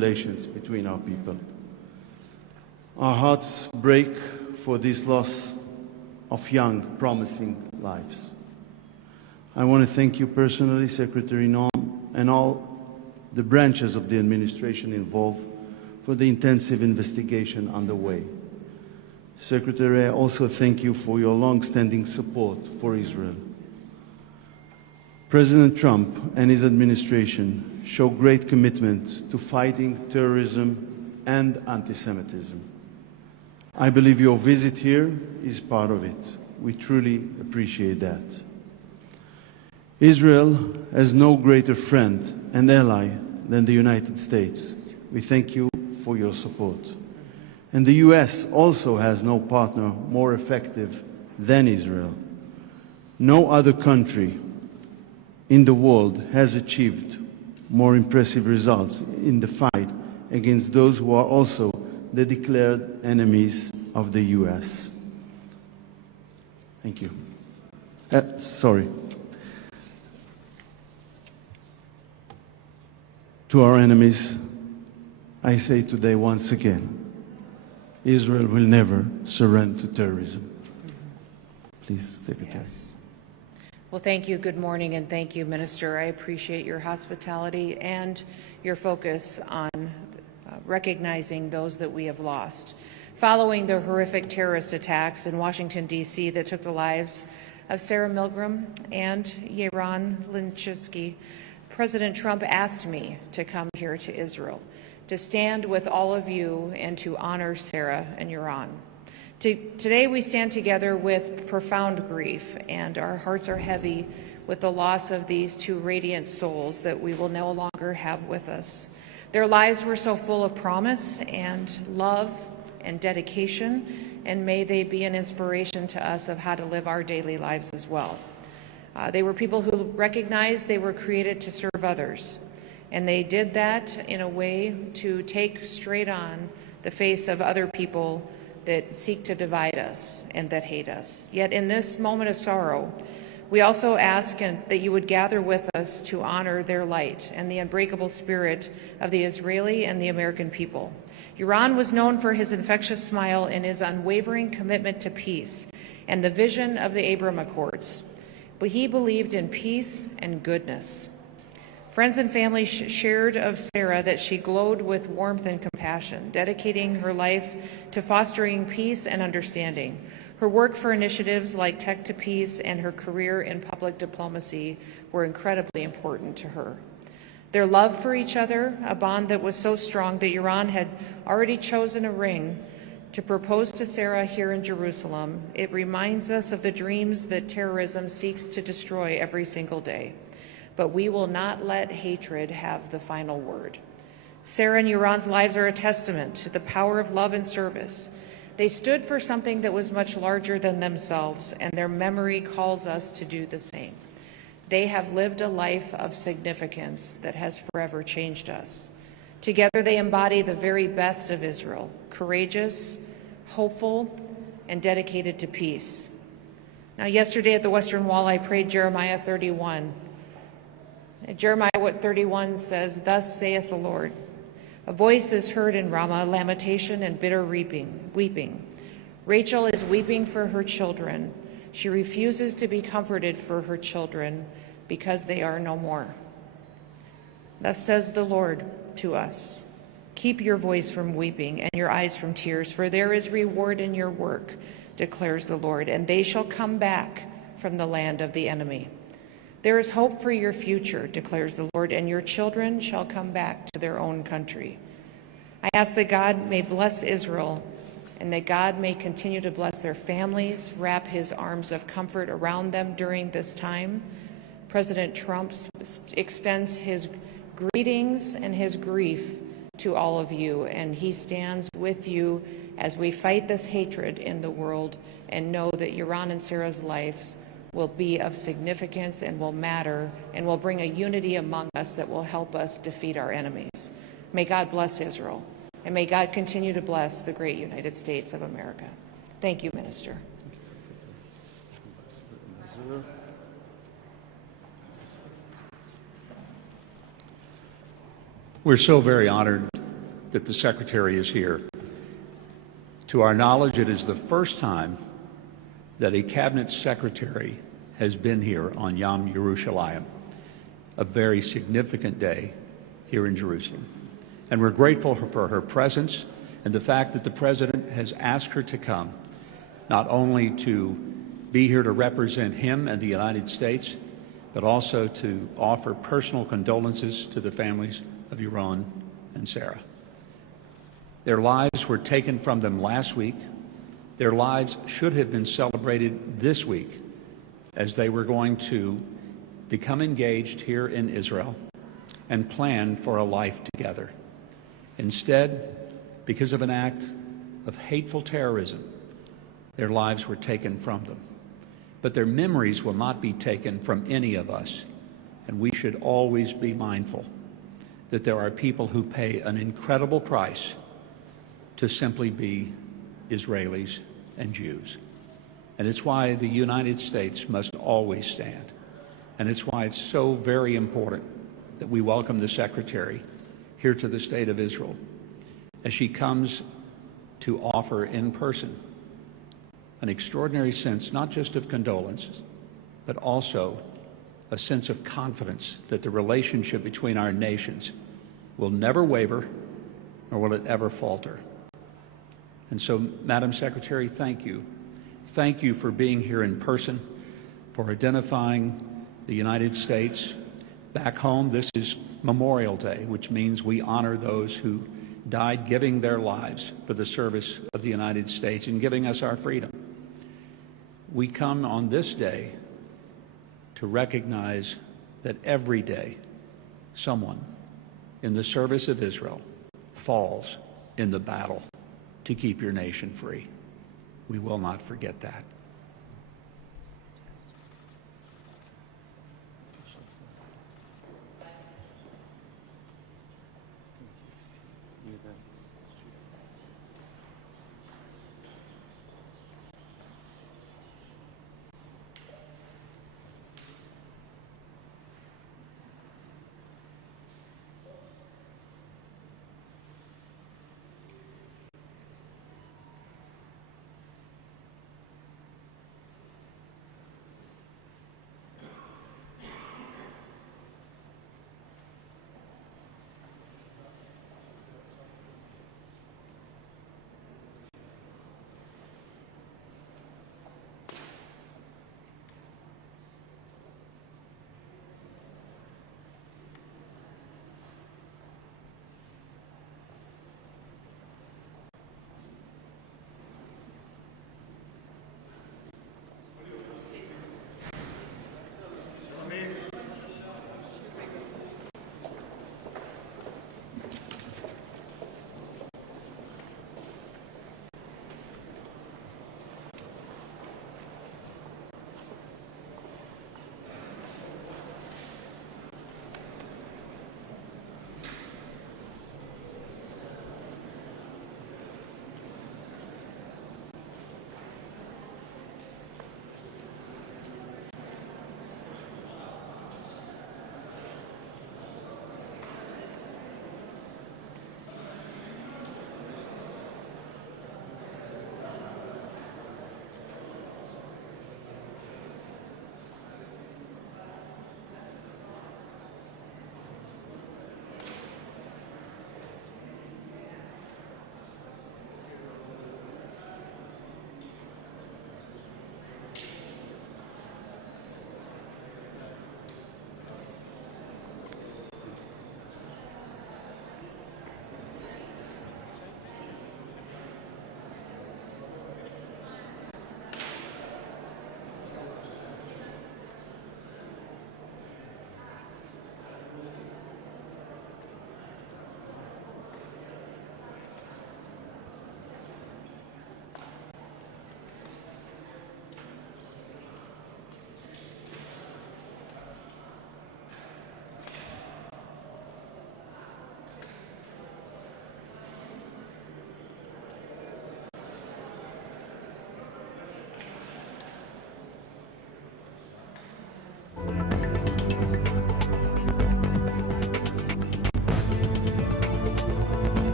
relations between our people. Our hearts break for this loss of young, promising lives. I want to thank you personally, Secretary Noem, and all the branches of the administration involved for the intensive investigation underway. Secretary, I also thank you for your long-standing support for Israel. President Trump and his administration show great commitment to fighting terrorism and anti-Semitism. I believe your visit here is part of it. We truly appreciate that. Israel has no greater friend and ally than the United States. We thank you for your support. And the US also has no partner more effective than Israel. No other country in the world has achieved more impressive results in the fight against those who are also the declared enemies of the US. Thank you. To our enemies, I say today once again, Israel will never surrender to terrorism. Please, Secretary. Yes. Well, thank you. Good morning, and thank you, Minister. I appreciate your hospitality and your focus on recognizing those that we have lost. Following the horrific terrorist attacks in Washington, D.C. that took the lives of Sarah Milgrom and Yaron Lishinsky, President Trump asked me to come here to Israel, to stand with all of you and to honor Sarah and Yaron. Today we stand together with profound grief, and our hearts are heavy with the loss of these two radiant souls that we will no longer have with us. Their lives were so full of promise and love and dedication, and may they be an inspiration to us of how to live our daily lives as well. They were people who recognized they were created to serve others, and they did that in a way to take straight on the face of other people that seek to divide us and that hate us. Yet in this moment of sorrow, we also ask that you would gather with us to honor their light and the unbreakable spirit of the Israeli and the American people. Yaron was known for his infectious smile and his unwavering commitment to peace and the vision of the Abraham Accords. But he believed in peace and goodness. Friends and family shared of Sarah that she glowed with warmth and compassion, dedicating her life to fostering peace and understanding. Her work for initiatives like Tech to Peace and her career in public diplomacy were incredibly important to her. Their love for each other, a bond that was so strong that Yaron had already chosen a ring to propose to Sarah here in Jerusalem. It reminds us of the dreams that terrorism seeks to destroy every single day. But we will not let hatred have the final word. Sarah and Yaron's lives are a testament to the power of love and service. They stood for something that was much larger than themselves, and their memory calls us to do the same. They have lived a life of significance that has forever changed us. Together they embody the very best of Israel, courageous, hopeful, and dedicated to peace. Now, yesterday at the Western Wall, I prayed Jeremiah 31. Jeremiah 31 says, "Thus saith the Lord, a voice is heard in Ramah, lamentation and bitter weeping. Rachel is weeping for her children. She refuses to be comforted for her children because they are no more. Thus says the Lord to us, keep your voice from weeping and your eyes from tears, for there is reward in your work, declares the Lord, and they shall come back from the land of the enemy. There is hope for your future, declares the Lord, and your children shall come back to their own country." I ask that God may bless Israel and that God may continue to bless their families, wrap his arms of comfort around them during this time. President Trump extends his greetings and his grief to all of you, and he stands with you as we fight this hatred in the world and know that Yaron and Sarah's lives will be of significance and will matter and will bring a unity among us that will help us defeat our enemies. May God bless Israel, and may God continue to bless the great United States of America. Thank you, Minister. We're so very honored that the Secretary is here. To our knowledge, it is the first time that a Cabinet Secretary has been here on Yom Yerushalayim, a very significant day here in Jerusalem. And we're grateful for her presence and the fact that the President has asked her to come, not only to be here to represent him and the United States, but also to offer personal condolences to the families of Yaron and Saar. Their lives were taken from them last week. Their lives should have been celebrated this week as they were going to become engaged here in Israel and plan for a life together. Instead, because of an act of hateful terrorism, their lives were taken from them. But their memories will not be taken from any of us, and we should always be mindful that there are people who pay an incredible price to simply be Israelis and Jews. And it's why the United States must always stand. And it's why it's so very important that we welcome the Secretary here to the State of Israel as she comes to offer in person an extraordinary sense, not just of condolence, but also a sense of confidence that the relationship between our nations will never waver, nor will it ever falter. And so, Madam Secretary, thank you. Thank you for being here in person, for identifying the United States. Back home, this is Memorial Day, which means we honor those who died giving their lives for the service of the United States and giving us our freedom. We come on this day to recognize that every day someone in the service of Israel falls in the battle to keep your nation free. We will not forget that.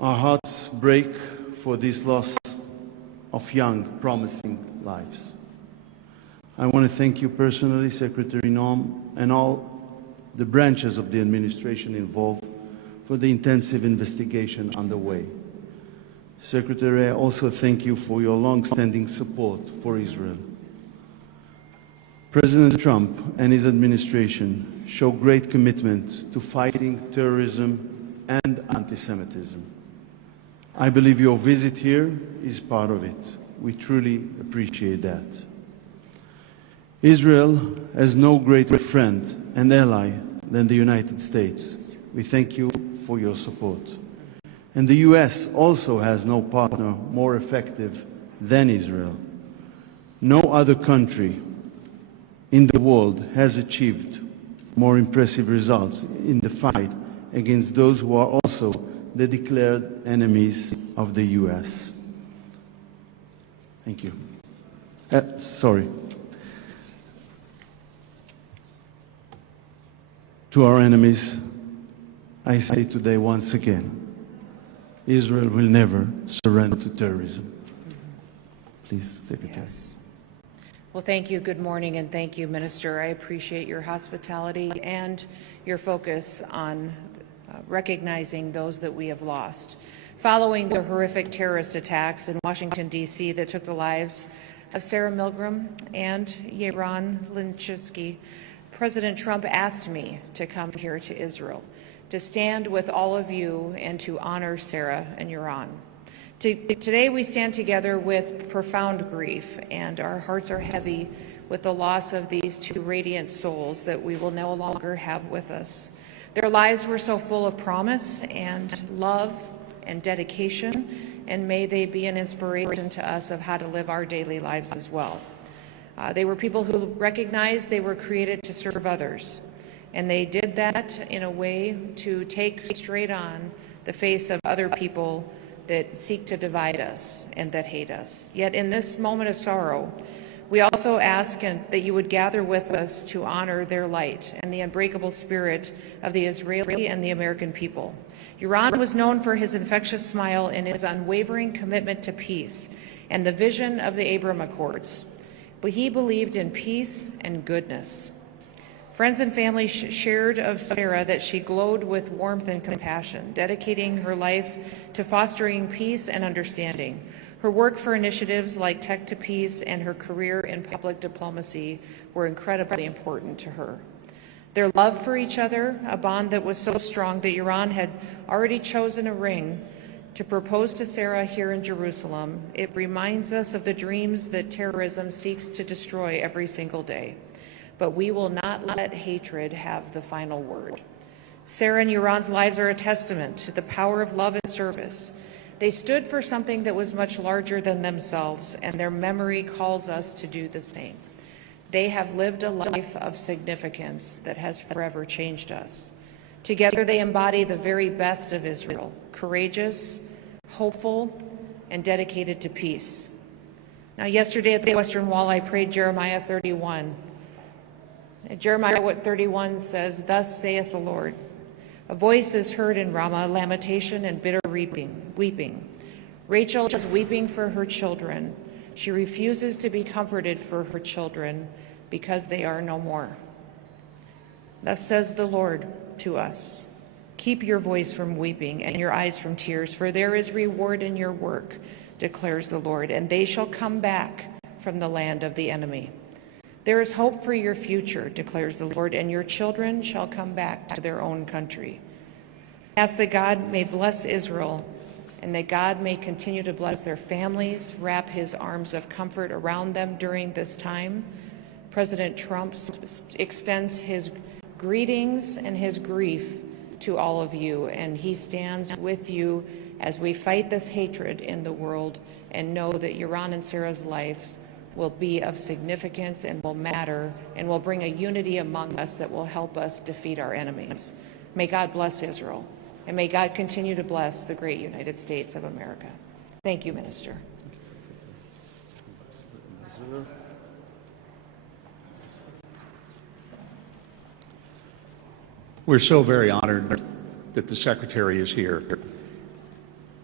Our hearts break for this loss of young, promising lives. I want to thank you personally, Secretary Noem, and all the branches of the administration involved for the intensive investigation underway. Secretary, I also thank you for your long-standing support for Israel. President Trump and his administration show great commitment to fighting terrorism and anti-Semitism. I believe your visit here is part of it. We truly appreciate that. Israel has no greater friend and ally than the United States. We thank you for your support. And the U.S. also has no partner more effective than Israel. No other country in the world has achieved more impressive results in the fight against those who are also the declared enemies of the U.S. Thank you. To our enemies, I say today once again, Israel will never surrender to terrorism. Please, Secretary. Yes. Well, thank you. Good morning, and thank you, Minister. I appreciate your hospitality and your focus on recognizing those that we have lost. Following the horrific terrorist attacks in Washington, D.C. that took the lives of Sarah Milgrom and Yaron Lishinsky, President Trump asked me to come here to Israel, to stand with all of you and to honor Sarah and Yaron. Today we stand together with profound grief, and our hearts are heavy with the loss of these two radiant souls that we will no longer have with us. Their lives were so full of promise and love and dedication, and may they be an inspiration to us of how to live our daily lives as well. They were people who recognized they were created to serve others, and they did that in a way to take straight on the face of other people that seek to divide us and that hate us. Yet in this moment of sorrow, we also ask that you would gather with us to honor their light and the unbreakable spirit of the Israeli and the American people. Yaron was known for his infectious smile and his unwavering commitment to peace and the vision of the Abraham Accords. But he believed in peace and goodness. Friends and family shared of Sarah that she glowed with warmth and compassion, dedicating her life to fostering peace and understanding. Her work for initiatives like Tech to Peace and her career in public diplomacy were incredibly important to her. Their love for each other, a bond that was so strong that Yaron had already chosen a ring to propose to Sarah here in Jerusalem, it reminds us of the dreams that terrorism seeks to destroy every single day. But we will not let hatred have the final word. Sarah and Yaron's lives are a testament to the power of love and service. They stood for something that was much larger than themselves, and their memory calls us to do the same. They have lived a life of significance that has forever changed us. Together they embody the very best of Israel, courageous, hopeful, and dedicated to peace. Now, yesterday at the Western Wall, I prayed Jeremiah 31. Jeremiah 31 says, "Thus saith the Lord, a voice is heard in Ramah, lamentation and bitter weeping. Rachel is weeping for her children. She refuses to be comforted for her children because they are no more. Thus says the Lord to us, keep your voice from weeping and your eyes from tears, for there is reward in your work, declares the Lord, and they shall come back from the land of the enemy. There is hope for your future, declares the Lord, and your children shall come back to their own country." Ask that God may bless Israel and that God may continue to bless their families, wrap his arms of comfort around them during this time. President Trump extends his greetings and his grief to all of you, and he stands with you as we fight this hatred in the world and know that Yaron and Sarah's lives will be of significance and will matter and will bring a unity among us that will help us defeat our enemies. May God bless Israel, and may God continue to bless the great United States of America. Thank you, Minister. We're so very honored that the Secretary is here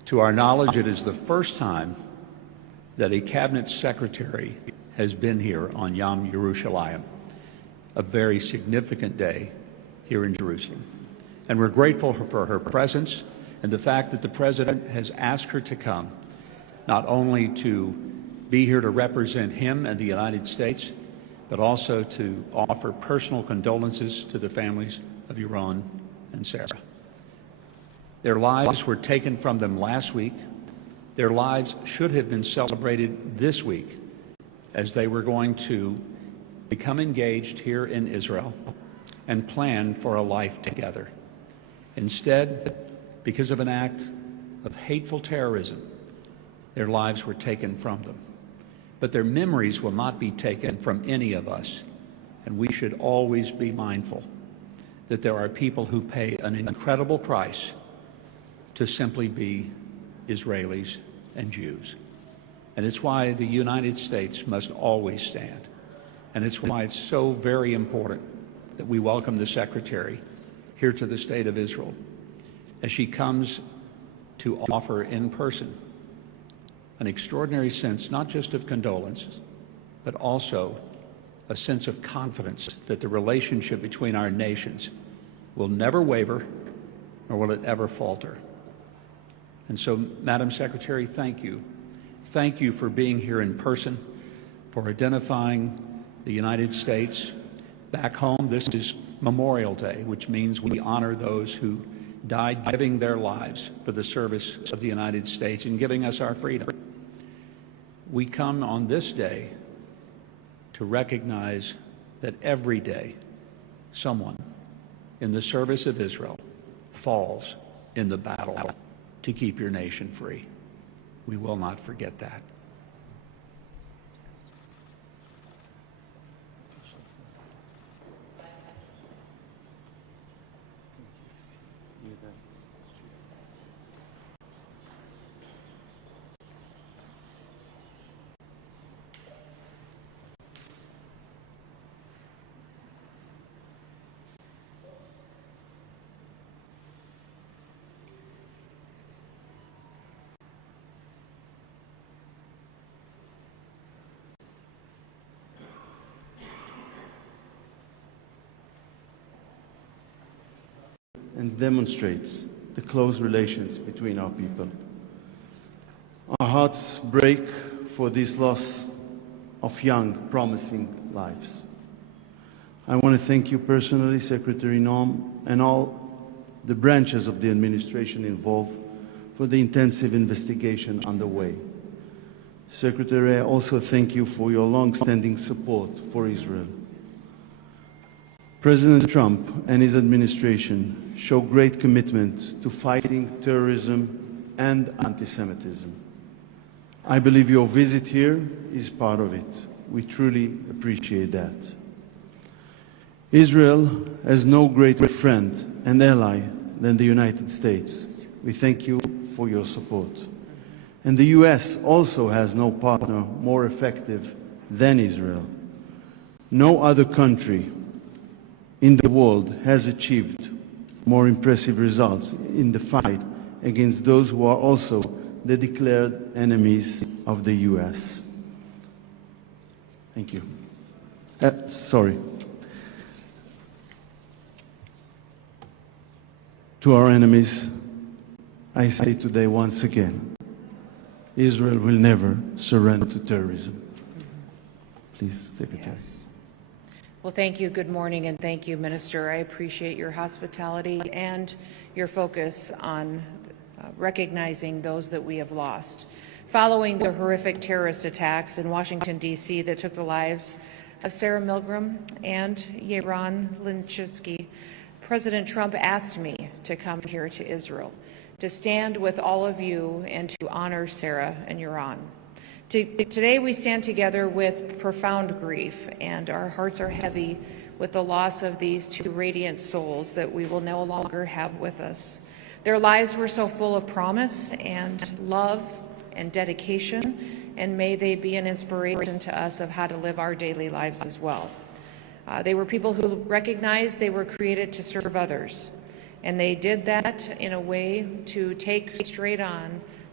To our knowledge, it is the first time that a cabinet secretary has been here on Yom Yerushalayim, a very significant day here in Jerusalem. And we're grateful for her presence and the fact that the President has asked her to come, not only to be here to represent him and the United States, but also to offer personal condolences to the families of Yaron and Saar. Their lives were taken from them last week. Their lives should have been celebrated this week as they were going to become engaged here in Israel and plan for a life together. Instead, because of an act of hateful terrorism, their lives were taken from them. But their memories will not be taken from any of us, and we should always be mindful that there are people who pay an incredible price to simply be Israelis and Jews. And it's why the United States must always stand. And it's why it's so very important that we welcome the Secretary here to the State of Israel as she comes to offer in person an extraordinary sense, not just of condolences, but also a sense of confidence that the relationship between our nations will never waver, nor will it ever falter. And so, Madam Secretary, thank you. Thank you for being here in person, for identifying the United States. Back home, this is Memorial Day, which means we honor those who died giving their lives for the service of the United States and giving us our freedom. We come on this day to recognize that every day someone in the service of Israel falls in the battle to keep your nation free. We will not forget that. And demonstrates the close relations between our people. Our hearts break for this loss of young, promising lives. I want to thank you personally, Secretary Noem, and all the branches of the administration involved for the intensive investigation underway. Secretary, I also thank you for your long-standing support for Israel. President Trump and his administration show great commitment to fighting terrorism and anti-Semitism. I believe your visit here is part of it. We truly appreciate that. Israel has no greater friend and ally than the United States. We thank you for your support. And the US also has no partner more effective than Israel. No other country in the world has achieved more impressive results in the fight against those who are also the declared enemies of the US. Thank you. Sorry. To our enemies, I say today once again, Israel will never surrender to terrorism. Please, Secretary. Yes. Well, thank you. Good morning, and thank you, Minister. I appreciate your hospitality and your focus on recognizing those that we have lost. Following the horrific terrorist attacks in Washington, D.C. that took the lives of Sarah Milgrom and Yaron Lishinsky, President Trump asked me to come here to Israel, to stand with all of you and to honor Sarah and Yaron. Today we stand together with profound grief, and our hearts are heavy with the loss of these two radiant souls that we will no longer have with us. Their lives were so full of promise and love and dedication, and may they be an inspiration to us of how to live our daily lives as well. They were people who recognized they were created to serve others, and they did that in a way to take straight on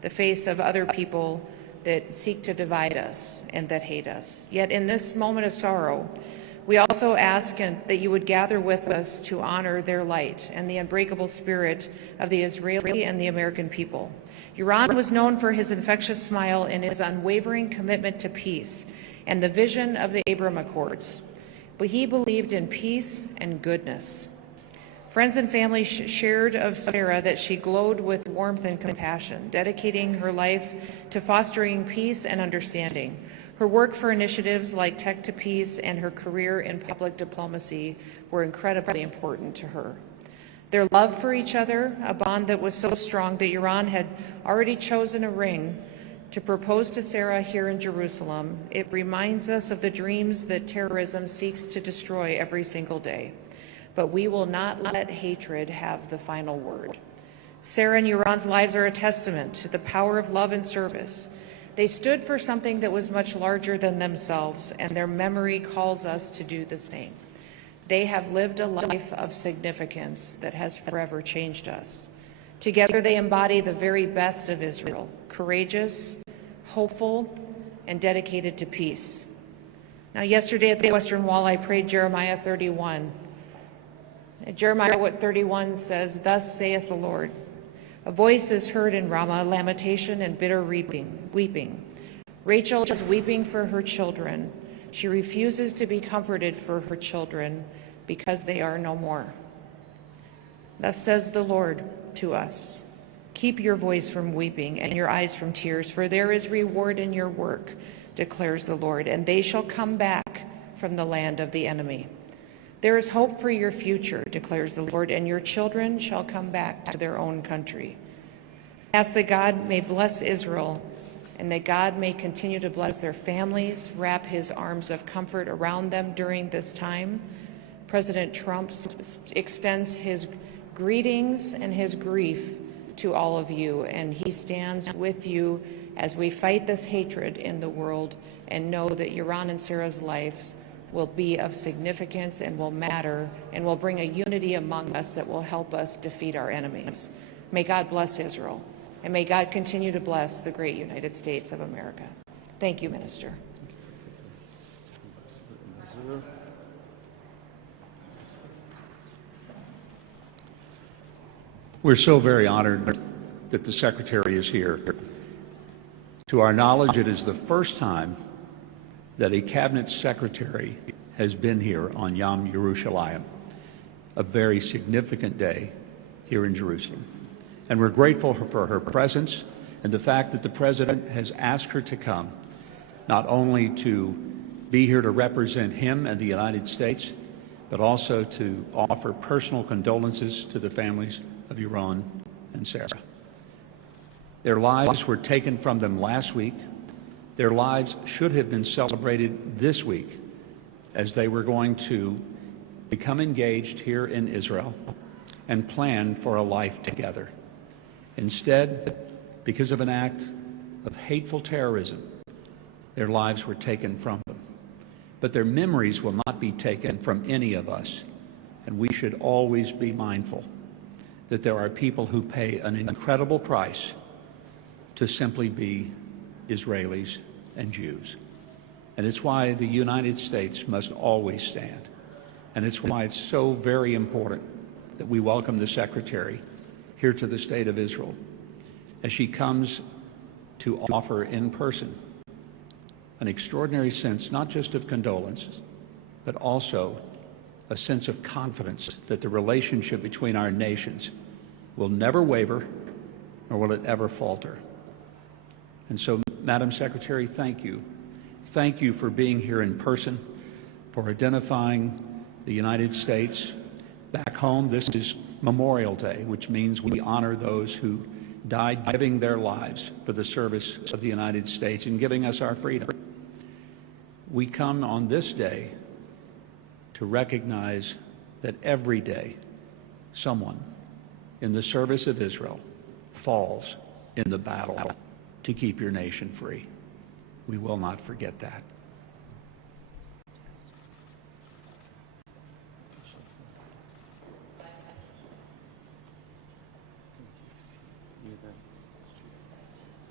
the face of other people that seek to divide us and that hate us. Yet in this moment of sorrow, we also ask that you would gather with us to honor their light and the unbreakable spirit of the Israeli and the American people. Yaron was known for his infectious smile and his unwavering commitment to peace and the vision of the Abraham Accords. But he believed in peace and goodness. Friends and family shared of Sarah that she glowed with warmth and compassion, dedicating her life to fostering peace and understanding. Her work for initiatives like Tech to Peace and her career in public diplomacy were incredibly important to her. Their love for each other, a bond that was so strong that Yaron had already chosen a ring to propose to Sarah here in Jerusalem, it reminds us of the dreams that terrorism seeks to destroy every single day. But we will not let hatred have the final word. Sarah and Yaron's lives are a testament to the power of love and service. They stood for something that was much larger than themselves, and their memory calls us to do the same. They have lived a life of significance that has forever changed us. Together they embody the very best of Israel, courageous, hopeful, and dedicated to peace. Now, yesterday at the Western Wall, I prayed Jeremiah 31. Jeremiah 31 says, "Thus saith the Lord, a voice is heard in Ramah, lamentation and bitter weeping. Rachel is weeping for her children. She refuses to be comforted for her children because they are no more. Thus says the Lord to us, keep your voice from weeping and your eyes from tears, for there is reward in your work, declares the Lord, and they shall come back from the land of the enemy. There is hope for your future, declares the Lord, and your children shall come back to their own country. Ask that God may bless Israel and that God may continue to bless their families, wrap his arms of comfort around them during this time. President Trump extends his greetings and his grief to all of you, and he stands with you as we fight this hatred in the world and know that Yaron and Sarah's lives will be of significance and will matter and will bring a unity among us that will help us defeat our enemies. May God bless Israel, and may God continue to bless the great United States of America. Thank you, Minister. We're so very honored that the Secretary is here. To our knowledge, it is the first time that a Cabinet Secretary has been here on Yom Yerushalayim, a very significant day here in Jerusalem. And we're grateful for her presence and the fact that the President has asked her to come, not only to be here to represent him and the United States, but also to offer personal condolences to the families of Yaron and Sarah. Their lives were taken from them last week. Their lives should have been celebrated this week as they were going to become engaged here in Israel and plan for a life together. Instead, because of an act of hateful terrorism, their lives were taken from them. But their memories will not be taken from any of us, and we should always be mindful that there are people who pay an incredible price to simply be Israelis and Jews. And it's why the United States must always stand. And it's why it's so very important that we welcome the Secretary here to the State of Israel as she comes to offer in person an extraordinary sense, not just of condolence, but also a sense of confidence that the relationship between our nations will never waver, nor will it ever falter. And so, Madam Secretary, thank you. Thank you for being here in person, for identifying the United States. Back home, this is Memorial Day, which means we honor those who died giving their lives for the service of the United States and giving us our freedom. We come on this day to recognize that every day someone in the service of Israel falls in the battle to keep your nation free. We will not forget that.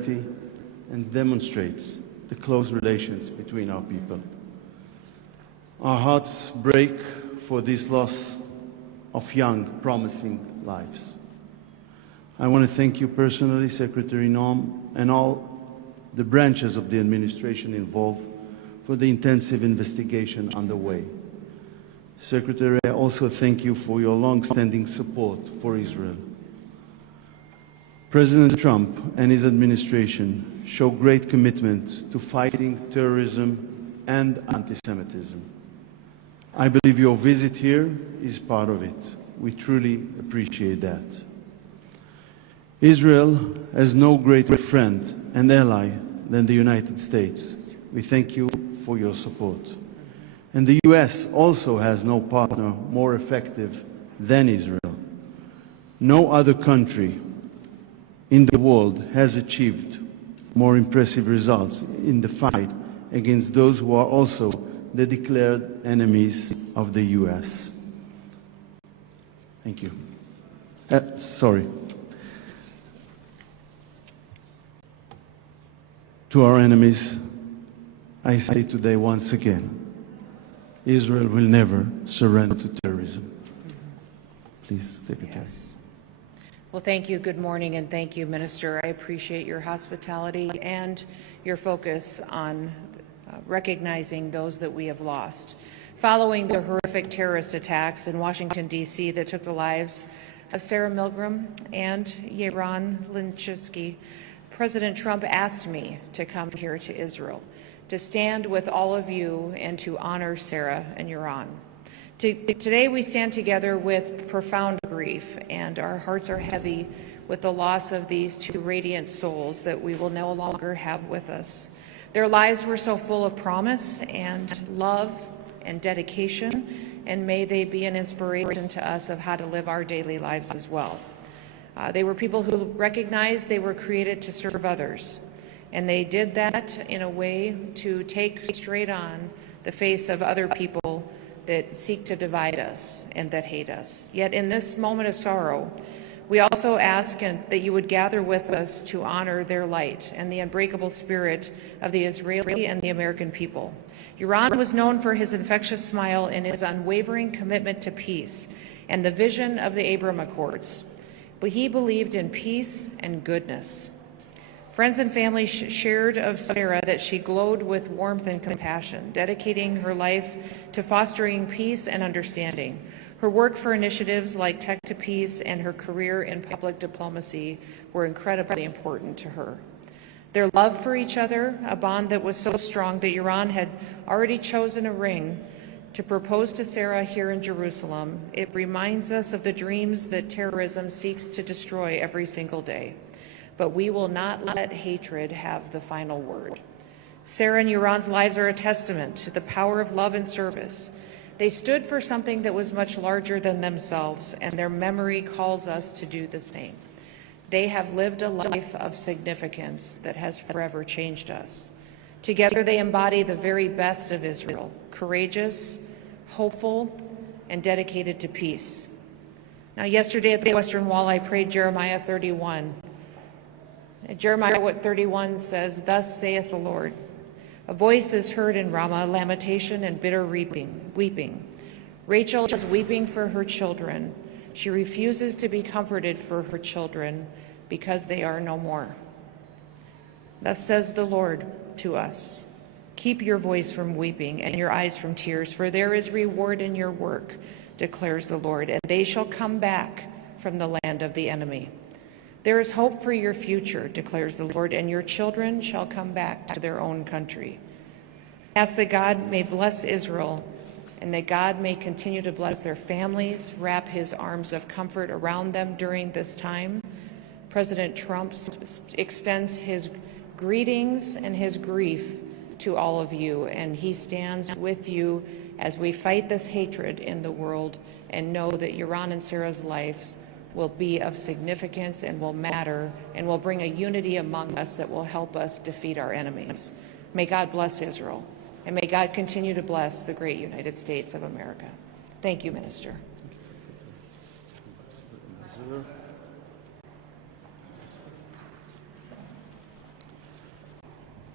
solidarity and demonstrates the close relations between our people. Our hearts break for this loss of young, promising lives. I want to thank you personally, Secretary Noem, and all the branches of the administration involved for the intensive investigation underway. Secretary, I also thank you for your long-standing support for Israel. President Trump and his administration show great commitment to fighting terrorism and anti-Semitism. I believe your visit here is part of it. We truly appreciate that. Israel has no greater friend and ally than the United States. We thank you for your support. And the U.S. also has no partner more effective than Israel. No other country in the world has achieved more impressive results in the fight against those who are also the declared enemies of the U.S. Thank you. Sorry. To our enemies, I say today once again, Israel will never surrender to terrorism. Please, Secretary. Yes. Well, thank you. Good morning, and thank you, Minister. I appreciate your hospitality and your focus on recognizing those that we have lost. Following the horrific terrorist attacks in Washington, D.C. that took the lives of Sarah Milgrom and Yaron Lishinsky, President Trump asked me to come here to Israel, to stand with all of you and to honor Sarah and Yaron. Today we stand together with profound grief, and our hearts are heavy with the loss of these two radiant souls that we will no longer have with us. Their lives were so full of promise and love and dedication, and may they be an inspiration to us of how to live our daily lives as well. They were people who recognized they were created to serve others, and they did that in a way to take straight on the face of other people that seek to divide us and that hate us. Yet in this moment of sorrow, we also ask that you would gather with us to honor their light and the unbreakable spirit of the Israeli and the American people. Yaron was known for his infectious smile and his unwavering commitment to peace and the vision of the Abraham Accords. But he believed in peace and goodness. Friends and family shared of Sarah that she glowed with warmth and compassion, dedicating her life to fostering peace and understanding. Her work for initiatives like Tech to Peace and her career in public diplomacy were incredibly important to her. Their love for each other, a bond that was so strong that Yaron had already chosen a ring to propose to Sarah here in Jerusalem, it reminds us of the dreams that terrorism seeks to destroy every single day. But we will not let hatred have the final word. Sarah and Yaron's lives are a testament to the power of love and service. They stood for something that was much larger than themselves, and their memory calls us to do the same. They have lived a life of significance that has forever changed us. Together they embody the very best of Israel, courageous, hopeful, and dedicated to peace. Now, yesterday at the Western Wall, I prayed Jeremiah 31. Jeremiah 31 says, "Thus saith the Lord, a voice is heard in Ramah, lamentation and bitter weeping. Rachel is weeping for her children. She refuses to be comforted for her children because they are no more. Thus says the Lord to us, keep your voice from weeping and your eyes from tears, for there is reward in your work, declares the Lord, and they shall come back from the land of the enemy. There is hope for your future, declares the Lord, and your children shall come back to their own country." Ask that God may bless Israel and that God may continue to bless their families, wrap his arms of comfort around them during this time. President Trump extends his greetings and his grief to all of you, and he stands with you as we fight this hatred in the world and know that Yaron and Sarah's lives will be of significance and will matter and will bring a unity among us that will help us defeat our enemies. May God bless Israel, and may God continue to bless the great United States of America. Thank you, Minister.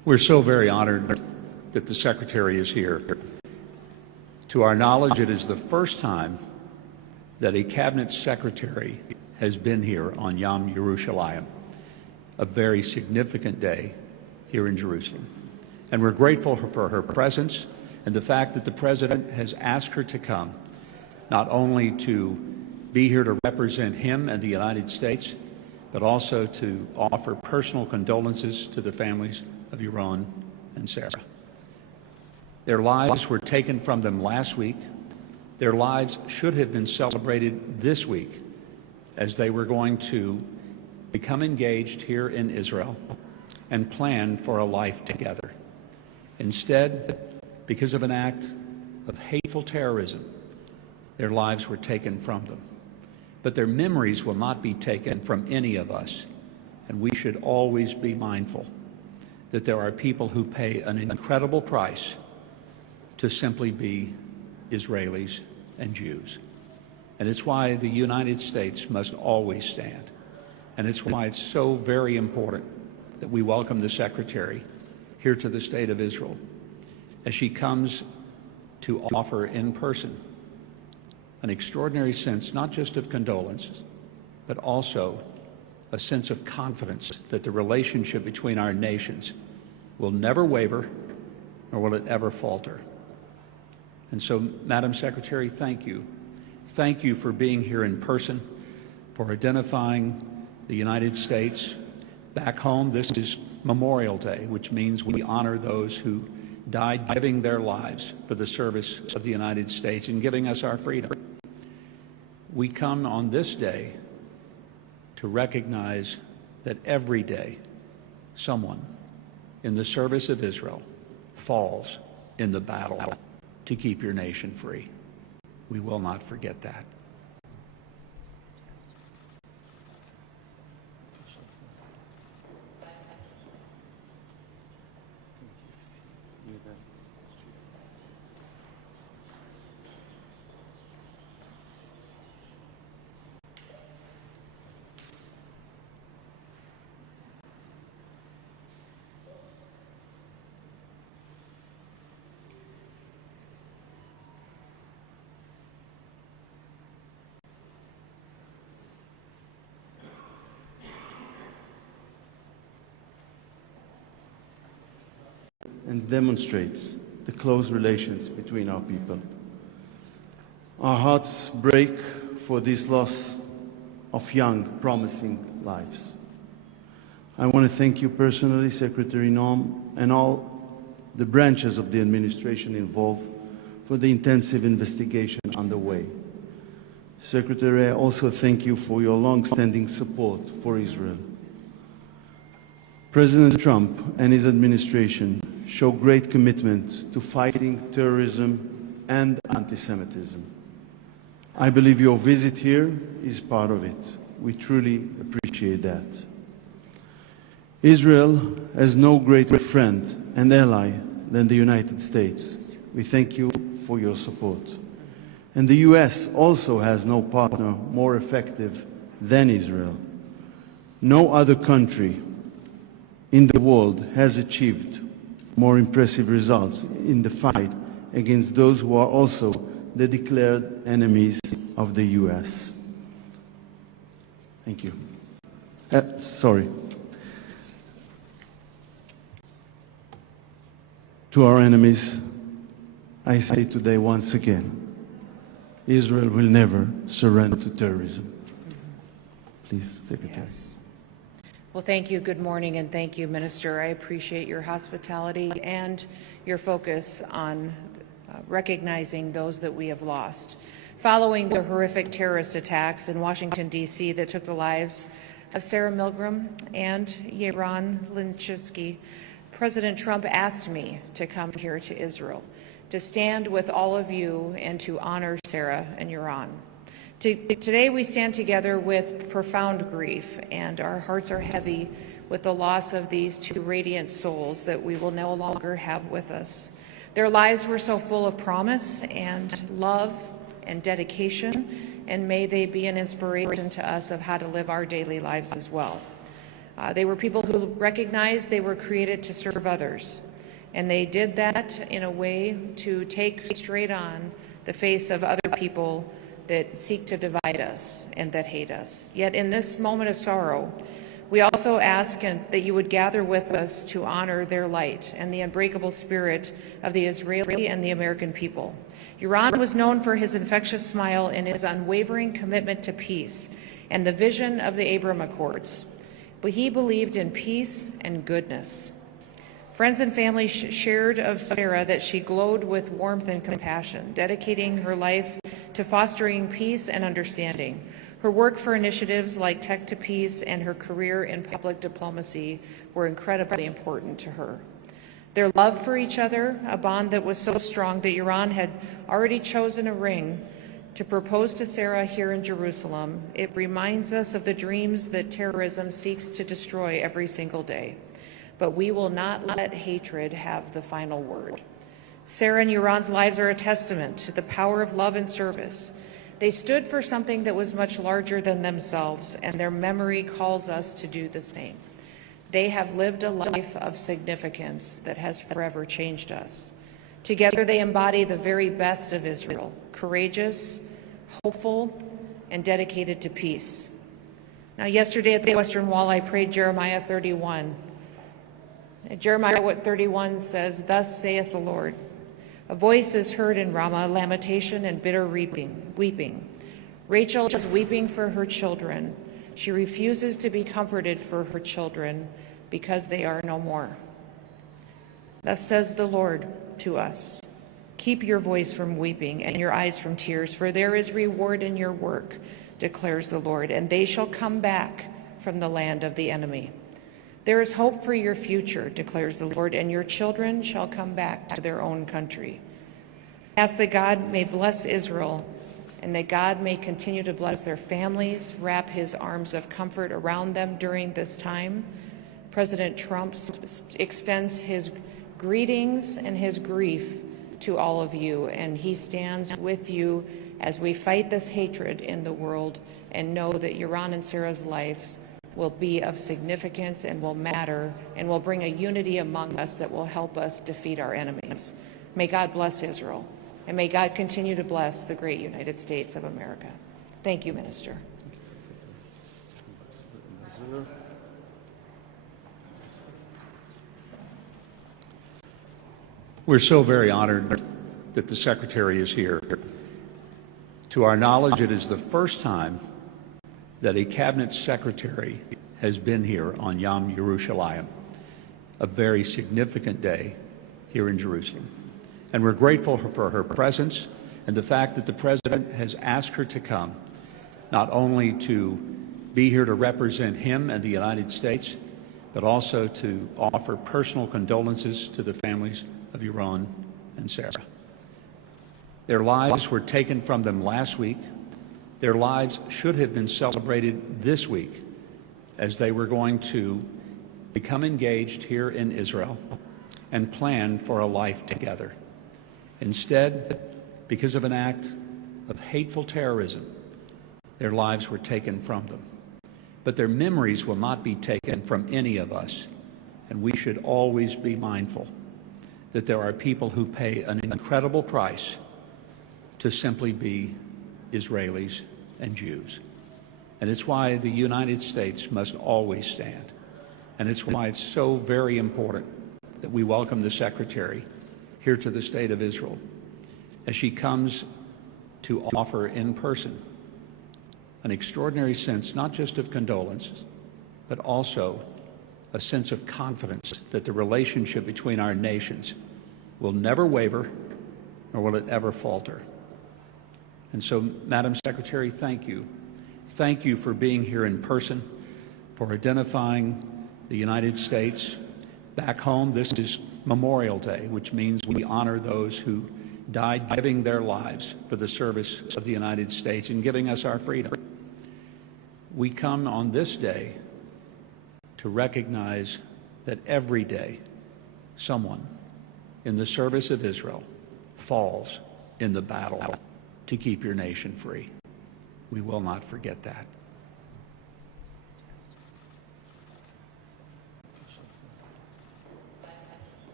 We're so very honored that the Secretary is here. To our knowledge, it is the first time that a Cabinet Secretary has been here on Yom Yerushalayim, a very significant day here in Jerusalem. And we're grateful for her presence and the fact that the President has asked her to come, not only to be here to represent him and the United States, but also to offer personal condolences to the families of Yaron and Saar. Their lives were taken from them last week. Their lives should have been celebrated this week as they were going to become engaged here in Israel and plan for a life together. Instead, because of an act of hateful terrorism, their lives were taken from them. But their memories will not be taken from any of us, and we should always be mindful that there are people who pay an incredible price to simply be Israelis and Jews. And it's why the United States must always stand. And it's why it's so very important that we welcome the Secretary here to the State of Israel as she comes to offer in person an extraordinary sense, not just of condolence, but also a sense of confidence that the relationship between our nations will never waver, nor will it ever falter. And so, Madam Secretary, thank you. Thank you for being here in person, for identifying the United States. Back home, this is Memorial Day, which means we honor those who died giving their lives for the service of the United States and giving us our freedom. We come on this day to recognize that every day someone in the service of Israel falls in the battle to keep your nation free. We will not forget that. And demonstrates the close relations between our people. Our hearts break for this loss of young, promising lives. I want to thank you personally, Secretary Noem, and all the branches of the administration involved for the intensive investigation underway. Secretary, I also thank you for your long-standing support for Israel. President Trump and his administration show great commitment to fighting terrorism and anti-Semitism. I believe your visit here is part of it. We truly appreciate that. Israel has no greater friend and ally than the United States. We thank you for your support. And the US also has no partner more effective than Israel. No other country in the world has achieved more impressive results in the fight against those who are also the declared enemies of the US. Thank you. To our enemies, I say today once again, Israel will never surrender to terrorism. Please, Secretary. Yes. Well, thank you. Good morning, and thank you, Minister. I appreciate your hospitality and your focus on recognizing those that we have lost. Following the horrific terrorist attacks in Washington, D.C. that took the lives of Sarah Milgrom and Yaron Lishinsky, President Trump asked me to come here to Israel, to stand with all of you and to honor Sarah and Yaron. Today we stand together with profound grief, and our hearts are heavy with the loss of these two radiant souls that we will no longer have with us. Their lives were so full of promise and love and dedication, and may they be an inspiration to us of how to live our daily lives as well. They were people who recognized they were created to serve others, and they did that in a way to take straight on the face of other people that seek to divide us and that hate us. Yet in this moment of sorrow, we also ask that you would gather with us to honor their light and the unbreakable spirit of the Israeli and the American people. Yaron was known for his infectious smile and his unwavering commitment to peace and the vision of the Abraham Accords. But he believed in peace and goodness. Friends and family shared of Sarah that she glowed with warmth and compassion, dedicating her life to fostering peace and understanding. Her work for initiatives like Tech to Peace and her career in public diplomacy were incredibly important to her. Their love for each other, a bond that was so strong that Yaron had already chosen a ring to propose to Sarah here in Jerusalem, it reminds us of the dreams that terrorism seeks to destroy every single day. But we will not let hatred have the final word. Sarah and Yaron's lives are a testament to the power of love and service. They stood for something that was much larger than themselves, and their memory calls us to do the same. They have lived a life of significance that has forever changed us. Together they embody the very best of Israel, courageous, hopeful, and dedicated to peace. Now, yesterday at the Western Wall, I prayed Jeremiah 31. Jeremiah 31 says, "Thus saith the Lord, a voice is heard in Ramah, lamentation and bitter weeping. Rachel is weeping for her children. She refuses to be comforted for her children because they are no more. Thus says the Lord to us, keep your voice from weeping and your eyes from tears, for there is reward in your work, declares the Lord, and they shall come back from the land of the enemy. There is hope for your future, declares the Lord, and your children shall come back to their own country. Ask that God may bless Israel and that God may continue to bless their families, wrap his arms of comfort around them during this time. President Trump extends his greetings and his grief to all of you, and he stands with you as we fight this hatred in the world and know that Yaron and Sarah's lives will be of significance and will matter and will bring a unity among us that will help us defeat our enemies. May God bless Israel, and may God continue to bless the great United States of America. Thank you, Minister. We're so very honored that the Secretary is here. To our knowledge, it is the first time that a Cabinet Secretary has been here on Yom Yerushalayim, a very significant day here in Jerusalem. And we're grateful for her presence and the fact that the President has asked her to come, not only to be here to represent him and the United States, but also to offer personal condolences to the families of Yaron and Sarah. Their lives were taken from them last week. Their lives should have been celebrated this week as they were going to become engaged here in Israel and plan for a life together. Instead, because of an act of hateful terrorism, their lives were taken from them. But their memories will not be taken from any of us, and we should always be mindful that there are people who pay an incredible price to simply be Israelis and Jews. And it's why the United States must always stand. And it's why it's so very important that we welcome the Secretary here to the State of Israel as she comes to offer in person an extraordinary sense, not just of condolences, but also a sense of confidence that the relationship between our nations will never waver, nor will it ever falter. And so, Madam Secretary, thank you. Thank you for being here in person, for identifying the United States. Back home, this is Memorial Day, which means we honor those who died giving their lives for the service of the United States and giving us our freedom. We come on this day to recognize that every day someone in the service of Israel falls in the battle to keep your nation free. We will not forget that.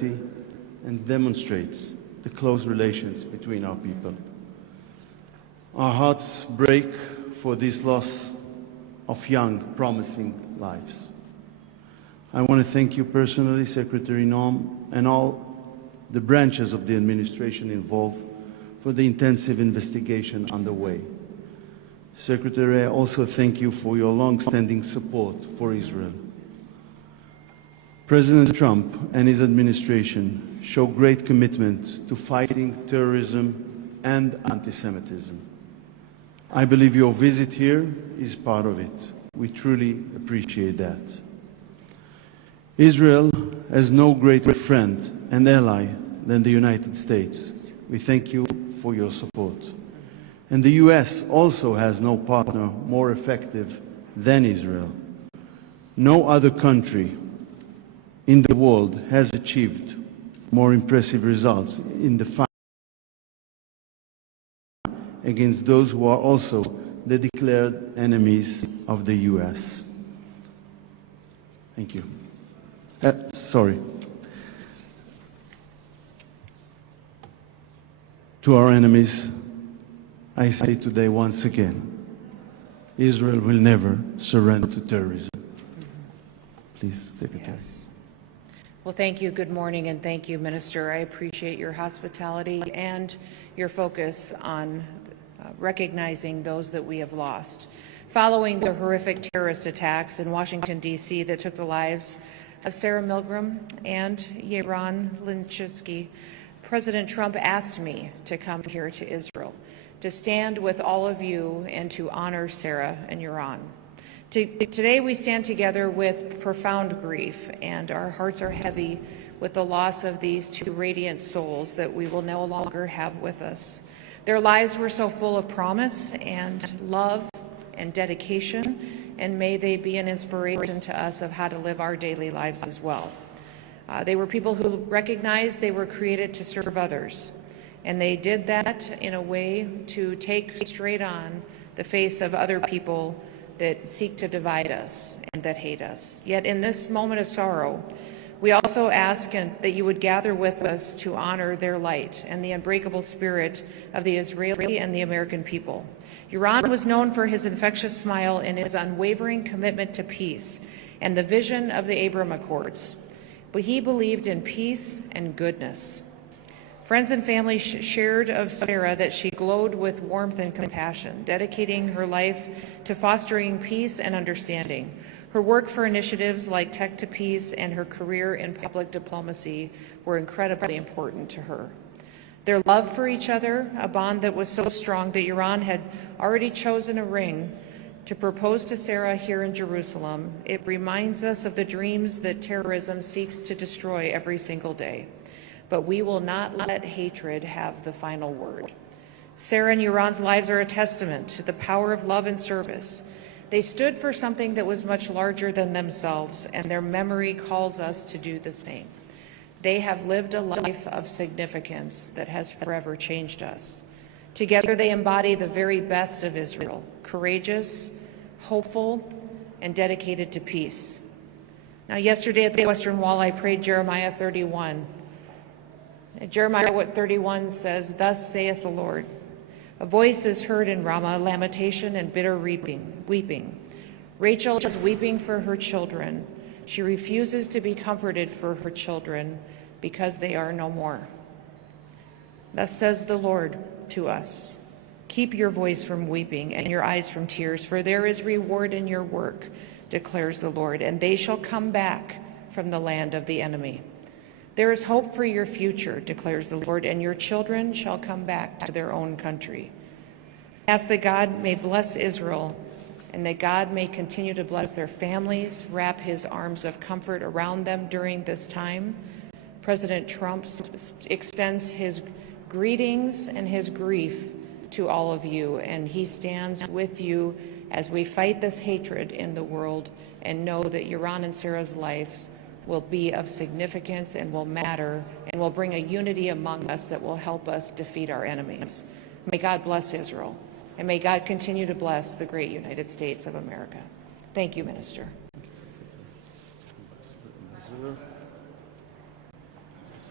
solidarity and demonstrates the close relations between our people. Our hearts break for this loss of young, promising lives. I want to thank you personally, Secretary Noem, and all the branches of the administration involved for the intensive investigation underway. Secretary, I also thank you for your long-standing support for Israel. President Trump and his administration show great commitment to fighting terrorism and anti-Semitism. I believe your visit here is part of it. We truly appreciate that. Israel has no greater friend and ally than the United States. We thank you for your support. And the U.S. also has no partner more effective than Israel. No other country in the world has achieved more impressive results in the fight against those who are also the declared enemies of the U.S. Thank you. To our enemies, I say today once again, Israel will never surrender to terrorism. Please, Secretary. Yes. Well, thank you. Good morning, and thank you, Minister. I appreciate your hospitality and your focus on recognizing those that we have lost. Following the horrific terrorist attacks in Washington, D.C. that took the lives of Saar Milgrom and Yaron Lishinsky, President Trump asked me to come here to Israel, to stand with all of you and to honor Sarah and Yaron. Today we stand together with profound grief, and our hearts are heavy with the loss of these two radiant souls that we will no longer have with us. Their lives were so full of promise and love and dedication, and may they be an inspiration to us of how to live our daily lives as well. They were people who recognized they were created to serve others, and they did that in a way to take straight on the face of other people that seek to divide us and that hate us. Yet in this moment of sorrow, we also ask that you would gather with us to honor their light and the unbreakable spirit of the Israeli and the American people. Yaron was known for his infectious smile and his unwavering commitment to peace and the vision of the Abraham Accords. But he believed in peace and goodness. Friends and family shared of Sarah that she glowed with warmth and compassion, dedicating her life to fostering peace and understanding. Her work for initiatives like Tech to Peace and her career in public diplomacy were incredibly important to her. Their love for each other, a bond that was so strong that Yaron had already chosen a ring to propose to Sarah here in Jerusalem, it reminds us of the dreams that terrorism seeks to destroy every single day. But we will not let hatred have the final word. Sarah and Yaron's lives are a testament to the power of love and service. They stood for something that was much larger than themselves, and their memory calls us to do the same. They have lived a life of significance that has forever changed us. Together they embody the very best of Israel, courageous, hopeful, and dedicated to peace. Now, yesterday at the Western Wall, I prayed Jeremiah 31. Jeremiah 31 says, "Thus saith the Lord, a voice is heard in Ramah, lamentation and bitter weeping. Rachel is weeping for her children. She refuses to be comforted for her children because they are no more. Thus says the Lord to us, keep your voice from weeping and your eyes from tears, for there is reward in your work, declares the Lord, and they shall come back from the land of the enemy. There is hope for your future, declares the Lord, and your children shall come back to their own country. Ask that God may bless Israel and that God may continue to bless their families, wrap his arms of comfort around them during this time. President Trump extends his greetings and his grief to all of you, and he stands with you as we fight this hatred in the world and know that Yaron and Sarah's lives will be of significance and will matter and will bring a unity among us that will help us defeat our enemies. May God bless Israel, and may God continue to bless the great United States of America. Thank you, Minister.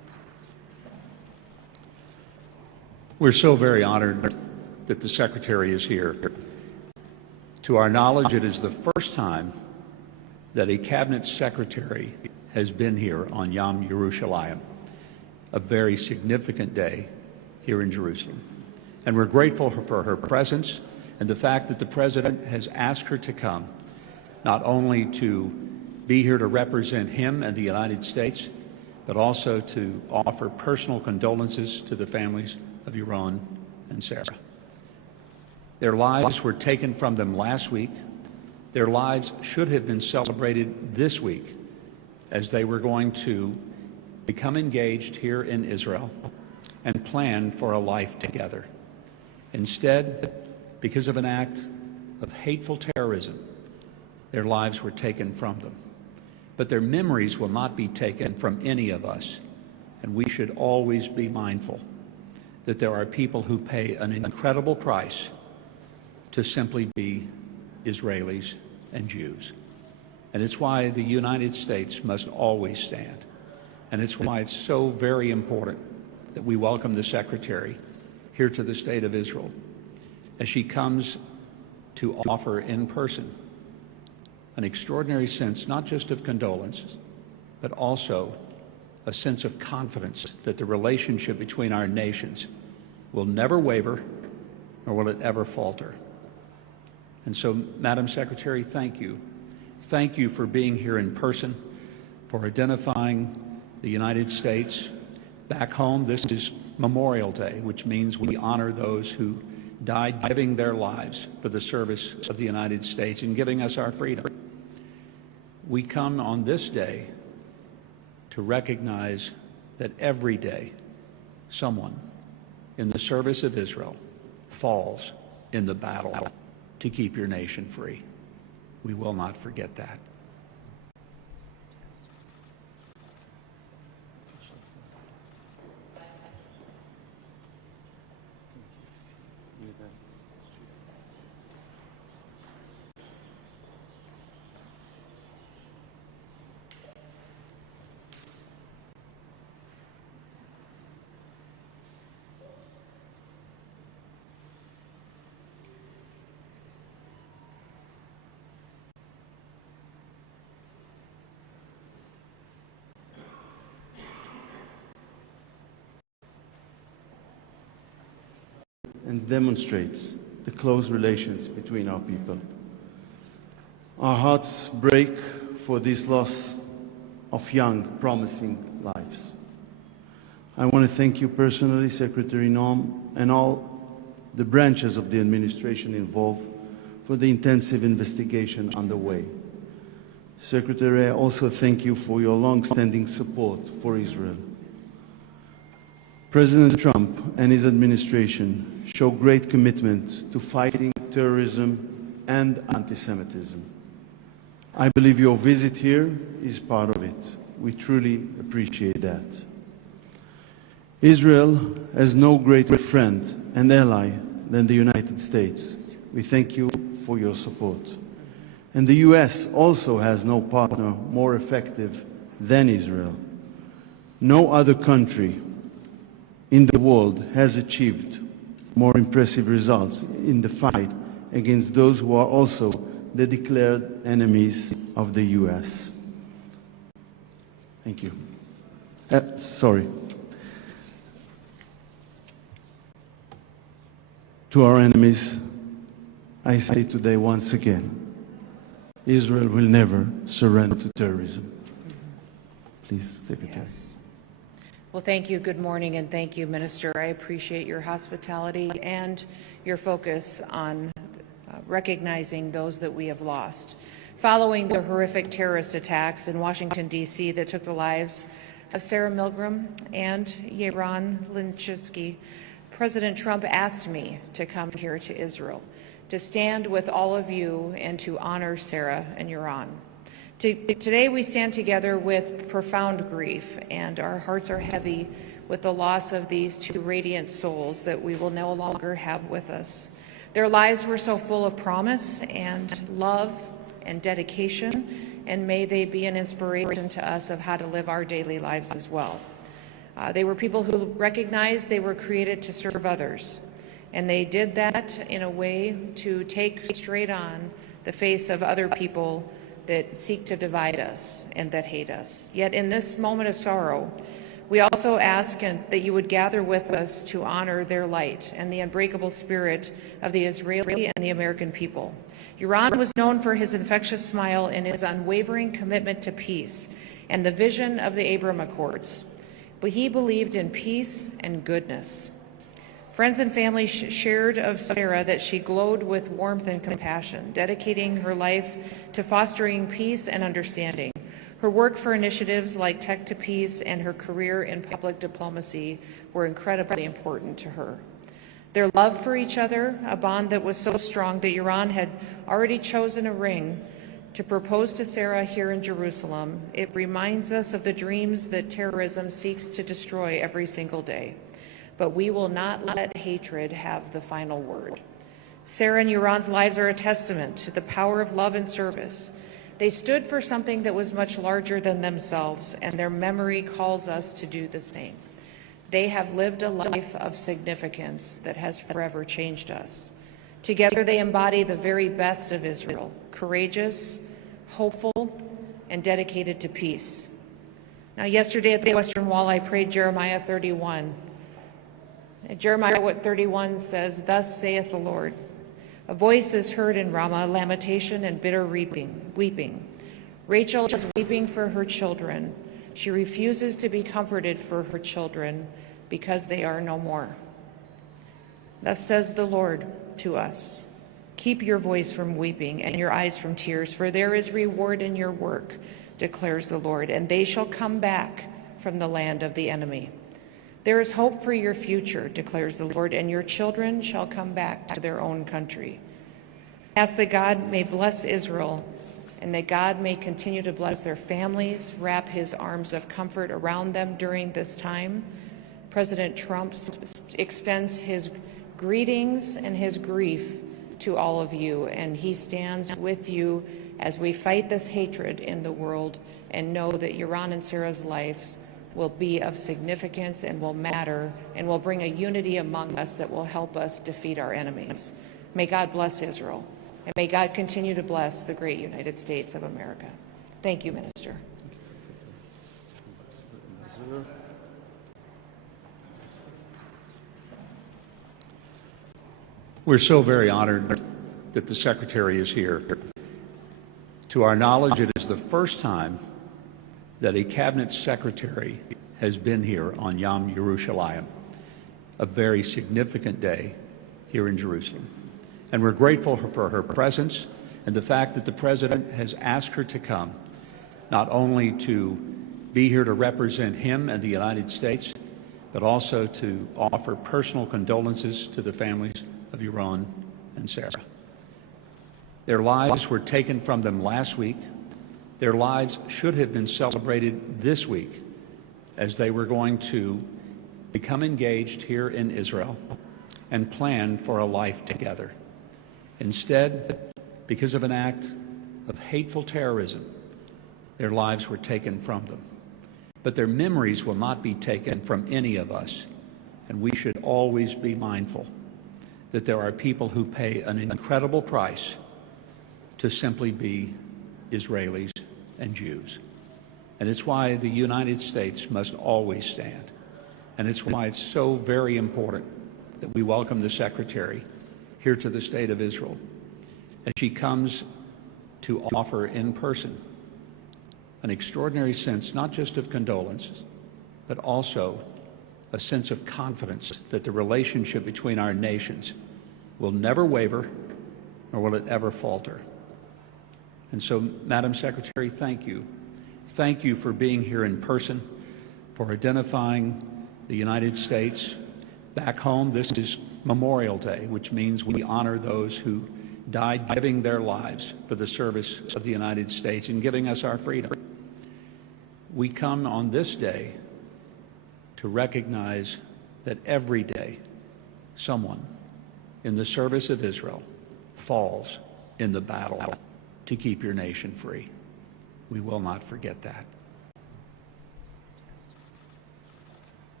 We're so very honored that the Secretary is here. To our knowledge, it is the first time that a Cabinet Secretary has been here on Yom Yerushalayim, a very significant day here in Jerusalem. And we're grateful for her presence and the fact that the President has asked her to come, not only to be here to represent him and the United States, but also to offer personal condolences to the families of Yaron and Saar. Their lives were taken from them last week. Their lives should have been celebrated this week as they were going to become engaged here in Israel and plan for a life together. Instead, because of an act of hateful terrorism, their lives were taken from them. But their memories will not be taken from any of us, and we should always be mindful that there are people who pay an incredible price to simply be Israelis and Jews. And it's why the United States must always stand. And it's why it's so very important that we welcome the Secretary here to the State of Israel as she comes to offer in person an extraordinary sense, not just of condolences, but also a sense of confidence that the relationship between our nations will never waver, nor will it ever falter. And so, Madam Secretary, thank you. Thank you for being here in person, for identifying the United States. Back home, this is Memorial Day, which means we honor those who died giving their lives for the service of the United States and giving us our freedom. We come on this day to recognize that every day someone in the service of Israel falls in the battle to keep your nation free. We will not forget that. And demonstrates the close relations between our people. Our hearts break for this loss of young, promising lives. I want to thank you personally, Secretary Noem, and all the branches of the administration involved for the intensive investigation underway. Secretary, I also thank you for your long-standing support for Israel. President Trump and his administration show great commitment to fighting terrorism and anti-Semitism. I believe your visit here is part of it. We truly appreciate that. Israel has no greater friend and ally than the United States. We thank you for your support. And the US also has no partner more effective than Israel. No other country in the world has achieved more impressive results in the fight against those who are also the declared enemies of the US. Thank you. Sorry. To our enemies, I say today once again, Israel will never surrender to terrorism. Please, Secretary. Yes. Well, thank you. Good morning, and thank you, Minister. I appreciate your hospitality and your focus on recognizing those that we have lost. Following the horrific terrorist attacks in Washington, D.C. that took the lives of Sarah Milgrom and Yaron Lishinsky, President Trump asked me to come here to Israel, to stand with all of you and to honor Sarah and Yaron. Today we stand together with profound grief, and our hearts are heavy with the loss of these two radiant souls that we will no longer have with us. Their lives were so full of promise and love and dedication, and may they be an inspiration to us of how to live our daily lives as well. They were people who recognized they were created to serve others, and they did that in a way to take straight on the face of other people that seek to divide us and that hate us. Yet in this moment of sorrow, we also ask that you would gather with us to honor their light and the unbreakable spirit of the Israeli and the American people. Yaron was known for his infectious smile and his unwavering commitment to peace and the vision of the Abraham Accords. But he believed in peace and goodness. Friends and family shared of Sarah that she glowed with warmth and compassion, dedicating her life to fostering peace and understanding. Her work for initiatives like Tech to Peace and her career in public diplomacy were incredibly important to her. Their love for each other, a bond that was so strong that Yaron had already chosen a ring to propose to Sarah here in Jerusalem, it reminds us of the dreams that terrorism seeks to destroy every single day. But we will not let hatred have the final word. Sarah and Yaron's lives are a testament to the power of love and service. They stood for something that was much larger than themselves, and their memory calls us to do the same. They have lived a life of significance that has forever changed us. Together they embody the very best of Israel, courageous, hopeful, and dedicated to peace. Now, yesterday at the Western Wall, I prayed Jeremiah 31. Jeremiah 31 says, "Thus saith the Lord, a voice is heard in Ramah, lamentation and bitter weeping. Rachel is weeping for her children. She refuses to be comforted for her children because they are no more. Thus says the Lord to us, keep your voice from weeping and your eyes from tears, for there is reward in your work, declares the Lord, and they shall come back from the land of the enemy. There is hope for your future, declares the Lord, and your children shall come back to their own country. Ask that God may bless Israel and that God may continue to bless their families, wrap his arms of comfort around them during this time. President Trump extends his greetings and his grief to all of you, and he stands with you as we fight this hatred in the world and know that Yaron and Sarah's lives will be of significance and will matter and will bring a unity among us that will help us defeat our enemies. May God bless Israel, and may God continue to bless the great United States of America. Thank you, Minister. We're so very honored that the Secretary is here. To our knowledge, it is the first time that a Cabinet Secretary has been here on Yom Yerushalayim, a very significant day here in Jerusalem. And we're grateful for her presence and the fact that the President has asked her to come, not only to be here to represent him and the United States, but also to offer personal condolences to the families of Yaron and Sarah. Their lives were taken from them last week. Their lives should have been celebrated this week as they were going to become engaged here in Israel and plan for a life together. Instead, because of an act of hateful terrorism, their lives were taken from them. But their memories will not be taken from any of us, and we should always be mindful that there are people who pay an incredible price to simply be Israelis and Jews. And it's why the United States must always stand. And it's why it's so very important that we welcome the Secretary here to the State of Israel as she comes to offer in person an extraordinary sense, not just of condolence, but also a sense of confidence that the relationship between our nations will never waver, nor will it ever falter. And so, Madam Secretary, thank you. Thank you for being here in person, for identifying the United States. Back home, this is Memorial Day, which means we honor those who died giving their lives for the service of the United States and giving us our freedom. We come on this day to recognize that every day someone in the service of Israel falls in the battle to keep your nation free. We will not forget that.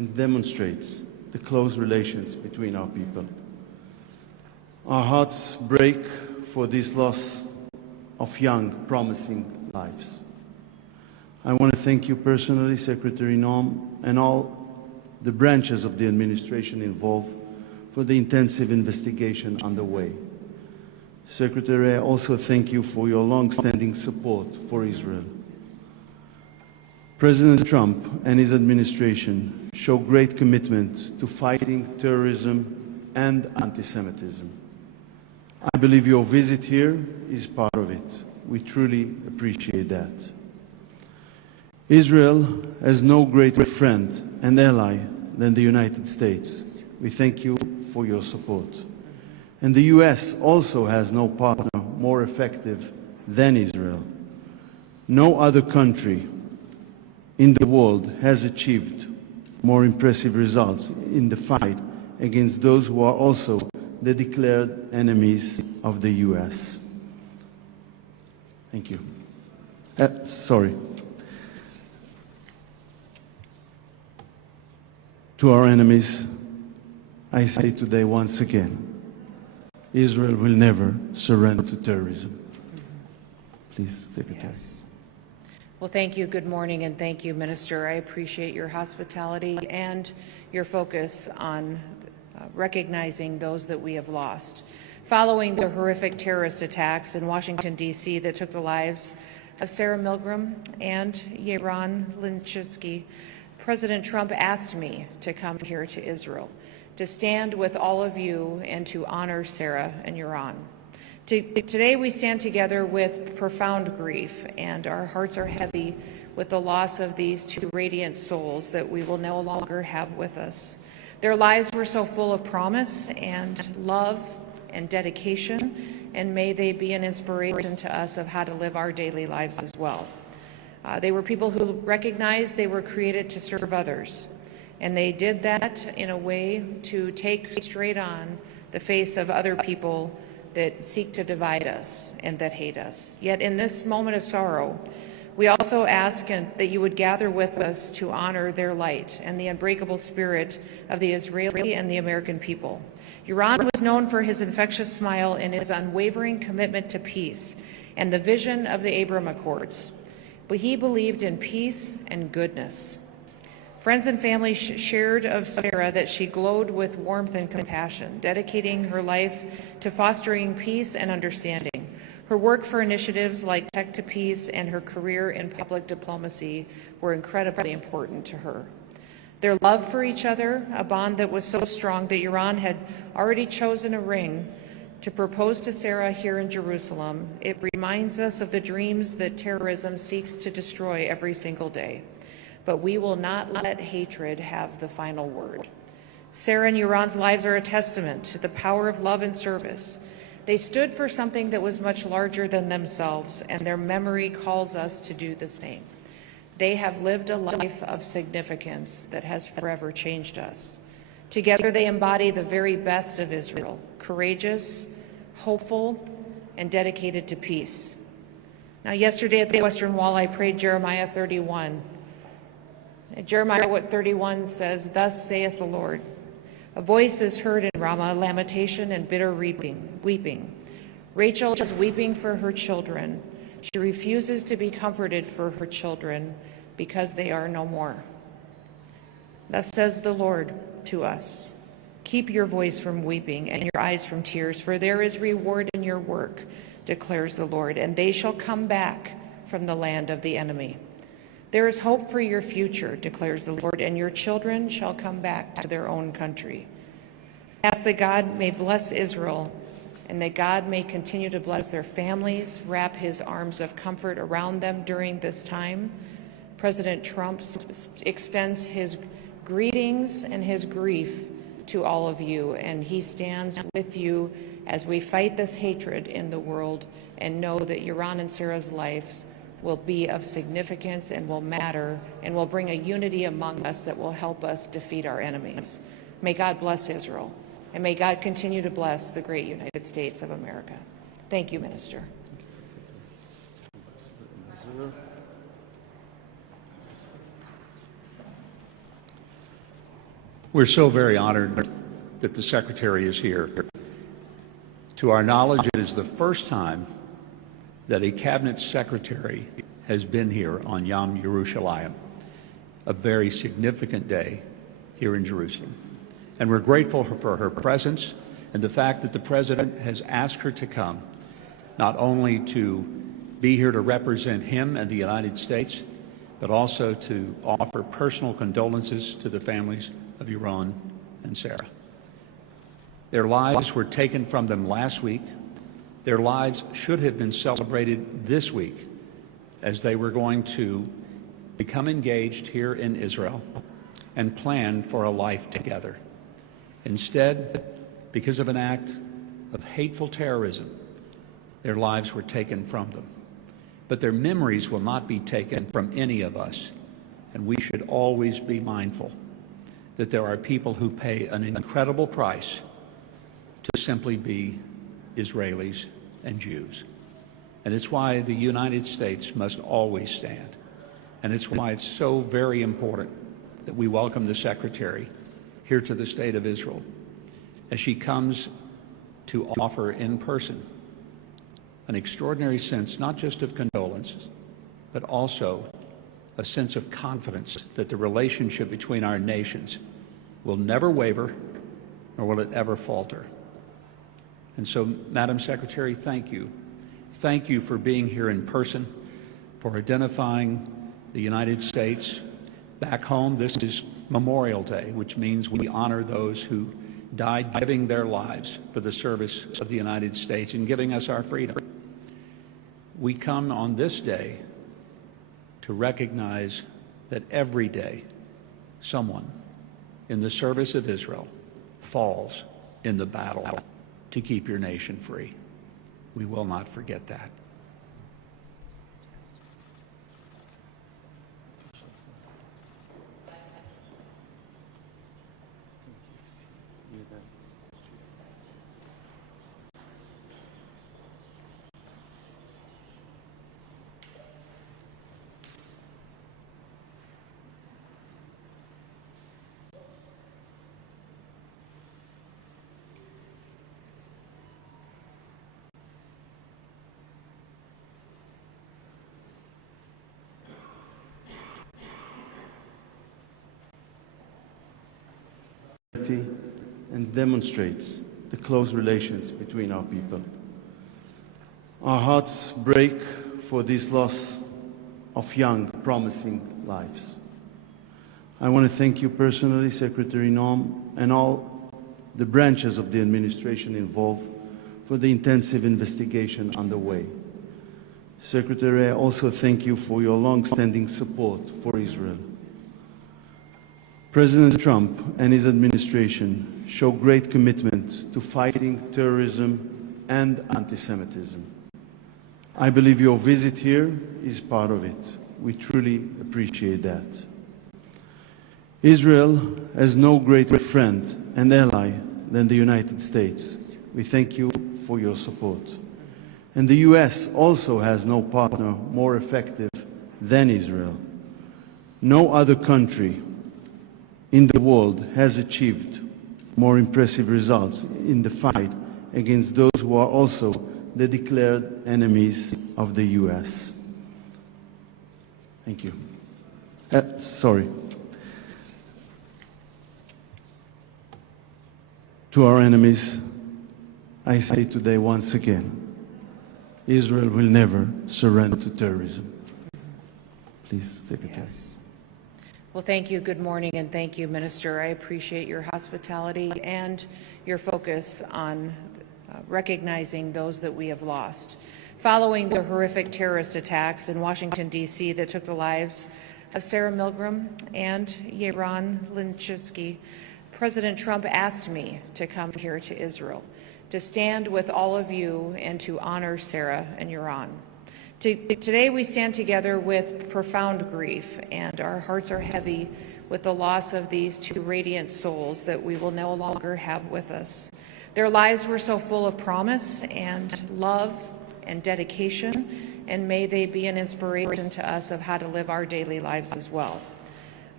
and demonstrates the close relations between our people. Our hearts break for this loss of young, promising lives. I want to thank you personally, Secretary Noem, and all the branches of the administration involved for the intensive investigation underway. Secretary, I also thank you for your long-standing support for Israel. President Trump and his administration show great commitment to fighting terrorism and anti-Semitism. I believe your visit here is part of it. We truly appreciate that. Israel has no greater friend and ally than the United States. We thank you for your support. And the U.S. also has no partner more effective than Israel. No other country in the world has achieved more impressive results in the fight against those who are also the declared enemies of the U.S. Thank you. Sorry. To our enemies, I say today once again, Israel will never surrender to terrorism. Please, Secretary. Yes. Well, thank you. Good morning, and thank you, Minister. I appreciate your hospitality and your focus on recognizing those that we have lost. Following the horrific terrorist attacks in Washington, D.C. that took the lives of Sarah Milgrom and Yaron Lishinsky, President Trump asked me to come here to Israel, to stand with all of you and to honor Sarah and Yaron. Today we stand together with profound grief, and our hearts are heavy with the loss of these two radiant souls that we will no longer have with us. Their lives were so full of promise and love and dedication, and may they be an inspiration to us of how to live our daily lives as well. They were people who recognized they were created to serve others, and they did that in a way to take straight on the face of other people that seek to divide us and that hate us. Yet in this moment of sorrow, we also ask that you would gather with us to honor their light and the unbreakable spirit of the Israeli and the American people. Yaron was known for his infectious smile and his unwavering commitment to peace and the vision of the Abraham Accords. But he believed in peace and goodness. Friends and family shared of Sarah that she glowed with warmth and compassion, dedicating her life to fostering peace and understanding. Her work for initiatives like Tech to Peace and her career in public diplomacy were incredibly important to her. Their love for each other, a bond that was so strong that Yaron had already chosen a ring to propose to Sarah here in Jerusalem, it reminds us of the dreams that terrorism seeks to destroy every single day. But we will not let hatred have the final word. Sarah and Yaron's lives are a testament to the power of love and service. They stood for something that was much larger than themselves, and their memory calls us to do the same. They have lived a life of significance that has forever changed us. Together they embody the very best of Israel, courageous, hopeful, and dedicated to peace. Now, yesterday at the Western Wall, I prayed Jeremiah 31. Jeremiah 31 says, "Thus saith the Lord, a voice is heard in Ramah, lamentation and bitter weeping. Rachel is weeping for her children. She refuses to be comforted for her children because they are no more. Thus says the Lord to us, keep your voice from weeping and your eyes from tears, for there is reward in your work, declares the Lord, and they shall come back from the land of the enemy. There is hope for your future, declares the Lord, and your children shall come back to their own country. Ask that God may bless Israel and that God may continue to bless their families, wrap his arms of comfort around them during this time. President Trump extends his greetings and his grief to all of you, and he stands with you as we fight this hatred in the world and know that Yaron and Sarah's lives will be of significance and will matter and will bring a unity among us that will help us defeat our enemies. May God bless Israel, and may God continue to bless the great United States of America. Thank you, Minister. We're so very honored that the Secretary is here. To our knowledge, it is the first time that a Cabinet Secretary has been here on Yom Yerushalayim, a very significant day here in Jerusalem. And we're grateful for her presence and the fact that the President has asked her to come, not only to be here to represent him and the United States, but also to offer personal condolences to the families of Yaron and Sarah. Their lives were taken from them last week. Their lives should have been celebrated this week as they were going to become engaged here in Israel and plan for a life together. Instead, because of an act of hateful terrorism, their lives were taken from them. But their memories will not be taken from any of us, and we should always be mindful that there are people who pay an incredible price to simply be Israelis and Jews. And it's why the United States must always stand. And it's why it's so very important that we welcome the Secretary here to the State of Israel as she comes to offer in person an extraordinary sense, not just of condolence, but also a sense of confidence that the relationship between our nations will never waver, nor will it ever falter. And so, Madam Secretary, thank you. Thank you for being here in person, for identifying the United States. Back home, this is Memorial Day, which means we honor those who died giving their lives for the service of the United States and giving us our freedom. We come on this day to recognize that every day someone in the service of Israel falls in the battle to keep your nation free. We will not forget that. And demonstrates the close relations between our people. Our hearts break for this loss of young, promising lives. I want to thank you personally, Secretary Noem, and all the branches of the administration involved for the intensive investigation underway. Secretary, I also thank you for your long-standing support for Israel. President Trump and his administration show great commitment to fighting terrorism and anti-Semitism. I believe your visit here is part of it. We truly appreciate that. Israel has no greater friend and ally than the United States. We thank you for your support. And the US also has no partner more effective than Israel. No other country in the world has achieved more impressive results in the fight against those who are also the declared enemies of the US. Thank you. To our enemies, I say today once again, Israel will never surrender to terrorism. Please, Secretary. Yes. Well, thank you. Good morning, and thank you, Minister. I appreciate your hospitality and your focus on recognizing those that we have lost. Following the horrific terrorist attacks in Washington, D.C. that took the lives of Sarah Milgrom and Yaron Lishinsky, President Trump asked me to come here to Israel, to stand with all of you and to honor Sarah and Yaron. Today we stand together with profound grief, and our hearts are heavy with the loss of these two radiant souls that we will no longer have with us. Their lives were so full of promise and love and dedication, and may they be an inspiration to us of how to live our daily lives as well.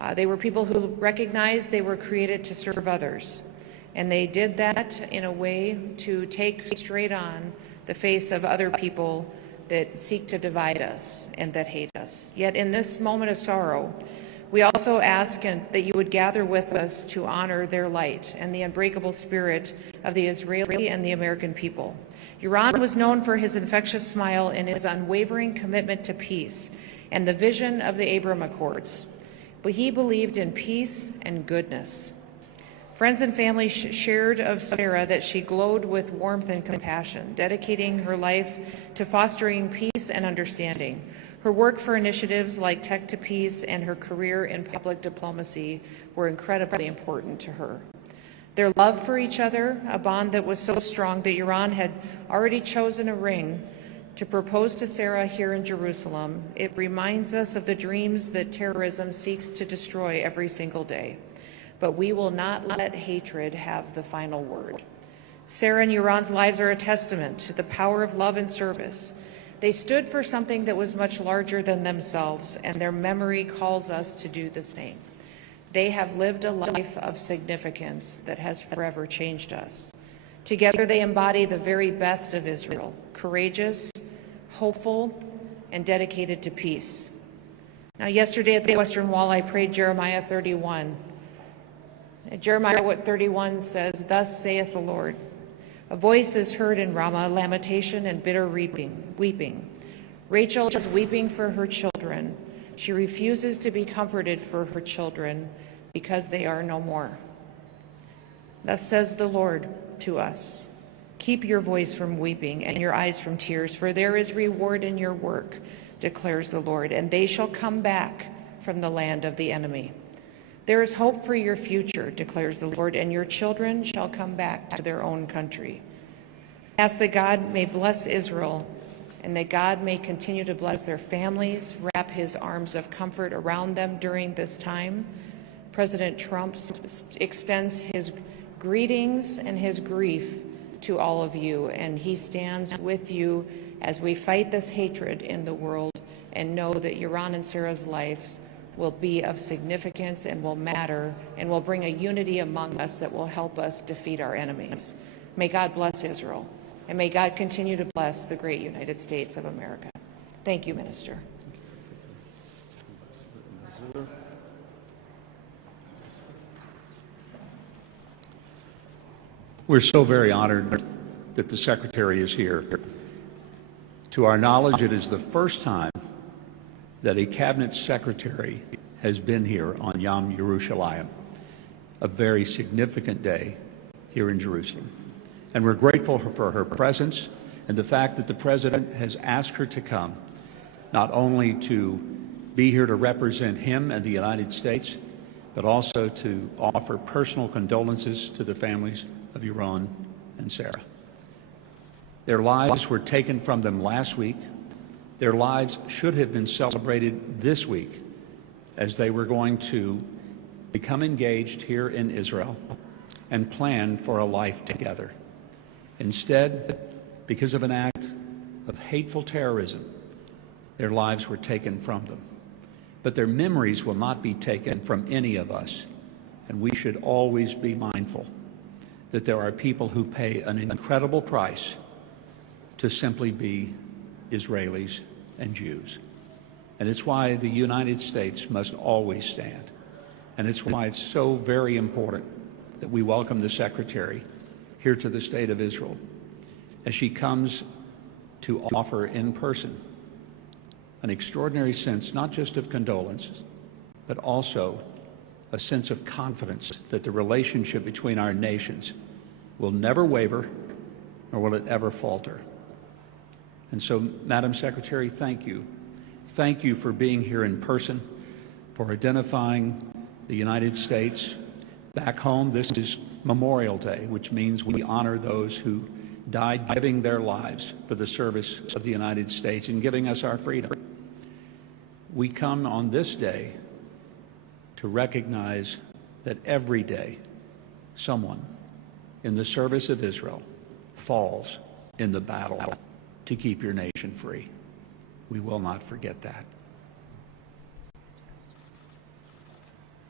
They were people who recognized they were created to serve others, and they did that in a way to take straight on the face of other people that seek to divide us and that hate us. Yet in this moment of sorrow, we also ask that you would gather with us to honor their light and the unbreakable spirit of the Israeli and the American people. Yaron was known for his infectious smile and his unwavering commitment to peace and the vision of the Abraham Accords. But he believed in peace and goodness. Friends and family shared of Sarah that she glowed with warmth and compassion, dedicating her life to fostering peace and understanding. Her work for initiatives like Tech to Peace and her career in public diplomacy were incredibly important to her. Their love for each other, a bond that was so strong that Yaron had already chosen a ring to propose to Sarah here in Jerusalem, it reminds us of the dreams that terrorism seeks to destroy every single day. But we will not let hatred have the final word. Sarah and Yaron's lives are a testament to the power of love and service. They stood for something that was much larger than themselves, and their memory calls us to do the same. They have lived a life of significance that has forever changed us. Together they embody the very best of Israel, courageous, hopeful, and dedicated to peace. Now, yesterday at the Western Wall, I prayed Jeremiah 31. Jeremiah 31 says, "Thus saith the Lord, a voice is heard in Ramah, lamentation and bitter weeping. Rachel is weeping for her children. She refuses to be comforted for her children because they are no more. Thus says the Lord to us, keep your voice from weeping and your eyes from tears, for there is reward in your work, declares the Lord, and they shall come back from the land of the enemy. There is hope for your future, declares the Lord, and your children shall come back to their own country." Ask that God may bless Israel and that God may continue to bless their families, wrap his arms of comfort around them during this time. President Trump extends his greetings and his grief to all of you, and he stands with you as we fight this hatred in the world and know that Yaron and Sarah's lives will be of significance and will matter and will bring a unity among us that will help us defeat our enemies. May God bless Israel, and may God continue to bless the great United States of America. Thank you, Minister. We're so very honored that the Secretary is here. To our knowledge, it is the first time that a Cabinet Secretary has been here on Yom Yerushalayim, a very significant day here in Jerusalem. And we're grateful for her presence and the fact that the President has asked her to come, not only to be here to represent him and the United States, but also to offer personal condolences to the families of Yaron and Sarah. Their lives were taken from them last week. Their lives should have been celebrated this week as they were going to become engaged here in Israel and plan for a life together. Instead, because of an act of hateful terrorism, their lives were taken from them. But their memories will not be taken from any of us, and we should always be mindful that there are people who pay an incredible price to simply be Israelis and Jews. And it's why the United States must always stand. And it's why it's so very important that we welcome the Secretary here to the State of Israel as she comes to offer in person an extraordinary sense, not just of condolence, but also a sense of confidence that the relationship between our nations will never waver, nor will it ever falter. And so, Madam Secretary, thank you. Thank you for being here in person, for identifying the United States. Back home, this is Memorial Day, which means we honor those who died giving their lives for the service of the United States and giving us our freedom. We come on this day to recognize that every day someone in the service of Israel falls in the battle to keep your nation free. We will not forget that.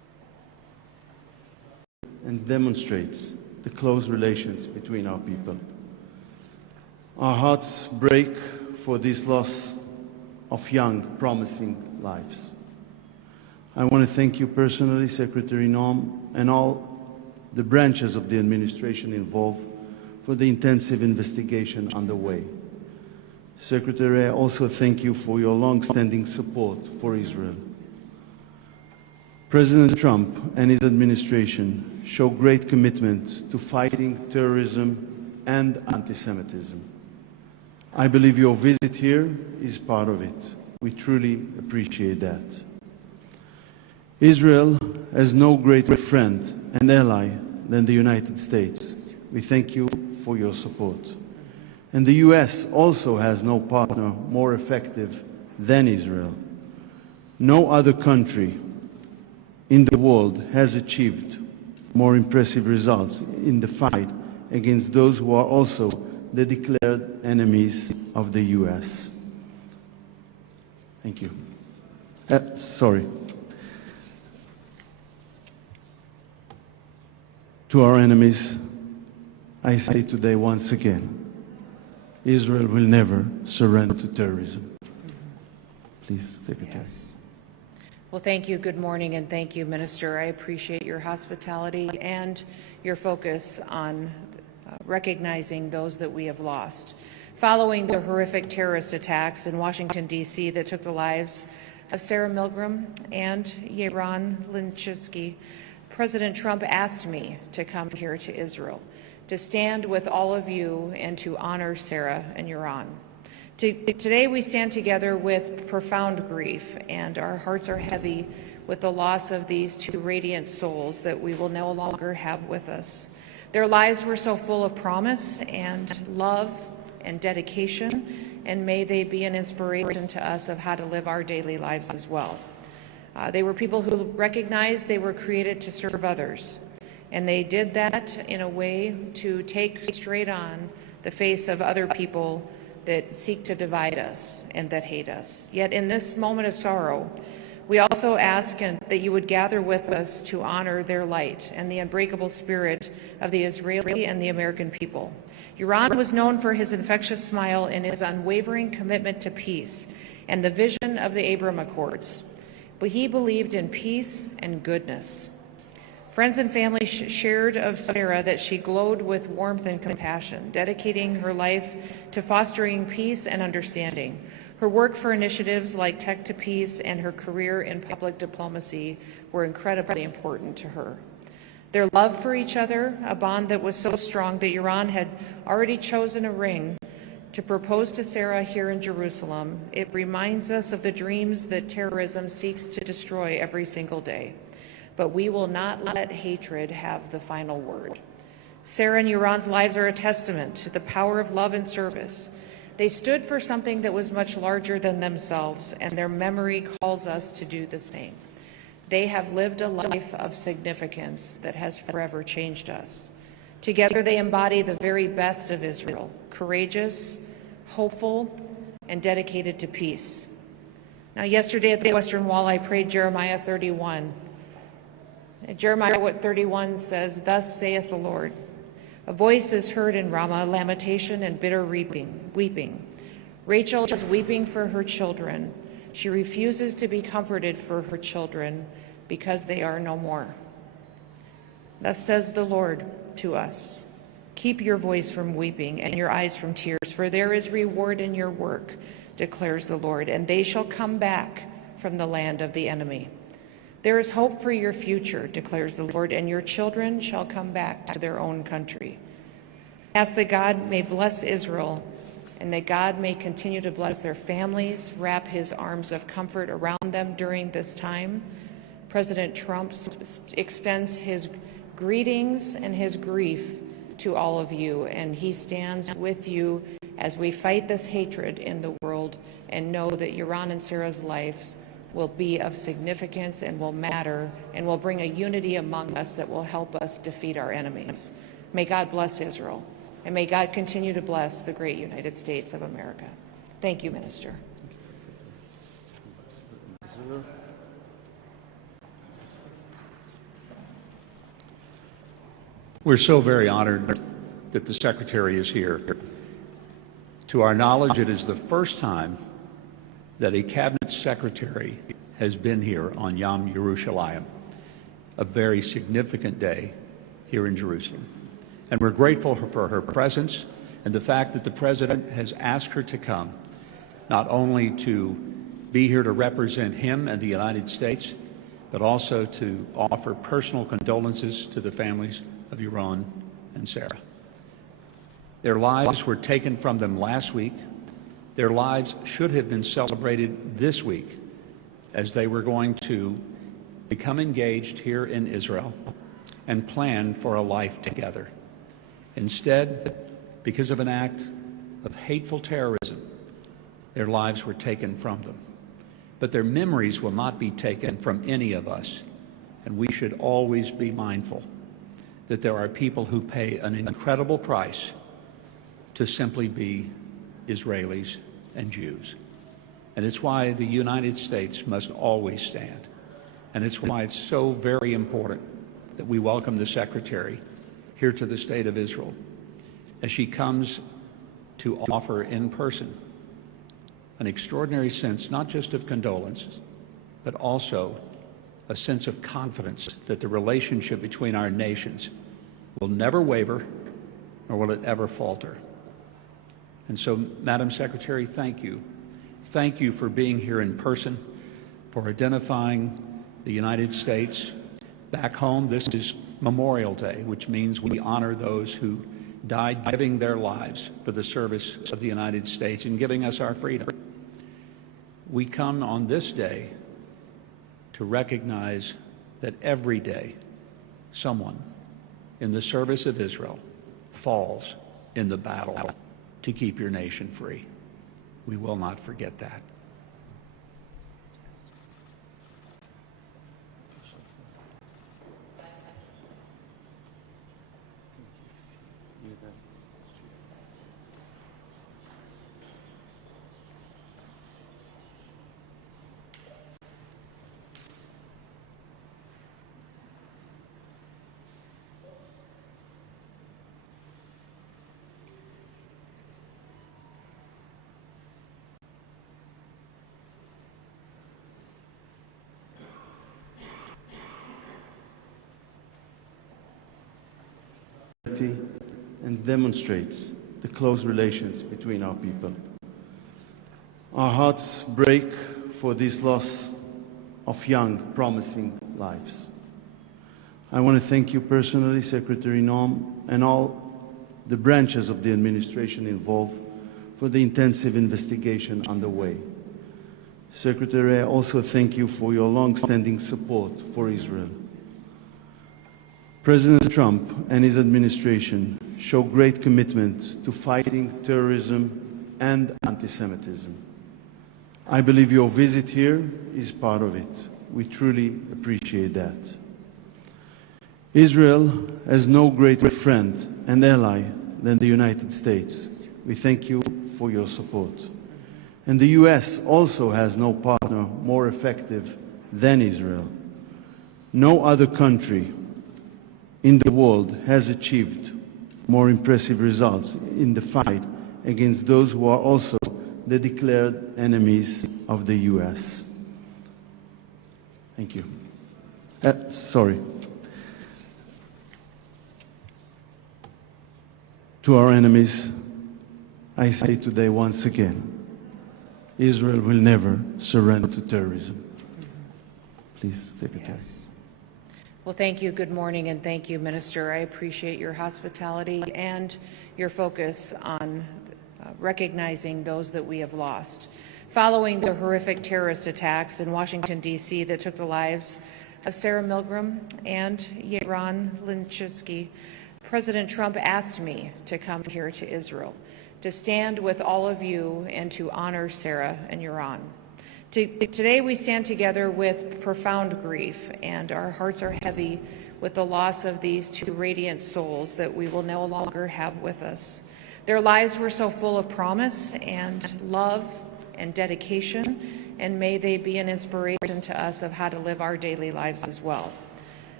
and demonstrates the close relations between our people. Our hearts break for this loss of young, promising lives. I want to thank you personally, Secretary Noem, and all the branches of the administration involved for the intensive investigation underway. Secretary, I also thank you for your long-standing support for Israel. President Trump and his administration show great commitment to fighting terrorism and anti-Semitism. I believe your visit here is part of it. We truly appreciate that. Israel has no greater friend and ally than the United States. We thank you for your support. And the U.S. also has no partner more effective than Israel. No other country in the world has achieved more impressive results in the fight against those who are also the declared enemies of the U.S. Thank you. Sorry. To our enemies, I say today once again, Israel will never surrender to terrorism. Please, Secretary. Yes. Well, thank you. Good morning, and thank you, Minister. I appreciate your hospitality and your focus on recognizing those that we have lost. Following the horrific terrorist attacks in Washington, D.C. that took the lives of Sarah Milgrom and Yaron Lishinsky, President Trump asked me to come here to Israel, to stand with all of you and to honor Sarah and Yaron. Today we stand together with profound grief, and our hearts are heavy with the loss of these two radiant souls that we will no longer have with us. Their lives were so full of promise and love and dedication, and may they be an inspiration to us of how to live our daily lives as well. They were people who recognized they were created to serve others, and they did that in a way to take straight on the face of other people that seek to divide us and that hate us. Yet in this moment of sorrow, we also ask that you would gather with us to honor their light and the unbreakable spirit of the Israeli and the American people. Yaron was known for his infectious smile and his unwavering commitment to peace and the vision of the Abraham Accords. But he believed in peace and goodness. Friends and family shared of Sarah that she glowed with warmth and compassion, dedicating her life to fostering peace and understanding. Her work for initiatives like Tech to Peace and her career in public diplomacy were incredibly important to her. Their love for each other, a bond that was so strong that Yaron had already chosen a ring to propose to Sarah here in Jerusalem. It reminds us of the dreams that terrorism seeks to destroy every single day. But we will not let hatred have the final word. Sarah and Yaron's lives are a testament to the power of love and service. They stood for something that was much larger than themselves, and their memory calls us to do the same. They have lived a life of significance that has forever changed us. Together they embody the very best of Israel, courageous, hopeful, and dedicated to peace. Now, yesterday at the Western Wall, I prayed Jeremiah 31. Jeremiah 31 says, "Thus saith the Lord, a voice is heard in Ramah, lamentation and bitter weeping. Rachel is weeping for her children. She refuses to be comforted for her children because they are no more. Thus says the Lord to us, keep your voice from weeping and your eyes from tears, for there is reward in your work, declares the Lord, and they shall come back from the land of the enemy. There is hope for your future, declares the Lord, and your children shall come back to their own country." Ask that God may bless Israel and that God may continue to bless their families, wrap his arms of comfort around them during this time. President Trump extends his greetings and his grief to all of you, and he stands with you as we fight this hatred in the world and know that Yaron and Sarah's lives will be of significance and will matter and will bring a unity among us that will help us defeat our enemies. May God bless Israel, and may God continue to bless the great United States of America. Thank you, Minister. We're so very honored that the Secretary is here. To our knowledge, it is the first time that a Cabinet Secretary has been here on Yom Yerushalayim, a very significant day here in Jerusalem. And we're grateful for her presence and the fact that the President has asked her to come, not only to be here to represent him and the United States, but also to offer personal condolences to the families of Yaron and Saar. Their lives were taken from them last week. Their lives should have been celebrated this week as they were going to become engaged here in Israel and plan for a life together. Instead, because of an act of hateful terrorism, their lives were taken from them. But their memories will not be taken from any of us, and we should always be mindful that there are people who pay an incredible price to simply be Israelis and Jews. And it's why the United States must always stand. And it's why it's so very important that we welcome the Secretary here to the State of Israel as she comes to offer in person an extraordinary sense, not just of condolence, but also a sense of confidence that the relationship between our nations will never waver, nor will it ever falter. And so, Madam Secretary, thank you. Thank you for being here in person, for identifying the United States. Back home, this is Memorial Day, which means we honor those who died giving their lives for the service of the United States and giving us our freedom. We come on this day to recognize that every day someone in the service of Israel falls in the battle to keep your nation free. We will not forget that. And demonstrates the close relations between our people. Our hearts break for this loss of young, promising lives. I want to thank you personally, Secretary Noem, and all the branches of the administration involved for the intensive investigation underway. Secretary, I also thank you for your long-standing support for Israel. President Trump and his administration show great commitment to fighting terrorism and anti-Semitism. I believe your visit here is part of it. We truly appreciate that. Israel has no greater friend and ally than the United States. We thank you for your support. And the US also has no partner more effective than Israel. No other country in the world has achieved more impressive results in the fight against those who are also the declared enemies of the US. Thank you. Sorry. To our enemies, I say today once again, Israel will never surrender to terrorism. Please, Secretary. Yes. Well, thank you. Good morning, and thank you, Minister. I appreciate your hospitality and your focus on recognizing those that we have lost. Following the horrific terrorist attacks in Washington, D.C. that took the lives of Sarah Milgrom and Yaron Lishinsky, President Trump asked me to come here to Israel, to stand with all of you and to honor Sarah and Yaron. Today we stand together with profound grief, and our hearts are heavy with the loss of these two radiant souls that we will no longer have with us. Their lives were so full of promise and love and dedication, and may they be an inspiration to us of how to live our daily lives as well.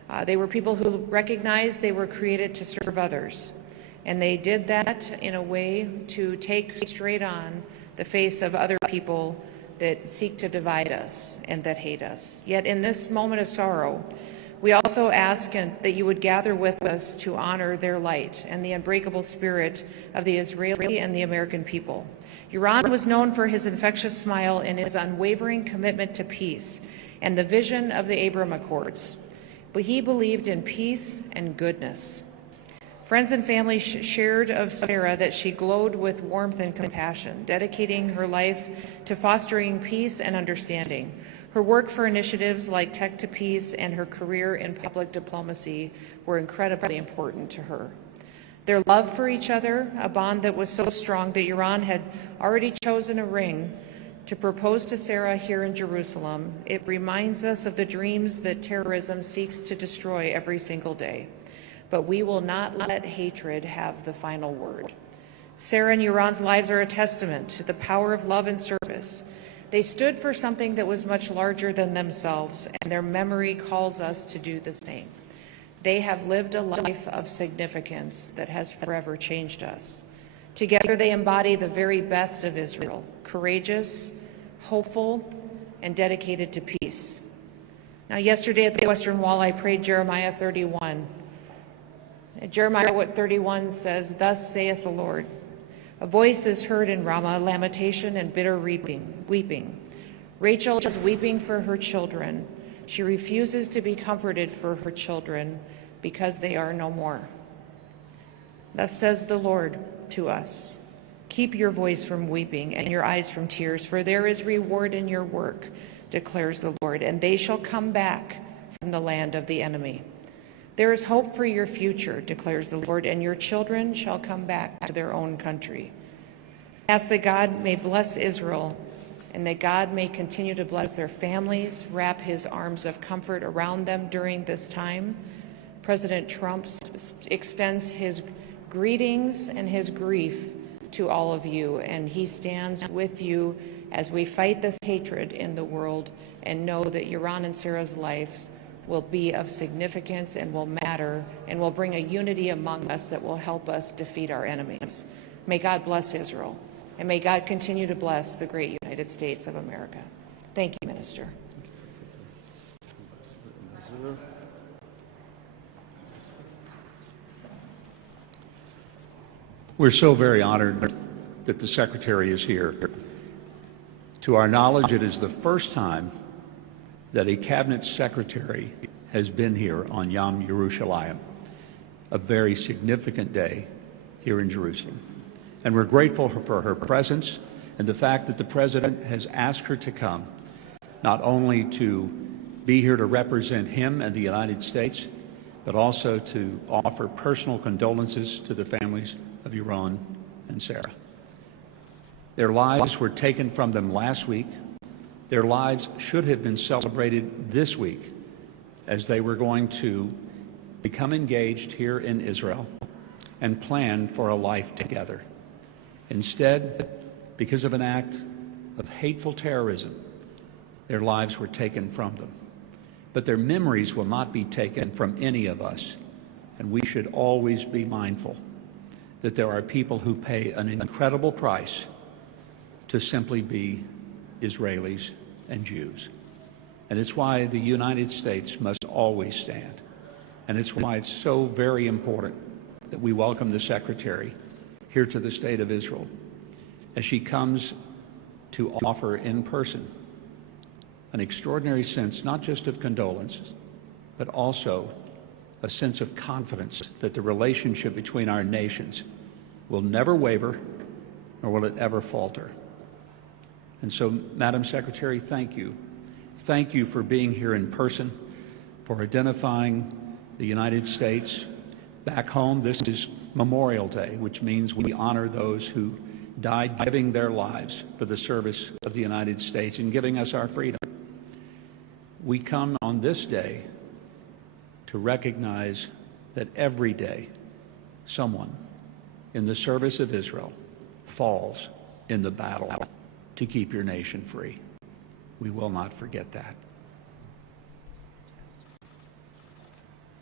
They were people who recognized they were created to serve others, and they did that in a way to take straight on the face of other people that seek to divide us and that hate us. Yet in this moment of sorrow, we also ask that you would gather with us to honor their light and the unbreakable spirit of the Israeli and the American people. Yaron was known for his infectious smile and his unwavering commitment to peace and the vision of the Abraham Accords. But he believed in peace and goodness. Friends and family shared of Sarah that she glowed with warmth and compassion, dedicating her life to fostering peace and understanding. Her work for initiatives like Tech to Peace and her career in public diplomacy were incredibly important to her. Their love for each other, a bond that was so strong that Yaron had already chosen a ring to propose to Sarah here in Jerusalem, it reminds us of the dreams that terrorism seeks to destroy every single day. But we will not let hatred have the final word. Sarah and Yaron's lives are a testament to the power of love and service. They stood for something that was much larger than themselves, and their memory calls us to do the same. They have lived a life of significance that has forever changed us. Together they embody the very best of Israel, courageous, hopeful, and dedicated to peace. Now, yesterday at the Western Wall, I prayed Jeremiah 31. Jeremiah 31 says, "Thus saith the Lord, a voice is heard in Ramah, lamentation and bitter weeping. Rachel is weeping for her children. She refuses to be comforted for her children because they are no more. Thus says the Lord to us, keep your voice from weeping and your eyes from tears, for there is reward in your work, declares the Lord, and they shall come back from the land of the enemy. There is hope for your future, declares the Lord, and your children shall come back to their own country. Ask that God may bless Israel and that God may continue to bless their families, wrap his arms of comfort around them during this time. President Trump extends his greetings and his grief to all of you, and he stands with you as we fight this hatred in the world and know that Yaron and Sarah's lives will be of significance and will matter and will bring a unity among us that will help us defeat our enemies. May God bless Israel, and may God continue to bless the great United States of America. Thank you, Minister. We're so very honored that the Secretary is here. To our knowledge, it is the first time that a Cabinet Secretary has been here on Yom Yerushalayim, a very significant day here in Jerusalem. And we're grateful for her presence and the fact that the President has asked her to come, not only to be here to represent him and the United States, but also to offer personal condolences to the families of Yaron and Sarah. Their lives were taken from them last week. Their lives should have been celebrated this week as they were going to become engaged here in Israel and plan for a life together. Instead, because of an act of hateful terrorism, their lives were taken from them. But their memories will not be taken from any of us, and we should always be mindful that there are people who pay an incredible price to simply be Israelis and Jews. And it's why the United States must always stand. And it's why it's so very important that we welcome the Secretary here to the State of Israel as she comes to offer in person an extraordinary sense, not just of condolence, but also a sense of confidence that the relationship between our nations will never waver, nor will it ever falter. And so, Madam Secretary, thank you. Thank you for being here in person, for identifying the United States. Back home, this is Memorial Day, which means we honor those who died giving their lives for the service of the United States and giving us our freedom. We come on this day to recognize that every day someone in the service of Israel falls in the battle to keep your nation free. We will not forget that.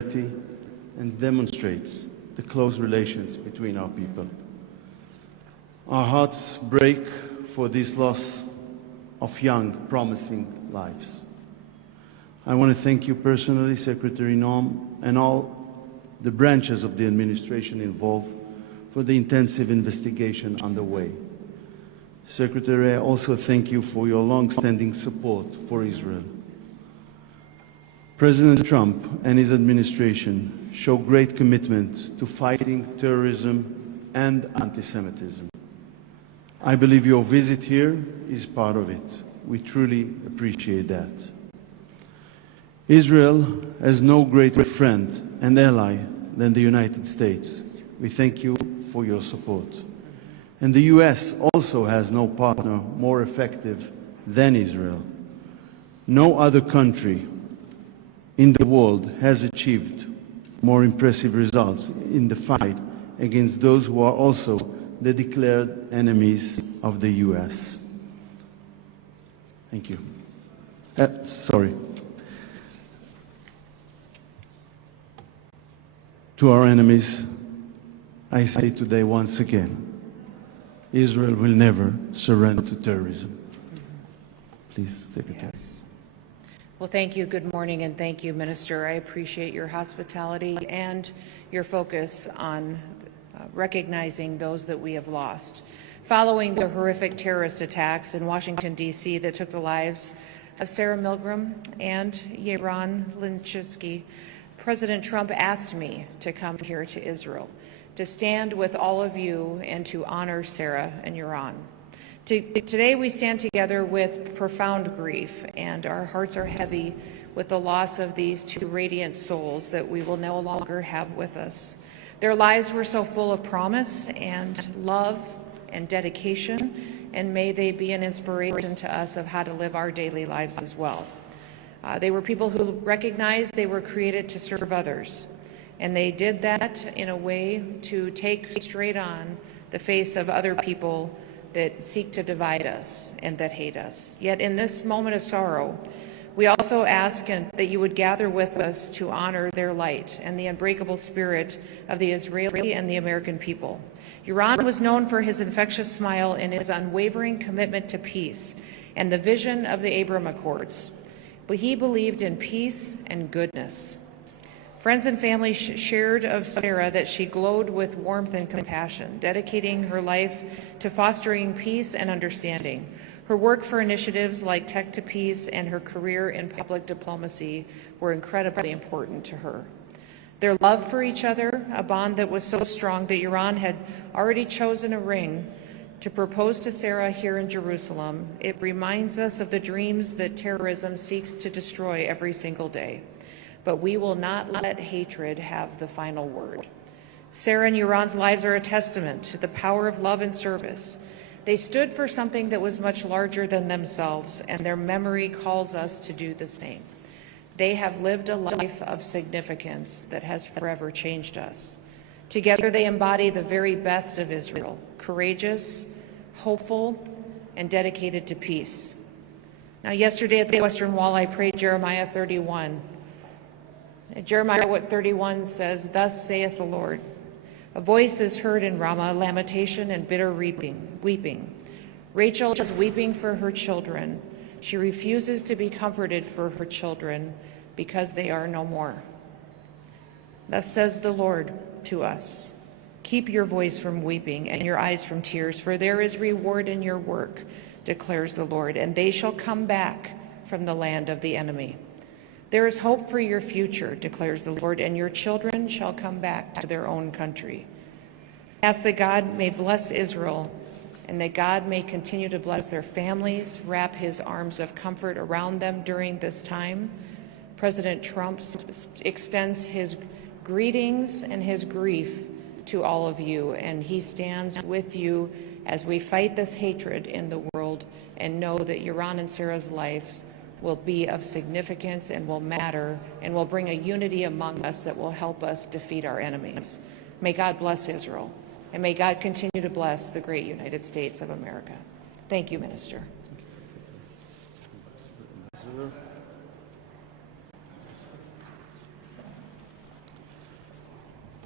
and demonstrates the close relations between our people. Our hearts break for this loss of young, promising lives. I want to thank you personally, Secretary Noem, and all the branches of the administration involved for the intensive investigation underway. Secretary, I also thank you for your long-standing support for Israel. President Trump and his administration show great commitment to fighting terrorism and anti-Semitism. I believe your visit here is part of it. We truly appreciate that. Israel has no greater friend and ally than the United States. We thank you for your support. And the U.S. also has no partner more effective than Israel. No other country in the world has achieved more impressive results in the fight against those who are also the declared enemies of the U.S. Thank you. Sorry. To our enemies, I say today once again, Israel will never surrender to terrorism. Please, Secretary. Yes. Well, thank you. Good morning, and thank you, Minister. I appreciate your hospitality and your focus on recognizing those that we have lost. Following the horrific terrorist attacks in Washington, D.C. that took the lives of Sarah Milgrom and Yaron Lishinsky, President Trump asked me to come here to Israel, to stand with all of you and to honor Sarah and Yaron. Today we stand together with profound grief, and our hearts are heavy with the loss of these two radiant souls that we will no longer have with us. Their lives were so full of promise and love and dedication, and may they be an inspiration to us of how to live our daily lives as well. They were people who recognized they were created to serve others, and they did that in a way to take straight on the face of other people that seek to divide us and that hate us. Yet in this moment of sorrow, we also ask that you would gather with us to honor their light and the unbreakable spirit of the Israeli and the American people. Yaron was known for his infectious smile and his unwavering commitment to peace and the vision of the Abraham Accords. But he believed in peace and goodness. Friends and family shared of Sarah that she glowed with warmth and compassion, dedicating her life to fostering peace and understanding. Her work for initiatives like Tech to Peace and her career in public diplomacy were incredibly important to her. Their love for each other, a bond that was so strong that Yaron had already chosen a ring to propose to Sarah here in Jerusalem. It reminds us of the dreams that terrorism seeks to destroy every single day. But we will not let hatred have the final word. Sarah and Yaron's lives are a testament to the power of love and service. They stood for something that was much larger than themselves, and their memory calls us to do the same. They have lived a life of significance that has forever changed us. Together they embody the very best of Israel, courageous, hopeful, and dedicated to peace. Now, yesterday at the Western Wall, I prayed Jeremiah 31. Jeremiah 31 says, "Thus saith the Lord, a voice is heard in Ramah, lamentation and bitter weeping. Rachel is weeping for her children. She refuses to be comforted for her children because they are no more. Thus says the Lord to us, keep your voice from weeping and your eyes from tears, for there is reward in your work, declares the Lord, and they shall come back from the land of the enemy. There is hope for your future, declares the Lord, and your children shall come back to their own country." Ask that God may bless Israel and that God may continue to bless their families, wrap his arms of comfort around them during this time. President Trump extends his greetings and his grief to all of you, and he stands with you as we fight this hatred in the world and know that Yaron and Sarah's lives will be of significance and will matter and will bring a unity among us that will help us defeat our enemies. May God bless Israel, and may God continue to bless the great United States of America. Thank you, Minister.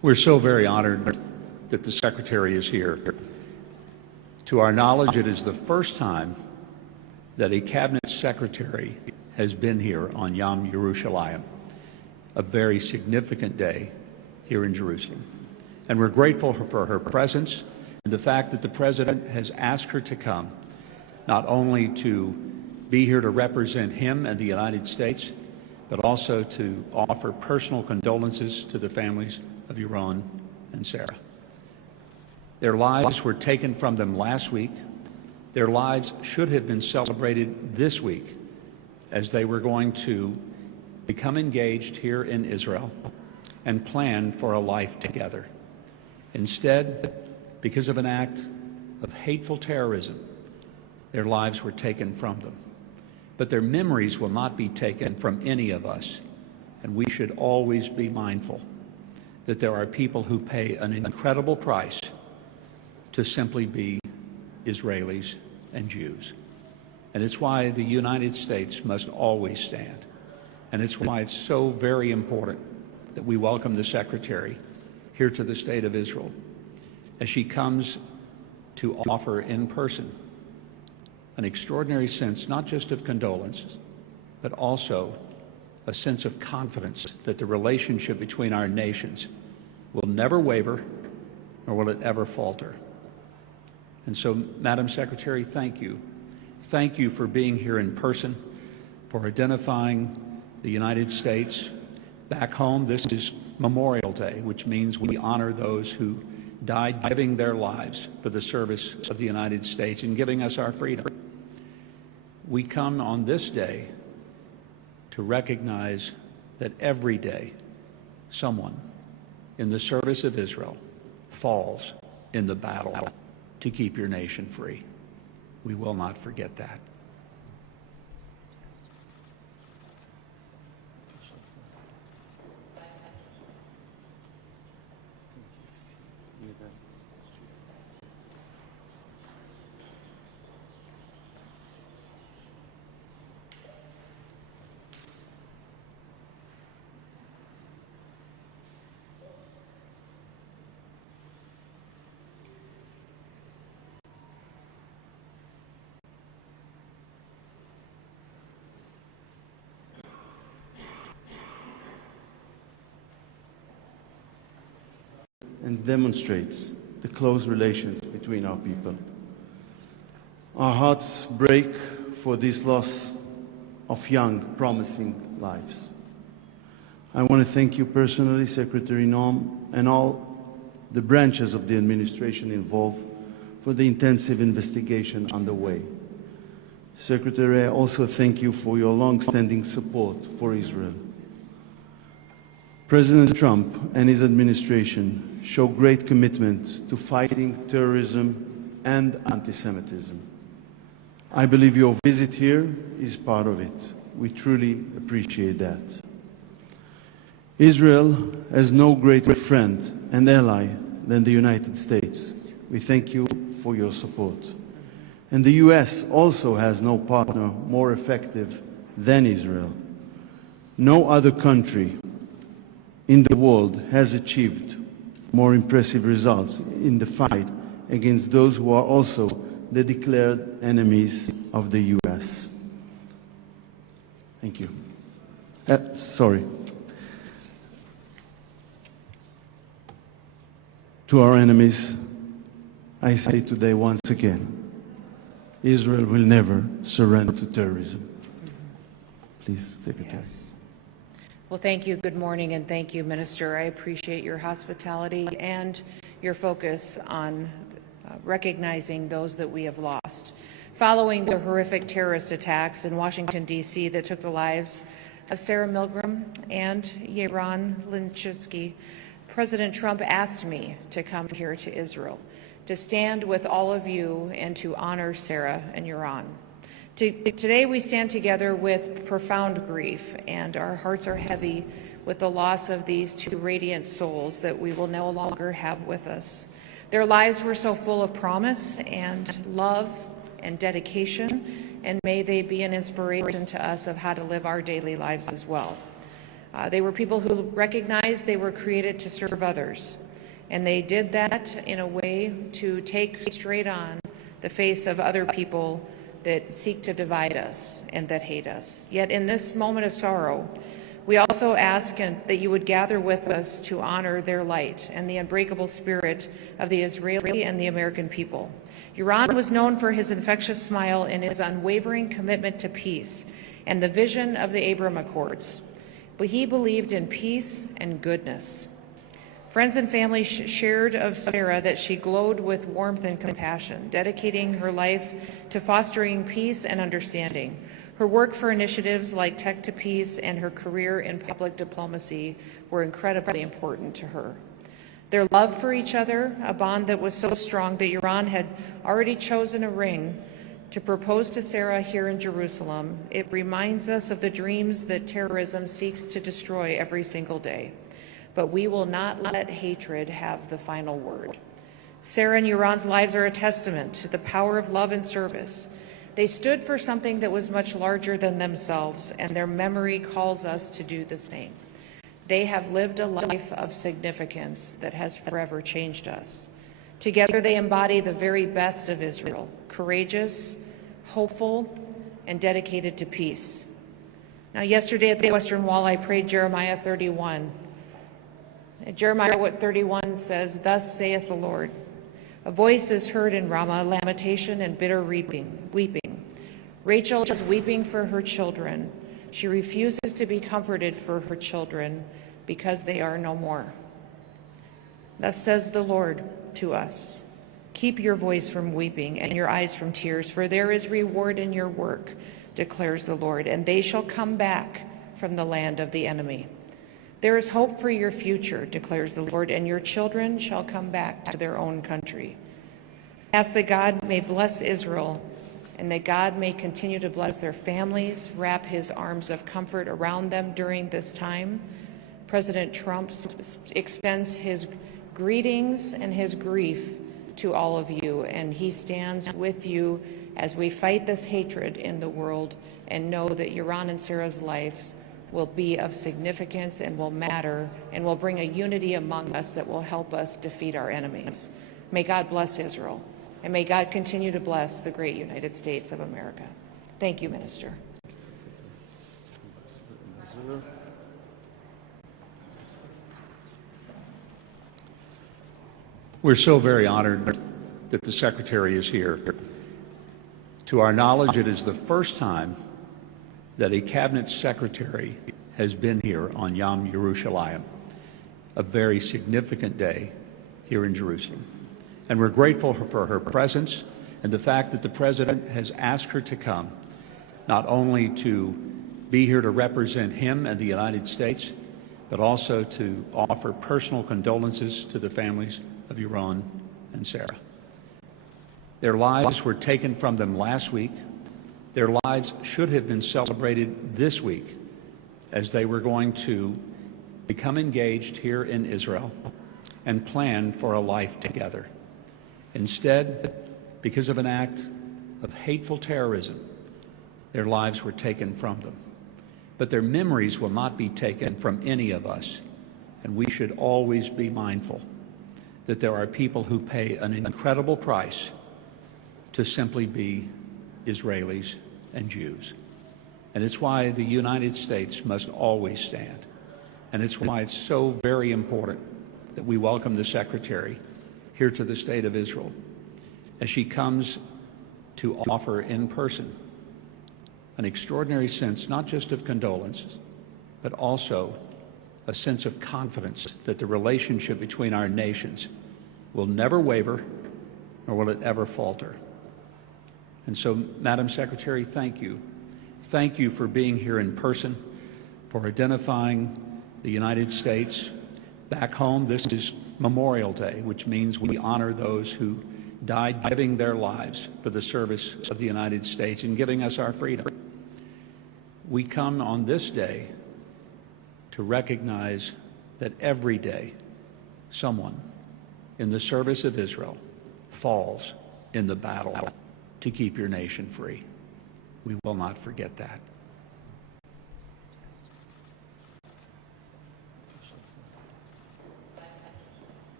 We're so very honored that the Secretary is here. To our knowledge, it is the first time that a Cabinet Secretary has been here on Yom Yerushalayim, a very significant day here in Jerusalem. And we're grateful for her presence and the fact that the President has asked her to come, not only to be here to represent him and the United States, but also to offer personal condolences to the families of Yaron and Sarah. Their lives were taken from them last week. Their lives should have been celebrated this week as they were going to become engaged here in Israel and plan for a life together. Instead, because of an act of hateful terrorism, their lives were taken from them. But their memories will not be taken from any of us, and we should always be mindful that there are people who pay an incredible price to simply be Israelis and Jews. And it's why the United States must always stand. And it's why it's so very important that we welcome the Secretary here to the State of Israel as she comes to offer in person an extraordinary sense, not just of condolence, but also a sense of confidence that the relationship between our nations will never waver, nor will it ever falter. And so, Madam Secretary, thank you. Thank you for being here in person, for identifying the United States. Back home, this is Memorial Day, which means we honor those who died giving their lives for the service of the United States and giving us our freedom. We come on this day to recognize that every day someone in the service of Israel falls in the battle to keep your nation free. We will not forget that. And demonstrates the close relations between our people. Our hearts break for this loss of young, promising lives. I want to thank you personally, Secretary Noem, and all the branches of the administration involved for the intensive investigation underway. Secretary, I also thank you for your long-standing support for Israel. President Trump and his administration show great commitment to fighting terrorism and anti-Semitism. I believe your visit here is part of it. We truly appreciate that. Israel has no greater friend and ally than the United States. We thank you for your support. And the US also has no partner more effective than Israel. No other country in the world has achieved more impressive results in the fight against those who are also the declared enemies of the US. Thank you. Sorry. To our enemies, I say today once again, Israel will never surrender to terrorism. Please, Secretary. Yes. Well, thank you. Good morning, and thank you, Minister. I appreciate your hospitality and your focus on recognizing those that we have lost. Following the horrific terrorist attacks in Washington, D.C. that took the lives of Sarah Milgrom and Yaron Lishinsky, President Trump asked me to come here to Israel, to stand with all of you and to honor Sarah and Yaron. Today we stand together with profound grief, and our hearts are heavy with the loss of these two radiant souls that we will no longer have with us. Their lives were so full of promise and love and dedication, and may they be an inspiration to us of how to live our daily lives as well. They were people who recognized they were created to serve others, and they did that in a way to take straight on the face of other people that seek to divide us and that hate us. Yet in this moment of sorrow, we also ask that you would gather with us to honor their light and the unbreakable spirit of the Israeli and the American people. Yaron was known for his infectious smile and his unwavering commitment to peace and the vision of the Abraham Accords. But he believed in peace and goodness. Friends and family shared of Sarah that she glowed with warmth and compassion, dedicating her life to fostering peace and understanding. Her work for initiatives like Tech to Peace and her career in public diplomacy were incredibly important to her. Their love for each other, a bond that was so strong that Yaron had already chosen a ring to propose to Sarah here in Jerusalem, it reminds us of the dreams that terrorism seeks to destroy every single day. But we will not let hatred have the final word. Sarah and Yaron's lives are a testament to the power of love and service. They stood for something that was much larger than themselves, and their memory calls us to do the same. They have lived a life of significance that has forever changed us. Together they embody the very best of Israel, courageous, hopeful, and dedicated to peace. Now, yesterday at the Western Wall, I prayed Jeremiah 31. Jeremiah 31 says, "Thus saith the Lord, a voice is heard in Ramah, lamentation and bitter weeping. Rachel is weeping for her children. She refuses to be comforted for her children because they are no more. Thus says the Lord to us, keep your voice from weeping and your eyes from tears, for there is reward in your work, declares the Lord, and they shall come back from the land of the enemy. There is hope for your future, declares the Lord, and your children shall come back to their own country. Ask that God may bless Israel and that God may continue to bless their families, wrap his arms of comfort around them during this time. President Trump extends his greetings and his grief to all of you, and he stands with you as we fight this hatred in the world and know that Yaron and Sarah's lives will be of significance and will matter and will bring a unity among us that will help us defeat our enemies. May God bless Israel, and may God continue to bless the great United States of America. Thank you, Minister. We're so very honored that the Secretary is here. To our knowledge, it is the first time that a Cabinet Secretary has been here on Yom Yerushalayim, a very significant day here in Jerusalem. And we're grateful for her presence and the fact that the President has asked her to come, not only to be here to represent him and the United States, but also to offer personal condolences to the families of Yaron and Sarah. Their lives were taken from them last week. Their lives should have been celebrated this week as they were going to become engaged here in Israel and plan for a life together. Instead, because of an act of hateful terrorism, their lives were taken from them. But their memories will not be taken from any of us, and we should always be mindful that there are people who pay an incredible price to simply be Israelis and Jews. And it's why the United States must always stand. And it's why it's so very important that we welcome the Secretary here to the State of Israel as she comes to offer in person an extraordinary sense, not just of condolence, but also a sense of confidence that the relationship between our nations will never waver, nor will it ever falter. And so, Madam Secretary, thank you. Thank you for being here in person, for identifying the United States. Back home, this is Memorial Day, which means we honor those who died giving their lives for the service of the United States and giving us our freedom. We come on this day to recognize that every day someone in the service of Israel falls in the battle to keep your nation free. We will not forget that.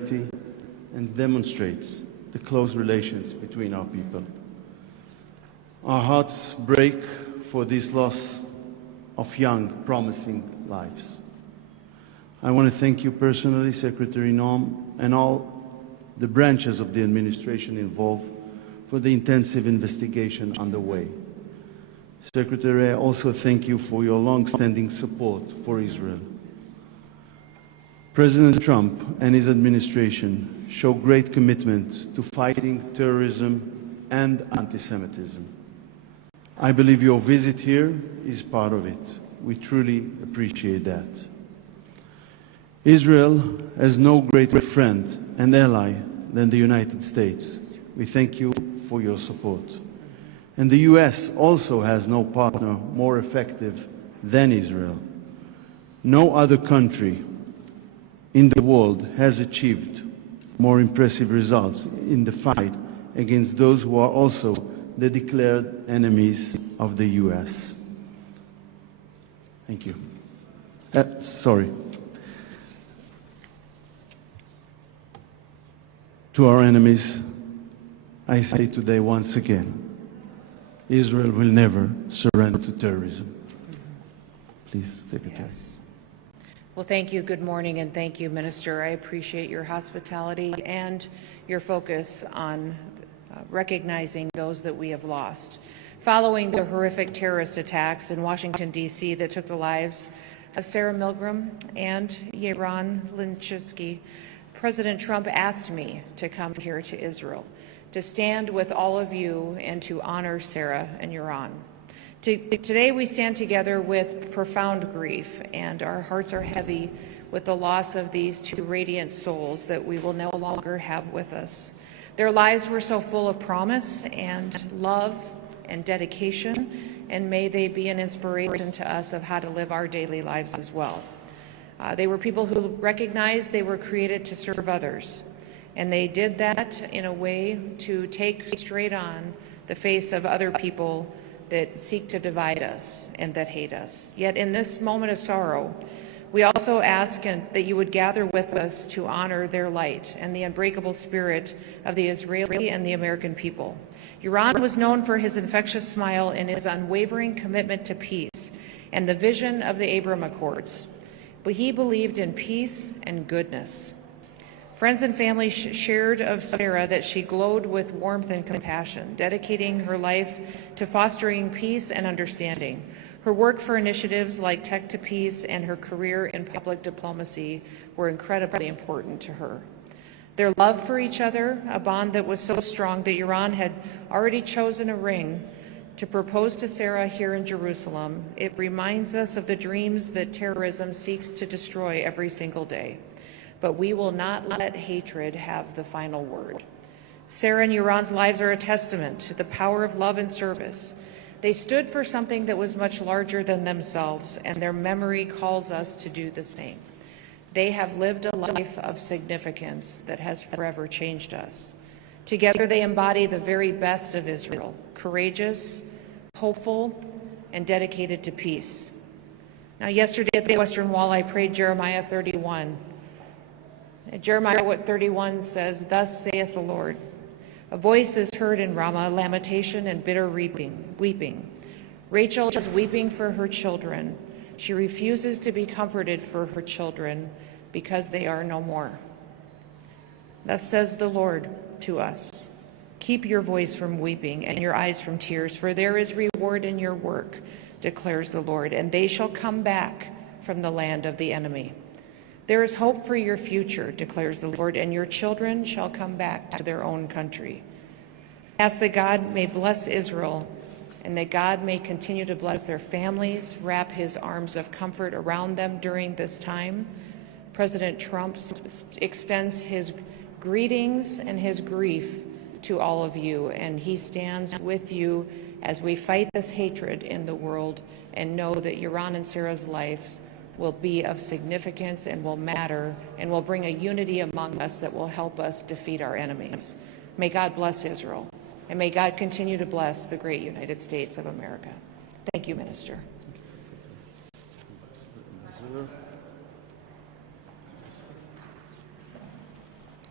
and demonstrates the close relations between our people. Our hearts break for this loss of young, promising lives. I want to thank you personally, Secretary Noem, and all the branches of the administration involved for the intensive investigation underway. Secretary, I also thank you for your long-standing support for Israel. President Trump and his administration show great commitment to fighting terrorism and anti-Semitism. I believe your visit here is part of it. We truly appreciate that. Israel has no greater friend and ally than the United States. We thank you for your support. And the U.S. also has no partner more effective than Israel. No other country in the world has achieved more impressive results in the fight against those who are also the declared enemies of the U.S. Thank you. To our enemies, I say today once again, Israel will never surrender to terrorism. Please, Secretary. Yes. Well, thank you. Good morning, and thank you, Minister. I appreciate your hospitality and your focus on recognizing those that we have lost. Following the horrific terrorist attacks in Washington, D.C. that took the lives of Saar Milgrom and Yaron Lishinsky, President Trump asked me to come here to Israel, to stand with all of you and to honor Sarah and Yaron. Today we stand together with profound grief, and our hearts are heavy with the loss of these two radiant souls that we will no longer have with us. Their lives were so full of promise and love and dedication, and may they be an inspiration to us of how to live our daily lives as well. They were people who recognized they were created to serve others, and they did that in a way to take straight on the face of other people that seek to divide us and that hate us. Yet in this moment of sorrow, we also ask that you would gather with us to honor their light and the unbreakable spirit of the Israeli and the American people. Yaron was known for his infectious smile and his unwavering commitment to peace and the vision of the Abraham Accords. But he believed in peace and goodness. Friends and family shared of Sarah that she glowed with warmth and compassion, dedicating her life to fostering peace and understanding. Her work for initiatives like Tech to Peace and her career in public diplomacy were incredibly important to her. Their love for each other, a bond that was so strong that Yaron had already chosen a ring to propose to Sarah here in Jerusalem. It reminds us of the dreams that terrorism seeks to destroy every single day. But we will not let hatred have the final word. Sarah and Yaron's lives are a testament to the power of love and service. They stood for something that was much larger than themselves, and their memory calls us to do the same. They have lived a life of significance that has forever changed us. Together they embody the very best of Israel, courageous, hopeful, and dedicated to peace. Now, yesterday at the Western Wall, I prayed Jeremiah 31. Jeremiah 31 says, "Thus saith the Lord, a voice is heard in Ramah, lamentation and bitter weeping. Rachel is weeping for her children. She refuses to be comforted for her children because they are no more. Thus says the Lord to us, keep your voice from weeping and your eyes from tears, for there is reward in your work, declares the Lord, and they shall come back from the land of the enemy. There is hope for your future, declares the Lord, and your children shall come back to their own country. Ask that God may bless Israel and that God may continue to bless their families, wrap his arms of comfort around them during this time. President Trump extends his greetings and his grief to all of you, and he stands with you as we fight this hatred in the world and know that Yaron and Sarah's lives will be of significance and will matter and will bring a unity among us that will help us defeat our enemies. May God bless Israel, and may God continue to bless the great United States of America. Thank you, Minister.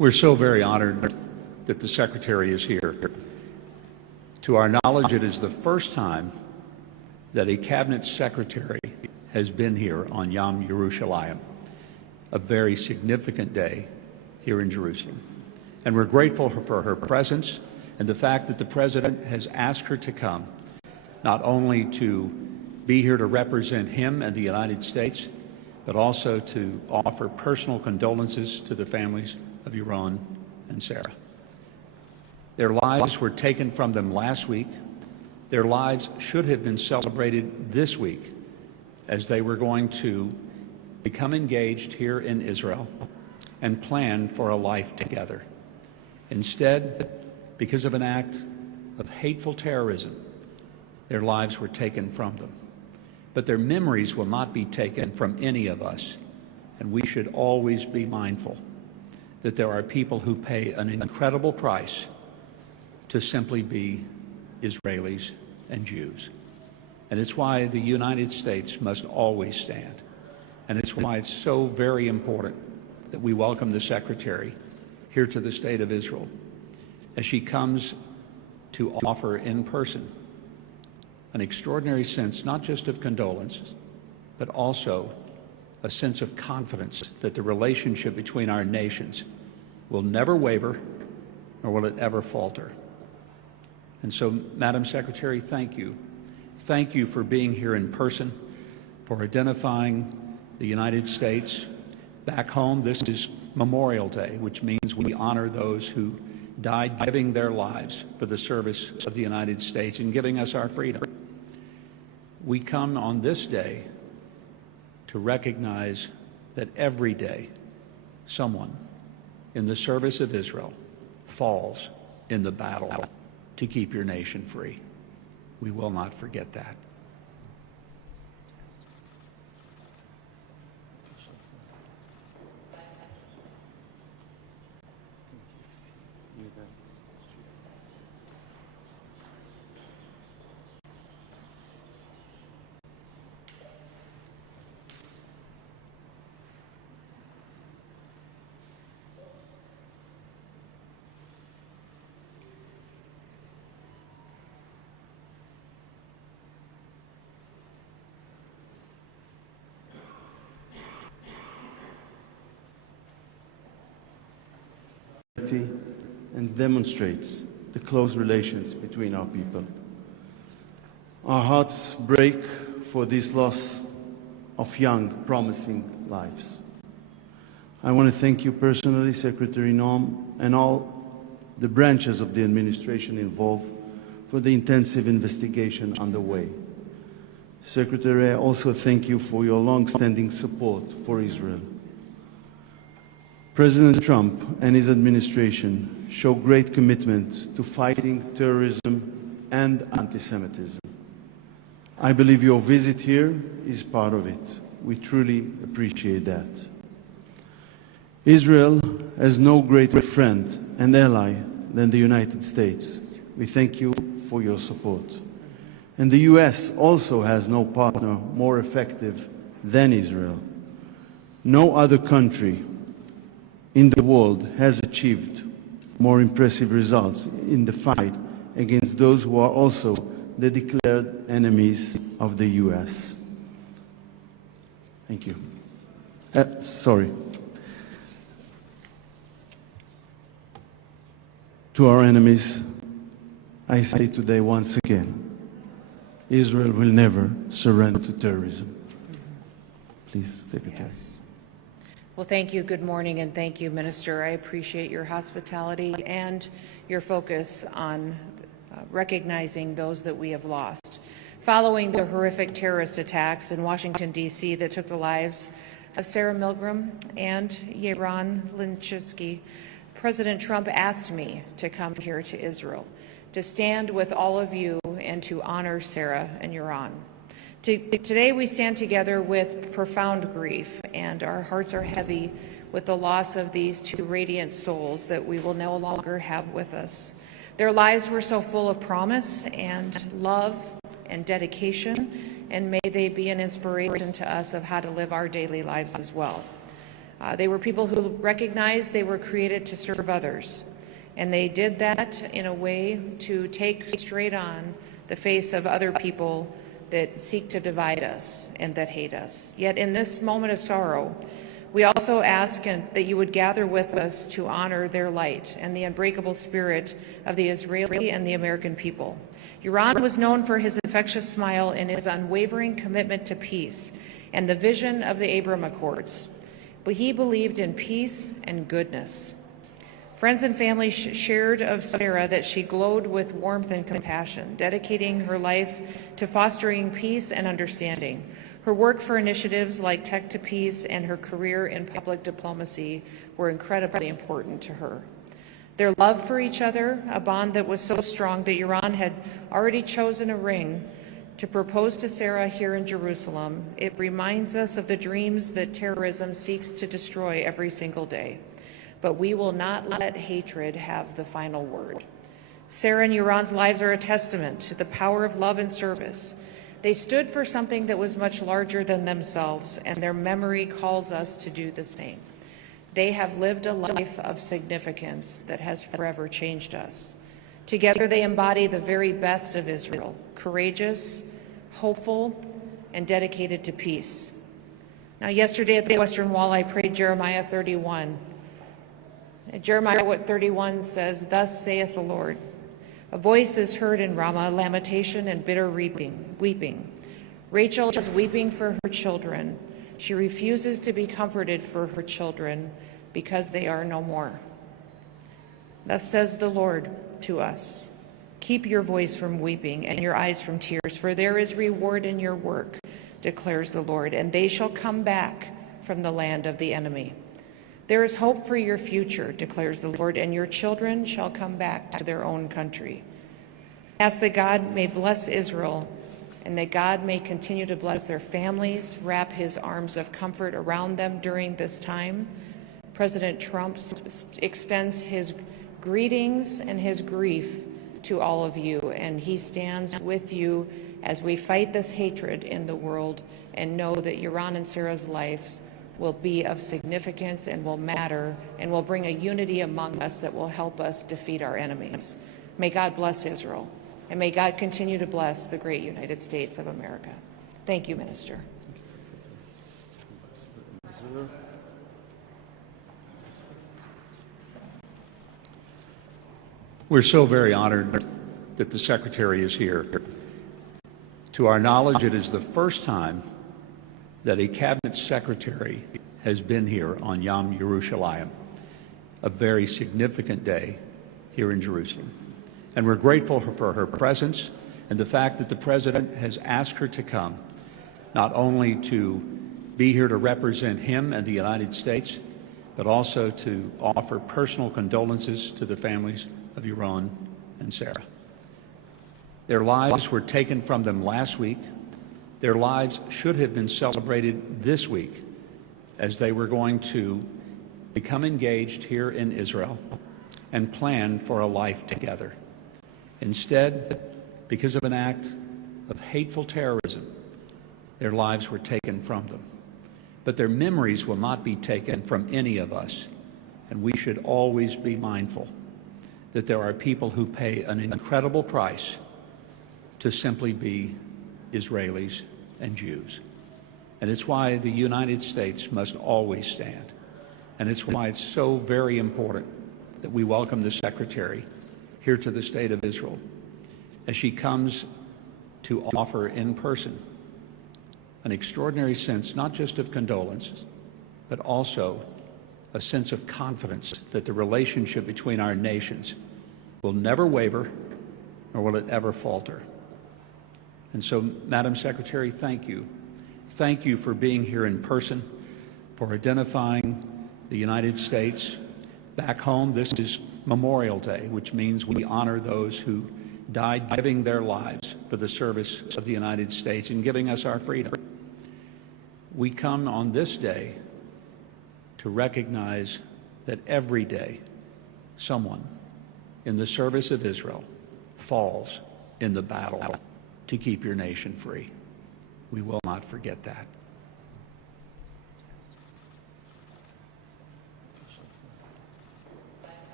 We're so very honored that the Secretary is here. To our knowledge, it is the first time that a Cabinet Secretary has been here on Yom Yerushalayim, a very significant day here in Jerusalem. And we're grateful for her presence and the fact that the President has asked her to come, not only to be here to represent him and the United States, but also to offer personal condolences to the families of Yaron and Sarah. Their lives were taken from them last week. Their lives should have been celebrated this week as they were going to become engaged here in Israel and plan for a life together. Instead, because of an act of hateful terrorism, their lives were taken from them. But their memories will not be taken from any of us, and we should always be mindful that there are people who pay an incredible price to simply be Israelis and Jews. And it's why the United States must always stand. And it's why it's so very important that we welcome the Secretary here to the State of Israel as she comes to offer in person an extraordinary sense, not just of condolence, but also a sense of confidence that the relationship between our nations will never waver, nor will it ever falter. And so, Madam Secretary, thank you. Thank you for being here in person, for identifying the United States. Back home, this is Memorial Day, which means we honor those who died giving their lives for the service of the United States and giving us our freedom. We come on this day to recognize that every day someone in the service of Israel falls in the battle to keep your nation free. We will not forget that. And demonstrates the close relations between our people. Our hearts break for this loss of young, promising lives. I want to thank you personally, Secretary Noem, and all the branches of the administration involved for the intensive investigation underway. Secretary, I also thank you for your long-standing support for Israel. President Trump and his administration show great commitment to fighting terrorism and anti-Semitism. I believe your visit here is part of it. We truly appreciate that. Israel has no greater friend and ally than the United States. We thank you for your support. And the US also has no partner more effective than Israel. No other country in the world has achieved more impressive results in the fight against those who are also the declared enemies of the US. Thank you. To our enemies, I say today once again, Israel will never surrender to terrorism. Please, Secretary. Yes. Well, thank you. Good morning, and thank you, Minister. I appreciate your hospitality and your focus on recognizing those that we have lost. Following the horrific terrorist attacks in Washington, D.C. that took the lives of Sarah Milgrom and Yaron Lishinsky, President Trump asked me to come here to Israel, to stand with all of you and to honor Sarah and Yaron. Today we stand together with profound grief, and our hearts are heavy with the loss of these two radiant souls that we will no longer have with us. Their lives were so full of promise and love and dedication, and may they be an inspiration to us of how to live our daily lives as well. They were people who recognized they were created to serve others, and they did that in a way to take straight on the face of other people that seek to divide us and that hate us. Yet in this moment of sorrow, we also ask that you would gather with us to honor their light and the unbreakable spirit of the Israeli and the American people. Yaron was known for his infectious smile and his unwavering commitment to peace and the vision of the Abraham Accords. But he believed in peace and goodness. Friends and family shared of Sarah that she glowed with warmth and compassion, dedicating her life to fostering peace and understanding. Her work for initiatives like Tech to Peace and her career in public diplomacy were incredibly important to her. Their love for each other, a bond that was so strong that Yaron had already chosen a ring to propose to Sarah here in Jerusalem, it reminds us of the dreams that terrorism seeks to destroy every single day. But we will not let hatred have the final word. Sarah and Yaron's lives are a testament to the power of love and service. They stood for something that was much larger than themselves, and their memory calls us to do the same. They have lived a life of significance that has forever changed us. Together they embody the very best of Israel, courageous, hopeful, and dedicated to peace. Now, yesterday at the Western Wall, I prayed Jeremiah 31. Jeremiah 31 says, "Thus saith the Lord, a voice is heard in Ramah, lamentation and bitter weeping. Rachel is weeping for her children. She refuses to be comforted for her children because they are no more. Thus says the Lord to us, keep your voice from weeping and your eyes from tears, for there is reward in your work, declares the Lord, and they shall come back from the land of the enemy. There is hope for your future, declares the Lord, and your children shall come back to their own country. Ask that God may bless Israel and that God may continue to bless their families, wrap his arms of comfort around them during this time. President Trump extends his greetings and his grief to all of you, and he stands with you as we fight this hatred in the world and know that Yaron and Sarah's lives will be of significance and will matter and will bring a unity among us that will help us defeat our enemies. May God bless Israel, and may God continue to bless the great United States of America. Thank you, Minister. We're so very honored that the Secretary is here. To our knowledge, it is the first time that a Cabinet Secretary has been here on Yom Yerushalayim, a very significant day here in Jerusalem. And we're grateful for her presence and the fact that the President has asked her to come, not only to be here to represent him and the United States, but also to offer personal condolences to the families of Yaron and Sarah. Their lives were taken from them last week. Their lives should have been celebrated this week as they were going to become engaged here in Israel and plan for a life together. Instead, because of an act of hateful terrorism, their lives were taken from them. But their memories will not be taken from any of us, and we should always be mindful that there are people who pay an incredible price to simply be Israelis and Jews. And it's why the United States must always stand. And it's why it's so very important that we welcome the Secretary here to the State of Israel as she comes to offer in person an extraordinary sense, not just of condolence, but also a sense of confidence that the relationship between our nations will never waver, nor will it ever falter. And so, Madam Secretary, thank you. Thank you for being here in person, for identifying the United States. Back home, this is Memorial Day, which means we honor those who died giving their lives for the service of the United States and giving us our freedom. We come on this day to recognize that every day someone in the service of Israel falls in the battle to keep your nation free. We will not forget that.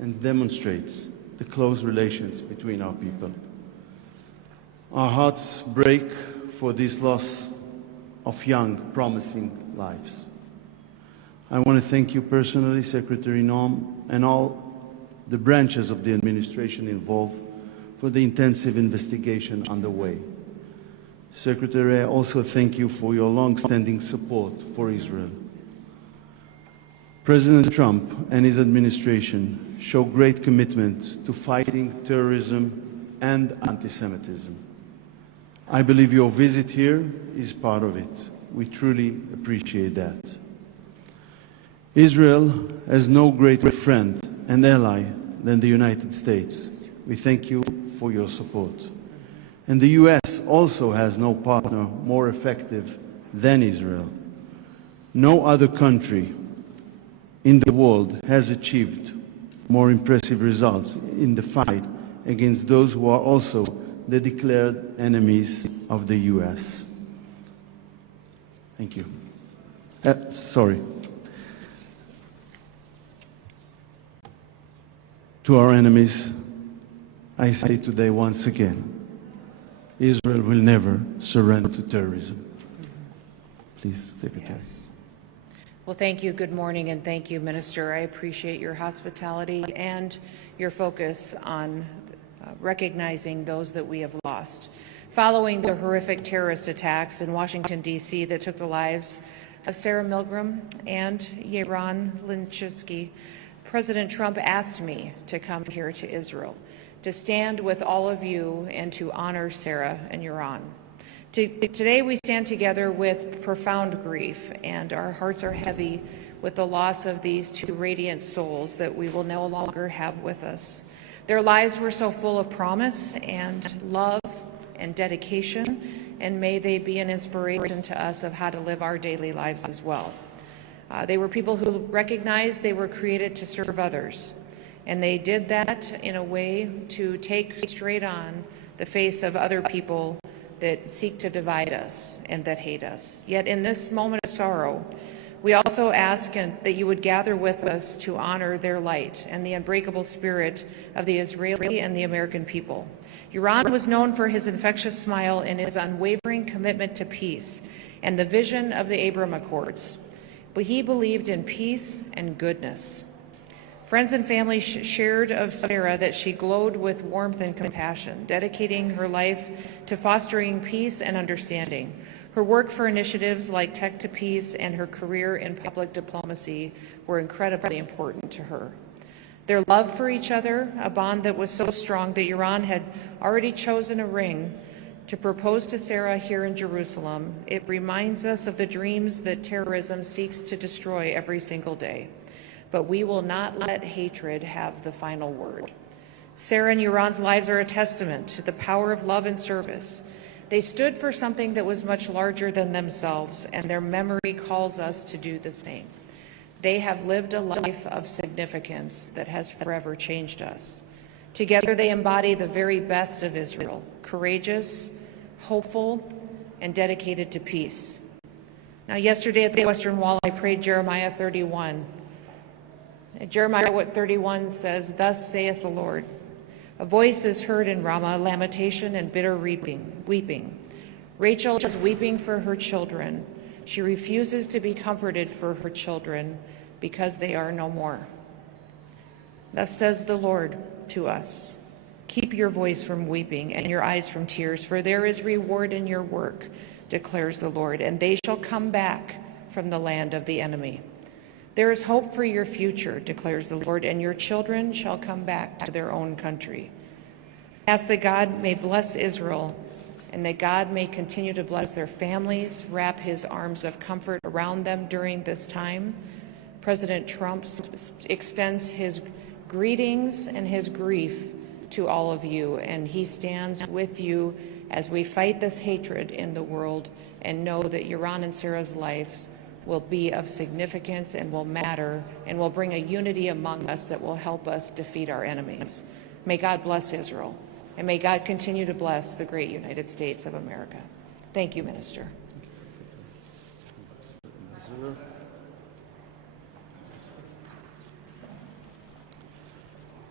and demonstrates the close relations between our people. Our hearts break for this loss of young, promising lives. I want to thank you personally, Secretary Noem, and all the branches of the administration involved for the intensive investigation underway. Secretary, I also thank you for your long-standing support for Israel. President Trump and his administration show great commitment to fighting terrorism and anti-Semitism. I believe your visit here is part of it. We truly appreciate that. Israel has no greater friend and ally than the United States. We thank you for your support. And the U.S. also has no partner more effective than Israel. No other country in the world has achieved more impressive results in the fight against those who are also the declared enemies of the U.S. Thank you. To our enemies, I say today once again, Israel will never surrender to terrorism. Please, Secretary. Yes. Well, thank you. Good morning, and thank you, Minister. I appreciate your hospitality and your focus on recognizing those that we have lost. Following the horrific terrorist attacks in Washington, D.C. that took the lives of Saar Milgrom and Yaron Lishinsky, President Trump asked me to come here to Israel, to stand with all of you and to honor Sarah and Yaron. Today we stand together with profound grief, and our hearts are heavy with the loss of these two radiant souls that we will no longer have with us. Their lives were so full of promise and love and dedication, and may they be an inspiration to us of how to live our daily lives as well. They were people who recognized they were created to serve others, and they did that in a way to take straight on the face of other people that seek to divide us and that hate us. Yet in this moment of sorrow, we also ask that you would gather with us to honor their light and the unbreakable spirit of the Israeli and the American people. Yaron was known for his infectious smile and his unwavering commitment to peace and the vision of the Abraham Accords. But he believed in peace and goodness. Friends and family shared of Sarah that she glowed with warmth and compassion, dedicating her life to fostering peace and understanding. Her work for initiatives like Tech to Peace and her career in public diplomacy were incredibly important to her. Their love for each other, a bond that was so strong that Yaron had already chosen a ring to propose to Sarah here in Jerusalem. It reminds us of the dreams that terrorism seeks to destroy every single day. But we will not let hatred have the final word. Sarah and Yaron's lives are a testament to the power of love and service. They stood for something that was much larger than themselves, and their memory calls us to do the same. They have lived a life of significance that has forever changed us. Together they embody the very best of Israel, courageous, hopeful, and dedicated to peace. Now, yesterday at the Western Wall, I prayed Jeremiah 31. Jeremiah 31 says, "Thus saith the Lord, a voice is heard in Ramah, lamentation and bitter weeping. Rachel is weeping for her children. She refuses to be comforted for her children because they are no more. Thus says the Lord to us, keep your voice from weeping and your eyes from tears, for there is reward in your work, declares the Lord, and they shall come back from the land of the enemy. There is hope for your future, declares the Lord, and your children shall come back to their own country." Ask that God may bless Israel and that God may continue to bless their families, wrap his arms of comfort around them during this time. President Trump extends his greetings and his grief to all of you, and he stands with you as we fight this hatred in the world and know that Yaron and Sarah's lives will be of significance and will matter and will bring a unity among us that will help us defeat our enemies. May God bless Israel, and may God continue to bless the great United States of America. Thank you, Minister.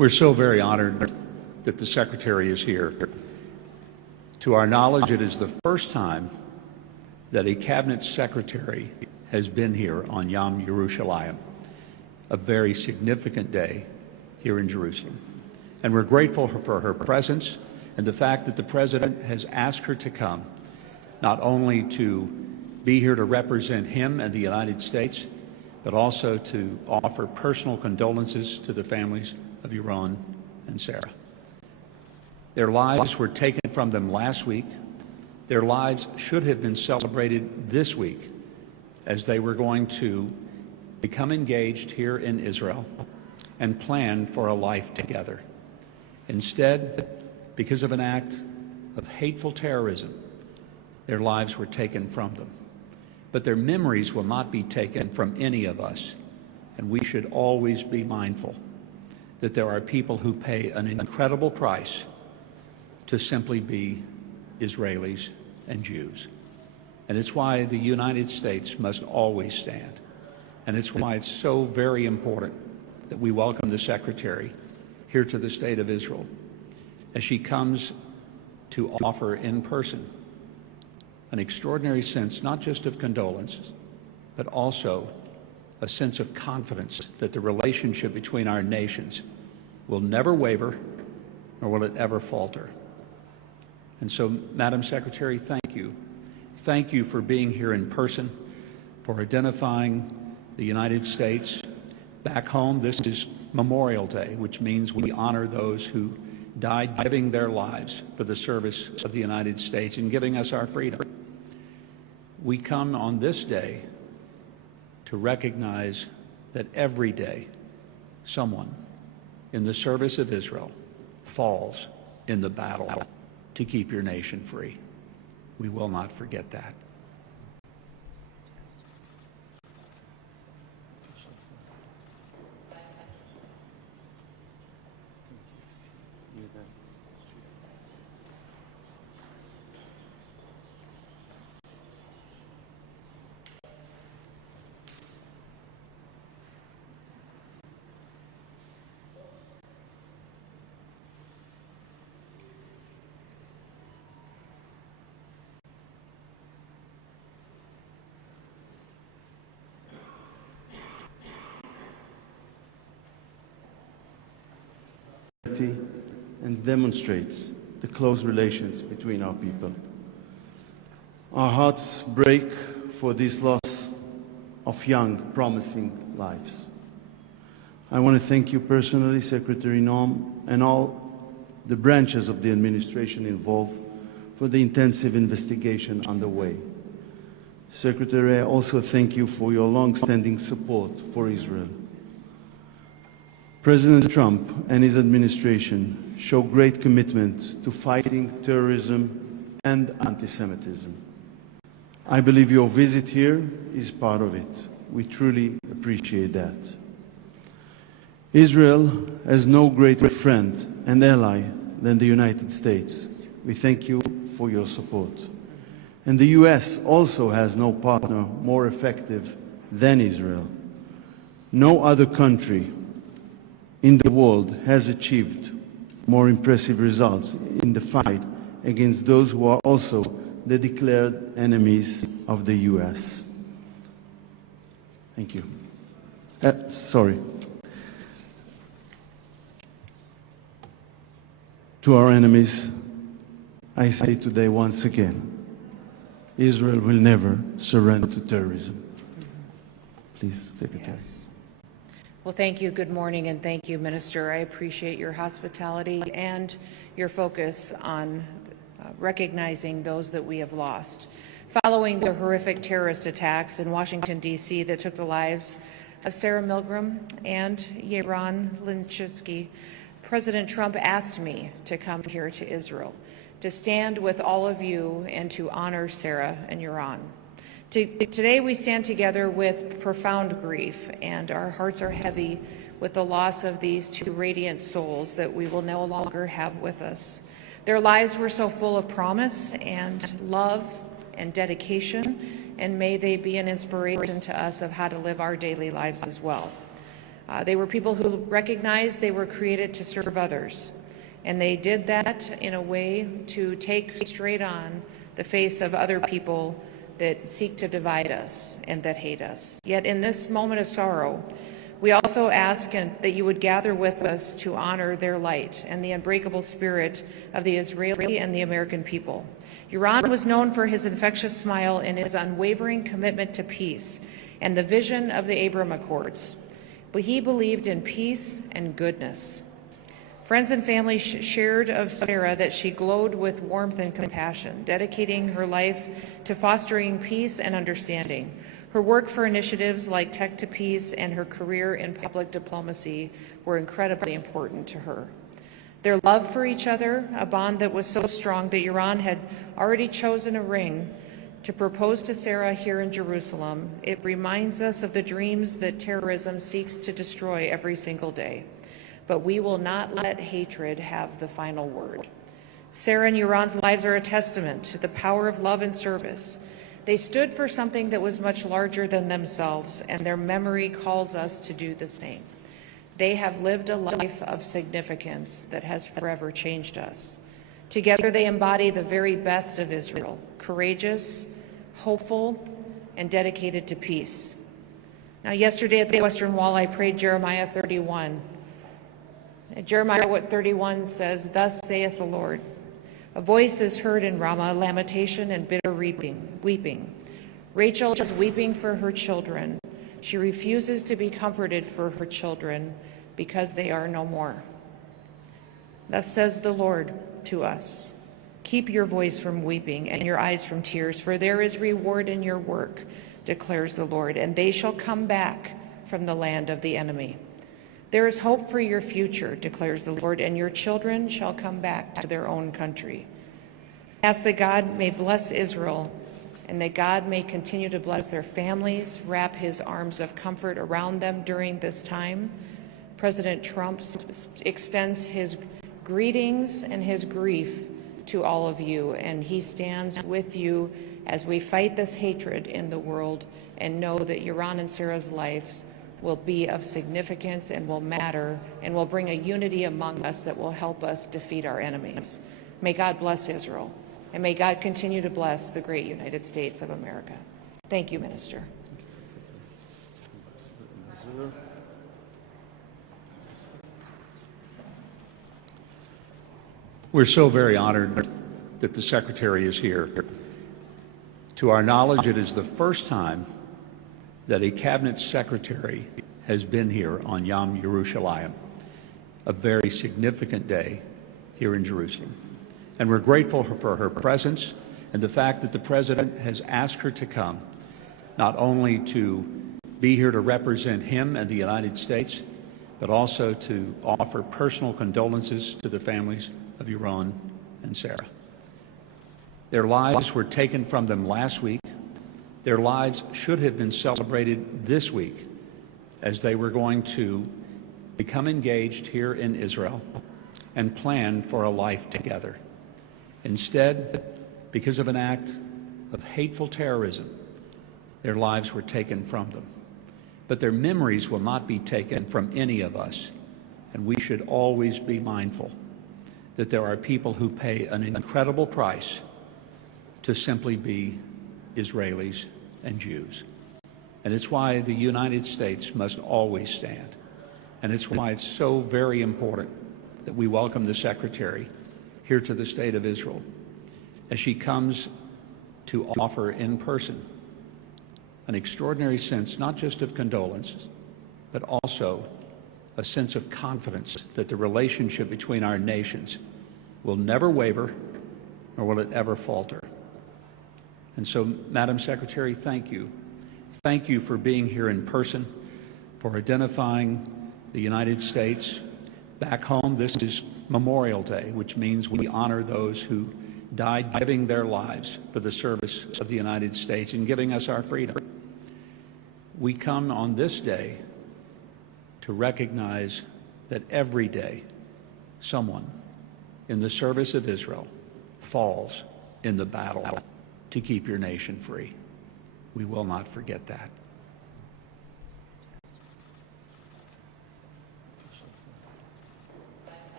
We're so very honored that the Secretary is here. To our knowledge, it is the first time that a Cabinet Secretary has been here on Yom Yerushalayim, a very significant day here in Jerusalem. And we're grateful for her presence and the fact that the President has asked her to come, not only to be here to represent him and the United States, but also to offer personal condolences to the families of Yaron and Saar. Their lives were taken from them last week. Their lives should have been celebrated this week as they were going to become engaged here in Israel and plan for a life together. Instead, because of an act of hateful terrorism, their lives were taken from them. But their memories will not be taken from any of us, and we should always be mindful that there are people who pay an incredible price to simply be Israelis and Jews. And it's why the United States must always stand. And it's why it's so very important that we welcome the Secretary here to the State of Israel as she comes to offer in person an extraordinary sense, not just of condolence, but also a sense of confidence that the relationship between our nations will never waver, nor will it ever falter. And so, Madam Secretary, thank you. Thank you for being here in person, for identifying the United States. Back home, this is Memorial Day, which means we honor those who died giving their lives for the service of the United States and giving us our freedom. We come on this day to recognize that every day someone in the service of Israel falls in the battle to keep your nation free. We will not forget that. And demonstrates the close relations between our people. Our hearts break for this loss of young, promising lives. I want to thank you personally, Secretary Noem, and all the branches of the administration involved for the intensive investigation underway. Secretary, I also thank you for your long-standing support for Israel. President Trump and his administration show great commitment to fighting terrorism and anti-Semitism. I believe your visit here is part of it. We truly appreciate that. Israel has no greater friend and ally than the United States. We thank you for your support. And the US also has no partner more effective than Israel. No other country in the world has achieved more impressive results in the fight against those who are also the declared enemies of the US. Thank you. To our enemies, I say today once again, Israel will never surrender to terrorism. Please, Secretary. Yes. Well, thank you. Good morning, and thank you, Minister. I appreciate your hospitality and your focus on recognizing those that we have lost. Following the horrific terrorist attacks in Washington, D.C. that took the lives of Sarah Milgrom and Yaron Lishinsky, President Trump asked me to come here to Israel, to stand with all of you and to honor Sarah and Yaron. Today we stand together with profound grief, and our hearts are heavy with the loss of these two radiant souls that we will no longer have with us. Their lives were so full of promise and love and dedication, and may they be an inspiration to us of how to live our daily lives as well. They were people who recognized they were created to serve others, and they did that in a way to take straight on the face of other people that seek to divide us and that hate us. Yet in this moment of sorrow, we also ask that you would gather with us to honor their light and the unbreakable spirit of the Israeli and the American people. Yaron was known for his infectious smile and his unwavering commitment to peace and the vision of the Abraham Accords. But he believed in peace and goodness. Friends and family shared of Sarah that she glowed with warmth and compassion, dedicating her life to fostering peace and understanding. Her work for initiatives like Tech to Peace and her career in public diplomacy were incredibly important to her. Their love for each other, a bond that was so strong that Yaron had already chosen a ring to propose to Sarah here in Jerusalem, it reminds us of the dreams that terrorism seeks to destroy every single day. But we will not let hatred have the final word. Sarah and Yaron's lives are a testament to the power of love and service. They stood for something that was much larger than themselves, and their memory calls us to do the same. They have lived a life of significance that has forever changed us. Together they embody the very best of Israel, courageous, hopeful, and dedicated to peace. Now, yesterday at the Western Wall, I prayed Jeremiah 31. Jeremiah 31 says, "Thus saith the Lord, a voice is heard in Ramah, lamentation and bitter weeping. Rachel is weeping for her children. She refuses to be comforted for her children because they are no more. Thus says the Lord to us, keep your voice from weeping and your eyes from tears, for there is reward in your work, declares the Lord, and they shall come back from the land of the enemy. There is hope for your future, declares the Lord, and your children shall come back to their own country. Ask that God may bless Israel and that God may continue to bless their families, wrap his arms of comfort around them during this time. President Trump extends his greetings and his grief to all of you, and he stands with you as we fight this hatred in the world and know that Yaron and Sarah's lives will be of significance and will matter and will bring a unity among us that will help us defeat our enemies. May God bless Israel, and may God continue to bless the great United States of America. Thank you, Minister. We're so very honored that the Secretary is here. To our knowledge, it is the first time that a Cabinet Secretary has been here on Yom Yerushalayim, a very significant day here in Jerusalem. And we're grateful for her presence and the fact that the President has asked her to come, not only to be here to represent him and the United States, but also to offer personal condolences to the families of Yaron and Sarah. Their lives were taken from them last week. Their lives should have been celebrated this week as they were going to become engaged here in Israel and plan for a life together. Instead, because of an act of hateful terrorism, their lives were taken from them. But their memories will not be taken from any of us, and we should always be mindful that there are people who pay an incredible price to simply be Israelis and Jews. And it's why the United States must always stand. And it's why it's so very important that we welcome the Secretary here to the State of Israel as she comes to offer in person an extraordinary sense, not just of condolence, but also a sense of confidence that the relationship between our nations will never waver, nor will it ever falter. And so, Madam Secretary, thank you. Thank you for being here in person, for identifying the United States. Back home, this is Memorial Day, which means we honor those who died giving their lives for the service of the United States and giving us our freedom. We come on this day to recognize that every day someone in the service of Israel falls in the battle to keep your nation free. We will not forget that.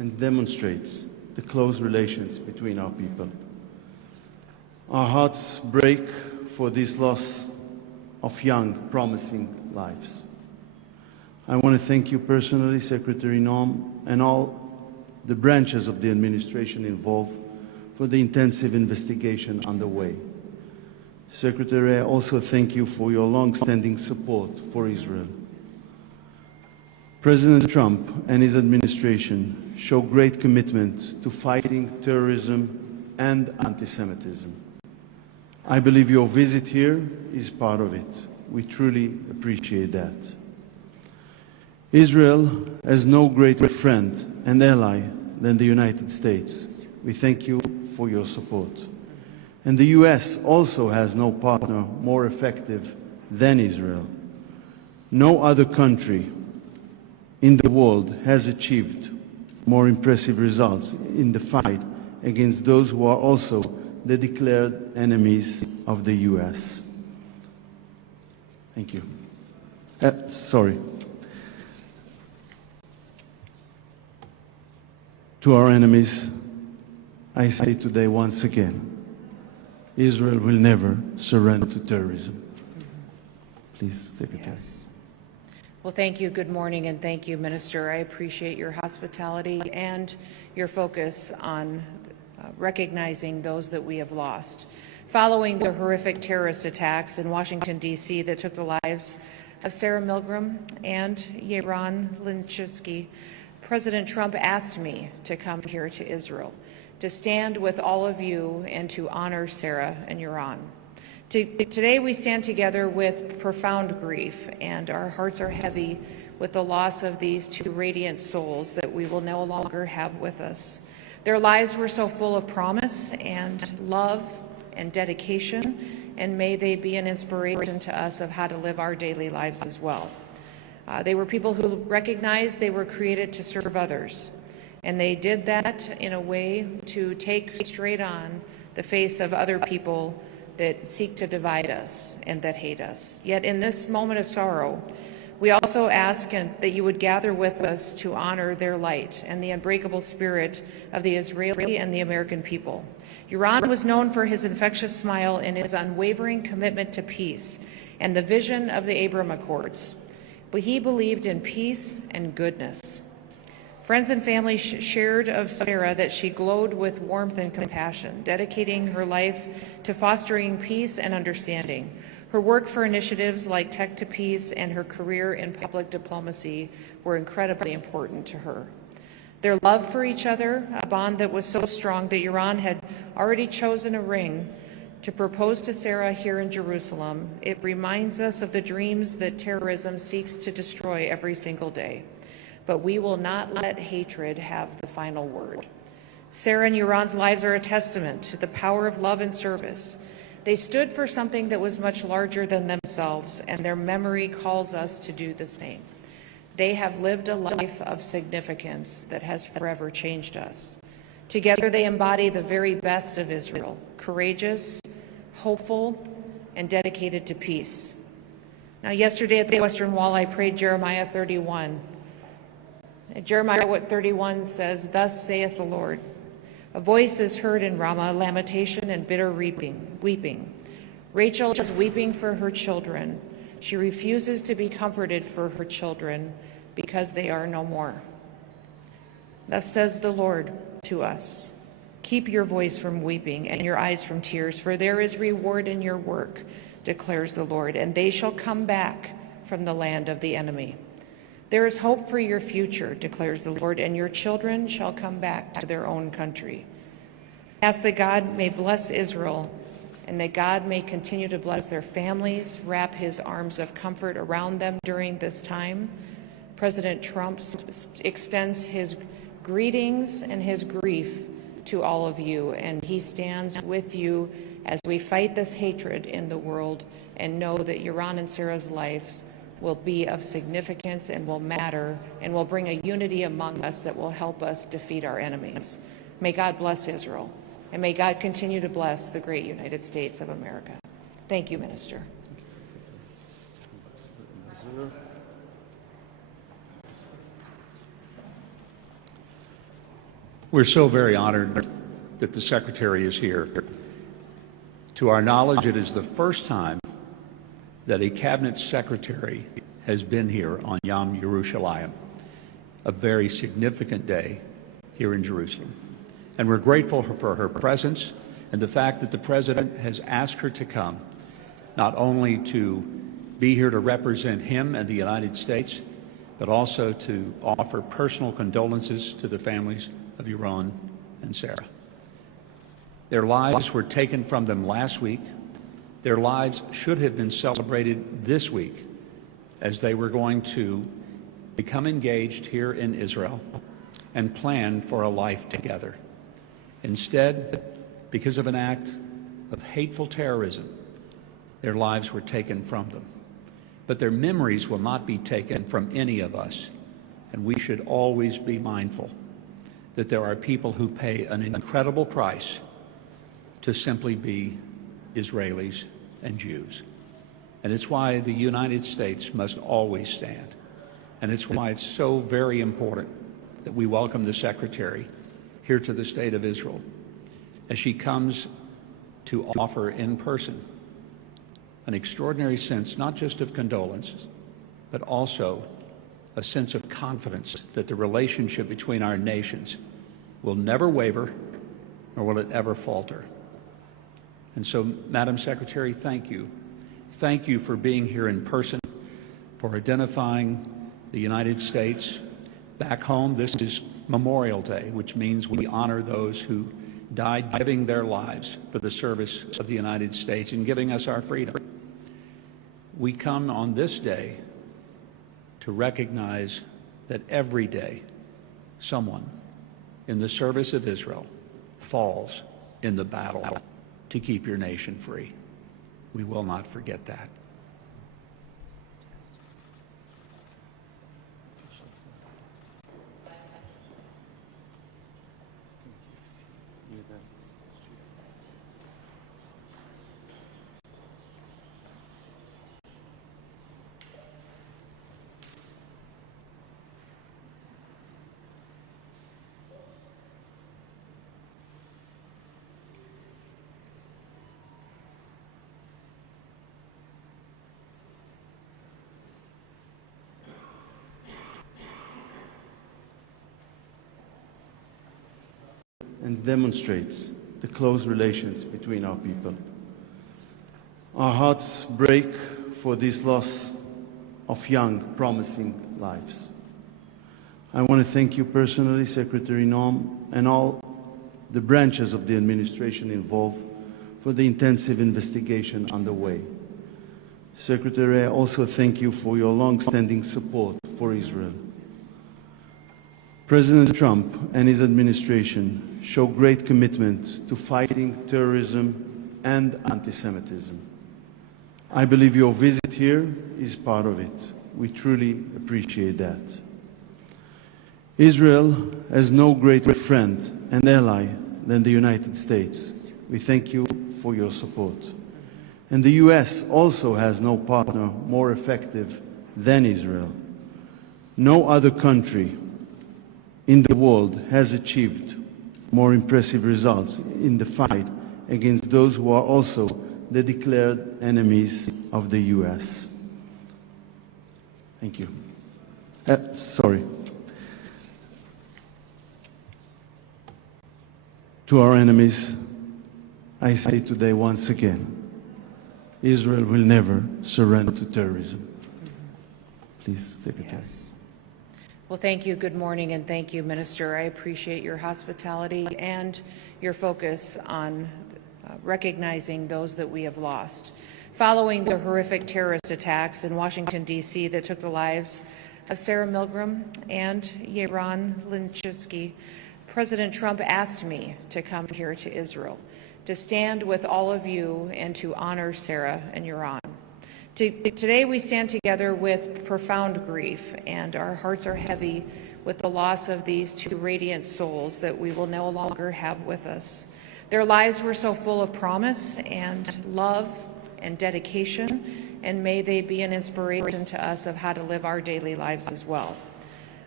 and demonstrates the close relations between our people. Our hearts break for this loss of young, promising lives. I want to thank you personally, Secretary Noem, and all the branches of the administration involved for the intensive investigation underway. Secretary, I also thank you for your long-standing support for Israel. President Trump and his administration show great commitment to fighting terrorism and anti-Semitism. I believe your visit here is part of it. We truly appreciate that. Israel has no greater friend and ally than the United States. We thank you for your support. And the U.S. also has no partner more effective than Israel. No other country in the world has achieved more impressive results in the fight against those who are also the declared enemies of the U.S. Thank you. To our enemies, I say today once again, Israel will never surrender to terrorism. Please, Secretary. Yes. Well, thank you. Good morning, and thank you, Minister. I appreciate your hospitality and your focus on recognizing those that we have lost. Following the horrific terrorist attacks in Washington, D.C. that took the lives of Saar Milgrom and Yaron Lishinsky, President Trump asked me to come here to Israel, to stand with all of you and to honor Sarah and Yaron. Today we stand together with profound grief, and our hearts are heavy with the loss of these two radiant souls that we will no longer have with us. Their lives were so full of promise and love and dedication, and may they be an inspiration to us of how to live our daily lives as well. They were people who recognized they were created to serve others, and they did that in a way to take straight on the face of other people that seek to divide us and that hate us. Yet in this moment of sorrow, we also ask that you would gather with us to honor their light and the unbreakable spirit of the Israeli and the American people. Yaron was known for his infectious smile and his unwavering commitment to peace and the vision of the Abraham Accords. But he believed in peace and goodness. Friends and family shared of Sarah that she glowed with warmth and compassion, dedicating her life to fostering peace and understanding. Her work for initiatives like Tech to Peace and her career in public diplomacy were incredibly important to her. Their love for each other, a bond that was so strong that Yaron had already chosen a ring to propose to Sarah here in Jerusalem, it reminds us of the dreams that terrorism seeks to destroy every single day. But we will not let hatred have the final word. Sarah and Yaron's lives are a testament to the power of love and service. They stood for something that was much larger than themselves, and their memory calls us to do the same. They have lived a life of significance that has forever changed us. Together they embody the very best of Israel, courageous, hopeful, and dedicated to peace. Now, yesterday at the Western Wall, I prayed Jeremiah 31. Jeremiah 31 says, "Thus saith the Lord, a voice is heard in Ramah, lamentation and bitter weeping. Rachel is weeping for her children. She refuses to be comforted for her children because they are no more. Thus says the Lord to us, keep your voice from weeping and your eyes from tears, for there is reward in your work, declares the Lord, and they shall come back from the land of the enemy. There is hope for your future, declares the Lord, and your children shall come back to their own country. Ask that God may bless Israel, and that God may continue to bless their families, wrap his arms of comfort around them during this time. President Trump extends his greetings and his grief to all of you, and he stands with you as we fight this hatred in the world and know that Yaron and Sarah's lives will be of significance and will matter and will bring a unity among us that will help us defeat our enemies. May God bless Israel, and may God continue to bless the great United States of America. Thank you, Minister. We're so very honored that the Secretary is here. To our knowledge, it is the first time that a Cabinet Secretary has been here on Yom Yerushalayim, a very significant day here in Jerusalem. And we're grateful for her presence and the fact that the President has asked her to come, not only to be here to represent him and the United States, but also to offer personal condolences to the families of Yaron and Sarah. Their lives were taken from them last week. Their lives should have been celebrated this week as they were going to become engaged here in Israel and plan for a life together. Instead, because of an act of hateful terrorism, their lives were taken from them. But their memories will not be taken from any of us, and we should always be mindful that there are people who pay an incredible price to simply be Israelis and Jews. And it's why the United States must always stand. And it's why it's so very important that we welcome the Secretary here to the State of Israel as she comes to offer in person an extraordinary sense, not just of condolence, but also a sense of confidence that the relationship between our nations will never waver, nor will it ever falter. And so, Madam Secretary, thank you. Thank you for being here in person, for identifying the United States. Back home, this is Memorial Day, which means we honor those who died giving their lives for the service of the United States and giving us our freedom. We come on this day to recognize that every day someone in the service of Israel falls in the battle to keep your nation free. We will not forget that. And demonstrates the close relations between our people. Our hearts break for this loss of young, promising lives. I want to thank you personally, Secretary Noem, and all the branches of the administration involved for the intensive investigation underway. Secretary, I also thank you for your long-standing support for Israel. President Trump and his administration show great commitment to fighting terrorism and anti-Semitism. I believe your visit here is part of it. We truly appreciate that. Israel has no greater friend and ally than the United States. We thank you for your support. And the U.S. also has no partner more effective than Israel. No other country in the world has achieved more impressive results in the fight against those who are also the declared enemies of the U.S. Thank you. Sorry. To our enemies, I say today once again, Israel will never surrender to terrorism. Please, Secretary. Yes. Well, thank you. Good morning, and thank you, Minister. I appreciate your hospitality and your focus on recognizing those that we have lost. Following the horrific terrorist attacks in Washington, D.C. that took the lives of Sarah Milgrom and Yaron Lishinsky, President Trump asked me to come here to Israel, to stand with all of you and to honor Sarah and Yaron. Today we stand together with profound grief, and our hearts are heavy with the loss of these two radiant souls that we will no longer have with us. Their lives were so full of promise and love and dedication, and may they be an inspiration to us of how to live our daily lives as well.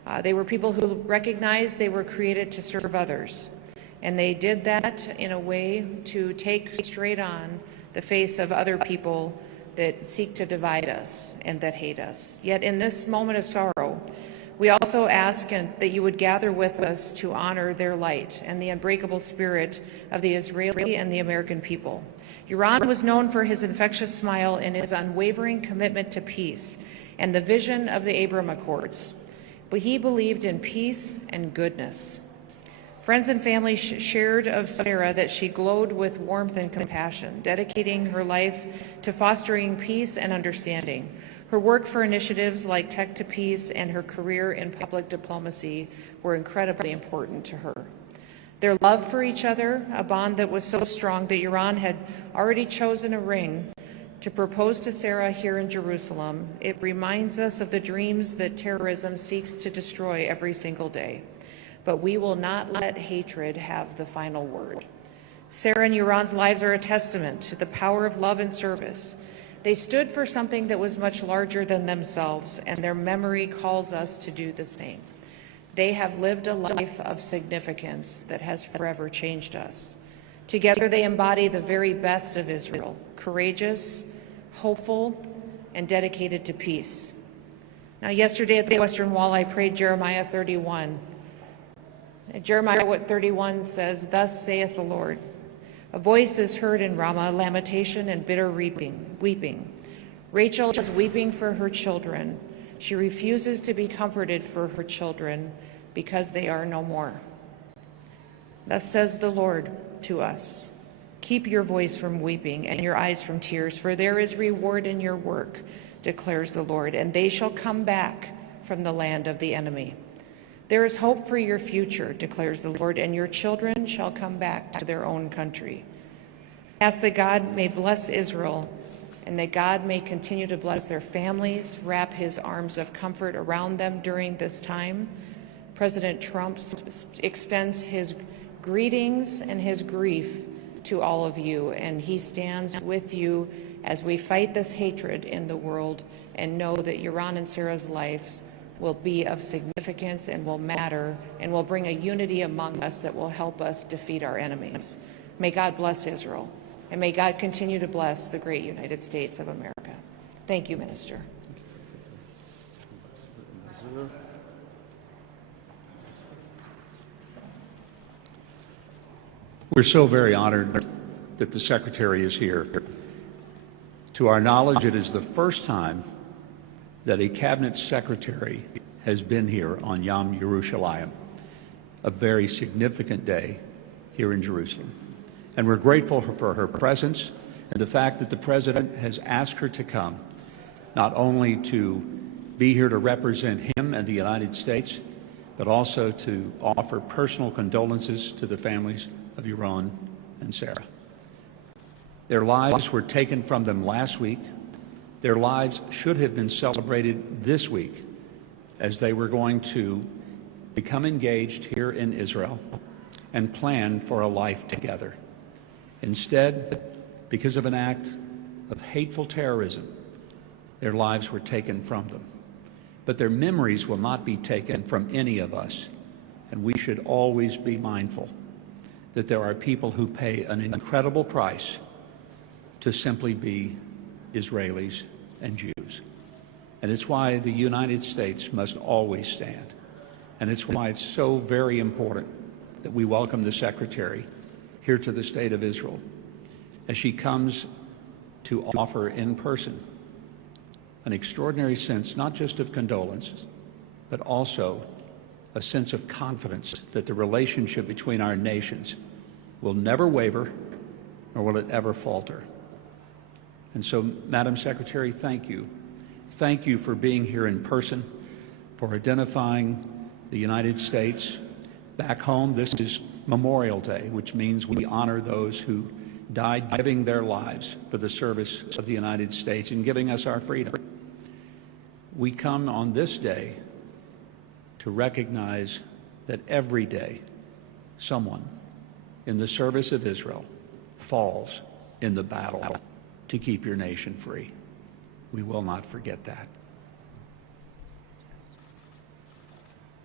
They were people who recognized they were created to serve others, and they did that in a way to take straight on the face of other people that seek to divide us and that hate us. Yet in this moment of sorrow, we also ask that you would gather with us to honor their light and the unbreakable spirit of the Israeli and the American people. Yaron was known for his infectious smile and his unwavering commitment to peace and the vision of the Abraham Accords. But he believed in peace and goodness. Friends and family shared of Sarah that she glowed with warmth and compassion, dedicating her life to fostering peace and understanding. Her work for initiatives like Tech to Peace and her career in public diplomacy were incredibly important to her. Their love for each other, a bond that was so strong that Yaron had already chosen a ring to propose to Sarah here in Jerusalem, it reminds us of the dreams that terrorism seeks to destroy every single day. But we will not let hatred have the final word. Sarah and Yaron's lives are a testament to the power of love and service. They stood for something that was much larger than themselves, and their memory calls us to do the same. They have lived a life of significance that has forever changed us. Together they embody the very best of Israel, courageous, hopeful, and dedicated to peace. Now, yesterday at the Western Wall, I prayed Jeremiah 31. Jeremiah 31 says, "Thus saith the Lord, a voice is heard in Ramah, lamentation and bitter weeping. Rachel is weeping for her children. She refuses to be comforted for her children because they are no more. Thus says the Lord to us, keep your voice from weeping and your eyes from tears, for there is reward in your work, declares the Lord, and they shall come back from the land of the enemy. There is hope for your future, declares the Lord, and your children shall come back to their own country. Ask that God may bless Israel and that God may continue to bless their families, wrap his arms of comfort around them during this time. President Trump extends his greetings and his grief to all of you, and he stands with you as we fight this hatred in the world and know that Yaron and Sarah's lives will be of significance and will matter and will bring a unity among us that will help us defeat our enemies. May God bless Israel, and may God continue to bless the great United States of America. Thank you, Minister. We're so very honored that the Secretary is here. To our knowledge, it is the first time that a Cabinet Secretary has been here on Yom Yerushalayim, a very significant day here in Jerusalem. And we're grateful for her presence and the fact that the President has asked her to come, not only to be here to represent him and the United States, but also to offer personal condolences to the families of Yaron and Sarah. Their lives were taken from them last week. Their lives should have been celebrated this week as they were going to become engaged here in Israel and plan for a life together. Instead, because of an act of hateful terrorism, their lives were taken from them. But their memories will not be taken from any of us, and we should always be mindful that there are people who pay an incredible price to simply be Israelis and Jews. And it's why the United States must always stand. And it's why it's so very important that we welcome the Secretary here to the State of Israel as she comes to offer in person an extraordinary sense, not just of condolence, but also a sense of confidence that the relationship between our nations will never waver, nor will it ever falter. And so, Madam Secretary, thank you. Thank you for being here in person, for identifying the United States. Back home, this is Memorial Day, which means we honor those who died giving their lives for the service of the United States and giving us our freedom. We come on this day to recognize that every day someone in the service of Israel falls in the battle to keep your nation free. We will not forget that.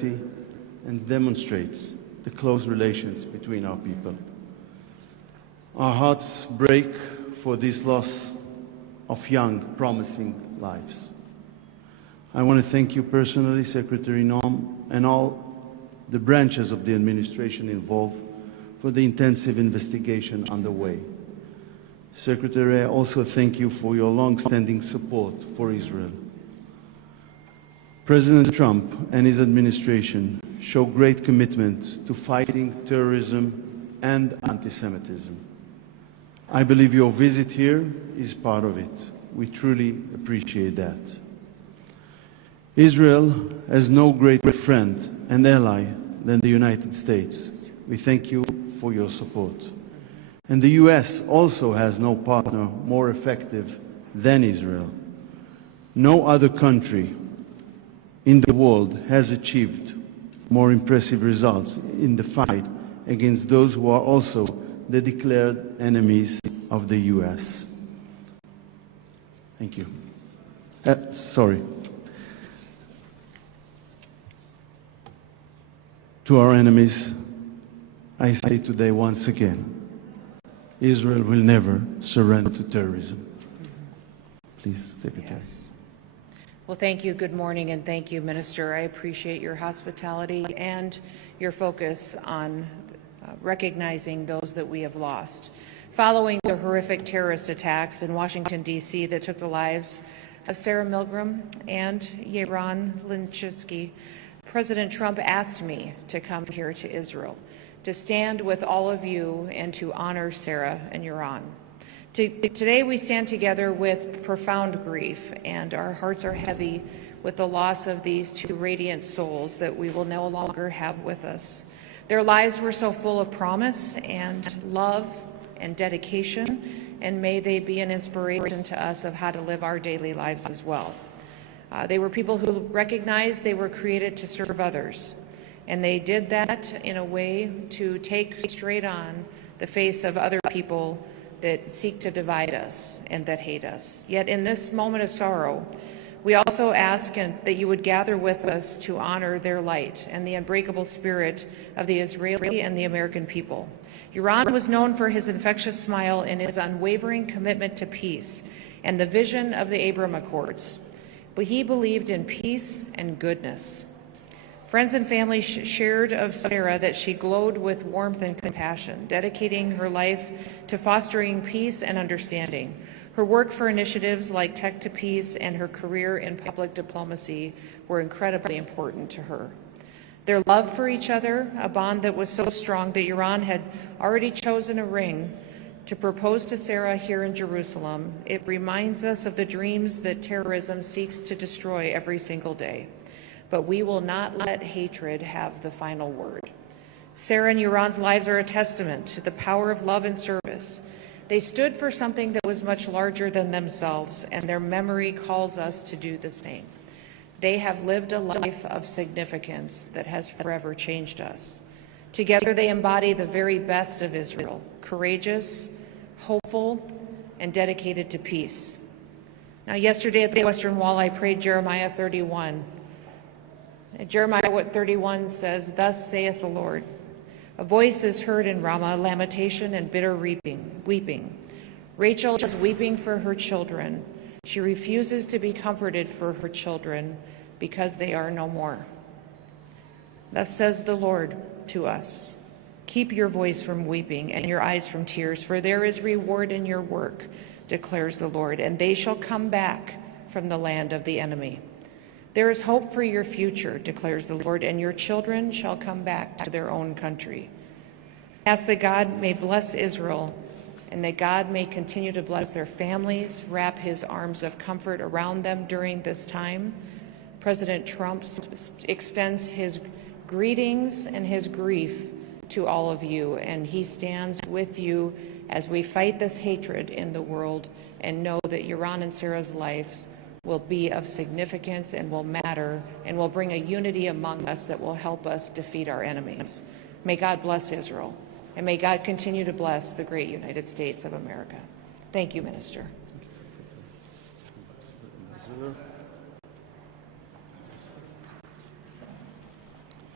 solidarity and demonstrates the close relations between our people. Our hearts break for this loss of young, promising lives. I want to thank you personally, Secretary Noem, and all the branches of the administration involved for the intensive investigation underway. Secretary, I also thank you for your long-standing support for Israel. President Trump and his administration show great commitment to fighting terrorism and anti-Semitism. I believe your visit here is part of it. We truly appreciate that. Israel has no greater friend and ally than the United States. We thank you for your support. And the U.S. also has no partner more effective than Israel. No other country in the world has achieved more impressive results in the fight against those who are also the declared enemies of the U.S. Thank you. Sorry. To our enemies, I say today once again, Israel will never surrender to terrorism. Please, Secretary. Yes. Well, thank you. Good morning, and thank you, Minister. I appreciate your hospitality and your focus on recognizing those that we have lost. Following the horrific terrorist attacks in Washington, D.C. that took the lives of Saar Milgrom and Yaron Lishinsky, President Trump asked me to come here to Israel, to stand with all of you and to honor Sarah and Yaron. Today we stand together with profound grief, and our hearts are heavy with the loss of these two radiant souls that we will no longer have with us. Their lives were so full of promise and love and dedication, and may they be an inspiration to us of how to live our daily lives as well. They were people who recognized they were created to serve others, and they did that in a way to take straight on the face of other people that seek to divide us and that hate us. Yet in this moment of sorrow, we also ask that you would gather with us to honor their light and the unbreakable spirit of the Israeli and the American people. Yaron was known for his infectious smile and his unwavering commitment to peace and the vision of the Abraham Accords. But he believed in peace and goodness. Friends and family shared of Sarah that she glowed with warmth and compassion, dedicating her life to fostering peace and understanding. Her work for initiatives like Tech to Peace and her career in public diplomacy were incredibly important to her. Their love for each other, a bond that was so strong that Yaron had already chosen a ring to propose to Sarah here in Jerusalem, it reminds us of the dreams that terrorism seeks to destroy every single day. But we will not let hatred have the final word. Sarah and Yaron's lives are a testament to the power of love and service. They stood for something that was much larger than themselves, and their memory calls us to do the same. They have lived a life of significance that has forever changed us. Together they embody the very best of Israel, courageous, hopeful, and dedicated to peace. Now, yesterday at the Western Wall, I prayed Jeremiah 31. Jeremiah 31 says, "Thus saith the Lord, a voice is heard in Ramah, lamentation and bitter weeping. Rachel is weeping for her children. She refuses to be comforted for her children because they are no more. Thus says the Lord to us, keep your voice from weeping and your eyes from tears, for there is reward in your work, declares the Lord, and they shall come back from the land of the enemy. There is hope for your future, declares the Lord, and your children shall come back to their own country. Ask that God may bless Israel and that God may continue to bless their families, wrap his arms of comfort around them during this time. President Trump extends his greetings and his grief to all of you, and he stands with you as we fight this hatred in the world and know that Yaron and Sarah's lives will be of significance and will matter and will bring a unity among us that will help us defeat our enemies. May God bless Israel, and may God continue to bless the great United States of America. Thank you, Minister.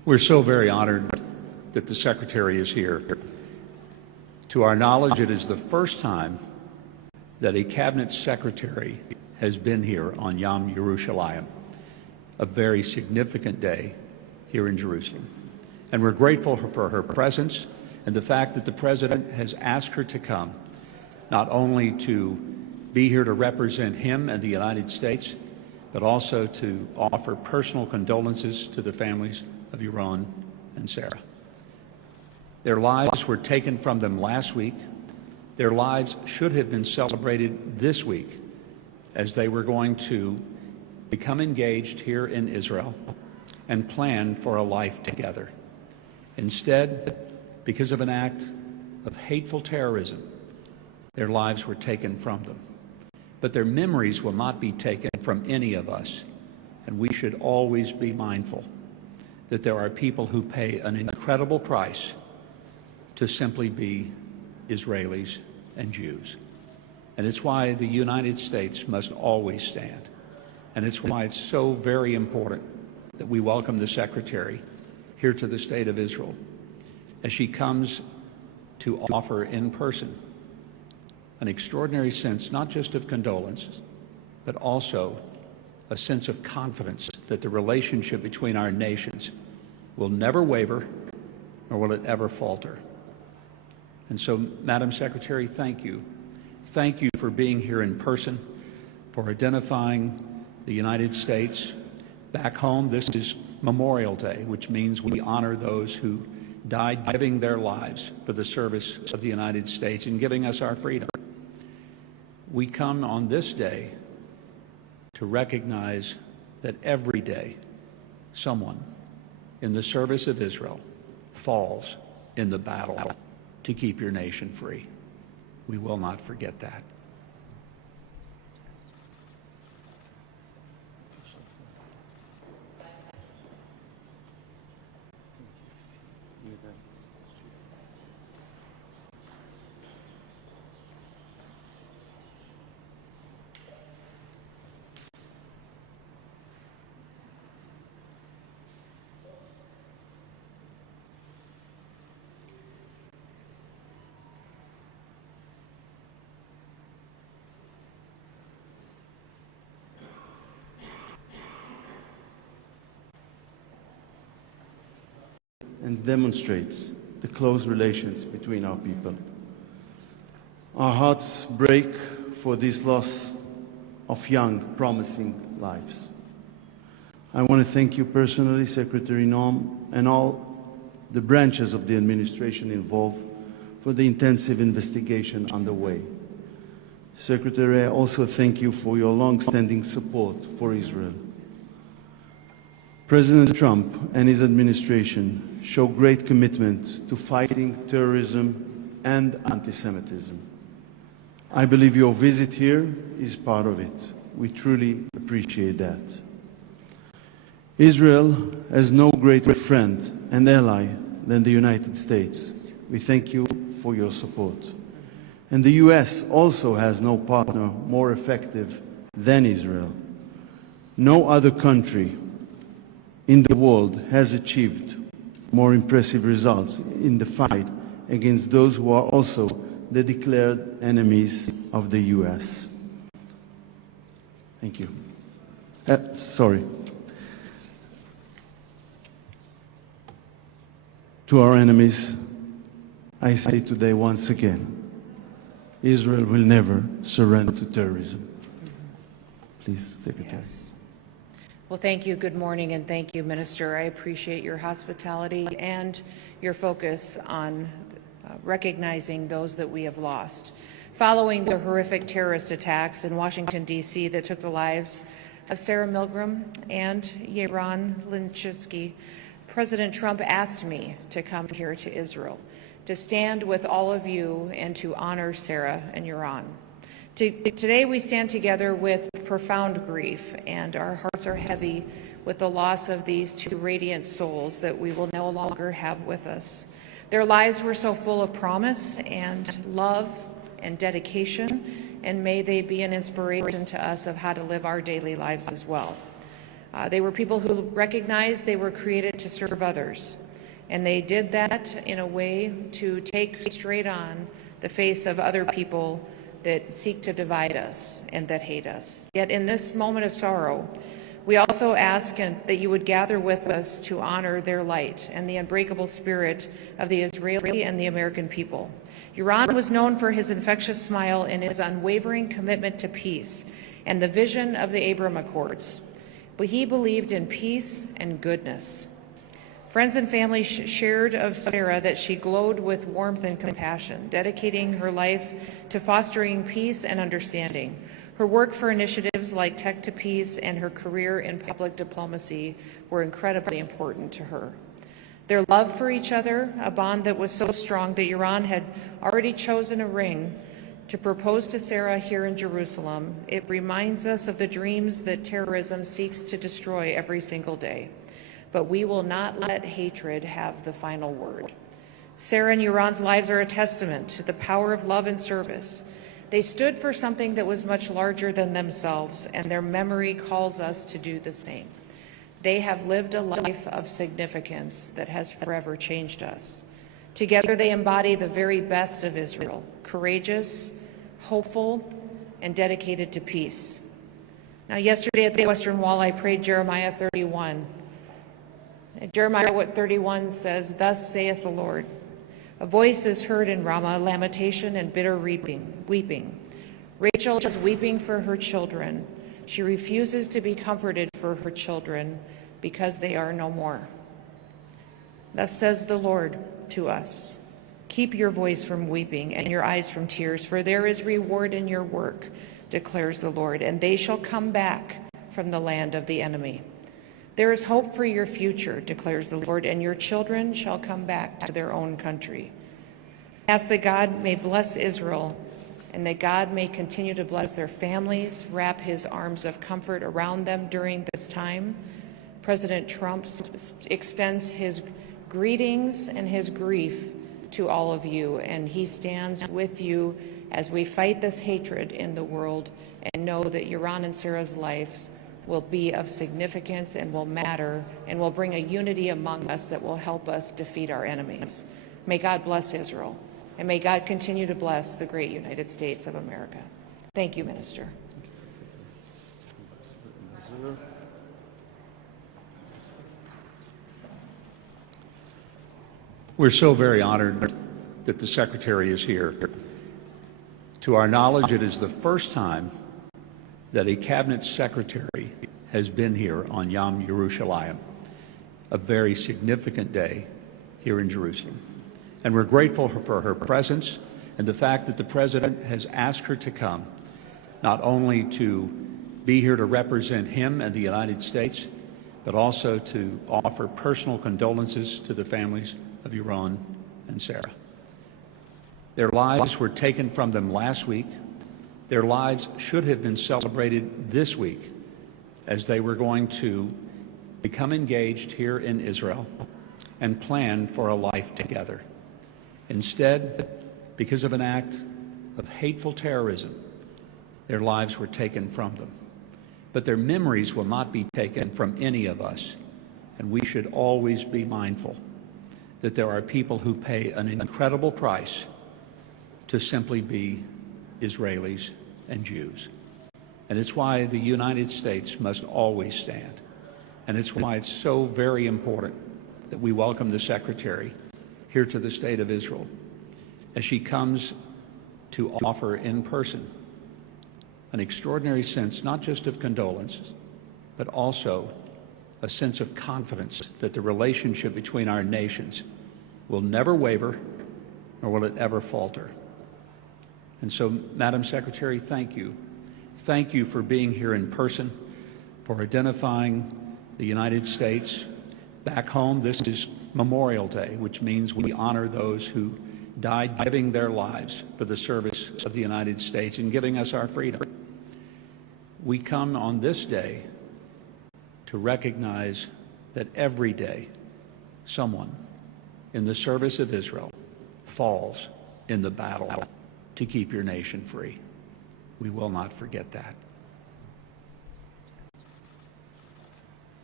We're so very honored that the Secretary is here. To our knowledge, it is the first time that a Cabinet Secretary has been here on Yom Yerushalayim, a very significant day here in Jerusalem. And we're grateful for her presence and the fact that the President has asked her to come, not only to be here to represent him and the United States, but also to offer personal condolences to the families of Yaron and Saar. Their lives were taken from them last week. Their lives should have been celebrated this week as they were going to become engaged here in Israel and plan for a life together. Instead, because of an act of hateful terrorism, their lives were taken from them. But their memories will not be taken from any of us, and we should always be mindful that there are people who pay an incredible price to simply be Israelis and Jews. And it's why the United States must always stand. And it's why it's so very important that we welcome the Secretary here to the State of Israel as she comes to offer in person an extraordinary sense, not just of condolence, but also a sense of confidence that the relationship between our nations will never waver, nor will it ever falter. And so, Madam Secretary, thank you. Thank you for being here in person, for identifying the United States. Back home, this is Memorial Day, which means we honor those who died giving their lives for the service of the United States and giving us our freedom. We come on this day to recognize that every day someone in the service of Israel falls in the battle to keep your nation free. We will not forget that. And demonstrates the close relations between our people. Our hearts break for this loss of young, promising lives. I want to thank you personally, Secretary Noem, and all the branches of the administration involved for the intensive investigation underway. Secretary, I also thank you for your long-standing support for Israel. President Trump and his administration show great commitment to fighting terrorism and anti-Semitism. I believe your visit here is part of it. We truly appreciate that. Israel has no greater friend and ally than the United States. We thank you for your support. And the U.S. also has no partner more effective than Israel. No other country in the world has achieved more impressive results in the fight against those who are also the declared enemies of the U.S. Thank you. Sorry. To our enemies, I say today once again, Israel will never surrender to terrorism. Please, Secretary. Yes. Well, thank you. Good morning, and thank you, Minister. I appreciate your hospitality and your focus on recognizing those that we have lost. Following the horrific terrorist attacks in Washington, D.C. that took the lives of Sarah Milgrom and Yaron Lishinsky, President Trump asked me to come here to Israel, to stand with all of you and to honor Sarah and Yaron. Today we stand together with profound grief, and our hearts are heavy with the loss of these two radiant souls that we will no longer have with us. Their lives were so full of promise and love and dedication, and may they be an inspiration to us of how to live our daily lives as well. They were people who recognized they were created to serve others, and they did that in a way to take straight on the face of other people that seek to divide us and that hate us. Yet in this moment of sorrow, we also ask that you would gather with us to honor their light and the unbreakable spirit of the Israeli and the American people. Yaron was known for his infectious smile and his unwavering commitment to peace and the vision of the Abraham Accords. But he believed in peace and goodness. Friends and family shared of Sarah that she glowed with warmth and compassion, dedicating her life to fostering peace and understanding. Her work for initiatives like Tech to Peace and her career in public diplomacy were incredibly important to her. Their love for each other, a bond that was so strong that Yaron had already chosen a ring to propose to Sarah here in Jerusalem, it reminds us of the dreams that terrorism seeks to destroy every single day. But we will not let hatred have the final word. Sarah and Yaron's lives are a testament to the power of love and service. They stood for something that was much larger than themselves, and their memory calls us to do the same. They have lived a life of significance that has forever changed us. Together they embody the very best of Israel, courageous, hopeful, and dedicated to peace. Now, yesterday at the Western Wall, I prayed Jeremiah 31. Jeremiah 31 says, "Thus saith the Lord, a voice is heard in Ramah, lamentation and bitter weeping. Rachel is weeping for her children. She refuses to be comforted for her children because they are no more. Thus says the Lord to us, keep your voice from weeping and your eyes from tears, for there is reward in your work, declares the Lord, and they shall come back from the land of the enemy. There is hope for your future, declares the Lord, and your children shall come back to their own country. Ask that God may bless Israel and that God may continue to bless their families, wrap his arms of comfort around them during this time. President Trump extends his greetings and his grief to all of you, and he stands with you as we fight this hatred in the world and know that Yaron and Sarah's lives will be of significance and will matter and will bring a unity among us that will help us defeat our enemies. May God bless Israel, and may God continue to bless the great United States of America. Thank you, Minister. We're so very honored that the Secretary is here. To our knowledge, it is the first time that a Cabinet Secretary has been here on Yom Yerushalayim, a very significant day here in Jerusalem. And we're grateful for her presence and the fact that the President has asked her to come, not only to be here to represent him and the United States, but also to offer personal condolences to the families of Yaron and Sarah. Their lives were taken from them last week. Their lives should have been celebrated this week as they were going to become engaged here in Israel and plan for a life together. Instead, because of an act of hateful terrorism, their lives were taken from them. But their memories will not be taken from any of us, and we should always be mindful that there are people who pay an incredible price to simply be Israelis and Jews. And it's why the United States must always stand. And it's why it's so very important that we welcome the Secretary here to the State of Israel as she comes to offer in person an extraordinary sense, not just of condolence, but also a sense of confidence that the relationship between our nations will never waver, nor will it ever falter. And so, Madam Secretary, thank you. Thank you for being here in person, for identifying the United States. Back home, this is Memorial Day, which means we honor those who died giving their lives for the service of the United States and giving us our freedom. We come on this day to recognize that every day someone in the service of Israel falls in the battle to keep your nation free. We will not forget that.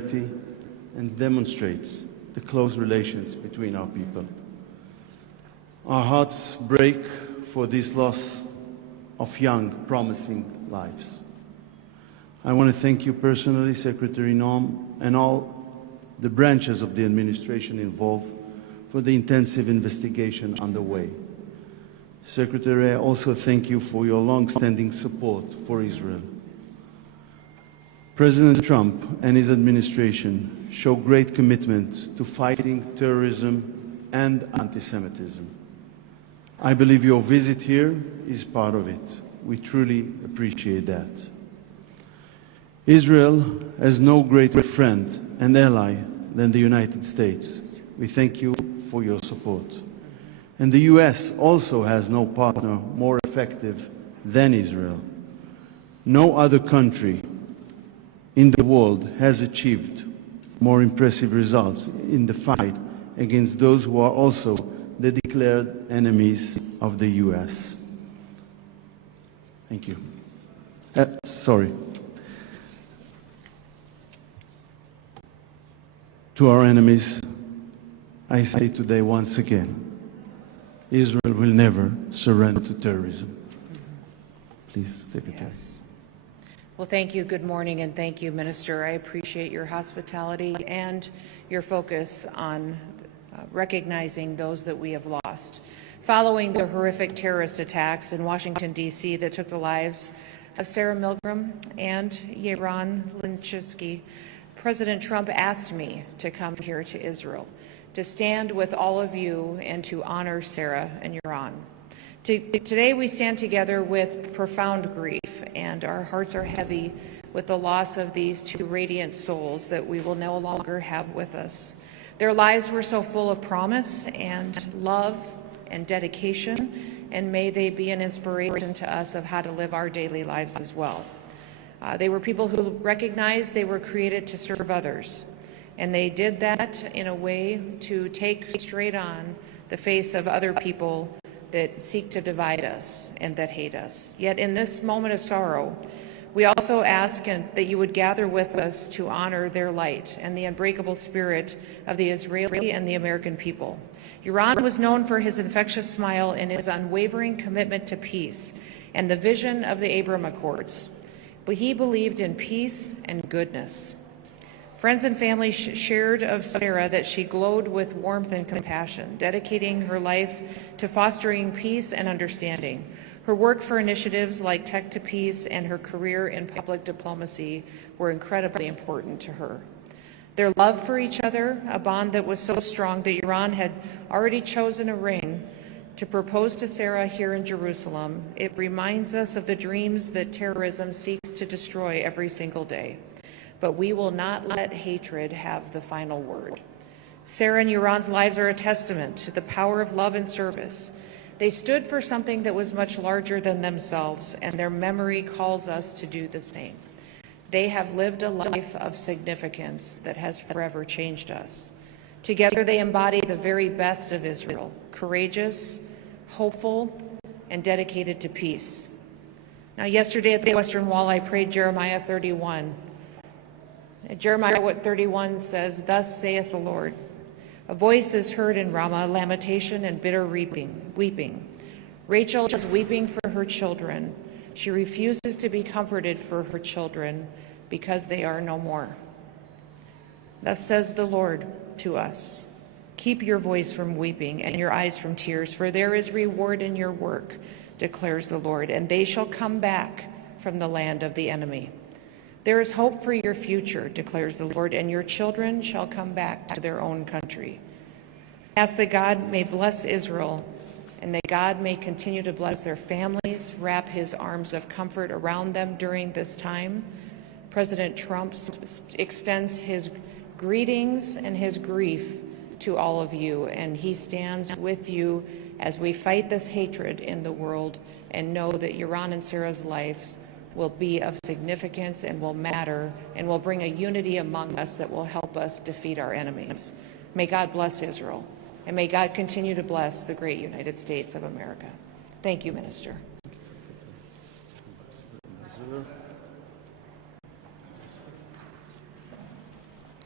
and demonstrates the close relations between our people. Our hearts break for this loss of young, promising lives. I want to thank you personally, Secretary Noem, and all the branches of the administration involved for the intensive investigation underway. Secretary, I also thank you for your long-standing support for Israel. President Trump and his administration show great commitment to fighting terrorism and anti-Semitism. I believe your visit here is part of it. We truly appreciate that. Israel has no greater friend and ally than the United States. We thank you for your support. And the U.S. also has no partner more effective than Israel. No other country in the world has achieved more impressive results in the fight against those who are also the declared enemies of the U.S. Thank you. To our enemies, I say today once again, Israel will never surrender to terrorism. Please, Secretary. Yes. Well, thank you. Good morning, and thank you, Minister. I appreciate your hospitality and your focus on recognizing those that we have lost. Following the horrific terrorist attacks in Washington, D.C. that took the lives of Saar Milgrom and Yaron Lishinsky, President Trump asked me to come here to Israel, to stand with all of you and to honor Sarah and Yaron. Today we stand together with profound grief, and our hearts are heavy with the loss of these two radiant souls that we will no longer have with us. Their lives were so full of promise and love and dedication, and may they be an inspiration to us of how to live our daily lives as well. They were people who recognized they were created to serve others, and they did that in a way to take straight on the face of other people that seek to divide us and that hate us. Yet in this moment of sorrow, we also ask that you would gather with us to honor their light and the unbreakable spirit of the Israeli and the American people. Yaron was known for his infectious smile and his unwavering commitment to peace and the vision of the Abraham Accords. But he believed in peace and goodness. Friends and family shared of Sarah that she glowed with warmth and compassion, dedicating her life to fostering peace and understanding. Her work for initiatives like Tech to Peace and her career in public diplomacy were incredibly important to her. Their love for each other, a bond that was so strong that Yaron had already chosen a ring to propose to Sarah here in Jerusalem, it reminds us of the dreams that terrorism seeks to destroy every single day. But we will not let hatred have the final word. Sarah and Yaron's lives are a testament to the power of love and service. They stood for something that was much larger than themselves, and their memory calls us to do the same. They have lived a life of significance that has forever changed us. Together they embody the very best of Israel, courageous, hopeful, and dedicated to peace. Now, yesterday at the Western Wall, I prayed Jeremiah 31. Jeremiah 31 says, "Thus saith the Lord, a voice is heard in Ramah, lamentation and bitter weeping. Rachel is weeping for her children. She refuses to be comforted for her children because they are no more. Thus says the Lord to us, keep your voice from weeping and your eyes from tears, for there is reward in your work, declares the Lord, and they shall come back from the land of the enemy. There is hope for your future, declares the Lord, and your children shall come back to their own country. Ask that God may bless Israel, and that God may continue to bless their families, wrap his arms of comfort around them during this time. President Trump extends his greetings and his grief to all of you, and he stands with you as we fight this hatred in the world and know that Yaron and Sarah's lives will be of significance and will matter and will bring a unity among us that will help us defeat our enemies. May God bless Israel, and may God continue to bless the great United States of America. Thank you, Minister.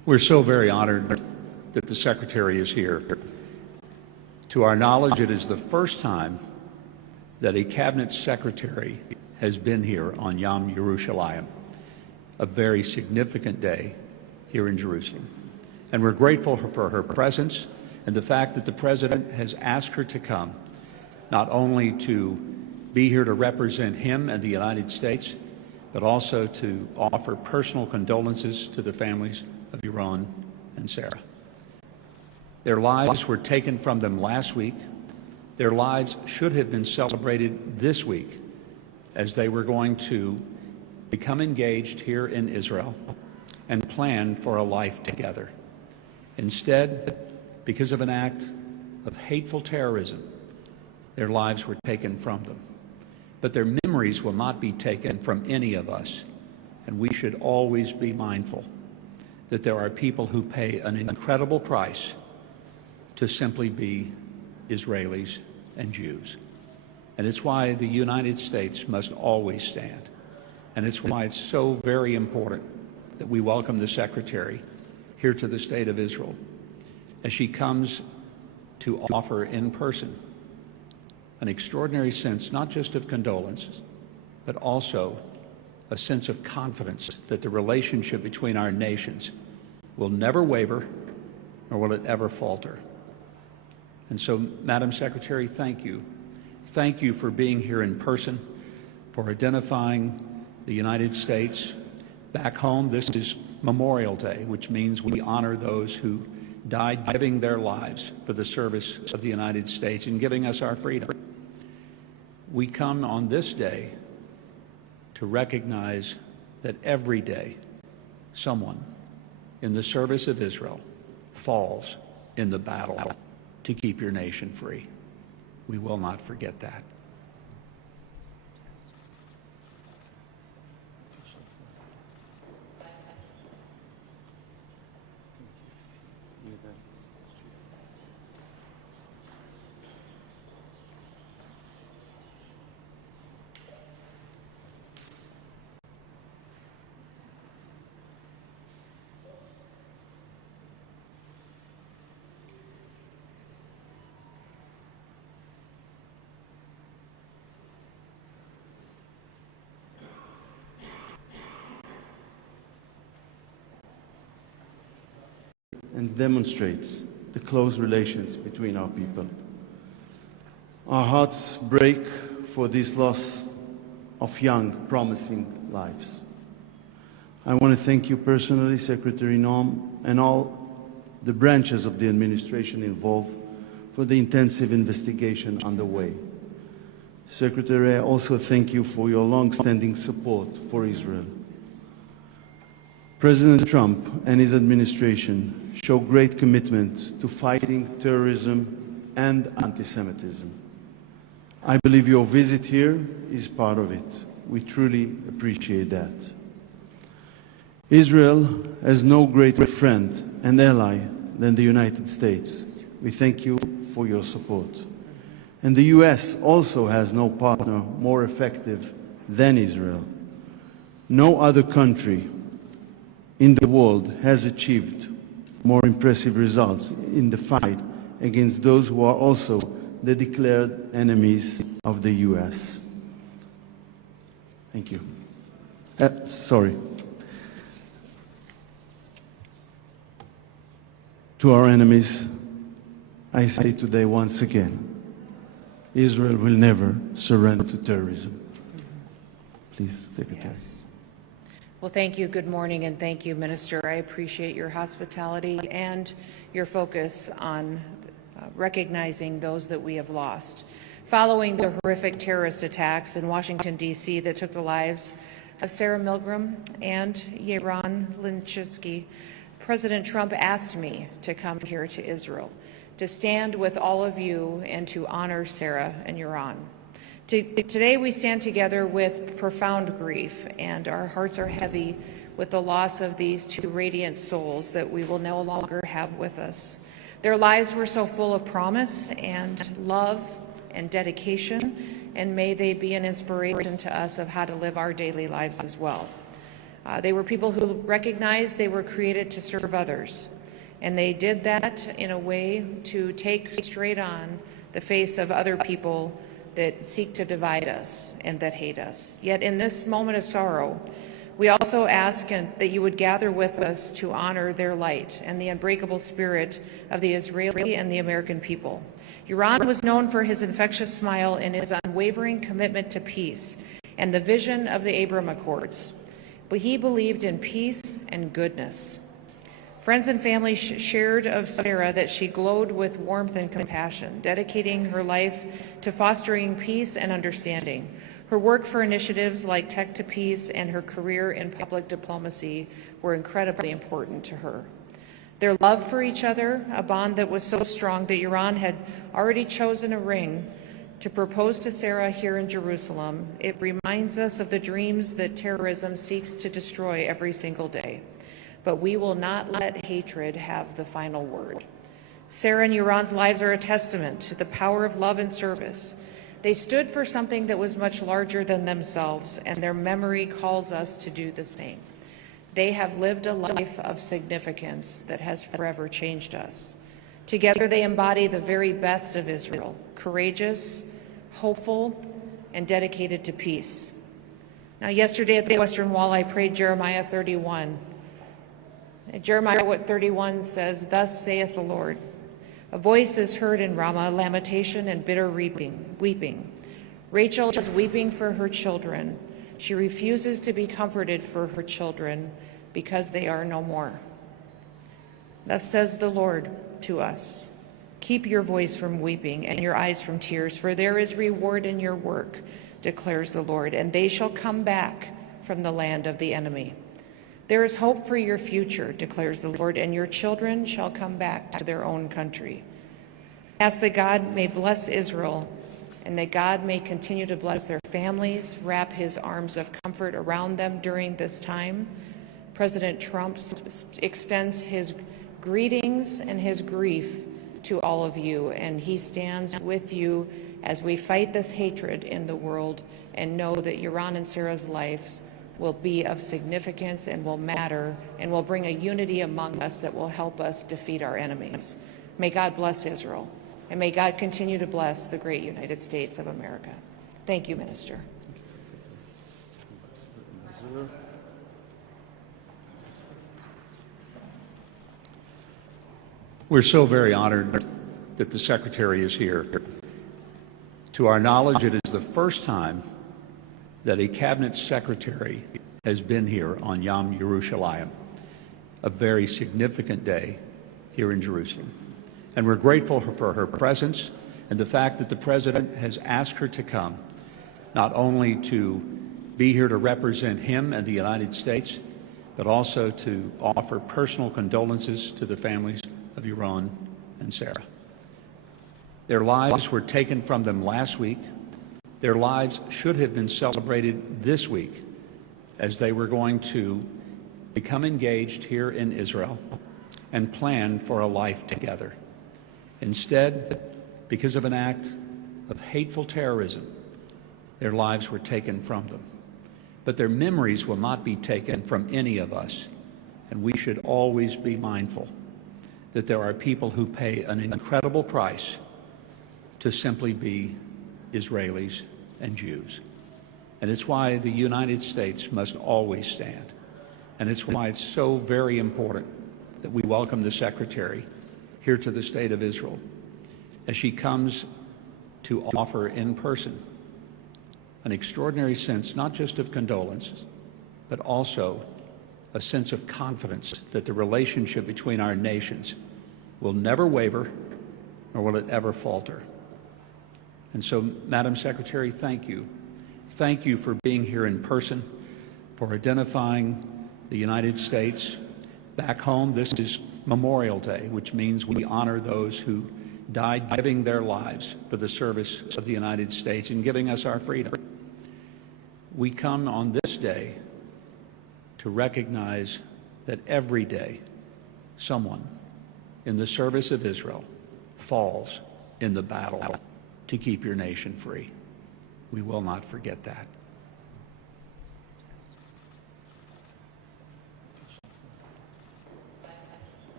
We're so very honored that the Secretary is here. To our knowledge, it is the first time that a Cabinet Secretary has been here on Yom Yerushalayim, a very significant day here in Jerusalem. And we're grateful for her presence and the fact that the President has asked her to come, not only to be here to represent him and the United States, but also to offer personal condolences to the families of Yaron and Saar. Their lives were taken from them last week. Their lives should have been celebrated this week as they were going to become engaged here in Israel and plan for a life together. Instead, because of an act of hateful terrorism, their lives were taken from them. But their memories will not be taken from any of us, and we should always be mindful that there are people who pay an incredible price to simply be Israelis and Jews. And it's why the United States must always stand. And it's why it's so very important that we welcome the Secretary here to the State of Israel as she comes to offer in person an extraordinary sense, not just of condolence, but also a sense of confidence that the relationship between our nations will never waver, nor will it ever falter. And so, Madam Secretary, thank you. Thank you for being here in person, for identifying the United States. Back home, this is Memorial Day, which means we honor those who died giving their lives for the service of the United States and giving us our freedom. We come on this day to recognize that every day someone in the service of Israel falls in the battle to keep your nation free. We will not forget that. And demonstrates the close relations between our people. Our hearts break for this loss of young, promising lives. I want to thank you personally, Secretary Noem, and all the branches of the administration involved for the intensive investigation underway. Secretary, I also thank you for your long-standing support for Israel. President Trump and his administration show great commitment to fighting terrorism and anti-Semitism. I believe your visit here is part of it. We truly appreciate that. Israel has no greater friend and ally than the United States. We thank you for your support. And the US also has no partner more effective than Israel. No other country in the world has achieved more impressive results in the fight against those who are also the declared enemies of the US. Thank you. Sorry. To our enemies, I say today once again, Israel will never surrender to terrorism. Please, Secretary. Yes. Well, thank you. Good morning, and thank you, Minister. I appreciate your hospitality and your focus on recognizing those that we have lost. Following the horrific terrorist attacks in Washington, D.C. that took the lives of Sarah Milgrom and Yaron Lishinsky, President Trump asked me to come here to Israel, to stand with all of you and to honor Sarah and Yaron. Today we stand together with profound grief, and our hearts are heavy with the loss of these two radiant souls that we will no longer have with us. Their lives were so full of promise and love and dedication, and may they be an inspiration to us of how to live our daily lives as well. They were people who recognized they were created to serve others, and they did that in a way to take straight on the face of other people that seek to divide us and that hate us. Yet in this moment of sorrow, we also ask that you would gather with us to honor their light and the unbreakable spirit of the Israeli and the American people. Yaron was known for his infectious smile and his unwavering commitment to peace and the vision of the Abraham Accords. But he believed in peace and goodness. Friends and family shared of Sarah that she glowed with warmth and compassion, dedicating her life to fostering peace and understanding. Her work for initiatives like Tech to Peace and her career in public diplomacy were incredibly important to her. Their love for each other, a bond that was so strong that Yaron had already chosen a ring to propose to Sarah here in Jerusalem, it reminds us of the dreams that terrorism seeks to destroy every single day. But we will not let hatred have the final word. Sarah and Yaron's lives are a testament to the power of love and service. They stood for something that was much larger than themselves, and their memory calls us to do the same. They have lived a life of significance that has forever changed us. Together they embody the very best of Israel, courageous, hopeful, and dedicated to peace. Now, yesterday at the Western Wall, I prayed Jeremiah 31. Jeremiah 31 says, "Thus saith the Lord, a voice is heard in Ramah, lamentation and bitter weeping. Rachel is weeping for her children. She refuses to be comforted for her children because they are no more. Thus says the Lord to us, keep your voice from weeping and your eyes from tears, for there is reward in your work, declares the Lord, and they shall come back from the land of the enemy. There is hope for your future, declares the Lord, and your children shall come back to their own country. Ask that God may bless Israel and that God may continue to bless their families, wrap his arms of comfort around them during this time. President Trump extends his greetings and his grief to all of you, and he stands with you as we fight this hatred in the world and know that Yaron and Sarah's lives will be of significance and will matter and will bring a unity among us that will help us defeat our enemies. May God bless Israel, and may God continue to bless the great United States of America. Thank you, Minister. We're so very honored that the Secretary is here. To our knowledge, it is the first time that a Cabinet Secretary has been here on Yom Yerushalayim, a very significant day here in Jerusalem. And we're grateful for her presence and the fact that the President has asked her to come, not only to be here to represent him and the United States, but also to offer personal condolences to the families of Yaron and Sarah. Their lives were taken from them last week. Their lives should have been celebrated this week as they were going to become engaged here in Israel and plan for a life together. Instead, because of an act of hateful terrorism, their lives were taken from them. But their memories will not be taken from any of us, and we should always be mindful that there are people who pay an incredible price to simply be Israelis and Jews. And it's why the United States must always stand. And it's why it's so very important that we welcome the Secretary here to the State of Israel as she comes to offer in person an extraordinary sense, not just of condolence, but also a sense of confidence that the relationship between our nations will never waver, nor will it ever falter. And so, Madam Secretary, thank you. Thank you for being here in person, for identifying the United States. Back home, this is Memorial Day, which means we honor those who died giving their lives for the service of the United States and giving us our freedom. We come on this day to recognize that every day someone in the service of Israel falls in the battle to keep your nation free. We will not forget that.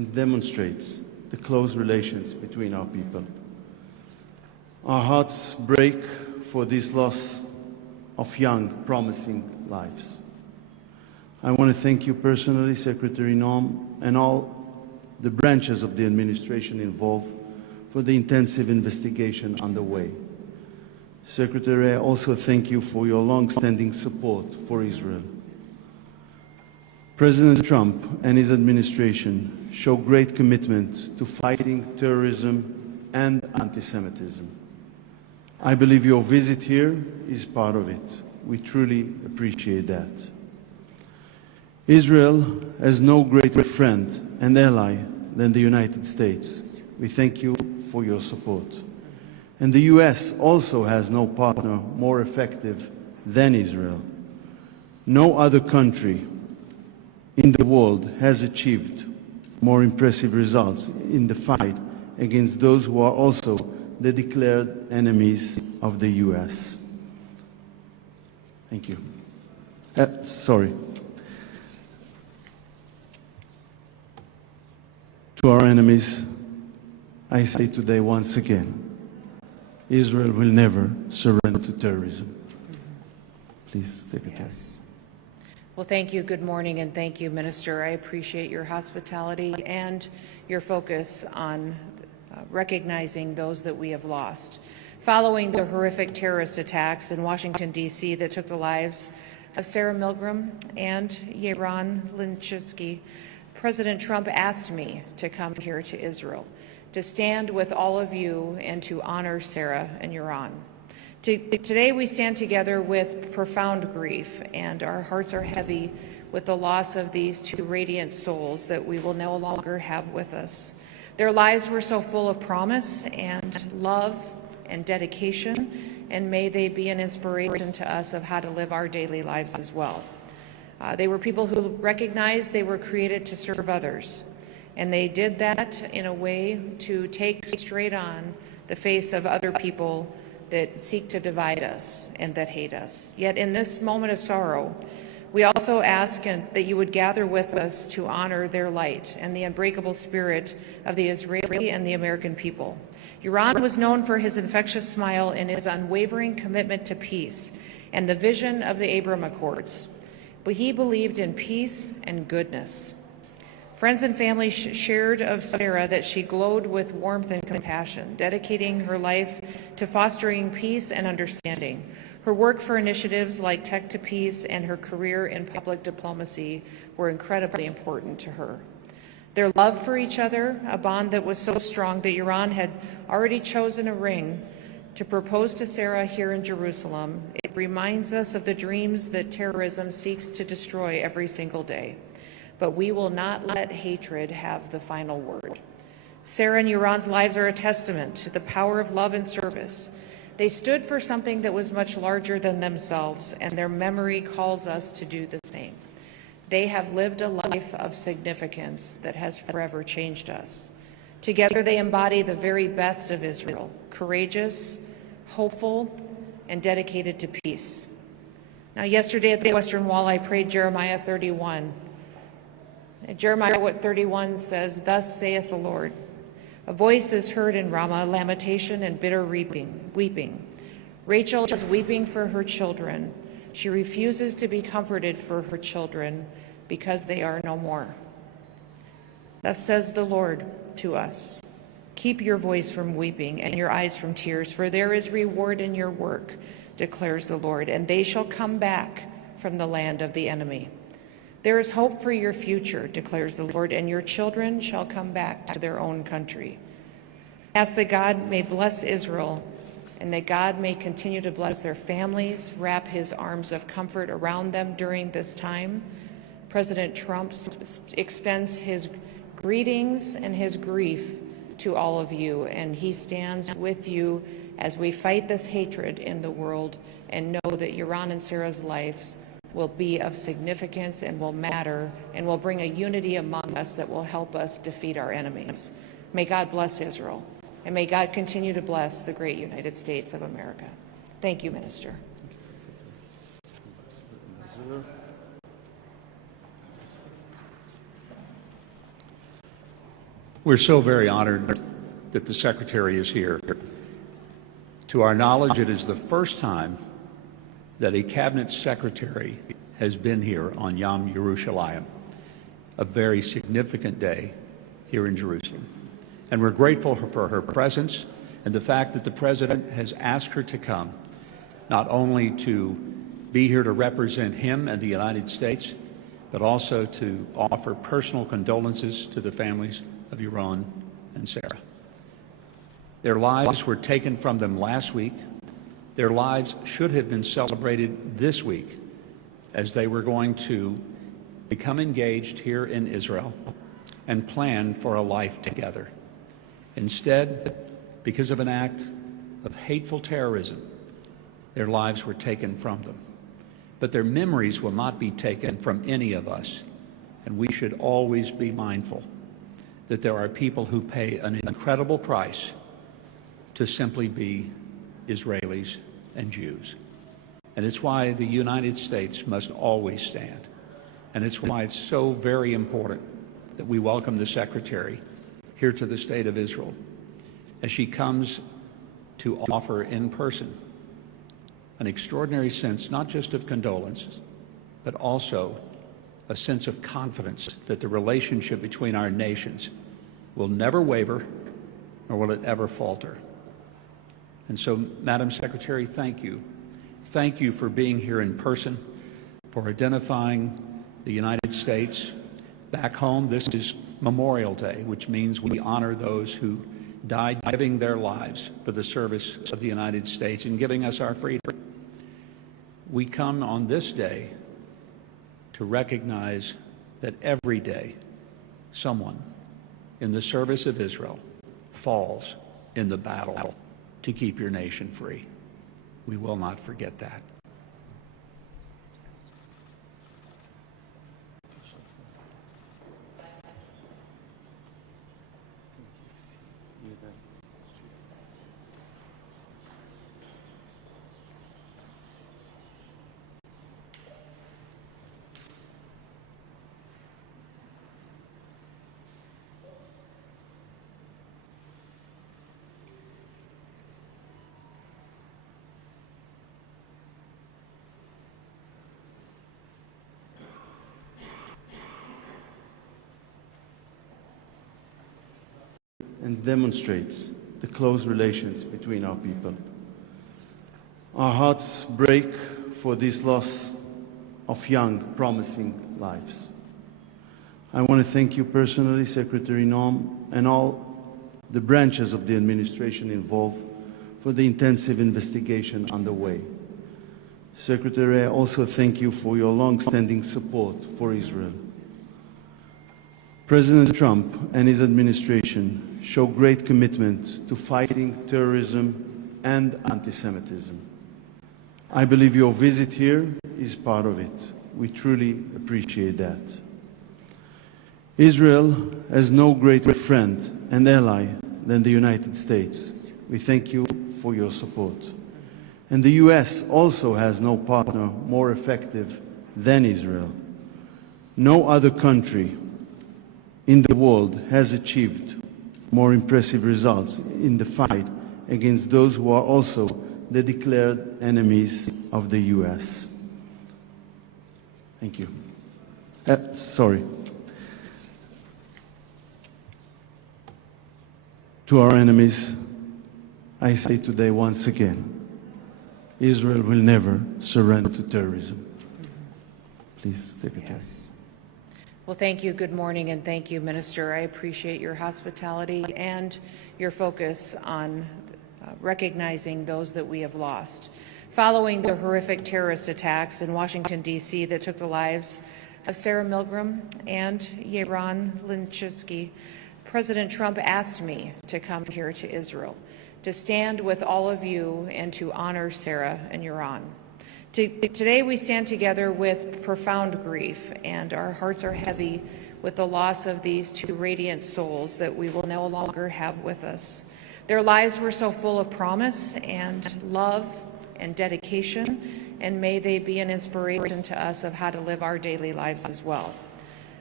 and demonstrates the close relations between our people. Our hearts break for this loss of young, promising lives. I want to thank you personally, Secretary Noem, and all the branches of the administration involved for the intensive investigation underway. Secretary, I also thank you for your long-standing support for Israel. President Trump and his administration show great commitment to fighting terrorism and anti-Semitism. I believe your visit here is part of it. We truly appreciate that. Israel has no greater friend and ally than the United States. We thank you for your support. And the U.S. also has no partner more effective than Israel. No other country in the world has achieved more impressive results in the fight against those who are also the declared enemies of the U.S. Thank you. Sorry. To our enemies, I say today once again, Israel will never surrender to terrorism. Please, Secretary. Yes. Well, thank you. Good morning, and thank you, Minister. I appreciate your hospitality and your focus on recognizing those that we have lost. Following the horrific terrorist attacks in Washington, D.C. that took the lives of Saar Milgrom and Yaron Lishinsky, President Trump asked me to come here to Israel, to stand with all of you and to honor Sarah and Yaron. Today we stand together with profound grief, and our hearts are heavy with the loss of these two radiant souls that we will no longer have with us. Their lives were so full of promise and love and dedication, and may they be an inspiration to us of how to live our daily lives as well. They were people who recognized they were created to serve others, and they did that in a way to take straight on the face of other people that seek to divide us and that hate us. Yet in this moment of sorrow, we also ask that you would gather with us to honor their light and the unbreakable spirit of the Israeli and the American people. Yaron was known for his infectious smile and his unwavering commitment to peace and the vision of the Abraham Accords. But he believed in peace and goodness. Friends and family shared of Sarah that she glowed with warmth and compassion, dedicating her life to fostering peace and understanding. Her work for initiatives like Tech to Peace and her career in public diplomacy were incredibly important to her. Their love for each other, a bond that was so strong that Yaron had already chosen a ring to propose to Sarah here in Jerusalem, it reminds us of the dreams that terrorism seeks to destroy every single day. But we will not let hatred have the final word. Sarah and Yaron's lives are a testament to the power of love and service. They stood for something that was much larger than themselves, and their memory calls us to do the same. They have lived a life of significance that has forever changed us. Together they embody the very best of Israel, courageous, hopeful, and dedicated to peace. Now, yesterday at the Western Wall, I prayed Jeremiah 31. Jeremiah 31 says, "Thus saith the Lord, a voice is heard in Ramah, lamentation and bitter weeping. Rachel is weeping for her children. She refuses to be comforted for her children because they are no more. Thus says the Lord to us, keep your voice from weeping and your eyes from tears, for there is reward in your work, declares the Lord, and they shall come back from the land of the enemy. There is hope for your future, declares the Lord, and your children shall come back to their own country. Ask that God may bless Israel and that God may continue to bless their families, wrap his arms of comfort around them during this time. President Trump extends his greetings and his grief to all of you, and he stands with you as we fight this hatred in the world and know that Yaron and Sarah's lives will be of significance and will matter and will bring a unity among us that will help us defeat our enemies. May God bless Israel, and may God continue to bless the great United States of America. Thank you, Minister. We're so very honored that the Secretary is here. To our knowledge, it is the first time that a Cabinet Secretary has been here on Yom Yerushalayim, a very significant day here in Jerusalem. And we're grateful for her presence and the fact that the President has asked her to come, not only to be here to represent him and the United States, but also to offer personal condolences to the families of Yaron and Sarah. Their lives were taken from them last week. Their lives should have been celebrated this week as they were going to become engaged here in Israel and plan for a life together. Instead, because of an act of hateful terrorism, their lives were taken from them. But their memories will not be taken from any of us, and we should always be mindful that there are people who pay an incredible price to simply be Israelis and Jews. And it's why the United States must always stand. And it's why it's so very important that we welcome the Secretary here to the State of Israel as she comes to offer in person an extraordinary sense, not just of condolences, but also a sense of confidence that the relationship between our nations will never waver, nor will it ever falter. And so, Madam Secretary, thank you. Thank you for being here in person, for identifying the United States. Back home, this is Memorial Day, which means we honor those who died giving their lives for the service of the United States and giving us our freedom. We come on this day to recognize that every day someone in the service of Israel falls in the battle to keep your nation free. We will not forget that. And demonstrates the close relations between our people. Our hearts break for this loss of young, promising lives. I want to thank you personally, Secretary Noem, and all the branches of the administration involved for the intensive investigation underway. Secretary, I also thank you for your long-standing support for Israel. President Trump and his administration show great commitment to fighting terrorism and anti-Semitism. I believe your visit here is part of it. We truly appreciate that. Israel has no greater friend and ally than the United States. We thank you for your support. And the U.S. also has no partner more effective than Israel. No other country in the world has achieved more impressive results in the fight against those who are also the declared enemies of the U.S. Thank you. Sorry. To our enemies, I say today once again, Israel will never surrender to terrorism. Please, Secretary. Yes. Well, thank you. Good morning, and thank you, Minister. I appreciate your hospitality and your focus on recognizing those that we have lost. Following the horrific terrorist attacks in Washington, D.C. that took the lives of Sarah Milgrom and Yaron Lishinsky, President Trump asked me to come here to Israel, to stand with all of you and to honor Sarah and Yaron. Today we stand together with profound grief, and our hearts are heavy with the loss of these two radiant souls that we will no longer have with us. Their lives were so full of promise and love and dedication, and may they be an inspiration to us of how to live our daily lives as well.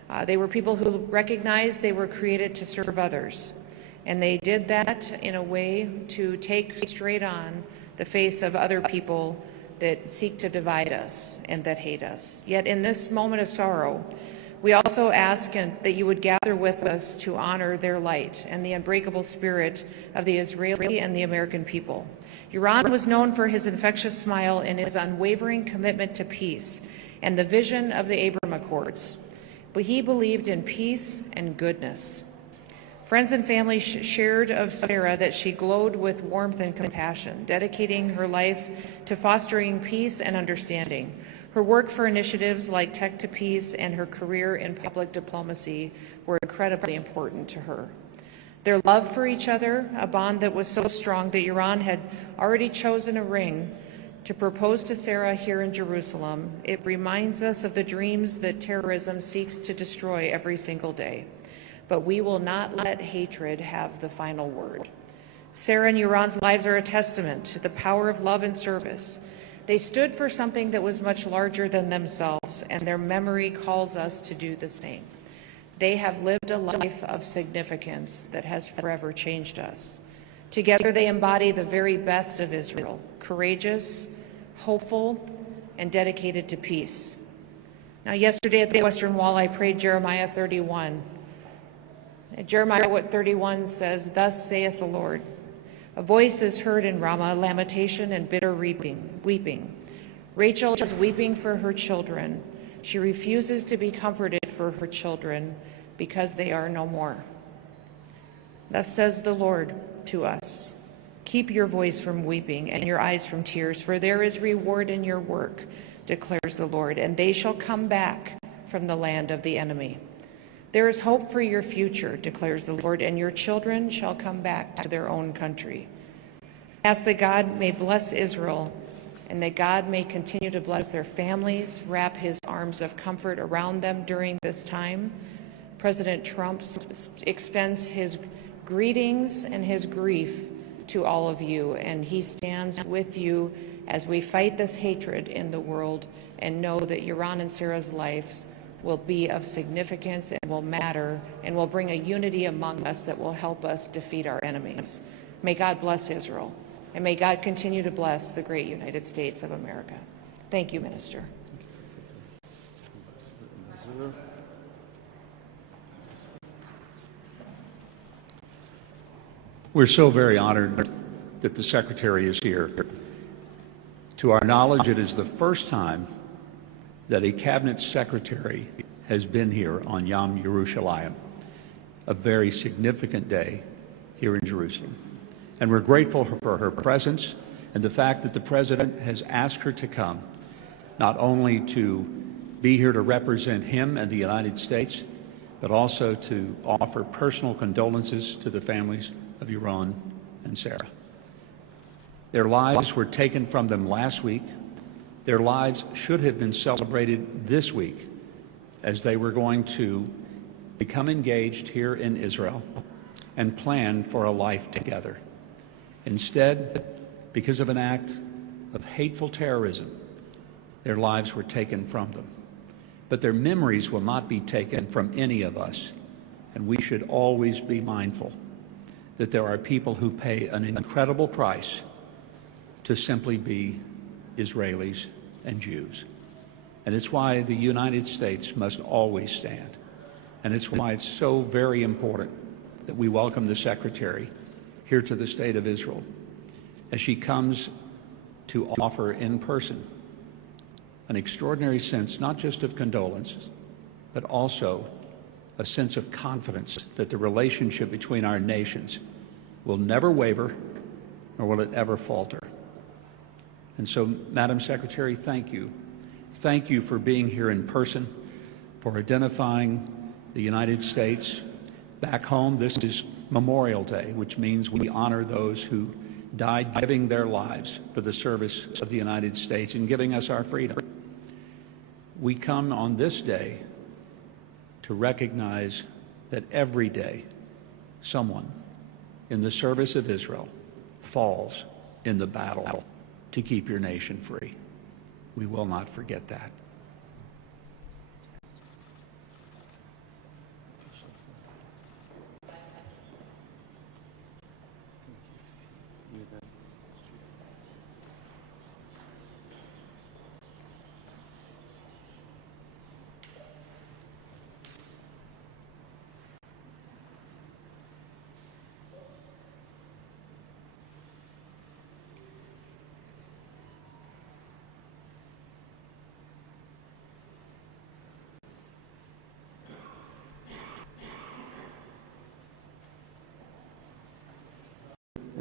They were people who recognized they were created to serve others, and they did that in a way to take straight on the face of other people that seek to divide us and that hate us. Yet in this moment of sorrow, we also ask that you would gather with us to honor their light and the unbreakable spirit of the Israeli and the American people. Yaron was known for his infectious smile and his unwavering commitment to peace and the vision of the Abraham Accords. But he believed in peace and goodness. Friends and family shared of Sarah that she glowed with warmth and compassion, dedicating her life to fostering peace and understanding. Her work for initiatives like Tech to Peace and her career in public diplomacy were incredibly important to her. Their love for each other, a bond that was so strong that Yaron had already chosen a ring to propose to Sarah here in Jerusalem, it reminds us of the dreams that terrorism seeks to destroy every single day. But we will not let hatred have the final word. Sarah and Yaron's lives are a testament to the power of love and service. They stood for something that was much larger than themselves, and their memory calls us to do the same. They have lived a life of significance that has forever changed us. Together they embody the very best of Israel, courageous, hopeful, and dedicated to peace. Now, yesterday at the Western Wall, I prayed Jeremiah 31. Jeremiah 31 says, "Thus saith the Lord, a voice is heard in Ramah, lamentation and bitter weeping. Rachel is weeping for her children. She refuses to be comforted for her children because they are no more. Thus says the Lord to us, keep your voice from weeping and your eyes from tears, for there is reward in your work, declares the Lord, and they shall come back from the land of the enemy. There is hope for your future, declares the Lord, and your children shall come back to their own country. Ask that God may bless Israel and that God may continue to bless their families, wrap his arms of comfort around them during this time. President Trump extends his greetings and his grief to all of you, and he stands with you as we fight this hatred in the world and know that Yaron and Sarah's lives will be of significance and will matter and will bring a unity among us that will help us defeat our enemies. May God bless Israel, and may God continue to bless the great United States of America. Thank you, Minister. We're so very honored that the Secretary is here. To our knowledge, it is the first time that a Cabinet Secretary has been here on Yom Yerushalayim, a very significant day here in Jerusalem. And we're grateful for her presence and the fact that the President has asked her to come, not only to be here to represent him and the United States, but also to offer personal condolences to the families of Yaron and Sarah. Their lives were taken from them last week. Their lives should have been celebrated this week as they were going to become engaged here in Israel and plan for a life together. Instead, because of an act of hateful terrorism, their lives were taken from them. But their memories will not be taken from any of us, and we should always be mindful that there are people who pay an incredible price to simply be Israelis and Jews. And it's why the United States must always stand. And it's why it's so very important that we welcome the Secretary here to the State of Israel as she comes to offer in person an extraordinary sense, not just of condolences, but also a sense of confidence that the relationship between our nations will never waver, nor will it ever falter. And so, Madam Secretary, thank you. Thank you for being here in person, for identifying the United States. Back home, this is Memorial Day, which means we honor those who died giving their lives for the service of the United States and giving us our freedom. We come on this day to recognize that every day someone in the service of Israel falls in the battle to keep your nation free. We will not forget that.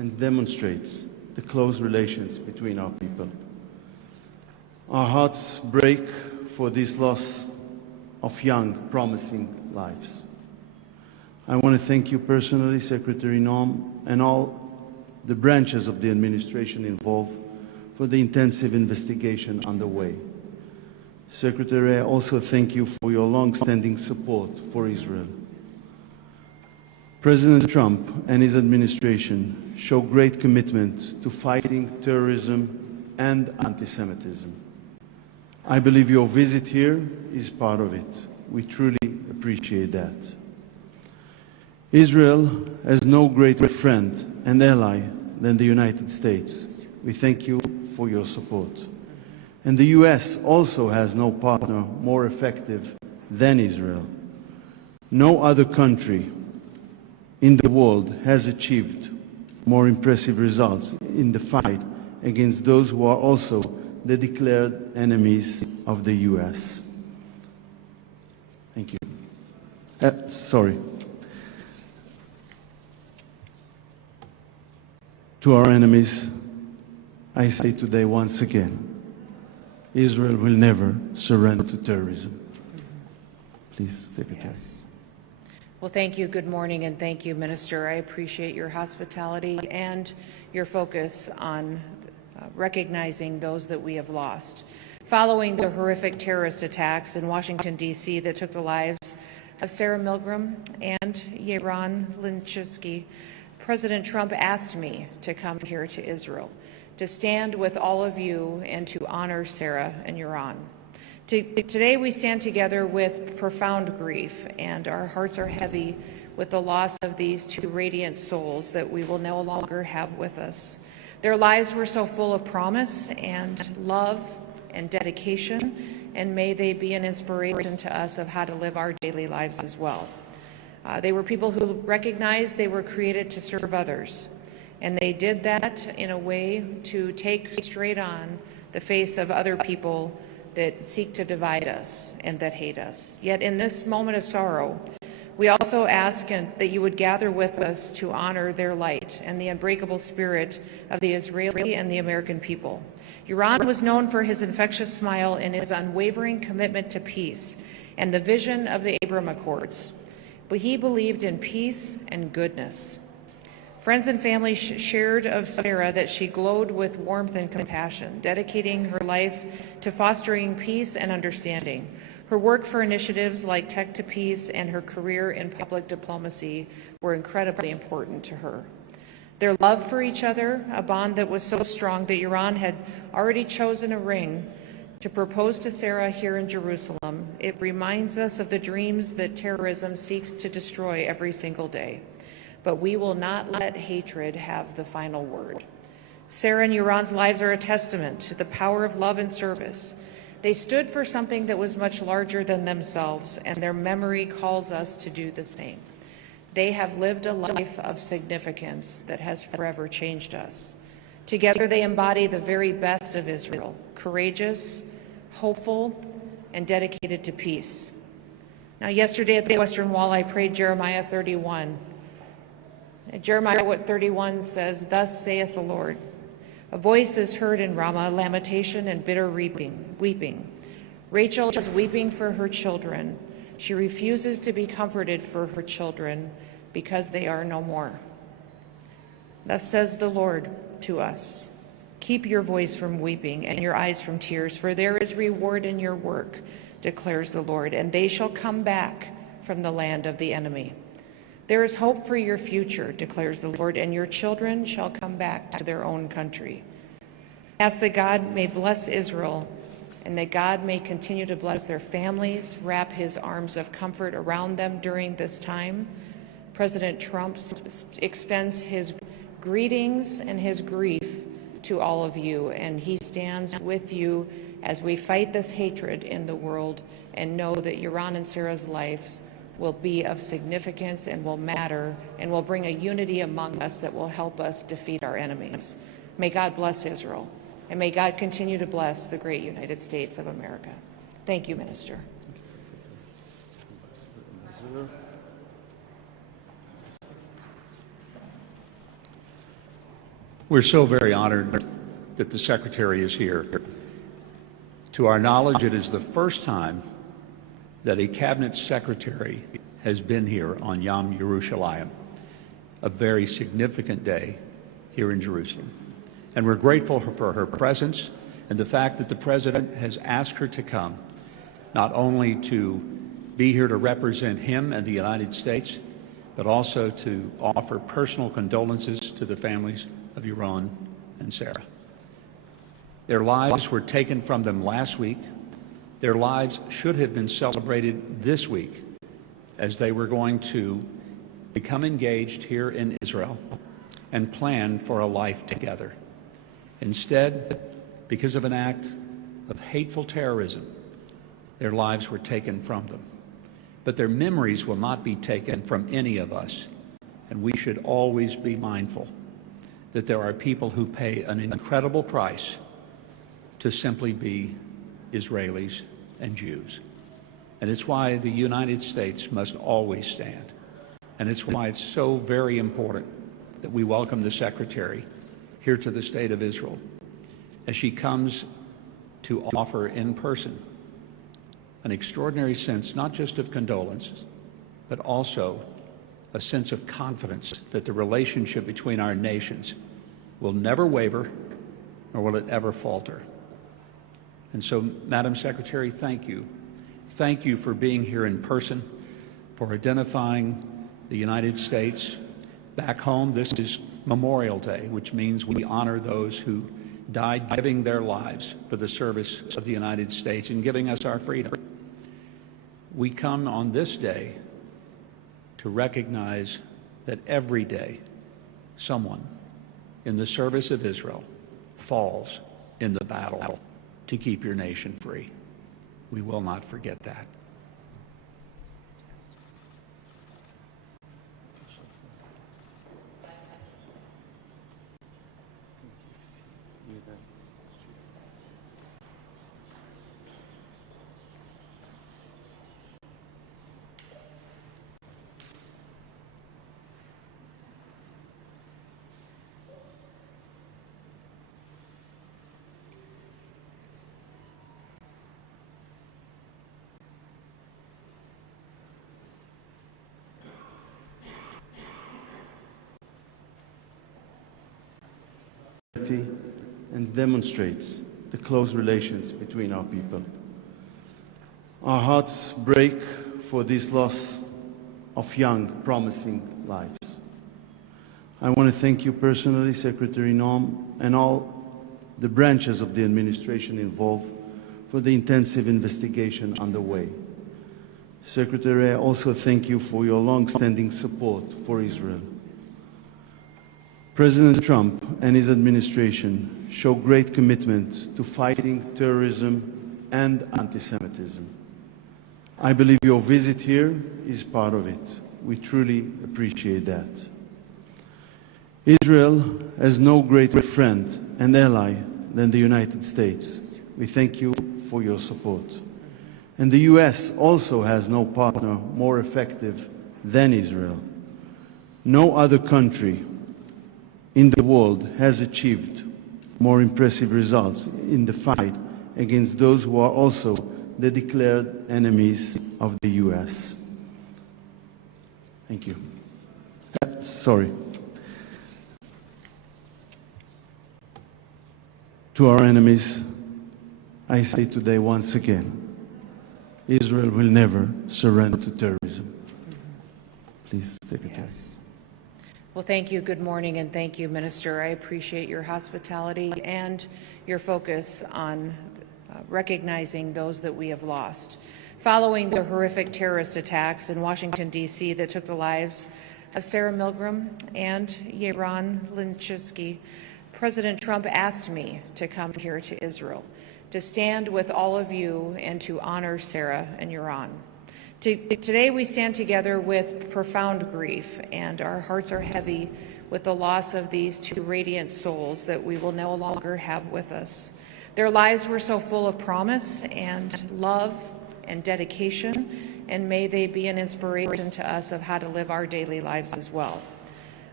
and demonstrates the close relations between our people. Our hearts break for this loss of young, promising lives. I want to thank you personally, Secretary Noem, and all the branches of the administration involved for the intensive investigation underway. Secretary, I also thank you for your long-standing support for Israel. President Trump and his administration show great commitment to fighting terrorism and anti-Semitism. I believe your visit here is part of it. We truly appreciate that. Israel has no greater friend and ally than the United States. We thank you for your support. And the U.S. also has no partner more effective than Israel. No other country in the world has achieved more impressive results in the fight against those who are also the declared enemies of the U.S. Thank you. To our enemies, I say today once again, Israel will never surrender to terrorism. Please, Secretary. Yes. Well, thank you. Good morning, and thank you, Minister. I appreciate your hospitality and your focus on recognizing those that we have lost. Following the horrific terrorist attacks in Washington, D.C. that took the lives of Saar Milgrom and Yaron Lishinsky, President Trump asked me to come here to Israel, to stand with all of you and to honor Sarah and Yaron. Today we stand together with profound grief, and our hearts are heavy with the loss of these two radiant souls that we will no longer have with us. Their lives were so full of promise and love and dedication, and may they be an inspiration to us of how to live our daily lives as well. They were people who recognized they were created to serve others, and they did that in a way to take straight on the face of other people that seek to divide us and that hate us. Yet in this moment of sorrow, we also ask that you would gather with us to honor their light and the unbreakable spirit of the Israeli and the American people. Yaron was known for his infectious smile and his unwavering commitment to peace and the vision of the Abraham Accords. But he believed in peace and goodness. Friends and family shared of Sarah that she glowed with warmth and compassion, dedicating her life to fostering peace and understanding. Her work for initiatives like Tech to Peace and her career in public diplomacy were incredibly important to her. Their love for each other, a bond that was so strong that Yaron had already chosen a ring to propose to Sarah here in Jerusalem. It reminds us of the dreams that terrorism seeks to destroy every single day. But we will not let hatred have the final word. Sarah and Yaron's lives are a testament to the power of love and service. They stood for something that was much larger than themselves, and their memory calls us to do the same. They have lived a life of significance that has forever changed us. Together they embody the very best of Israel, courageous, hopeful, and dedicated to peace. Now, yesterday at the Western Wall, I prayed Jeremiah 31. Jeremiah 31 says, "Thus saith the Lord, a voice is heard in Ramah, lamentation and bitter weeping. Rachel is weeping for her children. She refuses to be comforted for her children because they are no more. Thus says the Lord to us, keep your voice from weeping and your eyes from tears, for there is reward in your work, declares the Lord, and they shall come back from the land of the enemy. There is hope for your future, declares the Lord, and your children shall come back to their own country. Ask that God may bless Israel, and that God may continue to bless their families, wrap his arms of comfort around them during this time. President Trump extends his greetings and his grief to all of you, and he stands with you as we fight this hatred in the world and know that Yaron and Sarah's lives will be of significance and will matter and will bring a unity among us that will help us defeat our enemies. May God bless Israel, and may God continue to bless the great United States of America. Thank you, Minister. We're so very honored that the Secretary is here. To our knowledge, it is the first time that a Cabinet Secretary has been here on Yom Yerushalayim, a very significant day here in Jerusalem. And we're grateful for her presence and the fact that the President has asked her to come, not only to be here to represent him and the United States, but also to offer personal condolences to the families of Yaron and Sarah. Their lives were taken from them last week. Their lives should have been celebrated this week as they were going to become engaged here in Israel and plan for a life together. Instead, because of an act of hateful terrorism, their lives were taken from them. But their memories will not be taken from any of us, and we should always be mindful that there are people who pay an incredible price to simply be Israelis and Jews. And it's why the United States must always stand. And it's why it's so very important that we welcome the Secretary here to the State of Israel as she comes to offer in person an extraordinary sense, not just of condolence, but also a sense of confidence that the relationship between our nations will never waver, nor will it ever falter. And so, Madam Secretary, thank you. Thank you for being here in person, for identifying the United States. Back home, this is Memorial Day, which means we honor those who died giving their lives for the service of the United States and giving us our freedom. We come on this day to recognize that every day someone in the service of Israel falls in the battle to keep your nation free. We will not forget that. And demonstrates the close relations between our people. Our hearts break for this loss of young, promising lives. I want to thank you personally, Secretary Noem, and all the branches of the administration involved for the intensive investigation underway. Secretary, I also thank you for your long-standing support for Israel. President Trump and his administration show great commitment to fighting terrorism and anti-Semitism. I believe your visit here is part of it. We truly appreciate that. Israel has no greater friend and ally than the United States. We thank you for your support. And the US also has no partner more effective than Israel. No other country in the world has achieved more impressive results in the fight against those who are also the declared enemies of the US. Thank you. Sorry. To our enemies, I say today once again, Israel will never surrender to terrorism. Please, Secretary. Yes. Well, thank you. Good morning, and thank you, Minister. I appreciate your hospitality and your focus on recognizing those that we have lost. Following the horrific terrorist attacks in Washington, D.C. that took the lives of Sarah Milgrom and Yaron Lishinsky, President Trump asked me to come here to Israel, to stand with all of you and to honor Sarah and Yaron. Today we stand together with profound grief, and our hearts are heavy with the loss of these two radiant souls that we will no longer have with us. Their lives were so full of promise and love and dedication, and may they be an inspiration to us of how to live our daily lives as well.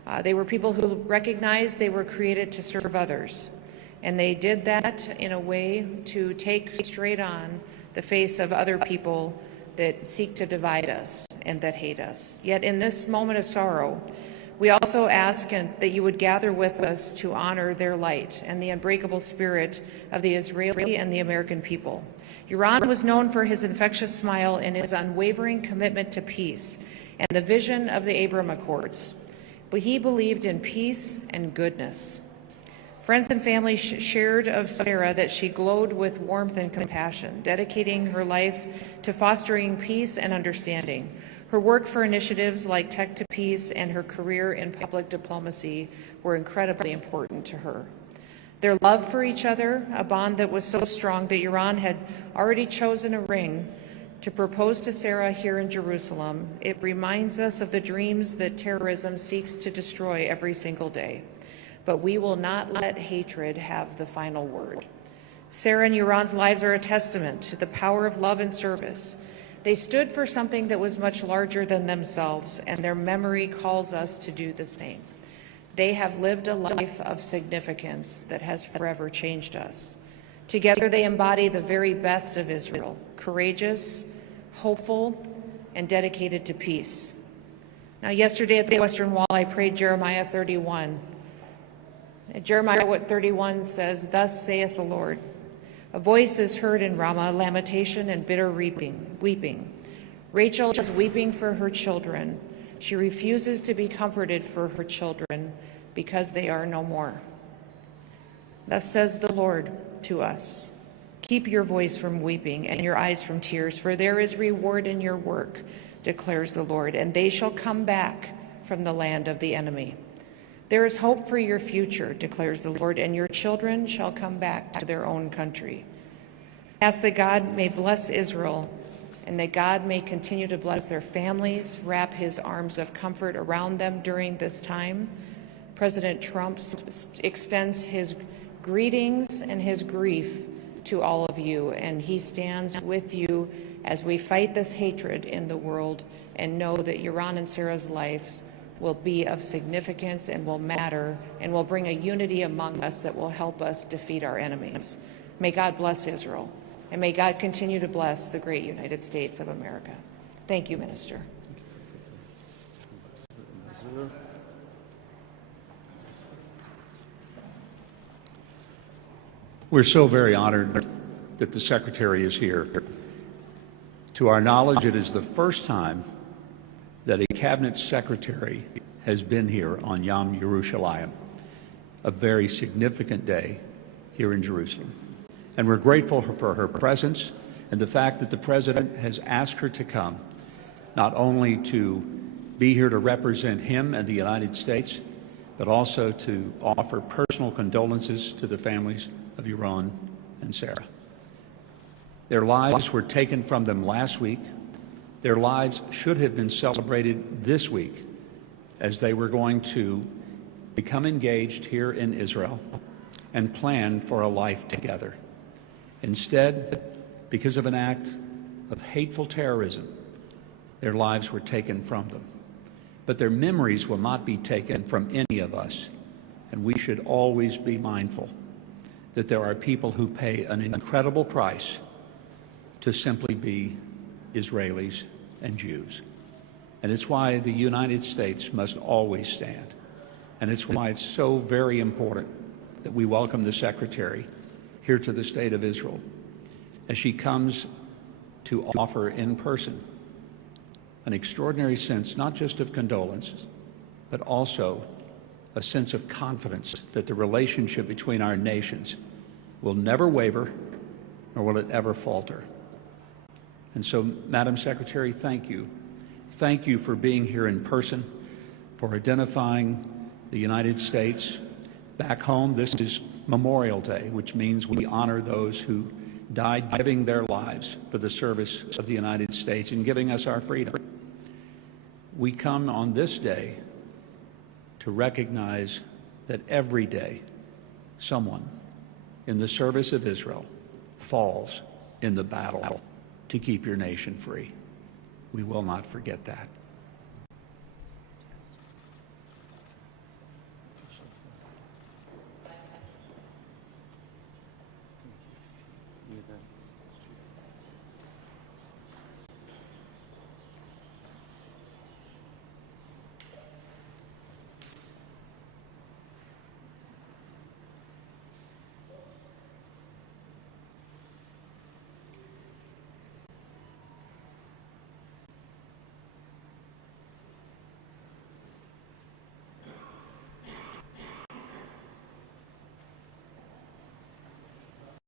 They were people who recognized they were created to serve others, and they did that in a way to take straight on the face of other people that seek to divide us and that hate us. Yet in this moment of sorrow, we also ask that you would gather with us to honor their light and the unbreakable spirit of the Israeli and the American people. Yaron was known for his infectious smile and his unwavering commitment to peace and the vision of the Abraham Accords. But he believed in peace and goodness. Friends and family shared of Sarah that she glowed with warmth and compassion, dedicating her life to fostering peace and understanding. Her work for initiatives like Tech to Peace and her career in public diplomacy were incredibly important to her. Their love for each other, a bond that was so strong that Yaron had already chosen a ring to propose to Sarah here in Jerusalem, it reminds us of the dreams that terrorism seeks to destroy every single day. But we will not let hatred have the final word. Sarah and Yaron's lives are a testament to the power of love and service. They stood for something that was much larger than themselves, and their memory calls us to do the same. They have lived a life of significance that has forever changed us. Together they embody the very best of Israel, courageous, hopeful, and dedicated to peace. Now, yesterday at the Western Wall, I prayed Jeremiah 31. Jeremiah 31 says, "Thus saith the Lord, a voice is heard in Ramah, lamentation and bitter weeping. Rachel is weeping for her children. She refuses to be comforted for her children because they are no more. Thus says the Lord to us, keep your voice from weeping and your eyes from tears, for there is reward in your work, declares the Lord, and they shall come back from the land of the enemy. There is hope for your future, declares the Lord, and your children shall come back to their own country. Ask that God may bless Israel and that God may continue to bless their families, wrap his arms of comfort around them during this time. President Trump extends his greetings and his grief to all of you, and he stands with you as we fight this hatred in the world and know that Yaron and Sarah's lives will be of significance and will matter and will bring a unity among us that will help us defeat our enemies. May God bless Israel, and may God continue to bless the great United States of America. Thank you, Minister. We're so very honored that the Secretary is here. To our knowledge, it is the first time that a Cabinet Secretary has been here on Yom Yerushalayim, a very significant day here in Jerusalem. And we're grateful for her presence and the fact that the President has asked her to come, not only to be here to represent him and the United States, but also to offer personal condolences to the families of Yaron and Sarah. Their lives were taken from them last week. Their lives should have been celebrated this week as they were going to become engaged here in Israel and plan for a life together. Instead, because of an act of hateful terrorism, their lives were taken from them. But their memories will not be taken from any of us, and we should always be mindful that there are people who pay an incredible price to simply be Israelis and Jews. And it's why the United States must always stand. And it's why it's so very important that we welcome the Secretary here to the State of Israel as she comes to offer in person an extraordinary sense, not just of condolences, but also a sense of confidence that the relationship between our nations will never waver, nor will it ever falter. And so, Madam Secretary, thank you. Thank you for being here in person, for identifying the United States. Back home, this is Memorial Day, which means we honor those who died giving their lives for the service of the United States and giving us our freedom. We come on this day to recognize that every day someone in the service of Israel falls in the battle to keep your nation free. We will not forget that.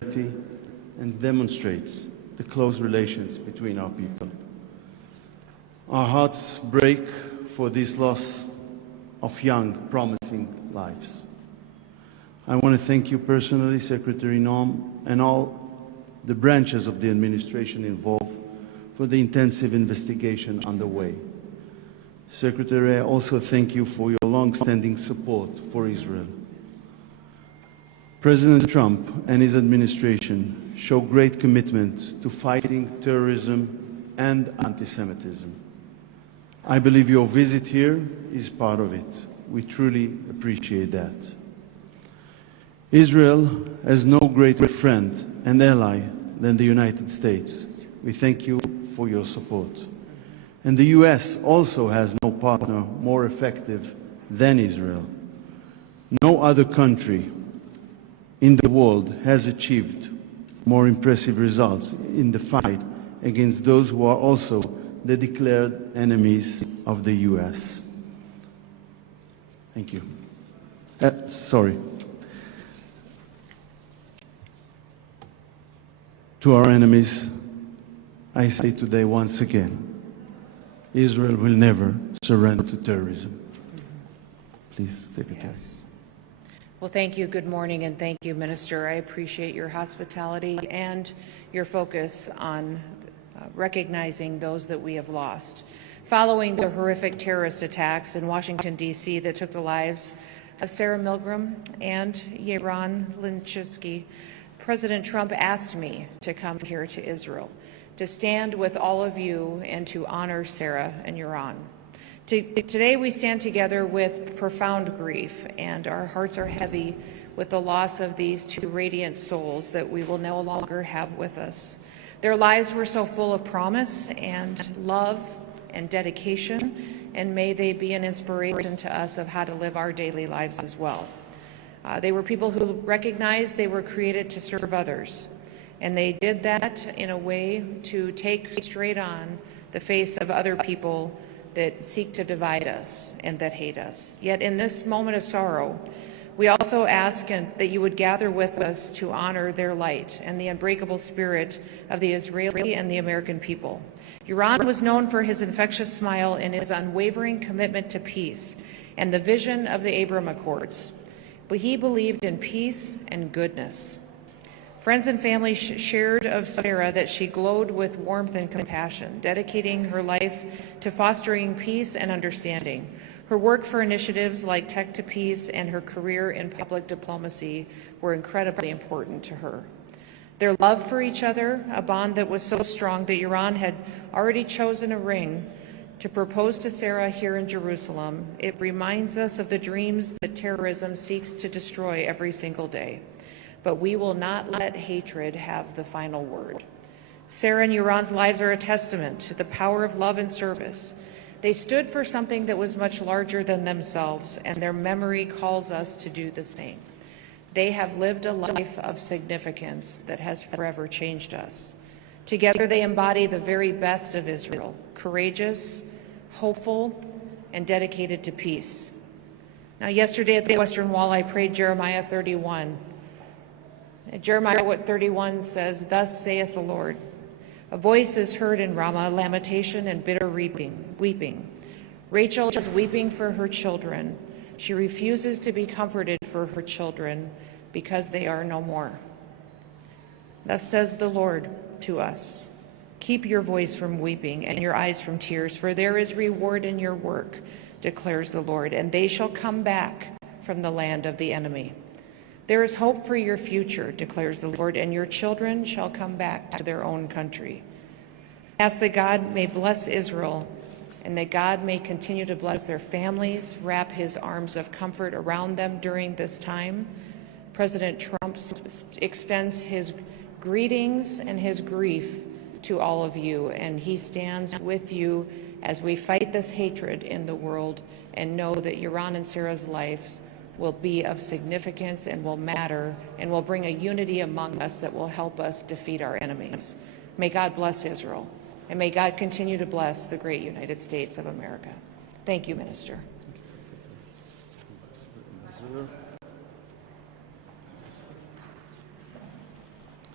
solidarity and demonstrates the close relations between our people. Our hearts break for this loss of young, promising lives. I want to thank you personally, Secretary Noem, and all the branches of the administration involved for the intensive investigation underway. Secretary, I also thank you for your long-standing support for Israel. President Trump and his administration show great commitment to fighting terrorism and anti-Semitism. I believe your visit here is part of it. We truly appreciate that. Israel has no greater friend and ally than the United States. We thank you for your support. And the U.S. also has no partner more effective than Israel. No other country in the world has achieved more impressive results in the fight against those who are also the declared enemies of the U.S. Thank you. To our enemies, I say today once again, Israel will never surrender to terrorism. Please, Secretary. Yes. Well, thank you. Good morning, and thank you, Minister. I appreciate your hospitality and your focus on recognizing those that we have lost. Following the horrific terrorist attacks in Washington, D.C. that took the lives of Sarah Milgrom and Yaron Lishinsky, President Trump asked me to come here to Israel, to stand with all of you and to honor Sarah and Yaron. Today we stand together with profound grief, and our hearts are heavy with the loss of these two radiant souls that we will no longer have with us. Their lives were so full of promise and love and dedication, and may they be an inspiration to us of how to live our daily lives as well. They were people who recognized they were created to serve others, and they did that in a way to take straight on the face of other people that seek to divide us and that hate us. Yet in this moment of sorrow, we also ask that you would gather with us to honor their light and the unbreakable spirit of the Israeli and the American people. Yaron was known for his infectious smile and his unwavering commitment to peace and the vision of the Abraham Accords. But he believed in peace and goodness. Friends and family shared of Sarah that she glowed with warmth and compassion, dedicating her life to fostering peace and understanding. Her work for initiatives like Tech to Peace and her career in public diplomacy were incredibly important to her. Their love for each other, a bond that was so strong that Yaron had already chosen a ring to propose to Sarah here in Jerusalem. It reminds us of the dreams that terrorism seeks to destroy every single day. But we will not let hatred have the final word. Sarah and Yaron's lives are a testament to the power of love and service. They stood for something that was much larger than themselves, and their memory calls us to do the same. They have lived a life of significance that has forever changed us. Together they embody the very best of Israel, courageous, hopeful, and dedicated to peace. Now, yesterday at the Western Wall, I prayed Jeremiah 31. Jeremiah 31 says, "Thus saith the Lord, a voice is heard in Ramah, lamentation and bitter weeping. Rachel is weeping for her children. She refuses to be comforted for her children because they are no more. Thus says the Lord to us, keep your voice from weeping and your eyes from tears, for there is reward in your work, declares the Lord, and they shall come back from the land of the enemy. There is hope for your future, declares the Lord, and your children shall come back to their own country. Ask that God may bless Israel, and that God may continue to bless their families, wrap his arms of comfort around them during this time. President Trump extends his greetings and his grief to all of you, and he stands with you as we fight this hatred in the world and know that Yaron and Sarah's lives will be of significance and will matter and will bring a unity among us that will help us defeat our enemies. May God bless Israel, and may God continue to bless the great United States of America. Thank you, Minister.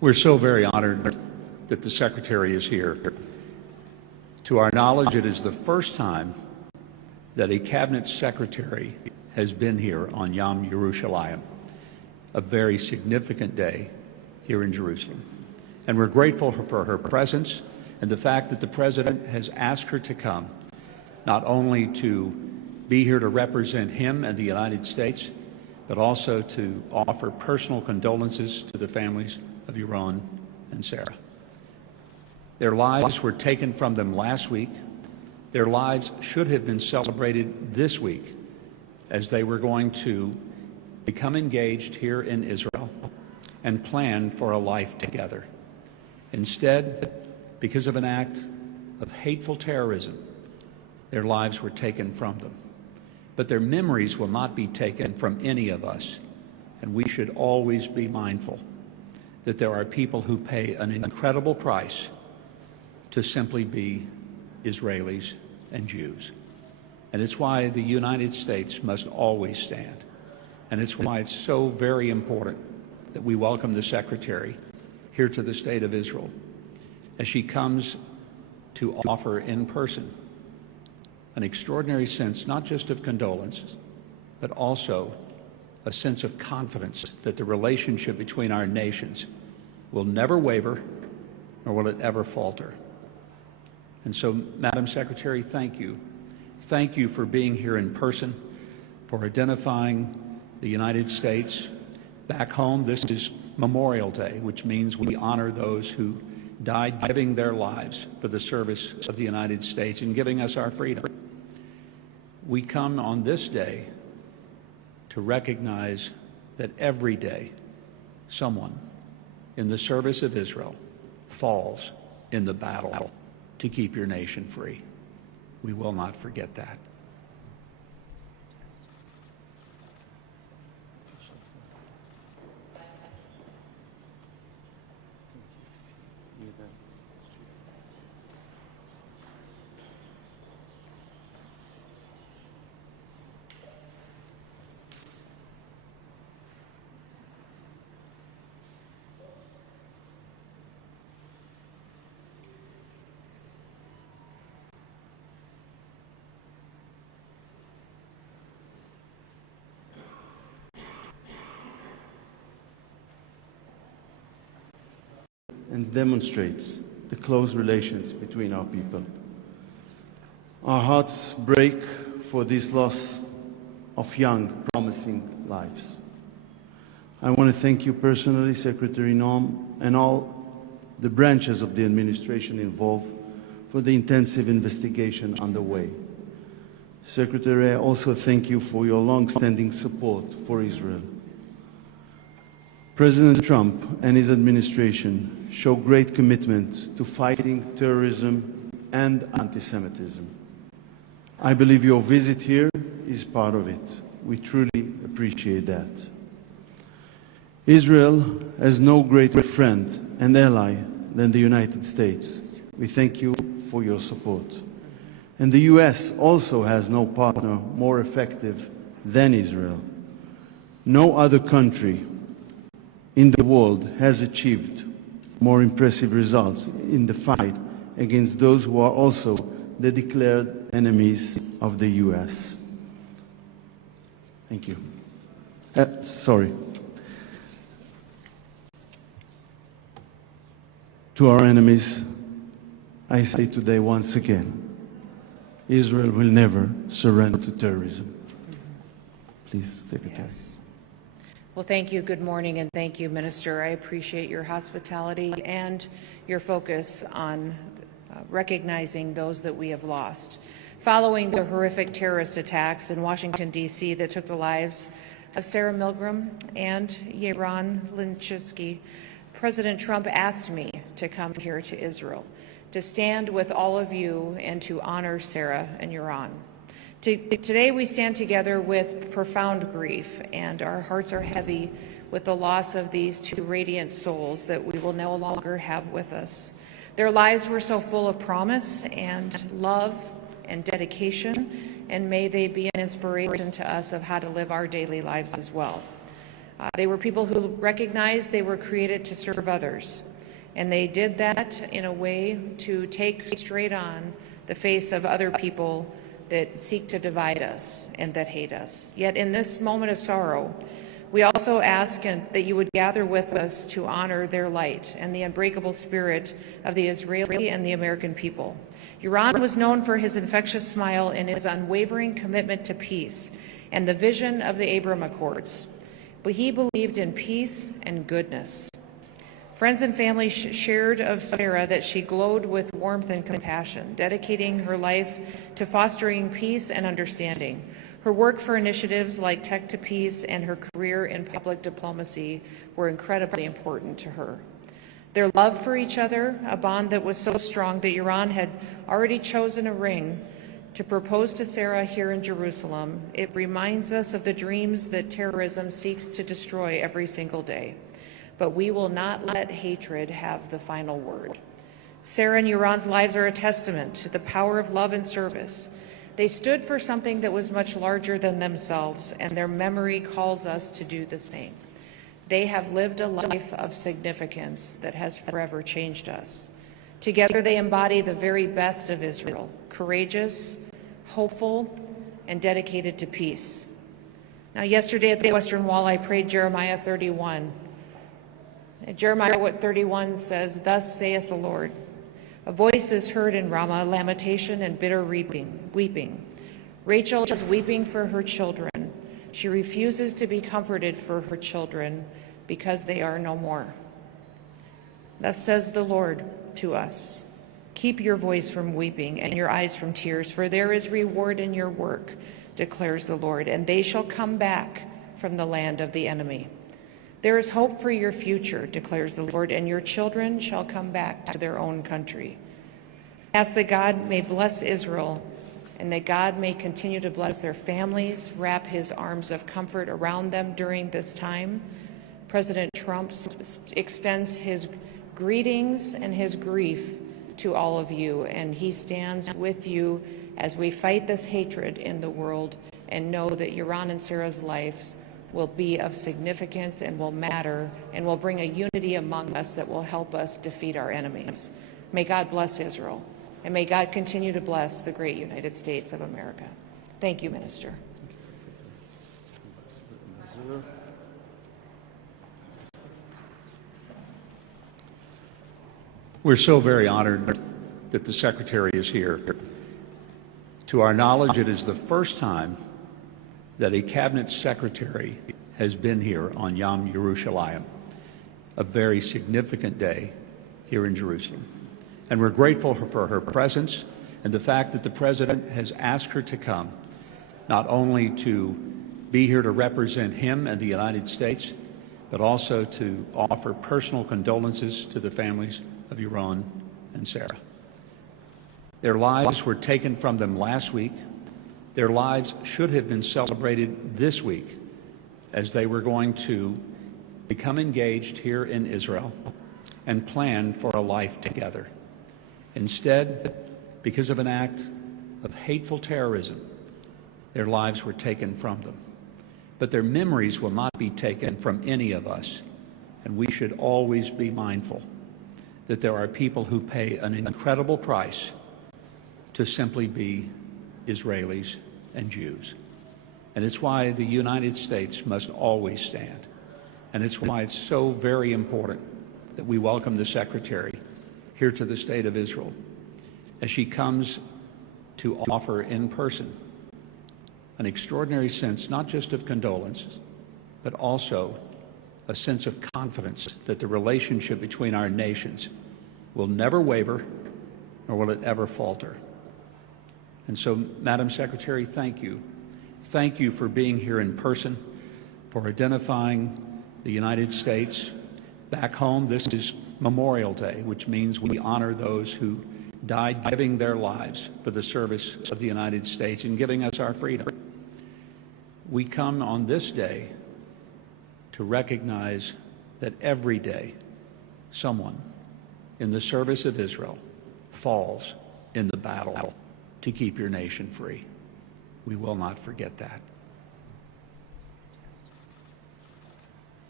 We're so very honored that the Secretary is here. To our knowledge, it is the first time that a Cabinet Secretary has been here on Yom Yerushalayim, a very significant day here in Jerusalem. And we're grateful for her presence and the fact that the President has asked her to come, not only to be here to represent him and the United States, but also to offer personal condolences to the families of Yaron and Saar. Their lives were taken from them last week. Their lives should have been celebrated this week as they were going to become engaged here in Israel and plan for a life together. Instead, because of an act of hateful terrorism, their lives were taken from them. But their memories will not be taken from any of us, and we should always be mindful that there are people who pay an incredible price to simply be Israelis and Jews. And it's why the United States must always stand. And it's why it's so very important that we welcome the Secretary here to the State of Israel as she comes to offer in person an extraordinary sense, not just of condolence, but also a sense of confidence that the relationship between our nations will never waver, nor will it ever falter. And so, Madam Secretary, thank you. Thank you for being here in person, for identifying the United States. Back home, this is Memorial Day, which means we honor those who died giving their lives for the service of the United States and giving us our freedom. We come on this day to recognize that every day someone in the service of Israel falls in the battle to keep your nation free. We will not forget that. And demonstrates the close relations between our people. Our hearts break for this loss of young, promising lives. I want to thank you personally, Secretary Noem, and all the branches of the administration involved for the intensive investigation underway. Secretary, I also thank you for your long-standing support for Israel. President Trump and his administration show great commitment to fighting terrorism and anti-Semitism. I believe your visit here is part of it. We truly appreciate that. Israel has no greater friend and ally than the United States. We thank you for your support. And the US also has no partner more effective than Israel. No other country in the world has achieved more impressive results in the fight against those who are also the declared enemies of the US. Thank you. Sorry. To our enemies, I say today once again, Israel will never surrender to terrorism. Please, Secretary. Yes. Well, thank you. Good morning, and thank you, Minister. I appreciate your hospitality and your focus on recognizing those that we have lost. Following the horrific terrorist attacks in Washington, D.C. that took the lives of Sarah Milgrom and Yaron Lishinsky, President Trump asked me to come here to Israel, to stand with all of you and to honor Sarah and Yaron. Today we stand together with profound grief, and our hearts are heavy with the loss of these two radiant souls that we will no longer have with us. Their lives were so full of promise and love and dedication, and may they be an inspiration to us of how to live our daily lives as well. They were people who recognized they were created to serve others, and they did that in a way to take straight on the face of other people that seek to divide us and that hate us. Yet in this moment of sorrow, we also ask that you would gather with us to honor their light and the unbreakable spirit of the Israeli and the American people. Yaron was known for his infectious smile and his unwavering commitment to peace and the vision of the Abraham Accords. But he believed in peace and goodness. Friends and family shared of Sarah that she glowed with warmth and compassion, dedicating her life to fostering peace and understanding. Her work for initiatives like Tech to Peace and her career in public diplomacy were incredibly important to her. Their love for each other, a bond that was so strong that Yaron had already chosen a ring to propose to Sarah here in Jerusalem, it reminds us of the dreams that terrorism seeks to destroy every single day. But we will not let hatred have the final word. Sarah and Yaron's lives are a testament to the power of love and service. They stood for something that was much larger than themselves, and their memory calls us to do the same. They have lived a life of significance that has forever changed us. Together they embody the very best of Israel, courageous, hopeful, and dedicated to peace. Now, yesterday at the Western Wall, I prayed Jeremiah 31. Jeremiah 31 says, "Thus saith the Lord, a voice is heard in Ramah, lamentation and bitter weeping. Rachel is weeping for her children. She refuses to be comforted for her children because they are no more. Thus says the Lord to us, keep your voice from weeping and your eyes from tears, for there is reward in your work, declares the Lord, and they shall come back from the land of the enemy. There is hope for your future, declares the Lord, and your children shall come back to their own country." Ask that God may bless Israel and that God may continue to bless their families, wrap his arms of comfort around them during this time. President Trump extends his greetings and his grief to all of you, and he stands with you as we fight this hatred in the world and know that Yaron and Sarah's lives will be of significance and will matter and will bring a unity among us that will help us defeat our enemies. May God bless Israel, and may God continue to bless the great United States of America. Thank you, Minister. We're so very honored that the Secretary is here. To our knowledge, it is the first time that a Cabinet Secretary has been here on Yom Yerushalayim, a very significant day here in Jerusalem. And we're grateful for her presence and the fact that the President has asked her to come, not only to be here to represent him and the United States, but also to offer personal condolences to the families of Yaron and Sarah. Their lives were taken from them last week. Their lives should have been celebrated this week as they were going to become engaged here in Israel and plan for a life together. Instead, because of an act of hateful terrorism, their lives were taken from them. But their memories will not be taken from any of us, and we should always be mindful that there are people who pay an incredible price to simply be Israelis and Jews. And it's why the United States must always stand. And it's why it's so very important that we welcome the Secretary here to the State of Israel as she comes to offer in person an extraordinary sense, not just of condolence, but also a sense of confidence that the relationship between our nations will never waver, nor will it ever falter. And so, Madam Secretary, thank you. Thank you for being here in person, for identifying the United States. Back home, this is Memorial Day, which means we honor those who died giving their lives for the service of the United States and giving us our freedom. We come on this day to recognize that every day someone in the service of Israel falls in the battle to keep your nation free. We will not forget that.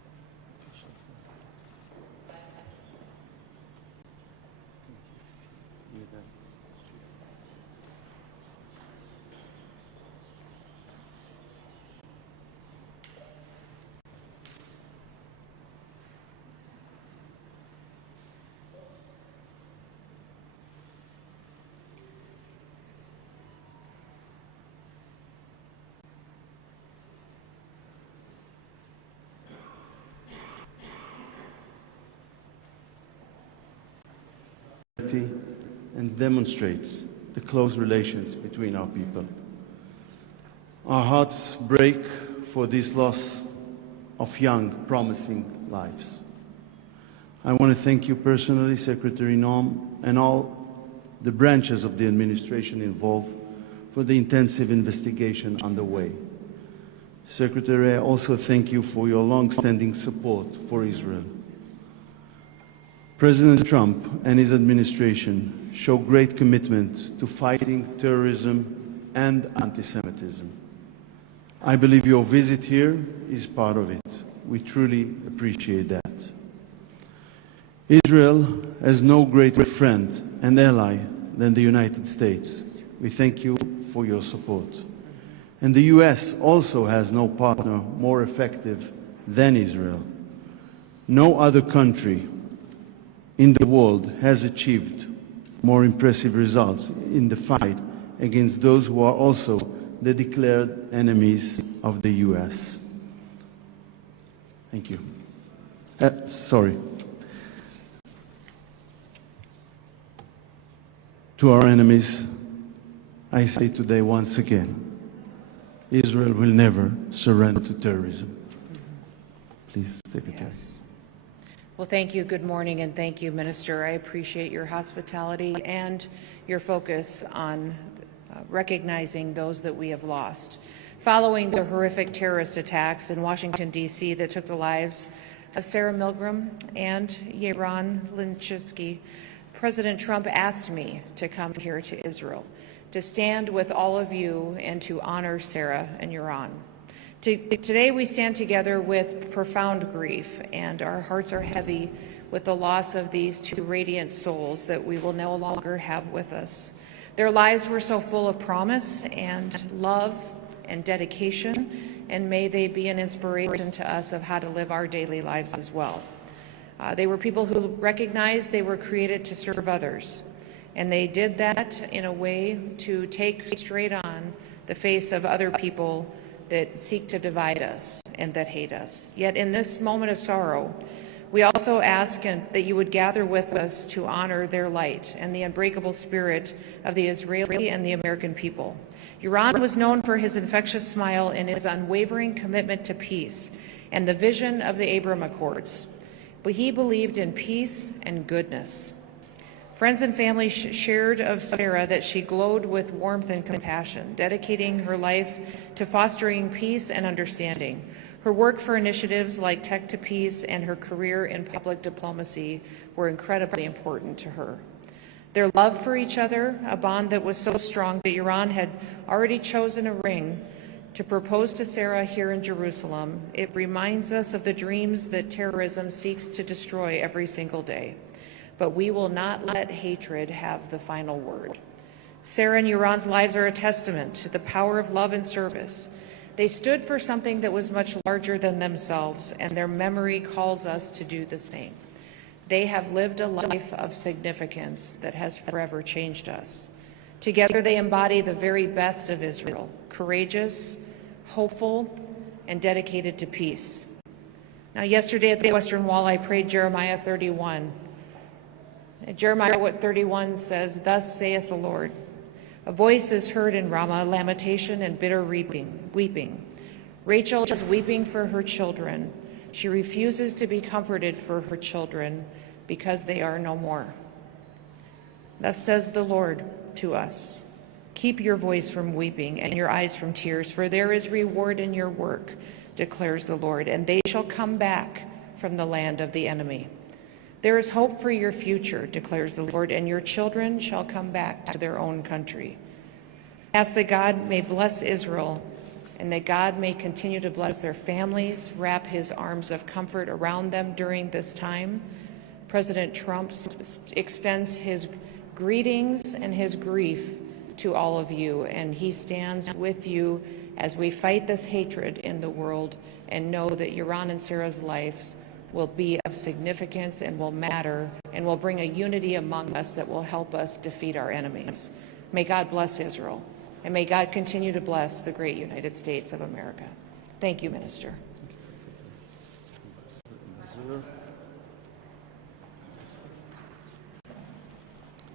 and demonstrates the close relations between our people. Our hearts break for this loss of young, promising lives. I want to thank you personally, Secretary Noem, and all the branches of the administration involved for the intensive investigation underway. Secretary, I also thank you for your long-standing support for Israel. President Trump and his administration show great commitment to fighting terrorism and anti-Semitism. I believe your visit here is part of it. We truly appreciate that. Israel has no greater friend and ally than the United States. We thank you for your support. And the U.S. also has no partner more effective than Israel. No other country in the world has achieved more impressive results in the fight against those who are also the declared enemies of the U.S. Thank you. Sorry. To our enemies, I say today once again, Israel will never surrender to terrorism. Please, Secretary. Yes. Well, thank you. Good morning, and thank you, Minister. I appreciate your hospitality and your focus on recognizing those that we have lost. Following the horrific terrorist attacks in Washington, D.C. that took the lives of Saar Milgrom and Yaron Lishinsky, President Trump asked me to come here to Israel, to stand with all of you and to honor Sarah and Yaron. Today we stand together with profound grief, and our hearts are heavy with the loss of these two radiant souls that we will no longer have with us. Their lives were so full of promise and love and dedication, and may they be an inspiration to us of how to live our daily lives as well. They were people who recognized they were created to serve others, and they did that in a way to take straight on the face of other people that seek to divide us and that hate us. Yet in this moment of sorrow, we also ask that you would gather with us to honor their light and the unbreakable spirit of the Israeli and the American people. Yaron was known for his infectious smile and his unwavering commitment to peace and the vision of the Abraham Accords. But he believed in peace and goodness. Friends and family shared of Sarah that she glowed with warmth and compassion, dedicating her life to fostering peace and understanding. Her work for initiatives like Tech to Peace and her career in public diplomacy were incredibly important to her. Their love for each other, a bond that was so strong that Yaron had already chosen a ring to propose to Sarah here in Jerusalem, it reminds us of the dreams that terrorism seeks to destroy every single day. But we will not let hatred have the final word. Sarah and Yaron's lives are a testament to the power of love and service. They stood for something that was much larger than themselves, and their memory calls us to do the same. They have lived a life of significance that has forever changed us. Together they embody the very best of Israel, courageous, hopeful, and dedicated to peace. Now, yesterday at the Western Wall, I prayed Jeremiah 31. Jeremiah 31 says, "Thus saith the Lord, a voice is heard in Ramah, lamentation and bitter weeping. Rachel is weeping for her children. She refuses to be comforted for her children because they are no more. Thus says the Lord to us, keep your voice from weeping and your eyes from tears, for there is reward in your work, declares the Lord, and they shall come back from the land of the enemy. There is hope for your future, declares the Lord, and your children shall come back to their own country. Ask that God may bless Israel, and that God may continue to bless their families, wrap his arms of comfort around them during this time. President Trump extends his greetings and his grief to all of you, and he stands with you as we fight this hatred in the world and know that Yaron and Sarah's lives will be of significance and will matter and will bring a unity among us that will help us defeat our enemies. May God bless Israel, and may God continue to bless the great United States of America. Thank you, Minister.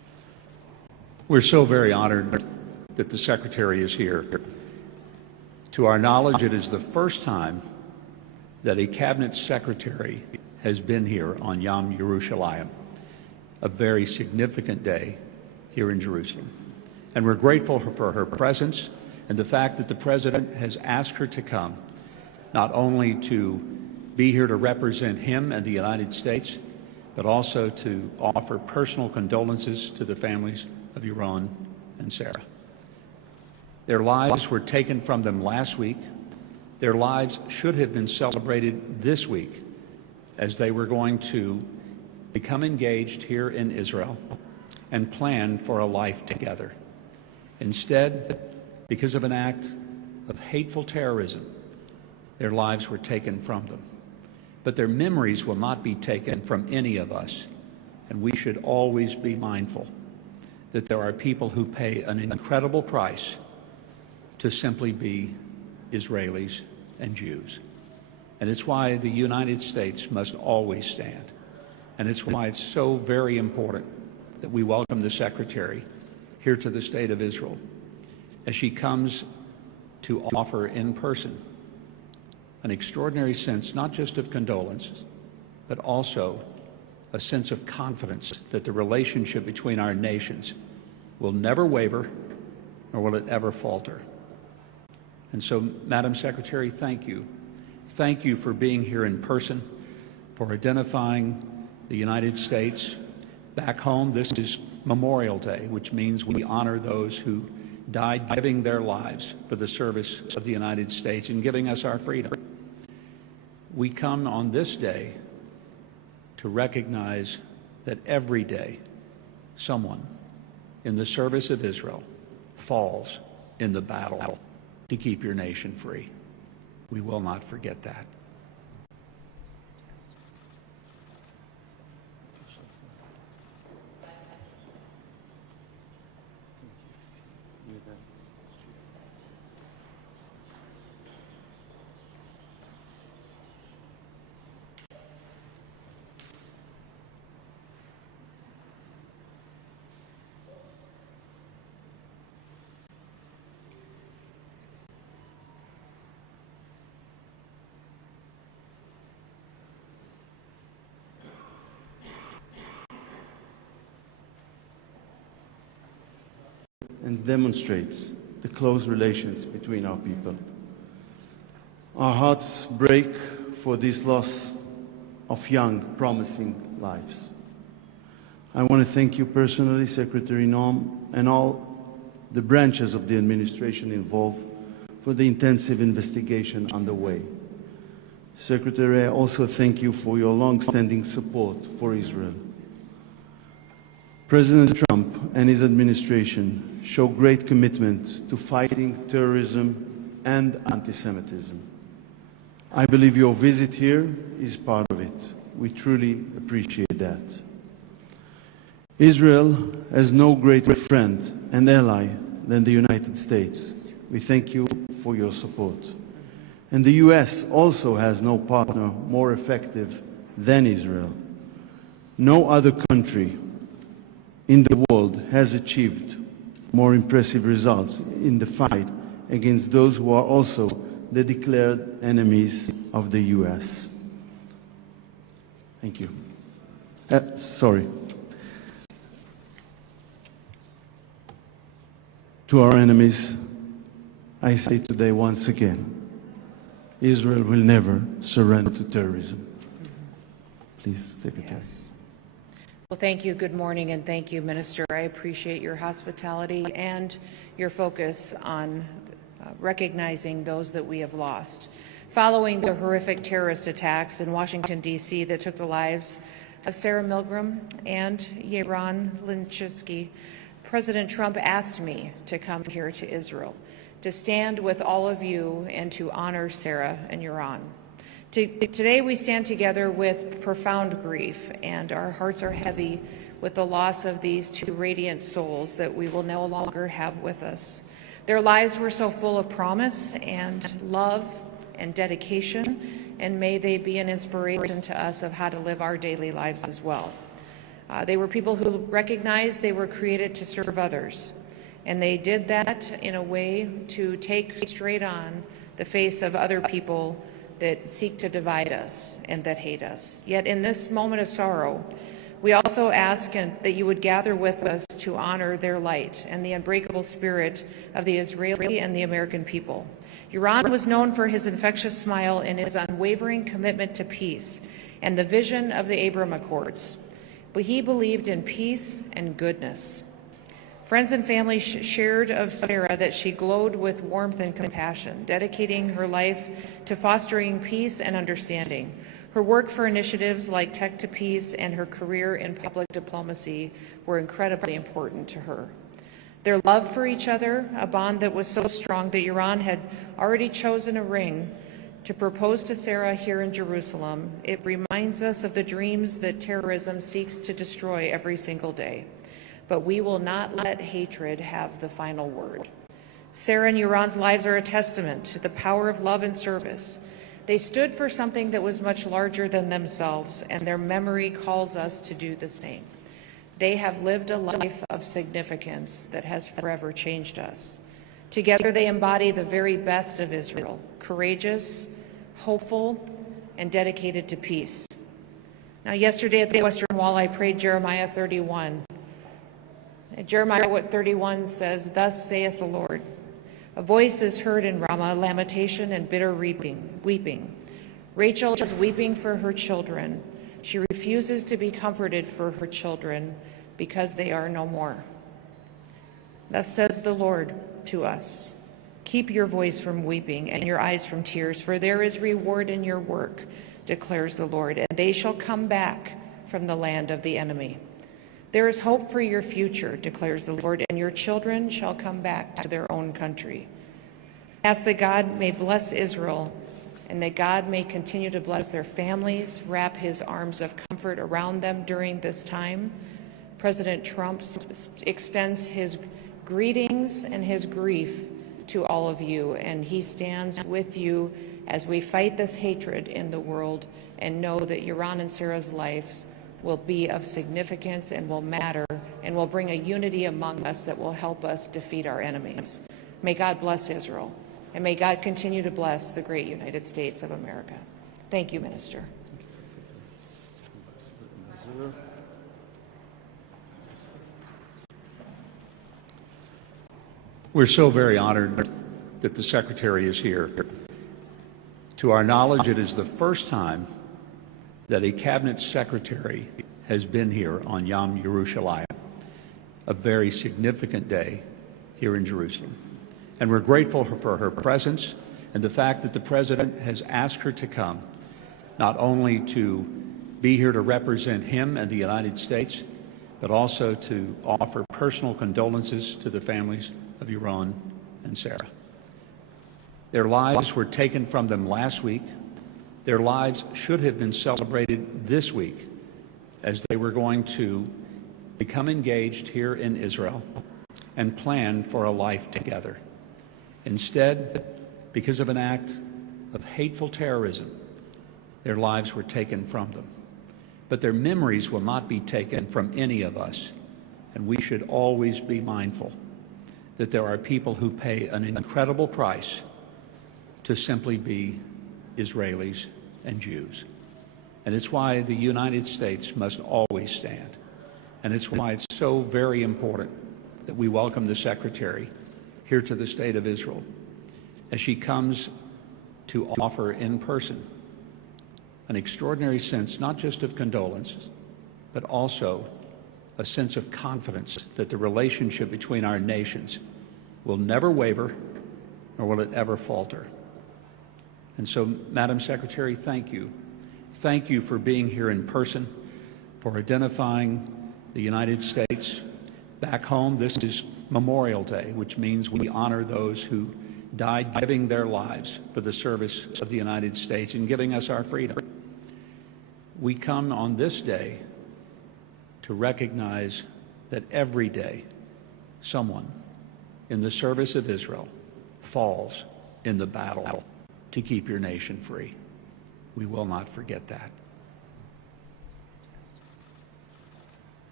We're so very honored that the Secretary is here. To our knowledge, it is the first time that a Cabinet Secretary has been here on Yom Yerushalayim, a very significant day here in Jerusalem. And we're grateful for her presence and the fact that the President has asked her to come, not only to be here to represent him and the United States, but also to offer personal condolences to the families of Yaron and Sarah. Their lives were taken from them last week. Their lives should have been celebrated this week as they were going to become engaged here in Israel and plan for a life together. Instead, because of an act of hateful terrorism, their lives were taken from them. But their memories will not be taken from any of us, and we should always be mindful that there are people who pay an incredible price to simply be Israelis and Jews. And it's why the United States must always stand. And it's why it's so very important that we welcome the Secretary here to the State of Israel as she comes to offer in person an extraordinary sense, not just of condolence, but also a sense of confidence that the relationship between our nations will never waver, nor will it ever falter. And so, Madam Secretary, thank you. Thank you for being here in person, for identifying the United States. Back home, this is Memorial Day, which means we honor those who died giving their lives for the service of the United States and giving us our freedom. We come on this day to recognize that every day someone in the service of Israel falls in the battle to keep your nation free. We will not forget that. And demonstrates the close relations between our people. Our hearts break for this loss of young, promising lives. I want to thank you personally, Secretary Noem, and all the branches of the administration involved for the intensive investigation underway. Secretary, I also thank you for your long-standing support for Israel. President Trump and his administration show great commitment to fighting terrorism and anti-Semitism. I believe your visit here is part of it. We truly appreciate that. Israel has no greater friend and ally than the United States. We thank you for your support. And the US also has no partner more effective than Israel. No other country in the world has achieved more impressive results in the fight against those who are also the declared enemies of the US. Thank you. Sorry. To our enemies, I say today once again, Israel will never surrender to terrorism. Please, Secretary. Yes. Well, thank you. Good morning, and thank you, Minister. I appreciate your hospitality and your focus on recognizing those that we have lost. Following the horrific terrorist attacks in Washington, D.C. that took the lives of Sarah Milgrom and Yaron Lishinsky, President Trump asked me to come here to Israel, to stand with all of you and to honor Sarah and Yaron. Today we stand together with profound grief, and our hearts are heavy with the loss of these two radiant souls that we will no longer have with us. Their lives were so full of promise and love and dedication, and may they be an inspiration to us of how to live our daily lives as well. They were people who recognized they were created to serve others, and they did that in a way to take straight on the face of other people that seek to divide us and that hate us. Yet in this moment of sorrow, we also ask that you would gather with us to honor their light and the unbreakable spirit of the Israeli and the American people. Yaron was known for his infectious smile and his unwavering commitment to peace and the vision of the Abraham Accords. But he believed in peace and goodness. Friends and family shared of Sarah that she glowed with warmth and compassion, dedicating her life to fostering peace and understanding. Her work for initiatives like Tech to Peace and her career in public diplomacy were incredibly important to her. Their love for each other, a bond that was so strong that Yaron had already chosen a ring to propose to Sarah here in Jerusalem, it reminds us of the dreams that terrorism seeks to destroy every single day. But we will not let hatred have the final word. Sarah and Yaron's lives are a testament to the power of love and service. They stood for something that was much larger than themselves, and their memory calls us to do the same. They have lived a life of significance that has forever changed us. Together they embody the very best of Israel, courageous, hopeful, and dedicated to peace. Now, yesterday at the Western Wall, I prayed Jeremiah 31. Jeremiah 31 says, "Thus saith the Lord, a voice is heard in Ramah, lamentation and bitter weeping. Rachel is weeping for her children. She refuses to be comforted for her children because they are no more. Thus says the Lord to us, keep your voice from weeping and your eyes from tears, for there is reward in your work, declares the Lord, and they shall come back from the land of the enemy. There is hope for your future, declares the Lord, and your children shall come back to their own country. Ask that God may bless Israel and that God may continue to bless their families, wrap his arms of comfort around them during this time. President Trump extends his greetings and his grief to all of you, and he stands with you as we fight this hatred in the world and know that Yaron and Sarah's lives will be of significance and will matter and will bring a unity among us that will help us defeat our enemies. May God bless Israel, and may God continue to bless the great United States of America. Thank you, Minister. We're so very honored that the Secretary is here. To our knowledge, it is the first time that a Cabinet Secretary has been here on Yom Yerushalayim, a very significant day here in Jerusalem. And we're grateful for her presence and the fact that the President has asked her to come, not only to be here to represent him and the United States, but also to offer personal condolences to the families of Yaron and Sarah. Their lives were taken from them last week. Their lives should have been celebrated this week as they were going to become engaged here in Israel and plan for a life together. Instead, because of an act of hateful terrorism, their lives were taken from them. But their memories will not be taken from any of us, and we should always be mindful that there are people who pay an incredible price to simply be Israelis and Jews. And it's why the United States must always stand. And it's why it's so very important that we welcome the Secretary here to the State of Israel as she comes to offer in person an extraordinary sense, not just of condolence, but also a sense of confidence that the relationship between our nations will never waver, nor will it ever falter. And so, Madam Secretary, thank you. Thank you for being here in person, for identifying the United States. Back home, this is Memorial Day, which means we honor those who died giving their lives for the service of the United States and giving us our freedom. We come on this day to recognize that every day someone in the service of Israel falls in the battle to keep your nation free. We will not forget that.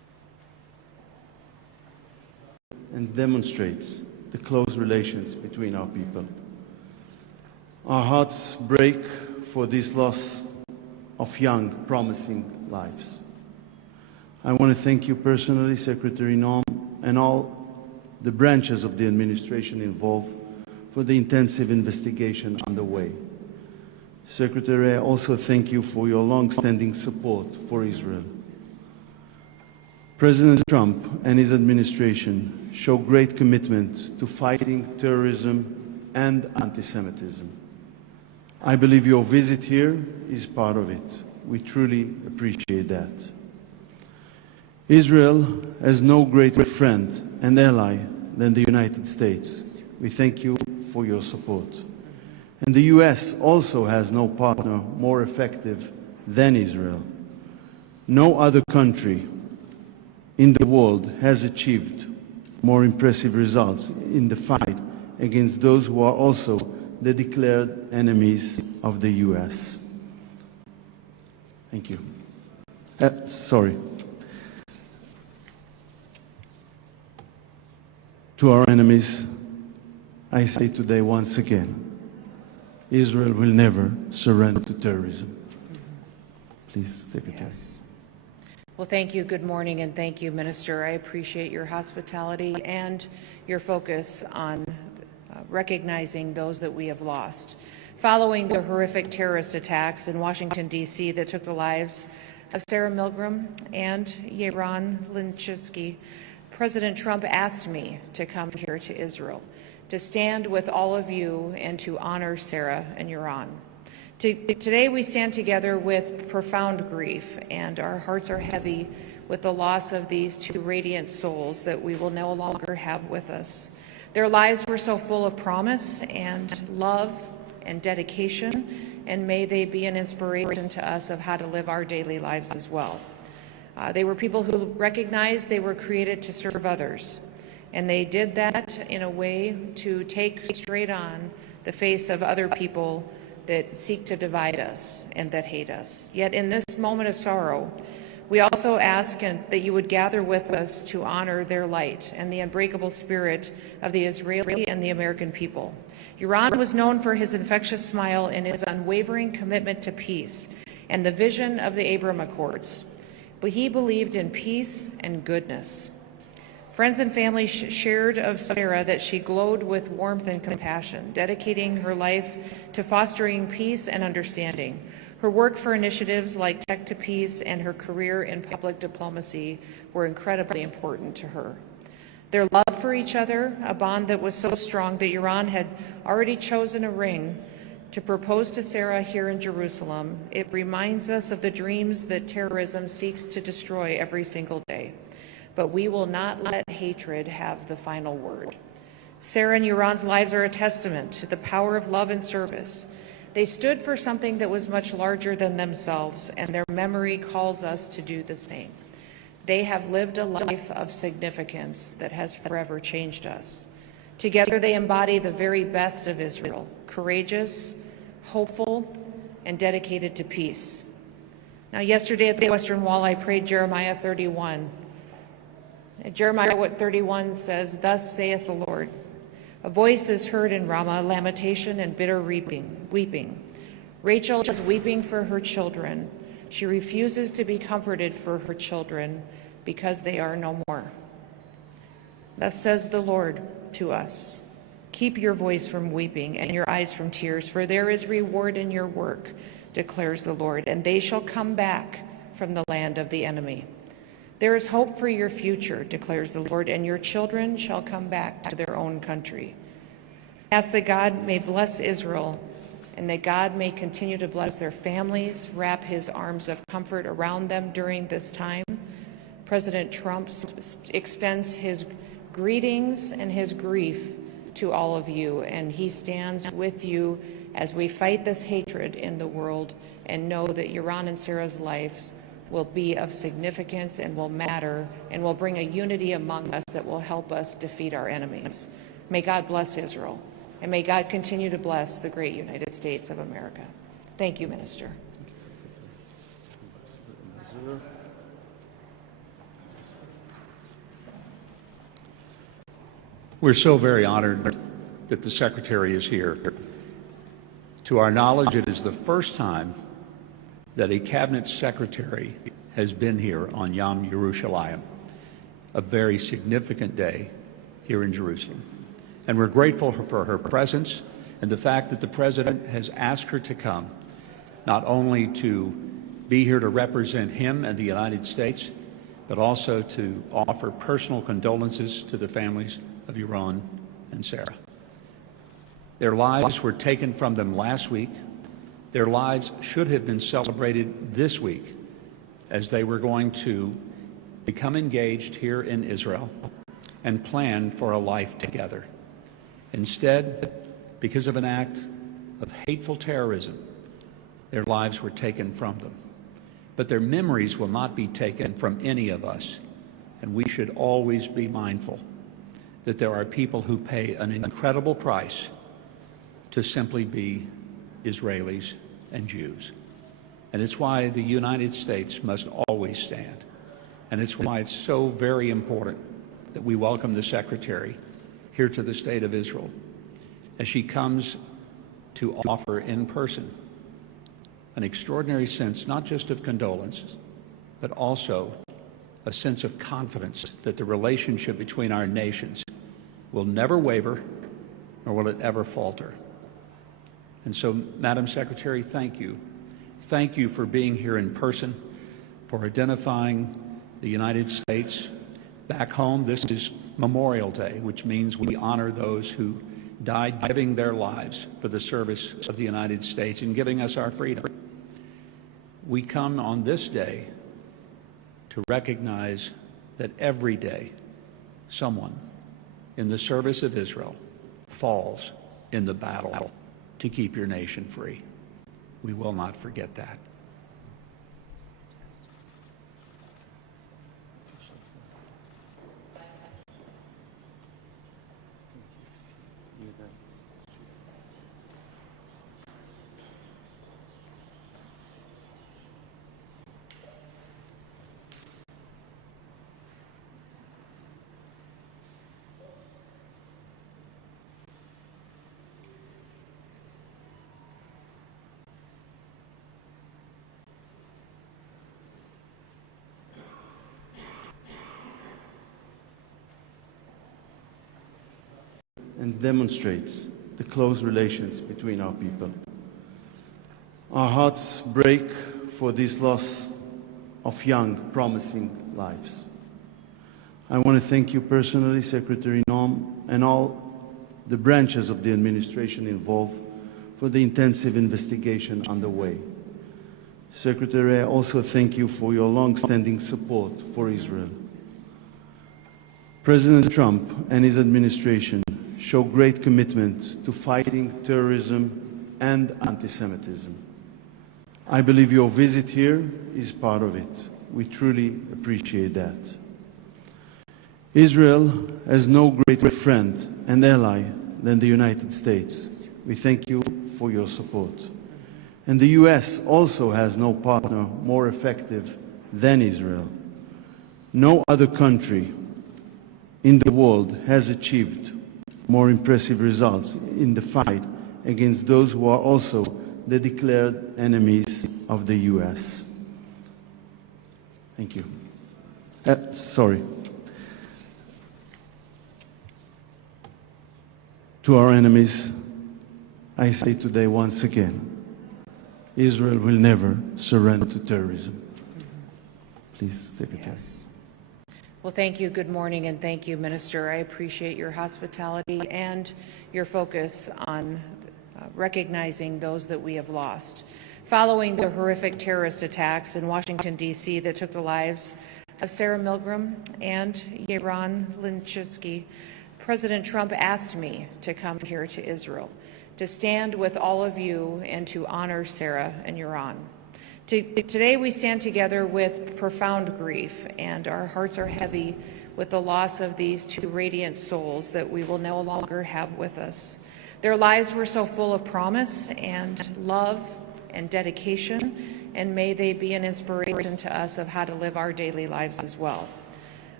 and demonstrates the close relations between our people. Our hearts break for this loss of young, promising lives. I want to thank you personally, Secretary Noem, and all the branches of the administration involved for the intensive investigation underway. Secretary, I also thank you for your long-standing support for Israel. President Trump and his administration show great commitment to fighting terrorism and anti-Semitism. I believe your visit here is part of it. We truly appreciate that. Israel has no greater friend and ally than the United States. We thank you for your support. And the U.S. also has no partner more effective than Israel. No other country in the world has achieved more impressive results in the fight against those who are also the declared enemies of the U.S. Thank you. Sorry. To our enemies, I say today once again, Israel will never surrender to terrorism. Please, Secretary. Yes. Well, thank you. Good morning, and thank you, Minister. I appreciate your hospitality and your focus on recognizing those that we have lost. Following the horrific terrorist attacks in Washington, D.C. that took the lives of Saar Milgrom and Yaron Lishinsky, President Trump asked me to come here to Israel, to stand with all of you and to honor Sarah and Yaron. Today we stand together with profound grief, and our hearts are heavy with the loss of these two radiant souls that we will no longer have with us. Their lives were so full of promise and love and dedication, and may they be an inspiration to us of how to live our daily lives as well. They were people who recognized they were created to serve others, and they did that in a way to take straight on the face of other people that seek to divide us and that hate us. Yet in this moment of sorrow, we also ask that you would gather with us to honor their light and the unbreakable spirit of the Israeli and the American people. Yaron was known for his infectious smile and his unwavering commitment to peace and the vision of the Abraham Accords. But he believed in peace and goodness. Friends and family shared of Sarah that she glowed with warmth and compassion, dedicating her life to fostering peace and understanding. Her work for initiatives like Tech to Peace and her career in public diplomacy were incredibly important to her. Their love for each other, a bond that was so strong that Yaron had already chosen a ring to propose to Sarah here in Jerusalem, it reminds us of the dreams that terrorism seeks to destroy every single day. But we will not let hatred have the final word. Sarah and Yaron's lives are a testament to the power of love and service. They stood for something that was much larger than themselves, and their memory calls us to do the same. They have lived a life of significance that has forever changed us. Together they embody the very best of Israel, courageous, hopeful, and dedicated to peace. Now, yesterday at the Western Wall, I prayed Jeremiah 31. Jeremiah 31 says, "Thus saith the Lord, a voice is heard in Ramah, lamentation and bitter weeping. Rachel is weeping for her children. She refuses to be comforted for her children because they are no more. Thus says the Lord to us, keep your voice from weeping and your eyes from tears, for there is reward in your work, declares the Lord, and they shall come back from the land of the enemy. There is hope for your future, declares the Lord, and your children shall come back to their own country." Ask that God may bless Israel and that God may continue to bless their families, wrap his arms of comfort around them during this time. President Trump extends his greetings and his grief to all of you, and he stands with you as we fight this hatred in the world and know that Yaron and Sarah's lives will be of significance and will matter and will bring a unity among us that will help us defeat our enemies. May God bless Israel, and may God continue to bless the great United States of America. Thank you, Minister. We're so very honored that the Secretary is here. To our knowledge, it is the first time that a Cabinet Secretary has been here on Yom Yerushalayim, a very significant day here in Jerusalem. And we're grateful for her presence and the fact that the President has asked her to come, not only to be here to represent him and the United States, but also to offer personal condolences to the families of Yaron and Saar. Their lives were taken from them last week. Their lives should have been celebrated this week as they were going to become engaged here in Israel and plan for a life together. Instead, because of an act of hateful terrorism, their lives were taken from them. But their memories will not be taken from any of us, and we should always be mindful that there are people who pay an incredible price to simply be Israelis and Jews. And it's why the United States must always stand. And it's why it's so very important that we welcome the Secretary here to the State of Israel as she comes to offer in person an extraordinary sense, not just of condolence, but also a sense of confidence that the relationship between our nations will never waver, nor will it ever falter. And so, Madam Secretary, thank you. Thank you for being here in person, for identifying the United States. Back home, this is Memorial Day, which means we honor those who died giving their lives for the service of the United States and giving us our freedom. We come on this day to recognize that every day someone in the service of Israel falls in the battle to keep your nation free. We will not forget that. And demonstrates the close relations between our people. Our hearts break for this loss of young, promising lives. I want to thank you personally, Secretary Noem, and all the branches of the administration involved for the intensive investigation underway. Secretary, I also thank you for your long-standing support for Israel. President Trump and his administration show great commitment to fighting terrorism and anti-Semitism. I believe your visit here is part of it. We truly appreciate that. Israel has no greater friend and ally than the United States. We thank you for your support. And the US also has no partner more effective than Israel. No other country in the world has achieved more impressive results in the fight against those who are also the declared enemies of the US. Thank you. Sorry. To our enemies, I say today once again, Israel will never surrender to terrorism. Please, Secretary. Yes. Well, thank you. Good morning, and thank you, Minister. I appreciate your hospitality and your focus on recognizing those that we have lost. Following the horrific terrorist attacks in Washington, D.C. that took the lives of Sarah Milgrom and Yaron Lishinsky, President Trump asked me to come here to Israel, to stand with all of you and to honor Sarah and Yaron. Today we stand together with profound grief, and our hearts are heavy with the loss of these two radiant souls that we will no longer have with us. Their lives were so full of promise and love and dedication, and may they be an inspiration to us of how to live our daily lives as well.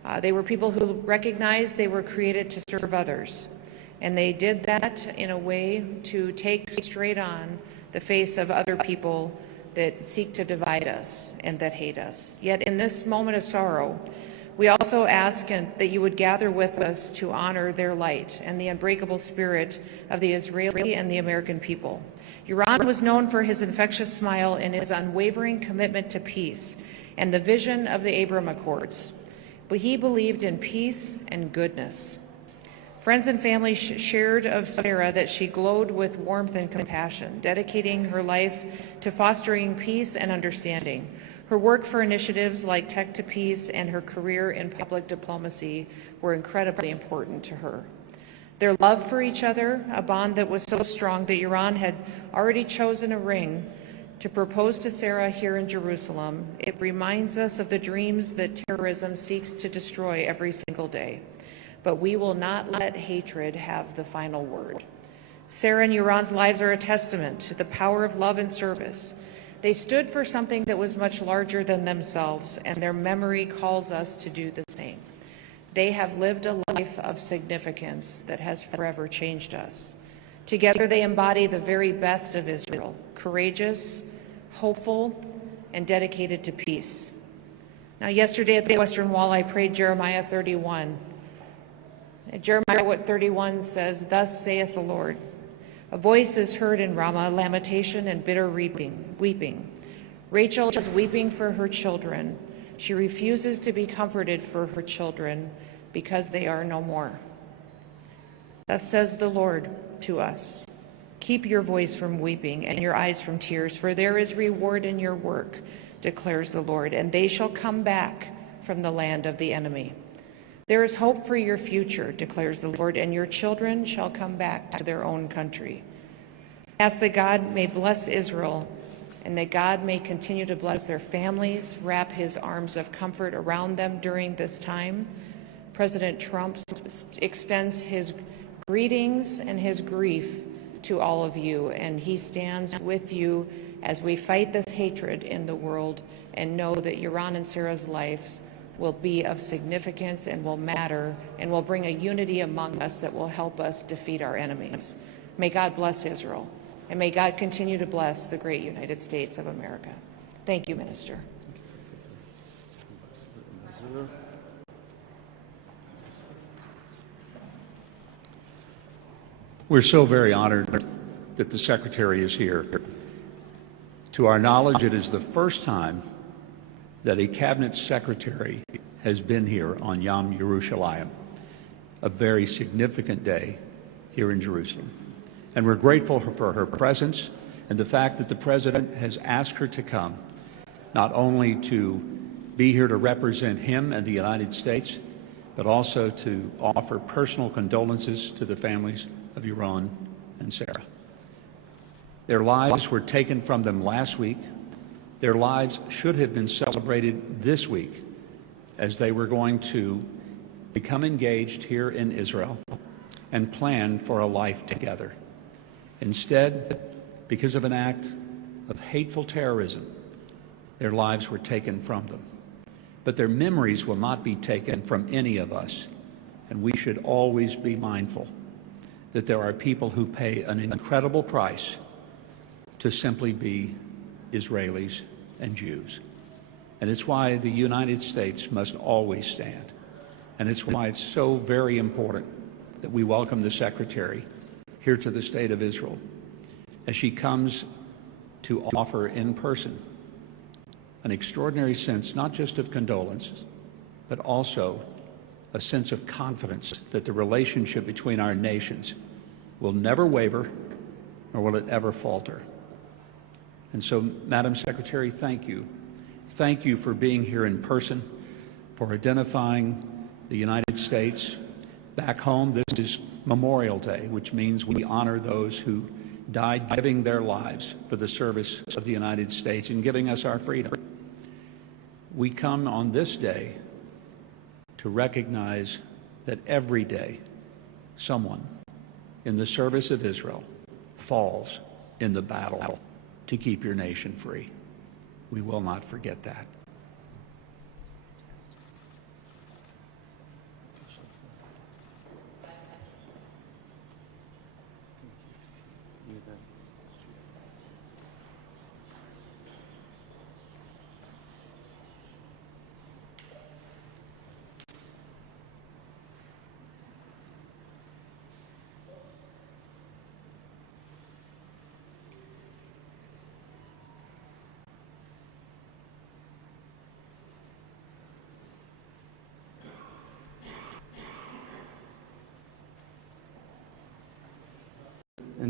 They were people who recognized they were created to serve others, and they did that in a way to take straight on the face of other people that seek to divide us and that hate us. Yet in this moment of sorrow, we also ask that you would gather with us to honor their light and the unbreakable spirit of the Israeli and the American people. Yaron was known for his infectious smile and his unwavering commitment to peace and the vision of the Abraham Accords. But he believed in peace and goodness. Friends and family shared of Sarah that she glowed with warmth and compassion, dedicating her life to fostering peace and understanding. Her work for initiatives like Tech to Peace and her career in public diplomacy were incredibly important to her. Their love for each other, a bond that was so strong that Yaron had already chosen a ring to propose to Sarah here in Jerusalem, it reminds us of the dreams that terrorism seeks to destroy every single day. But we will not let hatred have the final word. Sarah and Yaron's lives are a testament to the power of love and service. They stood for something that was much larger than themselves, and their memory calls us to do the same. They have lived a life of significance that has forever changed us. Together they embody the very best of Israel, courageous, hopeful, and dedicated to peace. Now, yesterday at the Western Wall, I prayed Jeremiah 31. Jeremiah 31 says, "Thus saith the Lord, a voice is heard in Ramah, lamentation and bitter weeping. Rachel is weeping for her children. She refuses to be comforted for her children because they are no more. Thus says the Lord to us, keep your voice from weeping and your eyes from tears, for there is reward in your work, declares the Lord, and they shall come back from the land of the enemy. There is hope for your future, declares the Lord, and your children shall come back to their own country. Ask that God may bless Israel and that God may continue to bless their families, wrap his arms of comfort around them during this time. President Trump extends his greetings and his grief to all of you, and he stands with you as we fight this hatred in the world and know that Yaron and Sarah's lives will be of significance and will matter and will bring a unity among us that will help us defeat our enemies. May God bless Israel, and may God continue to bless the great United States of America. Thank you, Minister. We're so very honored that the Secretary is here. To our knowledge, it is the first time that a Cabinet Secretary has been here on Yom Yerushalayim, a very significant day here in Jerusalem. And we're grateful for her presence and the fact that the President has asked her to come, not only to be here to represent him and the United States, but also to offer personal condolences to the families of Yaron and Sarah. Their lives were taken from them last week. Their lives should have been celebrated this week as they were going to become engaged here in Israel and plan for a life together. Instead, because of an act of hateful terrorism, their lives were taken from them. But their memories will not be taken from any of us, and we should always be mindful that there are people who pay an incredible price to simply be Israelis and Jews. And it's why the United States must always stand. And it's why it's so very important that we welcome the Secretary here to the State of Israel as she comes to offer in person an extraordinary sense, not just of condolences, but also a sense of confidence that the relationship between our nations will never waver, nor will it ever falter. And so, Madam Secretary, thank you. Thank you for being here in person, for identifying the United States. Back home, this is Memorial Day, which means we honor those who died giving their lives for the service of the United States and giving us our freedom. We come on this day to recognize that every day someone in the service of Israel falls in the battle to keep your nation free. We will not forget that.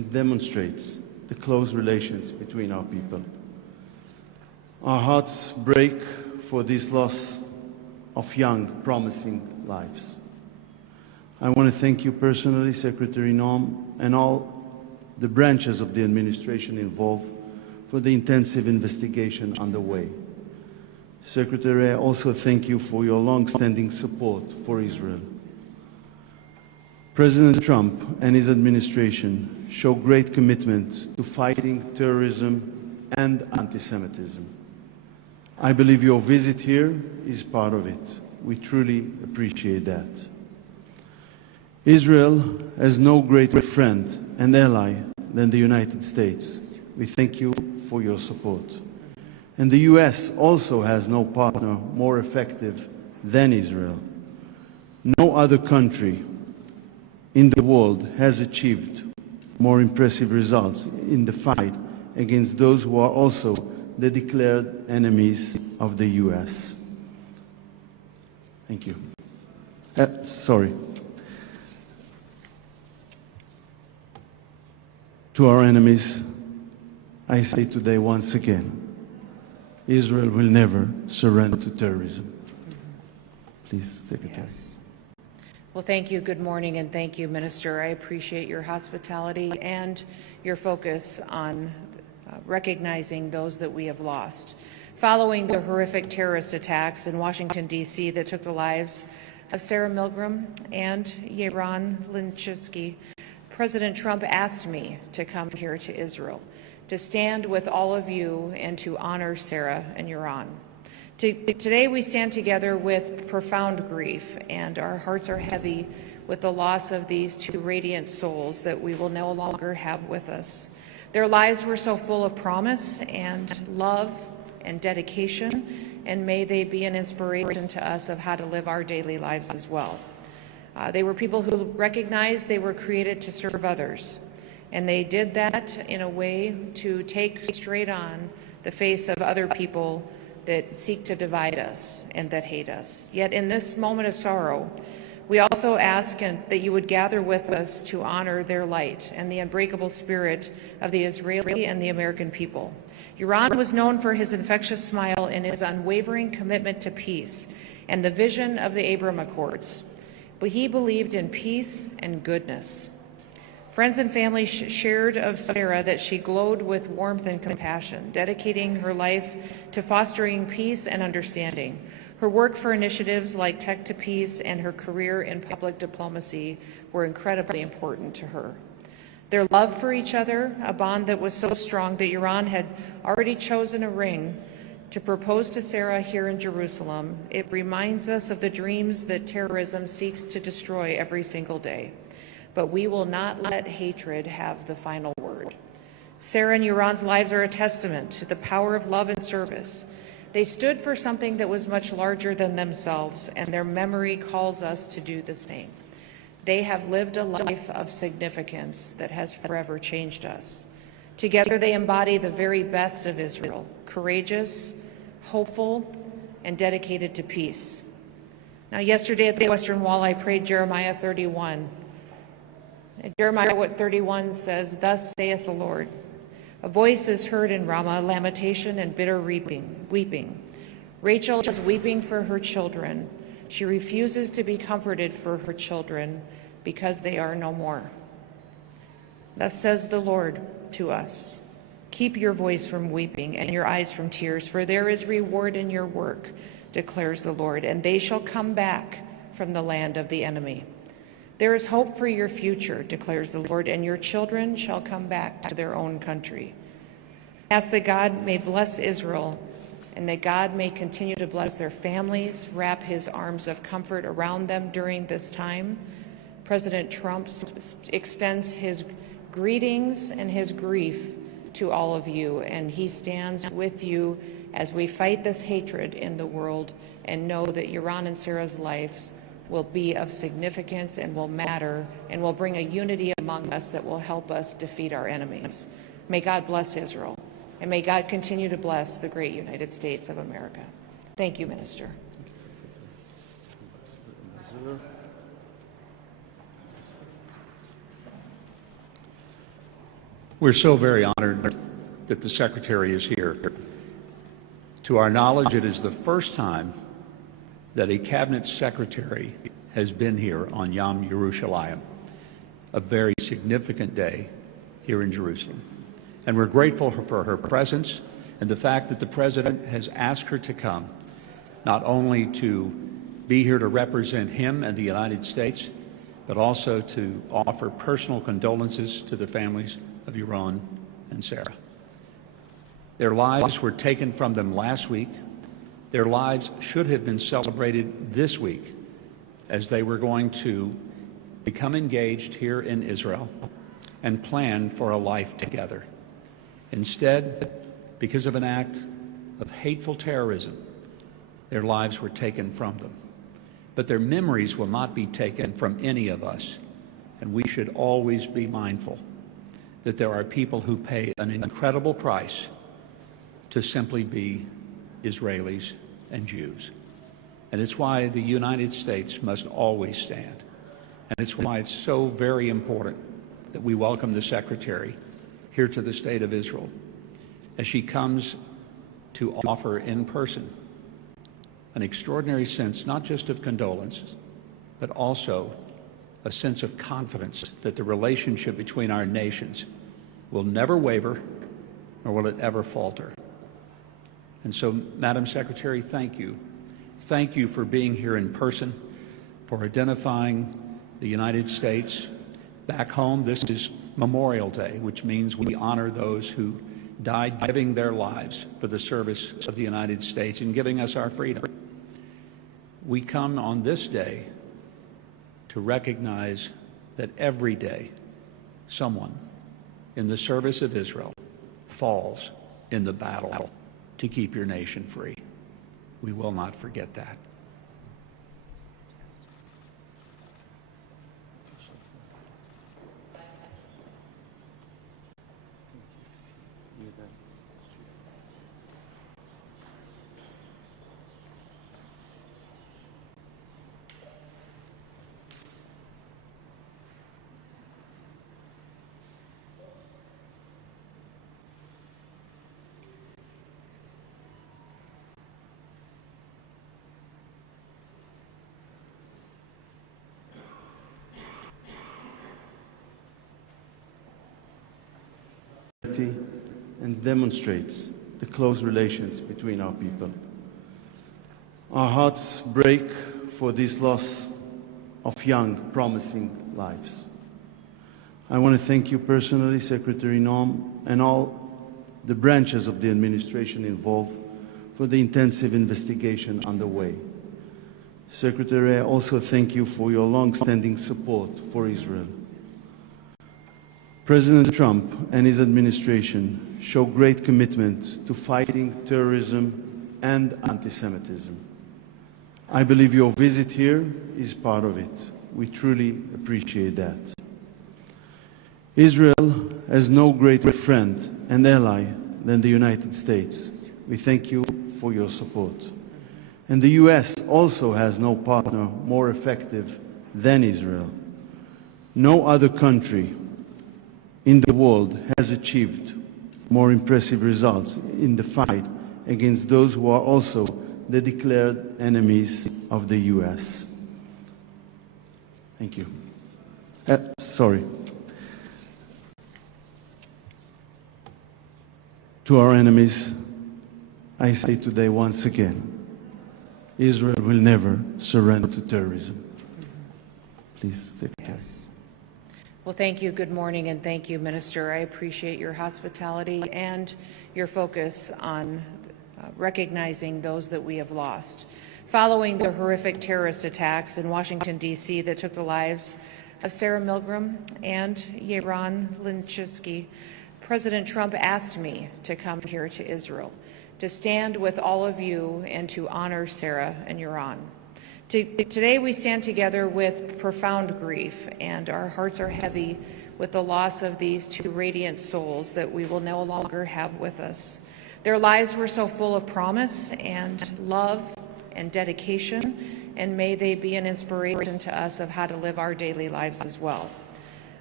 and demonstrates the close relations between our people. Our hearts break for this loss of young, promising lives. I want to thank you personally, Secretary Noem, and all the branches of the administration involved for the intensive investigation underway. Secretary, I also thank you for your long-standing support for Israel. President Trump and his administration show great commitment to fighting terrorism and anti-Semitism. I believe your visit here is part of it. We truly appreciate that. Israel has no greater friend and ally than the United States. We thank you for your support. And the U.S. also has no partner more effective than Israel. No other country in the world has achieved more impressive results in the fight against those who are also the declared enemies of the U.S. Thank you. To our enemies, I say today once again, Israel will never surrender to terrorism. Please, Secretary. Yes. Well, thank you. Good morning, and thank you, Minister. I appreciate your hospitality and your focus on recognizing those that we have lost. Following the horrific terrorist attacks in Washington, D.C. that took the lives of Saar Milgrom and Yaron Lishinsky, President Trump asked me to come here to Israel, to stand with all of you and to honor Sarah and Yaron. Today we stand together with profound grief, and our hearts are heavy with the loss of these two radiant souls that we will no longer have with us. Their lives were so full of promise and love and dedication, and may they be an inspiration to us of how to live our daily lives as well. They were people who recognized they were created to serve others, and they did that in a way to take straight on the face of other people that seek to divide us and that hate us. Yet in this moment of sorrow, we also ask that you would gather with us to honor their light and the unbreakable spirit of the Israeli and the American people. Yaron was known for his infectious smile and his unwavering commitment to peace and the vision of the Abraham Accords. But he believed in peace and goodness. Friends and family shared of Sarah that she glowed with warmth and compassion, dedicating her life to fostering peace and understanding. Her work for initiatives like Tech to Peace and her career in public diplomacy were incredibly important to her. Their love for each other, a bond that was so strong that Yaron had already chosen a ring to propose to Sarah here in Jerusalem, it reminds us of the dreams that terrorism seeks to destroy every single day. But we will not let hatred have the final word. Sarah and Yaron's lives are a testament to the power of love and service. They stood for something that was much larger than themselves, and their memory calls us to do the same. They have lived a life of significance that has forever changed us. Together they embody the very best of Israel, courageous, hopeful, and dedicated to peace. Now, yesterday at the Western Wall, I prayed Jeremiah 31. And Jeremiah 31 says, "Thus saith the Lord, a voice is heard in Ramah, lamentation and bitter weeping. Rachel is weeping for her children. She refuses to be comforted for her children because they are no more. Thus says the Lord to us, keep your voice from weeping and your eyes from tears, for there is reward in your work, declares the Lord, and they shall come back from the land of the enemy. There is hope for your future, declares the Lord, and your children shall come back to their own country." Ask that God may bless Israel and that God may continue to bless their families, wrap his arms of comfort around them during this time. President Trump extends his greetings and his grief to all of you, and he stands with you as we fight this hatred in the world and know that Yaron and Sarah's lives will be of significance and will matter and will bring a unity among us that will help us defeat our enemies. May God bless Israel, and may God continue to bless the great United States of America. Thank you, Minister. We're so very honored that the Secretary is here. To our knowledge, it is the first time that a Cabinet Secretary has been here on Yom Yerushalayim, a very significant day here in Jerusalem. And we're grateful for her presence and the fact that the President has asked her to come, not only to be here to represent him and the United States, but also to offer personal condolences to the families of Yaron and Saar. Their lives were taken from them last week. Their lives should have been celebrated this week as they were going to become engaged here in Israel and plan for a life together. Instead, because of an act of hateful terrorism, their lives were taken from them. But their memories will not be taken from any of us, and we should always be mindful that there are people who pay an incredible price to simply be Israelis and Jews. And it's why the United States must always stand. And it's why it's so very important that we welcome the Secretary here to the State of Israel as she comes to offer in person an extraordinary sense, not just of condolence, but also a sense of confidence that the relationship between our nations will never waver, nor will it ever falter. And so, Madam Secretary, thank you. Thank you for being here in person, for identifying the United States. Back home, this is Memorial Day, which means we honor those who died giving their lives for the service of the United States and giving us our freedom. We come on this day to recognize that every day someone in the service of Israel falls in the battle to keep your nation free. We will not forget that. And demonstrates the close relations between our people. Our hearts break for this loss of young, promising lives. I want to thank you personally, Secretary Noem, and all the branches of the administration involved for the intensive investigation underway. Secretary, I also thank you for your long-standing support for Israel. President Trump and his administration show great commitment to fighting terrorism and anti-Semitism. I believe your visit here is part of it. We truly appreciate that. Israel has no greater friend and ally than the United States. We thank you for your support. And the U.S. also has no partner more effective than Israel. No other country in the world has achieved more impressive results in the fight against those who are also the declared enemies of the U.S. Thank you. To our enemies, I say today once again, Israel will never surrender to terrorism. Please, Secretary. Yes. Well, thank you. Good morning, and thank you, Minister. I appreciate your hospitality and your focus on recognizing those that we have lost. Following the horrific terrorist attacks in Washington, D.C. that took the lives of Sarah Milgrom and Yaron Lishinsky, President Trump asked me to come here to Israel, to stand with all of you and to honor Sarah and Yaron. Today we stand together with profound grief, and our hearts are heavy with the loss of these two radiant souls that we will no longer have with us. Their lives were so full of promise and love and dedication, and may they be an inspiration to us of how to live our daily lives as well.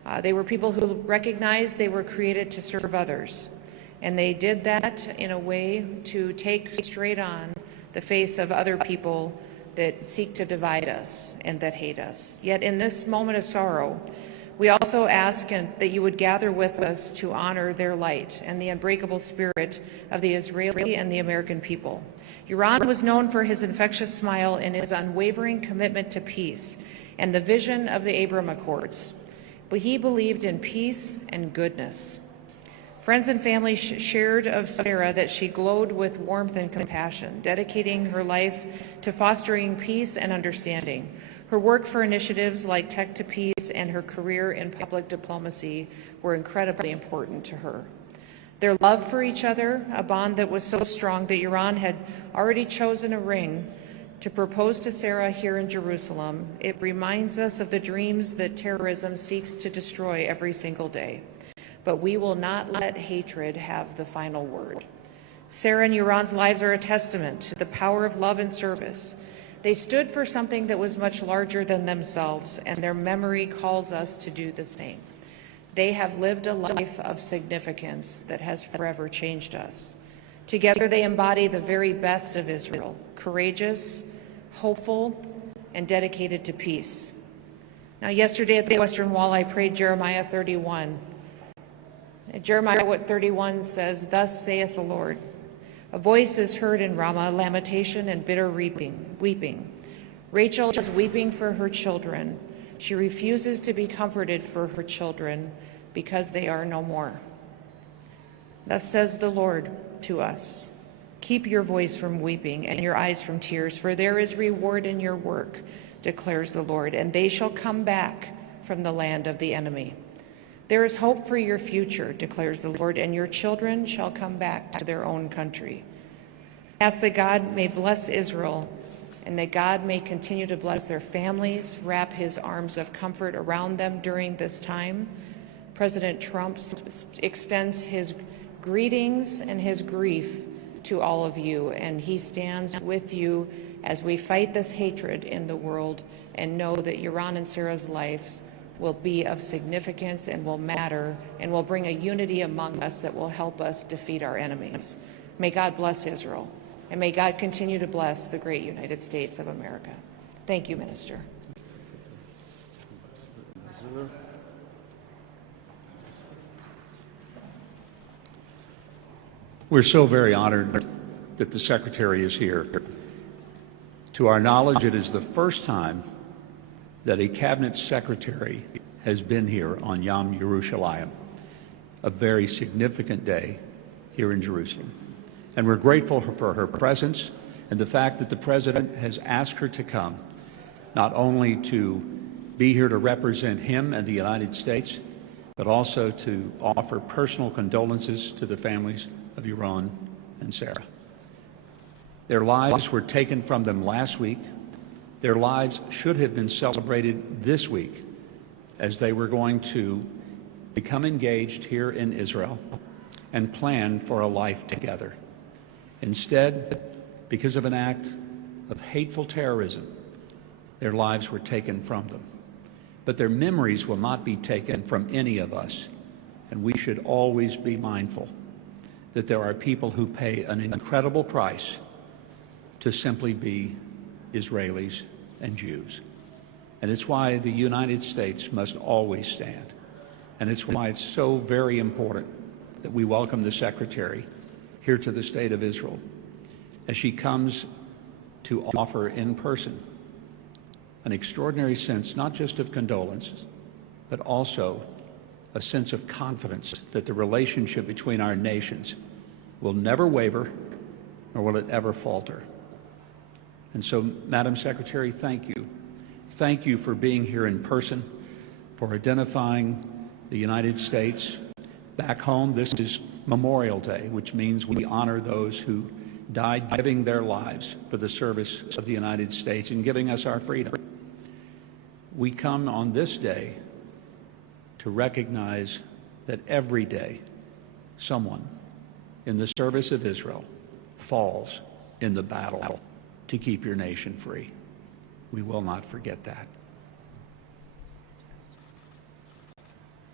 They were people who recognized they were created to serve others, and they did that in a way to take straight on the face of other people that seek to divide us and that hate us. Yet in this moment of sorrow, we also ask that you would gather with us to honor their light and the unbreakable spirit of the Israeli and the American people. Yaron was known for his infectious smile and his unwavering commitment to peace and the vision of the Abraham Accords. But he believed in peace and goodness. Friends and family shared of Sarah that she glowed with warmth and compassion, dedicating her life to fostering peace and understanding. Her work for initiatives like Tech to Peace and her career in public diplomacy were incredibly important to her. Their love for each other, a bond that was so strong that Yaron had already chosen a ring to propose to Sarah here in Jerusalem, it reminds us of the dreams that terrorism seeks to destroy every single day. But we will not let hatred have the final word. Sarah and Yaron's lives are a testament to the power of love and service. They stood for something that was much larger than themselves, and their memory calls us to do the same. They have lived a life of significance that has forever changed us. Together they embody the very best of Israel, courageous, hopeful, and dedicated to peace. Now, yesterday at the Western Wall, I prayed Jeremiah 31. Jeremiah 31 says, "Thus saith the Lord, a voice is heard in Ramah, lamentation and bitter weeping. Rachel is weeping for her children. She refuses to be comforted for her children because they are no more. Thus says the Lord to us, keep your voice from weeping and your eyes from tears, for there is reward in your work, declares the Lord, and they shall come back from the land of the enemy. There is hope for your future, declares the Lord, and your children shall come back to their own country." Ask that God may bless Israel and that God may continue to bless their families, wrap his arms of comfort around them during this time. President Trump extends his greetings and his grief to all of you, and he stands with you as we fight this hatred in the world and know that Yaron and Sarah's lives will be of significance and will matter and will bring a unity among us that will help us defeat our enemies. May God bless Israel, and may God continue to bless the great United States of America. Thank you, Minister. We're so very honored that the Secretary is here. To our knowledge, it is the first time that a Cabinet Secretary has been here on Yom Yerushalayim, a very significant day here in Jerusalem. And we're grateful for her presence and the fact that the President has asked her to come, not only to be here to represent him and the United States, but also to offer personal condolences to the families of Yaron and Sarah. Their lives were taken from them last week. Their lives should have been celebrated this week as they were going to become engaged here in Israel and plan for a life together. Instead, because of an act of hateful terrorism, their lives were taken from them. But their memories will not be taken from any of us, and we should always be mindful that there are people who pay an incredible price to simply be Israelis and Jews. And it's why the United States must always stand. And it's why it's so very important that we welcome the Secretary here to the State of Israel as she comes to offer in person an extraordinary sense, not just of condolences, but also a sense of confidence that the relationship between our nations will never waver, nor will it ever falter. And so, Madam Secretary, thank you. Thank you for being here in person, for identifying the United States. Back home, this is Memorial Day, which means we honor those who died giving their lives for the service of the United States and giving us our freedom. We come on this day to recognize that every day someone in the service of Israel falls in the battle to keep your nation free. We will not forget that.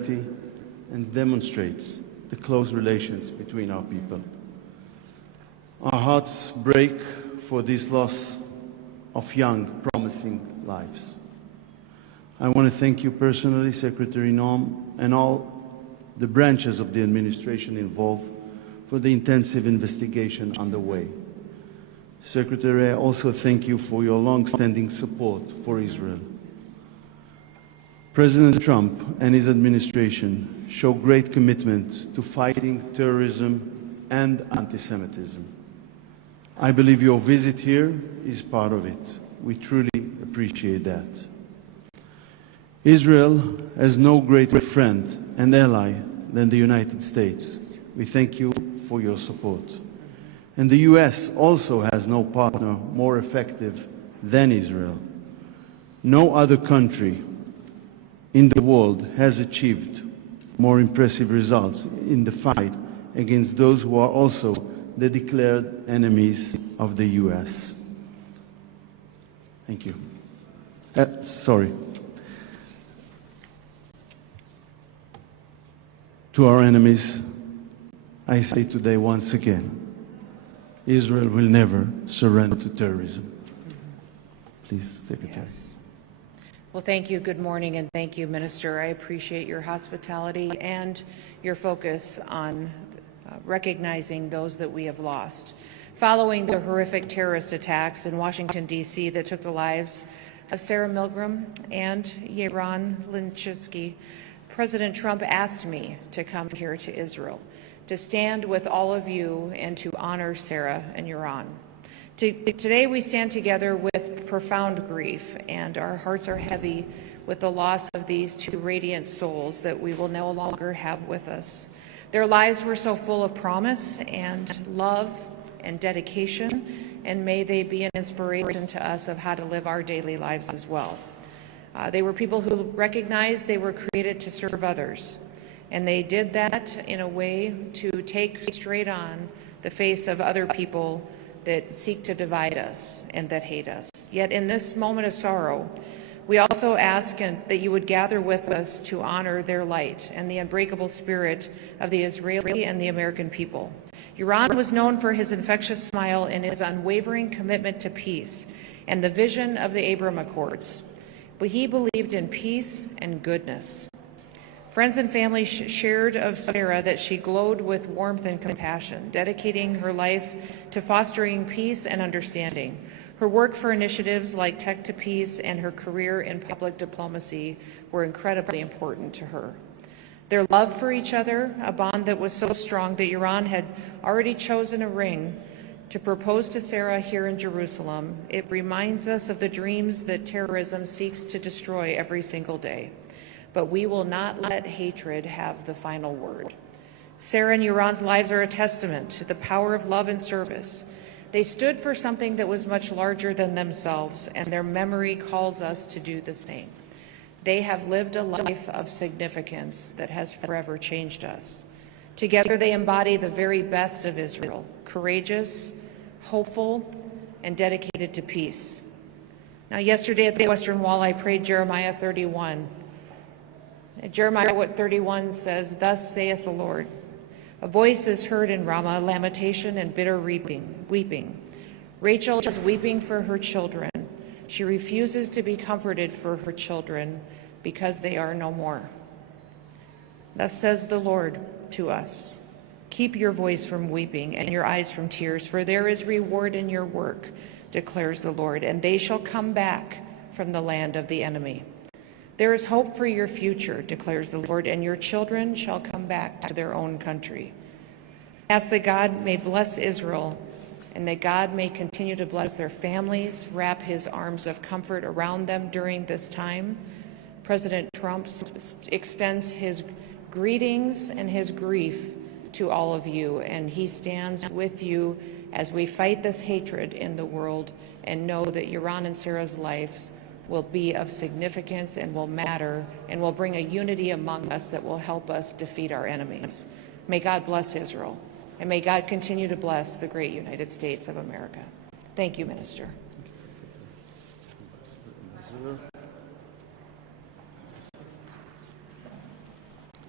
solidarity and demonstrates the close relations between our people. Our hearts break for this loss of young, promising lives. I want to thank you personally, Secretary Noem, and all the branches of the administration involved for the intensive investigation underway. Secretary, I also thank you for your long-standing support for Israel. President Trump and his administration show great commitment to fighting terrorism and anti-Semitism. I believe your visit here is part of it. We truly appreciate that. Israel has no greater friend and ally than the United States. We thank you for your support. And the U.S. also has no partner more effective than Israel. No other country in the world has achieved more impressive results in the fight against those who are also the declared enemies of the U.S. Thank you. Sorry. To our enemies, I say today once again, Israel will never surrender to terrorism. Please, Secretary. Yes. Well, thank you. Good morning, and thank you, Minister. I appreciate your hospitality and your focus on recognizing those that we have lost. Following the horrific terrorist attacks in Washington, D.C. that took the lives of Saar Milgrom and Yaron Lishinsky, President Trump asked me to come here to Israel, to stand with all of you and to honor Sarah and Yaron. Today we stand together with profound grief, and our hearts are heavy with the loss of these two radiant souls that we will no longer have with us. Their lives were so full of promise and love and dedication, and may they be an inspiration to us of how to live our daily lives as well. They were people who recognized they were created to serve others, and they did that in a way to take straight on the face of other people that seek to divide us and that hate us. Yet in this moment of sorrow, we also ask that you would gather with us to honor their light and the unbreakable spirit of the Israeli and the American people. Yaron was known for his infectious smile and his unwavering commitment to peace and the vision of the Abraham Accords. But he believed in peace and goodness. Friends and family shared of Sarah that she glowed with warmth and compassion, dedicating her life to fostering peace and understanding. Her work for initiatives like Tech to Peace and her career in public diplomacy were incredibly important to her. Their love for each other, a bond that was so strong that Yaron had already chosen a ring to propose to Sarah here in Jerusalem. It reminds us of the dreams that terrorism seeks to destroy every single day. But we will not let hatred have the final word. Sarah and Yaron's lives are a testament to the power of love and service. They stood for something that was much larger than themselves, and their memory calls us to do the same. They have lived a life of significance that has forever changed us. Together they embody the very best of Israel, courageous, hopeful, and dedicated to peace. Now, yesterday at the Western Wall, I prayed Jeremiah 31. Jeremiah 31 says, "Thus saith the Lord, a voice is heard in Ramah, lamentation and bitter weeping. Rachel is weeping for her children. She refuses to be comforted for her children because they are no more. Thus says the Lord to us, keep your voice from weeping and your eyes from tears, for there is reward in your work, declares the Lord, and they shall come back from the land of the enemy. There is hope for your future, declares the Lord, and your children shall come back to their own country. Ask that God may bless Israel and that God may continue to bless their families, wrap his arms of comfort around them during this time. President Trump extends his greetings and his grief to all of you, and he stands with you as we fight this hatred in the world and know that Yaron and Sarah's lives will be of significance and will matter and will bring a unity among us that will help us defeat our enemies. May God bless Israel, and may God continue to bless the great United States of America. Thank you, Minister.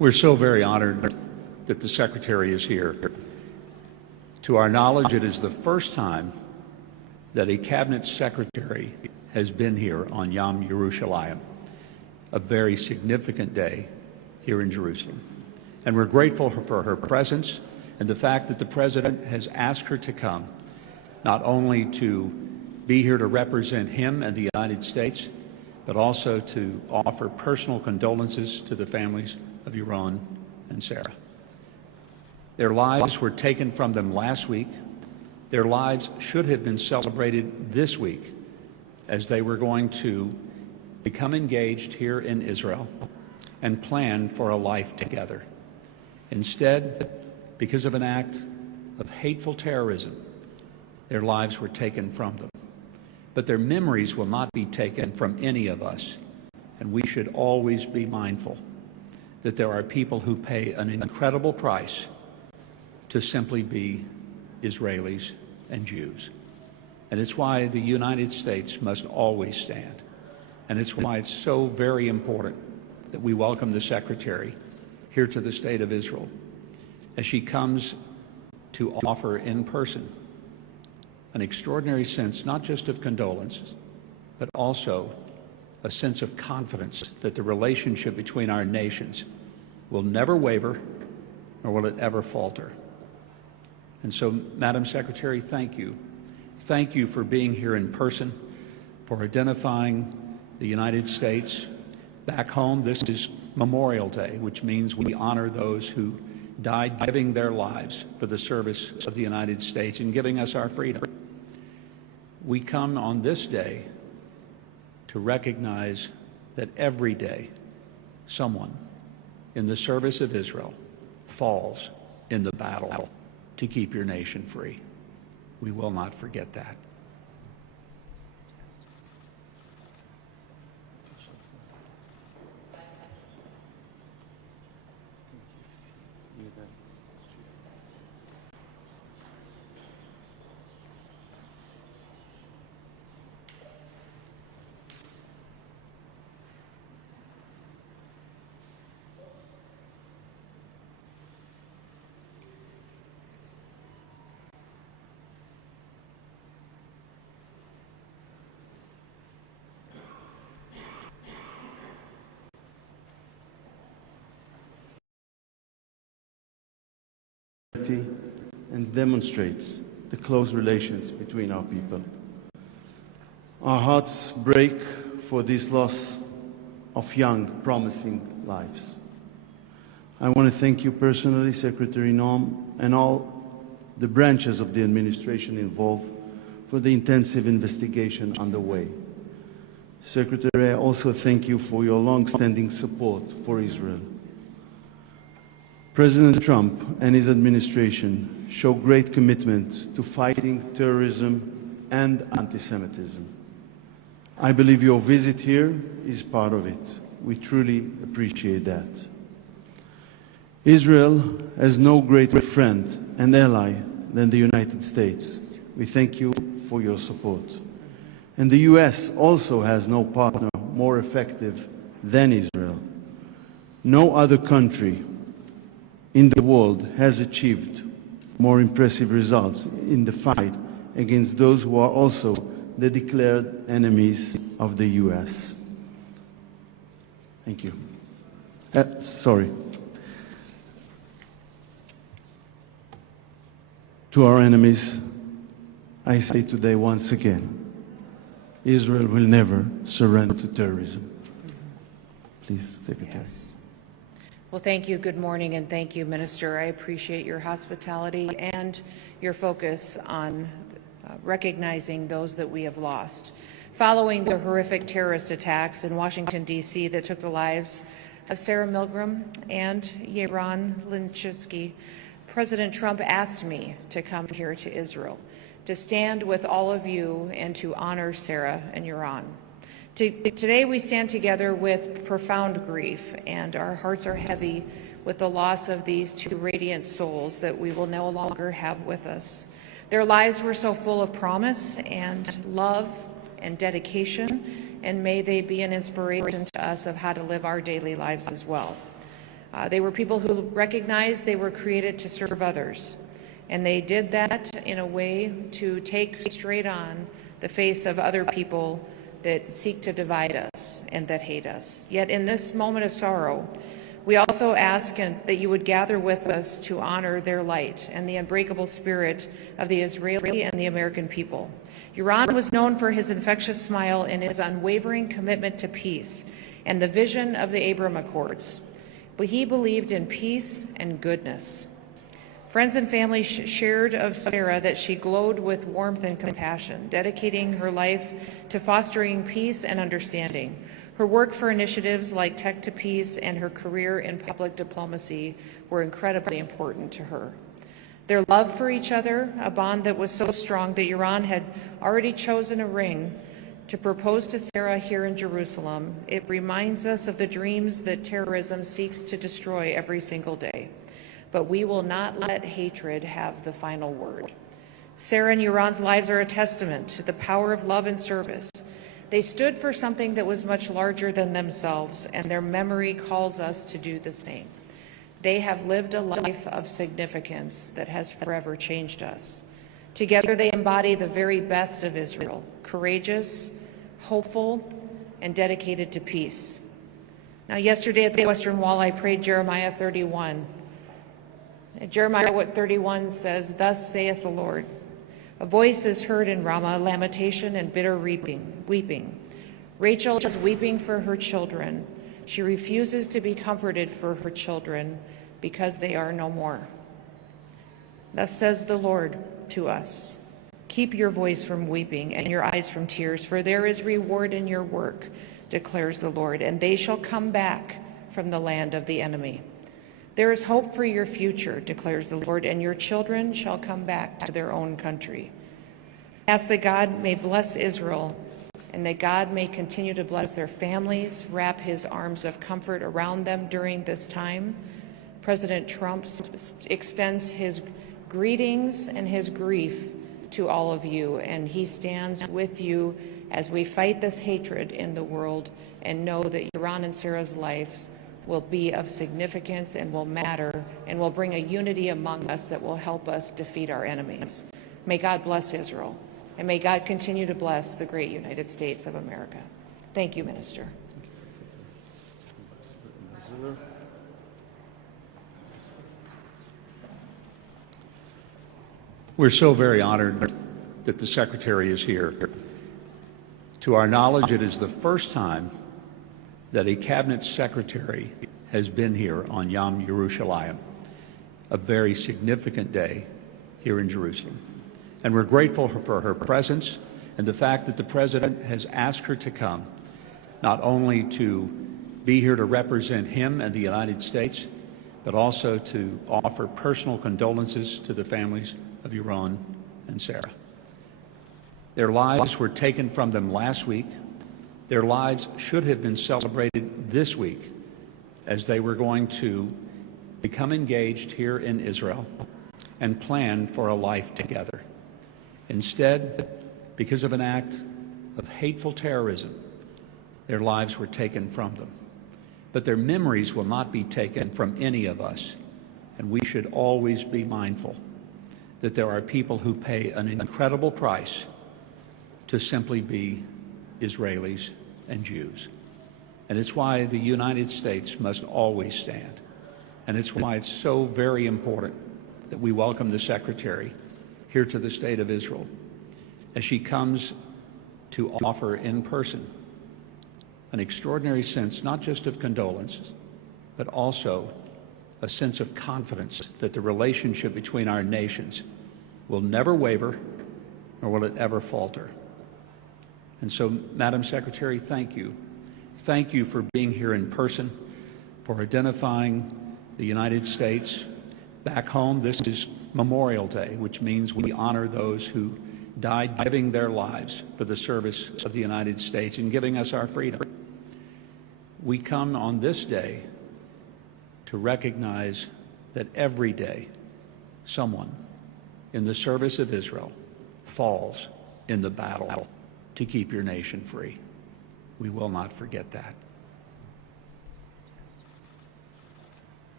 We're so very honored that the Secretary is here. To our knowledge, it is the first time that a Cabinet Secretary has been here on Yom Yerushalayim, a very significant day here in Jerusalem. And we're grateful for her presence and the fact that the President has asked her to come, not only to be here to represent him and the United States, but also to offer personal condolences to the families of Yaron and Sarah. Their lives were taken from them last week. Their lives should have been celebrated this week as they were going to become engaged here in Israel and plan for a life together. Instead, because of an act of hateful terrorism, their lives were taken from them. But their memories will not be taken from any of us, and we should always be mindful that there are people who pay an incredible price to simply be Israelis and Jews. And it's why the United States must always stand. And it's why it's so very important that we welcome the Secretary here to the State of Israel as she comes to offer in person an extraordinary sense, not just of condolences, but also a sense of confidence that the relationship between our nations will never waver, nor will it ever falter. And so, Madam Secretary, thank you. Thank you for being here in person, for identifying the United States. Back home, this is Memorial Day, which means we honor those who died giving their lives for the service of the United States and giving us our freedom. We come on this day to recognize that every day someone in the service of Israel falls in the battle to keep your nation free. We will not forget that. And demonstrates the close relations between our people. Our hearts break for this loss of young, promising lives. I want to thank you personally, Secretary Noem, and all the branches of the administration involved for the intensive investigation underway. Secretary, I also thank you for your long-standing support for Israel. President Trump and his administration show great commitment to fighting terrorism and anti-Semitism. I believe your visit here is part of it. We truly appreciate that. Israel has no greater friend and ally than the United States. We thank you for your support. And the US also has no partner more effective than Israel. No other country in the world has achieved more impressive results in the fight against those who are also the declared enemies of the US. Thank you. To our enemies, I say today once again, Israel will never surrender to terrorism. Please, Secretary. Yes. Well, thank you. Good morning, and thank you, Minister. I appreciate your hospitality and your focus on recognizing those that we have lost. Following the horrific terrorist attacks in Washington, D.C. that took the lives of Sarah Milgrom and Yaron Lishinsky, President Trump asked me to come here to Israel, to stand with all of you and to honor Sarah and Yaron. Today we stand together with profound grief, and our hearts are heavy with the loss of these two radiant souls that we will no longer have with us. Their lives were so full of promise and love and dedication, and may they be an inspiration to us of how to live our daily lives as well. They were people who recognized they were created to serve others, and they did that in a way to take straight on the face of other people that seek to divide us and that hate us. Yet in this moment of sorrow, we also ask that you would gather with us to honor their light and the unbreakable spirit of the Israeli and the American people. Yaron was known for his infectious smile and his unwavering commitment to peace and the vision of the Abraham Accords. But he believed in peace and goodness. Friends and family shared of Sarah that she glowed with warmth and compassion, dedicating her life to fostering peace and understanding. Her work for initiatives like Tech to Peace and her career in public diplomacy were incredibly important to her. Their love for each other, a bond that was so strong that Yaron had already chosen a ring to propose to Sarah here in Jerusalem, it reminds us of the dreams that terrorism seeks to destroy every single day. But we will not let hatred have the final word. Sarah and Yaron's lives are a testament to the power of love and service. They stood for something that was much larger than themselves, and their memory calls us to do the same. They have lived a life of significance that has forever changed us. Together they embody the very best of Israel, courageous, hopeful, and dedicated to peace. Now, yesterday at the Western Wall, I prayed Jeremiah 31. Jeremiah 31 says, "Thus saith the Lord, a voice is heard in Ramah, lamentation and bitter weeping. Rachel is weeping for her children. She refuses to be comforted for her children because they are no more. Thus says the Lord to us, keep your voice from weeping and your eyes from tears, for there is reward in your work, declares the Lord, and they shall come back from the land of the enemy. There is hope for your future, declares the Lord, and your children shall come back to their own country. Ask that God may bless Israel and that God may continue to bless their families, wrap his arms of comfort around them during this time. President Trump extends his greetings and his grief to all of you, and he stands with you as we fight this hatred in the world and know that Yaron and Sarah's lives will be of significance and will matter and will bring a unity among us that will help us defeat our enemies. May God bless Israel, and may God continue to bless the great United States of America. Thank you, Minister. We're so very honored that the Secretary is here. To our knowledge, it is the first time that a Cabinet Secretary has been here on Yom Yerushalayim, a very significant day here in Jerusalem. And we're grateful for her presence and the fact that the President has asked her to come, not only to be here to represent him and the United States, but also to offer personal condolences to the families of Yaron and Sarah. Their lives were taken from them last week. Their lives should have been celebrated this week as they were going to become engaged here in Israel and plan for a life together. Instead, because of an act of hateful terrorism, their lives were taken from them. But their memories will not be taken from any of us, and we should always be mindful that there are people who pay an incredible price to simply be Israelis and Jews. And it's why the United States must always stand. And it's why it's so very important that we welcome the Secretary here to the State of Israel as she comes to offer in person an extraordinary sense, not just of condolence, but also a sense of confidence that the relationship between our nations will never waver, nor will it ever falter. And so, Madam Secretary, thank you. Thank you for being here in person, for identifying the United States. Back home, this is Memorial Day, which means we honor those who died giving their lives for the service of the United States and giving us our freedom. We come on this day to recognize that every day someone in the service of Israel falls in the battle to keep your nation free. We will not forget that.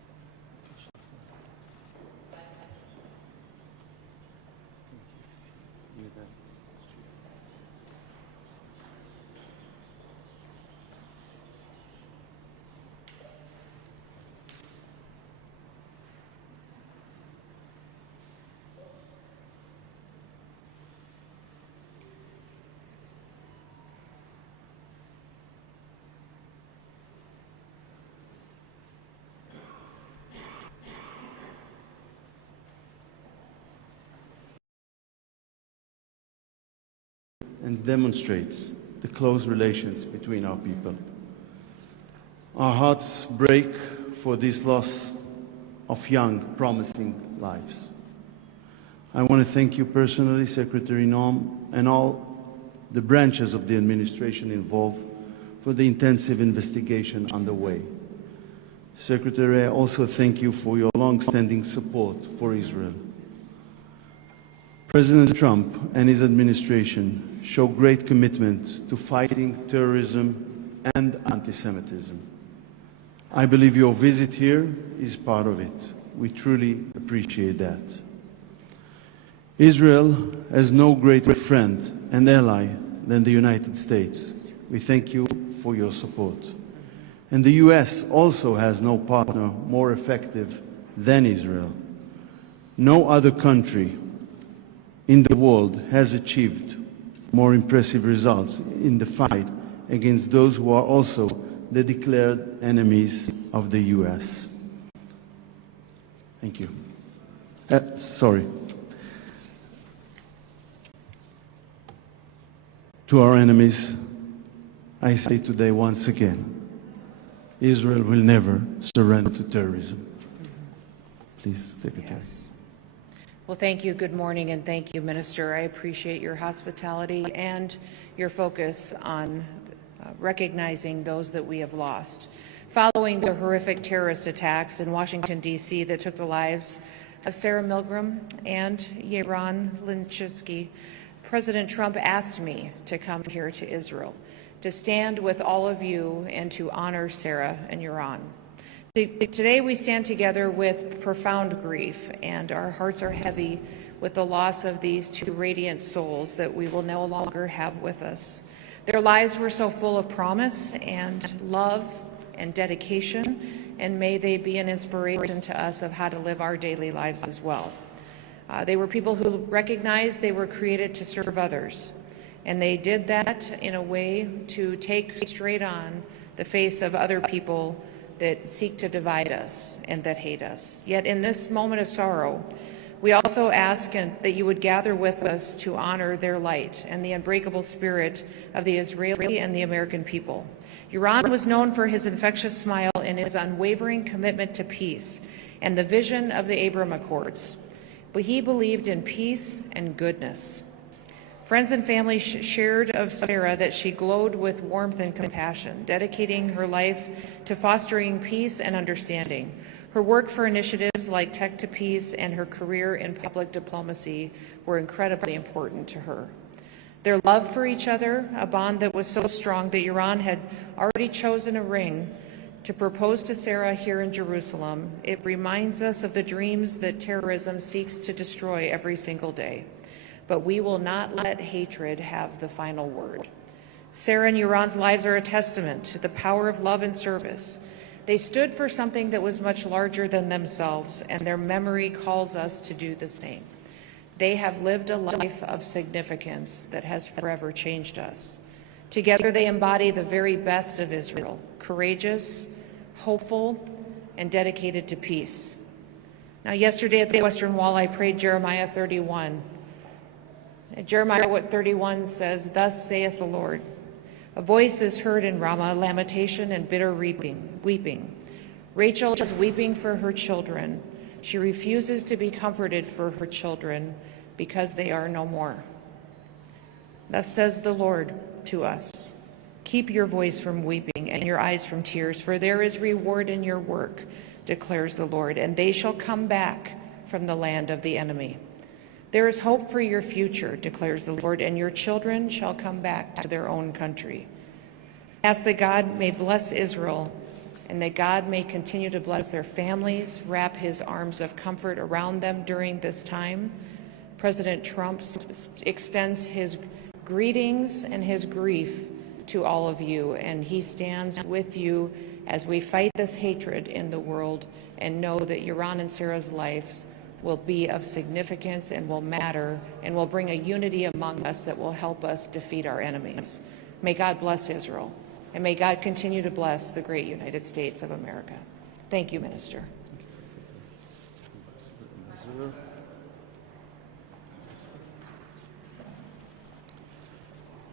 and demonstrates the close relations between our people. Our hearts break for this loss of young, promising lives. I want to thank you personally, Secretary Noem, and all the branches of the administration involved for the intensive investigation underway. Secretary, I also thank you for your long-standing support for Israel. President Trump and his administration show great commitment to fighting terrorism and anti-Semitism. I believe your visit here is part of it. We truly appreciate that. Israel has no greater friend and ally than the United States. We thank you for your support. And the U.S. also has no partner more effective than Israel. No other country in the world has achieved more impressive results in the fight against those who are also the declared enemies of the U.S. Thank you. To our enemies, I say today once again, Israel will never surrender to terrorism. Please, Secretary. Yes. Well, thank you. Good morning, and thank you, Minister. I appreciate your hospitality and your focus on recognizing those that we have lost. Following the horrific terrorist attacks in Washington, D.C. that took the lives of Saar Milgrom and Yaron Lishinsky, President Trump asked me to come here to Israel, to stand with all of you and to honor Sarah and Yaron. Today we stand together with profound grief, and our hearts are heavy with the loss of these two radiant souls that we will no longer have with us. Their lives were so full of promise and love and dedication, and may they be an inspiration to us of how to live our daily lives as well. They were people who recognized they were created to serve others, and they did that in a way to take straight on the face of other people that seek to divide us and that hate us. Yet in this moment of sorrow, we also ask that you would gather with us to honor their light and the unbreakable spirit of the Israeli and the American people. Yaron was known for his infectious smile and his unwavering commitment to peace and the vision of the Abraham Accords. But he believed in peace and goodness. Friends and family shared of Sarah that she glowed with warmth and compassion, dedicating her life to fostering peace and understanding. Her work for initiatives like Tech to Peace and her career in public diplomacy were incredibly important to her. Their love for each other, a bond that was so strong that Yaron had already chosen a ring to propose to Sarah here in Jerusalem, it reminds us of the dreams that terrorism seeks to destroy every single day. But we will not let hatred have the final word. Sarah and Yaron's lives are a testament to the power of love and service. They stood for something that was much larger than themselves, and their memory calls us to do the same. They have lived a life of significance that has forever changed us. Together they embody the very best of Israel, courageous, hopeful, and dedicated to peace. Now, yesterday at the Western Wall, I prayed Jeremiah 31. Jeremiah 31 says, "Thus saith the Lord, a voice is heard in Ramah, lamentation and bitter weeping. Rachel is weeping for her children. She refuses to be comforted for her children because they are no more. Thus says the Lord to us, keep your voice from weeping and your eyes from tears, for there is reward in your work, declares the Lord, and they shall come back from the land of the enemy. There is hope for your future, declares the Lord, and your children shall come back to their own country. Ask that God may bless Israel, and that God may continue to bless their families, wrap his arms of comfort around them during this time. President Trump extends his greetings and his grief to all of you, and he stands with you as we fight this hatred in the world and know that Yaron and Sarah's lives will be of significance and will matter and will bring a unity among us that will help us defeat our enemies. May God bless Israel, and may God continue to bless the great United States of America. Thank you, Minister.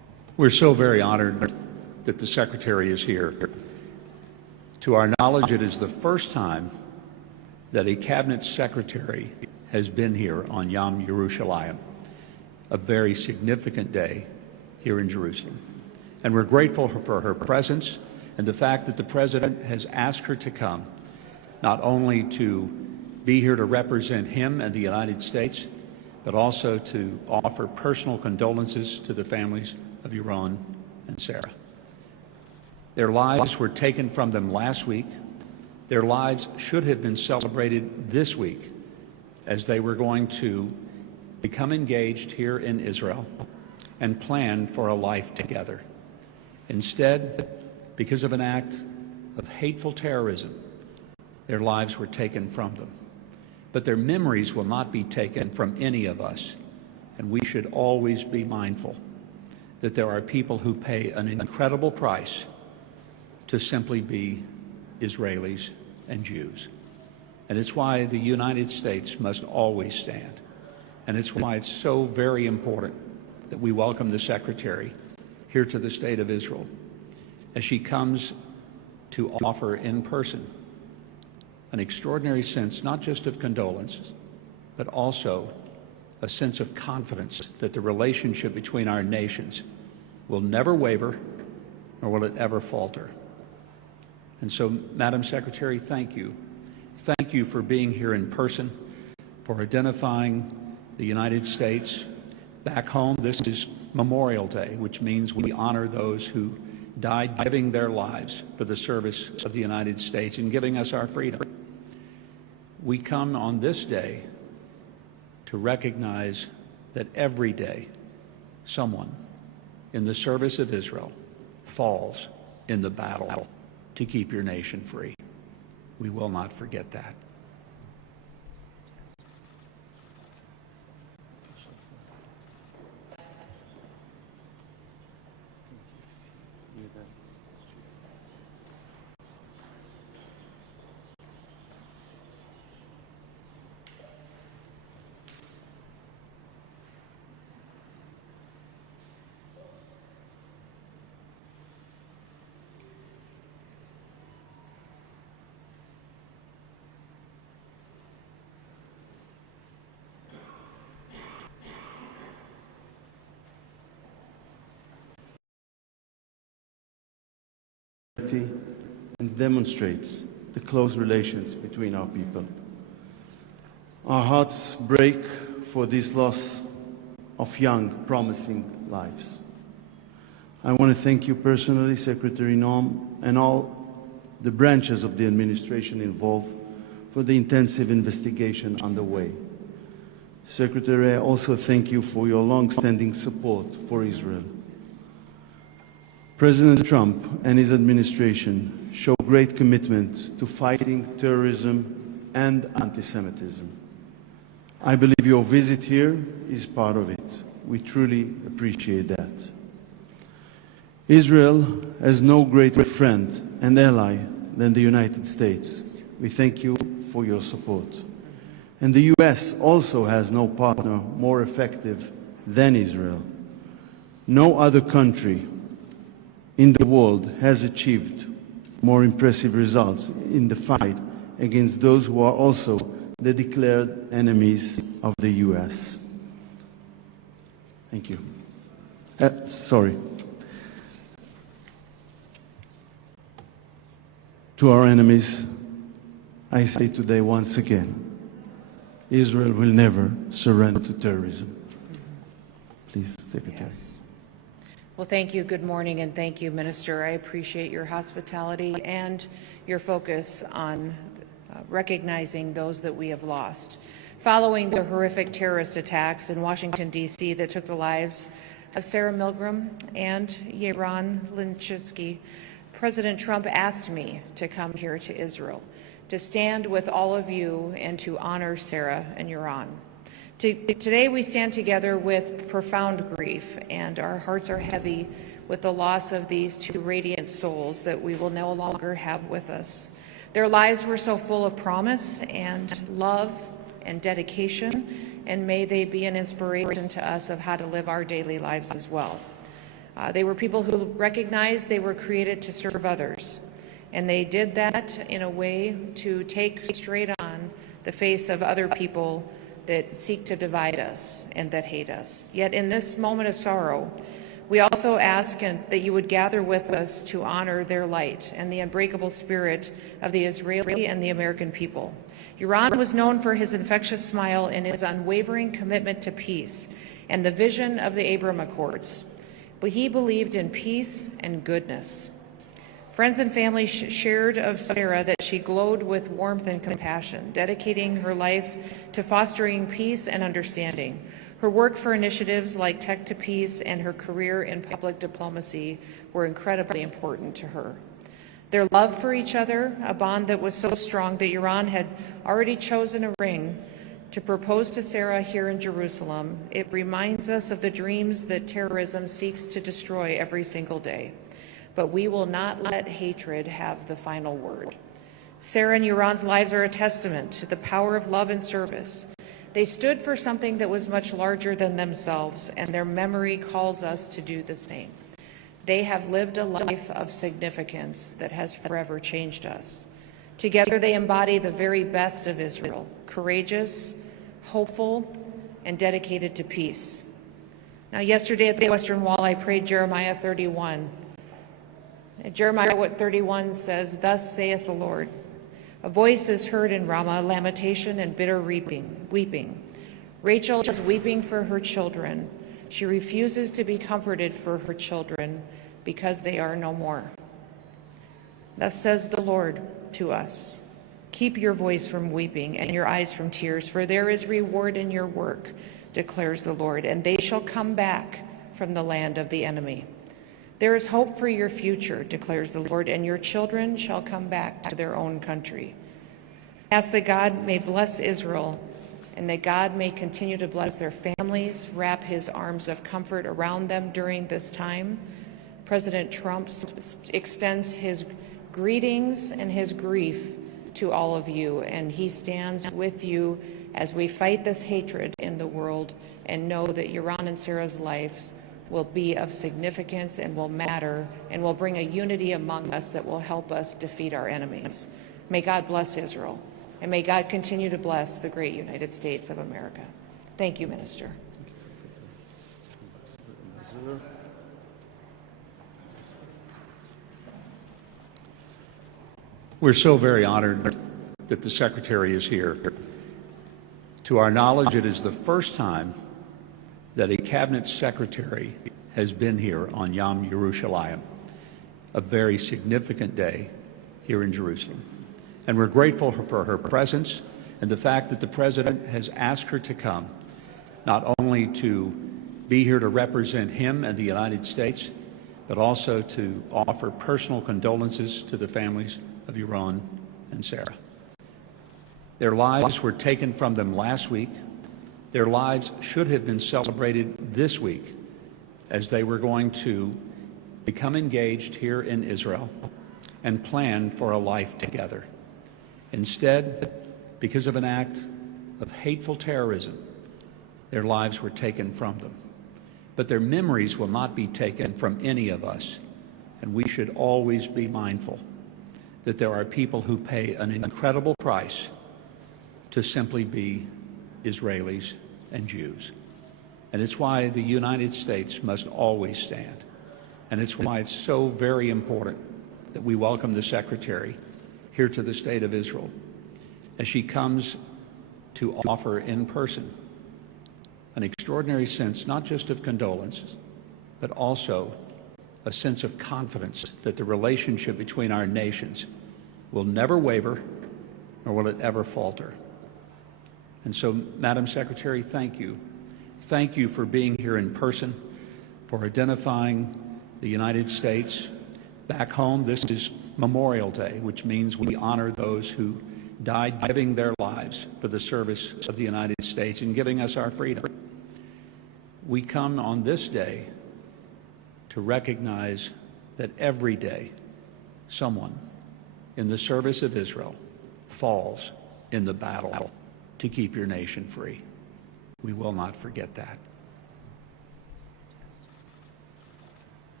We're so very honored that the Secretary is here. To our knowledge, it is the first time that a Cabinet Secretary has been here on Yom Yerushalayim, a very significant day here in Jerusalem. And we're grateful for her presence and the fact that the President has asked her to come, not only to be here to represent him and the United States, but also to offer personal condolences to the families of Yaron and Sarah. Their lives were taken from them last week. Their lives should have been celebrated this week as they were going to become engaged here in Israel and plan for a life together. Instead, because of an act of hateful terrorism, their lives were taken from them. But their memories will not be taken from any of us, and we should always be mindful that there are people who pay an incredible price to simply be Israelis and Jews. And it's why the United States must always stand. And it's why it's so very important that we welcome the Secretary here to the State of Israel as she comes to offer in person an extraordinary sense, not just of condolence, but also a sense of confidence that the relationship between our nations will never waver, nor will it ever falter. And so, Madam Secretary, thank you. Thank you for being here in person, for identifying the United States. Back home, this is Memorial Day, which means we honor those who died giving their lives for the service of the United States and giving us our freedom. We come on this day to recognize that every day someone in the service of Israel falls in the battle to keep your nation free. We will not forget that. And demonstrates the close relations between our people. Our hearts break for this loss of young, promising lives. I want to thank you personally, Secretary Noem, and all the branches of the administration involved for the intensive investigation underway. Secretary, I also thank you for your long-standing support for Israel. President Trump and his administration show great commitment to fighting terrorism and anti-Semitism. I believe your visit here is part of it. We truly appreciate that. Israel has no greater friend and ally than the United States. We thank you for your support. And the U.S. also has no partner more effective than Israel. No other country in the world has achieved more impressive results in the fight against those who are also the declared enemies of the U.S. Thank you. Sorry. To our enemies, I say today once again, Israel will never surrender to terrorism. Please, Secretary. Yes. Well, thank you. Good morning, and thank you, Minister. I appreciate your hospitality and your focus on recognizing those that we have lost. Following the horrific terrorist attacks in Washington, D.C. that took the lives of Sarah Milgrom and Yaron Lishinsky, President Trump asked me to come here to Israel, to stand with all of you and to honor Sarah and Yaron. Today we stand together with profound grief, and our hearts are heavy with the loss of these two radiant souls that we will no longer have with us. Their lives were so full of promise and love and dedication, and may they be an inspiration to us of how to live our daily lives as well. They were people who recognized they were created to serve others, and they did that in a way to take straight on the face of other people that seek to divide us and that hate us. Yet in this moment of sorrow, we also ask that you would gather with us to honor their light and the unbreakable spirit of the Israeli and the American people. Yaron was known for his infectious smile and his unwavering commitment to peace and the vision of the Abraham Accords. But he believed in peace and goodness. Friends and family shared of Sarah that she glowed with warmth and compassion, dedicating her life to fostering peace and understanding. Her work for initiatives like Tech to Peace and her career in public diplomacy were incredibly important to her. Their love for each other, a bond that was so strong that Yaron had already chosen a ring to propose to Sarah here in Jerusalem, it reminds us of the dreams that terrorism seeks to destroy every single day. But we will not let hatred have the final word. Sarah and Yaron's lives are a testament to the power of love and service. They stood for something that was much larger than themselves, and their memory calls us to do the same. They have lived a life of significance that has forever changed us. Together they embody the very best of Israel, courageous, hopeful, and dedicated to peace. Now, yesterday at the Western Wall, I prayed Jeremiah 31. Jeremiah 31 says, "Thus saith the Lord, a voice is heard in Ramah, lamentation and bitter weeping. Rachel is weeping for her children. She refuses to be comforted for her children because they are no more. Thus says the Lord to us, keep your voice from weeping and your eyes from tears, for there is reward in your work, declares the Lord, and they shall come back from the land of the enemy. There is hope for your future, declares the Lord, and your children shall come back to their own country. Ask that God may bless Israel and that God may continue to bless their families, wrap his arms of comfort around them during this time. President Trump extends his greetings and his grief to all of you, and he stands with you as we fight this hatred in the world and know that Yaron and Sarah's lives will be of significance and will matter and will bring a unity among us that will help us defeat our enemies. May God bless Israel, and may God continue to bless the great United States of America. Thank you, Minister. We're so very honored that the Secretary is here. To our knowledge, it is the first time that a Cabinet Secretary has been here on Yom Yerushalayim, a very significant day here in Jerusalem. And we're grateful for her presence and the fact that the President has asked her to come, not only to be here to represent him and the United States, but also to offer personal condolences to the families of Yaron and Sarah. Their lives were taken from them last week. Their lives should have been celebrated this week as they were going to become engaged here in Israel and plan for a life together. Instead, because of an act of hateful terrorism, their lives were taken from them. But their memories will not be taken from any of us, and we should always be mindful that there are people who pay an incredible price to simply be Israelis and Jews. And it's why the United States must always stand. And it's why it's so very important that we welcome the Secretary here to the State of Israel as she comes to offer in person an extraordinary sense, not just of condolence, but also a sense of confidence that the relationship between our nations will never waver, nor will it ever falter. And so, Madam Secretary, thank you. Thank you for being here in person, for identifying the United States. Back home, this is Memorial Day, which means we honor those who died giving their lives for the service of the United States and giving us our freedom. We come on this day to recognize that every day someone in the service of Israel falls in the battle to keep your nation free. We will not forget that.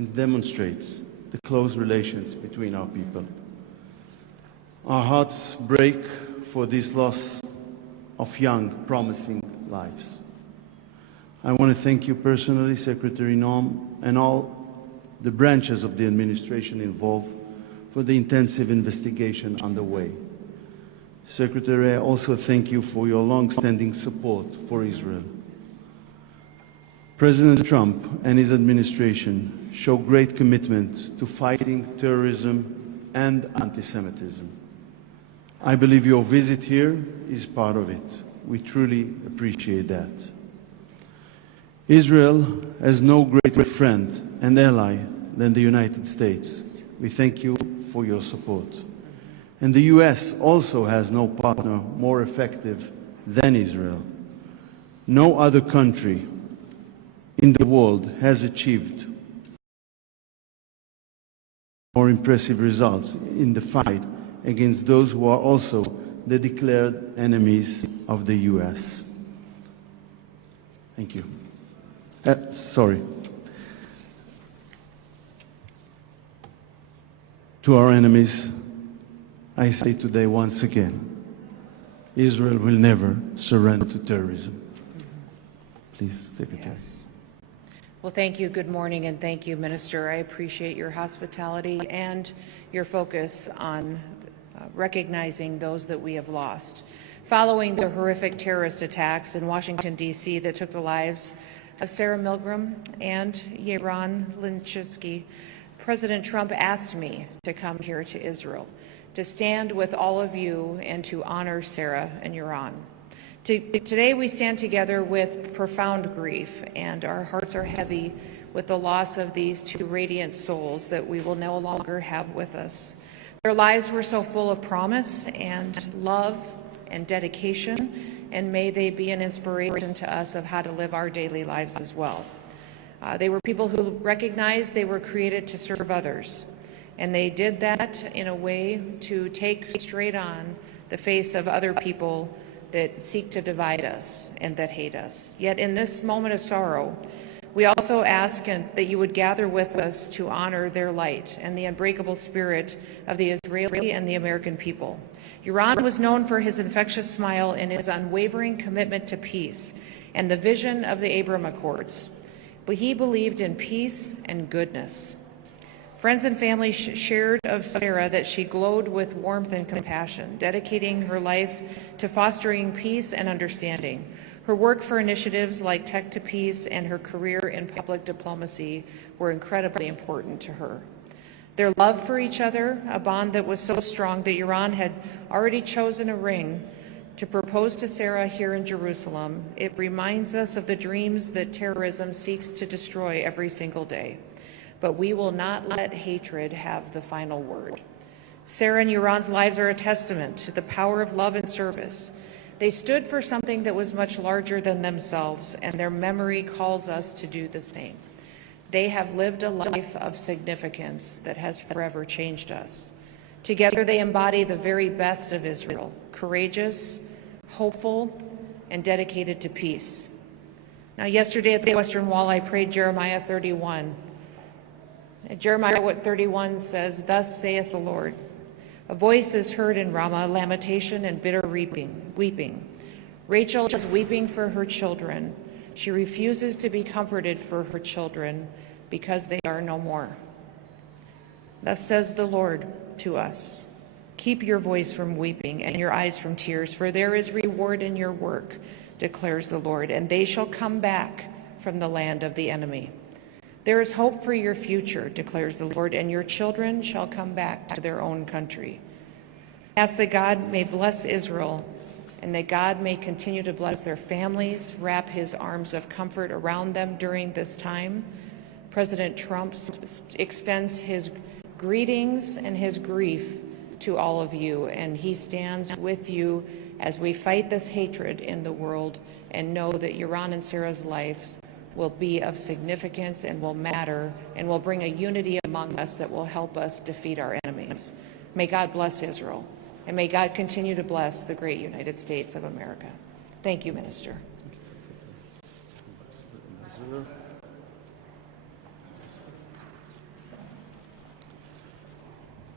and demonstrates the close relations between our people. Our hearts break for this loss of young, promising lives. I want to thank you personally, Secretary Noem, and all the branches of the administration involved for the intensive investigation underway. Secretary, I also thank you for your long-standing support for Israel. President Trump and his administration show great commitment to fighting terrorism and anti-Semitism. I believe your visit here is part of it. We truly appreciate that. Israel has no greater friend and ally than the United States. We thank you for your support. And the U.S. also has no partner more effective than Israel. No other country in the world has achieved more impressive results in the fight against those who are also the declared enemies of the U.S. Thank you. Sorry. To our enemies, I say today once again, Israel will never surrender to terrorism. Please, Secretary. Yes. Well, thank you. Good morning, and thank you, Minister. I appreciate your hospitality and your focus on recognizing those that we have lost. Following the horrific terrorist attacks in Washington, D.C. that took the lives of Sarah Milgrom and Yaron Lishinsky, President Trump asked me to come here to Israel, to stand with all of you and to honor Sarah and Yaron. Today we stand together with profound grief, and our hearts are heavy with the loss of these two radiant souls that we will no longer have with us. Their lives were so full of promise and love and dedication, and may they be an inspiration to us of how to live our daily lives as well. They were people who recognized they were created to serve others, and they did that in a way to take straight on the face of other people that seek to divide us and that hate us. Yet in this moment of sorrow, we also ask that you would gather with us to honor their light and the unbreakable spirit of the Israeli and the American people. Yaron was known for his infectious smile and his unwavering commitment to peace and the vision of the Abraham Accords. But he believed in peace and goodness. Friends and family shared of Sarah that she glowed with warmth and compassion, dedicating her life to fostering peace and understanding. Her work for initiatives like Tech to Peace and her career in public diplomacy were incredibly important to her. Their love for each other, a bond that was so strong that Yaron had already chosen a ring to propose to Sarah here in Jerusalem. It reminds us of the dreams that terrorism seeks to destroy every single day. But we will not let hatred have the final word. Sarah and Yaron's lives are a testament to the power of love and service. They stood for something that was much larger than themselves, and their memory calls us to do the same. They have lived a life of significance that has forever changed us. Together they embody the very best of Israel, courageous, hopeful, and dedicated to peace. Now, yesterday at the Western Wall, I prayed Jeremiah 31. Jeremiah 31 says, "Thus saith the Lord, a voice is heard in Ramah, lamentation and bitter weeping. Rachel is weeping for her children. She refuses to be comforted for her children because they are no more. Thus says the Lord to us, keep your voice from weeping and your eyes from tears, for there is reward in your work, declares the Lord, and they shall come back from the land of the enemy. There is hope for your future, declares the Lord, and your children shall come back to their own country." Ask that God may bless Israel and that God may continue to bless their families, wrap his arms of comfort around them during this time. President Trump extends his greetings and his grief to all of you, and he stands with you as we fight this hatred in the world and know that Yaron and Sarah's lives will be of significance and will matter and will bring a unity among us that will help us defeat our enemies. May God bless Israel, and may God continue to bless the great United States of America. Thank you, Minister.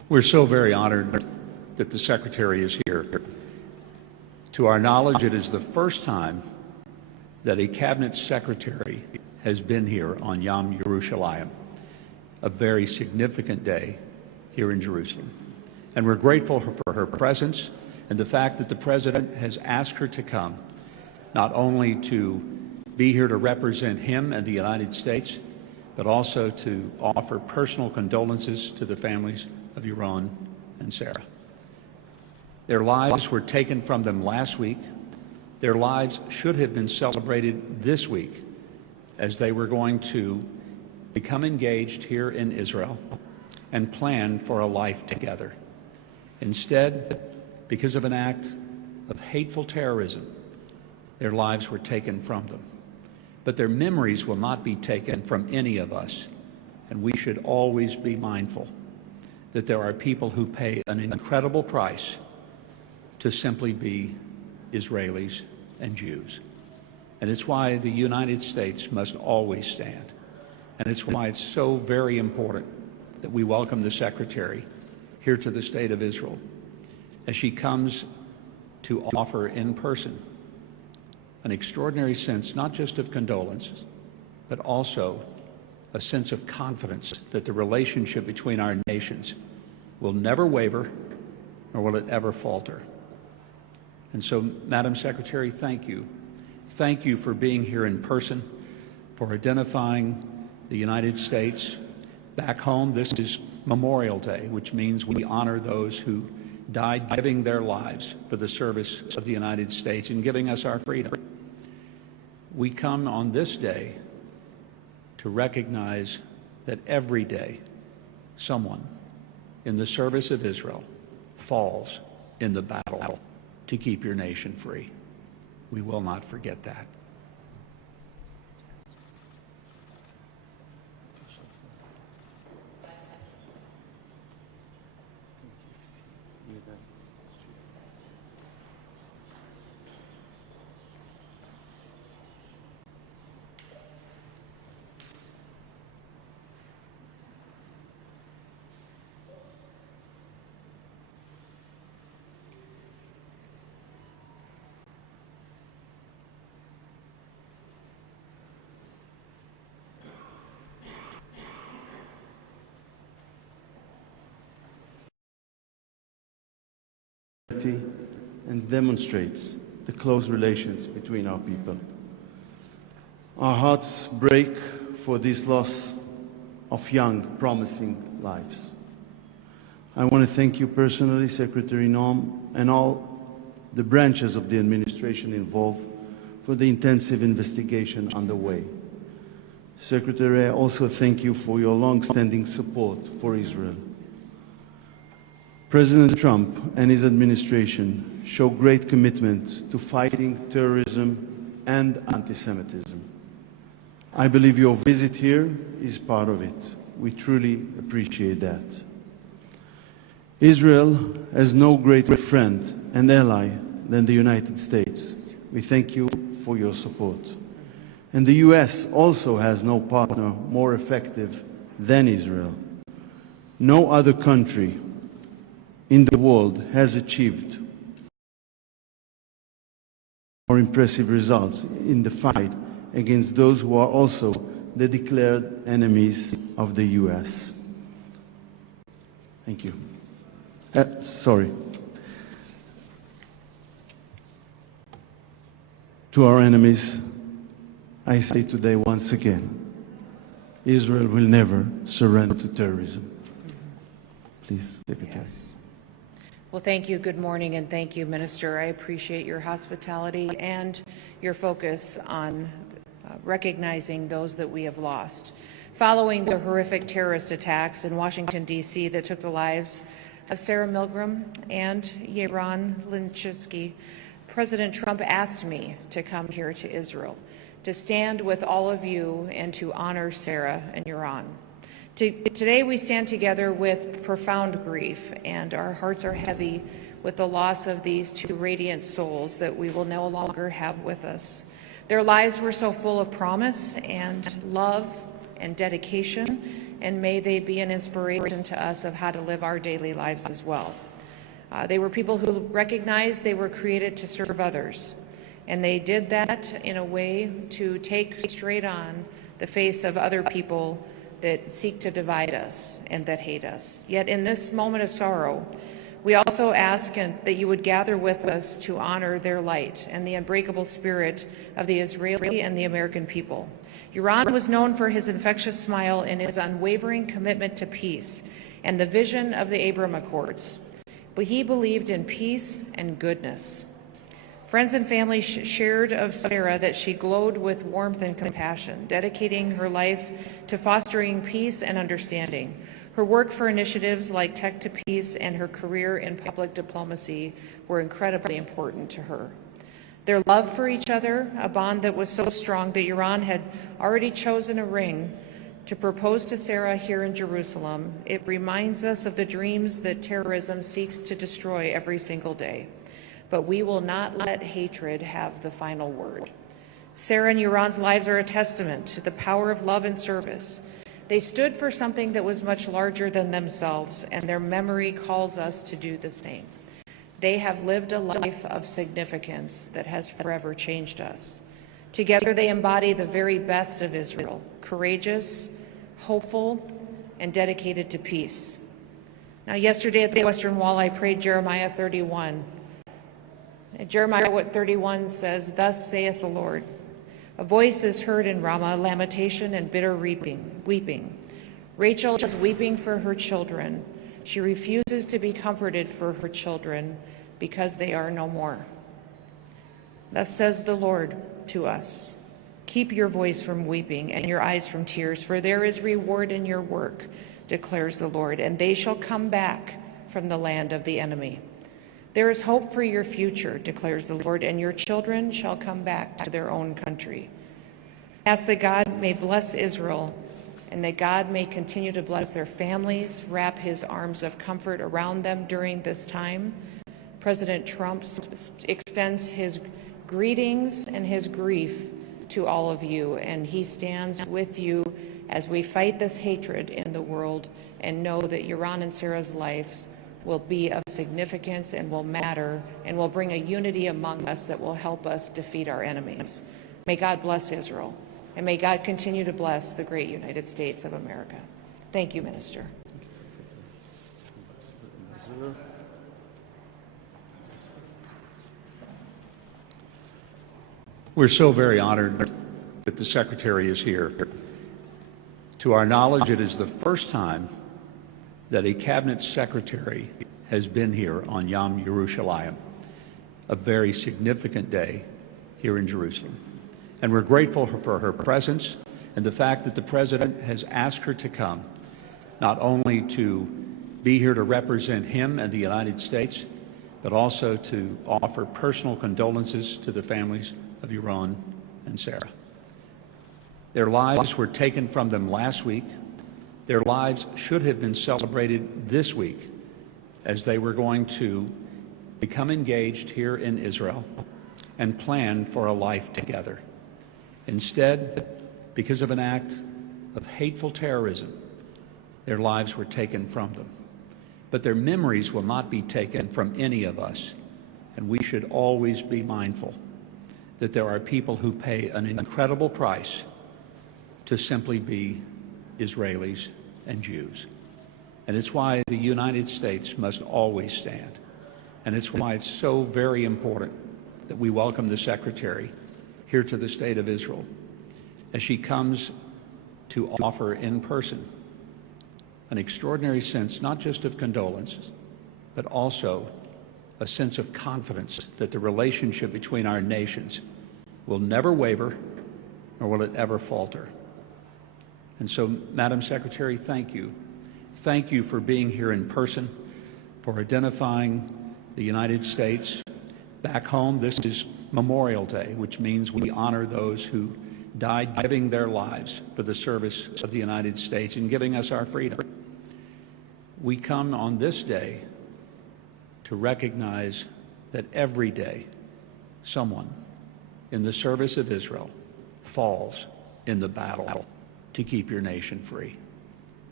We're so very honored that the Secretary is here. To our knowledge, it is the first time that a Cabinet Secretary has been here on Yom Yerushalayim, a very significant day here in Jerusalem. And we're grateful for her presence and the fact that the President has asked her to come, not only to be here to represent him and the United States, but also to offer personal condolences to the families of Yaron and Saar. Their lives were taken from them last week. Their lives should have been celebrated this week as they were going to become engaged here in Israel and plan for a life together. Instead, because of an act of hateful terrorism, their lives were taken from them. But their memories will not be taken from any of us, and we should always be mindful that there are people who pay an incredible price to simply be Israelis and Jews. And it's why the United States must always stand. And it's why it's so very important that we welcome the Secretary here to the State of Israel as she comes to offer in person an extraordinary sense, not just of condolence, but also a sense of confidence that the relationship between our nations will never waver, nor will it ever falter. And so, Madam Secretary, thank you. Thank you for being here in person, for identifying the United States. Back home, this is Memorial Day, which means we honor those who died giving their lives for the service of the United States and giving us our freedom. We come on this day to recognize that every day someone in the service of Israel falls in the battle to keep your nation free. We will not forget that. And demonstrates the close relations between our people. Our hearts break for this loss of young, promising lives. I want to thank you personally, Secretary Noem, and all the branches of the administration involved for the intensive investigation underway. Secretary, I also thank you for your long-standing support for Israel. President Trump and his administration show great commitment to fighting terrorism and anti-Semitism. I believe your visit here is part of it. We truly appreciate that. Israel has no greater friend and ally than the United States. We thank you for your support. And the U.S. also has no partner more effective than Israel. No other country in the world has achieved more impressive results in the fight against those who are also the declared enemies of the U.S. Thank you. Sorry. To our enemies, I say today once again, Israel will never surrender to terrorism. Please, Secretary. Yes. Well, thank you. Good morning, and thank you, Minister. I appreciate your hospitality and your focus on recognizing those that we have lost. Following the horrific terrorist attacks in Washington, D.C. that took the lives of Sarah Milgrom and Yaron Lishinsky, President Trump asked me to come here to Israel, to stand with all of you and to honor Sarah and Yaron. Today we stand together with profound grief, and our hearts are heavy with the loss of these two radiant souls that we will no longer have with us. Their lives were so full of promise and love and dedication, and may they be an inspiration to us of how to live our daily lives as well. They were people who recognized they were created to serve others, and they did that in a way to take straight on the face of other people that seek to divide us and that hate us. Yet in this moment of sorrow, we also ask that you would gather with us to honor their light and the unbreakable spirit of the Israeli and the American people. Yaron was known for his infectious smile and his unwavering commitment to peace and the vision of the Abraham Accords. But he believed in peace and goodness. Friends and family shared of Sarah that she glowed with warmth and compassion, dedicating her life to fostering peace and understanding. Her work for initiatives like Tech to Peace and her career in public diplomacy were incredibly important to her. Their love for each other, a bond that was so strong that Yaron had already chosen a ring to propose to Sarah here in Jerusalem, it reminds us of the dreams that terrorism seeks to destroy every single day. But we will not let hatred have the final word. Sarah and Yaron's lives are a testament to the power of love and service. They stood for something that was much larger than themselves, and their memory calls us to do the same. They have lived a life of significance that has forever changed us. Together they embody the very best of Israel, courageous, hopeful, and dedicated to peace. Now, yesterday at the Western Wall, I prayed Jeremiah 31. Jeremiah 31 says, "Thus saith the Lord, a voice is heard in Ramah, lamentation and bitter weeping. Rachel is weeping for her children. She refuses to be comforted for her children because they are no more. Thus says the Lord to us, keep your voice from weeping and your eyes from tears, for there is reward in your work, declares the Lord, and they shall come back from the land of the enemy. There is hope for your future, declares the Lord, and your children shall come back to their own country. Ask that God may bless Israel and that God may continue to bless their families, wrap his arms of comfort around them during this time. President Trump extends his greetings and his grief to all of you, and he stands with you as we fight this hatred in the world and know that Yaron and Sarah's lives will be of significance and will matter and will bring a unity among us that will help us defeat our enemies. May God bless Israel, and may God continue to bless the great United States of America. Thank you, Minister. We're so very honored that the Secretary is here. To our knowledge, it is the first time that a Cabinet Secretary has been here on Yom Yerushalayim, a very significant day here in Jerusalem. And we're grateful for her presence and the fact that the President has asked her to come, not only to be here to represent him and the United States, but also to offer personal condolences to the families of Yaron and Sarah. Their lives were taken from them last week. Their lives should have been celebrated this week as they were going to become engaged here in Israel and plan for a life together. Instead, because of an act of hateful terrorism, their lives were taken from them. But their memories will not be taken from any of us, and we should always be mindful that there are people who pay an incredible price to simply be Israelis and Jews. And it's why the United States must always stand. And it's why it's so very important that we welcome the Secretary here to the State of Israel as she comes to offer in person an extraordinary sense, not just of condolence, but also a sense of confidence that the relationship between our nations will never waver, nor will it ever falter. And so, Madam Secretary, thank you. Thank you for being here in person, for identifying the United States. Back home, this is Memorial Day, which means we honor those who died giving their lives for the service of the United States and giving us our freedom. We come on this day to recognize that every day someone in the service of Israel falls in the battle to keep your nation free.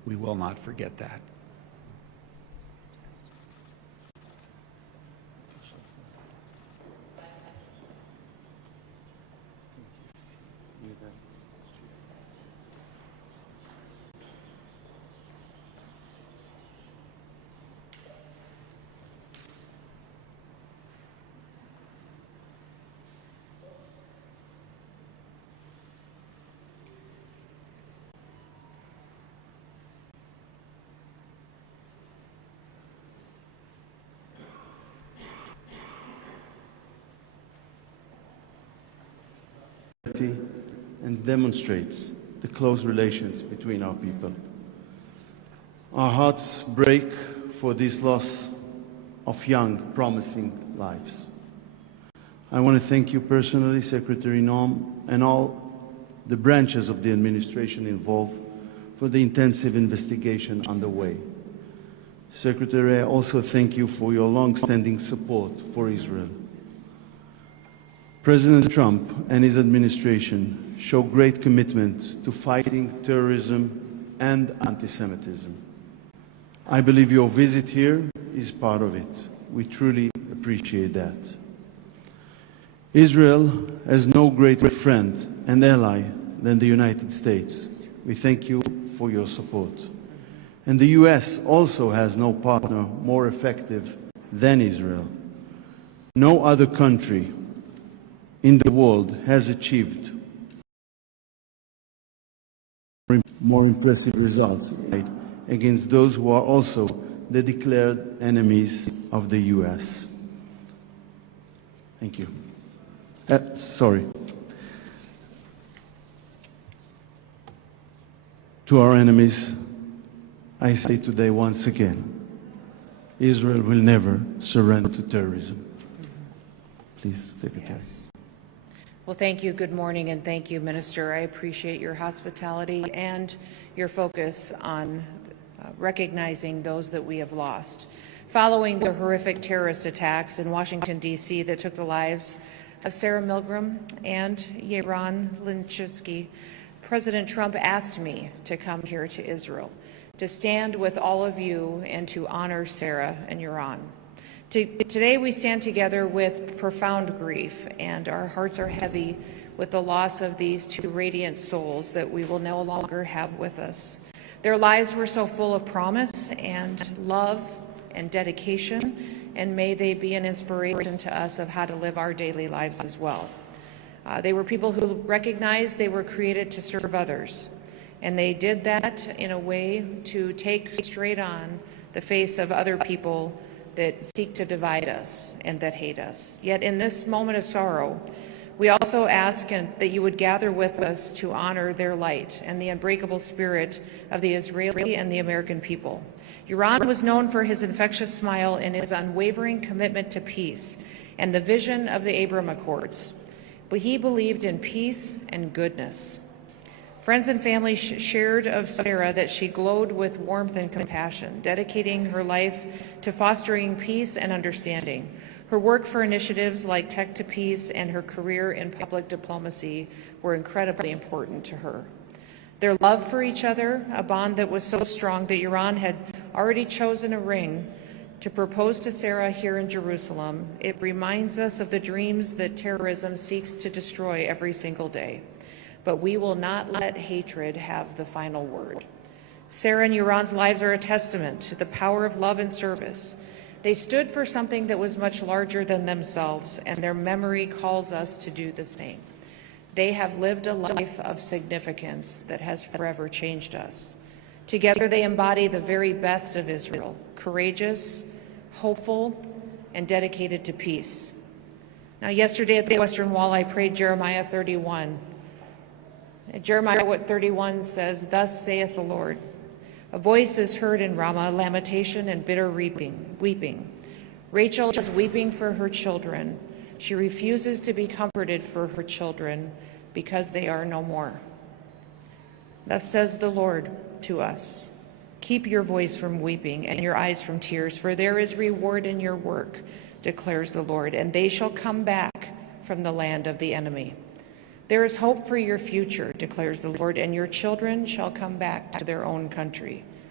We will not forget that. And demonstrates the close relations between our people. Our hearts break for this loss of young, promising lives. I want to thank you personally, Secretary Noem, and all the branches of the administration involved for the intensive investigation underway. Secretary, I also thank you for your long-standing support for Israel. President Trump and his administration show great commitment to fighting terrorism and anti-Semitism. I believe your visit here is part of it. We truly appreciate that. Israel has no greater friend and ally than the United States. We thank you for your support. And the U.S. also has no partner more effective than Israel. No other country in the world has achieved more impressive results against those who are also the declared enemies of the U.S. Thank you. Sorry. To our enemies, I say today once again, Israel will never surrender to terrorism. Please, Secretary. Yes. Well, thank you. Good morning, and thank you, Minister. I appreciate your hospitality and your focus on recognizing those that we have lost. Following the horrific terrorist attacks in Washington, D.C. that took the lives of Saar Milgrom and Yaron Lishinsky, President Trump asked me to come here to Israel, to stand with all of you and to honor Sarah and Yaron. Today we stand together with profound grief, and our hearts are heavy with the loss of these two radiant souls that we will no longer have with us. Their lives were so full of promise and love and dedication, and may they be an inspiration to us of how to live our daily lives as well. They were people who recognized they were created to serve others, and they did that in a way to take straight on the face of other people that seek to divide us and that hate us. Yet in this moment of sorrow, we also ask that you would gather with us to honor their light and the unbreakable spirit of the Israeli and the American people. Yaron was known for his infectious smile and his unwavering commitment to peace and the vision of the Abraham Accords. But he believed in peace and goodness. Friends and family shared of Sarah that she glowed with warmth and compassion, dedicating her life to fostering peace and understanding. Her work for initiatives like Tech to Peace and her career in public diplomacy were incredibly important to her. Their love for each other, a bond that was so strong that Yaron had already chosen a ring to propose to Sarah here in Jerusalem. It reminds us of the dreams that terrorism seeks to destroy every single day. But we will not let hatred have the final word. Sarah and Yaron's lives are a testament to the power of love and service. They stood for something that was much larger than themselves, and their memory calls us to do the same. They have lived a life of significance that has forever changed us. Together they embody the very best of Israel, courageous, hopeful, and dedicated to peace. Now, yesterday at the Western Wall, I prayed Jeremiah 31. Jeremiah 31 says, "Thus saith the Lord, a voice is heard in Ramah, lamentation and bitter weeping. Rachel is weeping for her children. She refuses to be comforted for her children because they are no more. Thus says the Lord to us, keep your voice from weeping and your eyes from tears, for there is reward in your work, declares the Lord, and they shall come back from the land of the enemy. There is hope for your future, declares the Lord, and your children shall come back to their own country.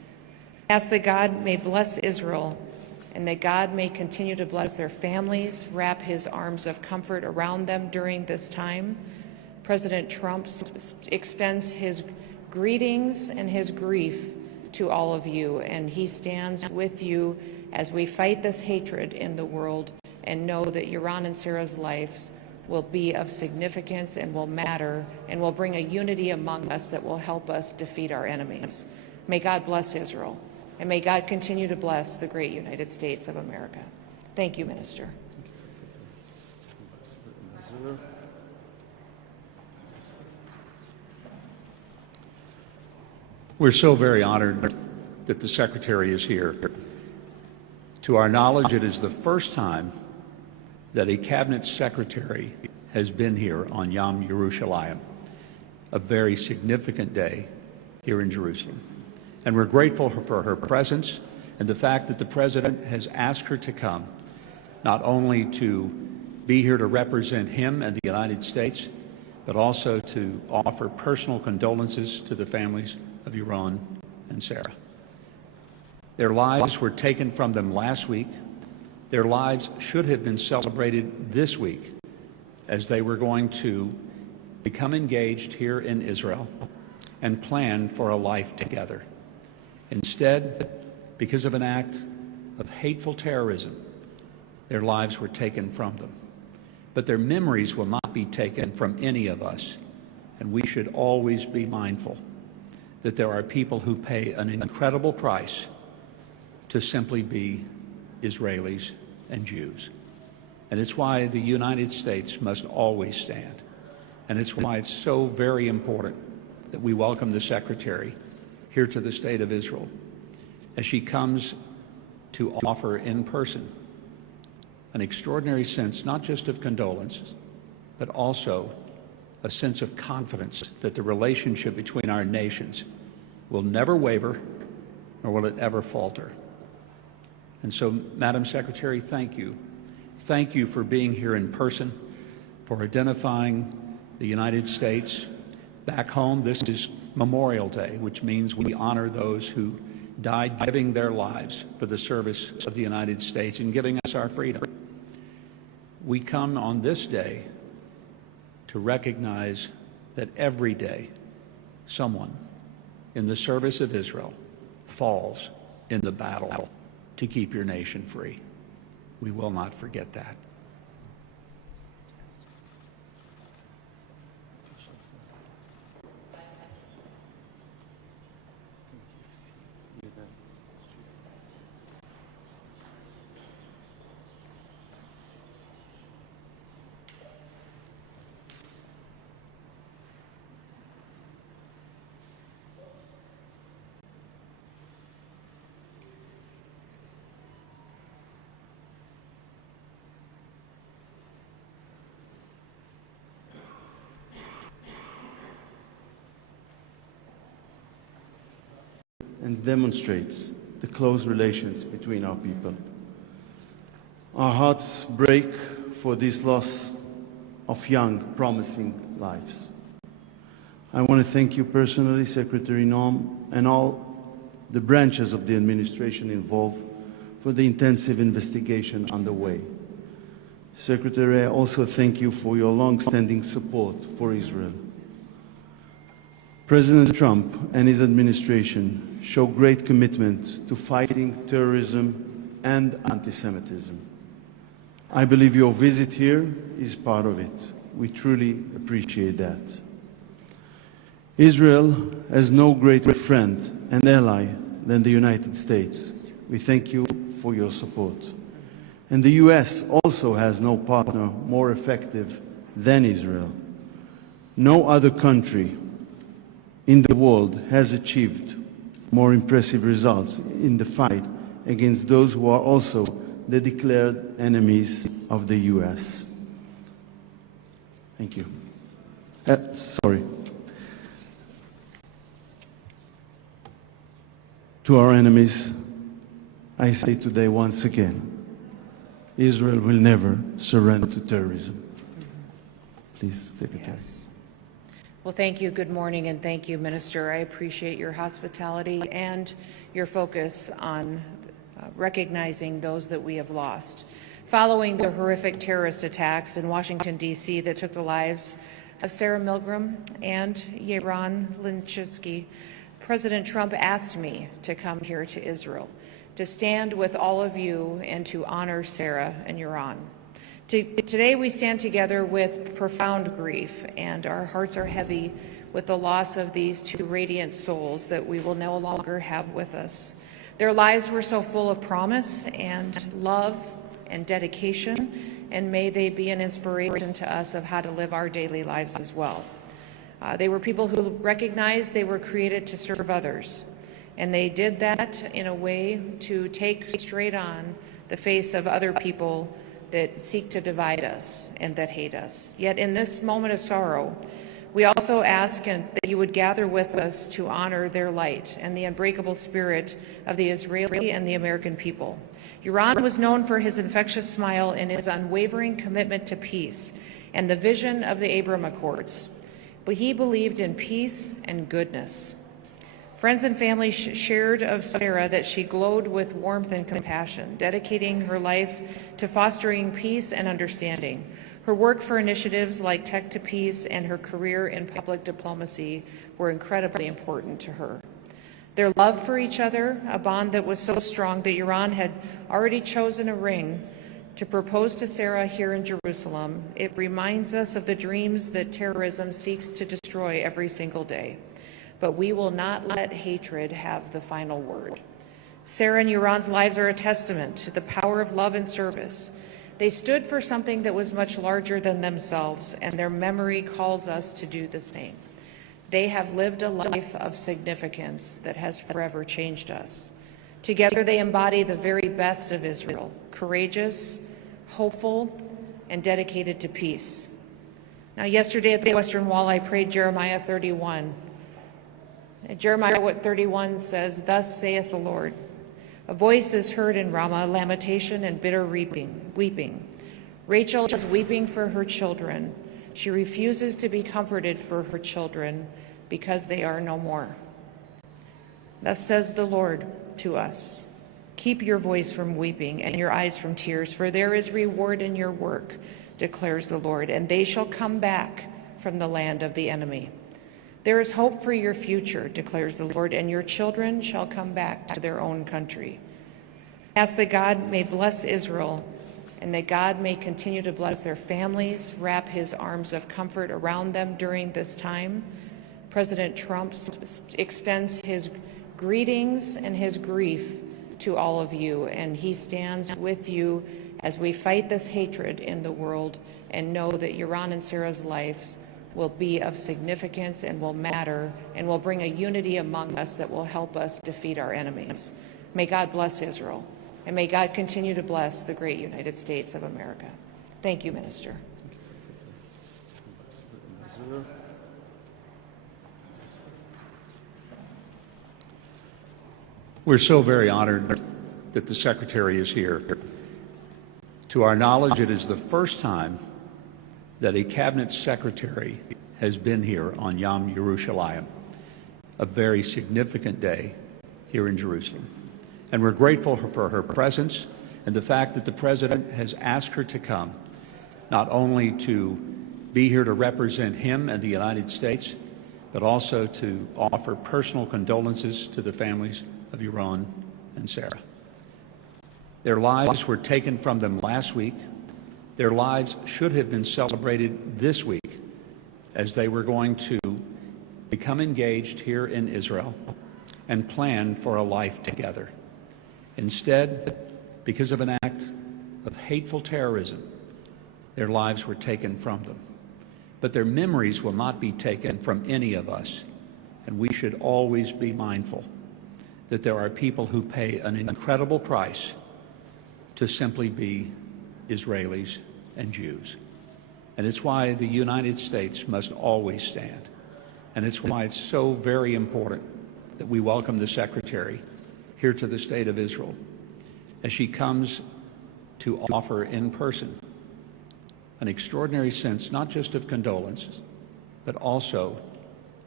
ask that God may bless Israel and that God may continue to bless their families, wrap his arms of comfort around them during this time. President Trump extends his greetings and his grief to all of you, and he stands with you as we fight this hatred in the world and know that Yaron and Sarah's lives will be of significance and will matter and will bring a unity among us that will help us defeat our enemies. May God bless Israel, and may God continue to bless the great United States of America. Thank you, Minister. We're so very honored that the Secretary is here. To our knowledge, it is the first time that a Cabinet Secretary has been here on Yom Yerushalayim, a very significant day here in Jerusalem. And we're grateful for her presence and the fact that the President has asked her to come, not only to be here to represent him and the United States, but also to offer personal condolences to the families of Yaron and Sarah. Their lives were taken from them last week. Their lives should have been celebrated this week as they were going to become engaged here in Israel and plan for a life together. Instead, because of an act of hateful terrorism, their lives were taken from them. But their memories will not be taken from any of us, and we should always be mindful that there are people who pay an incredible price to simply be Israelis and Jews. And it's why the United States must always stand. And it's why it's so very important that we welcome the Secretary here to the State of Israel as she comes to offer in person an extraordinary sense, not just of condolences, but also a sense of confidence that the relationship between our nations will never waver, nor will it ever falter. And so, Madam Secretary, thank you. Thank you for being here in person, for identifying the United States. Back home, this is Memorial Day, which means we honor those who died giving their lives for the service of the United States and giving us our freedom. We come on this day to recognize that every day someone in the service of Israel falls in the battle to keep your nation free. We will not forget that. And demonstrates the close relations between our people. Our hearts break for this loss of young, promising lives. I want to thank you personally, Secretary Noem, and all the branches of the administration involved for the intensive investigation underway. Secretary, I also thank you for your long-standing support for Israel. President Trump and his administration show great commitment to fighting terrorism and anti-Semitism. I believe your visit here is part of it. We truly appreciate that. Israel has no greater friend and ally than the United States. We thank you for your support. And the U.S. also has no partner more effective than Israel. No other country in the world has achieved more impressive results in the fight against those who are also the declared enemies of the U.S. Thank you. To our enemies, I say today once again, Israel will never surrender to terrorism. Please, Secretary. Yes. Well, thank you. Good morning, and thank you, Minister. I appreciate your hospitality and your focus on recognizing those that we have lost. Following the horrific terrorist attacks in Washington, D.C. that took the lives of Sarah Milgrom and Yaron Lishinsky, President Trump asked me to come here to Israel, to stand with all of you and to honor Sarah and Yaron. Today we stand together with profound grief, and our hearts are heavy with the loss of these two radiant souls that we will no longer have with us. Their lives were so full of promise and love and dedication, and may they be an inspiration to us of how to live our daily lives as well. They were people who recognized they were created to serve others, and they did that in a way to take straight on the face of other people that seek to divide us and that hate us. Yet in this moment of sorrow, we also ask that you would gather with us to honor their light and the unbreakable spirit of the Israeli and the American people. Yaron was known for his infectious smile and his unwavering commitment to peace and the vision of the Abraham Accords. But he believed in peace and goodness. Friends and family shared of Sarah that she glowed with warmth and compassion, dedicating her life to fostering peace and understanding. Her work for initiatives like Tech to Peace and her career in public diplomacy were incredibly important to her. Their love for each other, a bond that was so strong that Yaron had already chosen a ring to propose to Sarah here in Jerusalem, it reminds us of the dreams that terrorism seeks to destroy every single day. But we will not let hatred have the final word. Sarah and Yaron's lives are a testament to the power of love and service. They stood for something that was much larger than themselves, and their memory calls us to do the same. They have lived a life of significance that has forever changed us. Together they embody the very best of Israel, courageous, hopeful, and dedicated to peace. Now, yesterday at the Western Wall, I prayed Jeremiah 31. Jeremiah 31 says, "Thus saith the Lord, a voice is heard in Ramah, lamentation and bitter weeping. Rachel is weeping for her children. She refuses to be comforted for her children because they are no more. Thus says the Lord to us, keep your voice from weeping and your eyes from tears, for there is reward in your work, declares the Lord, and they shall come back from the land of the enemy. There is hope for your future, declares the Lord, and your children shall come back to their own country. Ask that God may bless Israel and that God may continue to bless their families, wrap his arms of comfort around them during this time. President Trump extends his greetings and his grief to all of you, and he stands with you as we fight this hatred in the world and know that Yaron and Sarah's lives will be of significance and will matter and will bring a unity among us that will help us defeat our enemies. May God bless Israel, and may God continue to bless the great United States of America. Thank you, Minister. We're so very honored that the Secretary is here. To our knowledge, it is the first time that a Cabinet Secretary has been here on Yom Yerushalayim, a very significant day here in Jerusalem. And we're grateful for her presence and the fact that the President has asked her to come, not only to be here to represent him and the United States, but also to offer personal condolences to the families of Yaron and Sarah. Their lives were taken from them last week. Their lives should have been celebrated this week as they were going to become engaged here in Israel and plan for a life together. Instead, because of an act of hateful terrorism, their lives were taken from them. But their memories will not be taken from any of us, and we should always be mindful that there are people who pay an incredible price to simply be Israelis and Jews. And it's why the United States must always stand. And it's why it's so very important that we welcome the Secretary here to the State of Israel as she comes to offer in person an extraordinary sense, not just of condolences, but also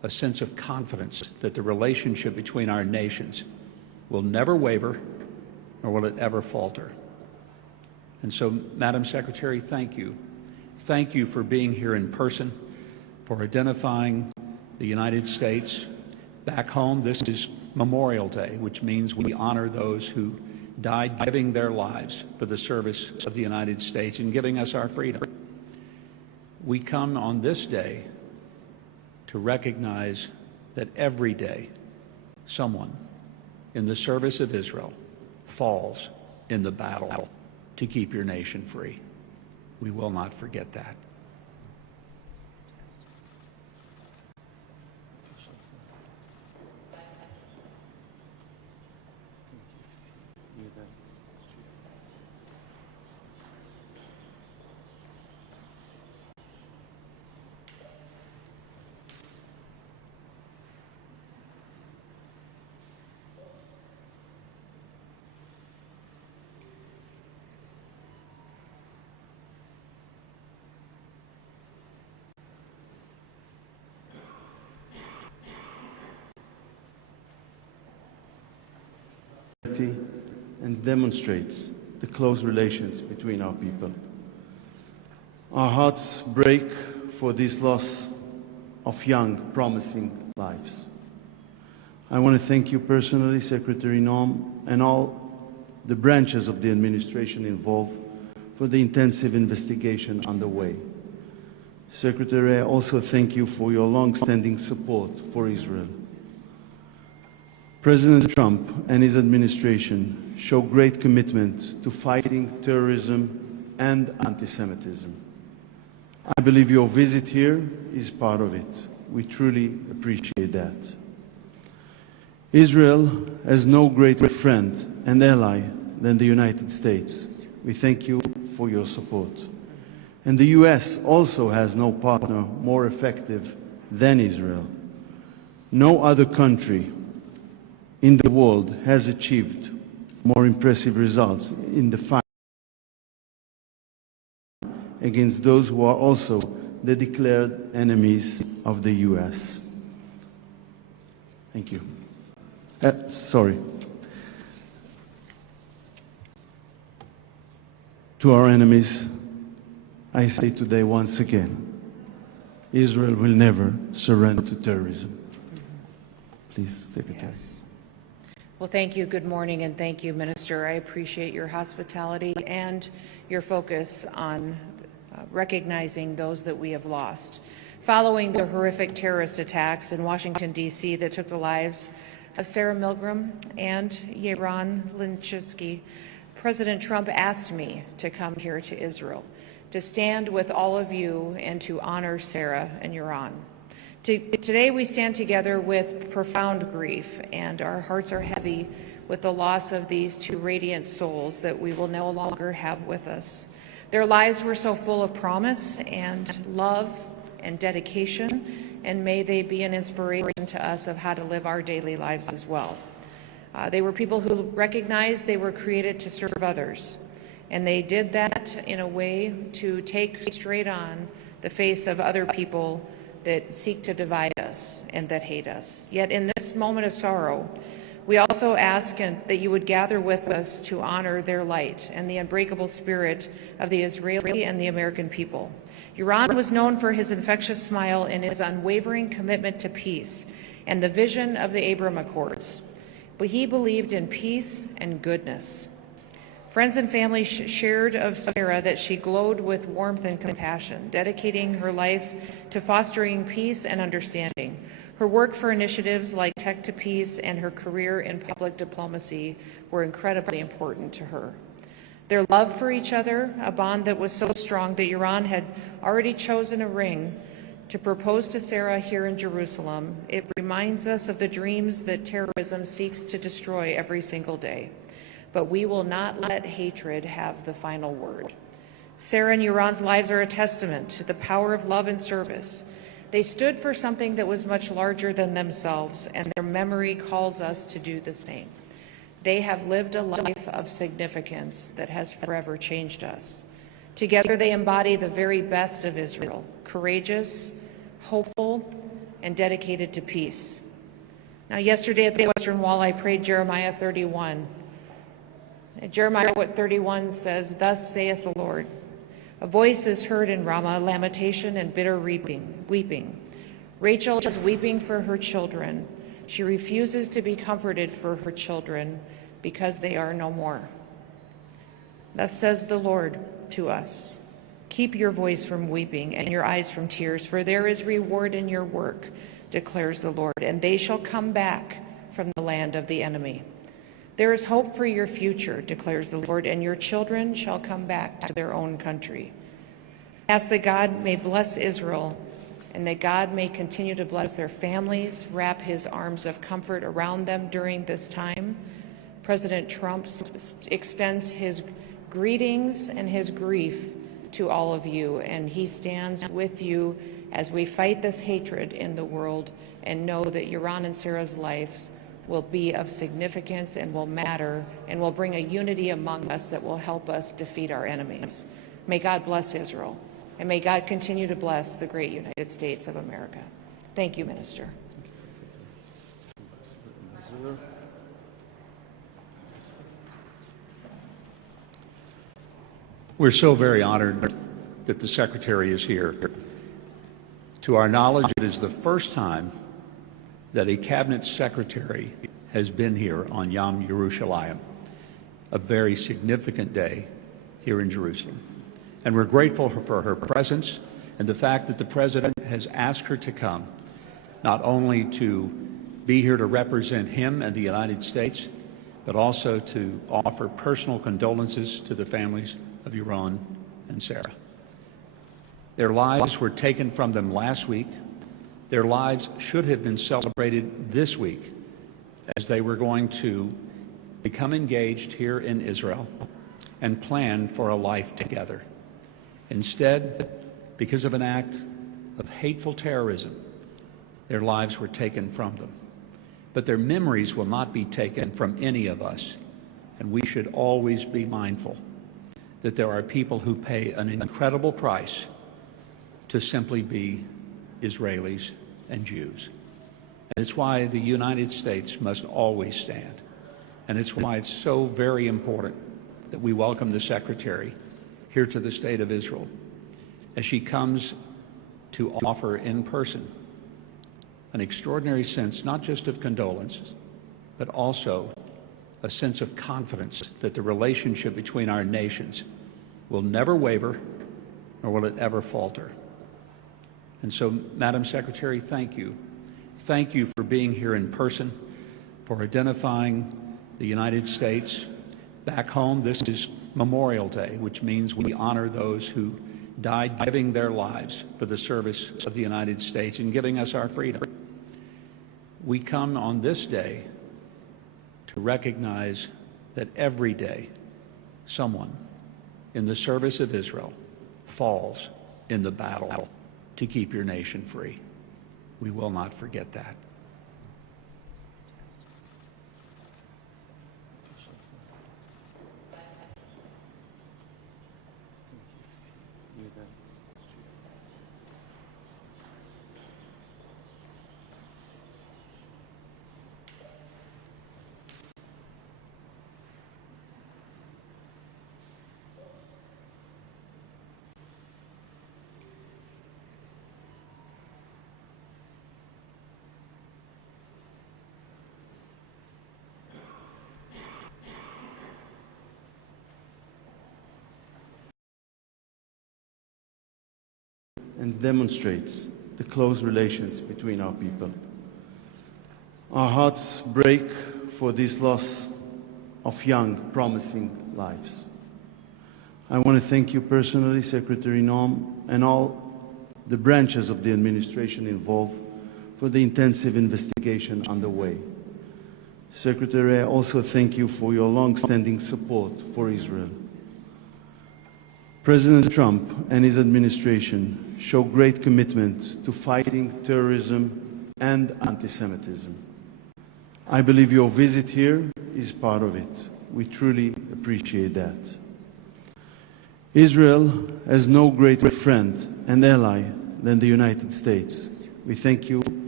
a sense of confidence that the relationship between our nations will never waver, nor will it ever falter. And so, Madam Secretary, thank you. Thank you for being here in person, for identifying the United States. Back home, this is Memorial Day, which means we honor those who died giving their lives for the service of the United States and giving us our freedom. We come on this day to recognize that every day someone in the service of Israel falls in the battle to keep your nation free. We will not forget that. And demonstrates the close relations between our people. Our hearts break for this loss of young, promising lives. I want to thank you personally, Secretary Noem, and all the branches of the administration involved for the intensive investigation underway. Secretary, I also thank you for your long-standing support for Israel. President Trump and his administration show great commitment to fighting terrorism and anti-Semitism. I believe your visit here is part of it. We truly appreciate that. Israel has no greater friend and ally than the United States. We thank you for your support. And the U.S. also has no partner more effective than Israel. No other country in the world has achieved more impressive results in the fight against those who are also the declared enemies of the U.S. Thank you. Sorry. To our enemies, I say today once again, Israel will never surrender to terrorism. Please, Secretary. Yes. Well, thank you. Good morning, and thank you, Minister. I appreciate your hospitality and your focus on recognizing those that we have lost. Following the horrific terrorist attacks in Washington, D.C. that took the lives of Sarah Milgrom and Yaron Lishinsky, President Trump asked me to come here to Israel, to stand with all of you and to honor Sarah and Yaron. Today we stand together with profound grief, and our hearts are heavy with the loss of these two radiant souls that we will no longer have with us. Their lives were so full of promise and love and dedication, and may they be an inspiration to us of how to live our daily lives as well. They were people who recognized they were created to serve others, and they did that in a way to take straight on the face of other people that seek to divide us and that hate us. Yet in this moment of sorrow, we also ask that you would gather with us to honor their light and the unbreakable spirit of the Israeli and the American people. Yaron was known for his infectious smile and his unwavering commitment to peace and the vision of the Abraham Accords. But he believed in peace and goodness. Friends and family shared of Sarah that she glowed with warmth and compassion, dedicating her life to fostering peace and understanding. Her work for initiatives like Tech to Peace and her career in public diplomacy were incredibly important to her. Their love for each other, a bond that was so strong that Yaron had already chosen a ring to propose to Sarah here in Jerusalem, it reminds us of the dreams that terrorism seeks to destroy every single day. But we will not let hatred have the final word. Sarah and Yaron's lives are a testament to the power of love and service. They stood for something that was much larger than themselves, and their memory calls us to do the same. They have lived a life of significance that has forever changed us. Together they embody the very best of Israel, courageous, hopeful, and dedicated to peace. Now, yesterday at the Western Wall, I prayed Jeremiah 31. Jeremiah 31 says, "Thus saith the Lord, a voice is heard in Ramah, lamentation and bitter weeping. Rachel is weeping for her children. She refuses to be comforted for her children because they are no more. Thus says the Lord to us, keep your voice from weeping and your eyes from tears, for there is reward in your work, declares the Lord, and they shall come back from the land of the enemy. There is hope for your future, declares the Lord, and your children shall come back to their own country. Ask that God may bless Israel, and that God may continue to bless their families, wrap his arms of comfort around them during this time. President Trump extends his greetings and his grief to all of you, and he stands with you as we fight this hatred in the world, and know that Yaron and Sarah's lives will be of significance and will matter and will bring a unity among us that will help us defeat our enemies. May God bless Israel, and may God continue to bless the great United States of America. Thank you, Minister. We're so very honored that the Secretary is here. To our knowledge, it is the first time that a Cabinet Secretary has been here on Yom Yerushalayim, a very significant day here in Jerusalem. And we're grateful for her presence and the fact that the President has asked her to come, not only to be here to represent him and the United States, but also to offer personal condolences to the families of Yaron and Sarah. Their lives were taken from them last week. Their lives should have been celebrated this week, as they were going to become engaged here in Israel and plan for a life together. Instead, because of an act of hateful terrorism, their lives were taken from them. But their memories will not be taken from any of us, and we should always be mindful that there are people who pay an incredible price to simply be Israelis and Jews. And it's why the United States must always stand. And it's why it's so very important that we welcome the Secretary here to the State of Israel as she comes to offer in person an extraordinary sense, not just of condolences, but also a sense of confidence that the relationship between our nations will never waver, nor will it ever falter. And so, Madam Secretary, thank you. Thank you for being here in person, for identifying the United States. Back home, this is Memorial Day, which means we honor those who died giving their lives for the service of the United States and giving us our freedom. We come on this day to recognize that every day someone in the service of Israel falls in the battle to keep your nation free. We will not forget that. And demonstrates the close relations between our people. Our hearts break for this loss of young, promising lives. I want to thank you personally, Secretary Noem, and all the branches of the administration involved for the intensive investigation underway. Secretary, I also thank you for your long-standing support for Israel. President Trump and his administration show great commitment to fighting terrorism and anti-Semitism. I believe your visit here is part of it. We truly appreciate that. Israel has no greater friend and ally than the United States. We thank you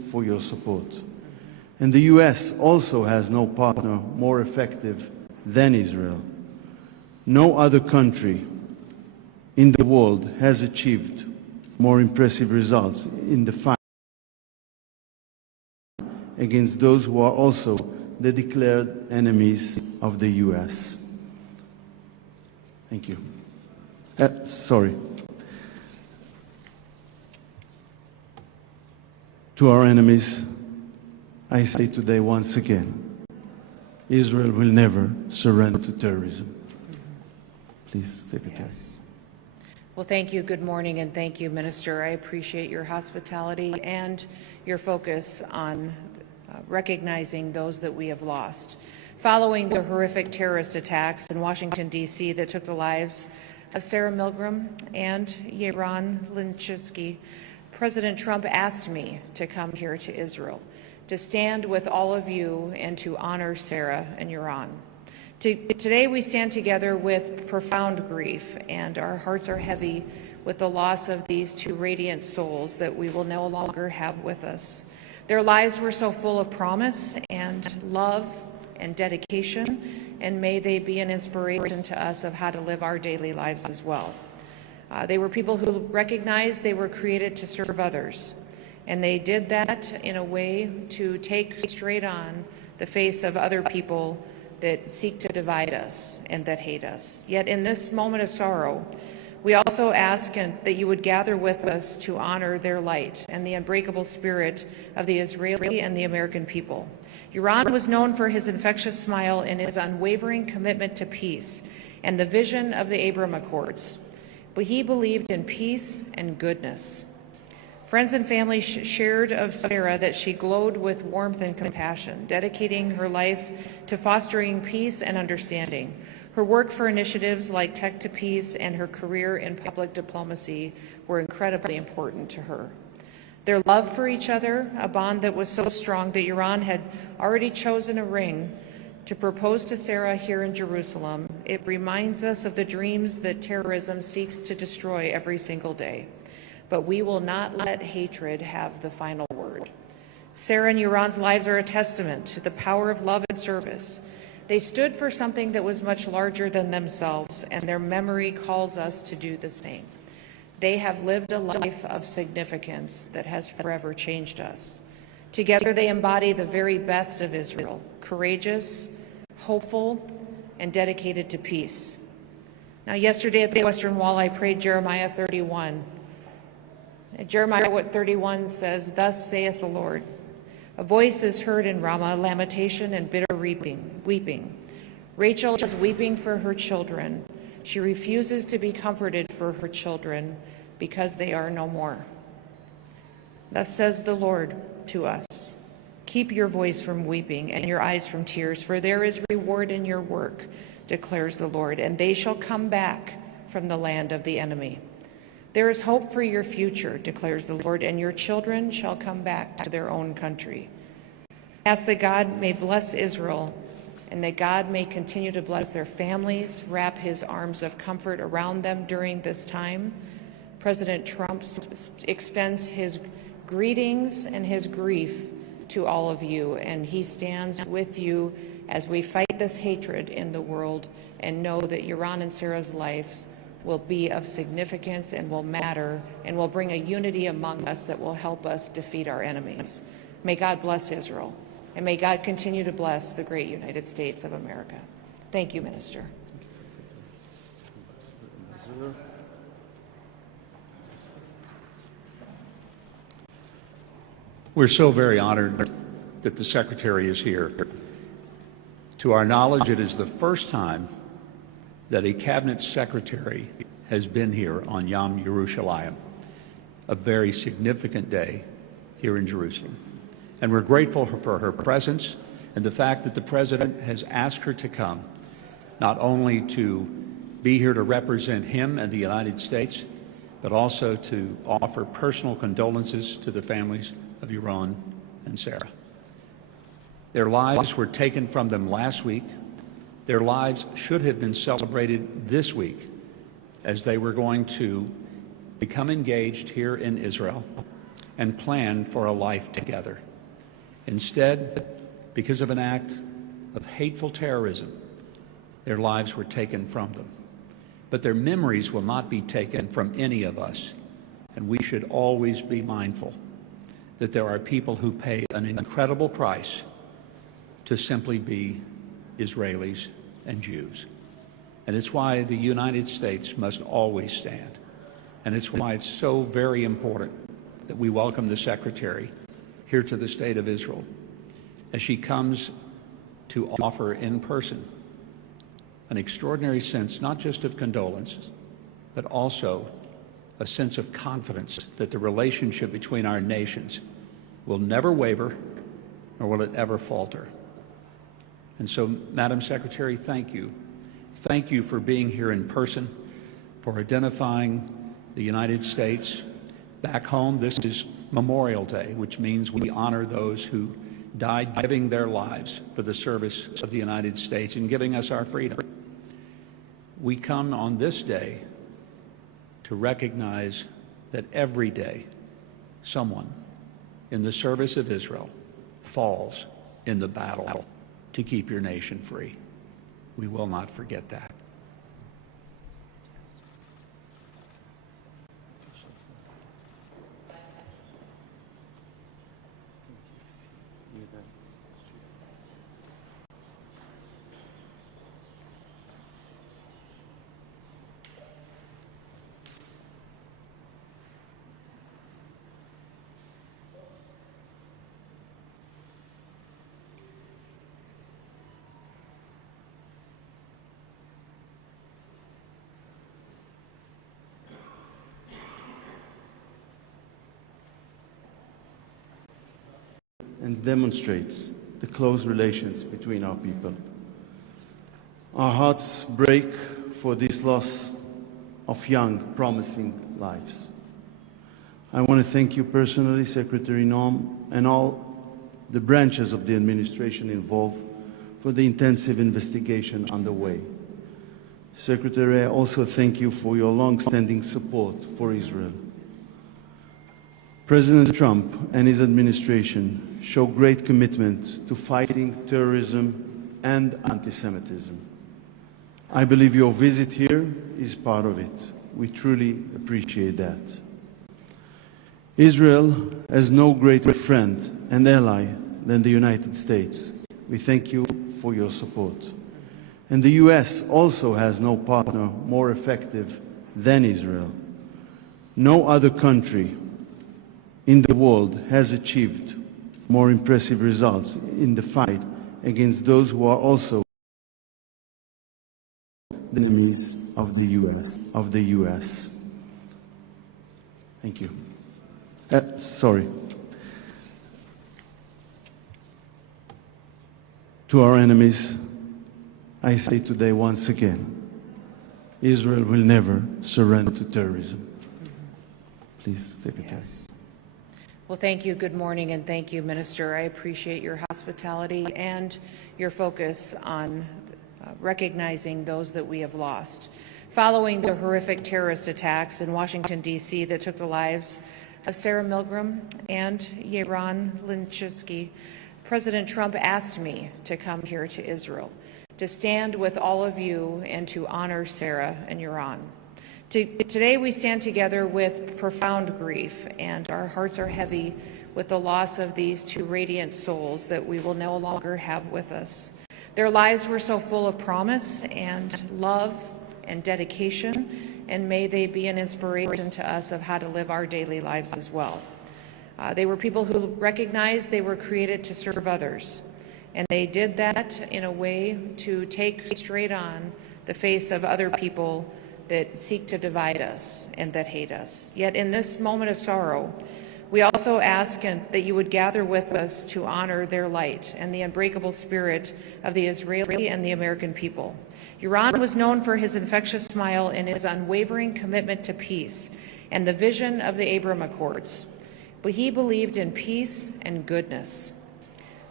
for your support. And the U.S. also has no partner more effective than Israel. No other country in the world has achieved more impressive results in the fight against those who are also the declared enemies of the U.S. Thank you. Sorry. To our enemies, I say today once again, Israel will never surrender to terrorism. Please, Secretary. Yes. Well, thank you. Good morning, and thank you, Minister. I appreciate your hospitality and your focus on recognizing those that we have lost. Following the horrific terrorist attacks in Washington, D.C. that took the lives of Saar Milgrom and Yaron Lishinsky, President Trump asked me to come here to Israel, to stand with all of you and to honor Sarah and Yaron. Today we stand together with profound grief, and our hearts are heavy with the loss of these two radiant souls that we will no longer have with us. Their lives were so full of promise and love and dedication, and may they be an inspiration to us of how to live our daily lives as well. They were people who recognized they were created to serve others, and they did that in a way to take straight on the face of other people that seek to divide us and that hate us. Yet in this moment of sorrow, we also ask that you would gather with us to honor their light and the unbreakable spirit of the Israeli and the American people. Yaron was known for his infectious smile and his unwavering commitment to peace and the vision of the Abraham Accords. But he believed in peace and goodness. Friends and family shared of Sarah that she glowed with warmth and compassion, dedicating her life to fostering peace and understanding. Her work for initiatives like Tech to Peace and her career in public diplomacy were incredibly important to her. Their love for each other, a bond that was so strong that Yaron had already chosen a ring to propose to Sarah here in Jerusalem. It reminds us of the dreams that terrorism seeks to destroy every single day. But we will not let hatred have the final word. Sarah and Yaron's lives are a testament to the power of love and service. They stood for something that was much larger than themselves, and their memory calls us to do the same. They have lived a life of significance that has forever changed us. Together they embody the very best of Israel, courageous, hopeful, and dedicated to peace. Now, yesterday at the Western Wall, I prayed Jeremiah 31. Jeremiah 31 says, "Thus saith the Lord, a voice is heard in Ramah, lamentation and bitter weeping. Rachel is weeping for her children. She refuses to be comforted for her children because they are no more. Thus says the Lord to us, keep your voice from weeping and your eyes from tears, for there is reward in your work, declares the Lord, and they shall come back from the land of the enemy. There is hope for your future, declares the Lord, and your children shall come back to their own country." Ask that God may bless Israel and that God may continue to bless their families, wrap his arms of comfort around them during this time. President Trump extends his greetings and his grief to all of you, and he stands with you as we fight this hatred in the world and know that Yaron and Sarah's lives will be of significance and will matter and will bring a unity among us that will help us defeat our enemies. May God bless Israel, and may God continue to bless the great United States of America. Thank you, Minister. We're so very honored that the Secretary is here. To our knowledge, it is the first time that a Cabinet Secretary has been here on Yom Yerushalayim, a very significant day here in Jerusalem. And we're grateful for her presence and the fact that the President has asked her to come, not only to be here to represent him and the United States, but also to offer personal condolences to the families of Yaron and Sarah. Their lives were taken from them last week. Their lives should have been celebrated this week as they were going to become engaged here in Israel and plan for a life together. Instead, because of an act of hateful terrorism, their lives were taken from them. But their memories will not be taken from any of us, and we should always be mindful that there are people who pay an incredible price to simply be Israelis and Jews. And it's why the United States must always stand. And it's why it's so very important that we welcome the Secretary here to the State of Israel as she comes to offer in person an extraordinary sense, not just of condolences, but also a sense of confidence that the relationship between our nations will never waver, nor will it ever falter. And so, Madam Secretary, thank you. Thank you for being here in person, for identifying the United States. Back home, this is Memorial Day, which means we honor those who died giving their lives for the service of the United States and giving us our freedom. We come on this day to recognize that every day someone in the service of Israel falls in the battle to keep your nation free. We will not forget that. And demonstrates the close relations between our people. Our hearts break for this loss of young, promising lives. I want to thank you personally, Secretary Noem, and all the branches of the administration involved for the intensive investigation underway. Secretary, I also thank you for your long-standing support for Israel. President Trump and his administration show great commitment to fighting terrorism and anti-Semitism. I believe your visit here is part of it. We truly appreciate that. Israel has no greater friend and ally than the United States. We thank you for your support. And the US also has no partner more effective than Israel. No other country in the world has achieved more impressive results in the fight against those who are also the enemies of the US. Thank you. Sorry. To our enemies, I say today once again, Israel will never surrender to terrorism. Please, Secretary. Yes. Well, thank you. Good morning, and thank you, Minister. I appreciate your hospitality and your focus on recognizing those that we have lost. Following the horrific terrorist attacks in Washington, D.C. that took the lives of Sarah Milgrom and Yaron Lishinsky, President Trump asked me to come here to Israel, to stand with all of you and to honor Sarah and Yaron. Today we stand together with profound grief, and our hearts are heavy with the loss of these two radiant souls that we will no longer have with us. Their lives were so full of promise and love and dedication, and may they be an inspiration to us of how to live our daily lives as well. They were people who recognized they were created to serve others, and they did that in a way to take straight on the face of other people that seek to divide us and that hate us. Yet in this moment of sorrow, we also ask that you would gather with us to honor their light and the unbreakable spirit of the Israeli and the American people. Yaron was known for his infectious smile and his unwavering commitment to peace and the vision of the Abraham Accords. But he believed in peace and goodness.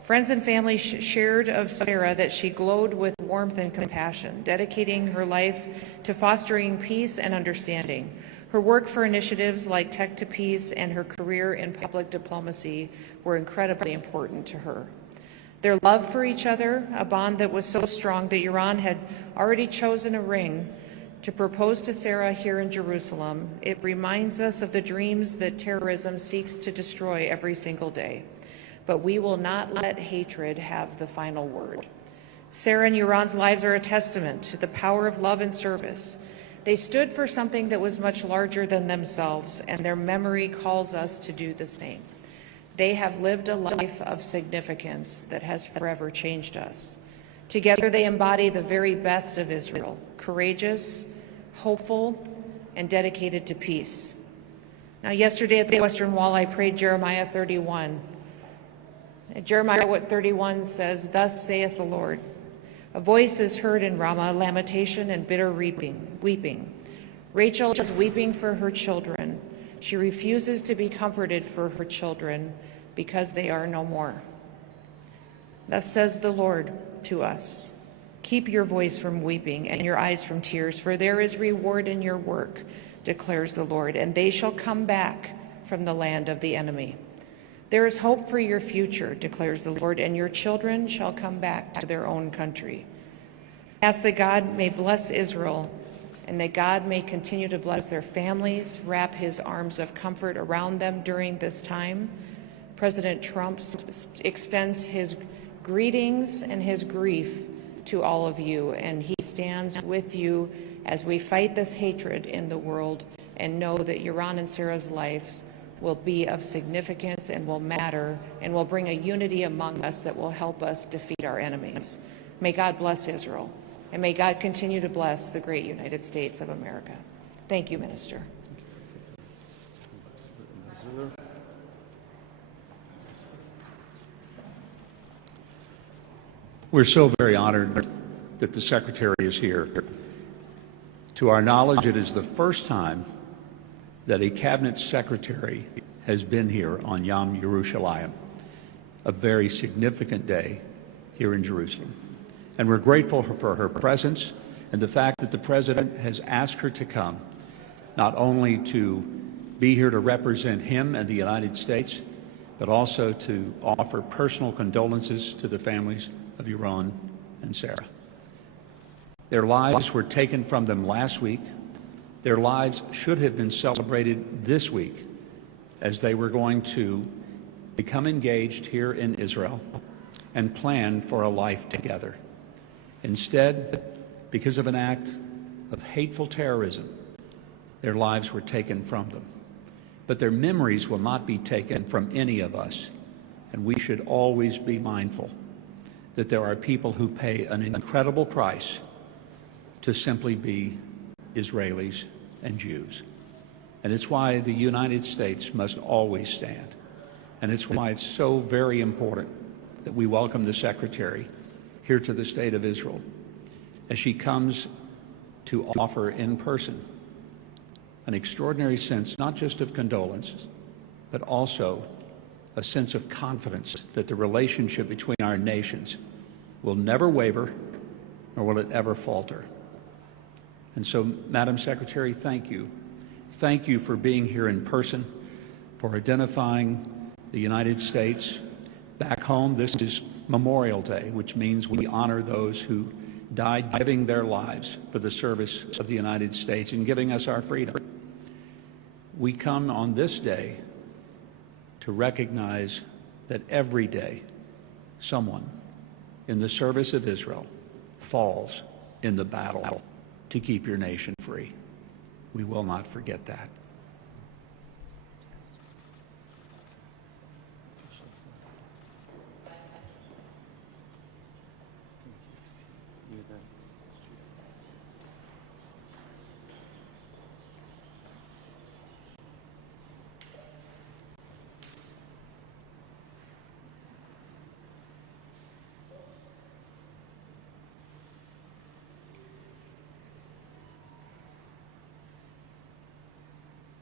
Friends and family shared of Sarah that she glowed with warmth and compassion, dedicating her life to fostering peace and understanding. Her work for initiatives like Tech to Peace and her career in public diplomacy were incredibly important to her. Their love for each other, a bond that was so strong that Yaron had already chosen a ring to propose to Sarah here in Jerusalem, it reminds us of the dreams that terrorism seeks to destroy every single day. But we will not let hatred have the final word. Sarah and Yaron's lives are a testament to the power of love and service. They stood for something that was much larger than themselves, and their memory calls us to do the same. They have lived a life of significance that has forever changed us. Together they embody the very best of Israel, courageous, hopeful, and dedicated to peace. Now, yesterday at the Western Wall, I prayed Jeremiah 31. Jeremiah 31 says, "Thus saith the Lord, a voice is heard in Ramah, lamentation and bitter weeping. Rachel is weeping for her children. She refuses to be comforted for her children because they are no more. Thus says the Lord to us, keep your voice from weeping and your eyes from tears, for there is reward in your work, declares the Lord, and they shall come back from the land of the enemy. There is hope for your future, declares the Lord, and your children shall come back to their own country. Ask that God may bless Israel and that God may continue to bless their families, wrap his arms of comfort around them during this time. President Trump extends his greetings and his grief to all of you, and he stands with you as we fight this hatred in the world and know that Yaron and Sarah's lives will be of significance and will matter and will bring a unity among us that will help us defeat our enemies. May God bless Israel, and may God continue to bless the great United States of America. Thank you, Minister. We're so very honored that the Secretary is here. To our knowledge, it is the first time that a Cabinet Secretary has been here on Yom Yerushalayim, a very significant day here in Jerusalem. And we're grateful for her presence and the fact that the President has asked her to come, not only to be here to represent him and the United States, but also to offer personal condolences to the families of Yaron and Sarah. Their lives were taken from them last week. Their lives should have been celebrated this week as they were going to become engaged here in Israel and plan for a life together. Instead, because of an act of hateful terrorism, their lives were taken from them. But their memories will not be taken from any of us, and we should always be mindful that there are people who pay an incredible price to simply be Israelis and Jews. And it's why the United States must always stand. And it's why it's so very important that we welcome the Secretary here to the State of Israel as she comes to offer in person an extraordinary sense, not just of condolence, but also a sense of confidence that the relationship between our nations will never waver, nor will it ever falter. And so, Madam Secretary, thank you. Thank you for being here in person, for identifying the United States. Back home, this is Memorial Day, which means we honor those who died giving their lives for the service of the United States and giving us our freedom. We come on this day to recognize that every day someone in the service of Israel falls in the battle to keep your nation free. We will not forget that.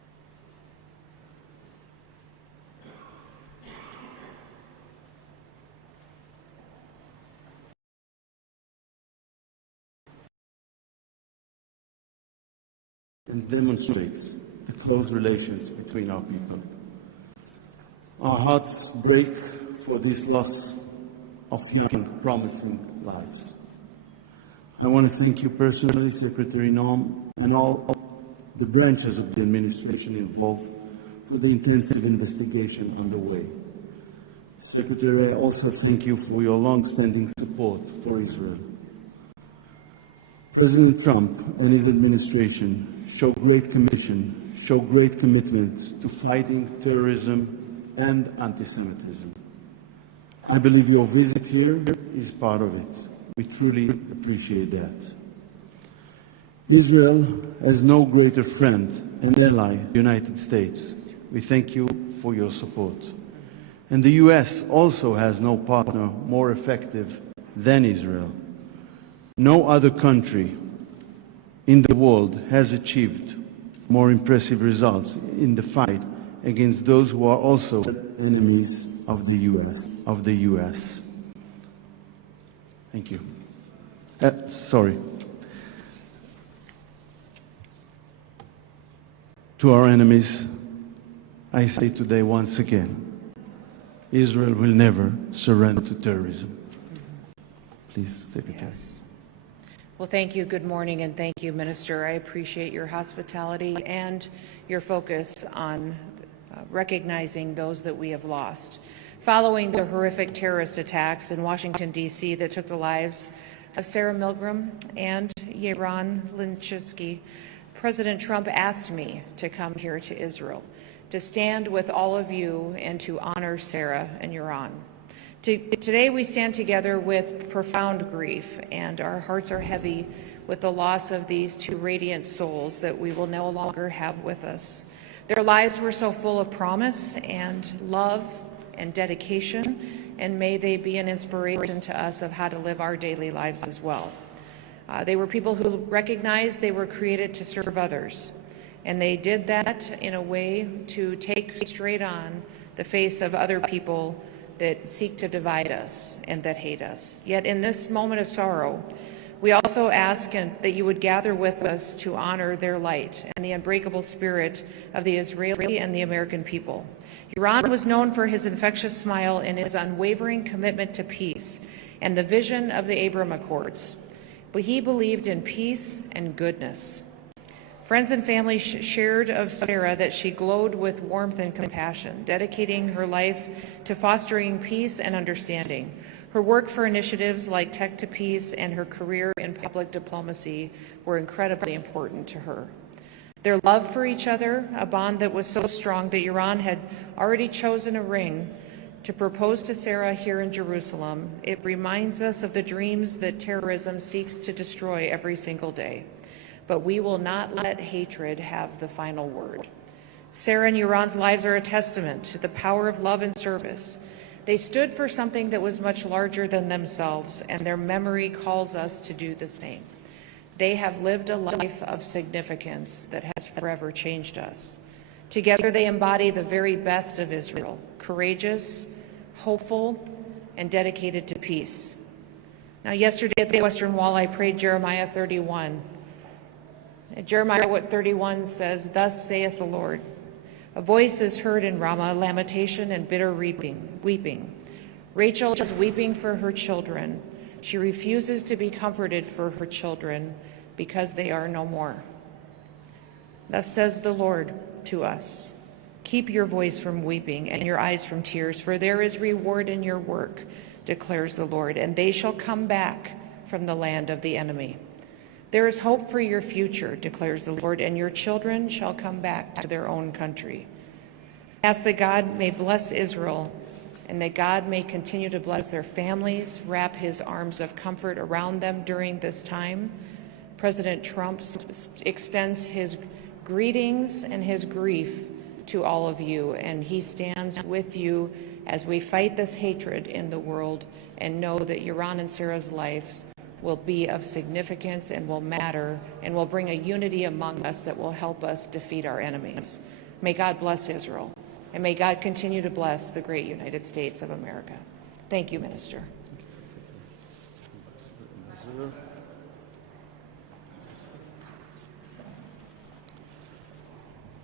and demonstrates the close relations between our people. Our hearts break for this loss of young, promising lives. I want to thank you personally, Secretary Noem, and all the branches of the administration involved for the intensive investigation underway. Secretary, I also thank you for your long-standing support for Israel. President Trump and his administration show great commitment to fighting terrorism and anti-Semitism. I believe your visit here is part of it. We truly appreciate that. Israel has no greater friend and ally than the United States. We thank you for your support. And the U.S. also has no partner more effective than Israel. No other country in the world has achieved more impressive results in the fight against those who are also enemies of the U.S. Thank you. To our enemies, I say today once again, Israel will never surrender to terrorism. Please, Secretary. Yes. Well, thank you. Good morning, and thank you, Minister. I appreciate your hospitality and your focus on recognizing those that we have lost. Following the horrific terrorist attacks in Washington, D.C. that took the lives of Saar Milgrom and Yaron Lishinsky, President Trump asked me to come here to Israel, to stand with all of you and to honor Sarah and Yaron. Today we stand together with profound grief, and our hearts are heavy with the loss of these two radiant souls that we will no longer have with us. Their lives were so full of promise and love and dedication, and may they be an inspiration to us of how to live our daily lives as well. They were people who recognized they were created to serve others, and they did that in a way to take straight on the face of other people that seek to divide us and that hate us. Yet in this moment of sorrow, we also ask that you would gather with us to honor their light and the unbreakable spirit of the Israeli and the American people. Yaron was known for his infectious smile and his unwavering commitment to peace and the vision of the Abraham Accords. But he believed in peace and goodness. Friends and family shared of Sarah that she glowed with warmth and compassion, dedicating her life to fostering peace and understanding. Her work for initiatives like Tech to Peace and her career in public diplomacy were incredibly important to her. Their love for each other, a bond that was so strong that Yaron had already chosen a ring to propose to Sarah here in Jerusalem. It reminds us of the dreams that terrorism seeks to destroy every single day. But we will not let hatred have the final word. Sarah and Yaron's lives are a testament to the power of love and service. They stood for something that was much larger than themselves, and their memory calls us to do the same. They have lived a life of significance that has forever changed us. Together they embody the very best of Israel, courageous, hopeful, and dedicated to peace. Now, yesterday at the Western Wall, I prayed Jeremiah 31. Jeremiah 31 says, "Thus saith the Lord, a voice is heard in Ramah, lamentation and bitter weeping. Rachel is weeping for her children. She refuses to be comforted for her children because they are no more. Thus says the Lord to us, keep your voice from weeping and your eyes from tears, for there is reward in your work, declares the Lord, and they shall come back from the land of the enemy. There is hope for your future, declares the Lord, and your children shall come back to their own country." Ask that God may bless Israel and that God may continue to bless their families, wrap his arms of comfort around them during this time. President Trump extends his greetings and his grief to all of you, and he stands with you as we fight this hatred in the world and know that Yaron and Sarah's lives will be of significance and will matter and will bring a unity among us that will help us defeat our enemies. May God bless Israel, and may God continue to bless the great United States of America. Thank you, Minister.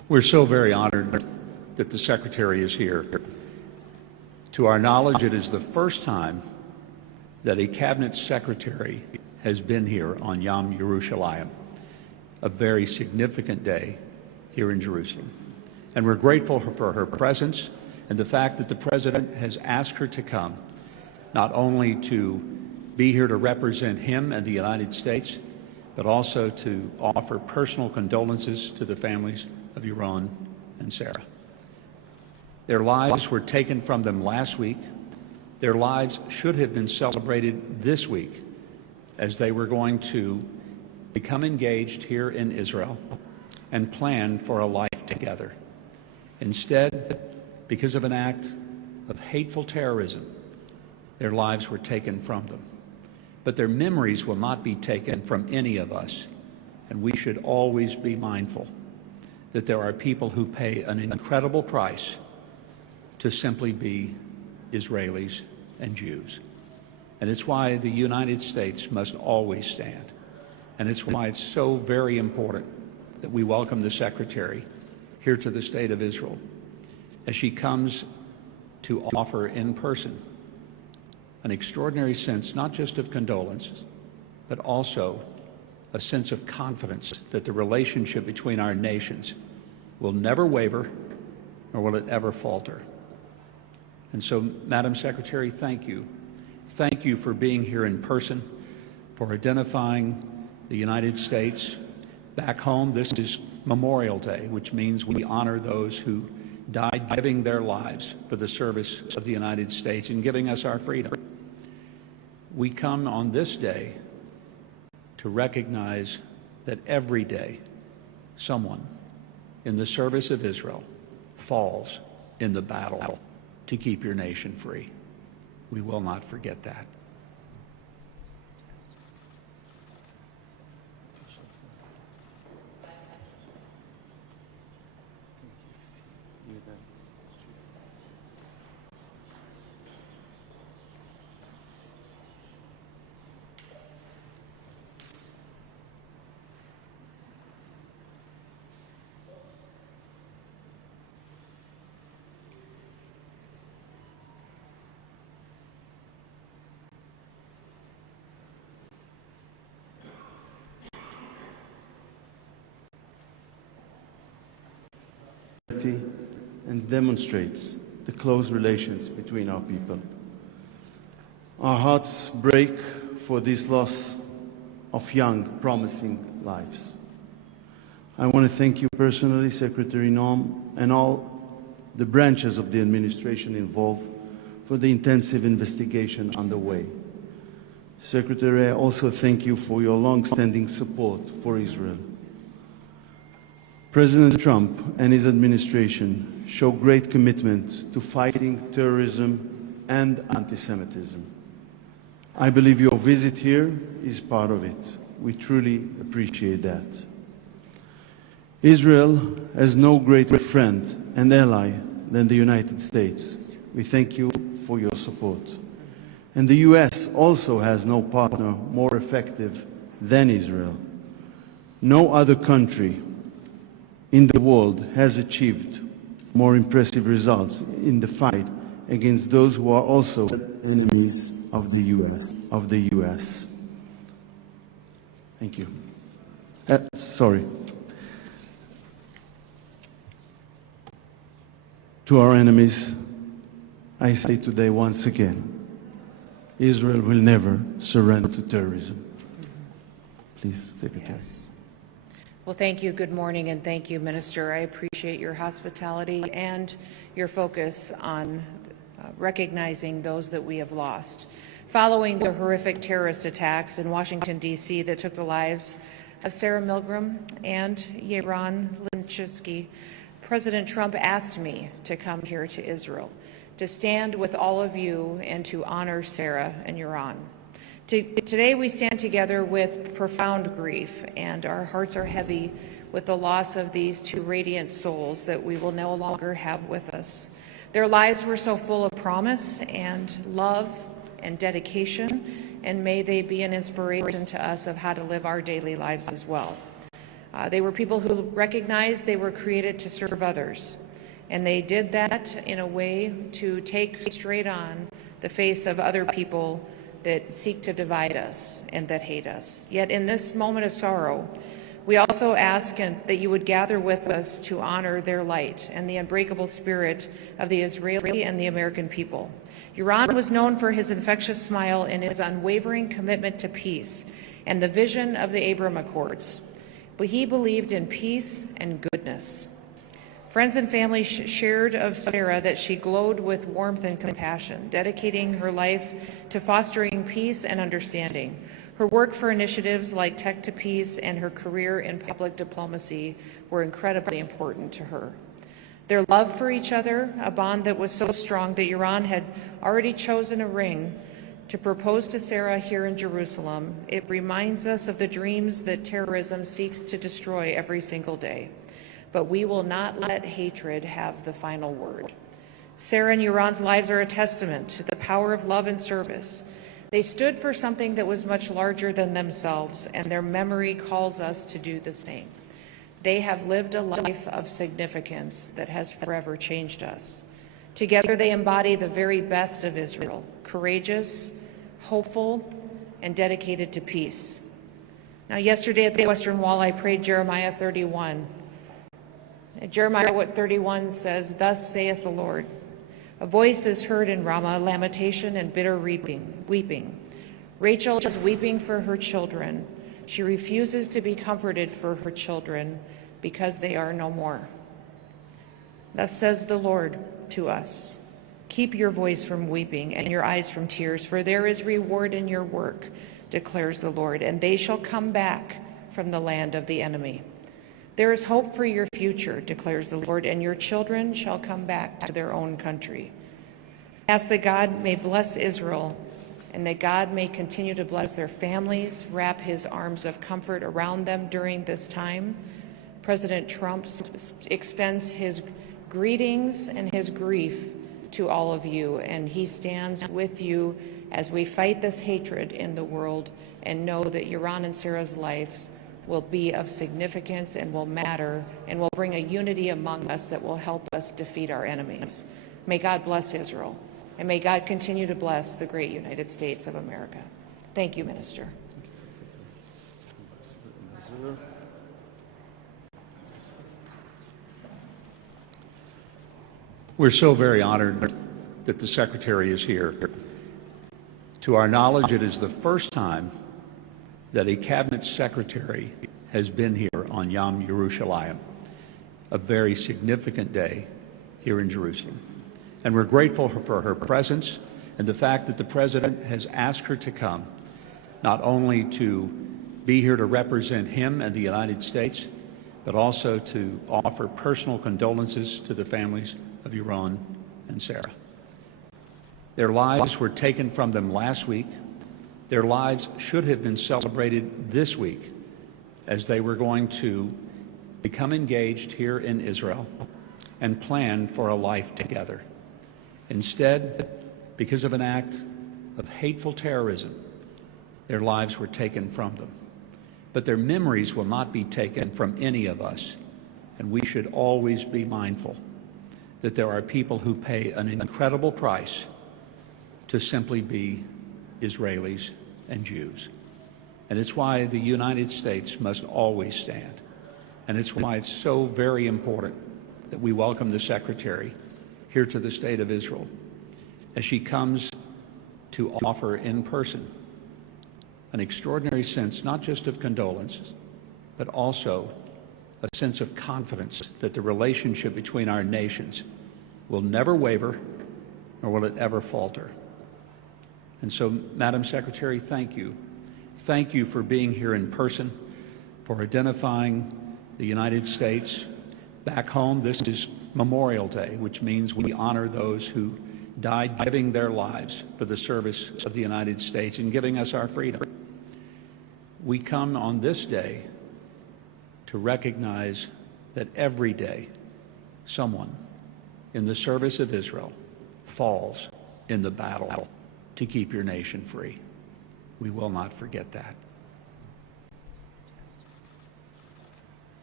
We're so very honored that the Secretary is here. To our knowledge, it is the first time that a Cabinet Secretary has been here on Yom Yerushalayim, a very significant day here in Jerusalem. And we're grateful for her presence and the fact that the President has asked her to come, not only to be here to represent him and the United States, but also to offer personal condolences to the families of Yaron and Sarah. Their lives were taken from them last week. Their lives should have been celebrated this week as they were going to become engaged here in Israel and plan for a life together. Instead, because of an act of hateful terrorism, their lives were taken from them. But their memories will not be taken from any of us, and we should always be mindful that there are people who pay an incredible price to simply be Israelis and Jews. And it's why the United States must always stand. And it's why it's so very important that we welcome the Secretary here to the State of Israel as she comes to offer in person an extraordinary sense, not just of condolence, but also a sense of confidence that the relationship between our nations will never waver, nor will it ever falter. And so, Madam Secretary, thank you. Thank you for being here in person, for identifying the United States. Back home, this is Memorial Day, which means we honor those who died giving their lives for the service of the United States and giving us our freedom. We come on this day to recognize that every day someone in the service of Israel falls in the battle to keep your nation free. We will not forget that. And demonstrates the close relations between our people. Our hearts break for this loss of young, promising lives. I want to thank you personally, Secretary Noem, and all the branches of the administration involved for the intensive investigation underway. Secretary, I also thank you for your long-standing support for Israel. President Trump and his administration show great commitment to fighting terrorism and anti-Semitism. I believe your visit here is part of it. We truly appreciate that. Israel has no greater friend and ally than the United States. We thank you for your support. And the US also has no partner more effective than Israel. No other country in the world has achieved more impressive results in the fight against those who are also enemies of the US. Thank you. Sorry. To our enemies, I say today once again, Israel will never surrender to terrorism. Please, Secretary. Yes. Well, thank you. Good morning, and thank you, Minister. I appreciate your hospitality and your focus on recognizing those that we have lost. Following the horrific terrorist attacks in Washington, D.C. that took the lives of Sarah Milgrom and Yaron Lishinsky, President Trump asked me to come here to Israel, to stand with all of you and to honor Sarah and Yaron. Today we stand together with profound grief, and our hearts are heavy with the loss of these two radiant souls that we will no longer have with us. Their lives were so full of promise and love and dedication, and may they be an inspiration to us of how to live our daily lives as well. They were people who recognized they were created to serve others, and they did that in a way to take straight on the face of other people that seek to divide us and that hate us. Yet in this moment of sorrow, we also ask that you would gather with us to honor their light and the unbreakable spirit of the Israeli and the American people. Yaron was known for his infectious smile and his unwavering commitment to peace and the vision of the Abraham Accords. But he believed in peace and goodness. Friends and family shared of Sarah that she glowed with warmth and compassion, dedicating her life to fostering peace and understanding. Her work for initiatives like Tech to Peace and her career in public diplomacy were incredibly important to her. Their love for each other, a bond that was so strong that Yaron had already chosen a ring to propose to Sarah here in Jerusalem, it reminds us of the dreams that terrorism seeks to destroy every single day. But we will not let hatred have the final word. Sarah and Yaron's lives are a testament to the power of love and service. They stood for something that was much larger than themselves, and their memory calls us to do the same. They have lived a life of significance that has forever changed us. Together they embody the very best of Israel, courageous, hopeful, and dedicated to peace. Now, yesterday at the Western Wall, I prayed Jeremiah 31. Jeremiah 31 says, "Thus saith the Lord, a voice is heard in Ramah, lamentation and bitter weeping. Rachel is weeping for her children. She refuses to be comforted for her children because they are no more. Thus says the Lord to us, keep your voice from weeping and your eyes from tears, for there is reward in your work, declares the Lord, and they shall come back from the land of the enemy. There is hope for your future, declares the Lord, and your children shall come back to their own country. Ask that God may bless Israel and that God may continue to bless their families, wrap his arms of comfort around them during this time. President Trump extends his greetings and his grief to all of you, and he stands with you as we fight this hatred in the world and know that Yaron and Sarah's lives will be of significance and will matter and will bring a unity among us that will help us defeat our enemies. May God bless Israel, and may God continue to bless the great United States of America. Thank you, Minister. We're so very honored that the Secretary is here. To our knowledge, it is the first time that a Cabinet Secretary has been here on Yom Yerushalayim, a very significant day here in Jerusalem. And we're grateful for her presence and the fact that the President has asked her to come, not only to be here to represent him and the United States, but also to offer personal condolences to the families of Yaron and Sarah. Their lives were taken from them last week. Their lives should have been celebrated this week as they were going to become engaged here in Israel and plan for a life together. Instead, because of an act of hateful terrorism, their lives were taken from them. But their memories will not be taken from any of us, and we should always be mindful that there are people who pay an incredible price to simply be Israelis and Jews. And it's why the United States must always stand. And it's why it's so very important that we welcome the Secretary here to the State of Israel as she comes to offer in person an extraordinary sense, not just of condolences, but also a sense of confidence that the relationship between our nations will never waver, nor will it ever falter. And so, Madam Secretary, thank you. Thank you for being here in person, for identifying the United States. Back home, this is Memorial Day, which means we honor those who died giving their lives for the service of the United States and giving us our freedom. We come on this day to recognize that every day someone in the service of Israel falls in the battle to keep your nation free. We will not forget that.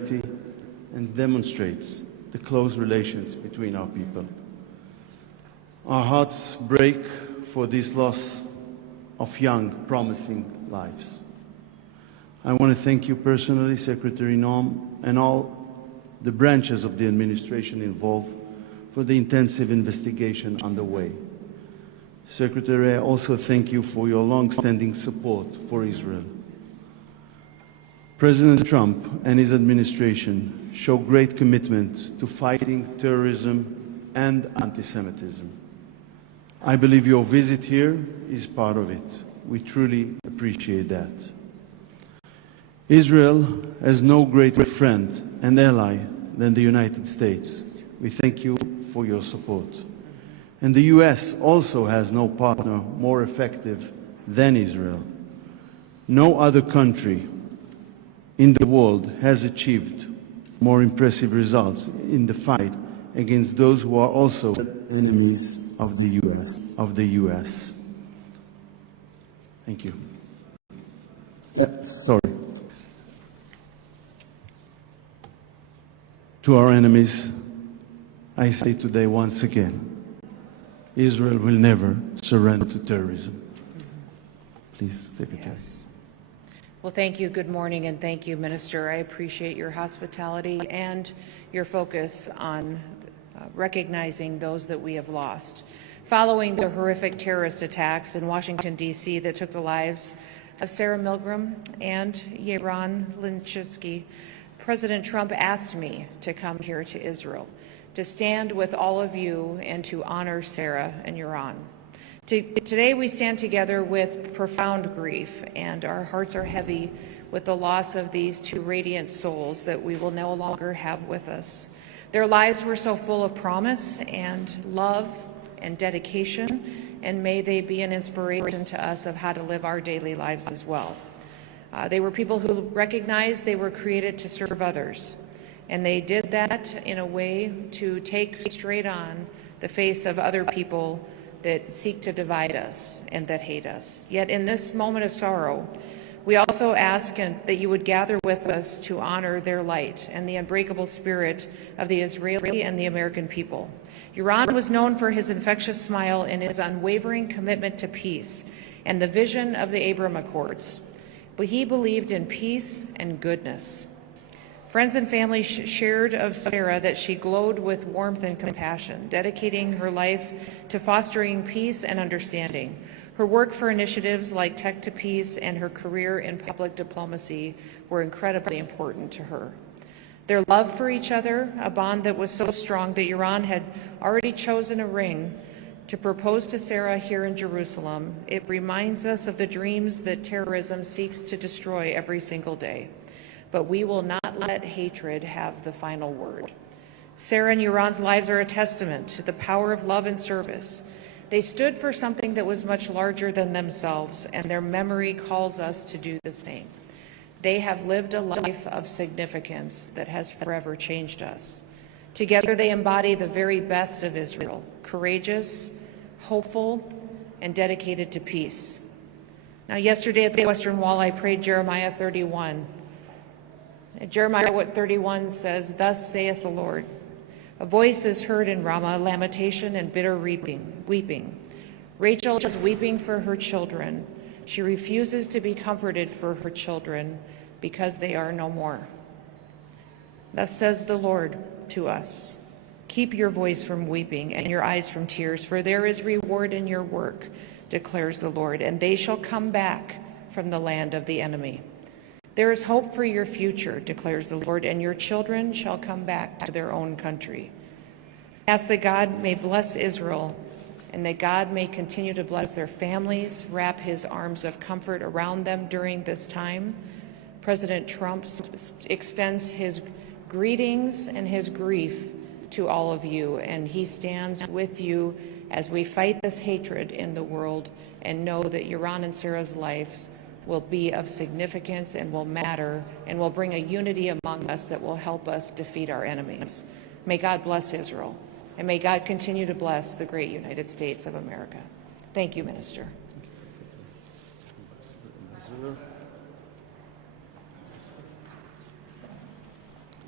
and demonstrates the close relations between our people. Our hearts break for this loss of young, promising lives. I want to thank you personally, Secretary Noem, and all the branches of the administration involved for the intensive investigation underway. Secretary, I also thank you for your long-standing support for Israel. President Trump and his administration show great commitment to fighting terrorism and anti-Semitism. I believe your visit here is part of it. We truly appreciate that. Israel has no greater friend and ally than the United States. We thank you for your support. And the U.S. also has no partner more effective than Israel. No other country in the world has achieved more impressive results in the fight against those who are also enemies of the U.S. Thank you. Sorry. To our enemies, I say today once again, Israel will never surrender to terrorism. Please, Secretary. Yes. Well, thank you. Good morning, and thank you, Minister. I appreciate your hospitality and your focus on recognizing those that we have lost. Following the horrific terrorist attacks in Washington, D.C. that took the lives of Sarah Milgrom and Yaron Lishinsky, President Trump asked me to come here to Israel, to stand with all of you and to honor Sarah and Yaron. Today we stand together with profound grief, and our hearts are heavy with the loss of these two radiant souls that we will no longer have with us. Their lives were so full of promise and love and dedication, and may they be an inspiration to us of how to live our daily lives as well. They were people who recognized they were created to serve others, and they did that in a way to take straight on the face of other people that seek to divide us and that hate us. Yet in this moment of sorrow, we also ask that you would gather with us to honor their light and the unbreakable spirit of the Israeli and the American people. Yaron was known for his infectious smile and his unwavering commitment to peace and the vision of the Abraham Accords. But he believed in peace and goodness. Friends and family shared of Sarah that she glowed with warmth and compassion, dedicating her life to fostering peace and understanding. Her work for initiatives like Tech to Peace and her career in public diplomacy were incredibly important to her. Their love for each other, a bond that was so strong that Yaron had already chosen a ring to propose to Sarah here in Jerusalem. It reminds us of the dreams that terrorism seeks to destroy every single day. But we will not let hatred have the final word. Sarah and Yaron's lives are a testament to the power of love and service. They stood for something that was much larger than themselves, and their memory calls us to do the same. They have lived a life of significance that has forever changed us. Together they embody the very best of Israel, courageous, hopeful, and dedicated to peace. Now, yesterday at the Western Wall, I prayed Jeremiah 31. Jeremiah 31 says, "Thus saith the Lord, a voice is heard in Ramah, lamentation and bitter weeping. Rachel is weeping for her children. She refuses to be comforted for her children because they are no more. Thus says the Lord to us, keep your voice from weeping and your eyes from tears, for there is reward in your work, declares the Lord, and they shall come back from the land of the enemy. There is hope for your future, declares the Lord, and your children shall come back to their own country." Ask that God may bless Israel and that God may continue to bless their families, wrap his arms of comfort around them during this time. President Trump extends his greetings and his grief to all of you, and he stands with you as we fight this hatred in the world and know that Yaron and Sarah's lives will be of significance and will matter and will bring a unity among us that will help us defeat our enemies. May God bless Israel, and may God continue to bless the great United States of America. Thank you, Minister.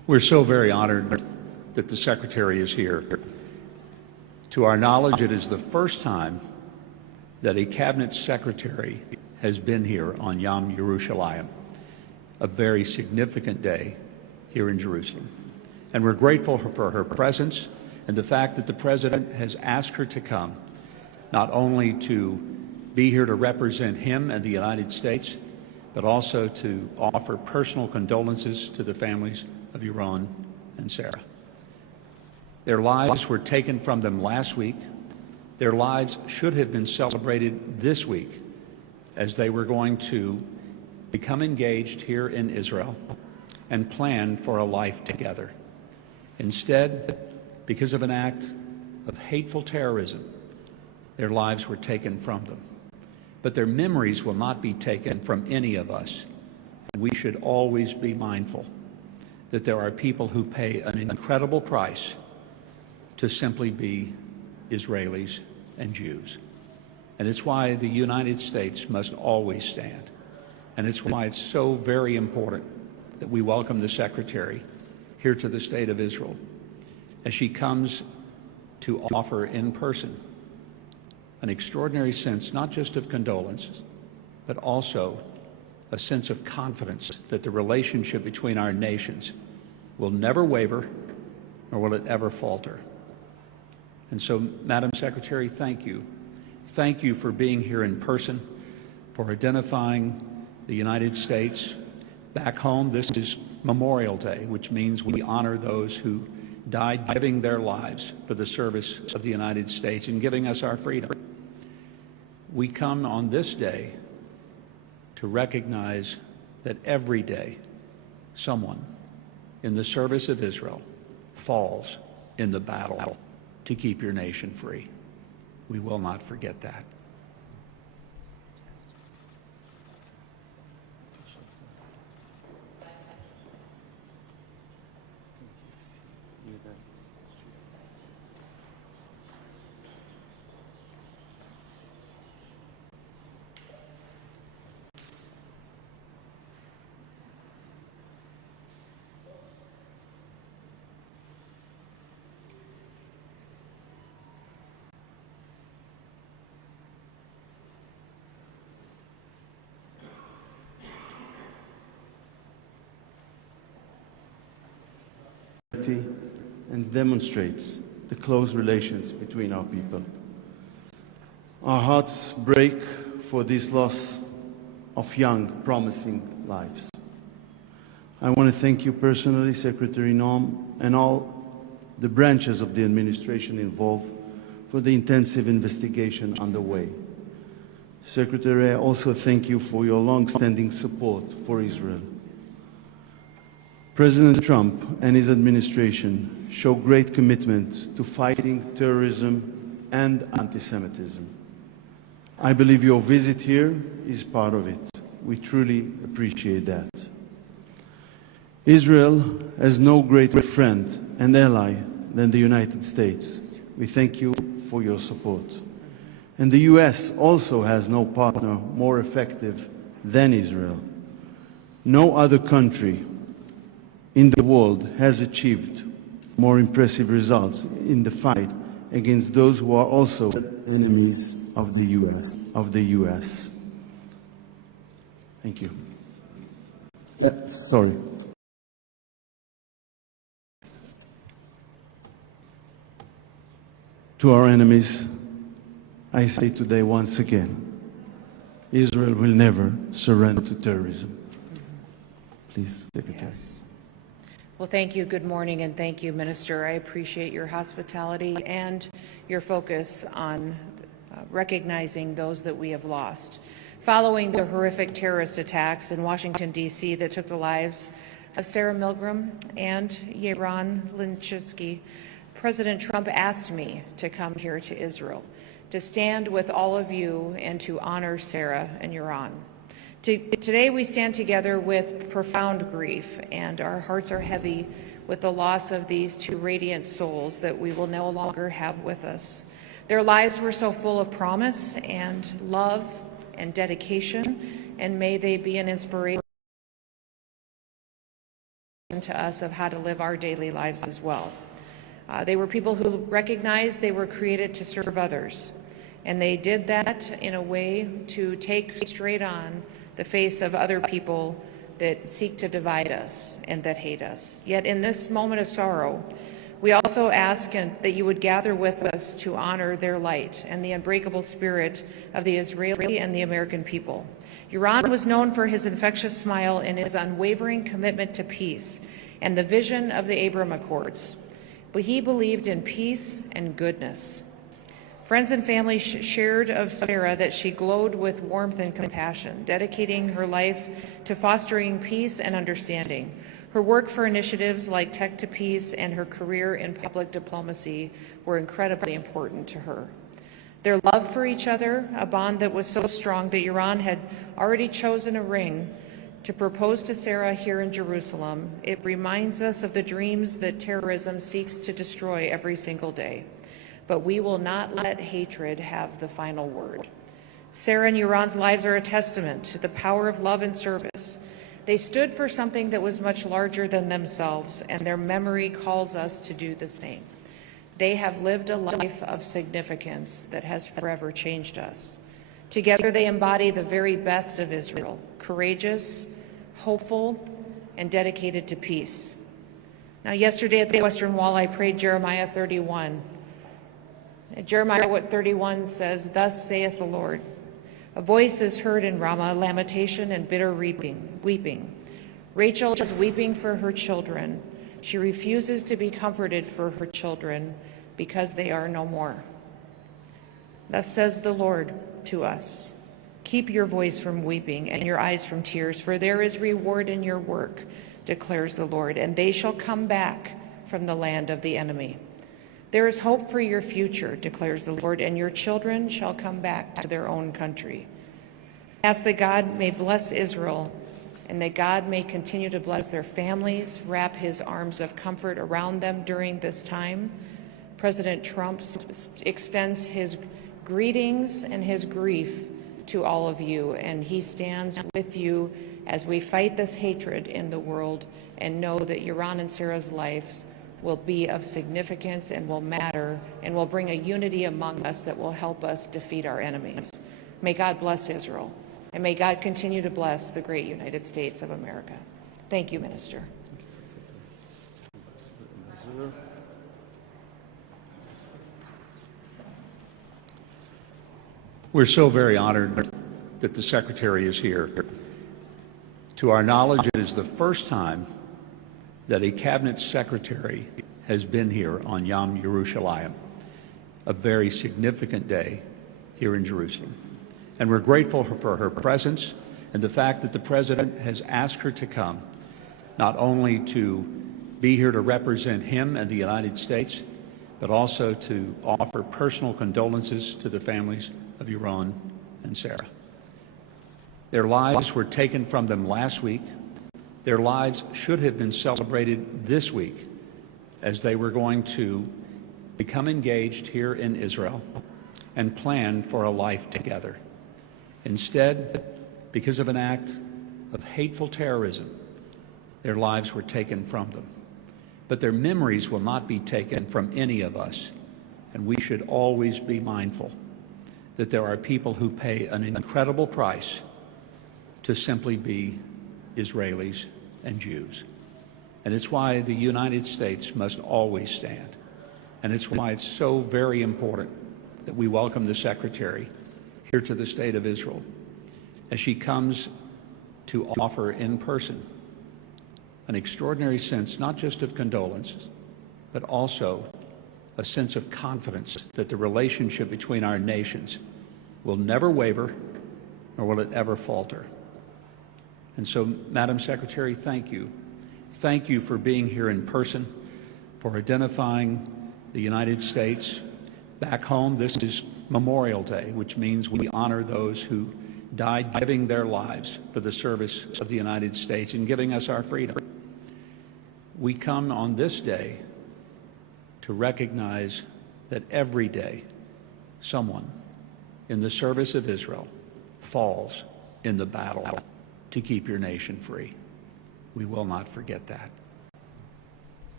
We're so very honored that the Secretary is here. To our knowledge, it is the first time that a Cabinet Secretary has been here on Yom Yerushalayim, a very significant day here in Jerusalem. And we're grateful for her presence and the fact that the President has asked her to come, not only to be here to represent him and the United States, but also to offer personal condolences to the families of Yaron and Saar. Their lives were taken from them last week. Their lives should have been celebrated this week as they were going to become engaged here in Israel and plan for a life together. Instead, because of an act of hateful terrorism, their lives were taken from them. But their memories will not be taken from any of us. And we should always be mindful that there are people who pay an incredible price to simply be Israelis and Jews. And it's why the United States must always stand. And it's why it's so very important that we welcome the Secretary here to the State of Israel as she comes to offer in person an extraordinary sense, not just of condolence, but also a sense of confidence that the relationship between our nations will never waver, nor will it ever falter. And so, Madam Secretary, thank you. Thank you for being here in person, for identifying the United States. Back home, this is Memorial Day, which means we honor those who died giving their lives for the service of the United States and giving us our freedom. We come on this day to recognize that every day someone in the service of Israel falls in the battle to keep your nation free. We will not forget that. And demonstrates the close relations between our people. Our hearts break for this loss of young, promising lives. I want to thank you personally, Secretary Noem, and all the branches of the administration involved for the intensive investigation underway. Secretary, I also thank you for your long-standing support for Israel. President Trump and his administration show great commitment to fighting terrorism and anti-Semitism. I believe your visit here is part of it. We truly appreciate that. Israel has no greater friend and ally than the United States. We thank you for your support. And the US also has no partner more effective than Israel. No other country in the world has achieved more impressive results in the fight against those who are also enemies of the US. Thank you. Sorry. To our enemies, I say today once again, Israel will never surrender to terrorism. Please, Secretary. Yes. Well, thank you. Good morning, and thank you, Minister. I appreciate your hospitality and your focus on recognizing those that we have lost. Following the horrific terrorist attacks in Washington, D.C. that took the lives of Sarah Milgrom and Yaron Lishinsky, President Trump asked me to come here to Israel, to stand with all of you and to honor Sarah and Yaron. Today we stand together with profound grief, and our hearts are heavy with the loss of these two radiant souls that we will no longer have with us. Their lives were so full of promise and love and dedication, and may they be an inspiration to us of how to live our daily lives as well. They were people who recognized they were created to serve others, and they did that in a way to take straight on the face of other people that seek to divide us and that hate us. Yet in this moment of sorrow, we also ask that you would gather with us to honor their light and the unbreakable spirit of the Israeli and the American people. Yaron was known for his infectious smile and his unwavering commitment to peace and the vision of the Abraham Accords. But he believed in peace and goodness. Friends and family shared of Sarah that she glowed with warmth and compassion, dedicating her life to fostering peace and understanding. Her work for initiatives like Tech to Peace and her career in public diplomacy were incredibly important to her. Their love for each other, a bond that was so strong that Yaron had already chosen a ring to propose to Sarah here in Jerusalem. It reminds us of the dreams that terrorism seeks to destroy every single day. But we will not let hatred have the final word. Sarah and Yaron's lives are a testament to the power of love and service. They stood for something that was much larger than themselves, and their memory calls us to do the same. They have lived a life of significance that has forever changed us. Together they embody the very best of Israel, courageous, hopeful, and dedicated to peace. Now, yesterday at the Western Wall, I prayed Jeremiah 31. Jeremiah 31 says, "Thus saith the Lord, a voice is heard in Ramah, lamentation and bitter weeping. Rachel is weeping for her children. She refuses to be comforted for her children because they are no more. Thus says the Lord to us, keep your voice from weeping and your eyes from tears, for there is reward in your work, declares the Lord, and they shall come back from the land of the enemy. There is hope for your future, declares the Lord, and your children shall come back to their own country. Ask that God may bless Israel and that God may continue to bless their families, wrap his arms of comfort around them during this time. President Trump extends his greetings and his grief to all of you, and he stands with you as we fight this hatred in the world and know that Yaron and Sarah's lives will be of significance and will matter and will bring a unity among us that will help us defeat our enemies. May God bless Israel, and may God continue to bless the great United States of America. Thank you, Minister. We're so very honored that the Secretary is here. To our knowledge, it is the first time that a Cabinet Secretary has been here on Yom Yerushalayim, a very significant day here in Jerusalem. And we're grateful for her presence and the fact that the President has asked her to come, not only to be here to represent him and the United States, but also to offer personal condolences to the families of Yaron and Sarah. Their lives were taken from them last week. Their lives should have been celebrated this week as they were going to become engaged here in Israel and plan for a life together. Instead, because of an act of hateful terrorism, their lives were taken from them. But their memories will not be taken from any of us, and we should always be mindful that there are people who pay an incredible price to simply be Israelis and Jews. And it's why the United States must always stand. And it's why it's so very important that we welcome the Secretary here to the State of Israel as she comes to offer in person an extraordinary sense, not just of condolence, but also a sense of confidence that the relationship between our nations will never waver, nor will it ever falter. And so, Madam Secretary, thank you. Thank you for being here in person, for identifying the United States. Back home, this is Memorial Day, which means we honor those who died giving their lives for the service of the United States and giving us our freedom. We come on this day to recognize that every day someone in the service of Israel falls in the battle to keep your nation free. We will not forget that.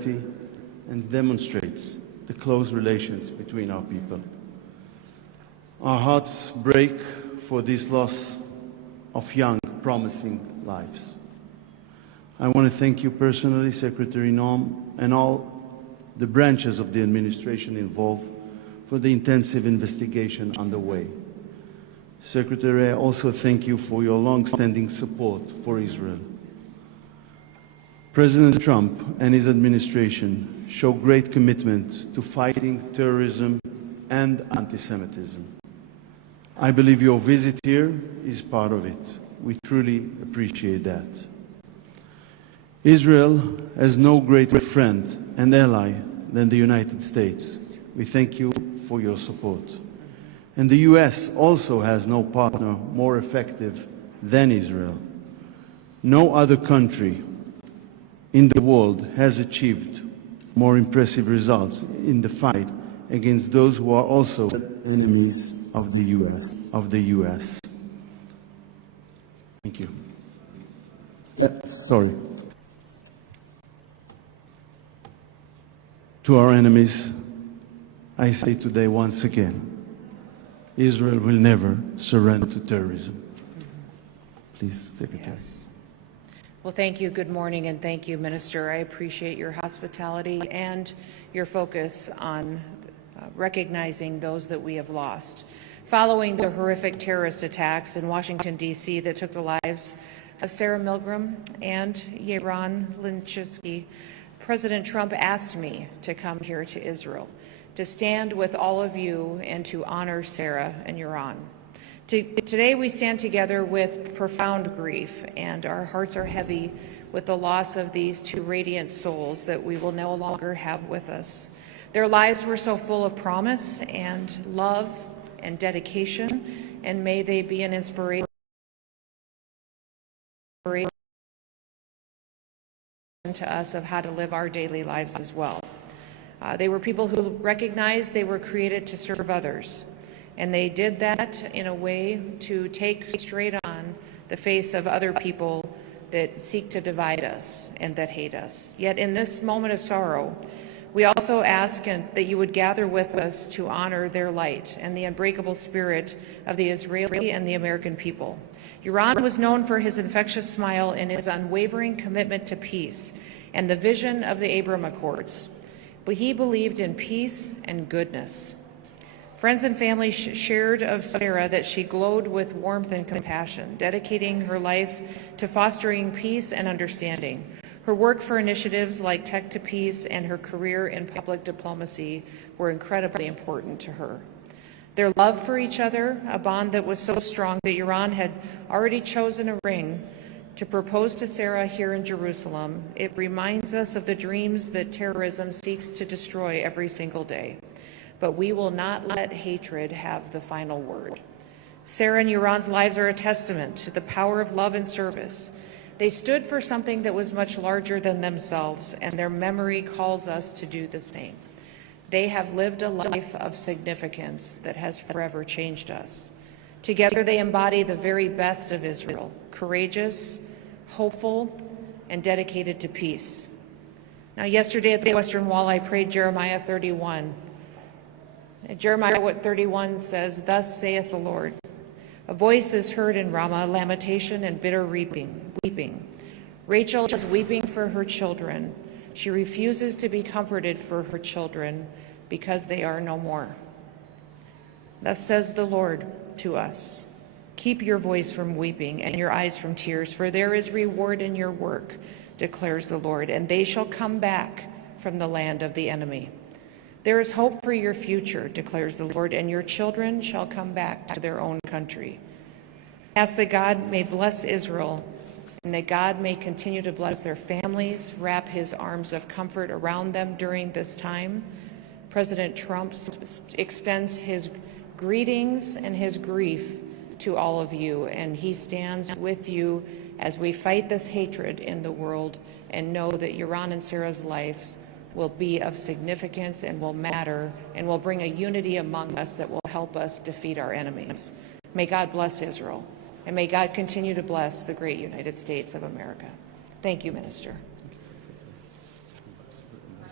solidarity and demonstrates the close relations between our people. Our hearts break for this loss of young, promising lives. I want to thank you personally, Secretary Noem, and all the branches of the administration involved for the intensive investigation underway. Secretary, I also thank you for your long-standing support for Israel. President Trump and his administration show great commitment to fighting terrorism and anti-Semitism. I believe your visit here is part of it. We truly appreciate that. Israel has no greater friend and ally than the United States. We thank you for your support. And the US also has no partner more effective than Israel. No other country in the world has achieved more impressive results in the fight against those who are also enemies of the US. Thank you. Sorry. To our enemies, I say today once again, Israel will never surrender to terrorism. Please, Secretary. Yes. Well, thank you. Good morning, and thank you, Minister. I appreciate your hospitality and your focus on recognizing those that we have lost. Following the horrific terrorist attacks in Washington, D.C. that took the lives of Saar Milgrom and Yaron Lishinsky, President Trump asked me to come here to Israel, to stand with all of you and to honor Sarah and Yaron. Today we stand together with profound grief, and our hearts are heavy with the loss of these two radiant souls that we will no longer have with us. Their lives were so full of promise and love and dedication, and may they be an inspiration to us of how to live our daily lives as well. They were people who recognized they were created to serve others, and they did that in a way to take straight on the face of other people that seek to divide us and that hate us. Yet in this moment of sorrow, we also ask that you would gather with us to honor their light and the unbreakable spirit of the Israeli and the American people. Yaron was known for his infectious smile and his unwavering commitment to peace and the vision of the Abraham Accords. But he believed in peace and goodness. Friends and family shared of Sarah that she glowed with warmth and compassion, dedicating her life to fostering peace and understanding. Her work for initiatives like Tech to Peace and her career in public diplomacy were incredibly important to her. Their love for each other, a bond that was so strong that Yaron had already chosen a ring to propose to Sarah here in Jerusalem. It reminds us of the dreams that terrorism seeks to destroy every single day. But we will not let hatred have the final word. Sarah and Yaron's lives are a testament to the power of love and service. They stood for something that was much larger than themselves, and their memory calls us to do the same. They have lived a life of significance that has forever changed us. Together they embody the very best of Israel, courageous, hopeful, and dedicated to peace. Now, yesterday at the Western Wall, I prayed Jeremiah 31. Jeremiah 31 says, "Thus saith the Lord, a voice is heard in Ramah, lamentation and bitter weeping. Rachel is weeping for her children. She refuses to be comforted for her children because they are no more. Thus says the Lord to us, keep your voice from weeping and your eyes from tears, for there is reward in your work, declares the Lord, and they shall come back from the land of the enemy. There is hope for your future, declares the Lord, and your children shall come back to their own country. Ask that God may bless Israel, and that God may continue to bless their families, wrap his arms of comfort around them during this time. President Trump extends his greetings and his grief to all of you, and he stands with you as we fight this hatred in the world and know that Yaron and Sarah's lives will be of significance and will matter and will bring a unity among us that will help us defeat our enemies. May God bless Israel, and may God continue to bless the great United States of America. Thank you, Minister.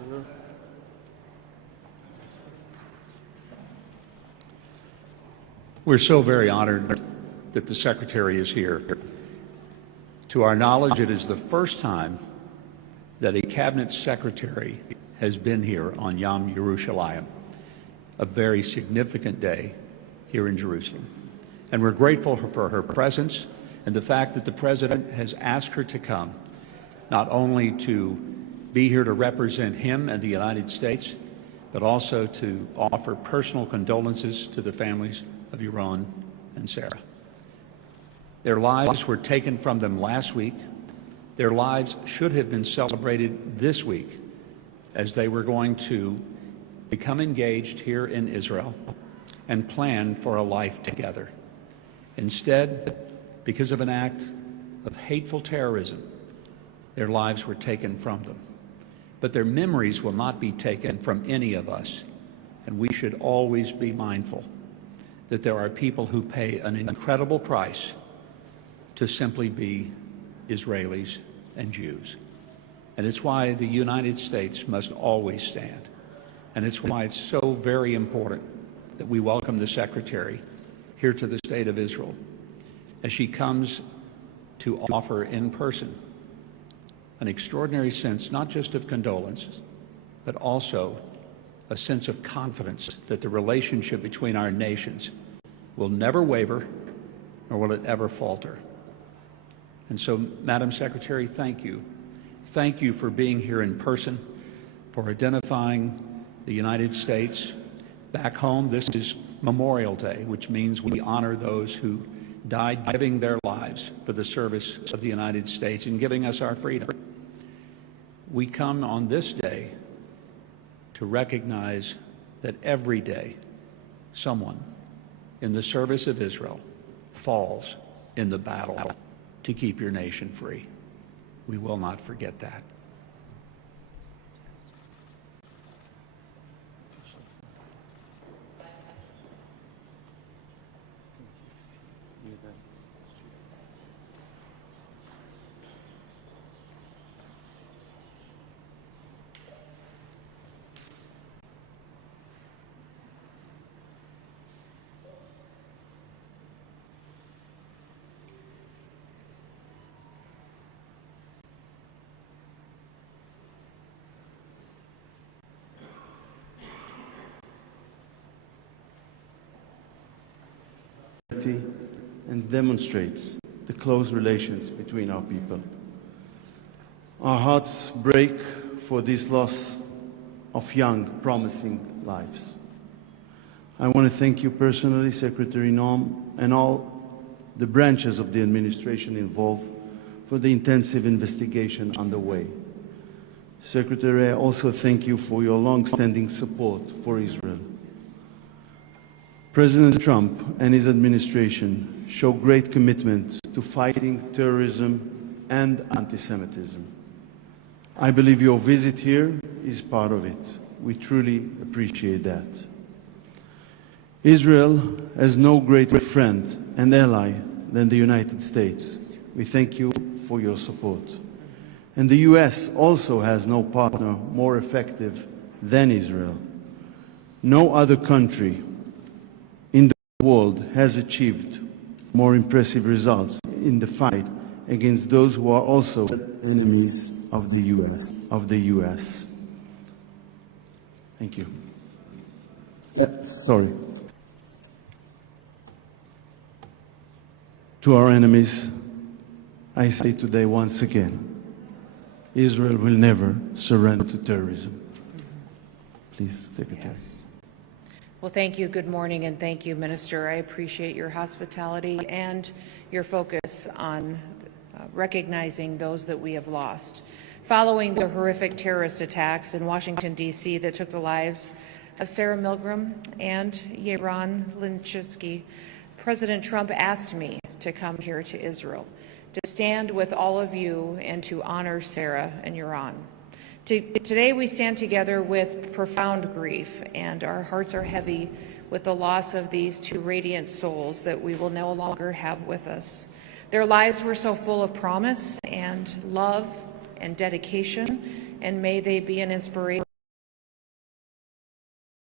We're so very honored that the Secretary is here. To our knowledge, it is the first time that a Cabinet Secretary has been here on Yom Yerushalayim, a very significant day here in Jerusalem. And we're grateful for her presence and the fact that the President has asked her to come, not only to be here to represent him and the United States, but also to offer personal condolences to the families of Yaron and Saar. Their lives were taken from them last week. Their lives should have been celebrated this week as they were going to become engaged here in Israel and plan for a life together. Instead, because of an act of hateful terrorism, their lives were taken from them. But their memories will not be taken from any of us, and we should always be mindful that there are people who pay an incredible price to simply be Israelis and Jews. And it's why the United States must always stand. And it's why it's so very important that we welcome the Secretary here to the State of Israel as she comes to offer in person an extraordinary sense, not just of condolence, but also a sense of confidence that the relationship between our nations will never waver, nor will it ever falter. And so, Madam Secretary, thank you. Thank you for being here in person, for identifying the United States. Back home, this is Memorial Day, which means we honor those who died giving their lives for the service of the United States and giving us our freedom. We come on this day to recognize that every day someone in the service of Israel falls in the battle to keep your nation free. We will not forget that. And demonstrates the close relations between our people. Our hearts break for this loss of young, promising lives. I want to thank you personally, Secretary Noem, and all the branches of the administration involved for the intensive investigation underway. Secretary, I also thank you for your long-standing support for Israel. President Trump and his administration show great commitment to fighting terrorism and anti-Semitism. I believe your visit here is part of it. We truly appreciate that. Israel has no greater friend and ally than the United States. We thank you for your support. And the US also has no partner more effective than Israel. No other country in the world has achieved more impressive results in the fight against those who are also enemies of the US. Thank you. Sorry. To our enemies, I say today once again, Israel will never surrender to terrorism. Please, Secretary. Yes. Well, thank you. Good morning, and thank you, Minister. I appreciate your hospitality and your focus on recognizing those that we have lost. Following the horrific terrorist attacks in Washington, D.C. that took the lives of Sarah Milgrom and Yaron Lishinsky, President Trump asked me to come here to Israel, to stand with all of you and to honor Sarah and Yaron. Today we stand together with profound grief, and our hearts are heavy with the loss of these two radiant souls that we will no longer have with us. Their lives were so full of promise and love and dedication, and may they be an inspiration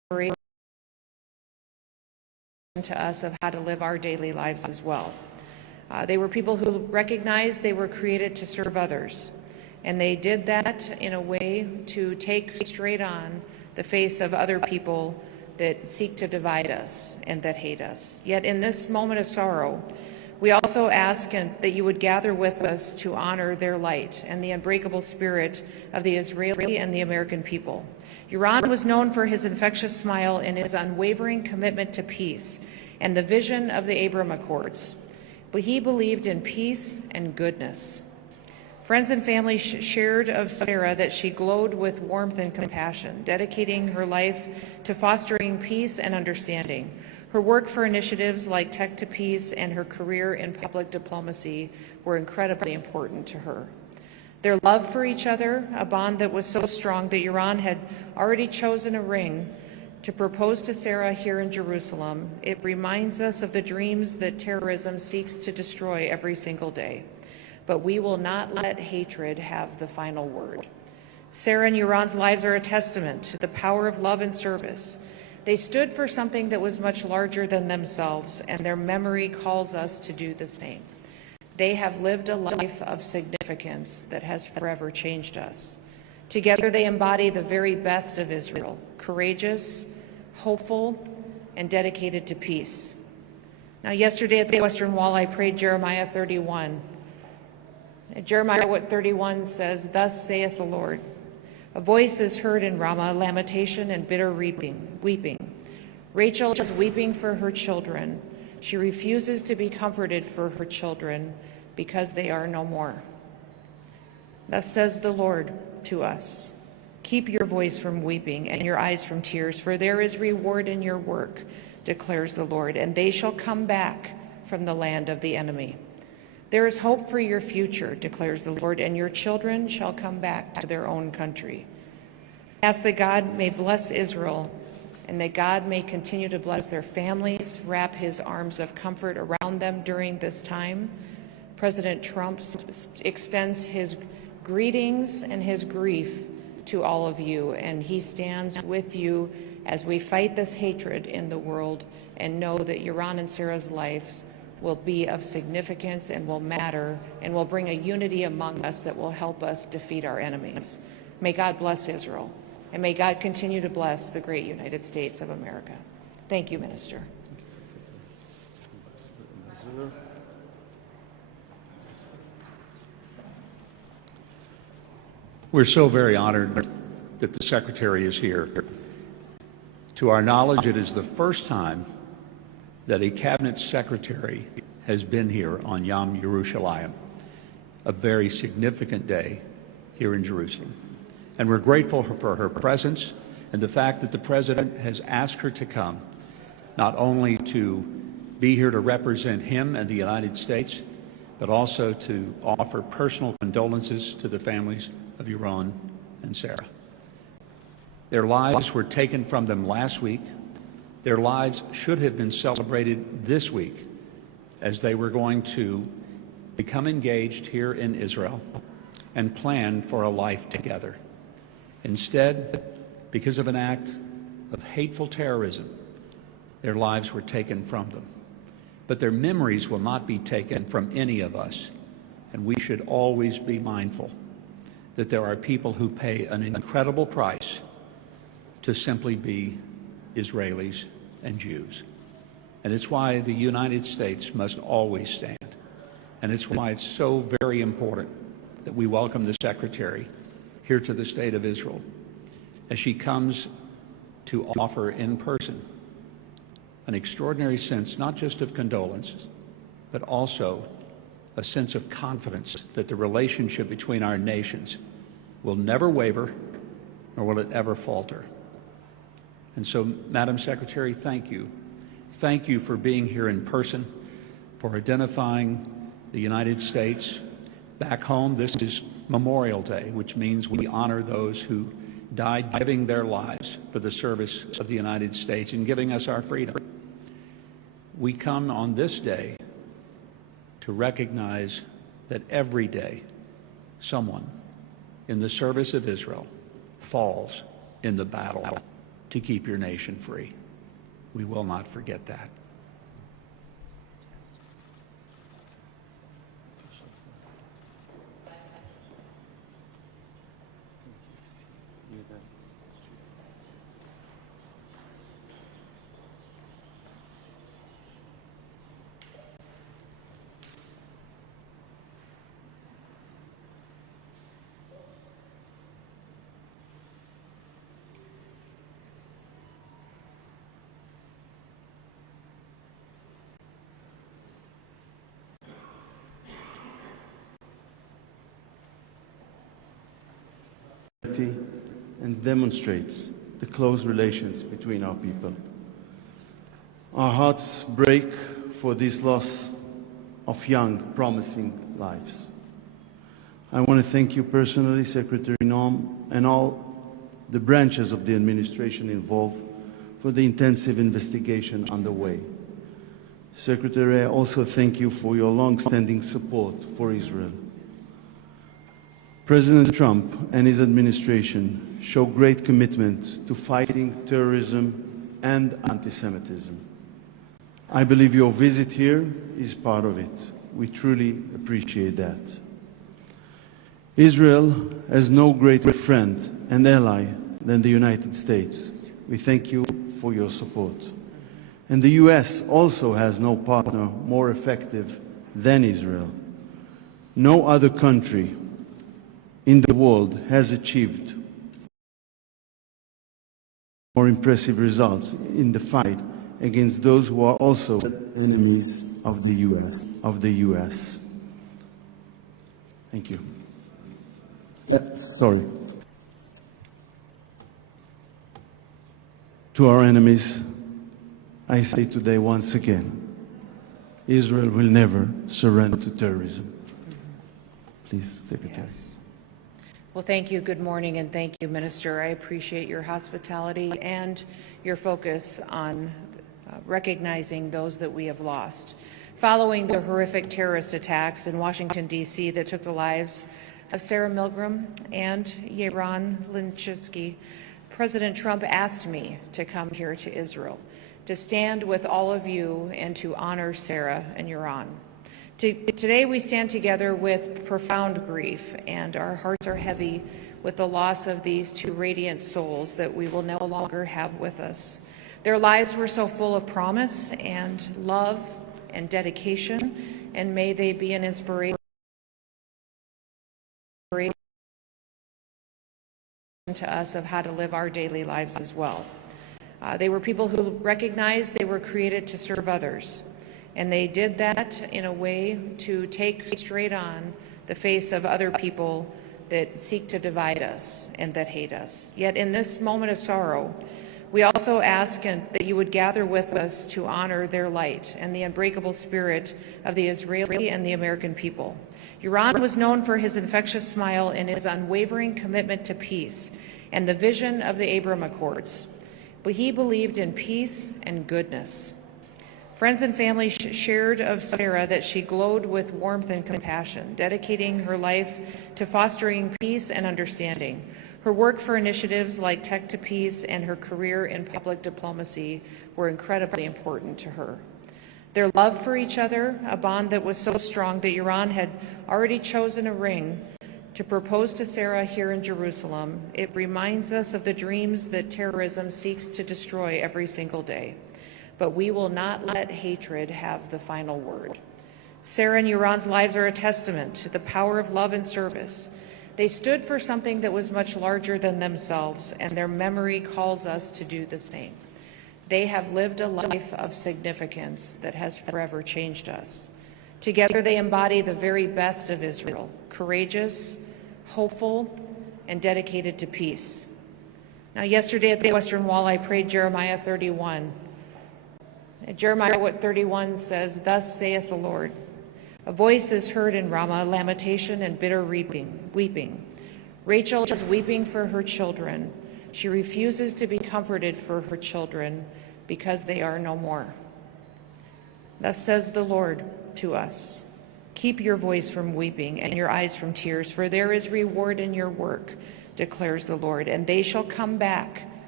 to us of how to live our daily lives as well. They were people who recognized they were created to serve others, and they did that in a way to take straight on the face of other people that seek to divide us and that hate us. Yet in this moment of sorrow, we also ask that you would gather with us to honor their light and the unbreakable spirit of the Israeli and the American people. Yaron was known for his infectious smile and his unwavering commitment to peace and the vision of the Abraham Accords. But he believed in peace and goodness. Friends and family shared of Sarah that she glowed with warmth and compassion, dedicating her life to fostering peace and understanding. Her work for initiatives like Tech to Peace and her career in public diplomacy were incredibly important to her. Their love for each other, a bond that was so strong that Yaron had already chosen a ring to propose to Sarah here in Jerusalem. It reminds us of the dreams that terrorism seeks to destroy every single day. But we will not let hatred have the final word. Sarah and Yaron's lives are a testament to the power of love and service. They stood for something that was much larger than themselves, and their memory calls us to do the same. They have lived a life of significance that has forever changed us. Together they embody the very best of Israel, courageous, hopeful, and dedicated to peace. Now, yesterday at the Western Wall, I prayed Jeremiah 31. Jeremiah 31 says, "Thus saith the Lord, a voice is heard in Ramah, lamentation and bitter weeping. Rachel is weeping for her children. She refuses to be comforted for her children because they are no more. Thus says the Lord to us, keep your voice from weeping and your eyes from tears, for there is reward in your work, declares the Lord, and they shall come back from the land of the enemy. There is hope for your future, declares the Lord, and your children shall come back to their own country." Ask that God may bless Israel and that God may continue to bless their families, wrap his arms of comfort around them during this time. President Trump extends his greetings and his grief to all of you, and he stands with you as we fight this hatred in the world and know that Yaron and Sarah's lives will be of significance and will matter and will bring a unity among us that will help us defeat our enemies. May God bless Israel, and may God continue to bless the great United States of America. Thank you, Minister. We're so very honored that the Secretary is here. To our knowledge, it is the first time that a Cabinet Secretary has been here on Yom Yerushalayim, a very significant day here in Jerusalem. And we're grateful for her presence and the fact that the President has asked her to come, not only to be here to represent him and the United States, but also to offer personal condolences to the families of Yaron and Sarah. Their lives were taken from them last week. Their lives should have been celebrated this week as they were going to become engaged here in Israel and plan for a life together. Instead, because of an act of hateful terrorism, their lives were taken from them. But their memories will not be taken from any of us, and we should always be mindful that there are people who pay an incredible price to simply be Israelis and Jews. And it's why the United States must always stand. And it's why it's so very important that we welcome the Secretary here to the State of Israel as she comes to offer in person an extraordinary sense, not just of condolence, but also a sense of confidence that the relationship between our nations will never waver, nor will it ever falter. And so, Madam Secretary, thank you. Thank you for being here in person, for identifying the United States. Back home, this is Memorial Day, which means we honor those who died giving their lives for the service of the United States and giving us our freedom. We come on this day to recognize that every day someone in the service of Israel falls in the battle to keep your nation free. We will not forget that. And demonstrates the close relations between our people. Our hearts break for this loss of young, promising lives. I want to thank you personally, Secretary Noem, and all the branches of the administration involved for the intensive investigation underway. Secretary, I also thank you for your long-standing support for Israel. President Trump and his administration show great commitment to fighting terrorism and anti-Semitism. I believe your visit here is part of it. We truly appreciate that. Israel has no greater friend and ally than the United States. We thank you for your support. And the U.S. also has no partner more effective than Israel. No other country in the world has achieved more impressive results in the fight against those who are also enemies of the U.S. Thank you. Sorry. To our enemies, I say today once again, Israel will never surrender to terrorism. Please, Secretary. Yes. Well, thank you. Good morning, and thank you, Minister. I appreciate your hospitality and your focus on recognizing those that we have lost. Following the horrific terrorist attacks in Washington, D.C. that took the lives of Sarah Milgrom and Yaron Lishinsky, President Trump asked me to come here to Israel, to stand with all of you and to honor Sarah and Yaron. Today we stand together with profound grief, and our hearts are heavy with the loss of these two radiant souls that we will no longer have with us. Their lives were so full of promise and love and dedication, and may they be an inspiration to us of how to live our daily lives as well. They were people who recognized they were created to serve others. And they did that in a way to take straight on the face of other people that seek to divide us and that hate us. Yet in this moment of sorrow, we also ask that you would gather with us to honor their light and the unbreakable spirit of the Israeli and the American people. Yaron was known for his infectious smile and his unwavering commitment to peace and the vision of the Abraham Accords. But he believed in peace and goodness. Friends and family shared of Sarah that she glowed with warmth and compassion, dedicating her life to fostering peace and understanding. Her work for initiatives like Tech to Peace and her career in public diplomacy were incredibly important to her. Their love for each other, a bond that was so strong that Yaron had already chosen a ring to propose to Sarah here in Jerusalem. It reminds us of the dreams that terrorism seeks to destroy every single day. But we will not let hatred have the final word. Sarah and Yaron's lives are a testament to the power of love and service. They stood for something that was much larger than themselves, and their memory calls us to do the same. They have lived a life of significance that has forever changed us. Together they embody the very best of Israel, courageous, hopeful, and dedicated to peace. Now, yesterday at the Western Wall, I prayed Jeremiah 31. Jeremiah 31 says, "Thus saith the Lord, a voice is heard in Ramah, lamentation and bitter weeping. Rachel is weeping for her children. She refuses to be comforted for her children because they are no more. Thus says the Lord to us, keep your voice from weeping and your eyes from tears, for there is reward in your work, declares the Lord, and they shall come back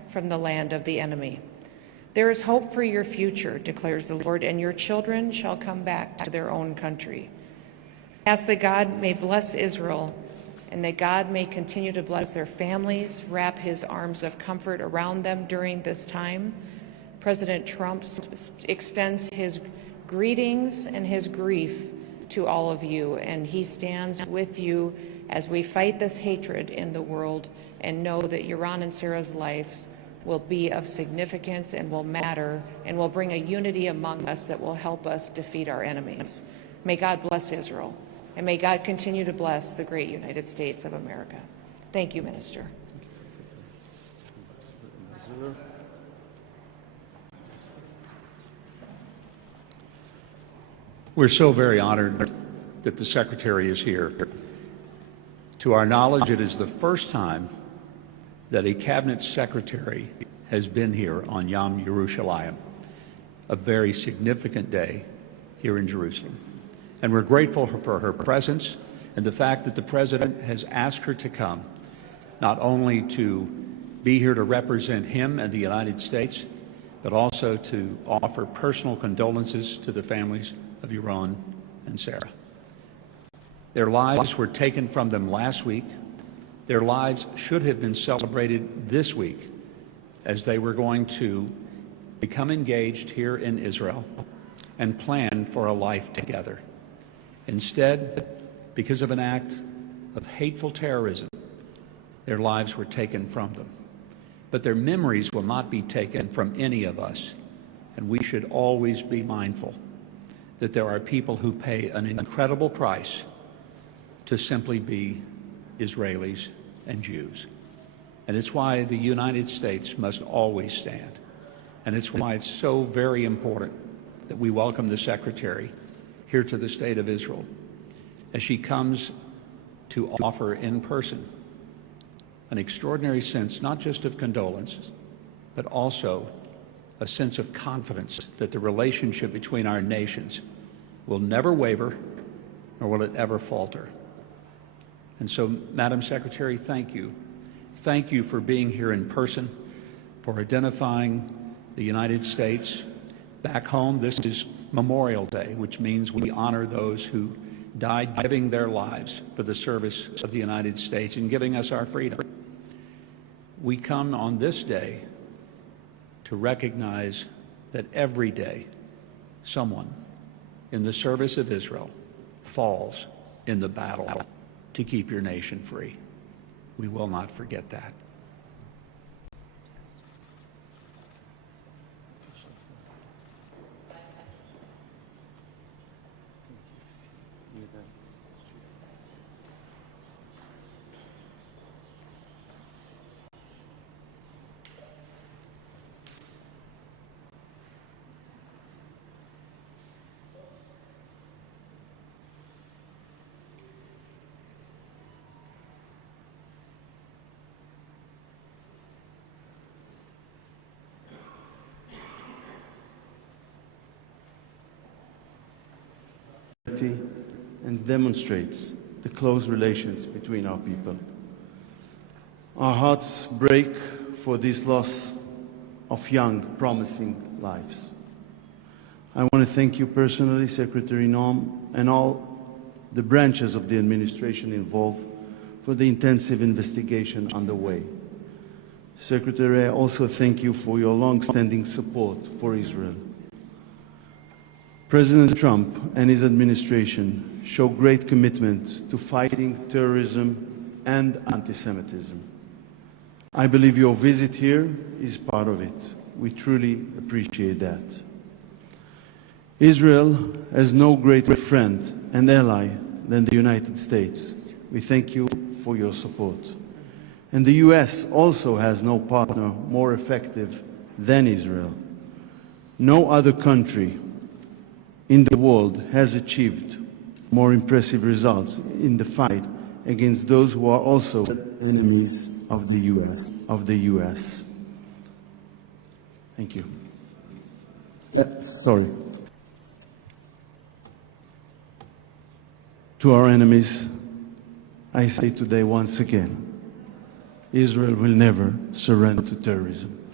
from the land of the enemy. There is hope for your future, declares the Lord, and your children shall come back to their own country. Ask that God may bless Israel and that God may continue to bless their families, wrap his arms of comfort around them during this time. President Trump extends his greetings and his grief to all of you, and he stands with you as we fight this hatred in the world and know that Yaron and Sarah's lives will be of significance and will matter and will bring a unity among us that will help us defeat our enemies. May God bless Israel, and may God continue to bless the great United States of America. Thank you, Minister. We're so very honored that the Secretary is here. To our knowledge, it is the first time that a Cabinet Secretary has been here on Yom Yerushalayim, a very significant day here in Jerusalem. And we're grateful for her presence and the fact that the President has asked her to come, not only to be here to represent him and the United States, but also to offer personal condolences to the families of Yaron and Sarah. Their lives were taken from them last week. Their lives should have been celebrated this week as they were going to become engaged here in Israel and plan for a life together. Instead, because of an act of hateful terrorism, their lives were taken from them. But their memories will not be taken from any of us, and we should always be mindful that there are people who pay an incredible price to simply be Israelis and Jews. And it's why the United States must always stand. And it's why it's so very important that we welcome the Secretary here to the State of Israel as she comes to offer in person an extraordinary sense, not just of condolence, but also a sense of confidence that the relationship between our nations will never waver, nor will it ever falter. And so, Madam Secretary, thank you. Thank you for being here in person, for identifying the United States. Back home, this is Memorial Day, which means we honor those who died giving their lives for the service of the United States and giving us our freedom. We come on this day to recognize that every day someone in the service of Israel falls in the battle to keep your nation free. We will not forget that. And demonstrates the close relations between our people. Our hearts break for this loss of young, promising lives. I want to thank you personally, Secretary Noem, and all the branches of the administration involved for the intensive investigation underway. Secretary, I also thank you for your long-standing support for Israel. President Trump and his administration show great commitment to fighting terrorism and anti-Semitism. I believe your visit here is part of it. We truly appreciate that. Israel has no greater friend and ally than the United States. We thank you for your support. And the U.S. also has no partner more effective than Israel. No other country in the world has achieved more impressive results in the fight against those who are also enemies of the U.S. Thank you. Sorry. To our enemies, I say today once again, Israel will never surrender to terrorism.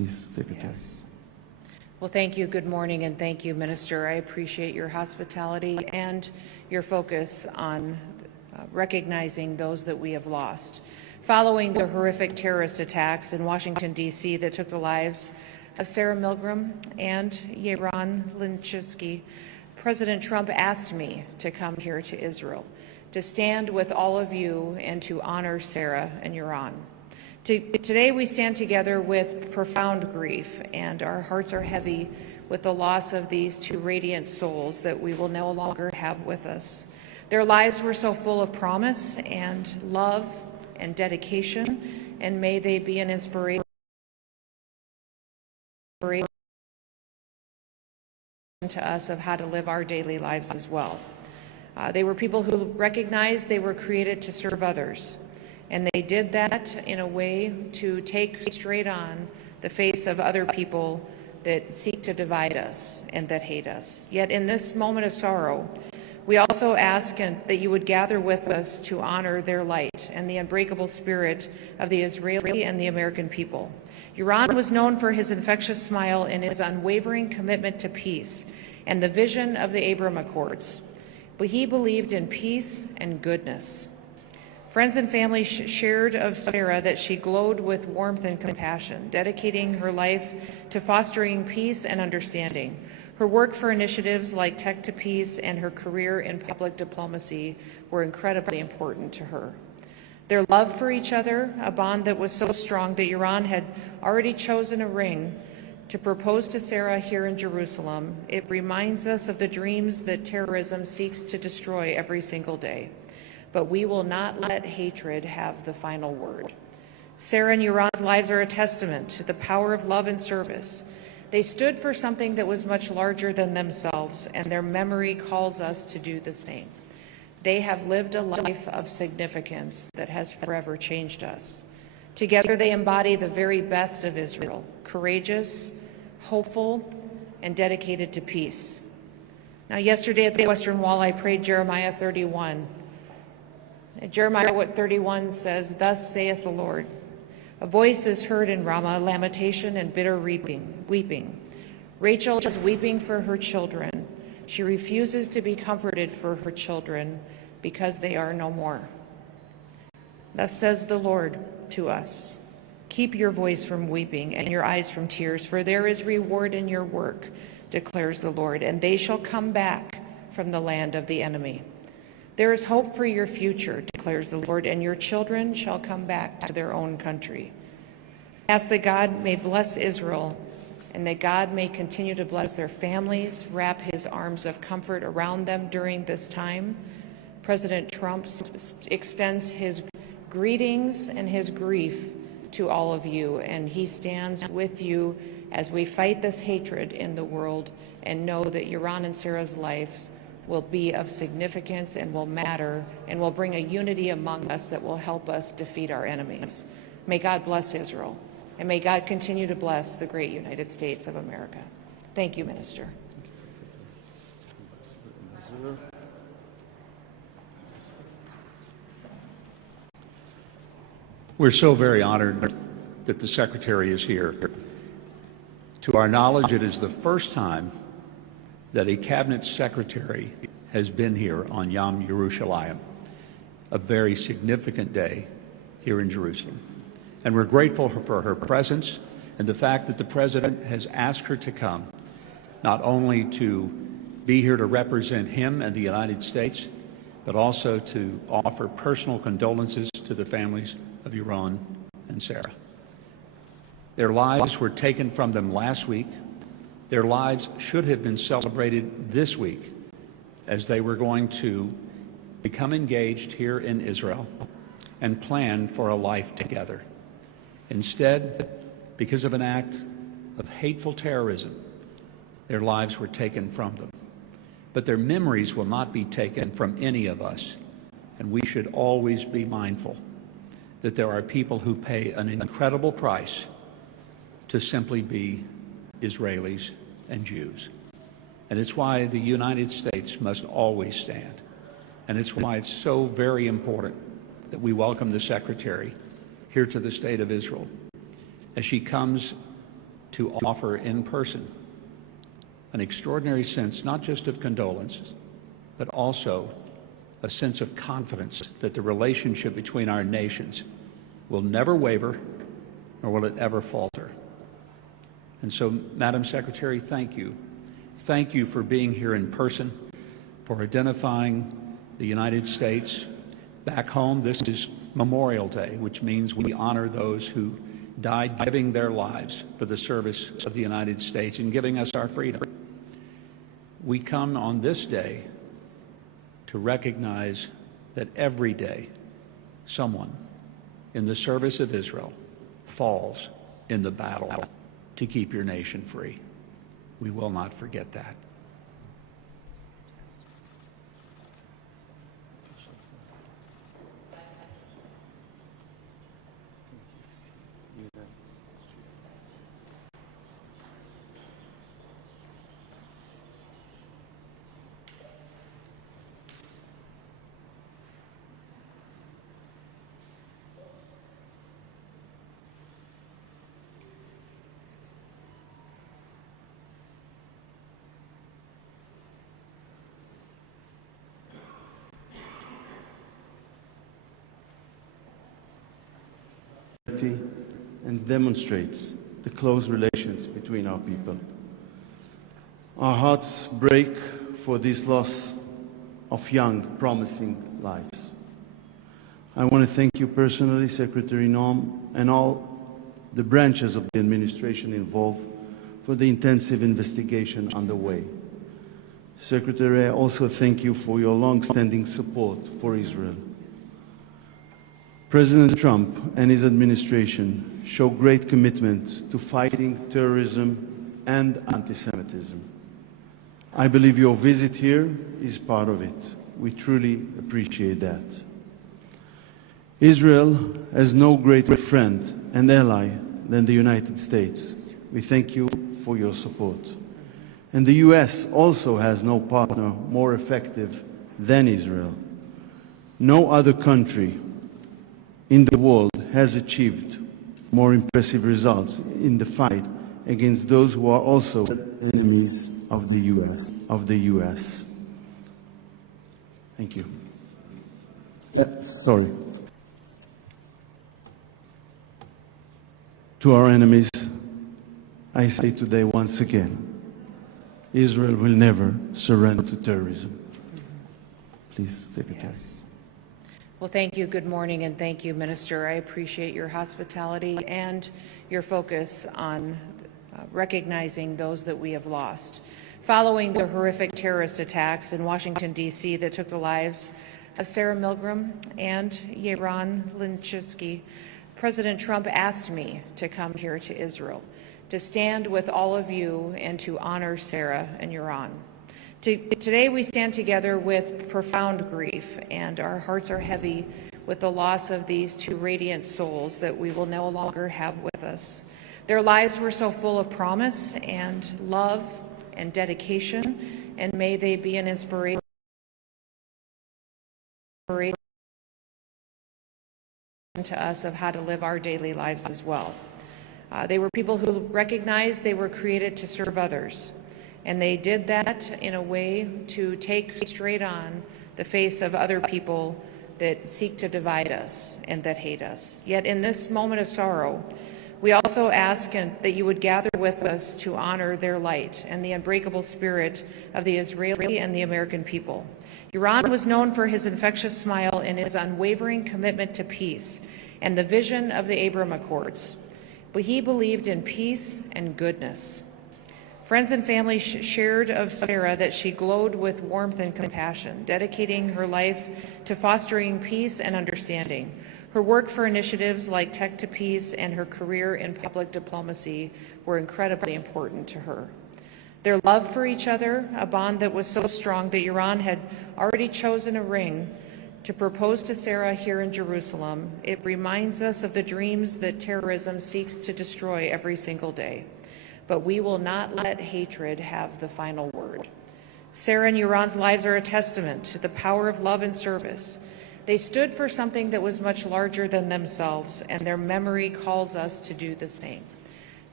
please, Secretary. Yes. Well, thank you. Good morning, and thank you, Minister. I appreciate your hospitality and your focus on recognizing those that we have lost. Following the horrific terrorist attacks in Washington, D.C. that took the lives of Sarah Milgrom and Yaron Lishinsky, President Trump asked me to come here to Israel, to stand with all of you and to honor Sarah and Yaron. Today we stand together with profound grief, and our hearts are heavy with the loss of these two radiant souls that we will no longer have with us. Their lives were so full of promise and love and dedication, and may they be an inspiration to us of how to live our daily lives as well. They were people who recognized they were created to serve others, and they did that in a way to take straight on the face of other people that seek to divide us and that hate us. Yet in this moment of sorrow, we also ask that you would gather with us to honor their light and the unbreakable spirit of the Israeli and the American people. Yaron was known for his infectious smile and his unwavering commitment to peace and the vision of the Abraham Accords. But he believed in peace and goodness. Friends and family shared of Sarah that she glowed with warmth and compassion, dedicating her life to fostering peace and understanding. Her work for initiatives like Tech to Peace and her career in public diplomacy were incredibly important to her. Their love for each other, a bond that was so strong that Yaron had already chosen a ring to propose to Sarah here in Jerusalem, it reminds us of the dreams that terrorism seeks to destroy every single day. But we will not let hatred have the final word. Sarah and Yaron's lives are a testament to the power of love and service. They stood for something that was much larger than themselves, and their memory calls us to do the same. They have lived a life of significance that has forever changed us. Together they embody the very best of Israel, courageous, hopeful, and dedicated to peace. Now, yesterday at the Western Wall, I prayed Jeremiah 31. Jeremiah 31 says, "Thus saith the Lord, a voice is heard in Ramah, lamentation and bitter weeping. Rachel is weeping for her children. She refuses to be comforted for her children because they are no more. Thus says the Lord to us, keep your voice from weeping and your eyes from tears, for there is reward in your work, declares the Lord, and they shall come back from the land of the enemy. There is hope for your future, declares the Lord, and your children shall come back to their own country. Ask that God may bless Israel and that God may continue to bless their families, wrap his arms of comfort around them during this time. President Trump extends his greetings and his grief to all of you, and he stands with you as we fight this hatred in the world and know that Yaron and Sarah's lives will be of significance and will matter and will bring a unity among us that will help us defeat our enemies. May God bless Israel, and may God continue to bless the great United States of America. Thank you, Minister. We're so very honored that the Secretary is here. To our knowledge, it is the first time that a Cabinet Secretary has been here on Yom Yerushalayim, a very significant day here in Jerusalem. And we're grateful for her presence and the fact that the President has asked her to come, not only to be here to represent him and the United States, but also to offer personal condolences to the families of Yaron and Sarah. Their lives were taken from them last week. Their lives should have been celebrated this week as they were going to become engaged here in Israel and plan for a life together. Instead, because of an act of hateful terrorism, their lives were taken from them. But their memories will not be taken from any of us, and we should always be mindful that there are people who pay an incredible price to simply be Israelis and Jews. And it's why the United States must always stand. And it's why it's so very important that we welcome the Secretary here to the State of Israel as she comes to offer in person an extraordinary sense, not just of condolence, but also a sense of confidence that the relationship between our nations will never waver, nor will it ever falter. And so, Madam Secretary, thank you. Thank you for being here in person, for identifying the United States. Back home, this is Memorial Day, which means we honor those who died giving their lives for the service of the United States and giving us our freedom. We come on this day to recognize that every day someone in the service of Israel falls in the battle to keep your nation free. We will not forget that. And demonstrates the close relations between our people. Our hearts break for this loss of young, promising lives. I want to thank you personally, Secretary Noem, and all the branches of the administration involved for the intensive investigation underway. Secretary, I also thank you for your long-standing support for Israel. President Trump and his administration show great commitment to fighting terrorism and anti-Semitism. I believe your visit here is part of it. We truly appreciate that. Israel has no greater friend and ally than the United States. We thank you for your support. And the U.S. also has no partner more effective than Israel. No other country in the world has achieved more impressive results in the fight against those who are also enemies of the U.S. Thank you. Sorry. To our enemies, I say today once again, Israel will never surrender to terrorism. Please, Secretary. Yes. Well, thank you. Good morning, and thank you, Minister. I appreciate your hospitality and your focus on recognizing those that we have lost. Following the horrific terrorist attacks in Washington, D.C. that took the lives of Saar Milgrom and Yaron Lishinsky, President Trump asked me to come here to Israel, to stand with all of you and to honor Sarah and Yaron. Today we stand together with profound grief, and our hearts are heavy with the loss of these two radiant souls that we will no longer have with us. Their lives were so full of promise and love and dedication, and may they be an inspiration to us of how to live our daily lives as well. They were people who recognized they were created to serve others. And they did that in a way to take straight on the face of other people that seek to divide us and that hate us. Yet in this moment of sorrow, we also ask that you would gather with us to honor their light and the unbreakable spirit of the Israeli and the American people. Yaron was known for his infectious smile and his unwavering commitment to peace and the vision of the Abraham Accords. But he believed in peace and goodness. Friends and family shared of Sarah that she glowed with warmth and compassion, dedicating her life to fostering peace and understanding. Her work for initiatives like Tech to Peace and her career in public diplomacy were incredibly important to her. Their love for each other, a bond that was so strong that Yaron had already chosen a ring to propose to Sarah here in Jerusalem, it reminds us of the dreams that terrorism seeks to destroy every single day. But we will not let hatred have the final word. Sarah and Yaron's lives are a testament to the power of love and service. They stood for something that was much larger than themselves, and their memory calls us to do the same.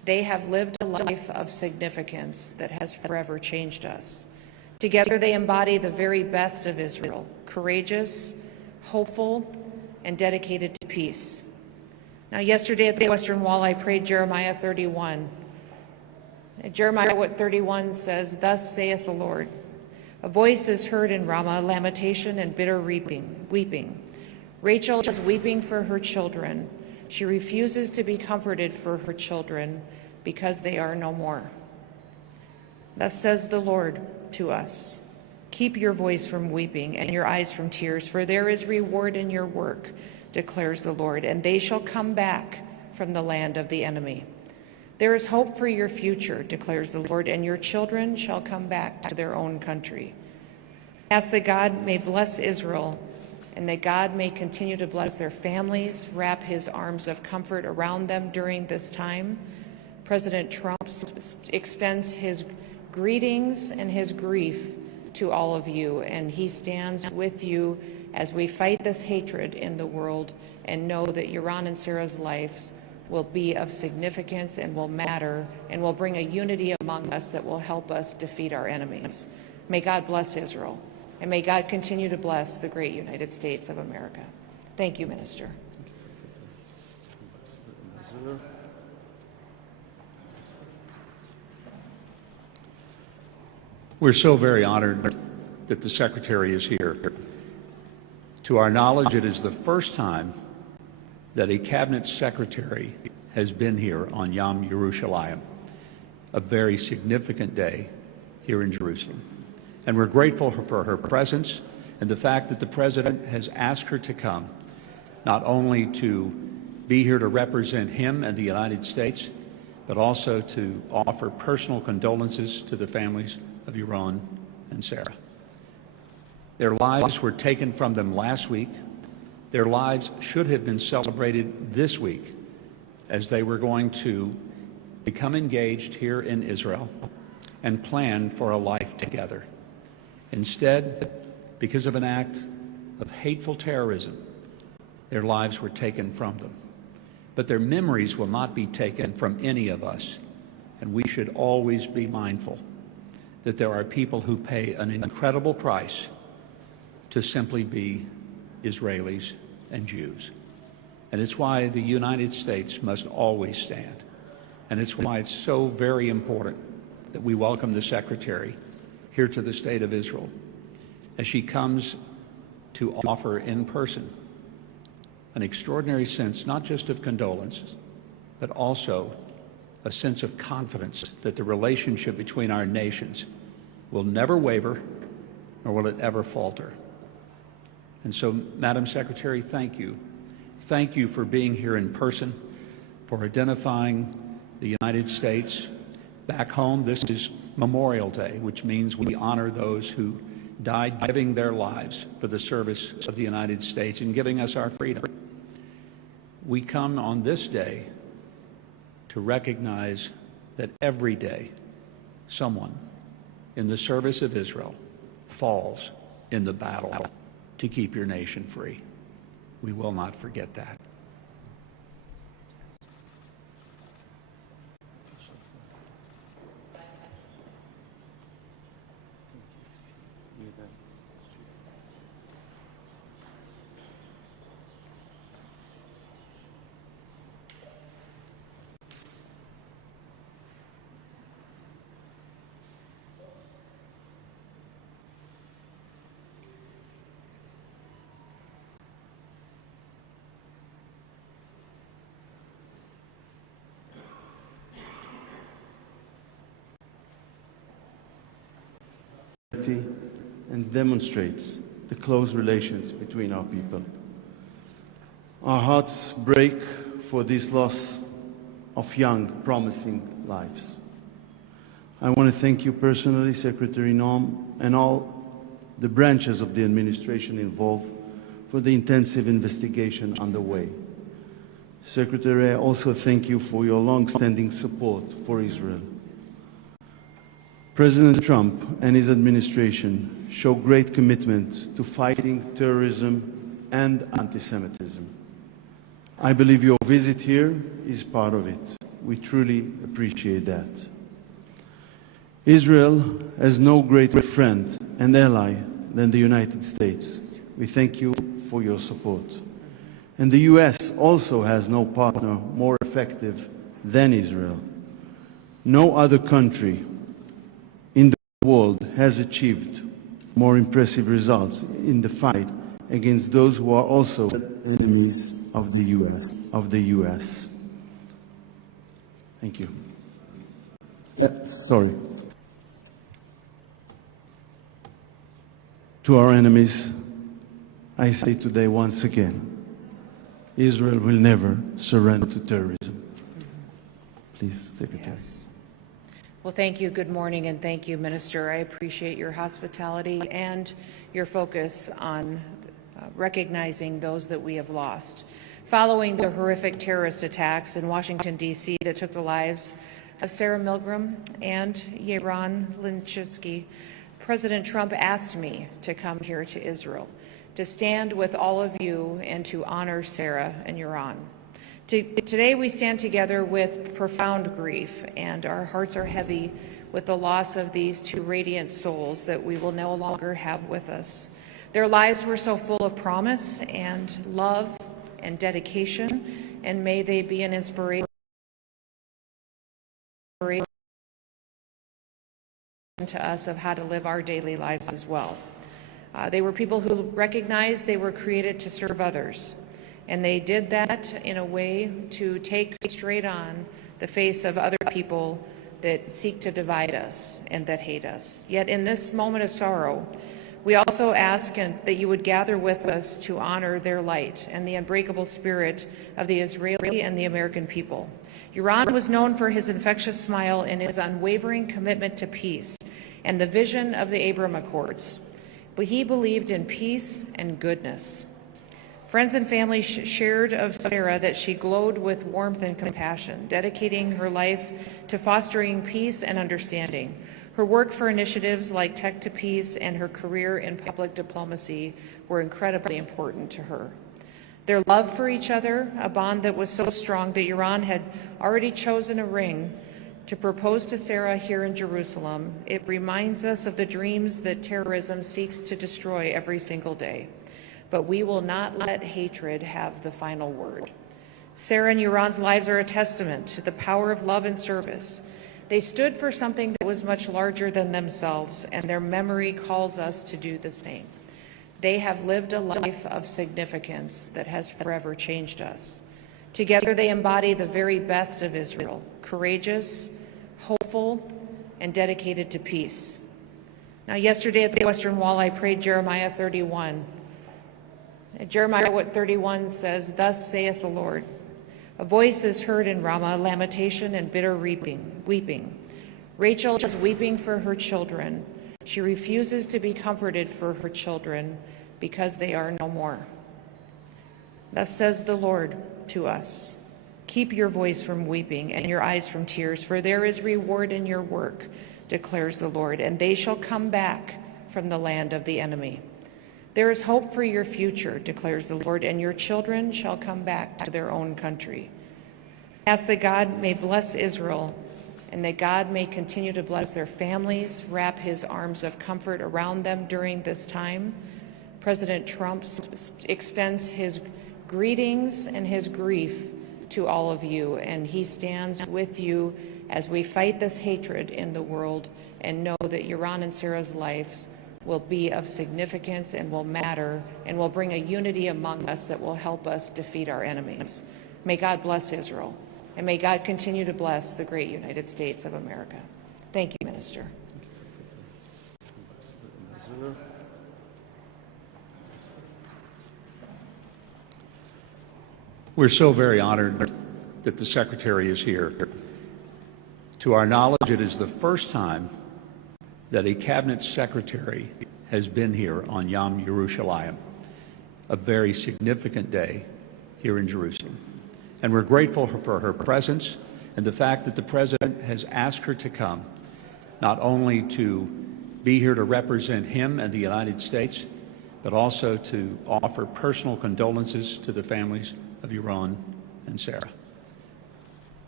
They have lived a life of significance that has forever changed us. Together they embody the very best of Israel, courageous, hopeful, and dedicated to peace. Now, yesterday at the Western Wall, I prayed Jeremiah 31. Jeremiah 31 says, "Thus saith the Lord, a voice is heard in Ramah, lamentation and bitter weeping. Rachel is weeping for her children. She refuses to be comforted for her children because they are no more. Thus says the Lord to us, keep your voice from weeping and your eyes from tears, for there is reward in your work, declares the Lord, and they shall come back from the land of the enemy. There is hope for your future, declares the Lord, and your children shall come back to their own country. Ask that God may bless Israel and that God may continue to bless their families, wrap his arms of comfort around them during this time. President Trump extends his greetings and his grief to all of you, and he stands with you as we fight this hatred in the world and know that Yaron and Sarah's lives will be of significance and will matter and will bring a unity among us that will help us defeat our enemies. May God bless Israel, and may God continue to bless the great United States of America. Thank you, Minister. We're so very honored that the Secretary is here. To our knowledge, it is the first time that a Cabinet Secretary has been here on Yom Yerushalayim, a very significant day here in Jerusalem. And we're grateful for her presence and the fact that the President has asked her to come, not only to be here to represent him and the United States, but also to offer personal condolences to the families of Yaron and Sarah. Their lives were taken from them last week. Their lives should have been celebrated this week as they were going to become engaged here in Israel and plan for a life together. Instead, because of an act of hateful terrorism, their lives were taken from them. But their memories will not be taken from any of us, and we should always be mindful that there are people who pay an incredible price to simply be Israelis and Jews. And it's why the United States must always stand. And it's why it's so very important that we welcome the Secretary here to the State of Israel as she comes to offer in person an extraordinary sense, not just of condolence, but also a sense of confidence that the relationship between our nations will never waver, nor will it ever falter. And so, Madam Secretary, thank you. Thank you for being here in person, for identifying the United States. Back home, this is Memorial Day, which means we honor those who died giving their lives for the service of the United States and giving us our freedom. We come on this day to recognize that every day someone in the service of Israel falls in the battle to keep your nation free. We will not forget that. And demonstrates the close relations between our people. Our hearts break for this loss of young, promising lives. I want to thank you personally, Secretary Noem, and all the branches of the administration involved for the intensive investigation underway. Secretary, I also thank you for your long-standing support for Israel. President Trump and his administration show great commitment to fighting terrorism and anti-Semitism. I believe your visit here is part of it. We truly appreciate that. Israel has no greater friend and ally than the United States. We thank you for your support. And the U.S. also has no partner more effective than Israel. No other country in the world has achieved more impressive results in the fight against those who are also enemies of the U.S. Thank you. Sorry. To our enemies, I say today once again, Israel will never surrender to terrorism. Please, Secretary. Yes. Well, thank you. Good morning, and thank you, Minister. I appreciate your hospitality and your focus on recognizing those that we have lost. Following the horrific terrorist attacks in Washington, D.C. that took the lives of Saar Milgrom and Yaron Lishinsky, President Trump asked me to come here to Israel, to stand with all of you and to honor Sarah and Yaron. Today we stand together with profound grief, and our hearts are heavy with the loss of these two radiant souls that we will no longer have with us. Their lives were so full of promise and love and dedication, and may they be an inspiration to us of how to live our daily lives as well. They were people who recognized they were created to serve others, and they did that in a way to take straight on the face of other people that seek to divide us and that hate us. Yet in this moment of sorrow, we also ask that you would gather with us to honor their light and the unbreakable spirit of the Israeli and the American people. Yaron was known for his infectious smile and his unwavering commitment to peace and the vision of the Abraham Accords. But he believed in peace and goodness. Friends and family shared of Sarah that she glowed with warmth and compassion, dedicating her life to fostering peace and understanding. Her work for initiatives like Tech to Peace and her career in public diplomacy were incredibly important to her. Their love for each other, a bond that was so strong that Yaron had already chosen a ring to propose to Sarah here in Jerusalem. It reminds us of the dreams that terrorism seeks to destroy every single day. But we will not let hatred have the final word. Sarah and Yaron's lives are a testament to the power of love and service. They stood for something that was much larger than themselves, and their memory calls us to do the same. They have lived a life of significance that has forever changed us. Together they embody the very best of Israel, courageous, hopeful, and dedicated to peace. Now, yesterday at the Western Wall, I prayed Jeremiah 31. Jeremiah 31 says, "Thus saith the Lord, a voice is heard in Ramah, lamentation and bitter weeping. Rachel is weeping for her children. She refuses to be comforted for her children because they are no more. Thus says the Lord to us, keep your voice from weeping and your eyes from tears, for there is reward in your work, declares the Lord, and they shall come back from the land of the enemy. There is hope for your future, declares the Lord, and your children shall come back to their own country." Ask that God may bless Israel and that God may continue to bless their families, wrap his arms of comfort around them during this time. President Trump extends his greetings and his grief to all of you, and he stands with you as we fight this hatred in the world and know that Yaron and Sarah's lives will be of significance and will matter and will bring a unity among us that will help us defeat our enemies. May God bless Israel, and may God continue to bless the great United States of America. Thank you, Minister. We're so very honored that the Secretary is here. To our knowledge, it is the first time that a Cabinet Secretary has been here on Yom Yerushalayim, a very significant day here in Jerusalem. And we're grateful for her presence and the fact that the President has asked her to come, not only to be here to represent him and the United States, but also to offer personal condolences to the families of Yaron and Sarah.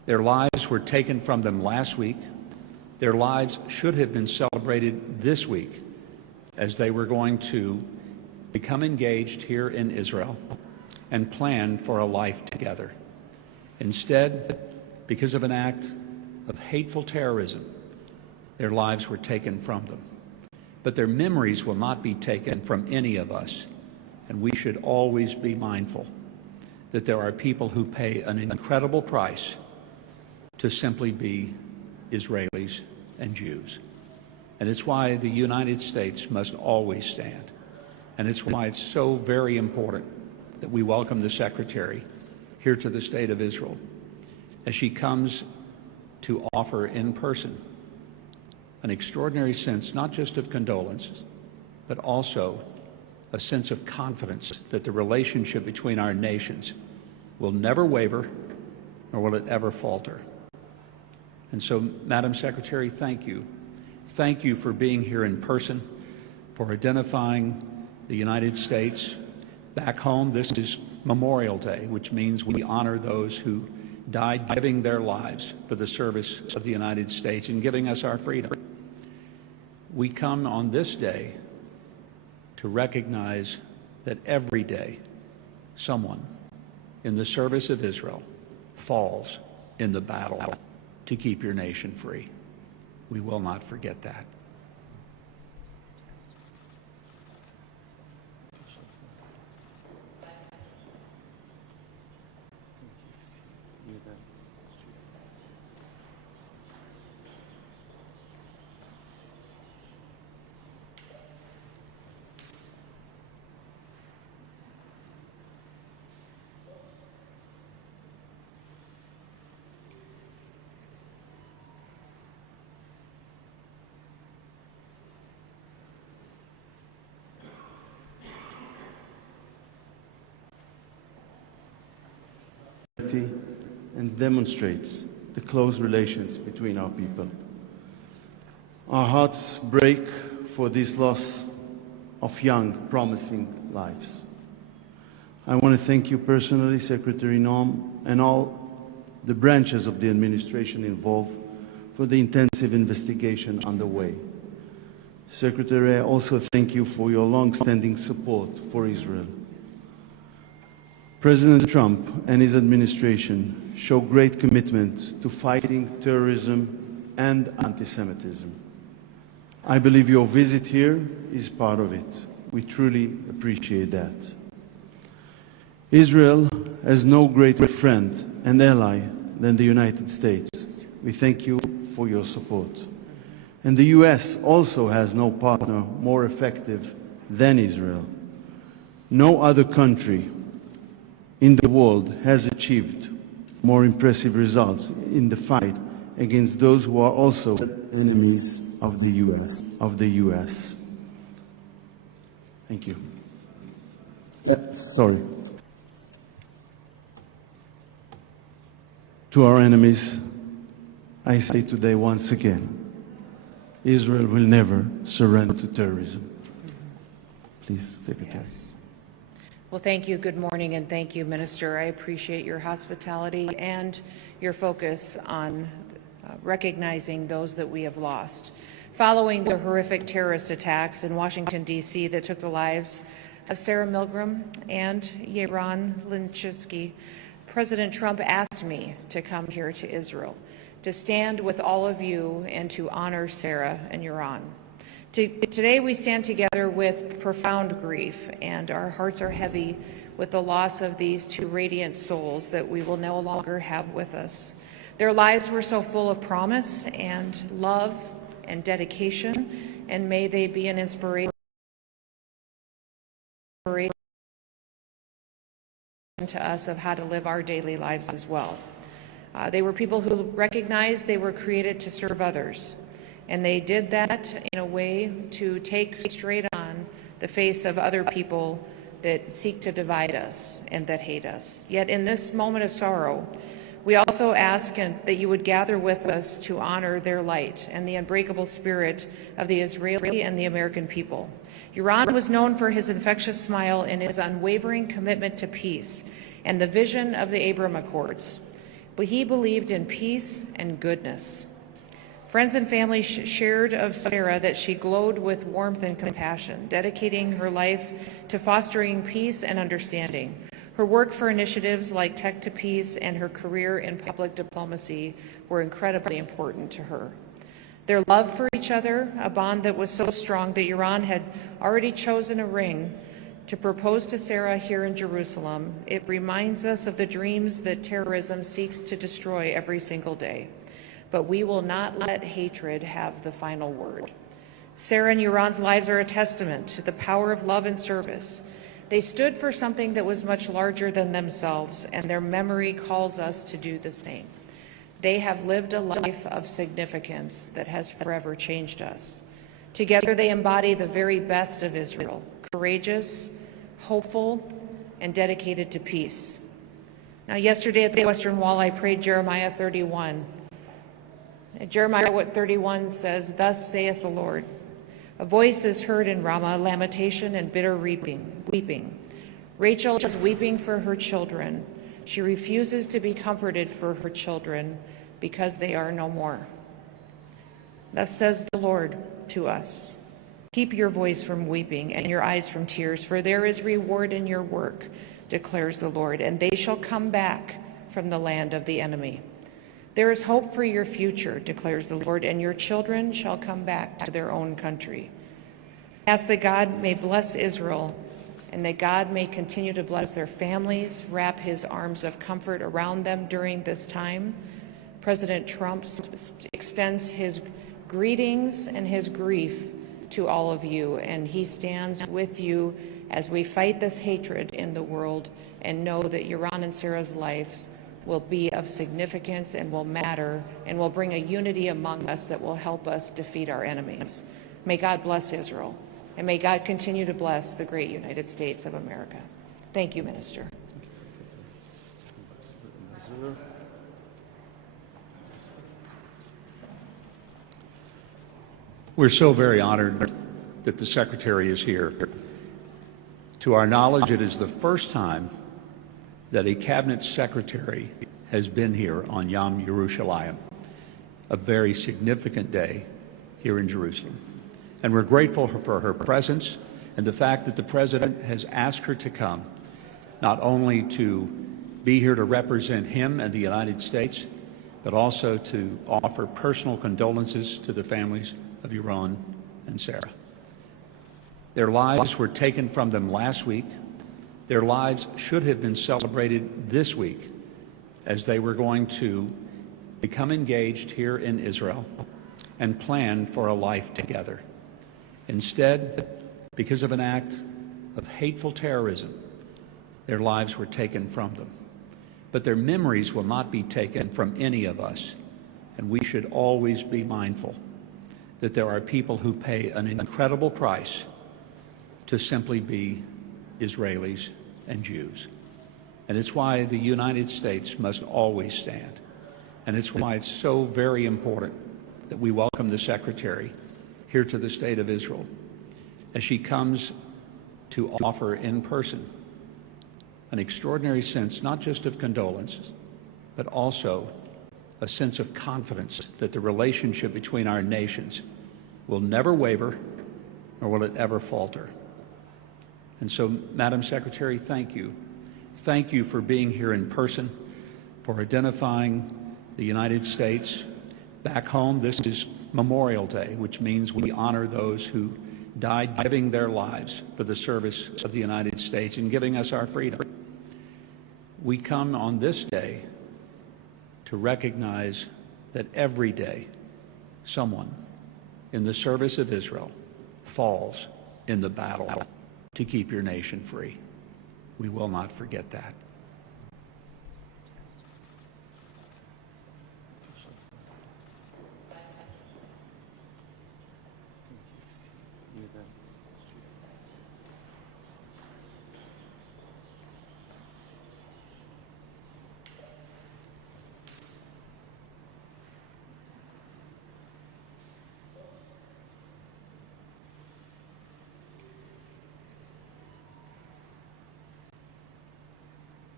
Their lives were taken from them last week. Their lives should have been celebrated this week as they were going to become engaged here in Israel and plan for a life together. Instead, because of an act of hateful terrorism, their lives were taken from them. But their memories will not be taken from any of us, and we should always be mindful that there are people who pay an incredible price to simply be Israelis and Jews. And it's why the United States must always stand. And it's why it's so very important that we welcome the Secretary here to the State of Israel as she comes to offer in person an extraordinary sense, not just of condolence, but also a sense of confidence that the relationship between our nations will never waver, nor will it ever falter. And so, Madam Secretary, thank you. Thank you for being here in person, for identifying the United States. Back home, this is Memorial Day, which means we honor those who died giving their lives for the service of the United States and giving us our freedom. We come on this day to recognize that every day someone in the service of Israel falls in the battle to keep your nation free. We will not forget that. And demonstrates the close relations between our people. Our hearts break for this loss of young, promising lives. I want to thank you personally, Secretary Noem, and all the branches of the administration involved for the intensive investigation underway. Secretary, I also thank you for your long-standing support for Israel. President Trump and his administration show great commitment to fighting terrorism and anti-Semitism. I believe your visit here is part of it. We truly appreciate that. Israel has no greater friend and ally than the United States. We thank you for your support. And the US also has no partner more effective than Israel. No other country in the world has achieved more impressive results in the fight against those who are also enemies of the US. Thank you. Sorry. To our enemies, I say today once again, Israel will never surrender to terrorism. Please, Secretary. Yes. Well, thank you. Good morning, and thank you, Minister. I appreciate your hospitality and your focus on recognizing those that we have lost. Following the horrific terrorist attacks in Washington, D.C. that took the lives of Sarah Milgrom and Yaron Lishinsky, President Trump asked me to come here to Israel, to stand with all of you and to honor Sarah and Yaron. Today we stand together with profound grief, and our hearts are heavy with the loss of these two radiant souls that we will no longer have with us. Their lives were so full of promise and love and dedication, and may they be an inspiration to us of how to live our daily lives as well. They were people who recognized they were created to serve others. And they did that in a way to take straight on the face of other people that seek to divide us and that hate us. Yet in this moment of sorrow, we also ask that you would gather with us to honor their light and the unbreakable spirit of the Israeli and the American people. Yaron was known for his infectious smile and his unwavering commitment to peace and the vision of the Abraham Accords. but he believed in peace and goodness. Friends and family shared of Sarah that she glowed with warmth and compassion, dedicating her life to fostering peace and understanding. Her work for initiatives like Tech to Peace and her career in public diplomacy were incredibly important to her. Their love for each other, a bond that was so strong that Yaron had already chosen a ring to propose to Sarah here in Jerusalem, it reminds us of the dreams that terrorism seeks to destroy every single day. But we will not let hatred have the final word. Sarah and Yaron's lives are a testament to the power of love and service. They stood for something that was much larger than themselves, and their memory calls us to do the same. They have lived a life of significance that has forever changed us. Together they embody the very best of Israel, courageous, hopeful, and dedicated to peace. Now, yesterday at the Western Wall, I prayed Jeremiah 31. Jeremiah 31 says, "Thus saith the Lord, a voice is heard in Ramah, lamentation and bitter weeping. Rachel is weeping for her children. She refuses to be comforted for her children because they are no more. Thus says the Lord to us, keep your voice from weeping and your eyes from tears, for there is reward in your work, declares the Lord, and they shall come back from the land of the enemy. There is hope for your future, declares the Lord, and your children shall come back to their own country. Ask that God may bless Israel and that God may continue to bless their families, wrap his arms of comfort around them during this time. President Trump extends his greetings and his grief to all of you, and he stands with you as we fight this hatred in the world and know that Yaron and Sarah's lives will be of significance and will matter and will bring a unity among us that will help us defeat our enemies. May God bless Israel, and may God continue to bless the great United States of America. Thank you, Minister. We're so very honored that the Secretary is here. To our knowledge, it is the first time that a Cabinet Secretary has been here on Yom Yerushalayim, a very significant day here in Jerusalem. And we're grateful for her presence and the fact that the President has asked her to come, not only to be here to represent him and the United States, but also to offer personal condolences to the families of Yaron and Sarah. Their lives were taken from them last week. Their lives should have been celebrated this week as they were going to become engaged here in Israel and plan for a life together. Instead, because of an act of hateful terrorism, their lives were taken from them. But their memories will not be taken from any of us, and we should always be mindful that there are people who pay an incredible price to simply be Israelis and Jews. And it's why the United States must always stand. And it's why it's so very important that we welcome the Secretary here to the State of Israel as she comes to offer in person an extraordinary sense, not just of condolence, but also a sense of confidence that the relationship between our nations will never waver, nor will it ever falter. And so, Madam Secretary, thank you. Thank you for being here in person, for identifying the United States. Back home, this is Memorial Day, which means we honor those who died giving their lives for the service of the United States and giving us our freedom. We come on this day to recognize that every day someone in the service of Israel falls in the battle to keep your nation free. We will not forget that.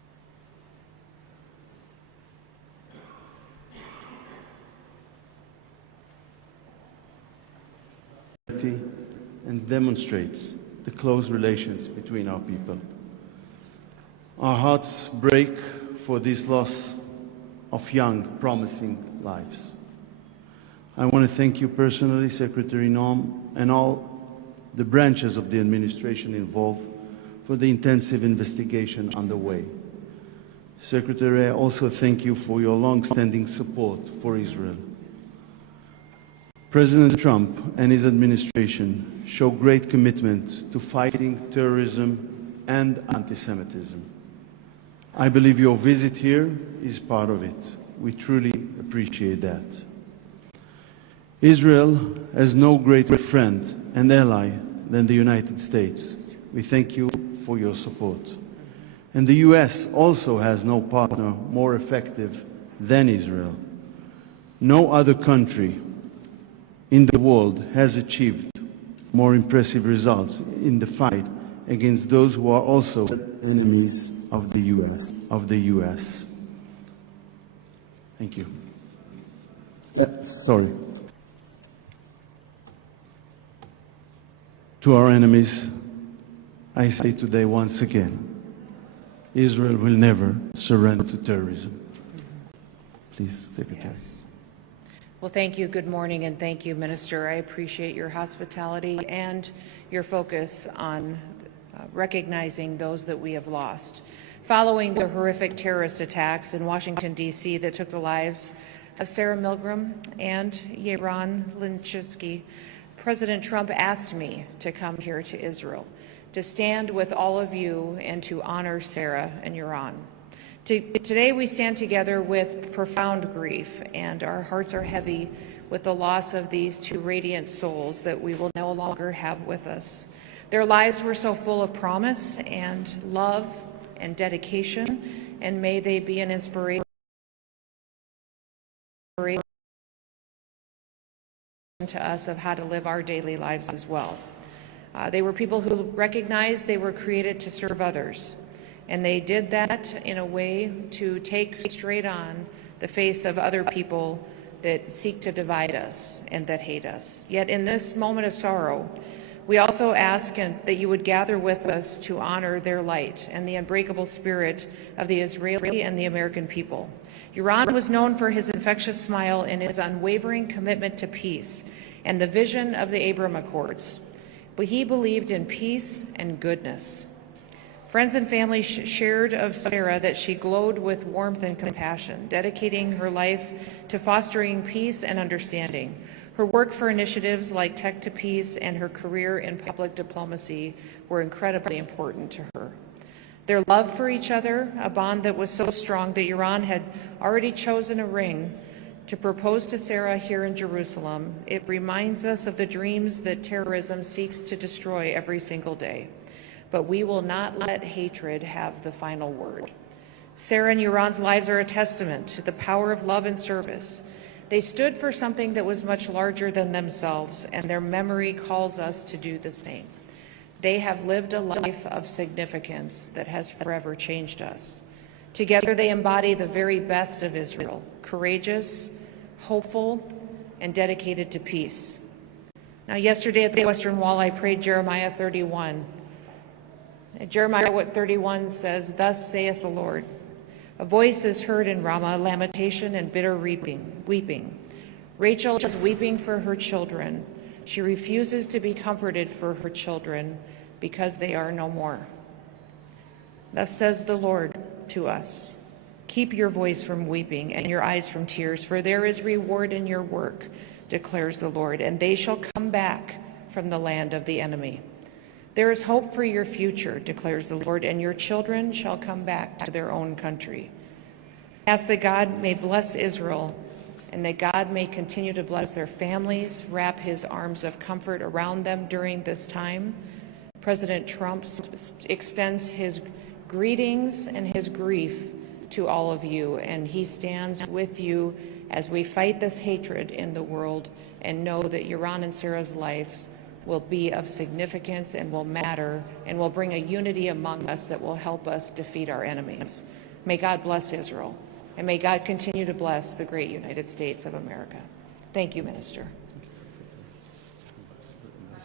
solidarity and demonstrates the close relations between our people. Our hearts break for this loss of young, promising lives. I want to thank you personally, Secretary Noem, and all the branches of the administration involved for the intensive investigation underway. Secretary, I also thank you for your long-standing support for Israel. President Trump and his administration show great commitment to fighting terrorism and anti-Semitism. I believe your visit here is part of it. We truly appreciate that. Israel has no greater friend and ally than the United States. We thank you for your support. And the U.S. also has no partner more effective than Israel. No other country in the world has achieved more impressive results in the fight against those who are also enemies of the U.S. Thank you. Sorry. To our enemies, I say today once again, Israel will never surrender to terrorism. Please, Secretary. Yes. Well, thank you. Good morning, and thank you, Minister. I appreciate your hospitality and your focus on recognizing those that we have lost. Following the horrific terrorist attacks in Washington, D.C. that took the lives of Saar Milgrom and Yaron Lishinsky, President Trump asked me to come here to Israel, to stand with all of you and to honor Sarah and Yaron. Today we stand together with profound grief, and our hearts are heavy with the loss of these two radiant souls that we will no longer have with us. Their lives were so full of promise and love and dedication, and may they be an inspiration to us of how to live our daily lives as well. They were people who recognized they were created to serve others, and they did that in a way to take straight on the face of other people that seek to divide us and that hate us. Yet in this moment of sorrow, we also ask that you would gather with us to honor their light and the unbreakable spirit of the Israeli and the American people. Yaron was known for his infectious smile and his unwavering commitment to peace and the vision of the Abraham Accords. But he believed in peace and goodness. Friends and family shared of Sarah that she glowed with warmth and compassion, dedicating her life to fostering peace and understanding. Her work for initiatives like Tech to Peace and her career in public diplomacy were incredibly important to her. Their love for each other, a bond that was so strong that Yaron had already chosen a ring to propose to Sarah here in Jerusalem. It reminds us of the dreams that terrorism seeks to destroy every single day. But we will not let hatred have the final word. Sarah and Yaron's lives are a testament to the power of love and service. They stood for something that was much larger than themselves, and their memory calls us to do the same. They have lived a life of significance that has forever changed us. Together they embody the very best of Israel, courageous, hopeful, and dedicated to peace. Now, yesterday at the Western Wall, I prayed Jeremiah 31. Jeremiah 31 says, "Thus saith the Lord, a voice is heard in Ramah, lamentation and bitter weeping. Rachel is weeping for her children. She refuses to be comforted for her children because they are no more. Thus says the Lord to us, keep your voice from weeping and your eyes from tears, for there is reward in your work, declares the Lord, and they shall come back from the land of the enemy. There is hope for your future, declares the Lord, and your children shall come back to their own country." Ask that God may bless Israel and that God may continue to bless their families, wrap his arms of comfort around them during this time. President Trump extends his greetings and his grief to all of you, and he stands with you as we fight this hatred in the world and know that Yaron and Sarah's lives will be of significance and will matter and will bring a unity among us that will help us defeat our enemies. May God bless Israel, and may God continue to bless the great United States of America. Thank you, Minister.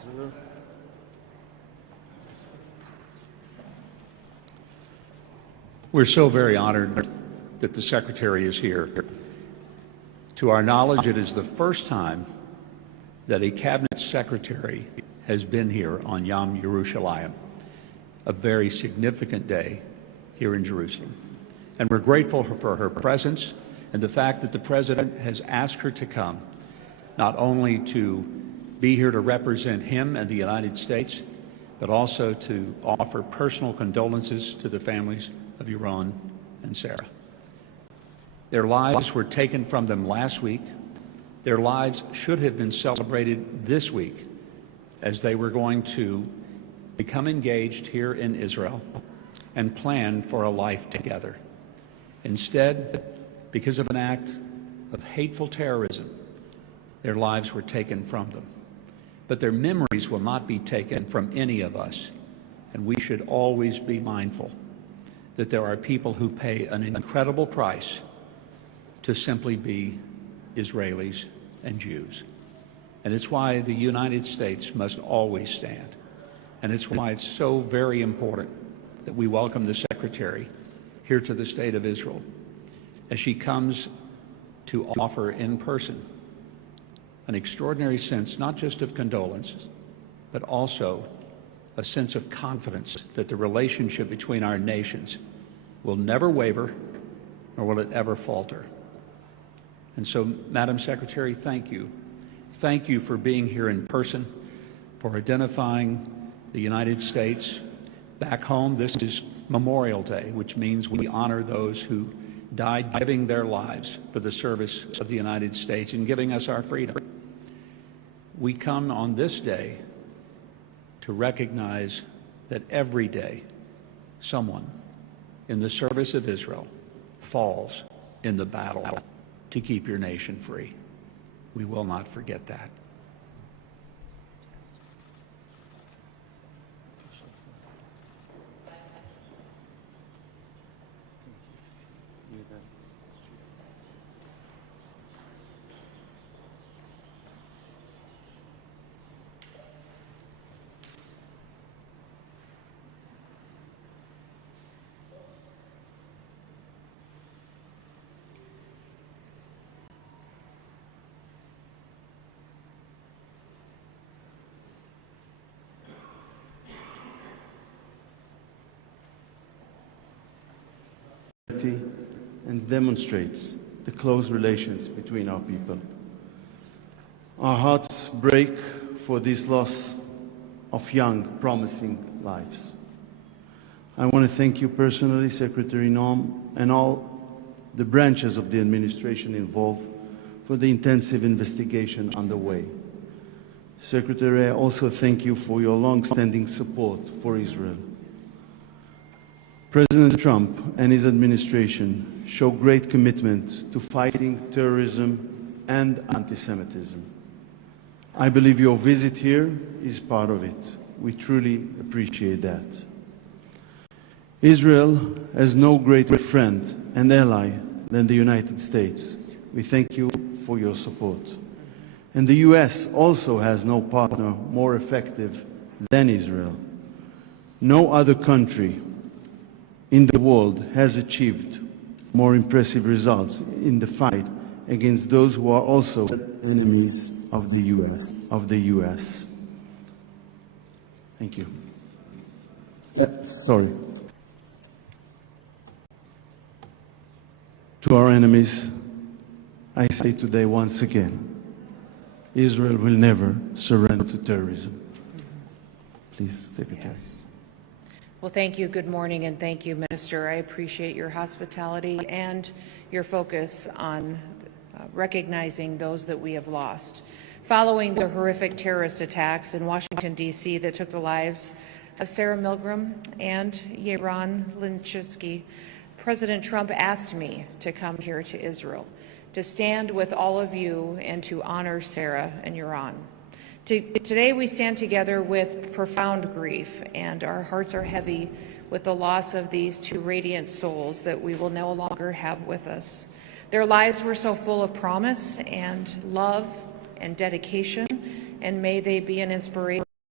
We're so very honored that the Secretary is here. To our knowledge, it is the first time that a Cabinet Secretary has been here on Yom Yerushalayim, a very significant day here in Jerusalem. And we're grateful for her presence and the fact that the President has asked her to come, not only to be here to represent him and the United States, but also to offer personal condolences to the families of Yaron and Saar. Their lives were taken from them last week. Their lives should have been celebrated this week as they were going to become engaged here in Israel and plan for a life together. Instead, because of an act of hateful terrorism, their lives were taken from them. But their memories will not be taken from any of us, and we should always be mindful that there are people who pay an incredible price to simply be Israelis and Jews. And it's why the United States must always stand. And it's why it's so very important that we welcome the Secretary here to the State of Israel as she comes to offer in person an extraordinary sense, not just of condolence, but also a sense of confidence that the relationship between our nations will never waver, nor will it ever falter. And so, Madam Secretary, thank you. Thank you for being here in person, for identifying the United States. Back home, this is Memorial Day, which means we honor those who died giving their lives for the service of the United States and giving us our freedom. We come on this day to recognize that every day someone in the service of Israel falls in the battle to keep your nation free. We will not forget that. And demonstrates the close relations between our people. Our hearts break for this loss of young, promising lives. I want to thank you personally, Secretary Noem, and all the branches of the administration involved for the intensive investigation underway. Secretary, I also thank you for your long-standing support for Israel. President Trump and his administration show great commitment to fighting terrorism and anti-Semitism. I believe your visit here is part of it. We truly appreciate that. Israel has no greater friend and ally than the United States. We thank you for your support. And the US also has no partner more effective than Israel. No other country in the world has achieved more impressive results in the fight against those who are also enemies of the US. Thank you. Sorry. To our enemies, I say today once again, Israel will never surrender to terrorism. Please, Secretary. Yes. Well, thank you. Good morning, and thank you, Minister. I appreciate your hospitality and your focus on recognizing those that we have lost. Following the horrific terrorist attacks in Washington, D.C. that took the lives of Sarah Milgrom and Yaron Lishinsky, President Trump asked me to come here to Israel, to stand with all of you and to honor Sarah and Yaron. Today we stand together with profound grief, and our hearts are heavy with the loss of these two radiant souls that we will no longer have with us. Their lives were so full of promise and love and dedication, and may they be an inspiration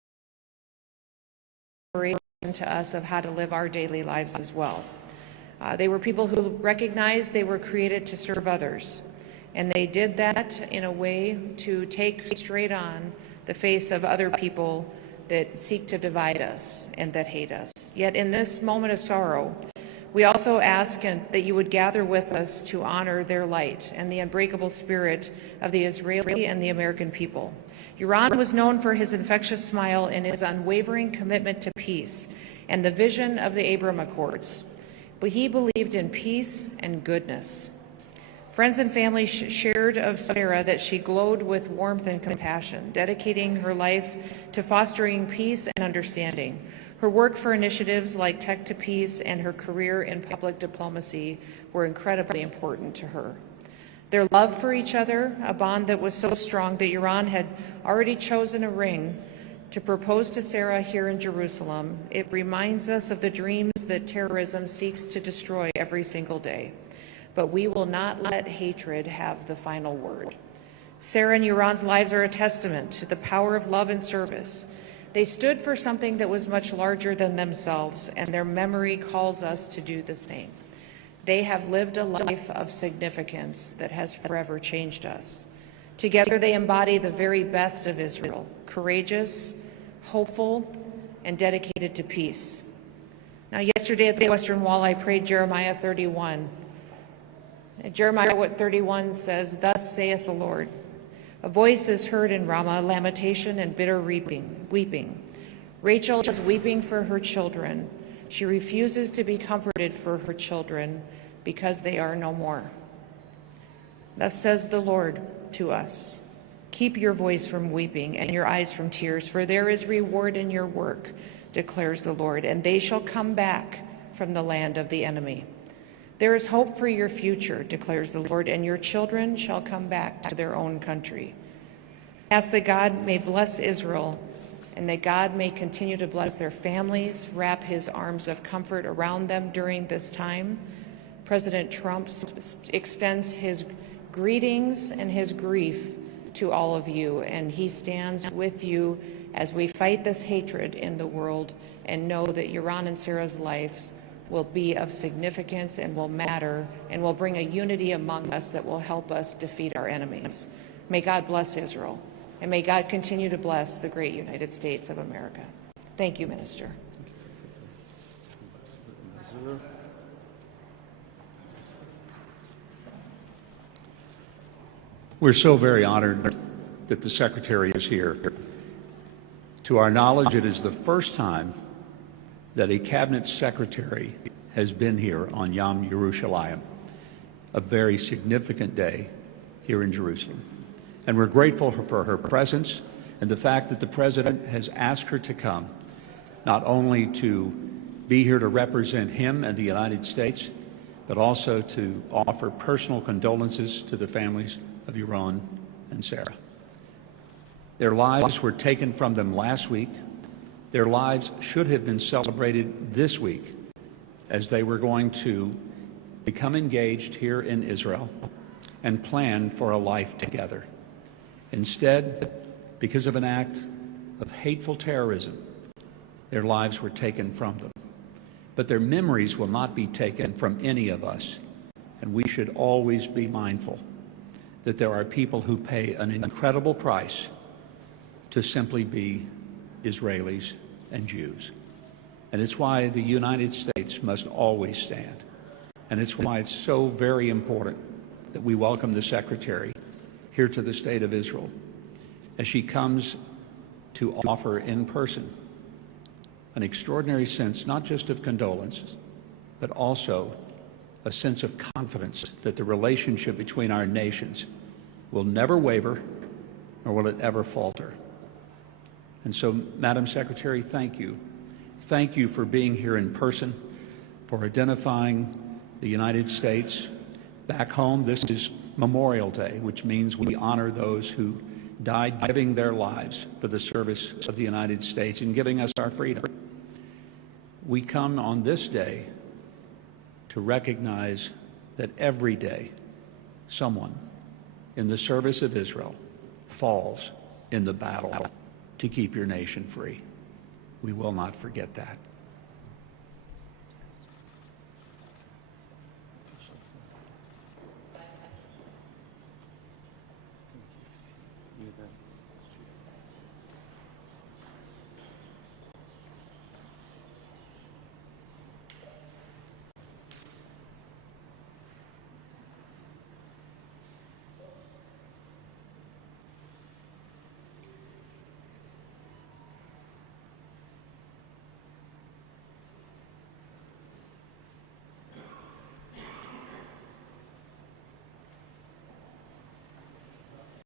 to us of how to live our daily lives as well. They were people who recognized they were created to serve others, and they did that in a way to take straight on the face of other people that seek to divide us and that hate us. Yet in this moment of sorrow, we also ask that you would gather with us to honor their light and the unbreakable spirit of the Israeli and the American people. Yaron was known for his infectious smile and his unwavering commitment to peace and the vision of the Abraham Accords. But he believed in peace and goodness. Friends and family shared of Sarah that she glowed with warmth and compassion, dedicating her life to fostering peace and understanding. Her work for initiatives like Tech to Peace and her career in public diplomacy were incredibly important to her. Their love for each other, a bond that was so strong that Yaron had already chosen a ring to propose to Sarah here in Jerusalem, it reminds us of the dreams that terrorism seeks to destroy every single day. But we will not let hatred have the final word. Sarah and Yaron's lives are a testament to the power of love and service. They stood for something that was much larger than themselves, and their memory calls us to do the same. They have lived a life of significance that has forever changed us. Together they embody the very best of Israel, courageous, hopeful, and dedicated to peace. Now, yesterday at the Western Wall, I prayed Jeremiah 31. Jeremiah 31 says, "Thus saith the Lord, a voice is heard in Ramah, lamentation and bitter weeping. Rachel is weeping for her children. She refuses to be comforted for her children because they are no more. Thus says the Lord to us, keep your voice from weeping and your eyes from tears, for there is reward in your work, declares the Lord, and they shall come back from the land of the enemy. There is hope for your future, declares the Lord, and your children shall come back to their own country. Ask that God may bless Israel and that God may continue to bless their families, wrap his arms of comfort around them during this time. President Trump extends his greetings and his grief to all of you, and he stands with you as we fight this hatred in the world and know that Yaron and Sarah's lives will be of significance and will matter and will bring a unity among us that will help us defeat our enemies. May God bless Israel, and may God continue to bless the great United States of America. Thank you, Minister. We're so very honored that the Secretary is here. To our knowledge, it is the first time that a Cabinet Secretary has been here on Yom Yerushalayim, a very significant day here in Jerusalem. And we're grateful for her presence and the fact that the President has asked her to come, not only to be here to represent him and the United States, but also to offer personal condolences to the families of Yaron and Sarah. Their lives were taken from them last week. Their lives should have been celebrated this week as they were going to become engaged here in Israel and plan for a life together. Instead, because of an act of hateful terrorism, their lives were taken from them. But their memories will not be taken from any of us, and we should always be mindful that there are people who pay an incredible price to simply be Israelis and Jews. And it's why the United States must always stand. And it's why it's so very important that we welcome the Secretary here to the State of Israel as she comes to offer in person an extraordinary sense, not just of condolences, but also a sense of confidence that the relationship between our nations will never waver, nor will it ever falter. And so, Madam Secretary, thank you. Thank you for being here in person, for identifying the United States. Back home, this is Memorial Day, which means we honor those who died giving their lives for the service of the United States and giving us our freedom. We come on this day to recognize that every day someone in the service of Israel falls in the battle to keep your nation free. We will not forget that.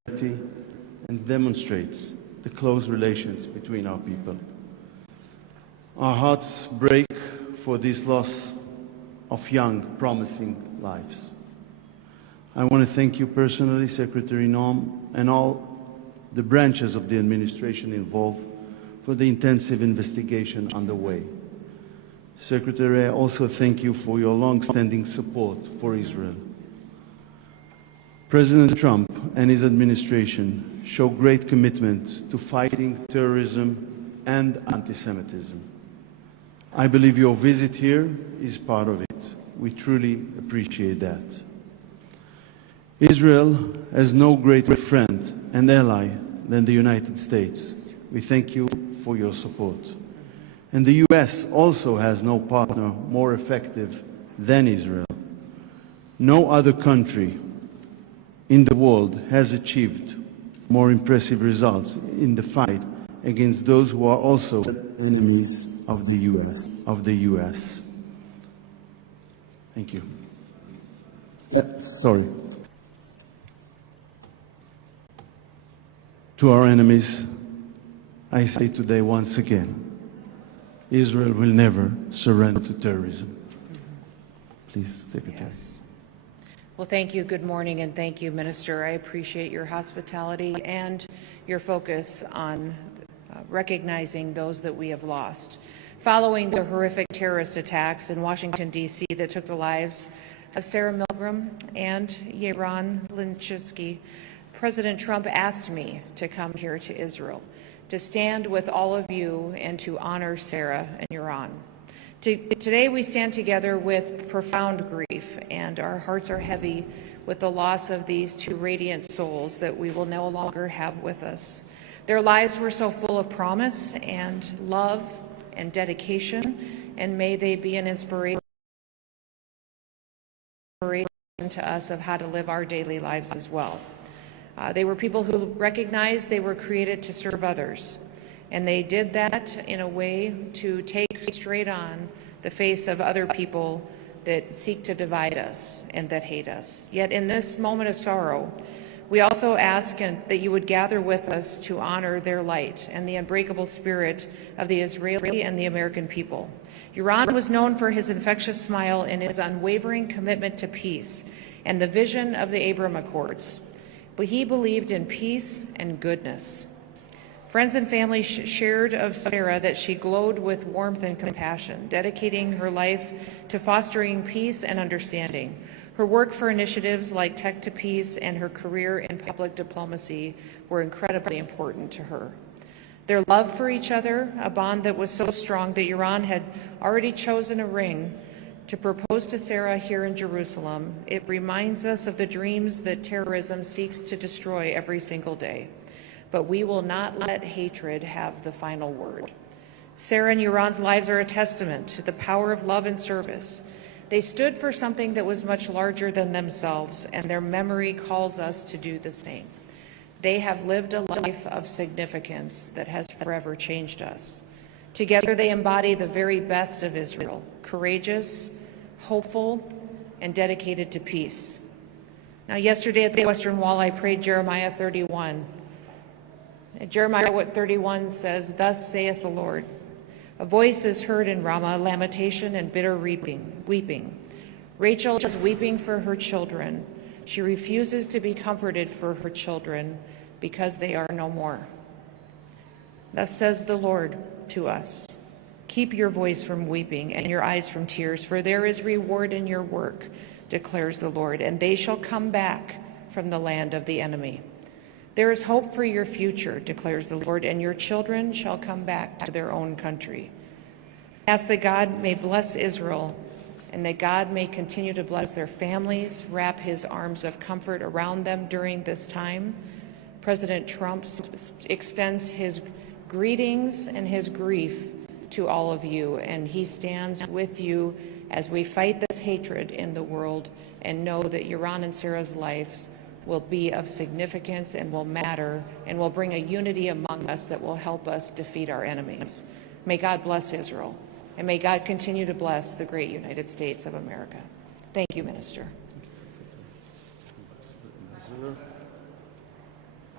and demonstrates the close relations between our people. Our hearts break for this loss of young, promising lives. I want to thank you personally, Secretary Noem, and all the branches of the administration involved for the intensive investigation underway. Secretary, I also thank you for your long-standing support for Israel. President Trump and his administration show great commitment to fighting terrorism and anti-Semitism. I believe your visit here is part of it. We truly appreciate that. Israel has no greater friend and ally than the United States. We thank you for your support. And the U.S. also has no partner more effective than Israel. No other country in the world has achieved more impressive results in the fight against those who are also enemies of the U.S. Thank you. Sorry. To our enemies, I say today once again, Israel will never surrender to terrorism. Please, Secretary. Yes. Well, thank you. Good morning, and thank you, Minister. I appreciate your hospitality and your focus on recognizing those that we have lost. Following the horrific terrorist attacks in Washington, D.C. that took the lives of Saar Milgrom and Yaron Lishinsky, President Trump asked me to come here to Israel, to stand with all of you and to honor Sarah and Yaron. Today we stand together with profound grief, and our hearts are heavy with the loss of these two radiant souls that we will no longer have with us. Their lives were so full of promise and love and dedication, and may they be an inspiration to us of how to live our daily lives as well. They were people who recognized they were created to serve others, and they did that in a way to take straight on the face of other people that seek to divide us and that hate us. Yet in this moment of sorrow, we also ask that you would gather with us to honor their light and the unbreakable spirit of the Israeli and the American people. Yaron was known for his infectious smile and his unwavering commitment to peace and the vision of the Abraham Accords. But he believed in peace and goodness. Friends and family shared of Sarah that she glowed with warmth and compassion, dedicating her life to fostering peace and understanding. Her work for initiatives like Tech to Peace and her career in public diplomacy were incredibly important to her. Their love for each other, a bond that was so strong that Yaron had already chosen a ring to propose to Sarah here in Jerusalem. It reminds us of the dreams that terrorism seeks to destroy every single day. But we will not let hatred have the final word. Sarah and Yaron's lives are a testament to the power of love and service. They stood for something that was much larger than themselves, and their memory calls us to do the same. They have lived a life of significance that has forever changed us. Together they embody the very best of Israel, courageous, hopeful, and dedicated to peace. Now, yesterday at the Western Wall, I prayed Jeremiah 31. Jeremiah 31 says, "Thus saith the Lord, a voice is heard in Ramah, lamentation and bitter weeping. Rachel is weeping for her children. She refuses to be comforted for her children because they are no more. Thus says the Lord to us, keep your voice from weeping and your eyes from tears, for there is reward in your work, declares the Lord, and they shall come back from the land of the enemy. There is hope for your future, declares the Lord, and your children shall come back to their own country." Ask that God may bless Israel and that God may continue to bless their families, wrap his arms of comfort around them during this time. President Trump extends his greetings and his grief to all of you, and he stands with you as we fight this hatred in the world and know that Yaron and Sarah's lives will be of significance and will matter and will bring a unity among us that will help us defeat our enemies. May God bless Israel, and may God continue to bless the great United States of America. Thank you, Minister.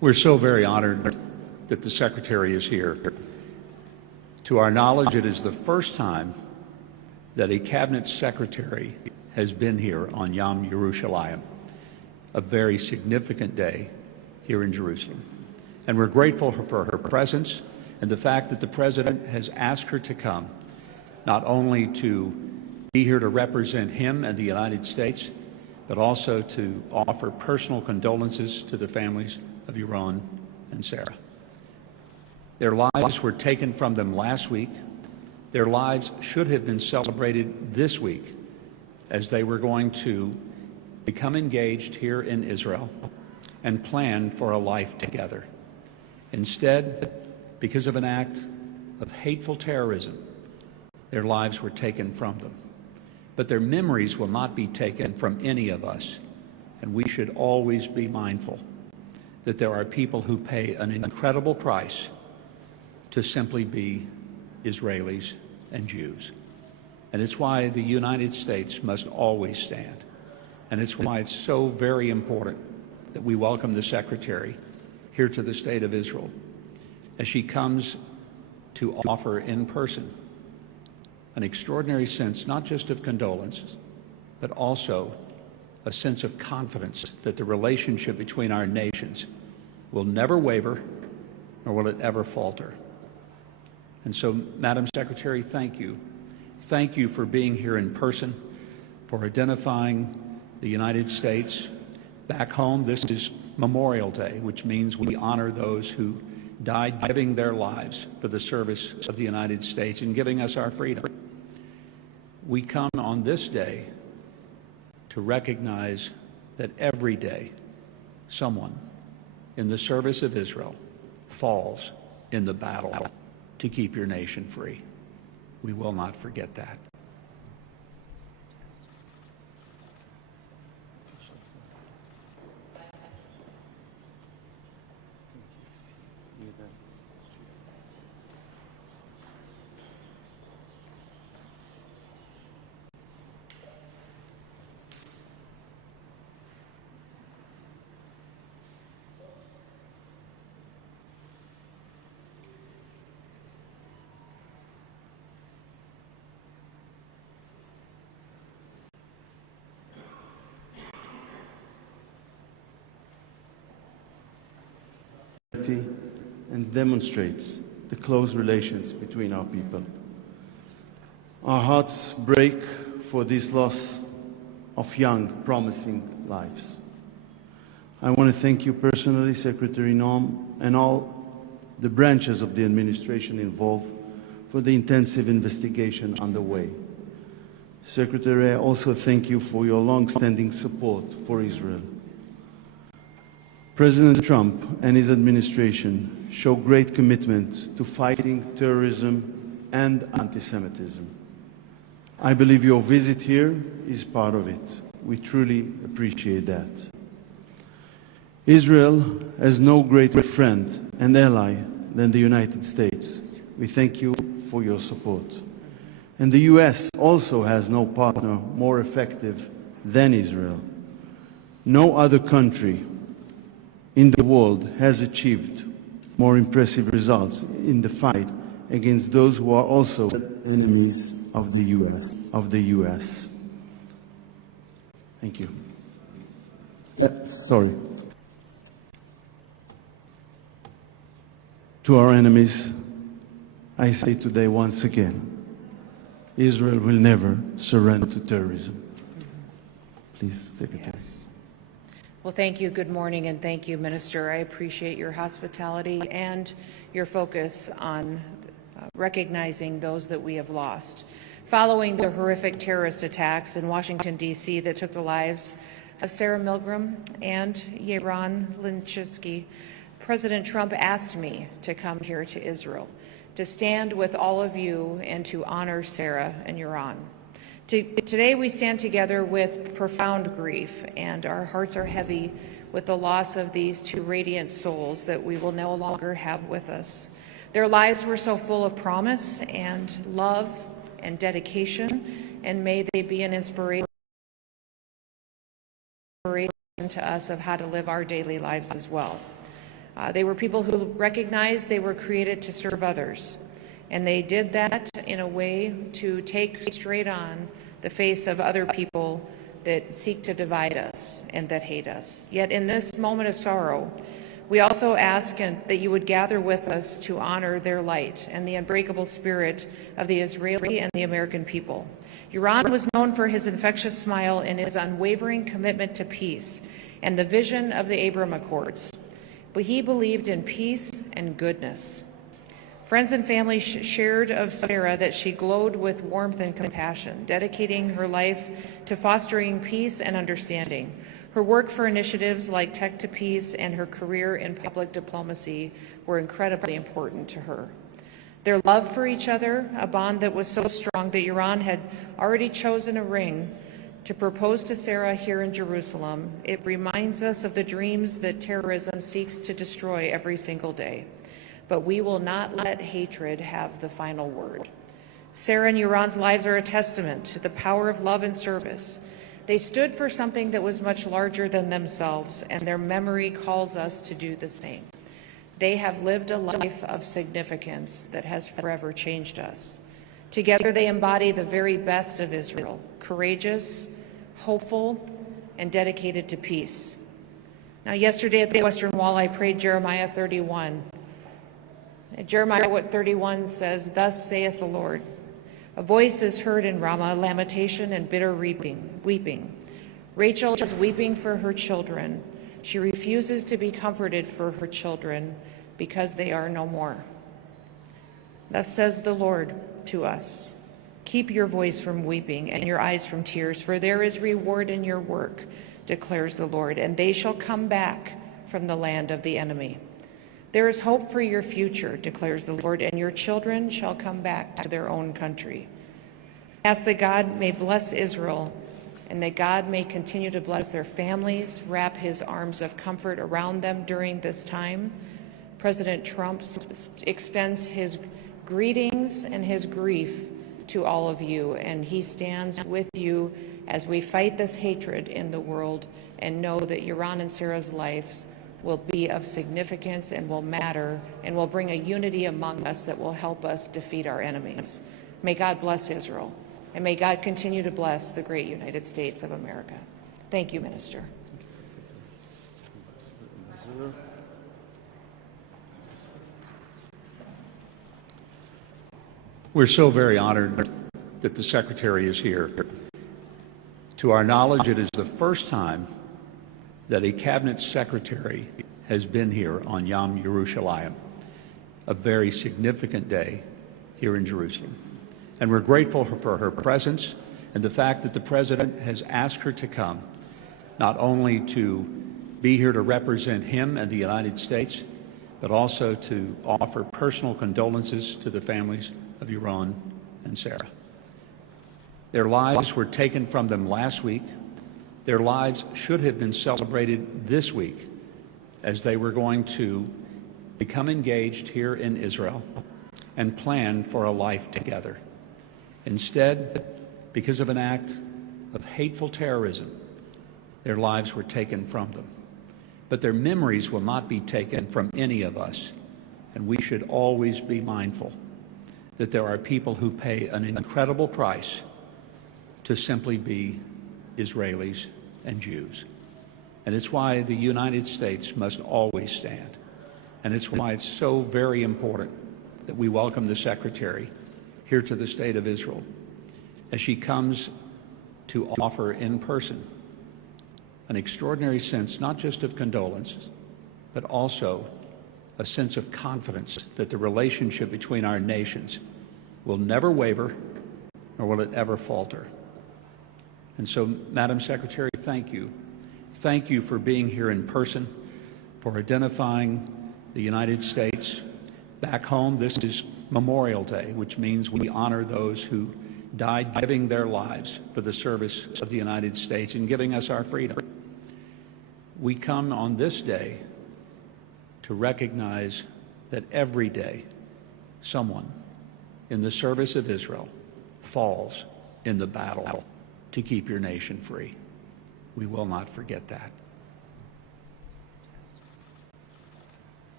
We're so very honored that the Secretary is here. To our knowledge, it is the first time that a Cabinet Secretary has been here on Yom Yerushalayim, a very significant day here in Jerusalem. And we're grateful for her presence and the fact that the President has asked her to come, not only to be here to represent him and the United States, but also to offer personal condolences to the families of Yaron and Sarah. Their lives were taken from them last week. Their lives should have been celebrated this week as they were going to become engaged here in Israel and plan for a life together. Instead, because of an act of hateful terrorism, their lives were taken from them. But their memories will not be taken from any of us, and we should always be mindful that there are people who pay an incredible price to simply be Israelis and Jews. And it's why the United States must always stand. And it's why it's so very important that we welcome the Secretary here to the State of Israel as she comes to offer in person an extraordinary sense, not just of condolences, but also a sense of confidence that the relationship between our nations will never waver, nor will it ever falter. And so, Madam Secretary, thank you. Thank you for being here in person, for identifying the United States. Back home, this is Memorial Day, which means we honor those who died giving their lives for the service of the United States and giving us our freedom. We come on this day to recognize that every day someone in the service of Israel falls in the battle to keep your nation free. We will not forget that. And demonstrates the close relations between our people. Our hearts break for this loss of young, promising lives. I want to thank you personally, Secretary Noem, and all the branches of the administration involved for the intensive investigation underway. Secretary, I also thank you for your long-standing support for Israel. President Trump and his administration show great commitment to fighting terrorism and anti-Semitism. I believe your visit here is part of it. We truly appreciate that. Israel has no greater friend and ally than the United States. We thank you for your support. And the US also has no partner more effective than Israel. No other country in the world has achieved more impressive results in the fight against those who are also enemies of the US. Thank you. Sorry. To our enemies, I say today once again, Israel will never surrender to terrorism. Please, Secretary. Yes. Well, thank you. Good morning, and thank you, Minister. I appreciate your hospitality and your focus on recognizing those that we have lost. Following the horrific terrorist attacks in Washington, D.C. that took the lives of Sarah Milgrom and Yaron Lishinsky, President Trump asked me to come here to Israel, to stand with all of you and to honor Sarah and Yaron. Today we stand together with profound grief, and our hearts are heavy with the loss of these two radiant souls that we will no longer have with us. Their lives were so full of promise and love and dedication, and may they be an inspiration to us of how to live our daily lives as well. They were people who recognized they were created to serve others, and they did that in a way to take straight on the face of other people that seek to divide us and that hate us. Yet in this moment of sorrow, we also ask that you would gather with us to honor their light and the unbreakable spirit of the Israeli and the American people. Yaron was known for his infectious smile and his unwavering commitment to peace and the vision of the Abraham Accords. But he believed in peace and goodness. Friends and family shared of Sarah that she glowed with warmth and compassion, dedicating her life to fostering peace and understanding. Her work for initiatives like Tech to Peace and her career in public diplomacy were incredibly important to her. Their love for each other, a bond that was so strong that Yaron had already chosen a ring to propose to Sarah here in Jerusalem, it reminds us of the dreams that terrorism seeks to destroy every single day. But we will not let hatred have the final word. Sarah and Yaron's lives are a testament to the power of love and service. They stood for something that was much larger than themselves, and their memory calls us to do the same. They have lived a life of significance that has forever changed us. Together they embody the very best of Israel, courageous, hopeful, and dedicated to peace. Now, yesterday at the Western Wall, I prayed Jeremiah 31. Jeremiah 31 says, "Thus saith the Lord, a voice is heard in Ramah, lamentation and bitter weeping. Rachel is weeping for her children. She refuses to be comforted for her children because they are no more. Thus says the Lord to us, keep your voice from weeping and your eyes from tears, for there is reward in your work, declares the Lord, and they shall come back from the land of the enemy. There is hope for your future, declares the Lord, and your children shall come back to their own country. Ask that God may bless Israel and that God may continue to bless their families, wrap his arms of comfort around them during this time. President Trump extends his greetings and his grief to all of you, and he stands with you as we fight this hatred in the world and know that Yaron and Sarah's lives will be of significance and will matter and will bring a unity among us that will help us defeat our enemies. May God bless Israel, and may God continue to bless the great United States of America. Thank you, Minister. We're so very honored that the Secretary is here. To our knowledge, it is the first time that a Cabinet Secretary has been here on Yom Yerushalayim, a very significant day here in Jerusalem. And we're grateful for her presence and the fact that the President has asked her to come, not only to be here to represent him and the United States, but also to offer personal condolences to the families of Yaron and Sarah. Their lives were taken from them last week. Their lives should have been celebrated this week as they were going to become engaged here in Israel and plan for a life together. Instead, because of an act of hateful terrorism, their lives were taken from them. But their memories will not be taken from any of us, and we should always be mindful that there are people who pay an incredible price to simply be Israelis and Jews. And it's why the United States must always stand. And it's why it's so very important that we welcome the Secretary here to the State of Israel as she comes to offer in person an extraordinary sense, not just of condolences, but also a sense of confidence that the relationship between our nations will never waver, nor will it ever falter. And so, Madam Secretary, thank you. Thank you for being here in person, for identifying the United States. Back home, this is Memorial Day, which means we honor those who died giving their lives for the service of the United States and giving us our freedom. We come on this day to recognize that every day someone in the service of Israel falls in the battle to keep your nation free. We will not forget that.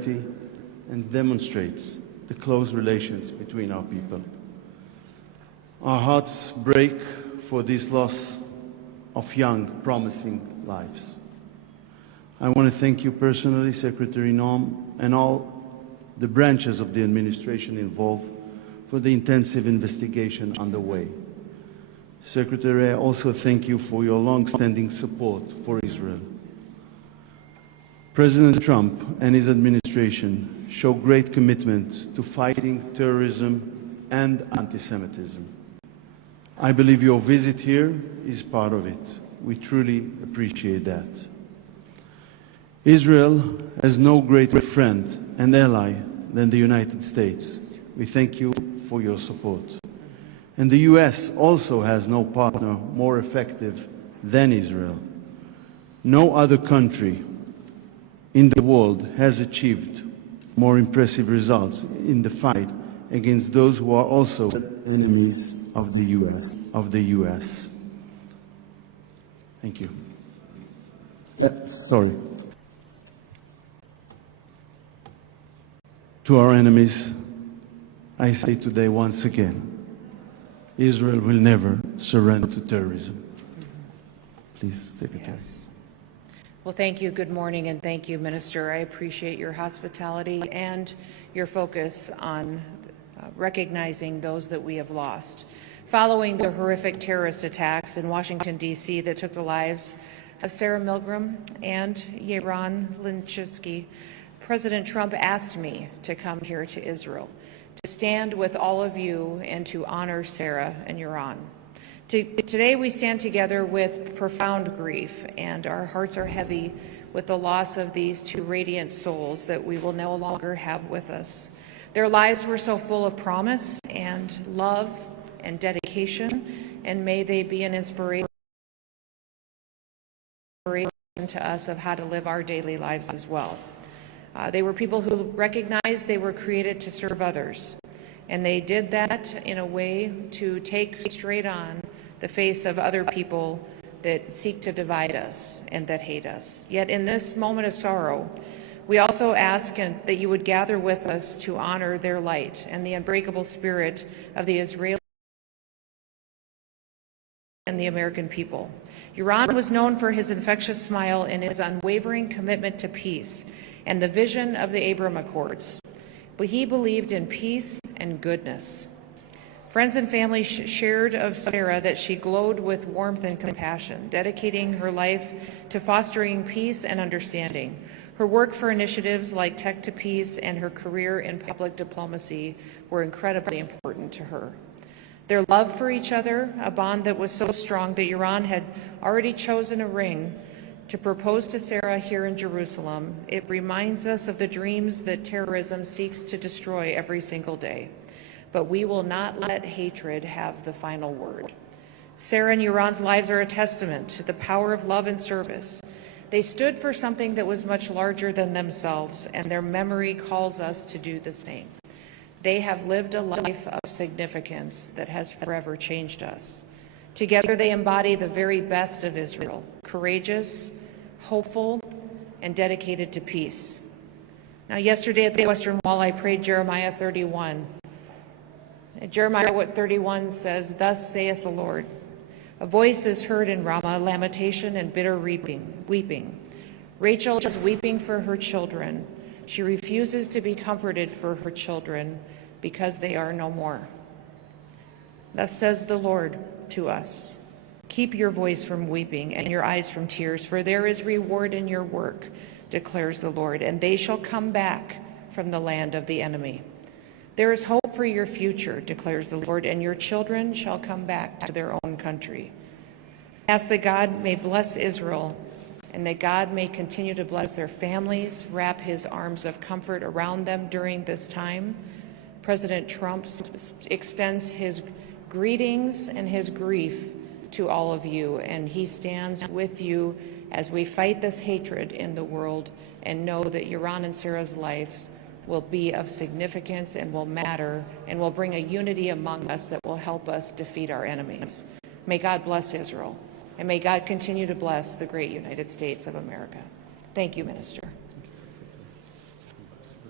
solidarity and demonstrates the close relations between our people. Our hearts break for this loss of young, promising lives. I want to thank you personally, Secretary Noem, and all the branches of the administration involved for the intensive investigation underway. Secretary, I also thank you for your long-standing support for Israel. President Trump and his administration show great commitment to fighting terrorism and anti-Semitism. I believe your visit here is part of it. We truly appreciate that. Israel has no greater friend and ally than the United States. We thank you for your support. And the US also has no partner more effective than Israel. No other country in the world has achieved more impressive results in the fight against those who are also enemies of the US. Thank you. Sorry. To our enemies, I say today once again, Israel will never surrender to terrorism. Please, Secretary. Yes. Well, thank you. Good morning, and thank you, Minister. I appreciate your hospitality and your focus on recognizing those that we have lost. Following the horrific terrorist attacks in Washington, D.C. that took the lives of Saar Milgrom and Yaron Lishinsky, President Trump asked me to come here to Israel, to stand with all of you and to honor Sarah and Yaron. Today we stand together with profound grief, and our hearts are heavy with the loss of these two radiant souls that we will no longer have with us. Their lives were so full of promise and love and dedication, and may they be an inspiration to us of how to live our daily lives as well. They were people who recognized they were created to serve others, and they did that in a way to take straight on the face of other people that seek to divide us and that hate us. Yet in this moment of sorrow, we also ask that you would gather with us to honor their light and the unbreakable spirit of the Israeli and the American people. Yaron was known for his infectious smile and his unwavering commitment to peace and the vision of the Abraham Accords. But he believed in peace and goodness. Friends and family shared of Sarah that she glowed with warmth and compassion, dedicating her life to fostering peace and understanding. Her work for initiatives like Tech to Peace and her career in public diplomacy were incredibly important to her. Their love for each other, a bond that was so strong that Yaron had already chosen a ring to propose to Sarah here in Jerusalem, it reminds us of the dreams that terrorism seeks to destroy every single day. But we will not let hatred have the final word. Sarah and Yaron's lives are a testament to the power of love and service. They stood for something that was much larger than themselves, and their memory calls us to do the same. They have lived a life of significance that has forever changed us. Together they embody the very best of Israel, courageous, hopeful, and dedicated to peace. Now, yesterday at the Western Wall, I prayed Jeremiah 31. Jeremiah 31 says, "Thus saith the Lord, a voice is heard in Ramah, lamentation and bitter weeping. Rachel is weeping for her children. She refuses to be comforted for her children because they are no more. Thus says the Lord to us, keep your voice from weeping and your eyes from tears, for there is reward in your work, declares the Lord, and they shall come back from the land of the enemy. There is hope for your future, declares the Lord, and your children shall come back to their own country." Ask that God may bless Israel and that God may continue to bless their families, wrap his arms of comfort around them during this time. President Trump extends his greetings and his grief to all of you, and he stands with you as we fight this hatred in the world and know that Yaron and Sarah's lives will be of significance and will matter and will bring a unity among us that will help us defeat our enemies. May God bless Israel, and may God continue to bless the great United States of America. Thank you, Minister.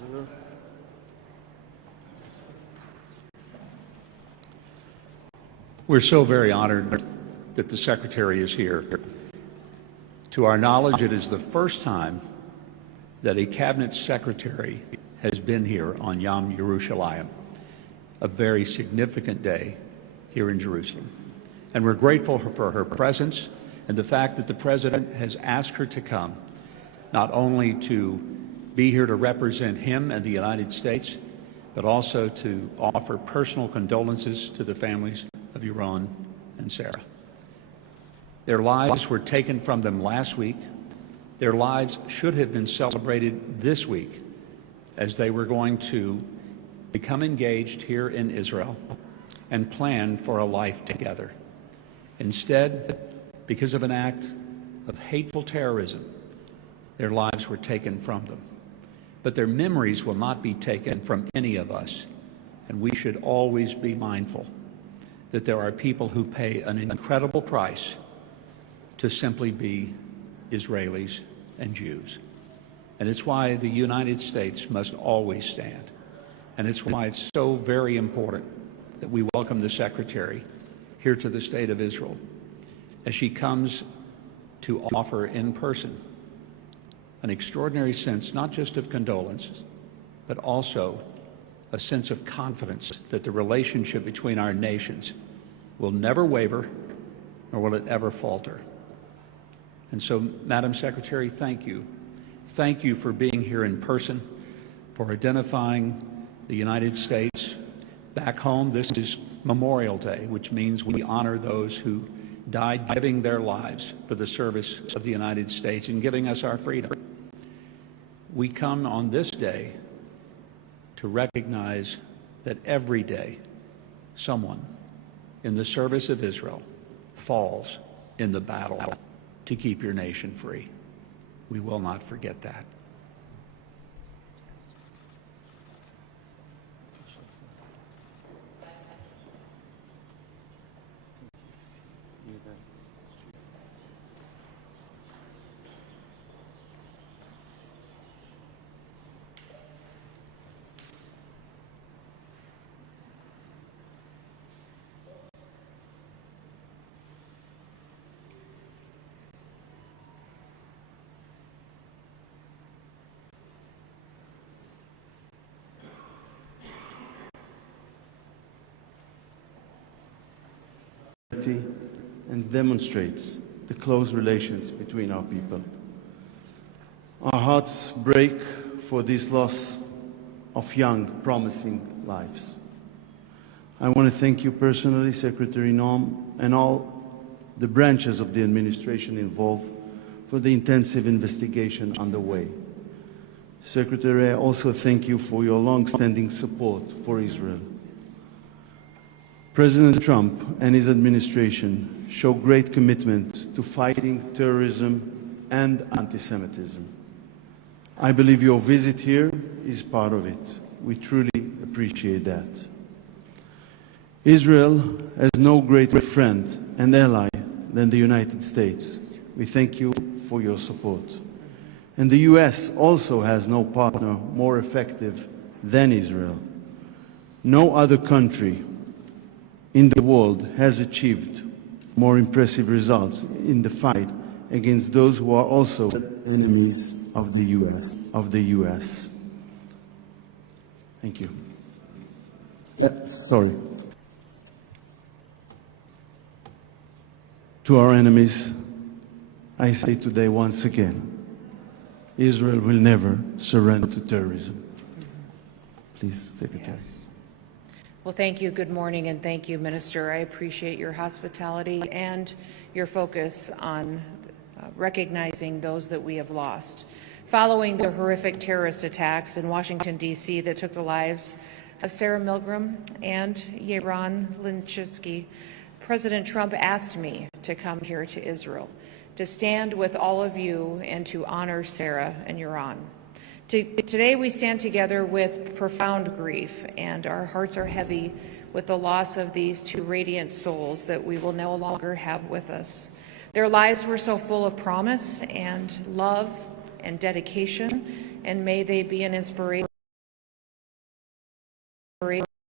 We're so very honored that the Secretary is here. To our knowledge, it is the first time that a Cabinet Secretary has been here on Yom Yerushalayim, a very significant day here in Jerusalem. And we're grateful for her presence and the fact that the President has asked her to come, not only to be here to represent him and the United States, but also to offer personal condolences to the families of Yaron and Saar. Their lives were taken from them last week. Their lives should have been celebrated this week as they were going to become engaged here in Israel and plan for a life together. Instead, because of an act of hateful terrorism, their lives were taken from them. But their memories will not be taken from any of us, and we should always be mindful that there are people who pay an incredible price to simply be Israelis and Jews. And it's why the United States must always stand. And it's why it's so very important that we welcome the Secretary here to the State of Israel as she comes to offer in person an extraordinary sense, not just of condolence, but also a sense of confidence that the relationship between our nations will never waver, nor will it ever falter. And so, Madam Secretary, thank you. Thank you for being here in person, for identifying the United States. Back home, this is Memorial Day, which means we honor those who died giving their lives for the service of the United States and giving us our freedom. We come on this day to recognize that every day someone in the service of Israel falls in the battle to keep your nation free. We will not forget that. And demonstrates the close relations between our people. Our hearts break for this loss of young, promising lives. I want to thank you personally, Secretary Noem, and all the branches of the administration involved for the intensive investigation underway. Secretary, I also thank you for your long-standing support for Israel. President Trump and his administration show great commitment to fighting terrorism and anti-Semitism. I believe your visit here is part of it. We truly appreciate that. Israel has no greater friend and ally than the United States. We thank you for your support. And the US also has no partner more effective than Israel. No other country in the world has achieved more impressive results in the fight against those who are also enemies of the US. Thank you. Sorry. To our enemies, I say today once again, Israel will never surrender to terrorism. Please, Secretary. Yes. Well, thank you. Good morning, and thank you, Minister. I appreciate your hospitality and your focus on recognizing those that we have lost. Following the horrific terrorist attacks in Washington, D.C. that took the lives of Sarah Milgrom and Yaron Lishinsky, President Trump asked me to come here to Israel, to stand with all of you and to honor Sarah and Yaron. Today we stand together with profound grief, and our hearts are heavy with the loss of these two radiant souls that we will no longer have with us. Their lives were so full of promise and love and dedication, and may they be an inspiration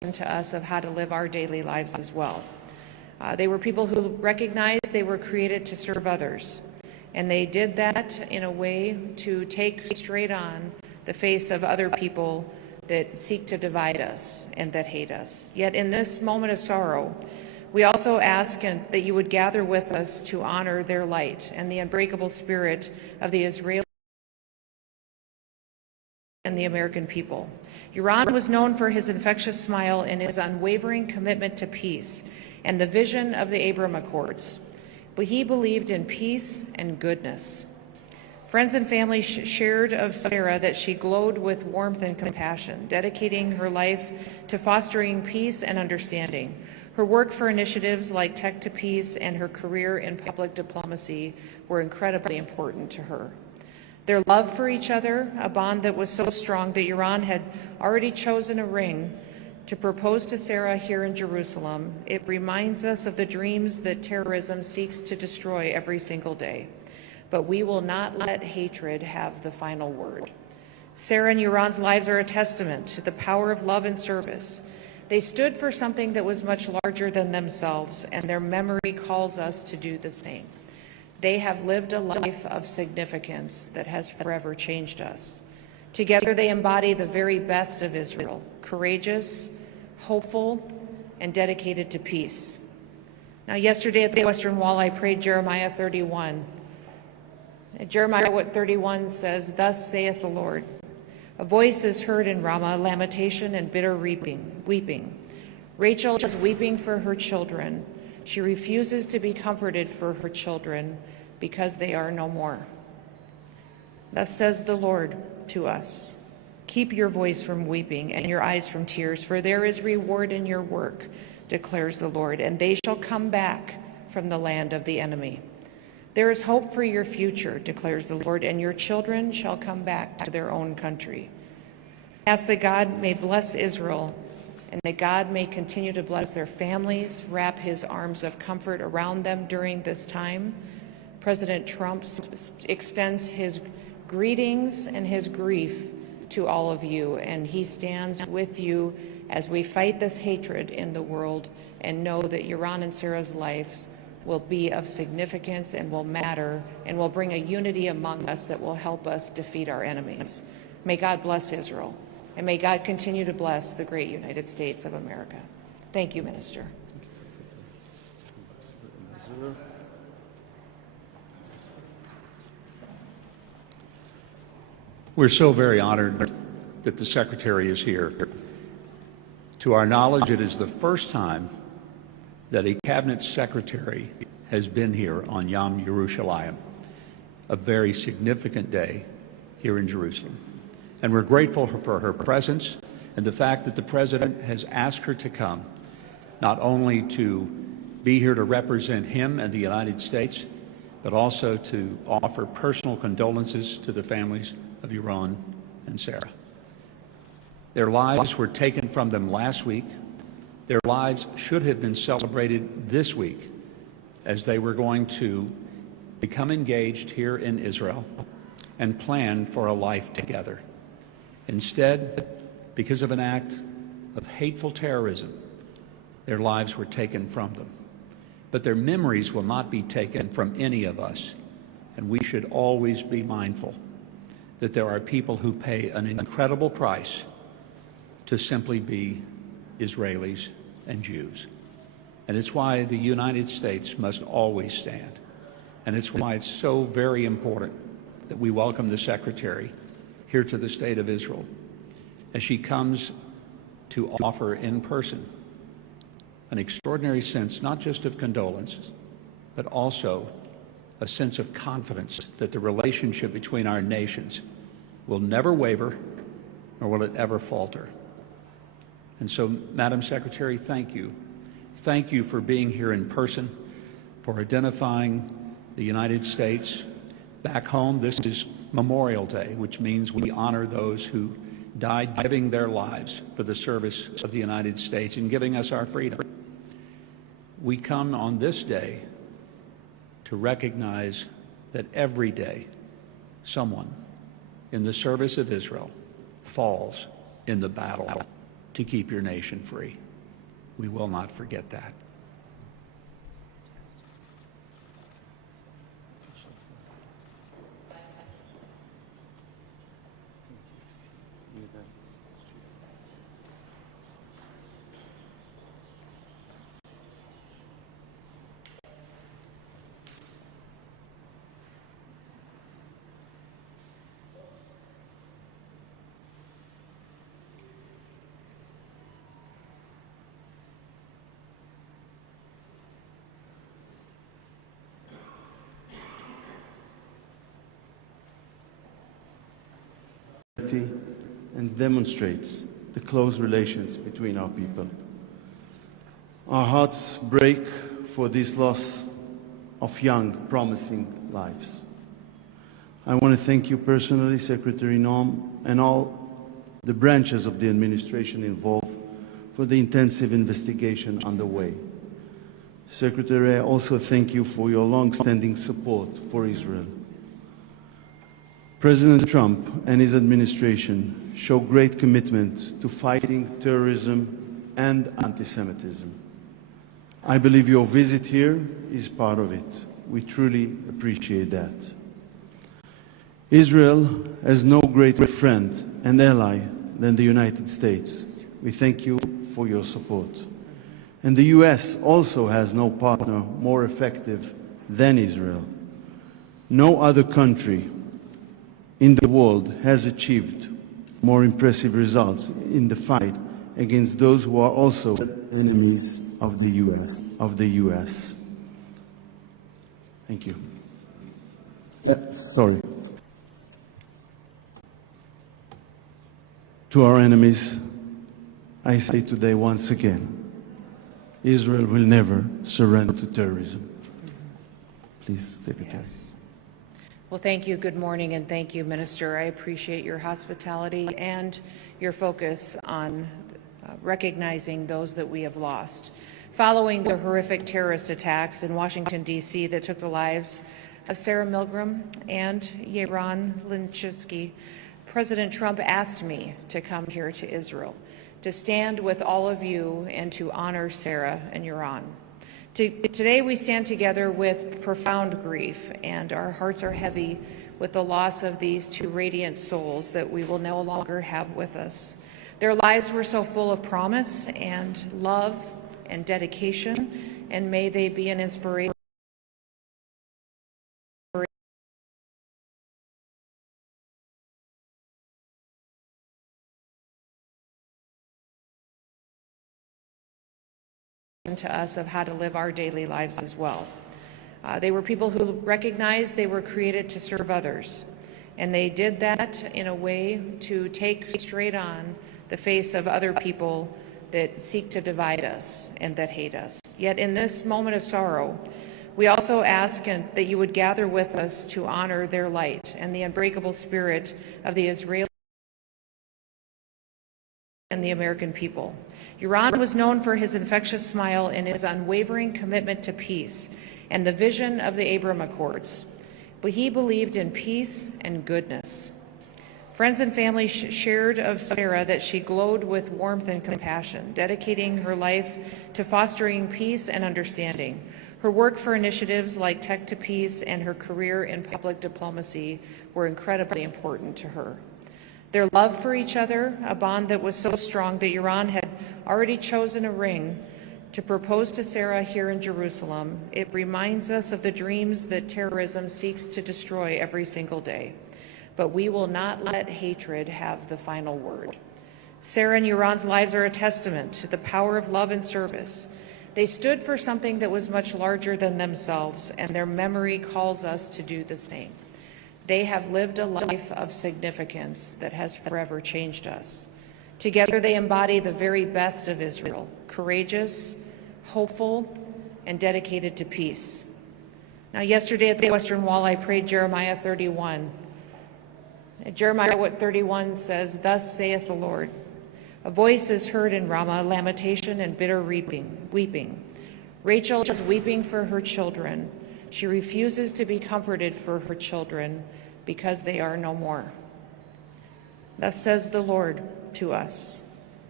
to us of how to live our daily lives as well. They were people who recognized they were created to serve others, and they did that in a way to take straight on the face of other people that seek to divide us and that hate us. Yet in this moment of sorrow, we also ask that you would gather with us to honor their light and the unbreakable spirit of the Israeli and the American people. Yaron was known for his infectious smile and his unwavering commitment to peace and the vision of the Abraham Accords. But he believed in peace and goodness. Friends and family shared of Sarah that she glowed with warmth and compassion, dedicating her life to fostering peace and understanding. Her work for initiatives like Tech to Peace and her career in public diplomacy were incredibly important to her. Their love for each other, a bond that was so strong that Yaron had already chosen a ring to propose to Sarah here in Jerusalem. It reminds us of the dreams that terrorism seeks to destroy every single day. But we will not let hatred have the final word. Sarah and Yaron's lives are a testament to the power of love and service. They stood for something that was much larger than themselves, and their memory calls us to do the same. They have lived a life of significance that has forever changed us. Together they embody the very best of Israel, courageous, hopeful, and dedicated to peace. Now, yesterday at the Western Wall, I prayed Jeremiah 31. Jeremiah 31 says, "Thus saith the Lord, a voice is heard in Ramah, lamentation and bitter weeping. Rachel is weeping for her children. She refuses to be comforted for her children because they are no more. Thus says the Lord to us, keep your voice from weeping and your eyes from tears, for there is reward in your work, declares the Lord, and they shall come back from the land of the enemy. There is hope for your future, declares the Lord, and your children shall come back to their own country. Ask that God may bless Israel and that God may continue to bless their families, wrap his arms of comfort around them during this time. President Trump extends his greetings and his grief to all of you, and he stands with you as we fight this hatred in the world and know that Yaron and Sarah's lives will be of significance and will matter and will bring a unity among us that will help us defeat our enemies. May God bless Israel, and may God continue to bless the great United States of America. Thank you, Minister. We're so very honored that the Secretary is here. To our knowledge, it is the first time that a Cabinet Secretary has been here on Yom Yerushalayim, a very significant day here in Jerusalem. And we're grateful for her presence and the fact that the President has asked her to come, not only to be here to represent him and the United States, but also to offer personal condolences to the families of Yaron and Sarah. Their lives were taken from them last week. Their lives should have been celebrated this week as they were going to become engaged here in Israel and plan for a life together. Instead, because of an act of hateful terrorism, their lives were taken from them. But their memories will not be taken from any of us, and we should always be mindful that there are people who pay an incredible price to simply be Israelis and Jews. And it's why the United States must always stand. And it's why it's so very important that we welcome the Secretary here to the State of Israel as she comes to offer in person an extraordinary sense, not just of condolences, but also a sense of confidence that the relationship between our nations will never waver, nor will it ever falter. And so, Madam Secretary, thank you. Thank you for being here in person, for identifying the United States. Back home, this is Memorial Day, which means we honor those who died giving their lives for the service of the United States and giving us our freedom. We come on this day to recognize that every day someone in the service of Israel falls in the battle to keep your nation free. We will not forget that. And demonstrates the close relations between our people. Our hearts break for this loss of young, promising lives. I want to thank you personally, Secretary Noem, and all the branches of the administration involved for the intensive investigation underway. Secretary, I also thank you for your long-standing support for Israel. President Trump and his administration show great commitment to fighting terrorism and anti-Semitism. I believe your visit here is part of it. We truly appreciate that. Israel has no greater friend and ally than the United States. We thank you for your support. And the U.S. also has no partner more effective than Israel. No other country in the world has achieved more impressive results in the fight against those who are also enemies of the U.S. Thank you. Sorry. To our enemies, I say today once again, Israel will never surrender to terrorism. Please, Secretary. Yes. Well, thank you. Good morning, and thank you, Minister. I appreciate your hospitality and your focus on recognizing those that we have lost. Following the horrific terrorist attacks in Washington, D.C. that took the lives of Saar Milgrom and Yaron Lishinsky, President Trump asked me to come here to Israel, to stand with all of you and to honor Sarah and Yaron. Today we stand together with profound grief, and our hearts are heavy with the loss of these two radiant souls that we will no longer have with us. Their lives were so full of promise and love and dedication, and may they be an inspiration to us of how to live our daily lives as well. They were people who recognized they were created to serve others, and they did that in a way to take straight on the face of other people that seek to divide us and that hate us. Yet in this moment of sorrow, we also ask that you would gather with us to honor their light and the unbreakable spirit of the Israeli and the American people. Yaron was known for his infectious smile and his unwavering commitment to peace and the vision of the Abraham Accords. But he believed in peace and goodness. Friends and family shared of Sarah that she glowed with warmth and compassion, dedicating her life to fostering peace and understanding. Her work for initiatives like Tech to Peace and her career in public diplomacy were incredibly important to her. Their love for each other, a bond that was so strong that Yaron had already chosen a ring to propose to Sarah here in Jerusalem. It reminds us of the dreams that terrorism seeks to destroy every single day. But we will not let hatred have the final word. Sarah and Yaron's lives are a testament to the power of love and service. They stood for something that was much larger than themselves, and their memory calls us to do the same. They have lived a life of significance that has forever changed us. Together they embody the very best of Israel, courageous, hopeful, and dedicated to peace. Now, yesterday at the Western Wall, I prayed Jeremiah 31. Jeremiah 31 says, "Thus saith the Lord, a voice is heard in Ramah, lamentation and bitter weeping. Rachel is weeping for her children. She refuses to be comforted for her children because they are no more. Thus says the Lord to us,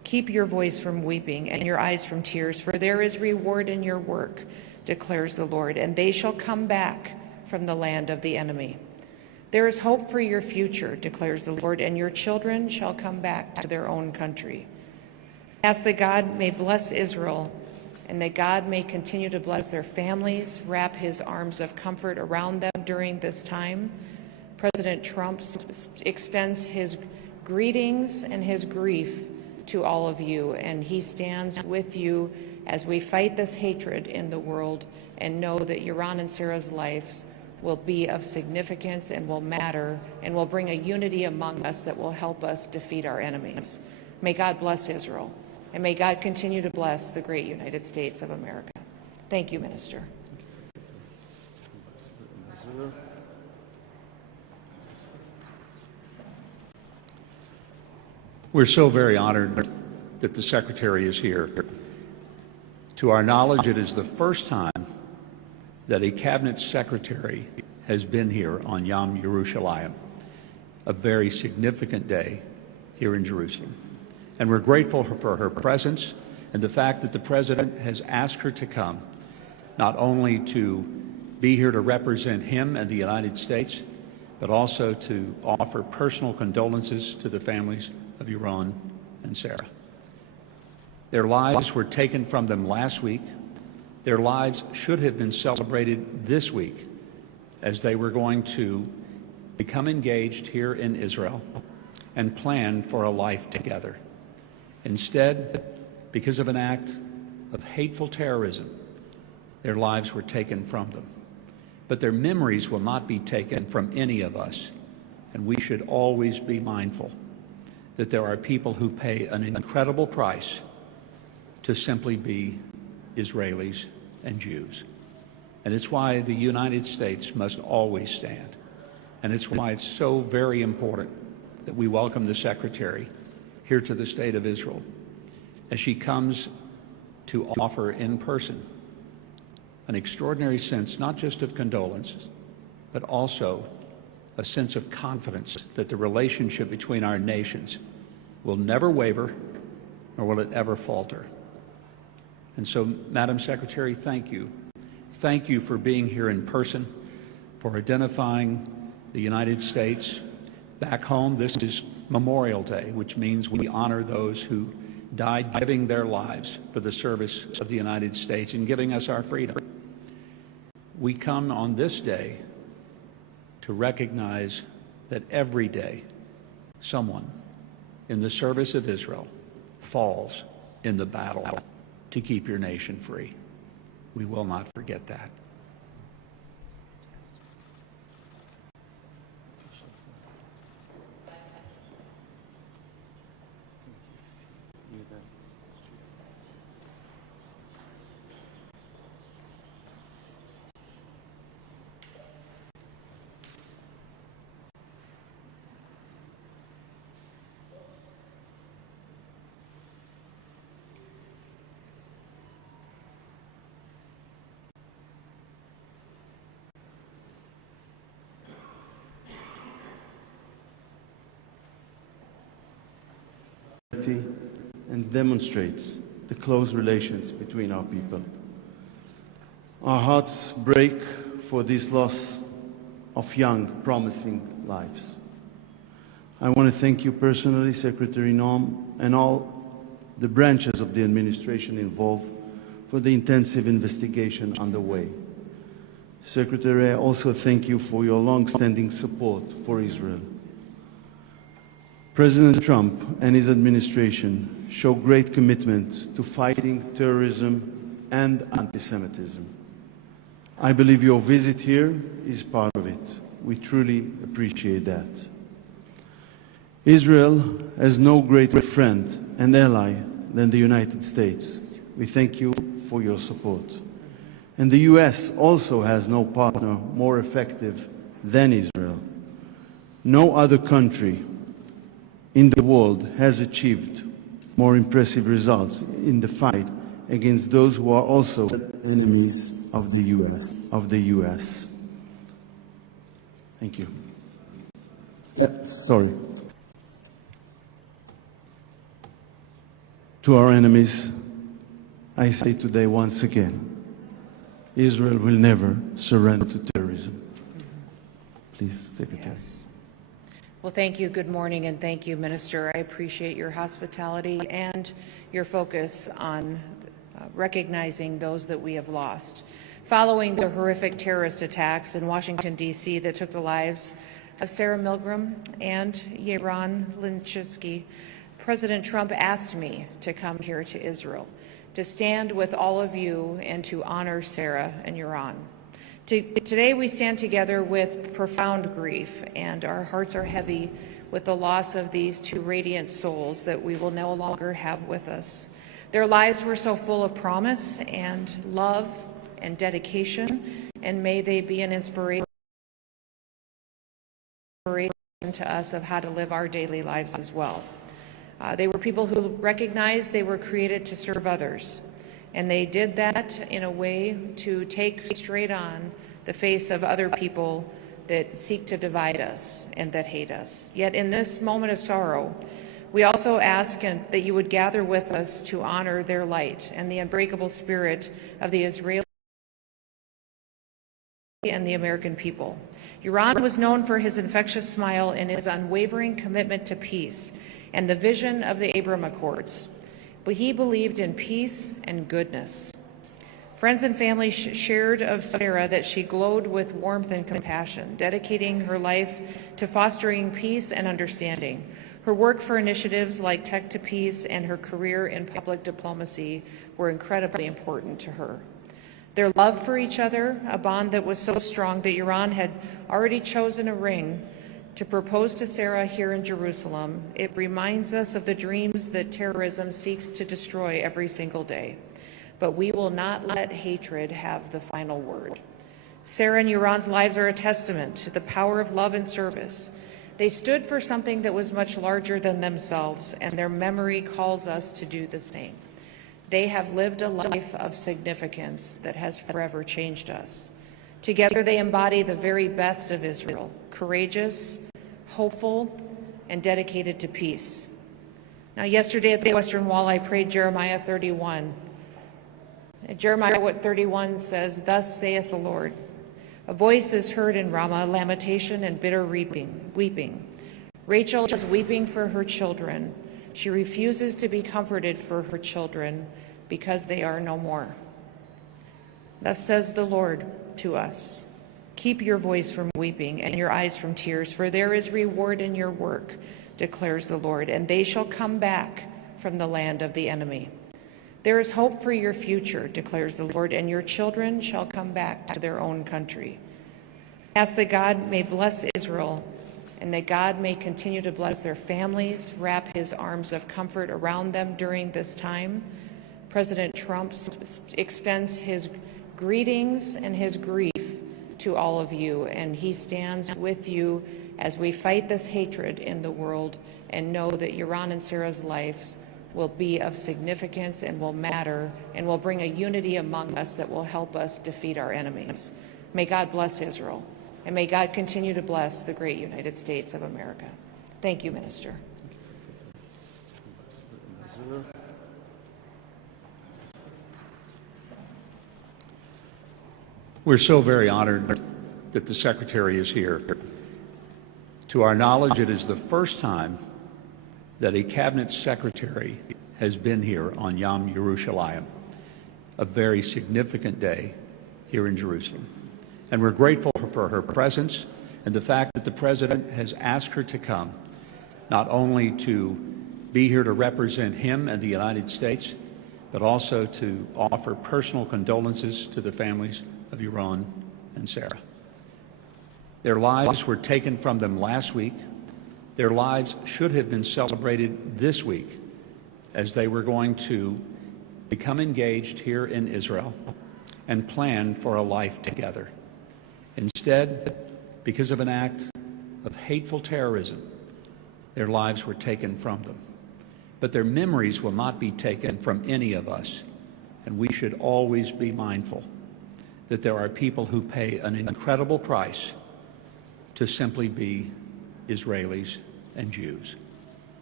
Keep your voice from weeping and your eyes from tears, for there is reward in your work, declares the Lord, and they shall come back from the land of the enemy. There is hope for your future, declares the Lord, and your children shall come back to their own country. Ask that God may bless Israel, and that God may continue to bless their families, wrap his arms of comfort around them during this time. President Trump extends his greetings and his grief to all of you, and he stands with you as we fight this hatred in the world and know that Yaron and Sarah's lives will be of significance and will matter and will bring a unity among us that will help us defeat our enemies. May God bless Israel, and may God continue to bless the great United States of America. Thank you, Minister. We're so very honored that the Secretary is here. To our knowledge, it is the first time that a Cabinet Secretary has been here on Yom Yerushalayim, a very significant day here in Jerusalem. And we're grateful for her presence and the fact that the President has asked her to come, not only to be here to represent him and the United States, but also to offer personal condolences to the families of Yaron and Sarah. Their lives were taken from them last week. Their lives should have been celebrated this week as they were going to become engaged here in Israel and plan for a life together. Instead, because of an act of hateful terrorism, their lives were taken from them. But their memories will not be taken from any of us, and we should always be mindful that there are people who pay an incredible price to simply be Israelis and Jews. And it's why the United States must always stand. And it's why it's so very important that we welcome the Secretary here to the State of Israel as she comes to offer in person an extraordinary sense, not just of condolence, but also a sense of confidence that the relationship between our nations will never waver, nor will it ever falter. And so, Madam Secretary, thank you. Thank you for being here in person, for identifying the United States. Back home, this is Memorial Day, which means we honor those who died giving their lives for the service of the United States and giving us our freedom. We come on this day to recognize that every day someone in the service of Israel falls in the battle to keep your nation free. We will not forget that. And demonstrates the close relations between our people. Our hearts break for this loss of young, promising lives. I want to thank you personally, Secretary Noem, and all the branches of the administration involved for the intensive investigation underway. Secretary, I also thank you for your long-standing support for Israel. President Trump and his administration show great commitment to fighting terrorism and anti-Semitism. I believe your visit here is part of it. We truly appreciate that. Israel has no greater friend and ally than the United States. We thank you for your support. And the U.S. also has no partner more effective than Israel. No other country in the world has achieved more impressive results in the fight against those who are also enemies of the U.S. Thank you. Sorry. To our enemies, I say today once again, Israel will never surrender to terrorism. Please, Secretary. Yes. Well, thank you. Good morning, and thank you, Minister. I appreciate your hospitality and your focus on recognizing those that we have lost. Following the horrific terrorist attacks in Washington, D.C. that took the lives of Sarah Milgrom and Yaron Lishinsky, President Trump asked me to come here to Israel, to stand with all of you and to honor Sarah and Yaron. Today we stand together with profound grief, and our hearts are heavy with the loss of these two radiant souls that we will no longer have with us. Their lives were so full of promise and love and dedication, and may they be an inspiration to us of how to live our daily lives as well. They were people who recognized they were created to serve others, and they did that in a way to take straight on the face of other people that seek to divide us and that hate us. Yet in this moment of sorrow, we also ask that you would gather with us to honor their light and the unbreakable spirit of the Israeli and the American people. Yaron was known for his infectious smile and his unwavering commitment to peace and the vision of the Abraham Accords. But he believed in peace and goodness. Friends and family shared of Sarah that she glowed with warmth and compassion, dedicating her life to fostering peace and understanding. Her work for initiatives like Tech to Peace and her career in public diplomacy were incredibly important to her. Their love for each other, a bond that was so strong that Yaron had already chosen a ring to propose to Sarah here in Jerusalem. It reminds us of the dreams that terrorism seeks to destroy every single day. But we will not let hatred have the final word. Sarah and Yaron's lives are a testament to the power of love and service. They stood for something that was much larger than themselves, and their memory calls us to do the same. They have lived a life of significance that has forever changed us. Together they embody the very best of Israel, courageous, hopeful, and dedicated to peace. Now, yesterday at the Western Wall, I prayed Jeremiah 31. Jeremiah 31 says, "Thus saith the Lord, a voice is heard in Ramah, lamentation and bitter weeping. Rachel is weeping for her children. She refuses to be comforted for her children because they are no more. Thus says the Lord to us, keep your voice from weeping and your eyes from tears, for there is reward in your work, declares the Lord, and they shall come back from the land of the enemy. There is hope for your future, declares the Lord, and your children shall come back to their own country." Ask that God may bless Israel and that God may continue to bless their families, wrap his arms of comfort around them during this time. President Trump extends his greetings and his grief to all of you, and he stands with you as we fight this hatred in the world and know that Yaron and Sarah's lives will be of significance and will matter and will bring a unity among us that will help us defeat our enemies. May God bless Israel, and may God continue to bless the great United States of America. Thank you, Minister. We're so very honored that the Secretary is here. To our knowledge, it is the first time that a Cabinet Secretary has been here on Yom Yerushalayim, a very significant day here in Jerusalem. And we're grateful for her presence and the fact that the President has asked her to come, not only to be here to represent him and the United States, but also to offer personal condolences to the families of Yaron and Sarah. Their lives were taken from them last week. Their lives should have been celebrated this week as they were going to become engaged here in Israel and plan for a life together. Instead, because of an act of hateful terrorism, their lives were taken from them. But their memories will not be taken from any of us, and we should always be mindful that there are people who pay an incredible price to simply be Israelis and Jews.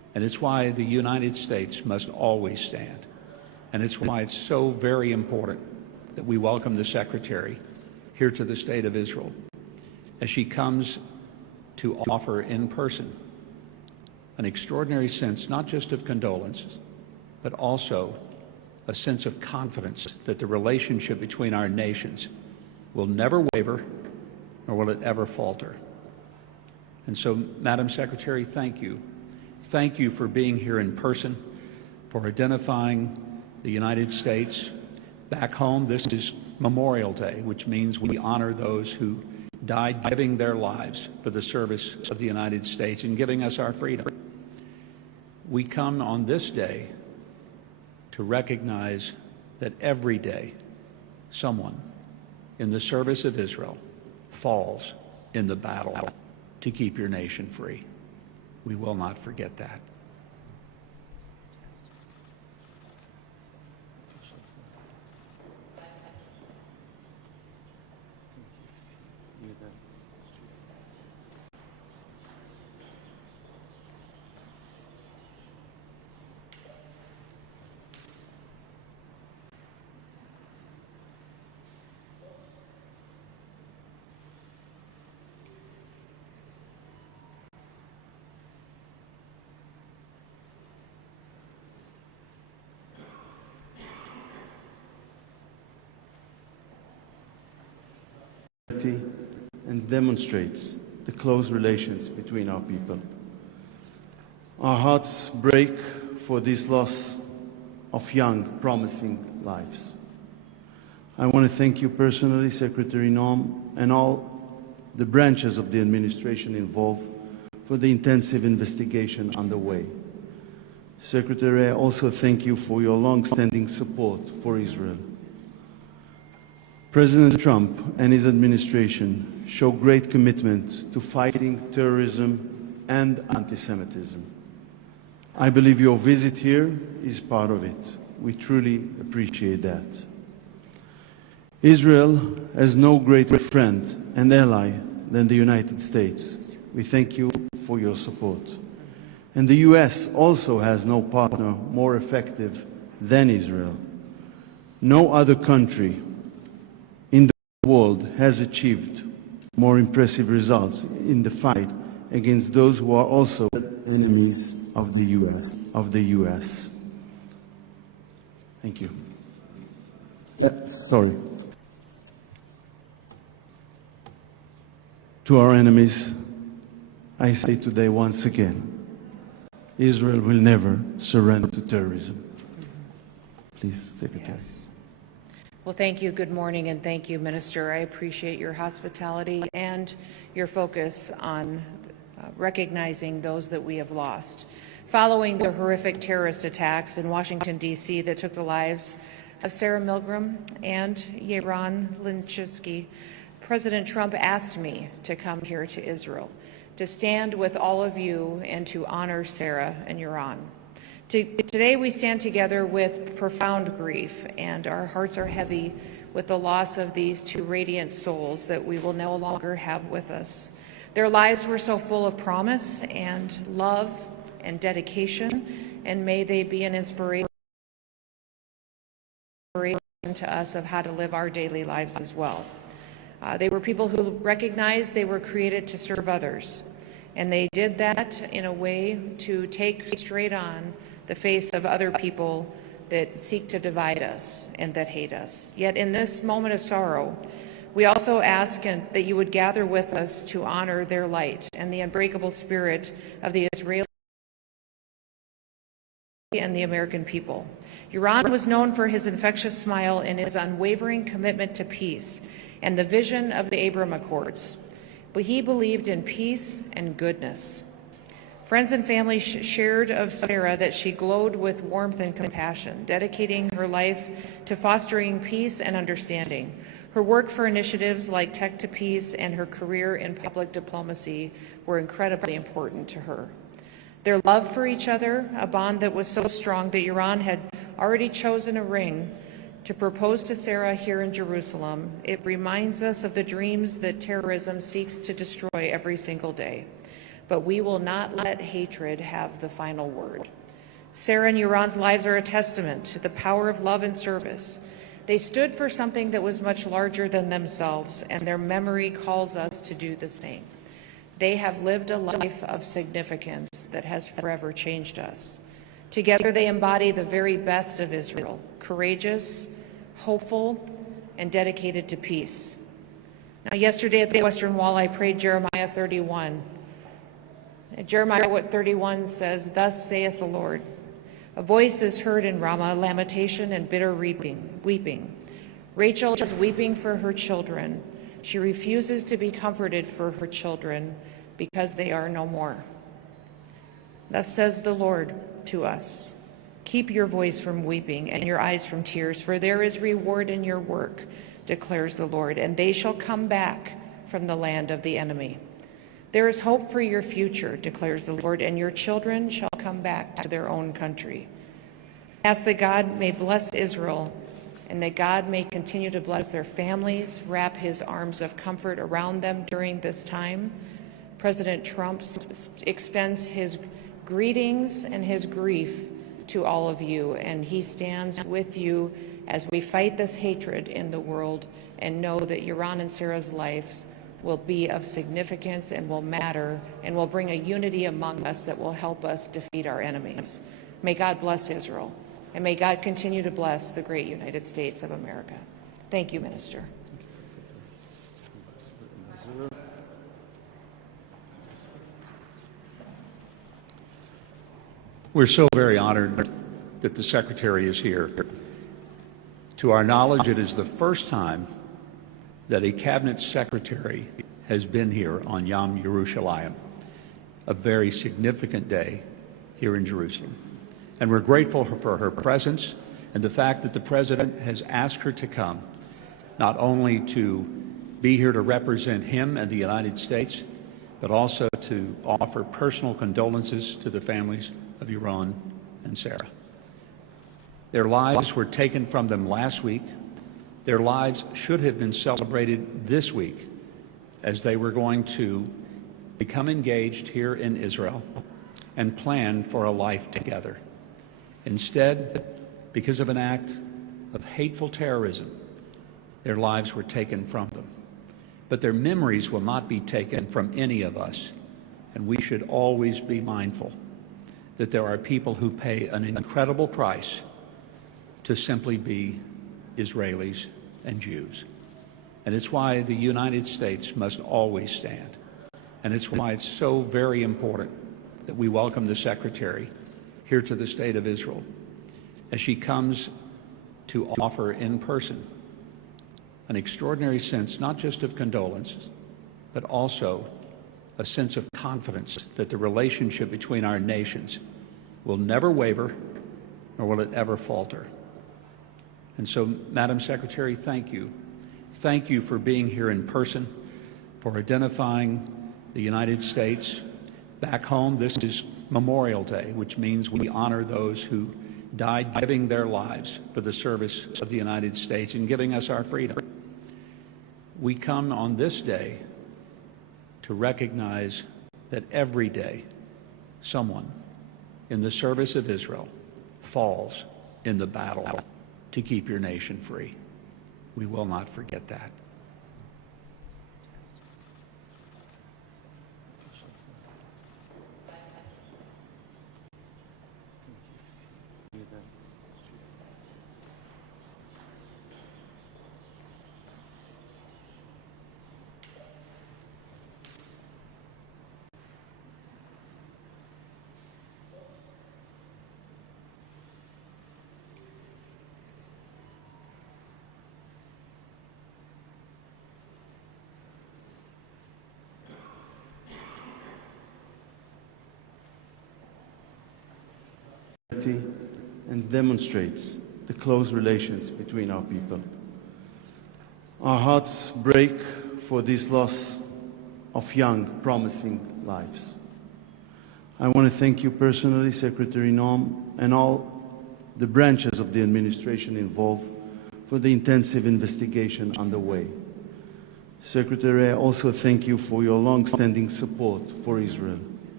And it's why the United States must always stand. And it's why it's so very important that we welcome the Secretary here to the State of Israel as she comes to offer in person an extraordinary sense, not just of condolence, but also a sense of confidence that the relationship between our nations will never waver, nor will it ever falter. And so, Madam Secretary, thank you. Thank you for being here in person, for identifying the United States. Back home, this is Memorial Day, which means we honor those who died giving their lives for the service of the United States and giving us our freedom. We come on this day to recognize that every day someone in the service of Israel falls in the battle to keep your nation free. We will not forget that. And demonstrates the close relations between our people. Our hearts break for this loss of young, promising lives. I want to thank you personally, Secretary Noem, and all the branches of the administration involved for the intensive investigation underway. Secretary, I also thank you for your long-standing support for Israel. President Trump and his administration show great commitment to fighting terrorism and anti-Semitism. I believe your visit here is part of it. We truly appreciate that. Israel has no greater friend and ally than the United States. We thank you for your support. And the US also has no partner more effective than Israel. No other country in the world has achieved more impressive results in the fight against those who are also enemies of the US. Thank you. Sorry. To our enemies, I say today once again, Israel will never surrender to terrorism. Please, Secretary. Yes. Well, thank you. Good morning, and thank you, Minister. I appreciate your hospitality and your focus on recognizing those that we have lost. Following the horrific terrorist attacks in Washington, D.C. that took the lives of Sarah Milgrom and Yaron Lishinsky, President Trump asked me to come here to Israel, to stand with all of you and to honor Sarah and Yaron. Today we stand together with profound grief, and our hearts are heavy with the loss of these two radiant souls that we will no longer have with us. Their lives were so full of promise and love and dedication, and may they be an inspiration to us of how to live our daily lives as well. They were people who recognized they were created to serve others, and they did that in a way to take straight on the face of other people that seek to divide us and that hate us. Yet in this moment of sorrow, we also ask that you would gather with us to honor their light and the unbreakable spirit of the Israeli and the American people. Yaron was known for his infectious smile and his unwavering commitment to peace and the vision of the Abraham Accords. But he believed in peace and goodness. Friends and family shared of Sarah that she glowed with warmth and compassion, dedicating her life to fostering peace and understanding. Her work for initiatives like Tech to Peace and her career in public diplomacy were incredibly important to her. Their love for each other, a bond that was so strong that Yaron had already chosen a ring to propose to Sarah here in Jerusalem, it reminds us of the dreams that terrorism seeks to destroy every single day. but we will not let hatred have the final word. Sarah and Yaron's lives are a testament to the power of love and service. They stood for something that was much larger than themselves, and their memory calls us to do the same. They have lived a life of significance that has forever changed us. Together they embody the very best of Israel, courageous, hopeful, and dedicated to peace. Now, yesterday at the Western Wall, I prayed Jeremiah 31. Jeremiah 31 says, "Thus saith the Lord, a voice is heard in Ramah, lamentation and bitter weeping. Rachel is weeping for her children. She refuses to be comforted for her children because they are no more. Thus says the Lord to us, keep your voice from weeping and your eyes from tears, for there is reward in your work, declares the Lord, and they shall come back from the land of the enemy. There is hope for your future, declares the Lord, and your children shall come back to their own country. Ask that God may bless Israel and that God may continue to bless their families, wrap his arms of comfort around them during this time. President Trump extends his greetings and his grief to all of you, and he stands with you as we fight this hatred in the world and know that Yaron and Sarah's lives will be of significance and will matter and will bring a unity among us that will help us defeat our enemies. May God bless Israel, and may God continue to bless the great United States of America. Thank you, Minister. We're so very honored that the Secretary is here. To our knowledge, it is the first time that a Cabinet Secretary has been here on Yom Yerushalayim, a very significant day here in Jerusalem. And we're grateful for her presence and the fact that the President has asked her to come, not only to be here to represent him and the United States, but also to offer personal condolences to the families of Yaron and Sarah. Their lives were taken from them last week. Their lives should have been celebrated this week as they were going to become engaged here in Israel and plan for a life together. Instead, because of an act of hateful terrorism, their lives were taken from them. But their memories will not be taken from any of us, and we should always be mindful that there are people who pay an incredible price to simply be Israelis and Jews. And it's why the United States must always stand. And it's why it's so very important that we welcome the Secretary here to the State of Israel as she comes to offer in person an extraordinary sense, not just of condolences, but also a sense of confidence that the relationship between our nations will never waver, nor will it ever falter. And so, Madam Secretary, thank you. Thank you for being here in person, for identifying the United States. Back home, this is Memorial Day, which means we honor those who died giving their lives for the service of the United States and giving us our freedom. We come on this day to recognize that every day someone in the service of Israel falls in the battle to keep your nation free. We will not forget that. And demonstrates the close relations between our people. Our hearts break for this loss of young, promising lives. I want to thank you personally, Secretary Noem, and all the branches of the administration involved for the intensive investigation underway. Secretary, I also thank you for your long-standing support for Israel.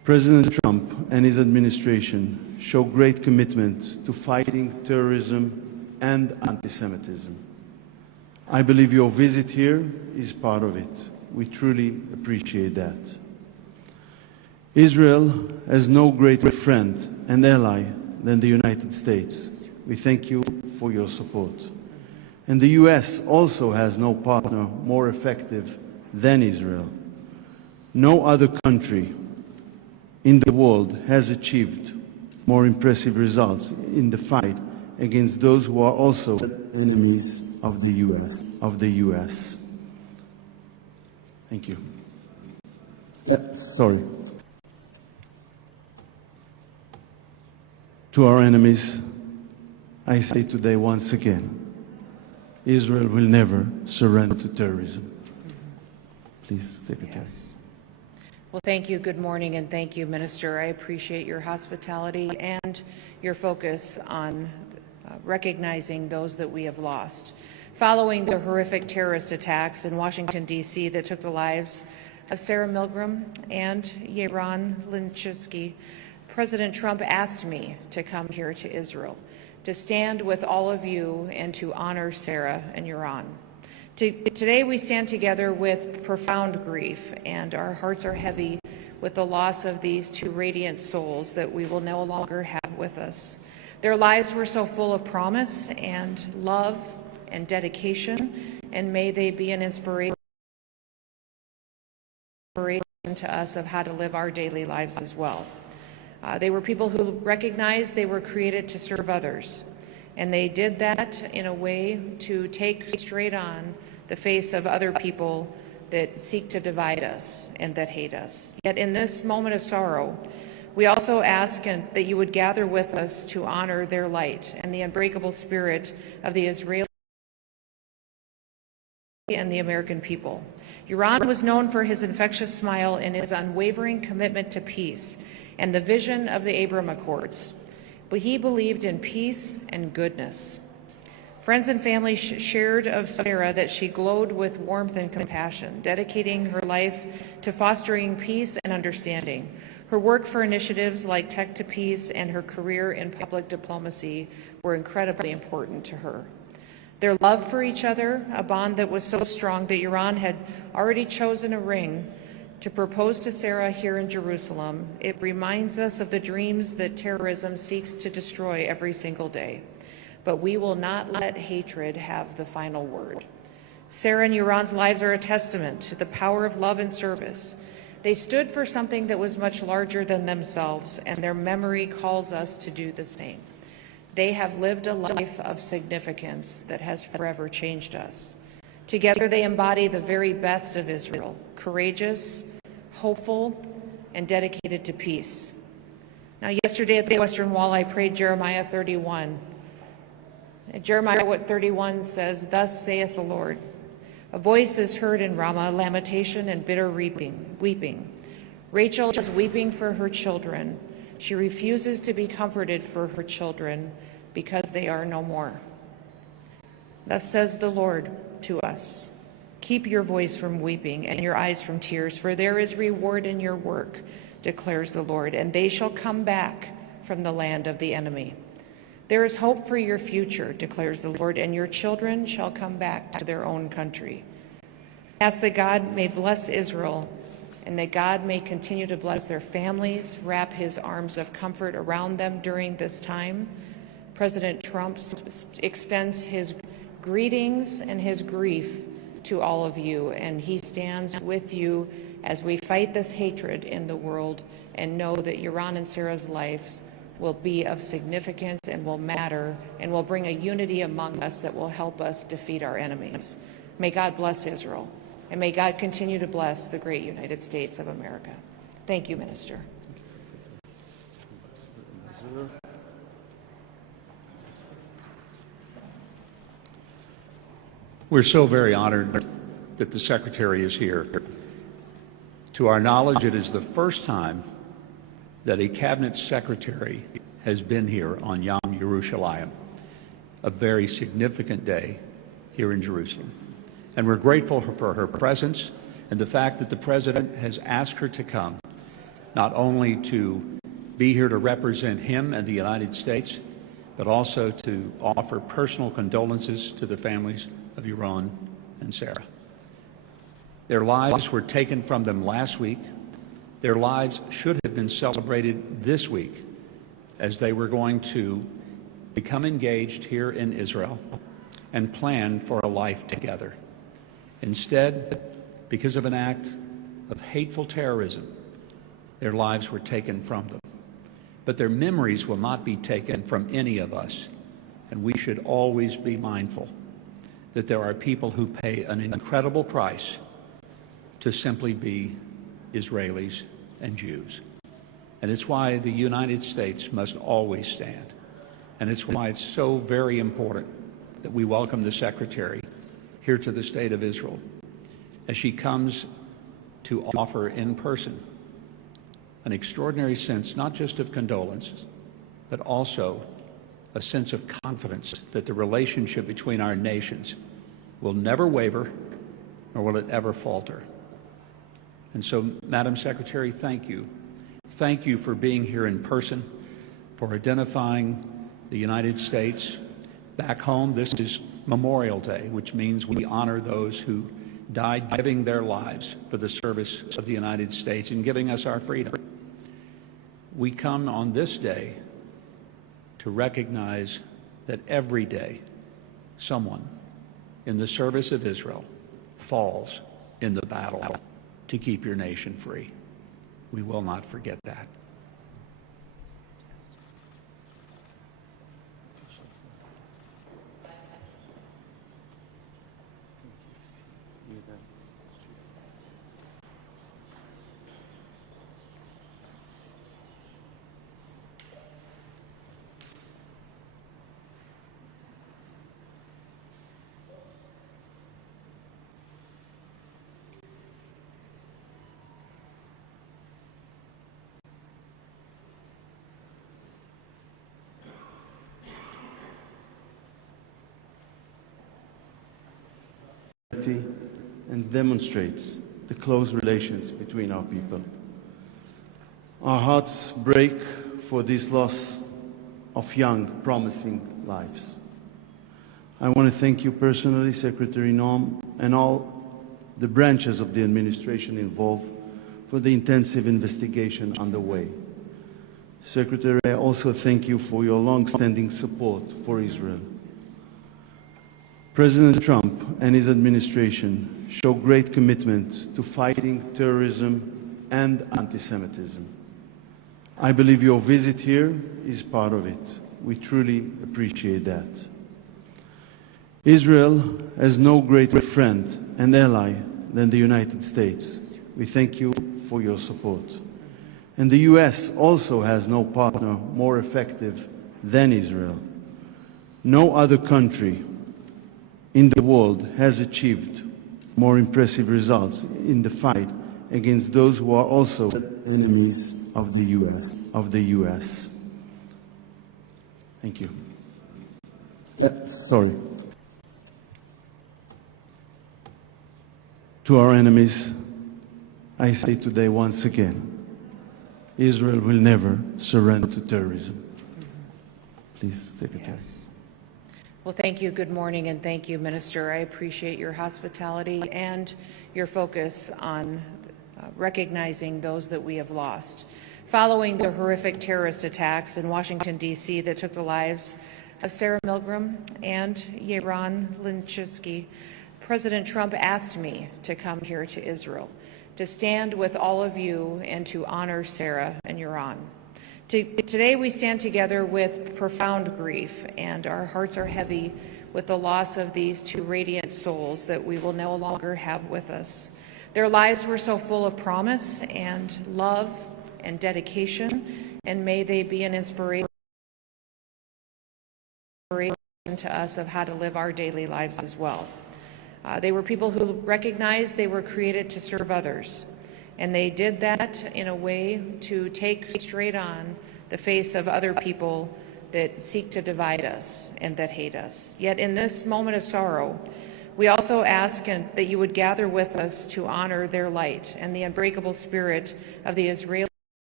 President Trump and his administration show great commitment to fighting terrorism and anti-Semitism. I believe your visit here is part of it. We truly appreciate that. Israel has no greater friend and ally than the United States. We thank you for your support. And the US also has no partner more effective than Israel. No other country in the world has achieved more impressive results in the fight against those who are also enemies of the US. Thank you. Sorry. To our enemies, I say today once again, Israel will never surrender to terrorism. Please, Secretary. Yes. Well, thank you. Good morning, and thank you, Minister. I appreciate your hospitality and your focus on recognizing those that we have lost. Following the horrific terrorist attacks in Washington, D.C. that took the lives of Sarah Milgrom and Yaron Lishinsky, President Trump asked me to come here to Israel, to stand with all of you and to honor Sarah and Yaron. Today we stand together with profound grief, and our hearts are heavy with the loss of these two radiant souls that we will no longer have with us. Their lives were so full of promise and love and dedication, and may they be an inspiration to us of how to live our daily lives as well. They were people who recognized they were created to serve others, and they did that in a way to take straight on the face of other people that seek to divide us and that hate us. Yet in this moment of sorrow, we also ask that you would gather with us to honor their light and the unbreakable spirit of the Israeli and the American people. Yaron was known for his infectious smile and his unwavering commitment to peace and the vision of the Abraham Accords. But he believed in peace and goodness. Friends and family shared of Sarah that she glowed with warmth and compassion, dedicating her life to fostering peace and understanding. Her work for initiatives like Tech to Peace and her career in public diplomacy were incredibly important to her. Their love for each other, a bond that was so strong that Yaron had already chosen a ring to propose to Sarah here in Jerusalem. It reminds us of the dreams that terrorism seeks to destroy every single day. But we will not let hatred have the final word. Sarah and Yaron's lives are a testament to the power of love and service. They stood for something that was much larger than themselves, and their memory calls us to do the same. They have lived a life of significance that has forever changed us. Together they embody the very best of Israel, courageous, hopeful, and dedicated to peace. Now, yesterday at the Western Wall, I prayed Jeremiah 31. Jeremiah 31 says, "Thus saith the Lord, a voice is heard in Ramah, lamentation and bitter weeping. Rachel is weeping for her children. She refuses to be comforted for her children because they are no more. Thus says the Lord to us, keep your voice from weeping and your eyes from tears, for there is reward in your work, declares the Lord, and they shall come back from the land of the enemy. There is hope for your future, declares the Lord, and your children shall come back to their own country." Ask that God may bless Israel and that God may continue to bless their families, wrap his arms of comfort around them during this time. President Trump extends his greetings and his grief to all of you, and he stands with you as we fight this hatred in the world and know that Yaron and Sarah's lives will be of significance and will matter and will bring a unity among us that will help us defeat our enemies. May God bless Israel, and may God continue to bless the great United States of America. Thank you, Minister. We're so very honored that the Secretary is here. To our knowledge, it is the first time that a Cabinet Secretary has been here on Yom Yerushalayim, a very significant day here in Jerusalem. And we're grateful for her presence and the fact that the President has asked her to come not only to be here to represent him and the United States, but also to offer personal condolences to the families of Yaron and Saar. Their lives were taken from them last week. Their lives should have been celebrated this week as they were going to become engaged here in Israel and plan for a life together. Instead, because of an act of hateful terrorism, their lives were taken from them. But their memories will not be taken from any of us, and we should always be mindful that there are people who pay an incredible price to simply be Israelis and Jews. And it's why the United States must always stand. And it's why it's so very important that we welcome the Secretary here to the State of Israel as she comes to offer in person an extraordinary sense, not just of condolence, but also a sense of confidence that the relationship between our nations will never waver, nor will it ever falter. And so, Madam Secretary, thank you. Thank you for being here in person, for identifying the United States. Back home, this is Memorial Day, which means we honor those who died giving their lives for the service of the United States and giving us our freedom. We come on this day to recognize that every day someone in the service of Israel falls in the battle to keep your nation free. We will not forget that. And demonstrates the close relations between our people. Our hearts break for this loss of young, promising lives. I want to thank you personally, Secretary Noem, and all the branches of the administration involved for the intensive investigation underway. Secretary, I also thank you for your long-standing support for Israel. President Trump and his administration show great commitment to fighting terrorism and anti-Semitism. I believe your visit here is part of it. We truly appreciate that. Israel has no greater friend and ally than the United States. We thank you for your support. And the US also has no partner more effective than Israel. No other country in the world has achieved more impressive results in the fight against those who are also enemies of the US. Thank you. Sorry. To our enemies, I say today once again, Israel will never surrender to terrorism. Please, Secretary. Yes. Well, thank you. Good morning, and thank you, Minister. I appreciate your hospitality and your focus on recognizing those that we have lost. Following the horrific terrorist attacks in Washington, D.C. that took the lives of Sarah Milgrom and Yaron Lishinsky, President Trump asked me to come here to Israel, to stand with all of you and to honor Sarah and Yaron. Today we stand together with profound grief, and our hearts are heavy with the loss of these two radiant souls that we will no longer have with us. Their lives were so full of promise and love and dedication, and may they be an inspiration to us of how to live our daily lives as well. They were people who recognized they were created to serve others. And they did that in a way to take straight on the face of other people that seek to divide us and that hate us. Yet in this moment of sorrow, we also ask that you would gather with us to honor their light and the unbreakable spirit of the Israeli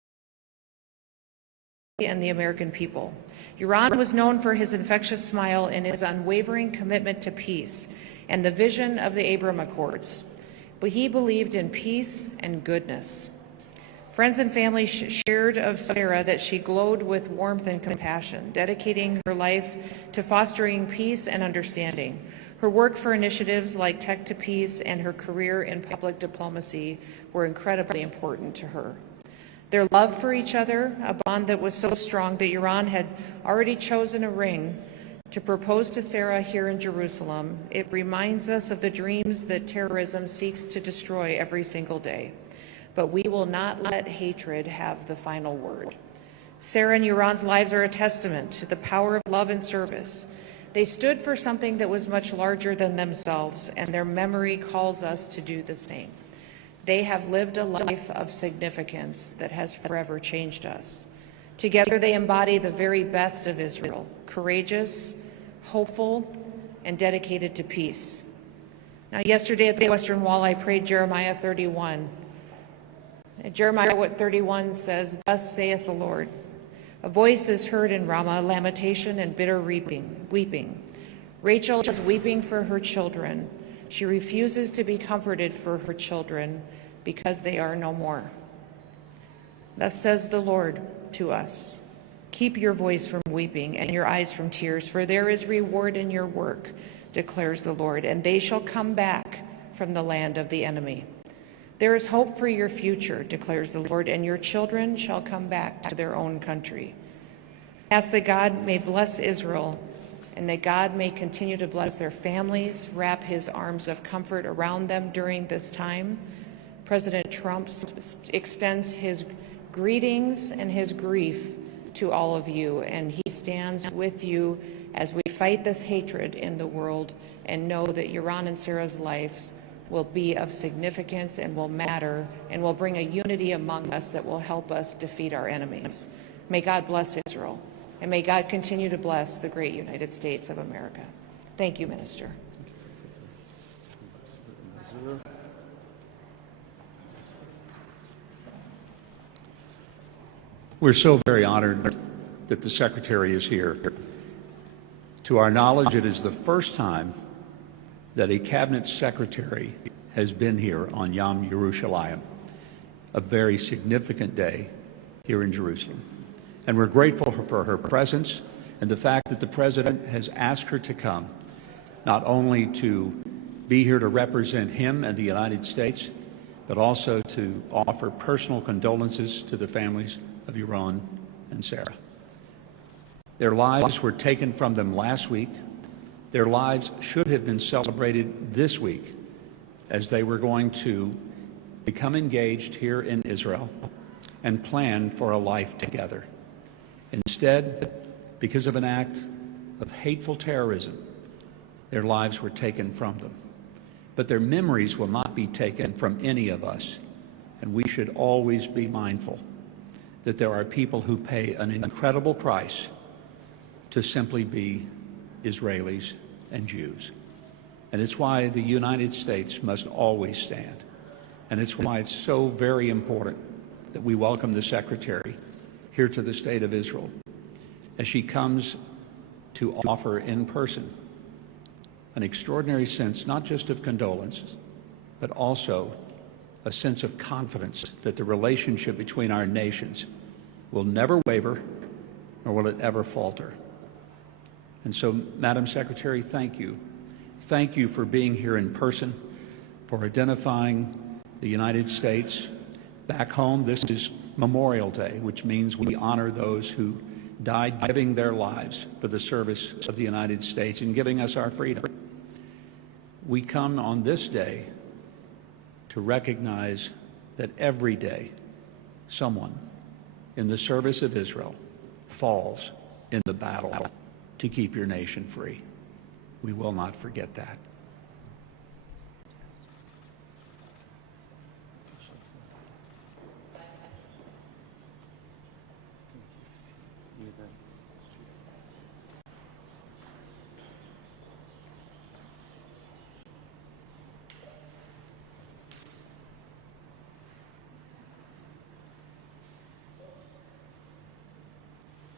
and the American people. Yaron was known for his infectious smile and his unwavering commitment to peace and the vision of the Abraham Accords. But he believed in peace and goodness. Friends and family shared of Sarah that she glowed with warmth and compassion, dedicating her life to fostering peace and understanding. Her work for initiatives like Tech to Peace and her career in public diplomacy were incredibly important to her. Their love for each other, a bond that was so strong that Yaron had already chosen a ring to propose to Sarah here in Jerusalem, it reminds us of the dreams that terrorism seeks to destroy every single day. But we will not let hatred have the final word. Sarah and Yaron's lives are a testament to the power of love and service. They stood for something that was much larger than themselves, and their memory calls us to do the same. They have lived a life of significance that has forever changed us. Together they embody the very best of Israel, courageous, hopeful, and dedicated to peace. Now, yesterday at the Western Wall, I prayed Jeremiah 31. Jeremiah 31 says, "Thus saith the Lord, a voice is heard in Ramah, lamentation and bitter weeping. Rachel is weeping for her children. She refuses to be comforted for her children because they are no more. Thus says the Lord to us, keep your voice from weeping and your eyes from tears, for there is reward in your work, declares the Lord, and they shall come back from the land of the enemy. There is hope for your future, declares the Lord, and your children shall come back to their own country. Ask that God may bless Israel and that God may continue to bless their families, wrap his arms of comfort around them during this time. President Trump extends his greetings and his grief to all of you, and he stands with you as we fight this hatred in the world and know that Yaron and Sarah's lives will be of significance and will matter and will bring a unity among us that will help us defeat our enemies. May God bless Israel, and may God continue to bless the great United States of America. Thank you, Minister. We're so very honored that the Secretary is here. To our knowledge, it is the first time that a Cabinet Secretary has been here on Yom Yerushalayim, a very significant day here in Jerusalem. And we're grateful for her presence and the fact that the President has asked her to come, not only to be here to represent him and the United States, but also to offer personal condolences to the families of Yaron and Sarah. Their lives were taken from them last week. Their lives should have been celebrated this week as they were going to become engaged here in Israel and plan for a life together. Instead, because of an act of hateful terrorism, their lives were taken from them. But their memories will not be taken from any of us, and we should always be mindful that there are people who pay an incredible price to simply be Israelis and Jews. And it's why the United States must always stand. And it's why it's so very important that we welcome the Secretary here to the State of Israel as she comes to offer in person an extraordinary sense, not just of condolences, but also a sense of confidence that the relationship between our nations will never waver, nor will it ever falter. And so, Madam Secretary, thank you. Thank you for being here in person, for identifying the United States. Back home, this is Memorial Day, which means we honor those who died giving their lives for the service of the United States and giving us our freedom. We come on this day to recognize that every day someone in the service of Israel falls in the battle to keep your nation free. We will not forget that.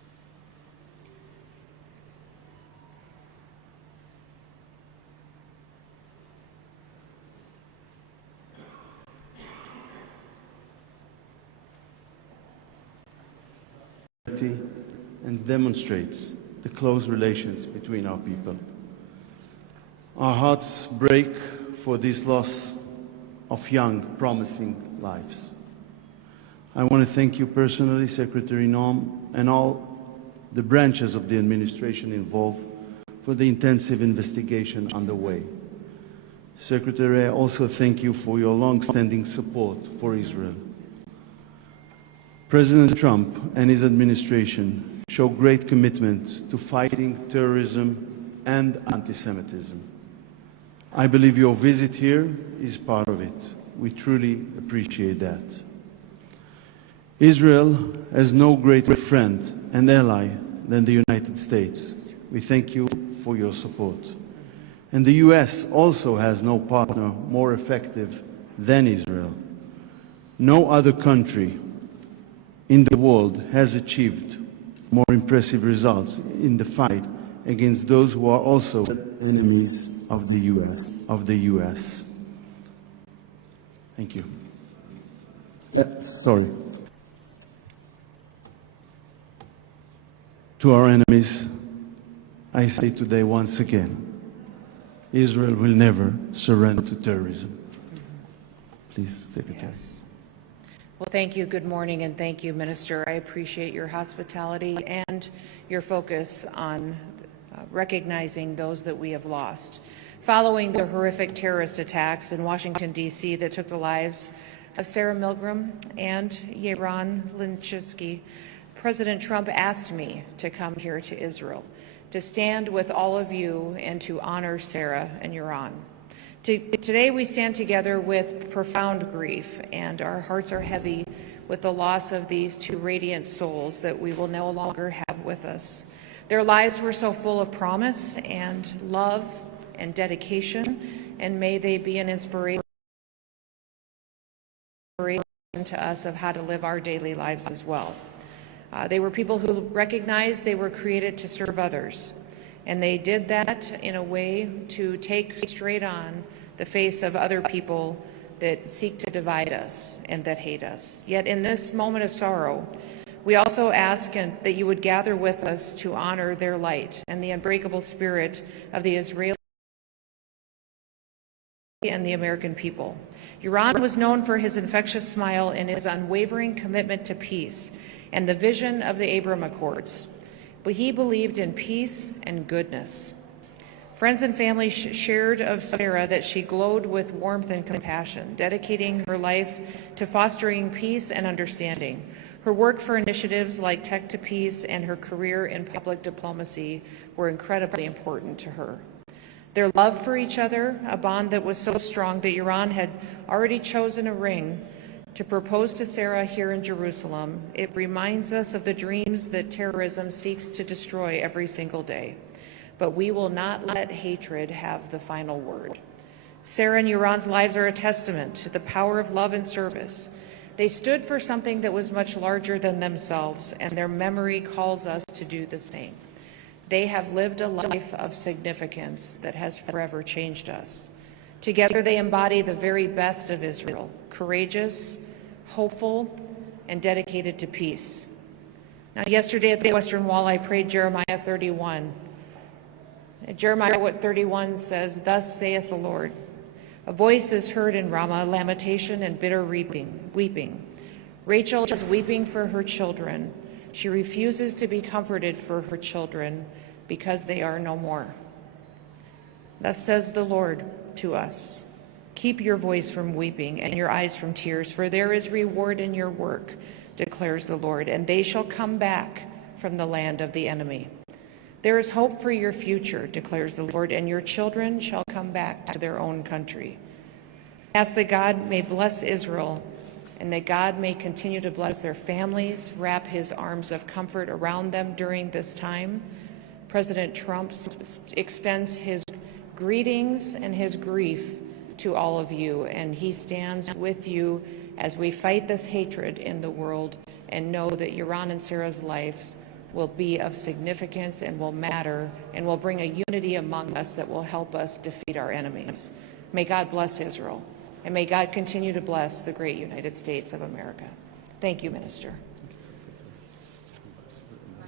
solidarity and demonstrates the close relations between our people. Our hearts break for this loss of young, promising lives. I want to thank you personally, Secretary Noem, and all the branches of the administration involved for the intensive investigation underway. Secretary, I also thank you for your long-standing support for Israel. President Trump and his administration show great commitment to fighting terrorism and anti-Semitism. I believe your visit here is part of it. We truly appreciate that. Israel has no greater friend and ally than the United States. We thank you for your support. And the U.S. also has no partner more effective than Israel. No other country in the world has achieved more impressive results in the fight against those who are also enemies of the U.S. Thank you. Sorry. To our enemies, I say today once again, Israel will never surrender to terrorism. Please, Secretary. Yes. Well, thank you. Good morning, and thank you, Minister. I appreciate your hospitality and your focus on recognizing those that we have lost. Following the horrific terrorist attacks in Washington, D.C. that took the lives of Saar Milgrom and Yaron Lishinsky, President Trump asked me to come here to Israel, to stand with all of you and to honor Sarah and Yaron. Today we stand together with profound grief, and our hearts are heavy with the loss of these two radiant souls that we will no longer have with us. Their lives were so full of promise and love and dedication, and may they be an inspiration to us of how to live our daily lives as well. They were people who recognized they were created to serve others, and they did that in a way to take straight on the face of other people that seek to divide us and that hate us. Yet in this moment of sorrow, we also ask that you would gather with us to honor their light and the unbreakable spirit of the Israeli and the American people. Yaron was known for his infectious smile and his unwavering commitment to peace and the vision of the Abraham Accords. But he believed in peace and goodness. Friends and family shared of Sarah that she glowed with warmth and compassion, dedicating her life to fostering peace and understanding. Her work for initiatives like Tech to Peace and her career in public diplomacy were incredibly important to her. Their love for each other, a bond that was so strong that Yaron had already chosen a ring to propose to Sarah here in Jerusalem. It reminds us of the dreams that terrorism seeks to destroy every single day. But we will not let hatred have the final word. Sarah and Yaron's lives are a testament to the power of love and service. They stood for something that was much larger than themselves, and their memory calls us to do the same. They have lived a life of significance that has forever changed us. Together they embody the very best of Israel, courageous, hopeful, and dedicated to peace. Now, yesterday at the Western Wall, I prayed Jeremiah 31. Jeremiah 31 says, "Thus saith the Lord, a voice is heard in Ramah, lamentation and bitter weeping. Rachel is weeping for her children. She refuses to be comforted for her children because they are no more. Thus says the Lord to us, keep your voice from weeping and your eyes from tears, for there is reward in your work, declares the Lord, and they shall come back from the land of the enemy. There is hope for your future, declares the Lord, and your children shall come back to their own country." Ask that God may bless Israel and that God may continue to bless their families, wrap his arms of comfort around them during this time. President Trump extends his greetings and his grief to all of you, and he stands with you as we fight this hatred in the world and know that Yaron and Sarah's lives will be of significance and will matter and will bring a unity among us that will help us defeat our enemies. May God bless Israel, and may God continue to bless the great United States of America. Thank you, Minister.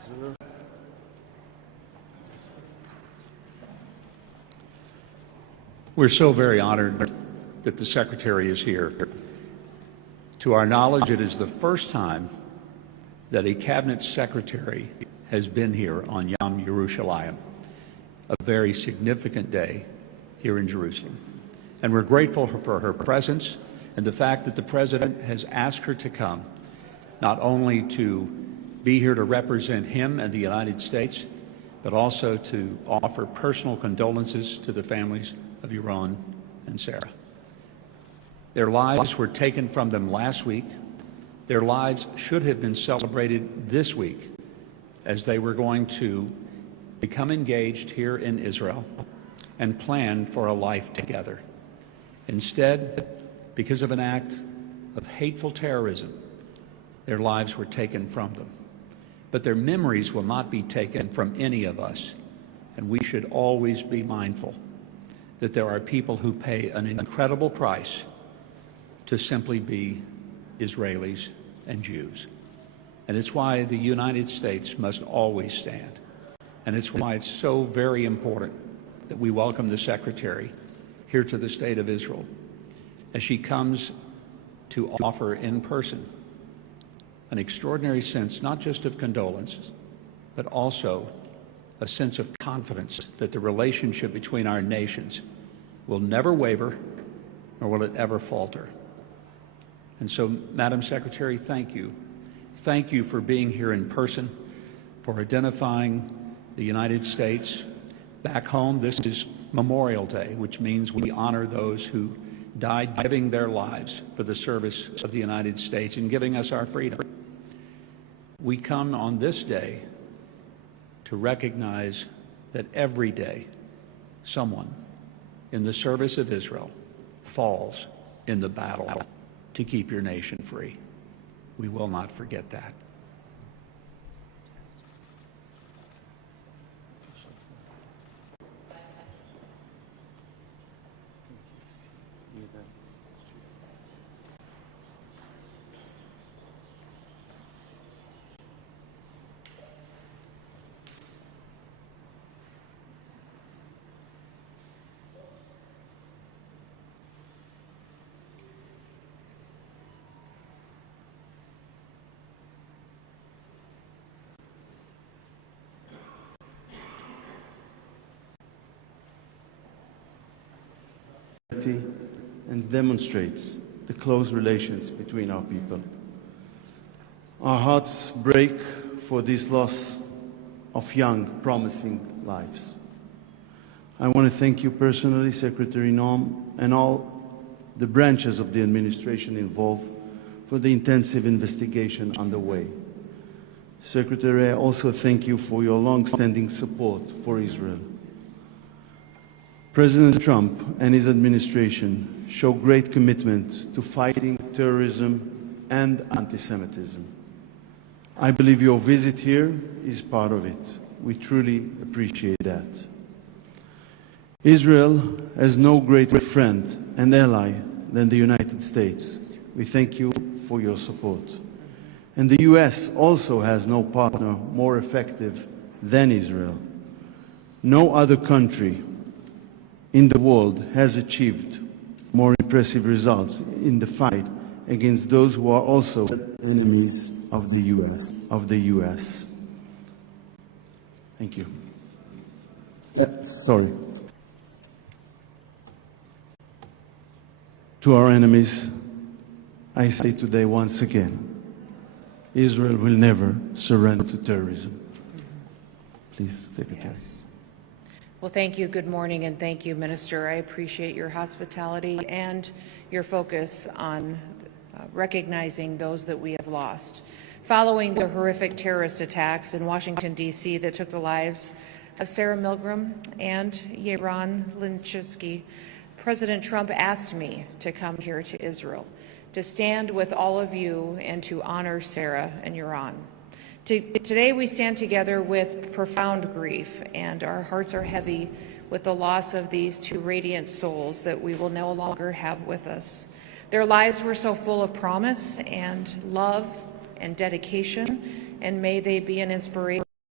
We're so very honored that the Secretary is here. To our knowledge, it is the first time that a Cabinet Secretary has been here on Yom Yerushalayim, a very significant day here in Jerusalem. And we're grateful for her presence and the fact that the President has asked her to come, not only to be here to represent him and the United States, but also to offer personal condolences to the families of Yaron and Sarah. Their lives were taken from them last week. Their lives should have been celebrated this week as they were going to become engaged here in Israel and plan for a life together. Instead, because of an act of hateful terrorism, their lives were taken from them. But their memories will not be taken from any of us, and we should always be mindful that there are people who pay an incredible price to simply be Israelis and Jews. And it's why the United States must always stand. And it's why it's so very important that we welcome the Secretary here to the State of Israel as she comes to offer in person an extraordinary sense, not just of condolence, but also a sense of confidence that the relationship between our nations will never waver, nor will it ever falter. And so, Madam Secretary, thank you. Thank you for being here in person, for identifying the United States. Back home, this is Memorial Day, which means we honor those who died giving their lives for the service of the United States and giving us our freedom. We come on this day to recognize that every day someone in the service of Israel falls in the battle to keep your nation free. We will not forget that. And demonstrates the close relations between our people. Our hearts break for this loss of young, promising lives. I want to thank you personally, Secretary Noem, and all the branches of the administration involved for the intensive investigation underway. Secretary, I also thank you for your long-standing support for Israel. President Trump and his administration show great commitment to fighting terrorism and anti-Semitism. I believe your visit here is part of it. We truly appreciate that. Israel has no greater friend and ally than the United States. We thank you for your support. And the US also has no partner more effective than Israel. No other country in the world has achieved more impressive results in the fight against those who are also enemies of the US. Thank you. Sorry. To our enemies, I say today once again, Israel will never surrender to terrorism. Please, Secretary. Yes. Well, thank you. Good morning, and thank you, Minister. I appreciate your hospitality and your focus on recognizing those that we have lost. Following the horrific terrorist attacks in Washington, D.C. that took the lives of Sarah Milgrom and Yaron Lishinsky, President Trump asked me to come here to Israel, to stand with all of you and to honor Sarah and Yaron. Today we stand together with profound grief, and our hearts are heavy with the loss of these two radiant souls that we will no longer have with us. Their lives were so full of promise and love and dedication, and may they be an inspiration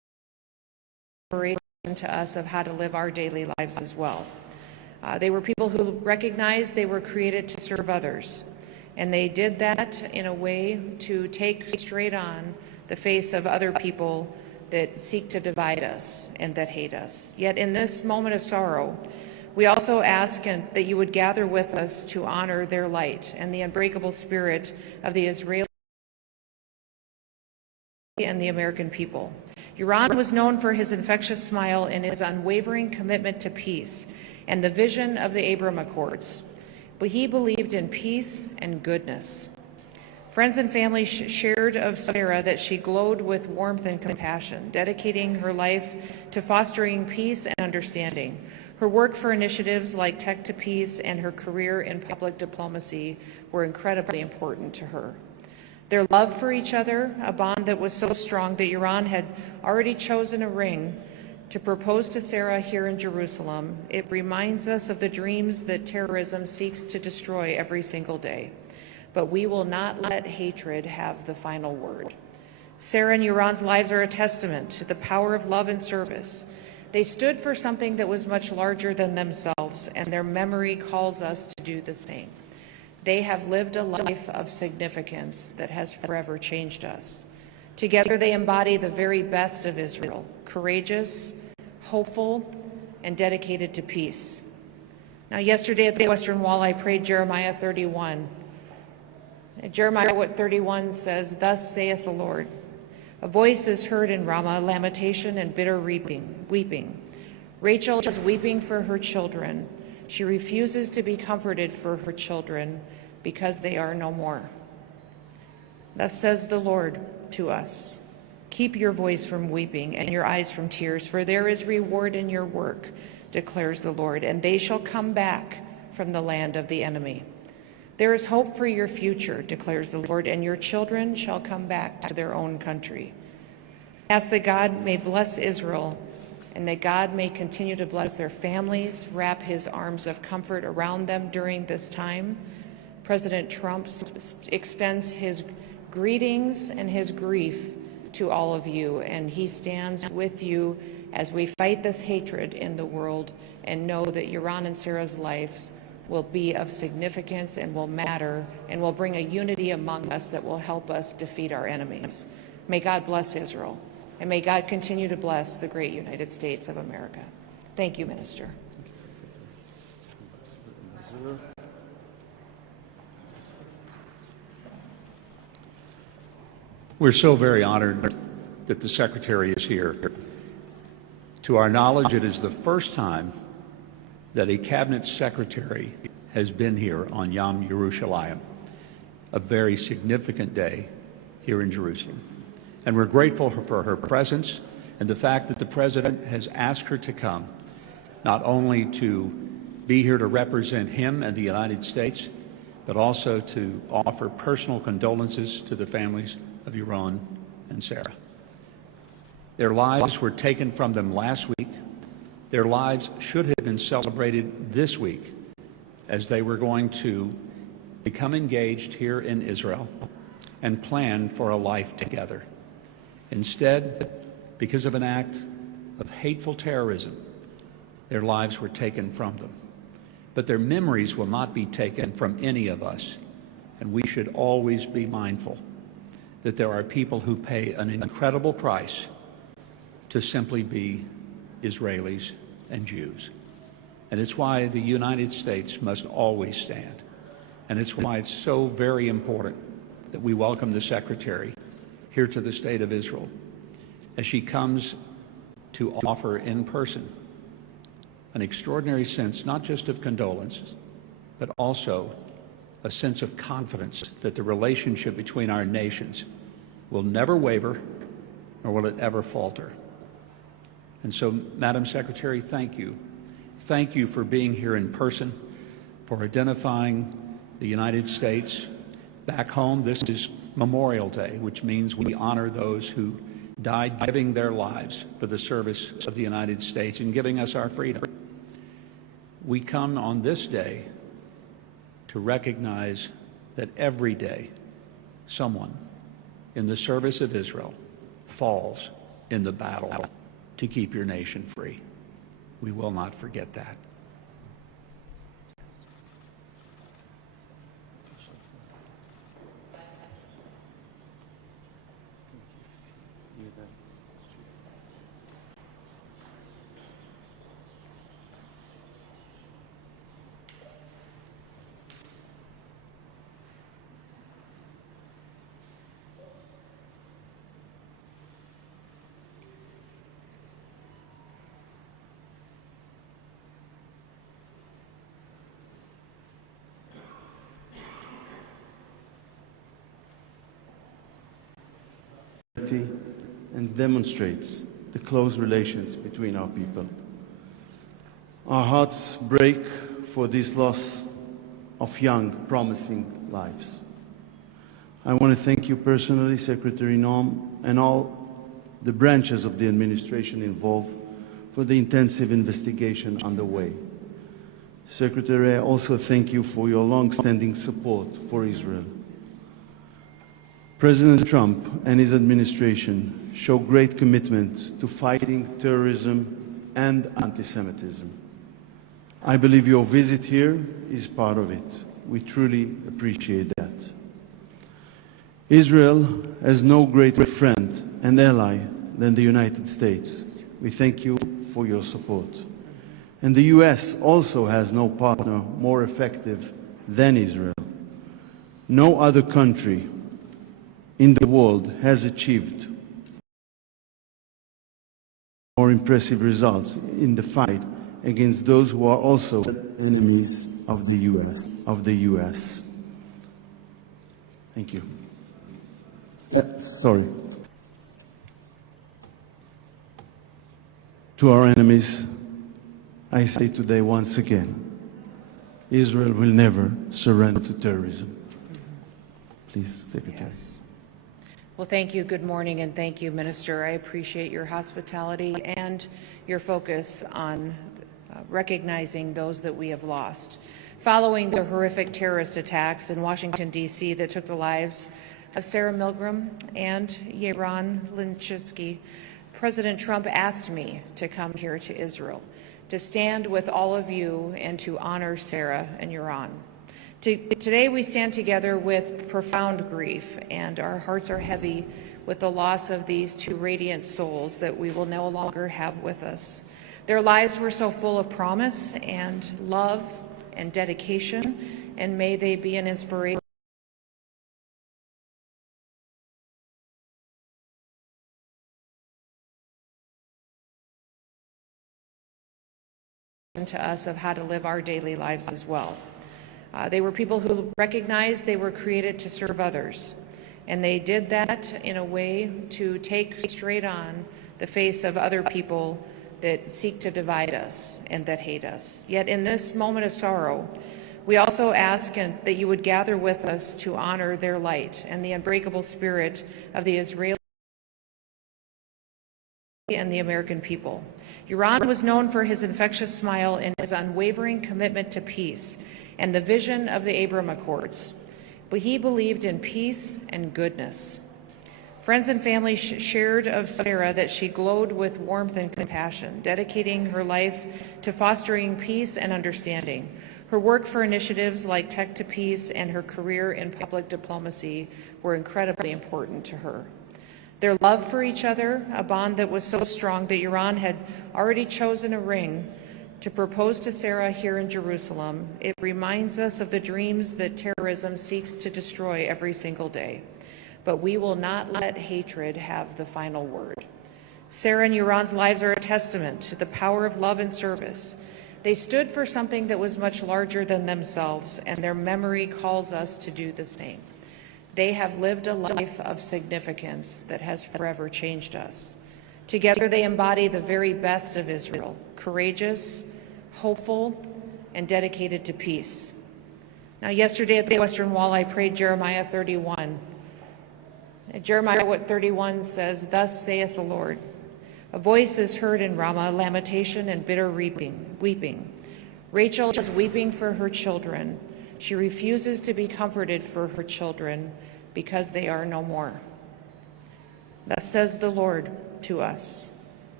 to us of how to live our daily lives as well. They were people who recognized they were created to serve others, and they did that in a way to take straight on the face of other people that seek to divide us and that hate us. Yet in this moment of sorrow, we also ask that you would gather with us to honor their light and the unbreakable spirit of the Israeli and the American people. Yaron was known for his infectious smile and his unwavering commitment to peace and the vision of the Abraham Accords. But he believed in peace and goodness. Friends and family shared of Sarah that she glowed with warmth and compassion, dedicating her life to fostering peace and understanding. Her work for initiatives like Tech to Peace and her career in public diplomacy were incredibly important to her. Their love for each other, a bond that was so strong that Yaron had already chosen a ring to propose to Sarah here in Jerusalem. It reminds us of the dreams that terrorism seeks to destroy every single day. But we will not let hatred have the final word. Sarah and Yaron's lives are a testament to the power of love and service. They stood for something that was much larger than themselves, and their memory calls us to do the same. They have lived a life of significance that has forever changed us. Together they embody the very best of Israel, courageous, hopeful, and dedicated to peace. Now, yesterday at the Western Wall, I prayed Jeremiah 31. Jeremiah 31 says, "Thus saith the Lord, a voice is heard in Ramah, lamentation and bitter weeping. Rachel is weeping for her children. She refuses to be comforted for her children because they are no more. Thus says the Lord to us, keep your voice from weeping and your eyes from tears, for there is reward in your work, declares the Lord, and they shall come back from the land of the enemy. There is hope for your future, declares the Lord, and your children shall come back to their own country." Ask that God may bless Israel and that God may continue to bless their families, wrap his arms of comfort around them during this time. President Trump extends his greetings and his grief to all of you, and he stands with you as we fight this hatred in the world and know that Yaron and Sarah's lives will be of significance and will matter and will bring a unity among us that will help us defeat our enemies. May God bless Israel, and may God continue to bless the great United States of America. Thank you, Minister. We're so very honored that the Secretary is here. To our knowledge, it is the first time that a Cabinet Secretary has been here on Yom Yerushalayim, a very significant day here in Jerusalem. And we're grateful for her presence and the fact that the President has asked her to come, not only to be here to represent him and the United States, but also to offer personal condolences to the families of Yaron and Sarah. Their lives were taken from them last week. Their lives should have been celebrated this week as they were going to become engaged here in Israel and plan for a life together. Instead, because of an act of hateful terrorism, their lives were taken from them. But their memories will not be taken from any of us, and we should always be mindful that there are people who pay an incredible price to simply be Israelis and Jews. And it's why the United States must always stand. And it's why it's so very important that we welcome the Secretary here to the State of Israel as she comes to offer in person an extraordinary sense, not just of condolence, but also a sense of confidence that the relationship between our nations will never waver, nor will it ever falter. And so, Madam Secretary, thank you. Thank you for being here in person, for identifying the United States. Back home, this is Memorial Day, which means we honor those who died giving their lives for the service of the United States and giving us our freedom. We come on this day to recognize that every day someone in the service of Israel falls in the battle to keep your nation free. We will not forget that. And demonstrates the close relations between our people. Our hearts break for this loss of young, promising lives. I want to thank you personally, Secretary Noem, and all the branches of the administration involved for the intensive investigation underway. Secretary, I also thank you for your long-standing support for Israel. President Trump and his administration show great commitment to fighting terrorism and anti-Semitism. I believe your visit here is part of it. We truly appreciate that. Israel has no greater friend and ally than the United States. We thank you for your support. And the U.S. also has no partner more effective than Israel. No other country in the world has achieved more impressive results in the fight against those who are also enemies of the U.S. Thank you. Sorry. To our enemies, I say today once again, Israel will never surrender to terrorism. Please, Secretary. Yes. Well, thank you. Good morning, and thank you, Minister. I appreciate your hospitality and your focus on recognizing those that we have lost. Following the horrific terrorist attacks in Washington, D.C. that took the lives of Sarah Milgrom and Yaron Lishinsky, President Trump asked me to come here to Israel, to stand with all of you and to honor Sarah and Yaron. Today we stand together with profound grief, and our hearts are heavy with the loss of these two radiant souls that we will no longer have with us. Their lives were so full of promise and love and dedication, and may they be an inspiration to us of how to live our daily lives as well. They were people who recognized they were created to serve others, and they did that in a way to take straight on the face of other people that seek to divide us and that hate us. Yet in this moment of sorrow, we also ask that you would gather with us to honor their light and the unbreakable spirit of the Israeli and the American people. Yaron was known for his infectious smile and his unwavering commitment to peace and the vision of the Abraham Accords. But he believed in peace and goodness. Friends and family shared of Sarah that she glowed with warmth and compassion, dedicating her life to fostering peace and understanding. Her work for initiatives like Tech to Peace and her career in public diplomacy were incredibly important to her. Their love for each other, a bond that was so strong that Yaron had already chosen a ring to propose to Sarah here in Jerusalem. It reminds us of the dreams that terrorism seeks to destroy every single day. But we will not let hatred have the final word. Sarah and Yaron's lives are a testament to the power of love and service. They stood for something that was much larger than themselves, and their memory calls us to do the same. They have lived a life of significance that has forever changed us. Together they embody the very best of Israel, courageous, hopeful, and dedicated to peace. Now, yesterday at the Western Wall, I prayed Jeremiah 31. Jeremiah 31 says, "Thus saith the Lord, a voice is heard in Ramah, lamentation and bitter weeping. Rachel is weeping for her children. She refuses to be comforted for her children because they are no more. Thus says the Lord to us,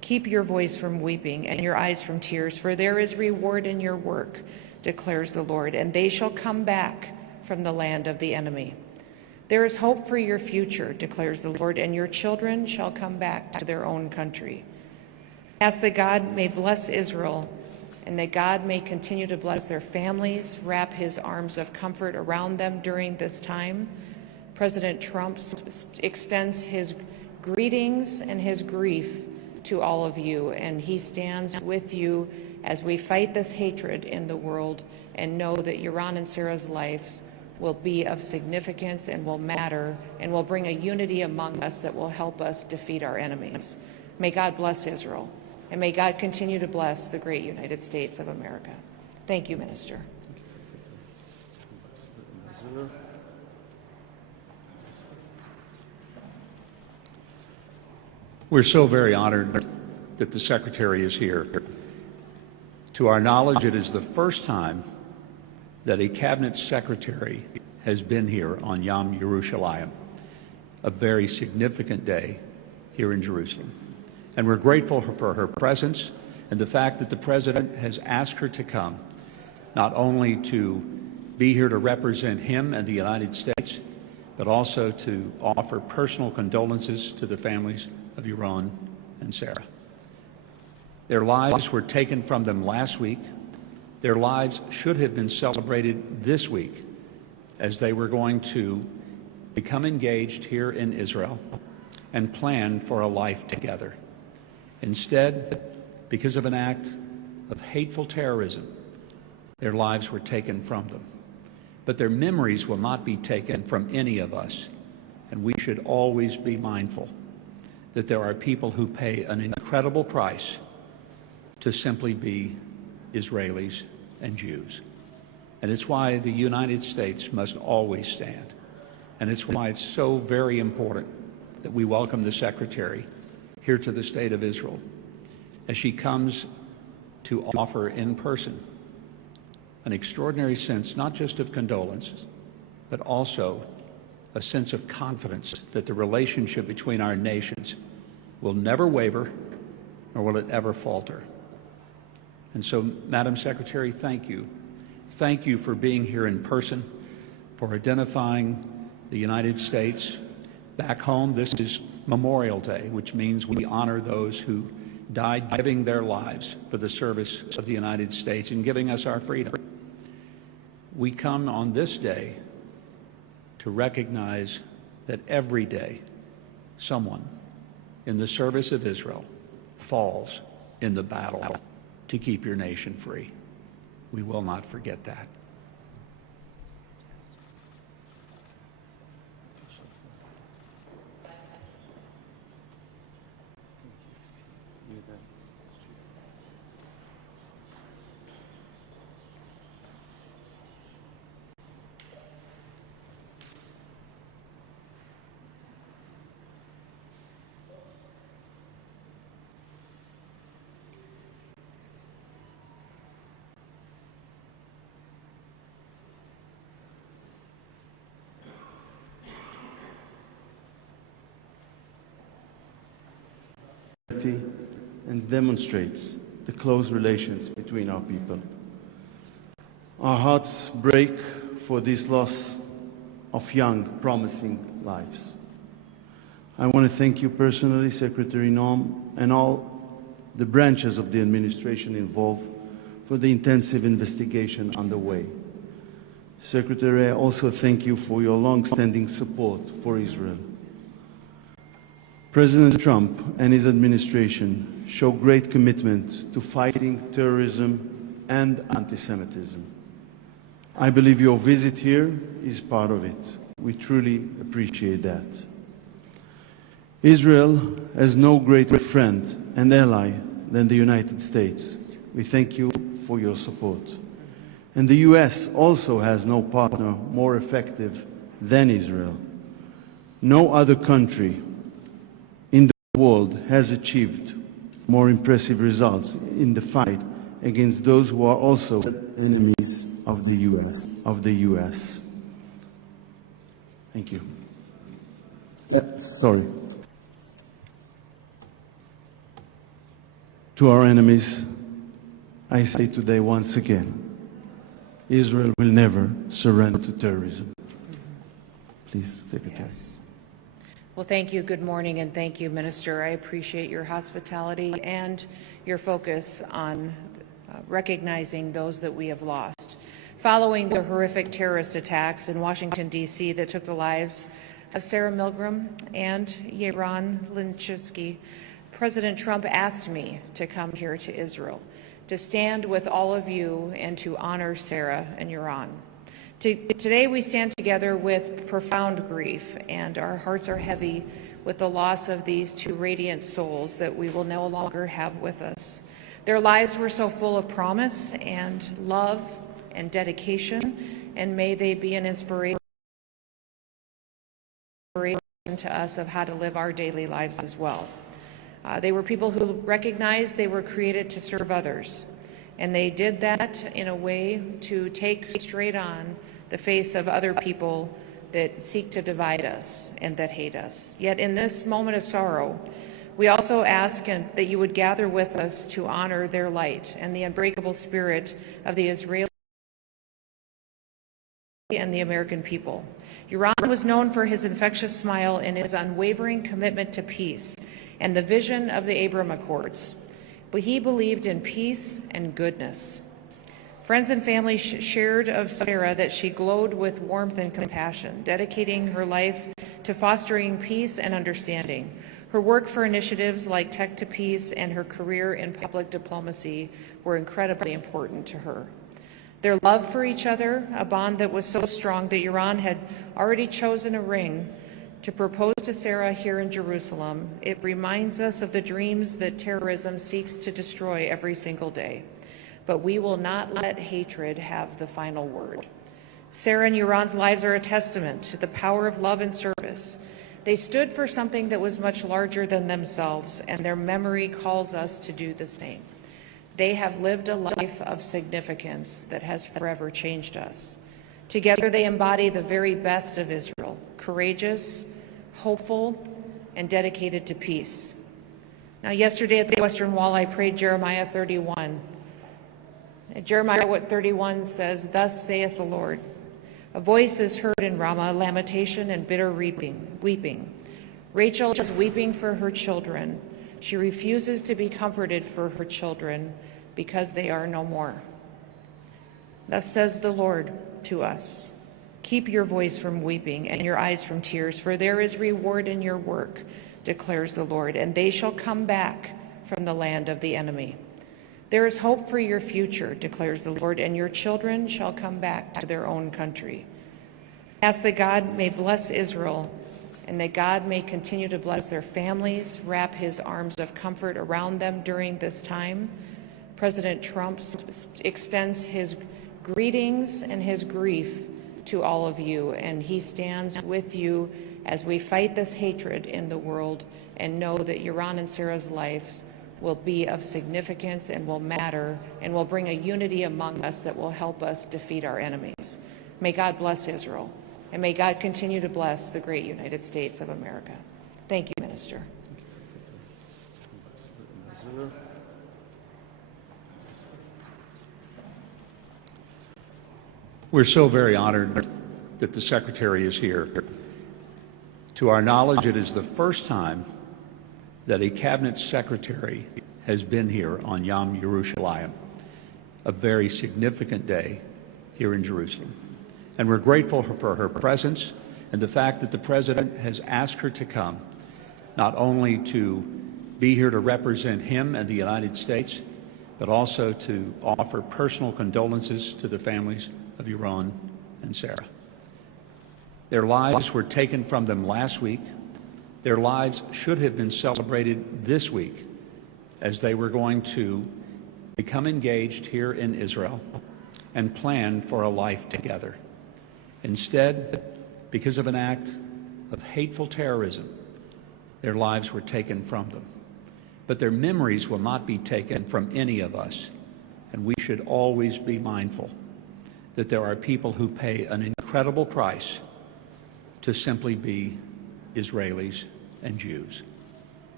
Keep your voice from weeping and your eyes from tears, for there is reward in your work, declares the Lord, and they shall come back from the land of the enemy. There is hope for your future, declares the Lord, and your children shall come back to their own country. Ask that God may bless Israel, and that God may continue to bless their families, wrap his arms of comfort around them during this time. President Trump extends his greetings and his grief to all of you, and he stands with you as we fight this hatred in the world and know that Yaron and Sarah's lives will be of significance and will matter and will bring a unity among us that will help us defeat our enemies. May God bless Israel, and may God continue to bless the great United States of America. Thank you, Minister. We're so very honored that the Secretary is here. To our knowledge, it is the first time that a Cabinet Secretary has been here on Yom Yerushalayim, a very significant day here in Jerusalem. And we're grateful for her presence and the fact that the President has asked her to come, not only to be here to represent him and the United States, but also to offer personal condolences to the families of Yaron and Sarah. Their lives were taken from them last week. Their lives should have been celebrated this week as they were going to become engaged here in Israel and plan for a life together. Instead, because of an act of hateful terrorism, their lives were taken from them. But their memories will not be taken from any of us, and we should always be mindful that there are people who pay an incredible price to simply be Israelis and Jews. And it's why the United States must always stand. And it's why it's so very important that we welcome the Secretary here to the State of Israel as she comes to offer in person an extraordinary sense, not just of condolence, but also a sense of confidence that the relationship between our nations will never waver, nor will it ever falter. And so, Madam Secretary, thank you. Thank you for being here in person, for identifying the United States. Back home, this is Memorial Day, which means we honor those who died giving their lives for the service of the United States and giving us our freedom. We come on this day to recognize that every day someone in the service of Israel falls in the battle to keep your nation free. We will not forget that. And demonstrates the close relations between our people. Our hearts break for this loss of young, promising lives. I want to thank you personally, Secretary Noem, and all the branches of the administration involved for the intensive investigation underway. Secretary, I also thank you for your long-standing support for Israel. President Trump and his administration show great commitment to fighting terrorism and anti-Semitism. I believe your visit here is part of it. We truly appreciate that. Israel has no greater friend and ally than the United States. We thank you for your support. And the US also has no partner more effective than Israel. No other country in the world has achieved more impressive results in the fight against those who are also enemies of the US. Thank you. Sorry. To our enemies, I say today once again, Israel will never surrender to terrorism. Please, Secretary. Yes. Well, thank you. Good morning, and thank you, Minister. I appreciate your hospitality and your focus on recognizing those that we have lost. Following the horrific terrorist attacks in Washington, D.C. that took the lives of Sarah Milgrom and Yaron Lishinsky, President Trump asked me to come here to Israel, to stand with all of you and to honor Sarah and Yaron. Today we stand together with profound grief, and our hearts are heavy with the loss of these two radiant souls that we will no longer have with us. Their lives were so full of promise and love and dedication, and may they be an inspiration to us of how to live our daily lives as well. They were people who recognized they were created to serve others, and they did that in a way to take straight on the face of other people that seek to divide us and that hate us. Yet in this moment of sorrow, we also ask that you would gather with us to honor their light and the unbreakable spirit of the Israeli and the American people. Yaron was known for his infectious smile and his unwavering commitment to peace and the vision of the Abraham Accords. But he believed in peace and goodness. Friends and family shared of Sarah that she glowed with warmth and compassion, dedicating her life to fostering peace and understanding. Her work for initiatives like Tech to Peace and her career in public diplomacy were incredibly important to her. Their love for each other, a bond that was so strong that Yaron had already chosen a ring to propose to Sarah here in Jerusalem. It reminds us of the dreams that terrorism seeks to destroy every single day. But we will not let hatred have the final word. Sarah and Yaron's lives are a testament to the power of love and service. They stood for something that was much larger than themselves, and their memory calls us to do the same. They have lived a life of significance that has forever changed us. Together they embody the very best of Israel, courageous, hopeful, and dedicated to peace. Now, yesterday at the Western Wall, I prayed Jeremiah 31. Jeremiah 31 says, "Thus saith the Lord, a voice is heard in Ramah, lamentation and bitter weeping. Rachel is weeping for her children. She refuses to be comforted for her children because they are no more. Thus says the Lord to us, keep your voice from weeping and your eyes from tears, for there is reward in your work, declares the Lord, and they shall come back from the land of the enemy. There is hope for your future, declares the Lord, and your children shall come back to their own country. Ask that God may bless Israel and that God may continue to bless their families, wrap his arms of comfort around them during this time. President Trump extends his greetings and his grief to all of you, and he stands with you as we fight this hatred in the world and know that Yaron and Sarah's lives will be of significance and will matter and will bring a unity among us that will help us defeat our enemies. May God bless Israel, and may God continue to bless the great United States of America. Thank you, Minister. We're so very honored that the Secretary is here. To our knowledge, it is the first time that a Cabinet Secretary has been here on Yom Yerushalayim, a very significant day here in Jerusalem. And we're grateful for her presence and the fact that the President has asked her to come, not only to be here to represent him and the United States, but also to offer personal condolences to the families of Yaron and Sarah. Their lives were taken from them last week. Their lives should have been celebrated this week as they were going to become engaged here in Israel and plan for a life together. Instead, because of an act of hateful terrorism, their lives were taken from them. But their memories will not be taken from any of us, and we should always be mindful that there are people who pay an incredible price to simply be Israelis and Jews.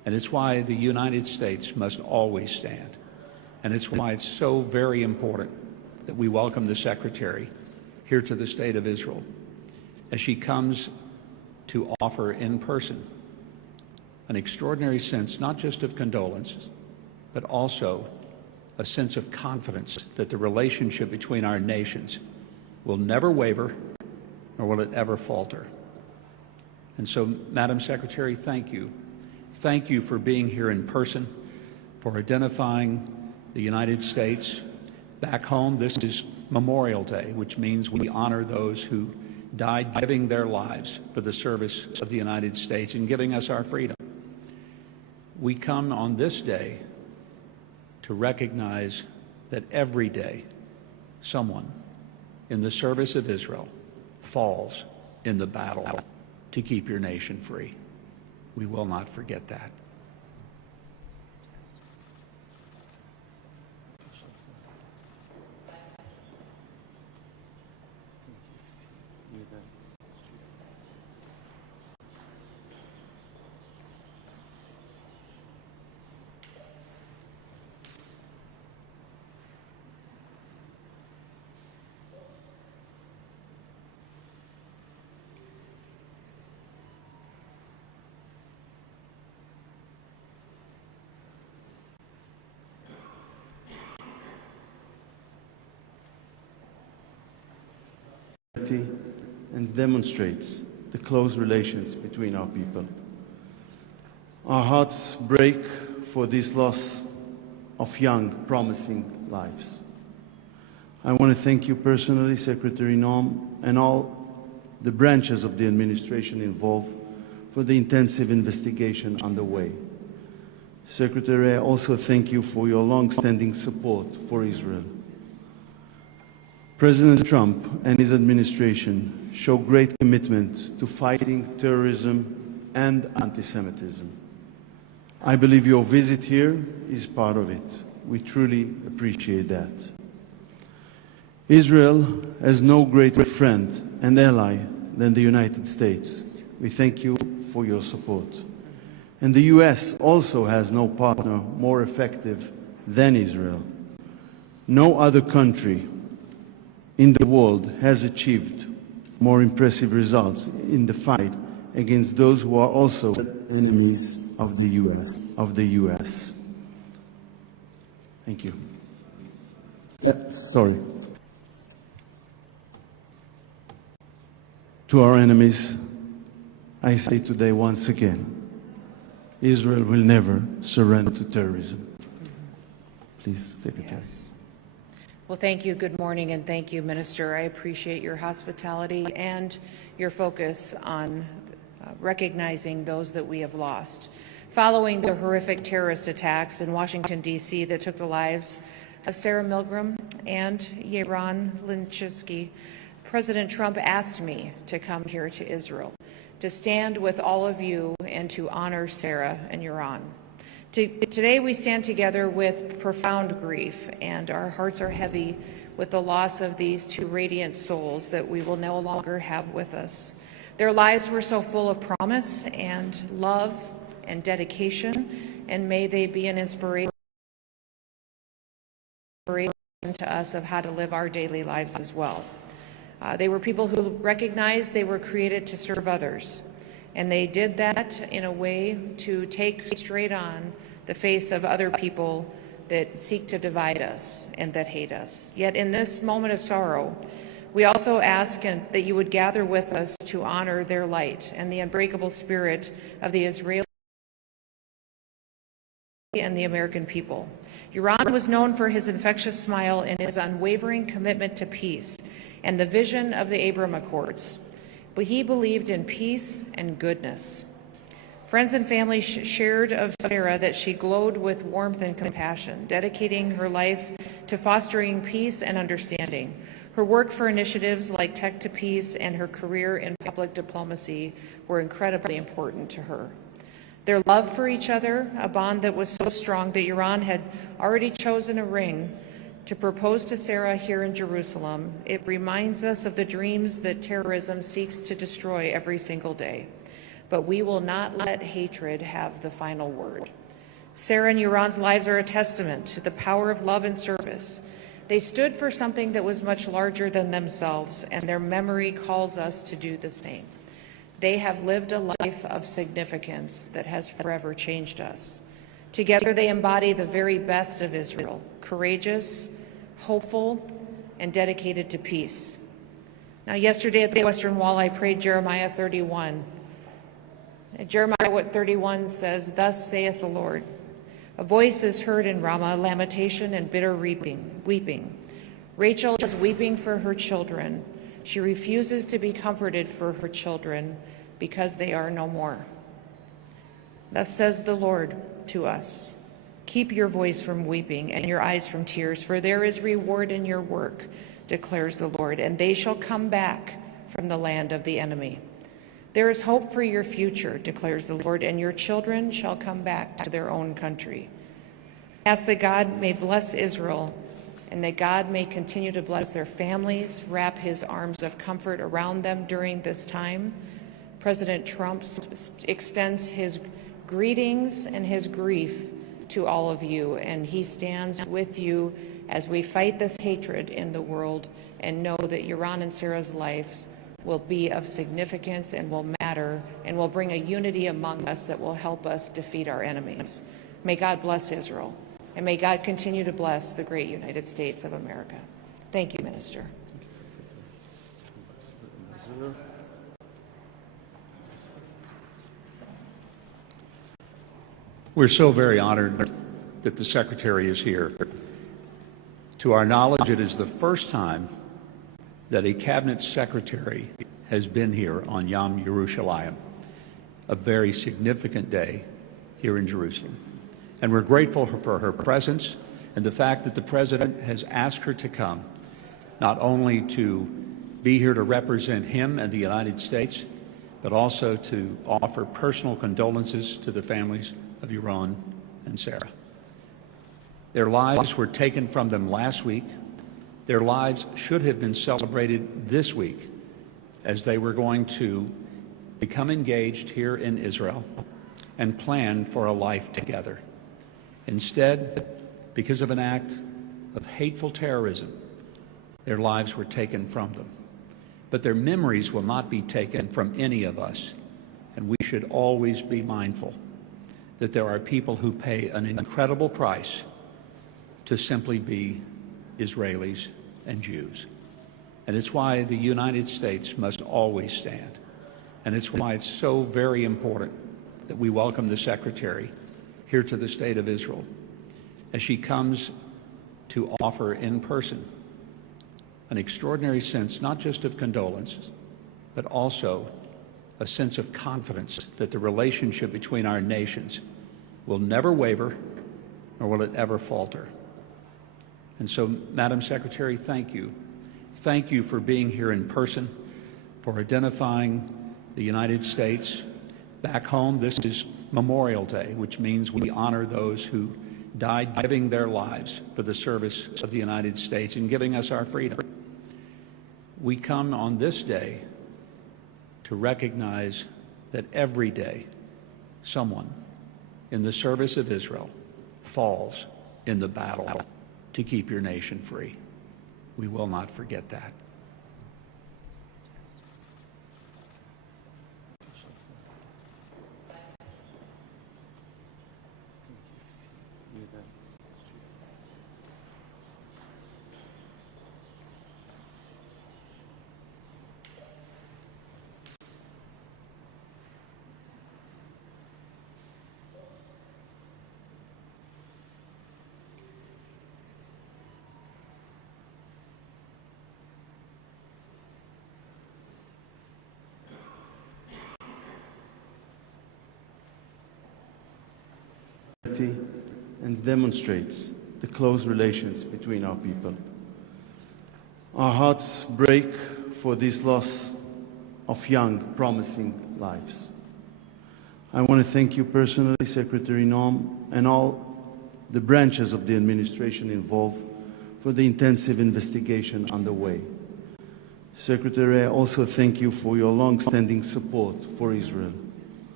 And it's why the United States must always stand. And it's why it's so very important that we welcome the Secretary here to the State of Israel as she comes to offer in person an extraordinary sense, not just of condolence, but also a sense of confidence that the relationship between our nations will never waver, nor will it ever falter. And so, Madam Secretary, thank you. Thank you for being here in person, for identifying the United States. Back home, this is Memorial Day, which means we honor those who died giving their lives for the service of the United States and giving us our freedom. We come on this day to recognize that every day someone in the service of Israel falls in the battle to keep your nation free. We will not forget that. And demonstrates the close relations between our people. Our hearts break for this loss of young, promising lives. I want to thank you personally, Secretary Noem, and all the branches of the administration involved for the intensive investigation underway. Secretary, I also thank you for your long-standing support for Israel. President Trump and his administration show great commitment to fighting terrorism and anti-Semitism. I believe your visit here is part of it. We truly appreciate that. Israel has no greater friend and ally than the United States. We thank you for your support. And the US also has no partner more effective than Israel. No other country in the world has achieved more impressive results in the fight against those who are also enemies of the US. Thank you. Sorry. To our enemies, I say today once again, Israel will never surrender to terrorism. Please, Secretary. Yes. Well, thank you. Good morning, and thank you, Minister. I appreciate your hospitality and your focus on recognizing those that we have lost. Following the horrific terrorist attacks in Washington, D.C. that took the lives of Saar Milgrom and Yaron Lishinsky, President Trump asked me to come here to Israel, to stand with all of you and to honor Sarah and Yaron. Today we stand together with profound grief, and our hearts are heavy with the loss of these two radiant souls that we will no longer have with us. Their lives were so full of promise and love and dedication, and may they be an inspiration to us of how to live our daily lives as well. They were people who recognized they were created to serve others, and they did that in a way to take straight on the face of other people that seek to divide us and that hate us. Yet in this moment of sorrow, we also ask that you would gather with us to honor their light and the unbreakable spirit of the Israeli and the American people. Yaron was known for his infectious smile and his unwavering commitment to peace and the vision of the Abraham Accords. But he believed in peace and goodness. Friends and family shared of Sarah that she glowed with warmth and compassion, dedicating her life to fostering peace and understanding. Her work for initiatives like Tech to Peace and her career in public diplomacy were incredibly important to her. Their love for each other, a bond that was so strong that Yaron had already chosen a ring to propose to Sarah here in Jerusalem. It reminds us of the dreams that terrorism seeks to destroy every single day. but we will not let hatred have the final word. Sarah and Yaron's lives are a testament to the power of love and service. They stood for something that was much larger than themselves, and their memory calls us to do the same. They have lived a life of significance that has forever changed us. Together they embody the very best of Israel, courageous, hopeful, and dedicated to peace. Now, yesterday at the Western Wall, I prayed Jeremiah 31. Jeremiah 31 says, "Thus saith the Lord, a voice is heard in Ramah, lamentation and bitter weeping. Rachel is weeping for her children. She refuses to be comforted for her children because they are no more. Thus says the Lord to us, keep your voice from weeping and your eyes from tears, for there is reward in your work, declares the Lord, and they shall come back from the land of the enemy. There is hope for your future, declares the Lord, and your children shall come back to their own country. Ask that God may bless Israel and that God may continue to bless their families, wrap his arms of comfort around them during this time. President Trump extends his greetings and his grief to all of you, and he stands with you as we fight this hatred in the world and know that Yaron and Sarah's lives will be of significance and will matter and will bring a unity among us that will help us defeat our enemies. May God bless Israel, and may God continue to bless the great United States of America. Thank you, Minister. We're so very honored that the Secretary is here. To our knowledge, it is the first time that a Cabinet Secretary has been here on Yom Yerushalayim, a very significant day here in Jerusalem. And we're grateful for her presence and the fact that the President has asked her to come, not only to be here to represent him and the United States, but also to offer personal condolences to the families of Yaron and Sarah. Their lives were taken from them last week. Their lives should have been celebrated this week as they were going to become engaged here in Israel and plan for a life together. Instead, because of an act of hateful terrorism, their lives were taken from them. But their memories will not be taken from any of us, and we should always be mindful that there are people who pay an incredible price to simply be Israelis and Jews. And it's why the United States must always stand. And it's why it's so very important that we welcome the Secretary here to the State of Israel as she comes to offer in person an extraordinary sense, not just of condolence, but also a sense of confidence that the relationship between our nations will never waver, nor will it ever falter. And so, Madam Secretary, thank you. Thank you for being here in person, for identifying the United States. Back home, this is Memorial Day, which means we honor those who died giving their lives for the service of the United States and giving us our freedom. We come on this day to recognize that every day someone in the service of Israel falls in the battle to keep your nation free. We will not forget that. And demonstrates the close relations between our people. Our hearts break for this loss of young, promising lives. I want to thank you personally, Secretary Noem, and all the branches of the administration involved for the intensive investigation underway. Secretary, I also thank you for your long-standing support for Israel.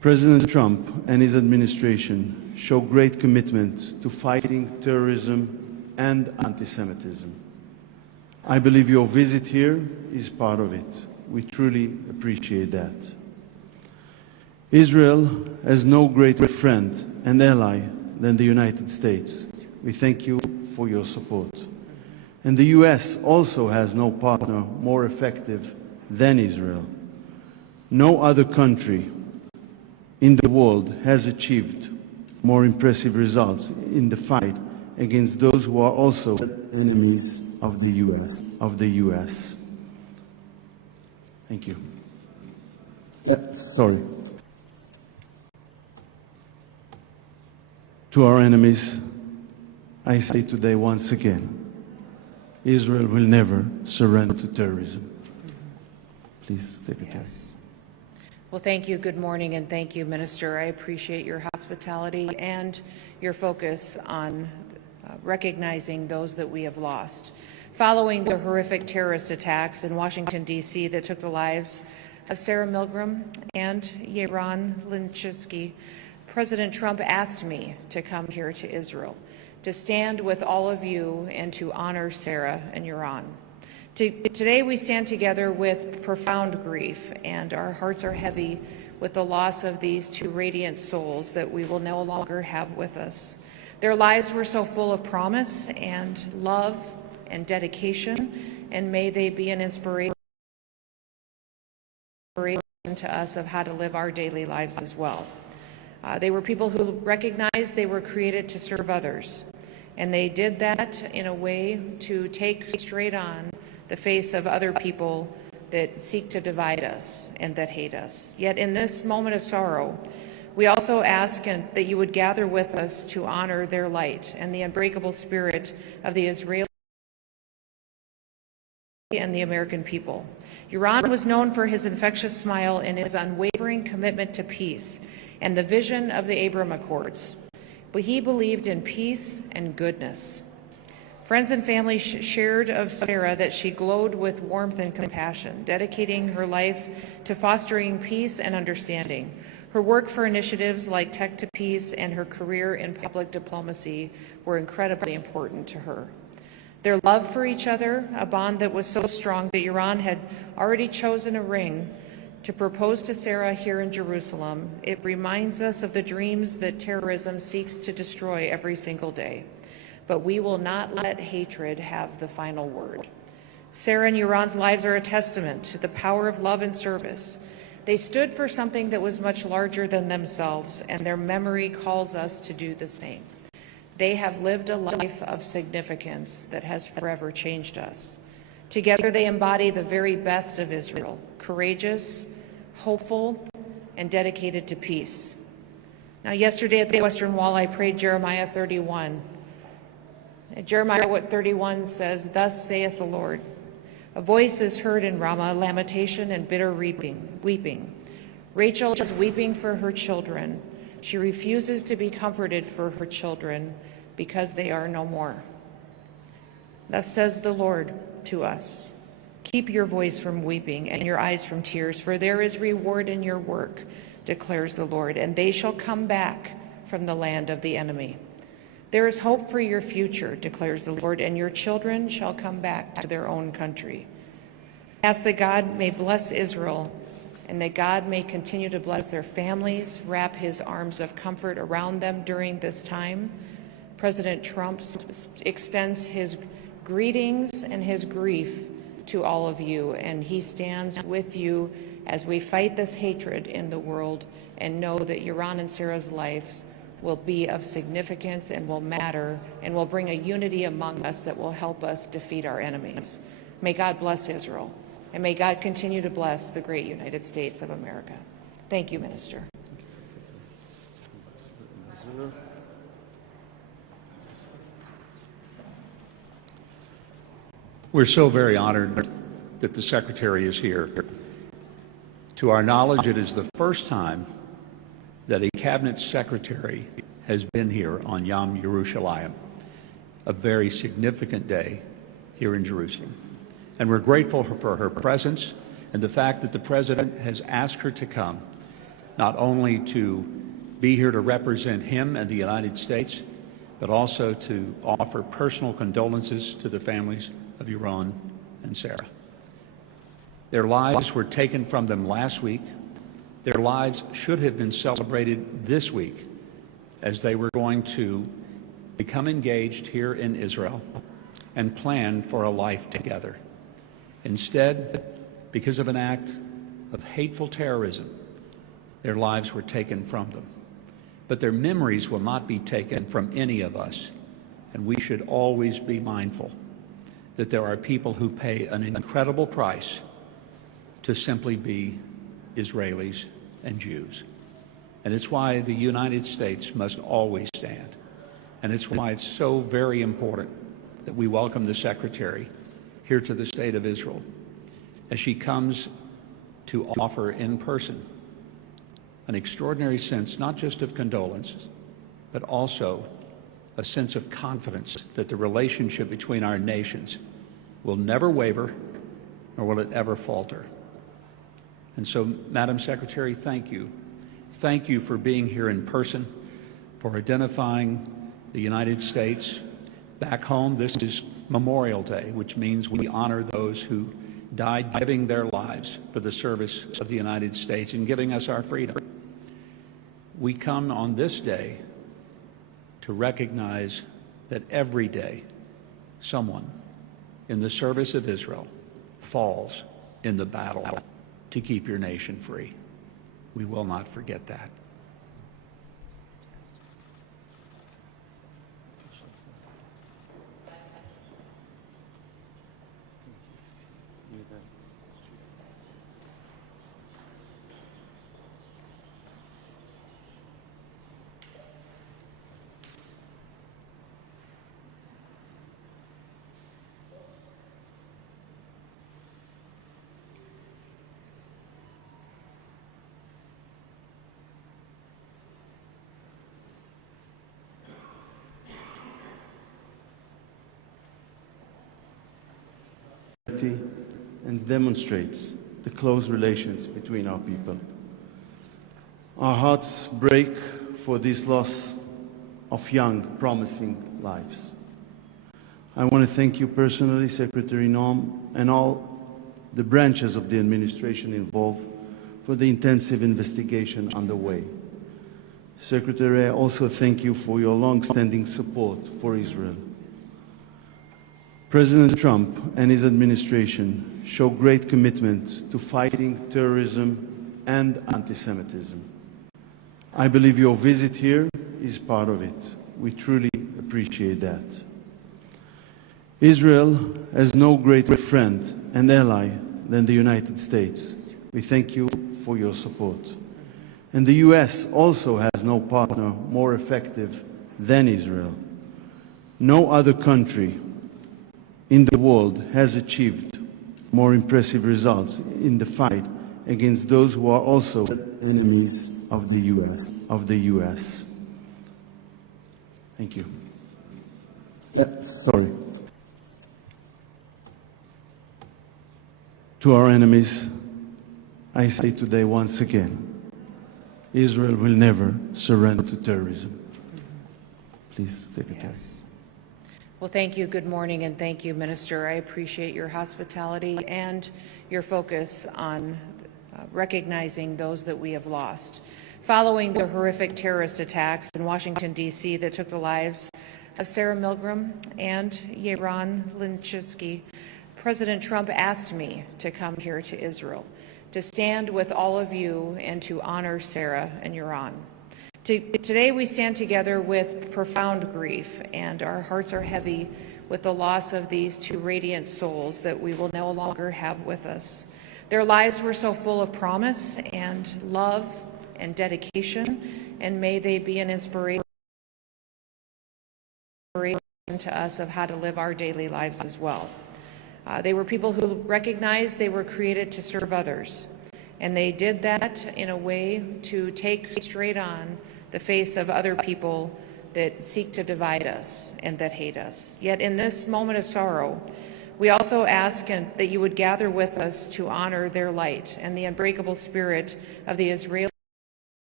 President Trump and his administration show great commitment to fighting terrorism and anti-Semitism. I believe your visit here is part of it. We truly appreciate that. Israel has no greater friend and ally than the United States. We thank you for your support. And the US also has no partner more effective than Israel. No other country in the world has achieved more impressive results in the fight against those who are also enemies of the US. Thank you. Sorry. To our enemies, I say today once again, Israel will never surrender to terrorism. Please, Secretary. Yes. Well, thank you. Good morning, and thank you, Minister. I appreciate your hospitality and your focus on recognizing those that we have lost. Following the horrific terrorist attacks in Washington, D.C. that took the lives of Saar Milgrom and Yaron Lishinsky, President Trump asked me to come here to Israel, to stand with all of you and to honor Sarah and Yaron. Today we stand together with profound grief, and our hearts are heavy with the loss of these two radiant souls that we will no longer have with us. Their lives were so full of promise and love and dedication, and may they be an inspiration to us of how to live our daily lives as well. They were people who recognized they were created to serve others, and they did that in a way to take straight on the face of other people that seek to divide us and that hate us. Yet in this moment of sorrow, we also ask that you would gather with us to honor their light and the unbreakable spirit of the Israeli and the American people. Yaron was known for his infectious smile and his unwavering commitment to peace and the vision of the Abraham Accords. But he believed in peace and goodness. Friends and family shared of Sarah that she glowed with warmth and compassion, dedicating her life to fostering peace and understanding. Her work for initiatives like Tech to Peace and her career in public diplomacy were incredibly important to her. Their love for each other, a bond that was so strong that Yaron had already chosen a ring to propose to Sarah here in Jerusalem, it reminds us of the dreams that terrorism seeks to destroy every single day. But we will not let hatred have the final word. Sarah and Yaron's lives are a testament to the power of love and service. They stood for something that was much larger than themselves, and their memory calls us to do the same. They have lived a life of significance that has forever changed us. Together they embody the very best of Israel, courageous, hopeful, and dedicated to peace. Now, yesterday at the Western Wall, I prayed Jeremiah 31. Jeremiah 31 says, "Thus saith the Lord, a voice is heard in Ramah, lamentation and bitter weeping. Rachel is weeping for her children. She refuses to be comforted for her children because they are no more. Thus says the Lord to us, keep your voice from weeping and your eyes from tears, for there is reward in your work, declares the Lord, and they shall come back from the land of the enemy. There is hope for your future, declares the Lord, and your children shall come back to their own country. Ask that God may bless Israel and that God may continue to bless their families, wrap his arms of comfort around them during this time. President Trump extends his greetings and his grief to all of you, and he stands with you as we fight this hatred in the world and know that Yaron and Sarah's lives will be of significance and will matter and will bring a unity among us that will help us defeat our enemies. May God bless Israel, and may God continue to bless the great United States of America. Thank you, Minister. We're so very honored that the Secretary is here. To our knowledge, it is the first time that a Cabinet Secretary has been here on Yom Yerushalayim, a very significant day here in Jerusalem. And we're grateful for her presence and the fact that the President has asked her to come not only to be here to represent him and the United States, but also to offer personal condolences to the families of Yaron and Sarah. Their lives were taken from them last week. Their lives should have been celebrated this week as they were going to become engaged here in Israel and plan for a life together. Instead, because of an act of hateful terrorism, their lives were taken from them. But their memories will not be taken from any of us, and we should always be mindful that there are people who pay an incredible price to simply be Israelis and Jews. And it's why the United States must always stand. And it's why it's so very important that we welcome the Secretary here to the State of Israel as she comes to offer in person an extraordinary sense, not just of condolence, but also a sense of confidence that the relationship between our nations will never waver, nor will it ever falter. And so, Madam Secretary, thank you. Thank you for being here in person, for identifying the United States. Back home, this is Memorial Day, which means we honor those who died giving their lives for the service of the United States and giving us our freedom. We come on this day to recognize that every day someone in the service of Israel falls in the battle to keep your nation free. We will not forget that. And demonstrates the close relations between our people. Our hearts break for this loss of young, promising lives. I want to thank you personally, Secretary Noem, and all the branches of the administration involved for the intensive investigation underway. Secretary, I also thank you for your long-standing support for Israel. President Trump and his administration show great commitment to fighting terrorism and anti-Semitism. I believe your visit here is part of it. We truly appreciate that. Israel has no greater friend and ally than the United States. We thank you for your support. And the U.S. also has no partner more effective than Israel. No other country in the world has achieved more impressive results in the fight against those who are also enemies of the U.S. Thank you. Sorry. To our enemies, I say today once again, Israel will never surrender to terrorism. Please, Secretary. Yes. Well, thank you. Good morning, and thank you, Minister. I appreciate your hospitality and your focus on recognizing those that we have lost. Following the horrific terrorist attacks in Washington, D.C. that took the lives of Sarah Milgrom and Yaron Lishinsky, President Trump asked me to come here to Israel, to stand with all of you and to honor Sarah and Yaron. Today we stand together with profound grief, and our hearts are heavy with the loss of these two radiant souls that we will no longer have with us. Their lives were so full of promise and love and dedication, and may they be an inspiration to us of how to live our daily lives as well. They were people who recognized they were created to serve others, and they did that in a way to take straight on the face of other people that seek to divide us and that hate us. Yet in this moment of sorrow, we also ask that you would gather with us to honor their light and the unbreakable spirit of the Israeli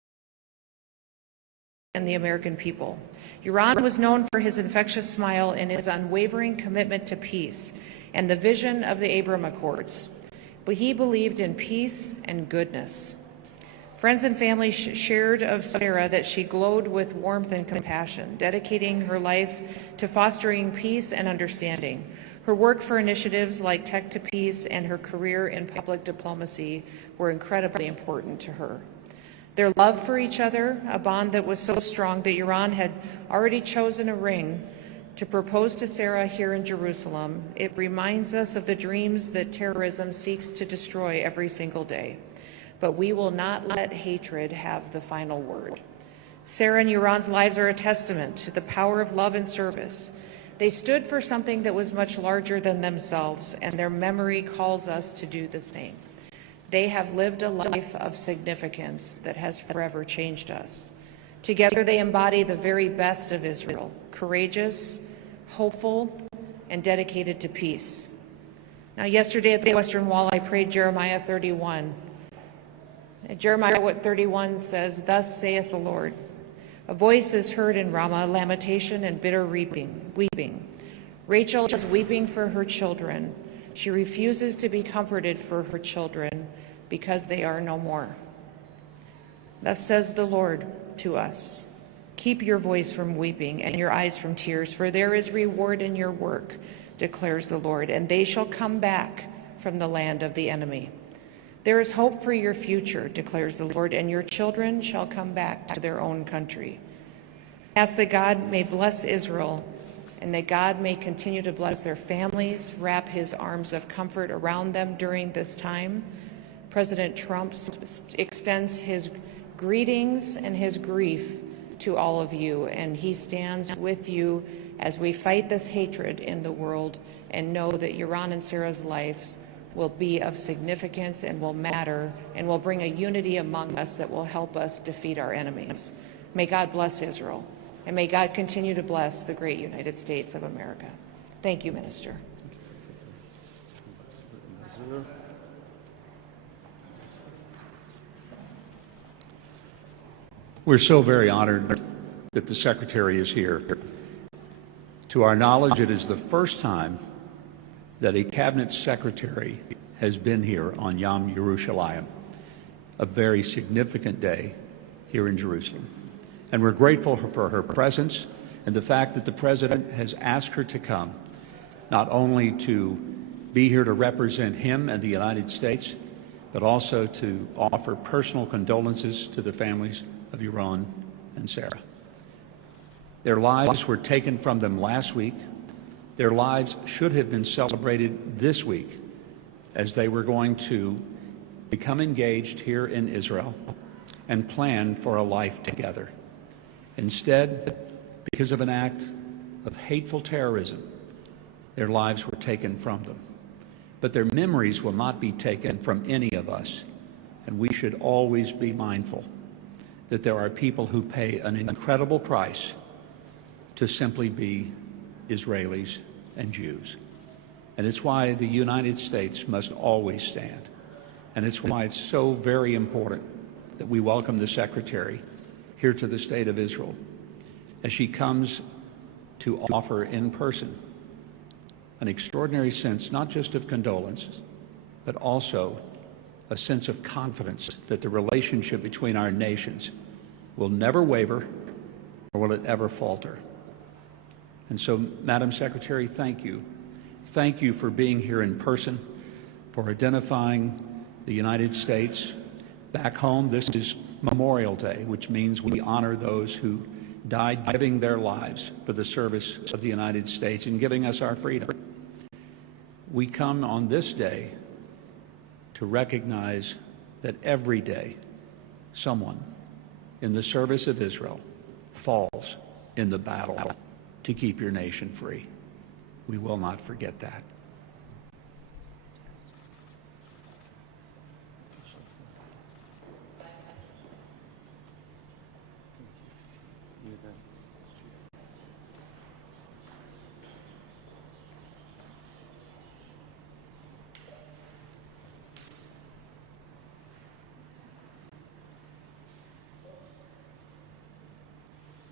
and the American people. Yaron was known for his infectious smile and his unwavering commitment to peace and the vision of the Abraham Accords. But he believed in peace and goodness. Friends and family shared of Sarah that she glowed with warmth and compassion, dedicating her life to fostering peace and understanding. Her work for initiatives like Tech to Peace and her career in public diplomacy were incredibly important to her. Their love for each other, a bond that was so strong that Yaron had already chosen a ring to propose to Sarah here in Jerusalem, it reminds us of the dreams that terrorism seeks to destroy every single day. But we will not let hatred have the final word. Sarah and Yaron's lives are a testament to the power of love and service. They stood for something that was much larger than themselves, and their memory calls us to do the same. They have lived a life of significance that has forever changed us. Together they embody the very best of Israel, courageous, hopeful, and dedicated to peace. Now, yesterday at the Western Wall, I prayed Jeremiah 31. Jeremiah 31 says, "Thus saith the Lord, a voice is heard in Ramah, lamentation and bitter weeping. Rachel is weeping for her children. She refuses to be comforted for her children because they are no more. Thus says the Lord to us, keep your voice from weeping and your eyes from tears, for there is reward in your work, declares the Lord, and they shall come back from the land of the enemy. There is hope for your future, declares the Lord, and your children shall come back to their own country. Ask that God may bless Israel and that God may continue to bless their families, wrap his arms of comfort around them during this time. President Trump extends his greetings and his grief to all of you, and he stands with you as we fight this hatred in the world and know that Yaron and Sarah's lives will be of significance and will matter and will bring a unity among us that will help us defeat our enemies. May God bless Israel, and may God continue to bless the great United States of America. Thank you, Minister. We're so very honored that the Secretary is here. To our knowledge, it is the first time that a Cabinet Secretary has been here on Yom Yerushalayim, a very significant day here in Jerusalem. And we're grateful for her presence and the fact that the President has asked her to come, not only to be here to represent him and the United States, but also to offer personal condolences to the families of Yaron and Sarah. Their lives were taken from them last week. Their lives should have been celebrated this week as they were going to become engaged here in Israel and plan for a life together. Instead, because of an act of hateful terrorism, their lives were taken from them. But their memories will not be taken from any of us, and we should always be mindful that there are people who pay an incredible price to simply be Israelis and Jews. And it's why the United States must always stand. And it's why it's so very important that we welcome the Secretary here to the State of Israel as she comes to offer in person an extraordinary sense, not just of condolence, but also a sense of confidence that the relationship between our nations will never waver, nor will it ever falter. And so, Madam Secretary, thank you. Thank you for being here in person, for identifying the United States. Back home, this is Memorial Day, which means we honor those who died giving their lives for the service of the United States and giving us our freedom. We come on this day to recognize that every day someone in the service of Israel falls in the battle to keep your nation free. We will not forget that.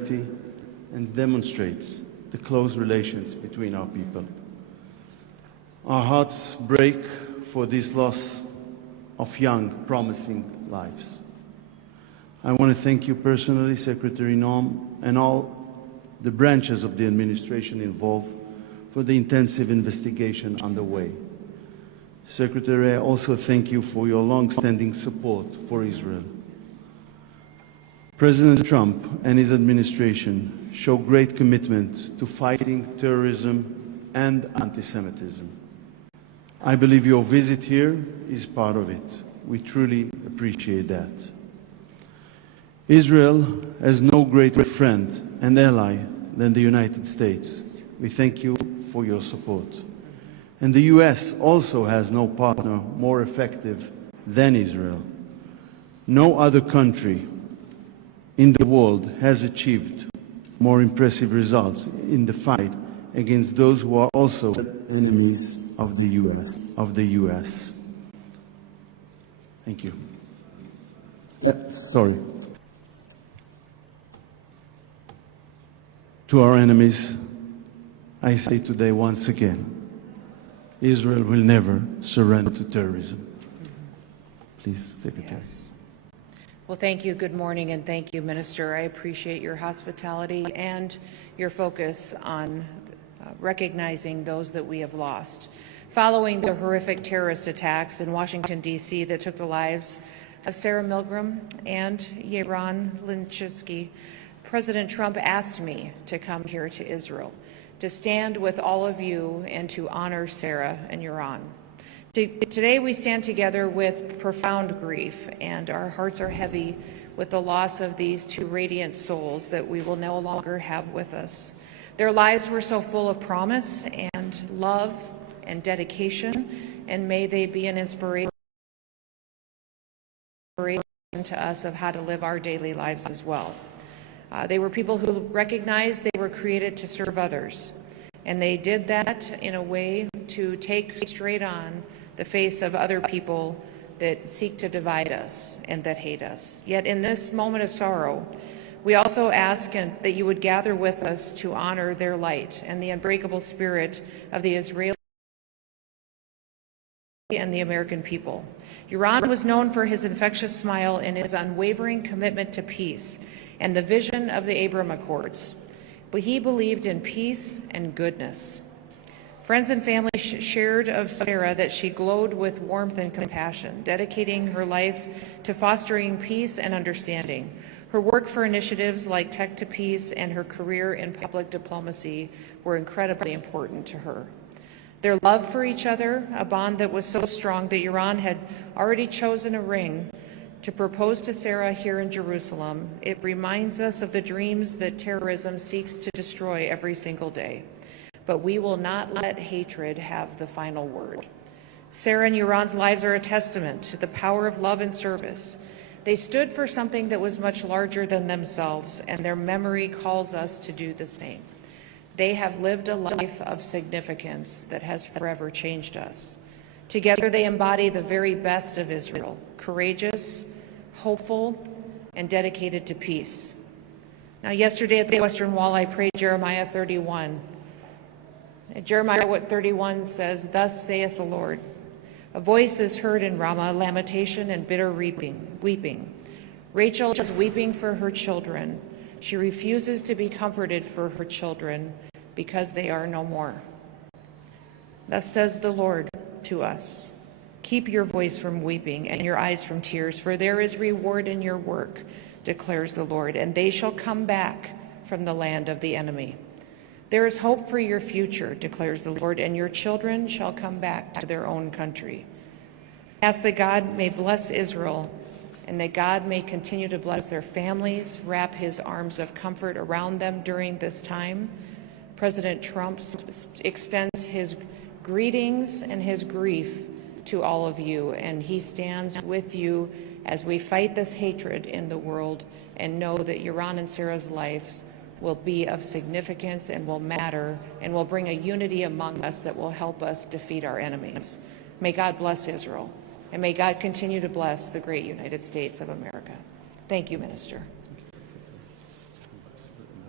and demonstrates the close relations between our people. Our hearts break for this loss of young, promising lives. I want to thank you personally, Secretary Noem, and all the branches of the administration involved for the intensive investigation underway. Secretary, I also thank you for your long-standing support for Israel. President Trump and his administration show great commitment to fighting terrorism and anti-Semitism. I believe your visit here is part of it. We truly appreciate that. Israel has no greater friend and ally than the United States. We thank you for your support. And the U.S. also has no partner more effective than Israel. No other country in the world has achieved more impressive results in the fight against those who are also enemies of the U.S. Thank you. Sorry. To our enemies, I say today once again, Israel will never surrender to terrorism. Please, Secretary. Yes. Well, thank you. Good morning, and thank you, Minister. I appreciate your hospitality and your focus on recognizing those that we have lost. Following the horrific terrorist attacks in Washington, D.C. that took the lives of Saar Milgrom and Yaron Lishinsky, President Trump asked me to come here to Israel, to stand with all of you and to honor Sarah and Yaron. Today we stand together with profound grief, and our hearts are heavy with the loss of these two radiant souls that we will no longer have with us. Their lives were so full of promise and love and dedication, and may they be an inspiration to us of how to live our daily lives as well. They were people who recognized they were created to serve others, and they did that in a way to take straight on the face of other people that seek to divide us and that hate us. Yet in this moment of sorrow, we also ask that you would gather with us to honor their light and the unbreakable spirit of the Israeli and the American people. Yaron was known for his infectious smile and his unwavering commitment to peace and the vision of the Abraham Accords. But he believed in peace and goodness. Friends and family shared of Sarah that she glowed with warmth and compassion, dedicating her life to fostering peace and understanding. Her work for initiatives like Tech to Peace and her career in public diplomacy were incredibly important to her. Their love for each other, a bond that was so strong that Yaron had already chosen a ring to propose to Sarah here in Jerusalem. It reminds us of the dreams that terrorism seeks to destroy every single day. But we will not let hatred have the final word. Sarah and Yaron's lives are a testament to the power of love and service. They stood for something that was much larger than themselves, and their memory calls us to do the same. They have lived a life of significance that has forever changed us. Together they embody the very best of Israel, courageous, hopeful, and dedicated to peace. Now, yesterday at the Western Wall, I prayed Jeremiah 31. Jeremiah 31 says, "Thus saith the Lord, a voice is heard in Ramah, lamentation and bitter weeping. Rachel is weeping for her children. She refuses to be comforted for her children because they are no more. Thus says the Lord to us, keep your voice from weeping and your eyes from tears, for there is reward in your work, declares the Lord, and they shall come back from the land of the enemy. There is hope for your future, declares the Lord, and your children shall come back to their own country." Ask that God may bless Israel and that God may continue to bless their families, wrap his arms of comfort around them during this time. President Trump extends his greetings and his grief to all of you, and he stands with you as we fight this hatred in the world and know that Yaron and Sarah's lives will be of significance and will matter and will bring a unity among us that will help us defeat our enemies. May God bless Israel, and may God continue to bless the great United States of America. Thank you, Minister.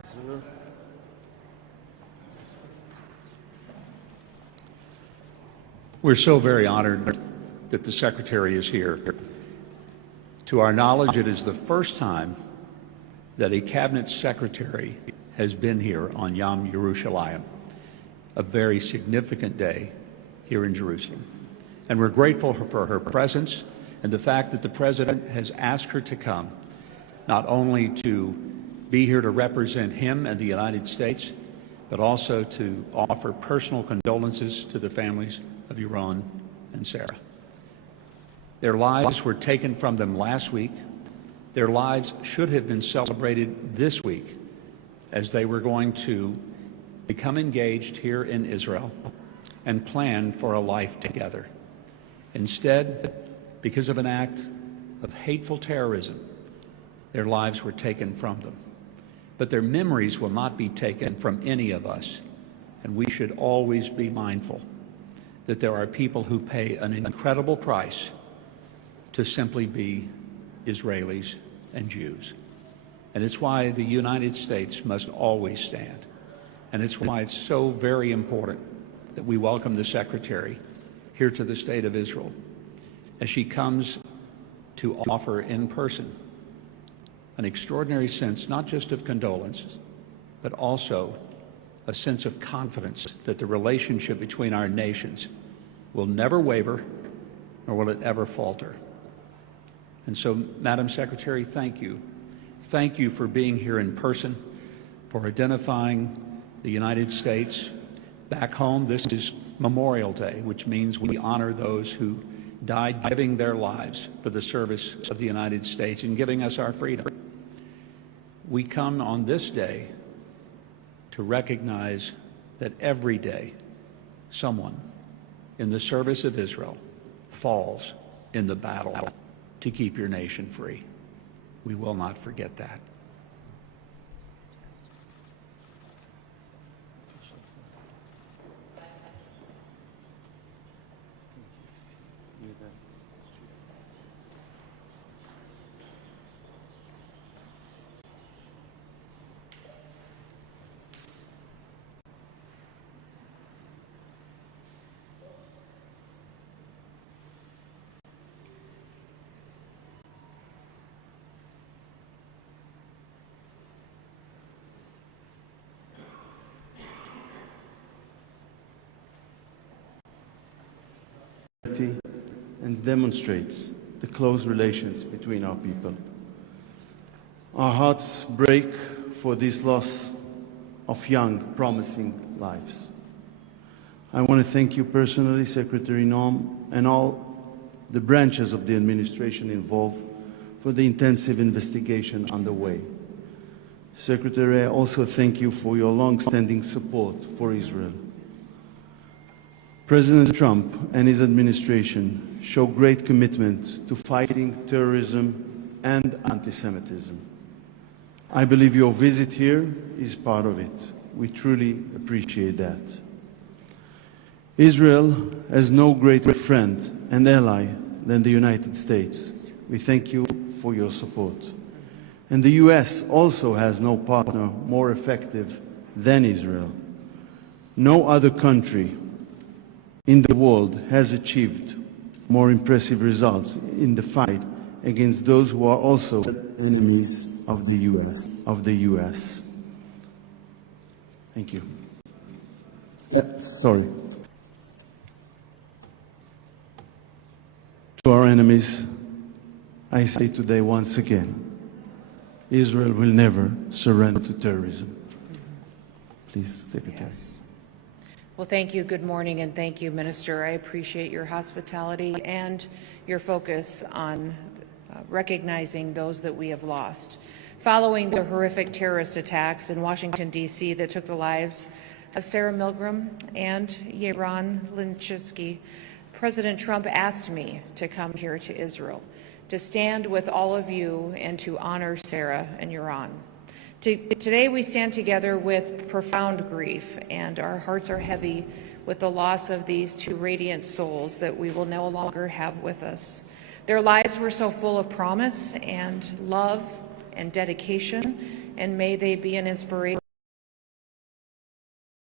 We're so very honored that the Secretary is here. To our knowledge, it is the first time that a Cabinet Secretary has been here on Yom Yerushalayim, a very significant day here in Jerusalem. And we're grateful for her presence and the fact that the President has asked her to come, not only to be here to represent him and the United States, but also to offer personal condolences to the families of Yaron and Sarah. Their lives were taken from them last week. Their lives should have been celebrated this week as they were going to become engaged here in Israel and plan for a life together. Instead, because of an act of hateful terrorism, their lives were taken from them. But their memories will not be taken from any of us, and we should always be mindful that there are people who pay an incredible price to simply be Israelis and Jews. And it's why the United States must always stand. And it's why it's so very important that we welcome the Secretary here to the State of Israel as she comes to offer in person an extraordinary sense, not just of condolence, but also a sense of confidence that the relationship between our nations will never waver, nor will it ever falter. And so, Madam Secretary, thank you. Thank you for being here in person, for identifying the United States. Back home, this is Memorial Day, which means we honor those who died giving their lives for the service of the United States and giving us our freedom. We come on this day to recognize that every day someone in the service of Israel falls in the battle to keep your nation free. We will not forget that. And demonstrates the close relations between our people. Our hearts break for this loss of young, promising lives. I want to thank you personally, Secretary Noem, and all the branches of the administration involved for the intensive investigation underway. Secretary, I also thank you for your long-standing support for Israel. President Trump and his administration show great commitment to fighting terrorism and anti-Semitism. I believe your visit here is part of it. We truly appreciate that. Israel has no greater friend and ally than the United States. We thank you for your support. And the US also has no partner more effective than Israel. No other country in the world has achieved more impressive results in the fight against those who are also enemies of the US. Thank you. Sorry. To our enemies, I say today once again, Israel will never surrender to terrorism. Please, Secretary. Yes. Well, thank you. Good morning, and thank you, Minister. I appreciate your hospitality and your focus on recognizing those that we have lost. Following the horrific terrorist attacks in Washington, D.C. that took the lives of Sarah Milgrom and Yaron Lishinsky, President Trump asked me to come here to Israel, to stand with all of you and to honor Sarah and Yaron. Today we stand together with profound grief, and our hearts are heavy with the loss of these two radiant souls that we will no longer have with us. Their lives were so full of promise and love and dedication, and may they be an inspiration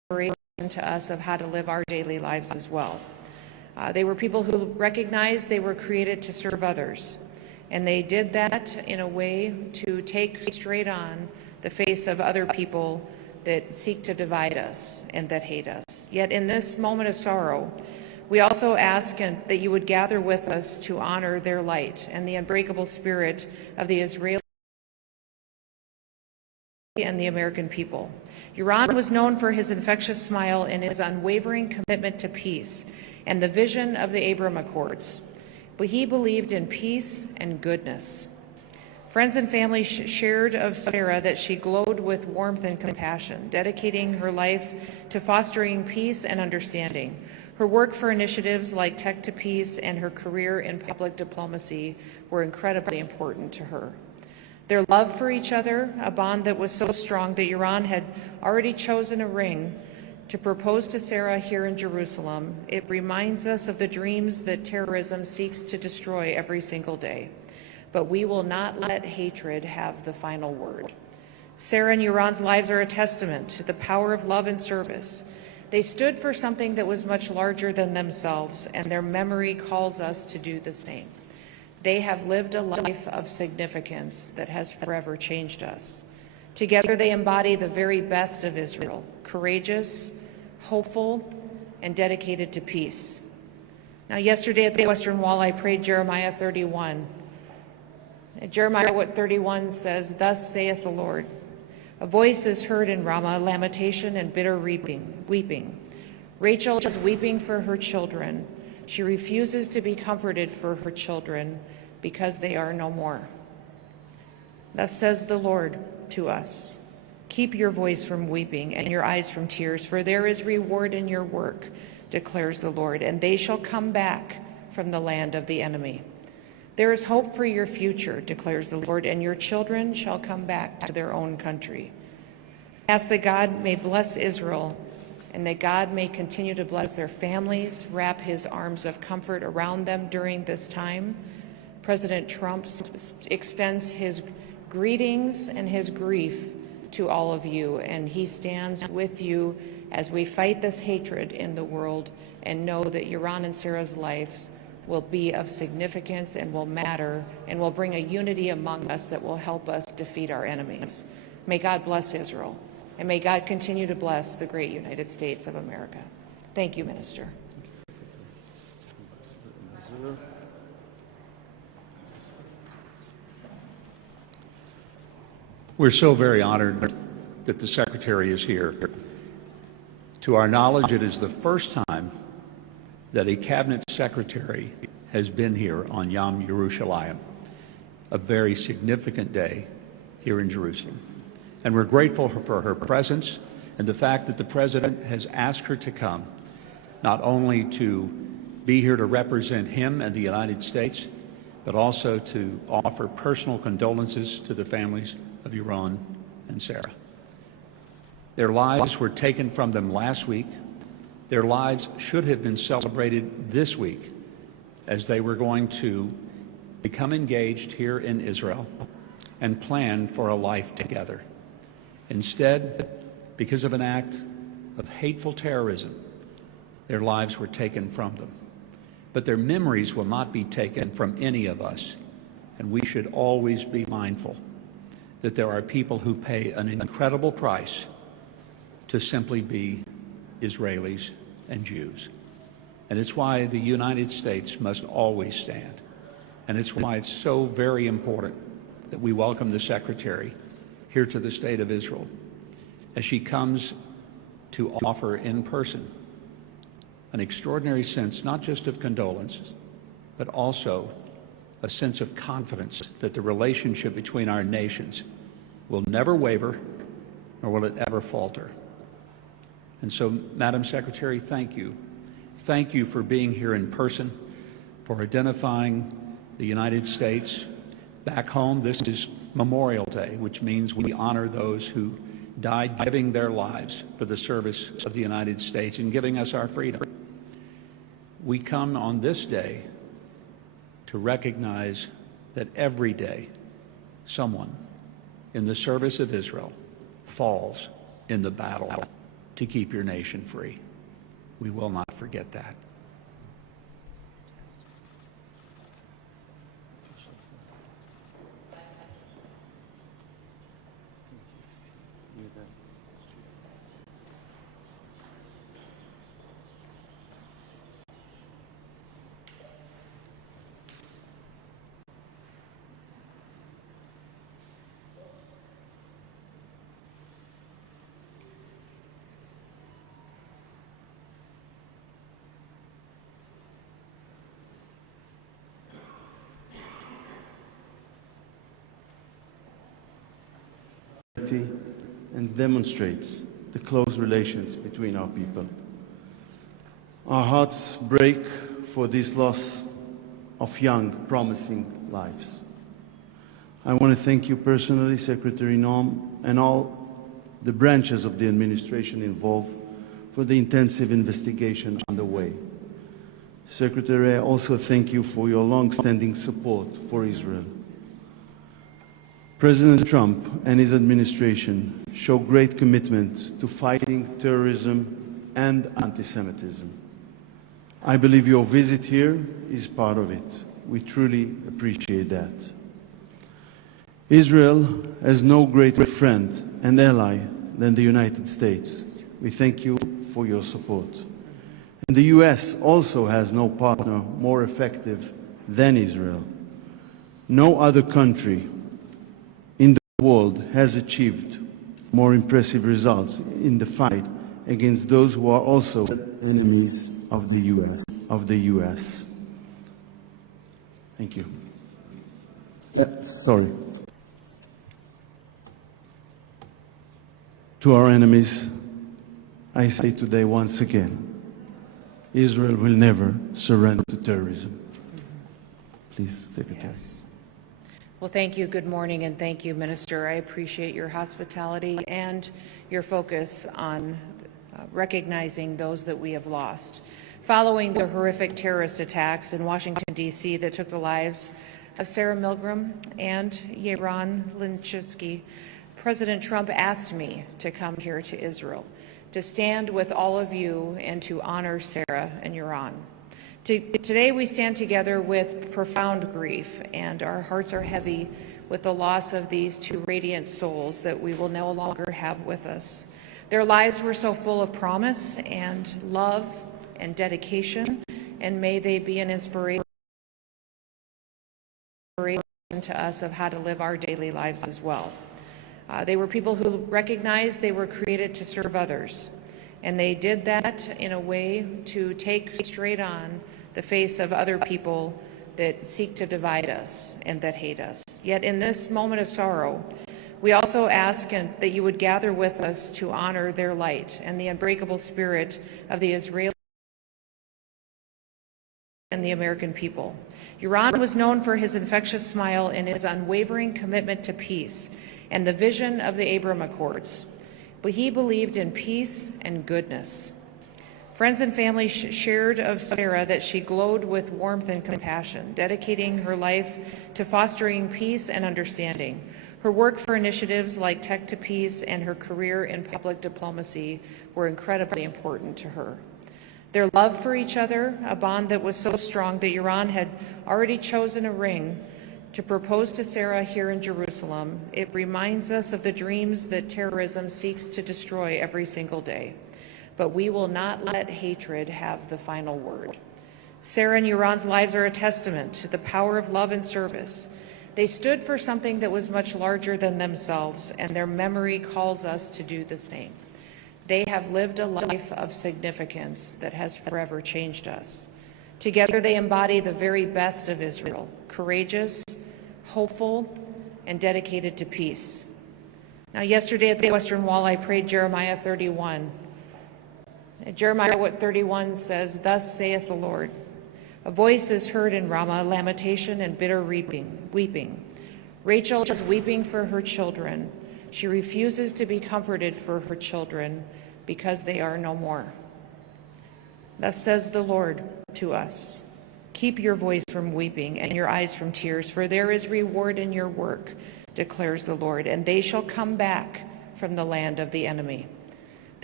to us of how to live our daily lives as well. They were people who recognized they were created to serve others, and they did that in a way to take straight on the face of other people that seek to divide us and that hate us. Yet in this moment of sorrow, we also ask that you would gather with us to honor their light and the unbreakable spirit of the Israeli and the American people. Yaron was known for his infectious smile and his unwavering commitment to peace and the vision of the Abraham Accords. But he believed in peace and goodness. Friends and family shared of Sarah that she glowed with warmth and compassion, dedicating her life to fostering peace and understanding. Her work for initiatives like Tech to Peace and her career in public diplomacy were incredibly important to her. Their love for each other, a bond that was so strong that Yaron had already chosen a ring to propose to Sarah here in Jerusalem. It reminds us of the dreams that terrorism seeks to destroy every single day. But we will not let hatred have the final word. Sarah and Yaron's lives are a testament to the power of love and service. They stood for something that was much larger than themselves, and their memory calls us to do the same. They have lived a life of significance that has forever changed us. Together they embody the very best of Israel, courageous, hopeful, and dedicated to peace. Now, yesterday at the Western Wall, I prayed Jeremiah 31. Jeremiah 31 says, "Thus saith the Lord, a voice is heard in Ramah, lamentation and bitter weeping. Rachel is weeping for her children. She refuses to be comforted for her children because they are no more. Thus says the Lord to us, keep your voice from weeping and your eyes from tears, for there is reward in your work, declares the Lord, and they shall come back from the land of the enemy. There is hope for your future, declares the Lord, and your children shall come back to their own country." Ask that God may bless Israel and that God may continue to bless their families, wrap his arms of comfort around them during this time. President Trump extends his greetings and his grief to all of you, and he stands with you as we fight this hatred in the world and know that Yaron and Sarah's lives will be of significance and will matter and will bring a unity among us that will help us defeat our enemies. May God bless Israel, and may God continue to bless the great United States of America. Thank you, Minister. We're so very honored that the Secretary is here. To our knowledge, it is the first time that a Cabinet Secretary has been here on Yom Yerushalayim, a very significant day here in Jerusalem. And we're grateful for her presence and the fact that the President has asked her to come, not only to be here to represent him and the United States, but also to offer personal condolences to the families of Yaron and Sarah. Their lives were taken from them last week. Their lives should have been celebrated this week as they were going to become engaged here in Israel and plan for a life together. Instead, because of an act of hateful terrorism, their lives were taken from them. But their memories will not be taken from any of us, and we should always be mindful that there are people who pay an incredible price to simply be Israelis and Jews. And it's why the United States must always stand. And it's why it's so very important that we welcome the Secretary here to the State of Israel as she comes to offer in person an extraordinary sense, not just of condolence, but also a sense of confidence that the relationship between our nations will never waver, nor will it ever falter. And so, Madam Secretary, thank you. Thank you for being here in person, for identifying the United States. Back home, this is Memorial Day, which means we honor those who died giving their lives for the service of the United States and giving us our freedom. We come on this day to recognize that every day someone in the service of Israel falls in the battle to keep your nation free. We will not forget that. And demonstrates the close relations between our people. Our hearts break for this loss of young, promising lives. I want to thank you personally, Secretary Noem, and all the branches of the administration involved for the intensive investigation underway. Secretary, I also thank you for your long-standing support for Israel. President Trump and his administration show great commitment to fighting terrorism and anti-Semitism. I believe your visit here is part of it. We truly appreciate that. Israel has no greater friend and ally than the United States. We thank you for your support. And the U.S. also has no partner more effective than Israel. No other country in the world has achieved more impressive results in the fight against those who are also enemies of the U.S. Thank you. Sorry. To our enemies, I say today once again, Israel will never surrender to terrorism. Please, Secretary. Yes. Well, thank you. Good morning, and thank you, Minister. I appreciate your hospitality and your focus on recognizing those that we have lost. Following the horrific terrorist attacks in Washington, D.C. that took the lives of Sarah Milgrom and Yaron Lishinsky, President Trump asked me to come here to Israel, to stand with all of you and to honor Sarah and Yaron. Today we stand together with profound grief, and our hearts are heavy with the loss of these two radiant souls that we will no longer have with us. Their lives were so full of promise and love and dedication, and may they be an inspiration to us of how to live our daily lives as well. They were people who recognized they were created to serve others, and they did that in a way to take straight on the face of other people that seek to divide us and that hate us. Yet in this moment of sorrow, we also ask that you would gather with us to honor their light and the unbreakable spirit of the Israeli and the American people. Yaron was known for his infectious smile and his unwavering commitment to peace and the vision of the Abraham Accords. But he believed in peace and goodness. Friends and family shared of Sarah that she glowed with warmth and compassion, dedicating her life to fostering peace and understanding. Her work for initiatives like Tech to Peace and her career in public diplomacy were incredibly important to her. Their love for each other, a bond that was so strong that Yaron had already chosen a ring to propose to Sarah here in Jerusalem. It reminds us of the dreams that terrorism seeks to destroy every single day. But we will not let hatred have the final word. Sarah and Yaron's lives are a testament to the power of love and service. They stood for something that was much larger than themselves, and their memory calls us to do the same. They have lived a life of significance that has forever changed us. Together they embody the very best of Israel, courageous, hopeful, and dedicated to peace. Now, yesterday at the Western Wall, I prayed Jeremiah 31. Jeremiah 31 says, "Thus saith the Lord, a voice is heard in Ramah, lamentation and bitter weeping. Rachel is weeping for her children. She refuses to be comforted for her children because they are no more. Thus says the Lord to us, keep your voice from weeping and your eyes from tears, for there is reward in your work, declares the Lord, and they shall come back from the land of the enemy.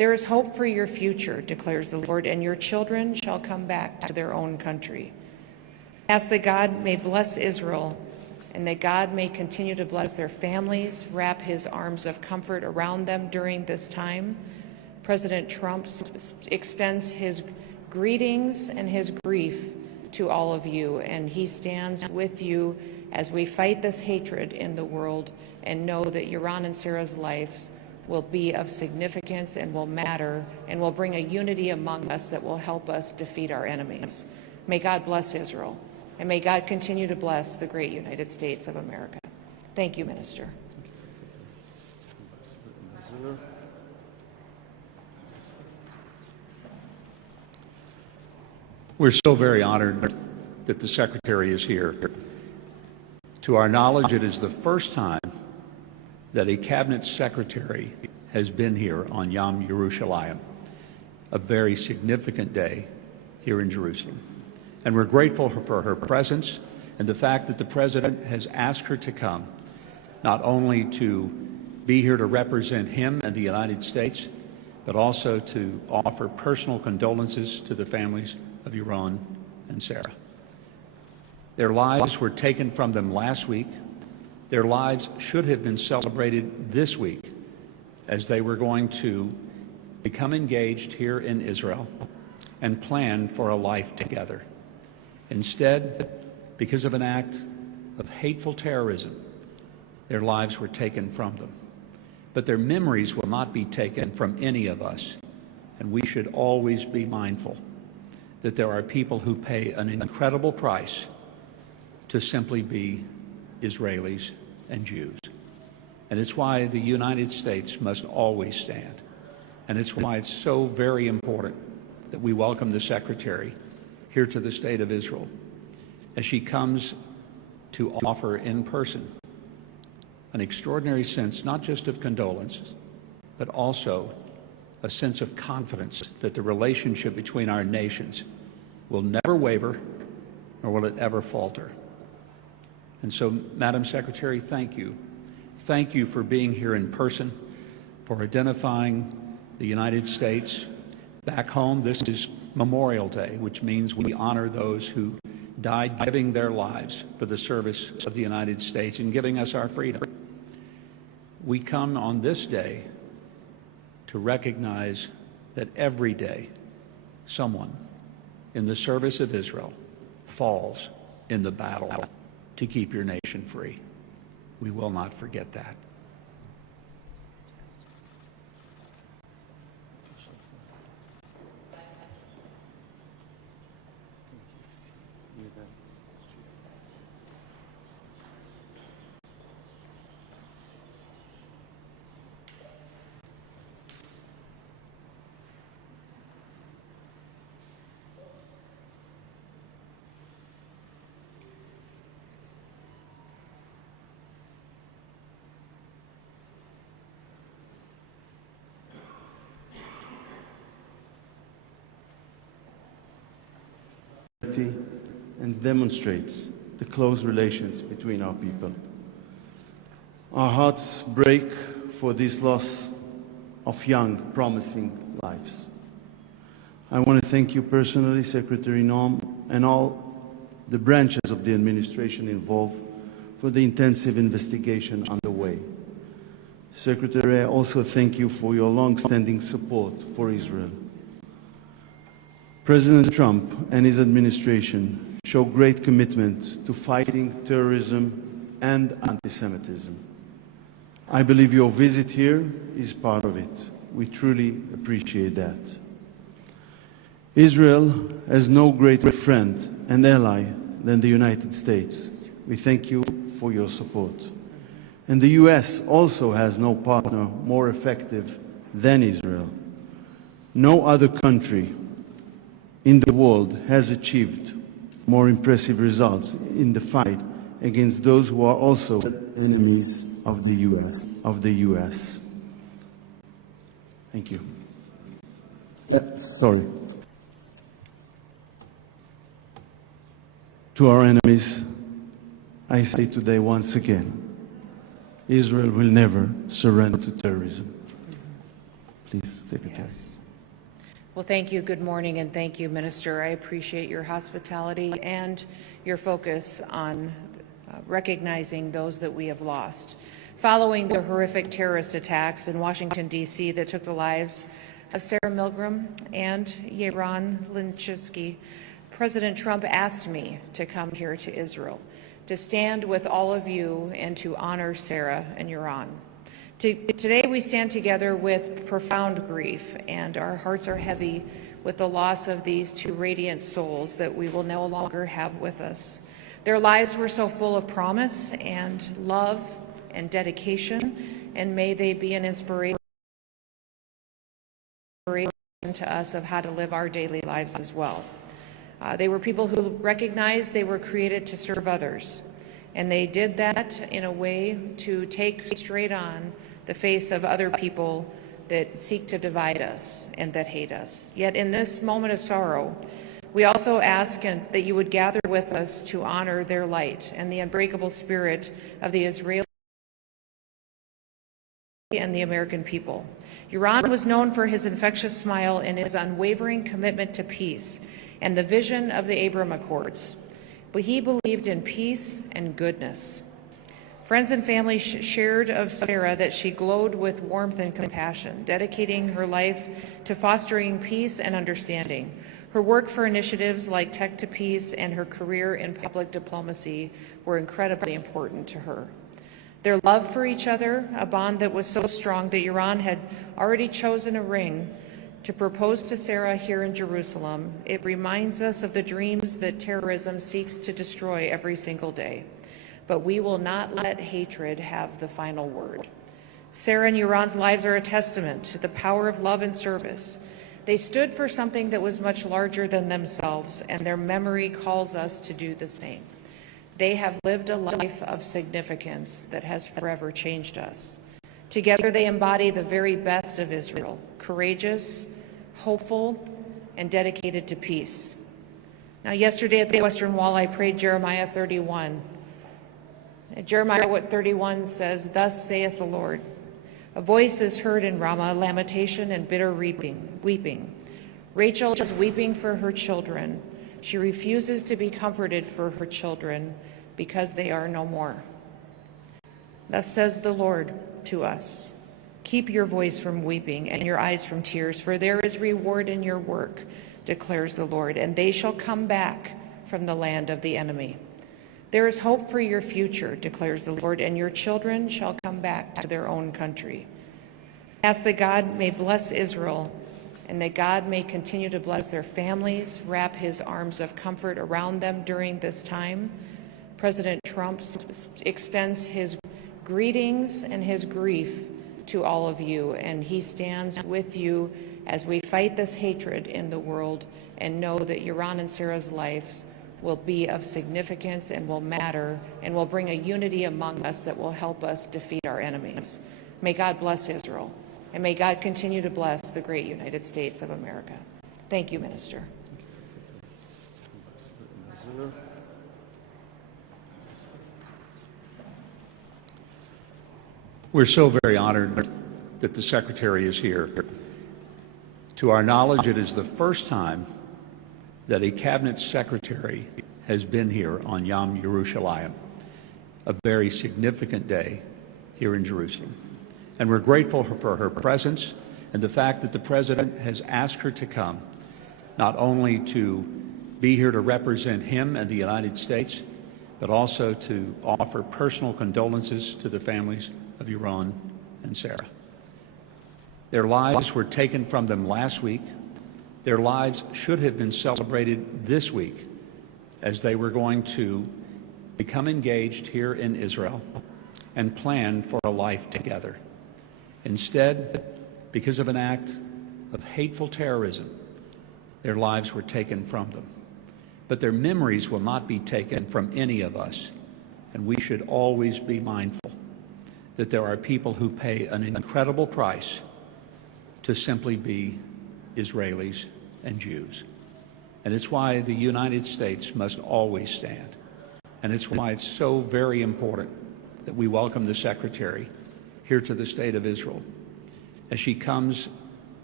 There is hope for your future, declares the Lord, and your children shall come back to their own country. Ask that God may bless Israel and that God may continue to bless their families, wrap his arms of comfort around them during this time. President Trump extends his greetings and his grief to all of you, and he stands with you as we fight this hatred in the world and know that Yaron and Sarah's lives will be of significance and will matter and will bring a unity among us that will help us defeat our enemies. May God bless Israel, and may God continue to bless the great United States of America. Thank you, Minister. We're so very honored that the Secretary is here. To our knowledge, it is the first time that a Cabinet Secretary has been here on Yom Yerushalayim, a very significant day here in Jerusalem. And we're grateful for her presence and the fact that the President has asked her to come, not only to be here to represent him and the United States, but also to offer personal condolences to the families of Yaron and Sarah. Their lives were taken from them last week. Their lives should have been celebrated this week as they were going to become engaged here in Israel and plan for a life together. Instead, because of an act of hateful terrorism, their lives were taken from them. But their memories will not be taken from any of us, and we should always be mindful that there are people who pay an incredible price to simply be Israelis and Jews. And it's why the United States must always stand. And it's why it's so very important that we welcome the Secretary here to the State of Israel as she comes to offer in person an extraordinary sense, not just of condolences, but also a sense of confidence that the relationship between our nations will never waver, nor will it ever falter. And so, Madam Secretary, thank you. Thank you for being here in person, for identifying the United States. Back home, this is Memorial Day, which means we honor those who died giving their lives for the service of the United States and giving us our freedom. We come on this day to recognize that every day someone in the service of Israel falls in the battle to keep your nation free. We will not forget that. And demonstrates the close relations between our people. Our hearts break for this loss of young, promising lives. I want to thank you personally, Secretary Noem, and all the branches of the administration involved for the intensive investigation underway. Secretary, I also thank you for your long-standing support for Israel. President Trump and his administration show great commitment to fighting terrorism and anti-Semitism. I believe your visit here is part of it. We truly appreciate that. Israel has no greater friend and ally than the United States. We thank you for your support. And the U.S. also has no partner more effective than Israel. No other country in the world has achieved more impressive results in the fight against those who are also enemies of the U.S. Thank you. Sorry. To our enemies, I say today once again, Israel will never surrender to terrorism. Please, Secretary. Yes. Well, thank you. Good morning, and thank you, Minister. I appreciate your hospitality and your focus on recognizing those that we have lost. Following the horrific terrorist attacks in Washington, D.C. that took the lives of Saar Milgrom and Yaron Lishinsky, President Trump asked me to come here to Israel, to stand with all of you and to honor Sarah and Yaron. Today we stand together with profound grief, and our hearts are heavy with the loss of these two radiant souls that we will no longer have with us. Their lives were so full of promise and love and dedication, and may they be an inspiration to us of how to live our daily lives as well. They were people who recognized they were created to serve others, and they did that in a way to take straight on the face of other people that seek to divide us and that hate us. Yet in this moment of sorrow, we also ask that you would gather with us to honor their light and the unbreakable spirit of the Israeli and the American people. Yaron was known for his infectious smile and his unwavering commitment to peace and the vision of the Abraham Accords. But he believed in peace and goodness. Friends and family shared of Sarah that she glowed with warmth and compassion, dedicating her life to fostering peace and understanding. Her work for initiatives like Tech to Peace and her career in public diplomacy were incredibly important to her. Their love for each other, a bond that was so strong that Yaron had already chosen a ring to propose to Sarah here in Jerusalem. It reminds us of the dreams that terrorism seeks to destroy every single day. But we will not let hatred have the final word. Sarah and Yaron's lives are a testament to the power of love and service. They stood for something that was much larger than themselves, and their memory calls us to do the same. They have lived a life of significance that has forever changed us. Together they embody the very best of Israel, courageous, hopeful, and dedicated to peace. Now, yesterday at the Western Wall, I prayed Jeremiah 31. Jeremiah 31 says, "Thus saith the Lord, a voice is heard in Ramah, lamentation and bitter weeping. Rachel is weeping for her children. She refuses to be comforted for her children because they are no more. Thus says the Lord to us, keep your voice from weeping and your eyes from tears, for there is reward in your work, declares the Lord, and they shall come back from the land of the enemy. There is hope for your future, declares the Lord, and your children shall come back to their own country. Ask that God may bless Israel and that God may continue to bless their families, wrap his arms of comfort around them during this time. President Trump extends his greetings and his grief to all of you, and he stands with you as we fight this hatred in the world and know that Yaron and Sarah's lives will be of significance and will matter and will bring a unity among us that will help us defeat our enemies. May God bless Israel, and may God continue to bless the great United States of America. Thank you, Minister. We're so very honored that the Secretary is here. To our knowledge, it is the first time that a Cabinet Secretary has been here on Yom Yerushalayim, a very significant day here in Jerusalem. And we're grateful for her presence and the fact that the President has asked her to come, not only to be here to represent him and the United States, but also to offer personal condolences to the families of Yaron and Sarah. Their lives were taken from them last week. Their lives should have been celebrated this week as they were going to become engaged here in Israel and plan for a life together. Instead, because of an act of hateful terrorism, their lives were taken from them. But their memories will not be taken from any of us, and we should always be mindful that there are people who pay an incredible price to simply be Israelis and Jews. And it's why the United States must always stand. And it's why it's so very important that we welcome the Secretary here to the State of Israel as she comes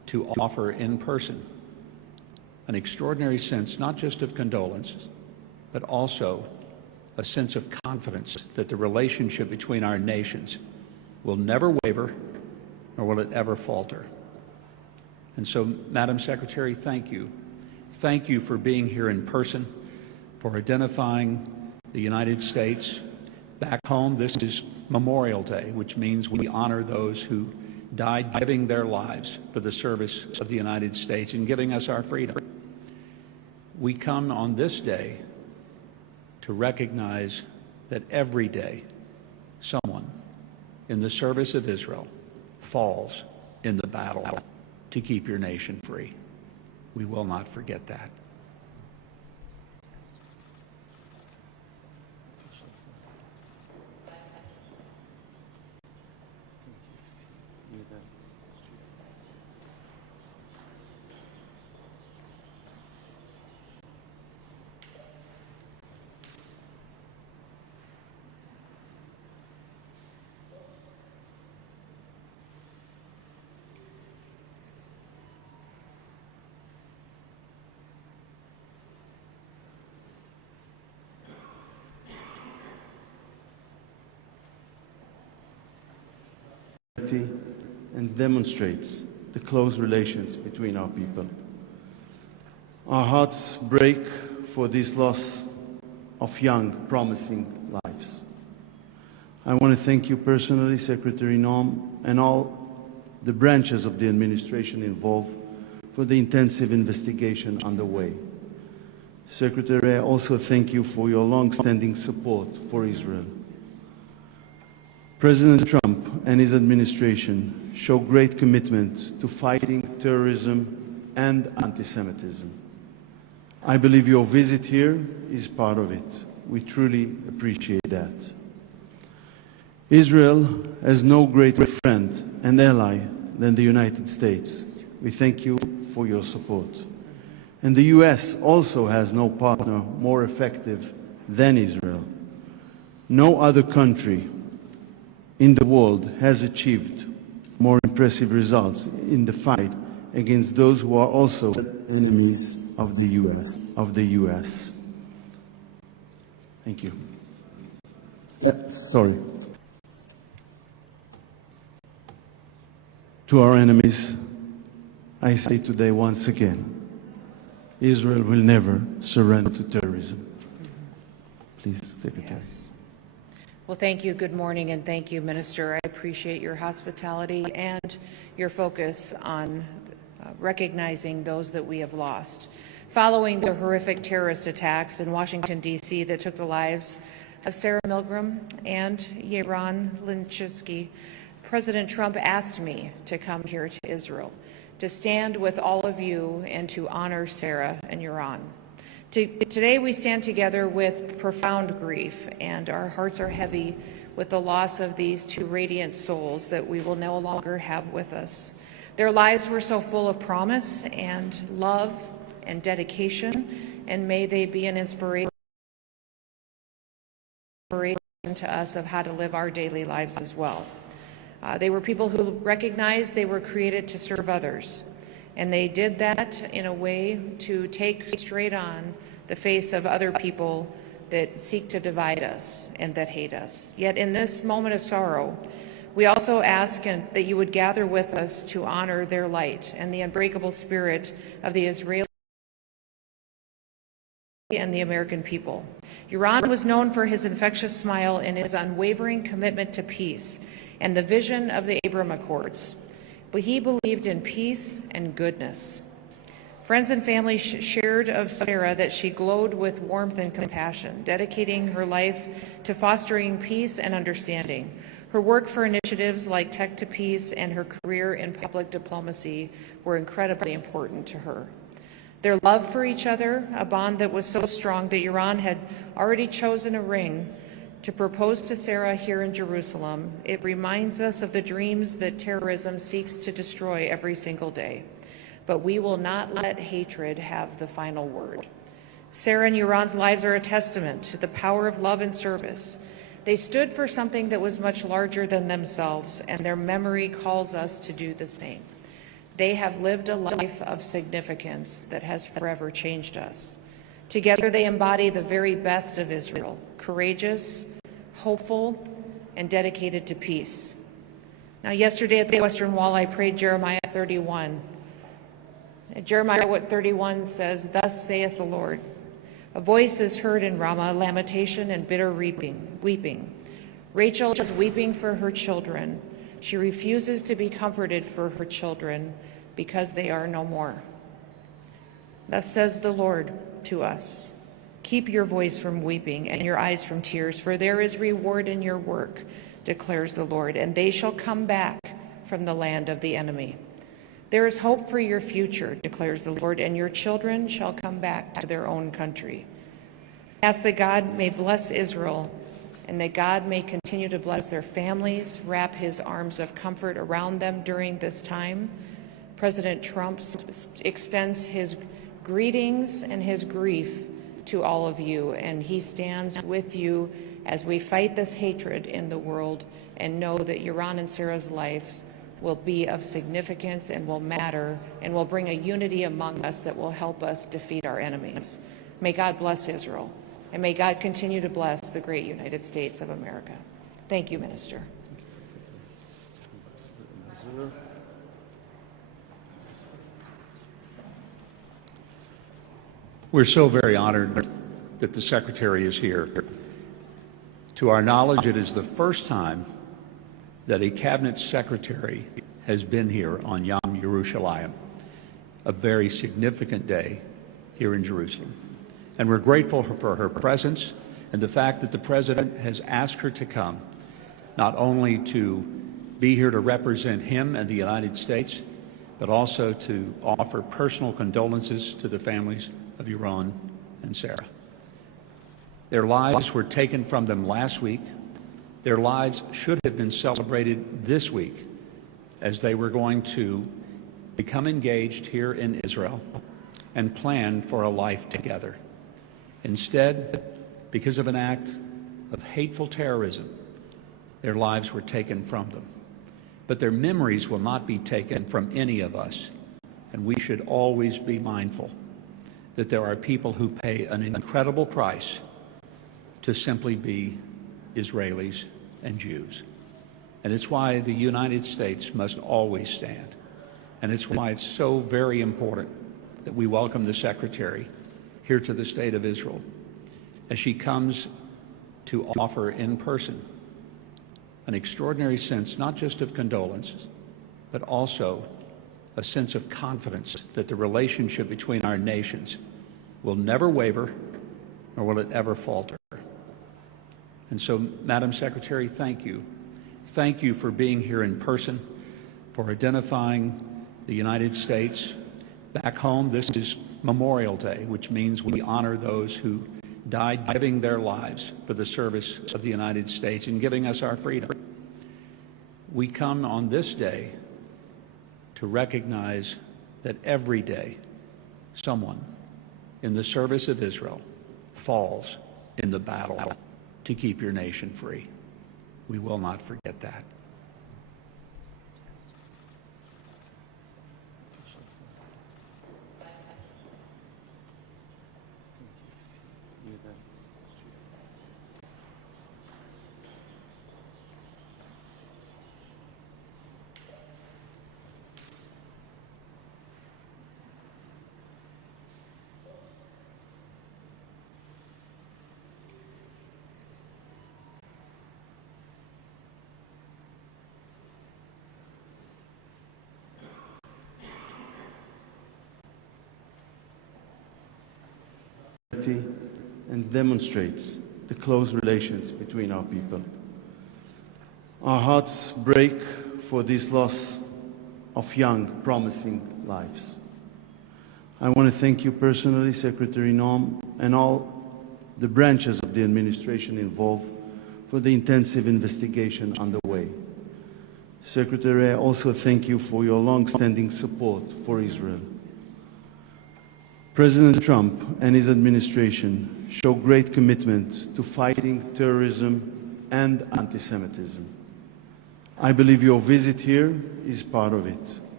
to offer in person an extraordinary sense, not just of condolence, but also a sense of confidence that the relationship between our nations will never waver, nor will it ever falter. And so, Madam Secretary, thank you. Thank you for being here in person, for identifying the United States. Back home, this is Memorial Day, which means we honor those who died giving their lives for the service of the United States and giving us our freedom. We come on this day to recognize that every day someone in the service of Israel falls in the battle to keep your nation free. We will not forget that. And demonstrates the close relations between our people. Our hearts break for this loss of young, promising lives. I want to thank you personally, Secretary Noem, and all the branches of the administration involved for the intensive investigation underway. Secretary, I also thank you for your long-standing support for Israel. President Trump and his administration show great commitment to fighting terrorism and anti-Semitism. I believe your visit here is part of it. We truly appreciate that. Israel has no greater friend and ally than the United States. We thank you for your support. And the U.S. also has no partner more effective than Israel. No other country in the world has achieved more impressive results in the fight against those who are also enemies of the U.S. Thank you. Sorry. To our enemies, I say today once again, Israel will never surrender to terrorism. Please, Secretary. Yes. Well, thank you. Good morning, and thank you, Minister. I appreciate your hospitality and your focus on recognizing those that we have lost. Following the horrific terrorist attacks in Washington, D.C. that took the lives of Saar Milgrom and Yaron Lishinsky, President Trump asked me to come here to Israel, to stand with all of you and to honor Sarah and Yaron. Today we stand together with profound grief, and our hearts are heavy with the loss of these two radiant souls that we will no longer have with us. Their lives were so full of promise and love and dedication, and may they be an inspiration to us of how to live our daily lives as well. They were people who recognized they were created to serve others, and they did that in a way to take straight on the face of other people that seek to divide us and that hate us. Yet in this moment of sorrow, we also ask that you would gather with us to honor their light and the unbreakable spirit of the Israeli and the American people. Yaron was known for his infectious smile and his unwavering commitment to peace and the vision of the Abraham Accords. But he believed in peace and goodness. Friends and family shared of Sarah that she glowed with warmth and compassion, dedicating her life to fostering peace and understanding. Her work for initiatives like Tech to Peace and her career in public diplomacy were incredibly important to her. Their love for each other, a bond that was so strong that Yaron had already chosen a ring to propose to Sarah here in Jerusalem. It reminds us of the dreams that terrorism seeks to destroy every single day. But we will not let hatred have the final word. Sarah and Yaron's lives are a testament to the power of love and service. They stood for something that was much larger than themselves, and their memory calls us to do the same. They have lived a life of significance that has forever changed us. Together they embody the very best of Israel, courageous, hopeful, and dedicated to peace. Now, yesterday at the Western Wall, I prayed Jeremiah 31. Jeremiah 31 says, "Thus saith the Lord, a voice is heard in Ramah, lamentation and bitter weeping. Rachel is weeping for her children. She refuses to be comforted for her children because they are no more. Thus says the Lord to us, keep your voice from weeping and your eyes from tears, for there is reward in your work, declares the Lord, and they shall come back from the land of the enemy. There is hope for your future, declares the Lord, and your children shall come back to their own country. Ask that God may bless Israel, and that God may continue to bless their families, wrap his arms of comfort around them during this time. President Trump extends his greetings and his grief to all of you, and he stands with you as we fight this hatred in the world and know that Yaron and Sarah's lives will be of significance and will matter and will bring a unity among us that will help us defeat our enemies. May God bless Israel, and may God continue to bless the great United States of America. Thank you, Minister. We're so very honored that the Secretary is here. To our knowledge, it is the first time that a Cabinet Secretary has been here on Yom Yerushalayim, a very significant day here in Jerusalem. And we're grateful for her presence and the fact that the President has asked her to come, not only to be here to represent him and the United States, but also to offer personal condolences to the families of Yaron and Sarah. Their lives were taken from them last week. Their lives should have been celebrated this week as they were going to become engaged here in Israel and plan for a life together. Instead, because of an act of hateful terrorism, their lives were taken from them. But their memories will not be taken from any of us, and we should always be mindful that there are people who pay an incredible price to simply be Israelis and Jews. And it's why the United States must always stand. And it's why it's so very important that we welcome the Secretary here to the State of Israel as she comes to offer in person an extraordinary sense, not just of condolence, but also a sense of confidence that the relationship between our nations will never waver, nor will it ever falter. And so, Madam Secretary, thank you. Thank you for being here in person, for identifying the United States. Back home, this is Memorial Day, which means we honor those who died giving their lives for the service of the United States and giving us our freedom. We come on this day to recognize that every day someone in the service of Israel falls in the battle to keep your nation free. We will not forget that. And demonstrates the close relations between our people. Our hearts break for this loss of young, promising lives. I want to thank you personally, Secretary Noem, and all the branches of the administration involved for the intensive investigation underway. Secretary, I also thank you for your long-standing support for Israel. President Trump and his administration show great commitment to fighting terrorism and anti-Semitism. I believe your visit here is part of it.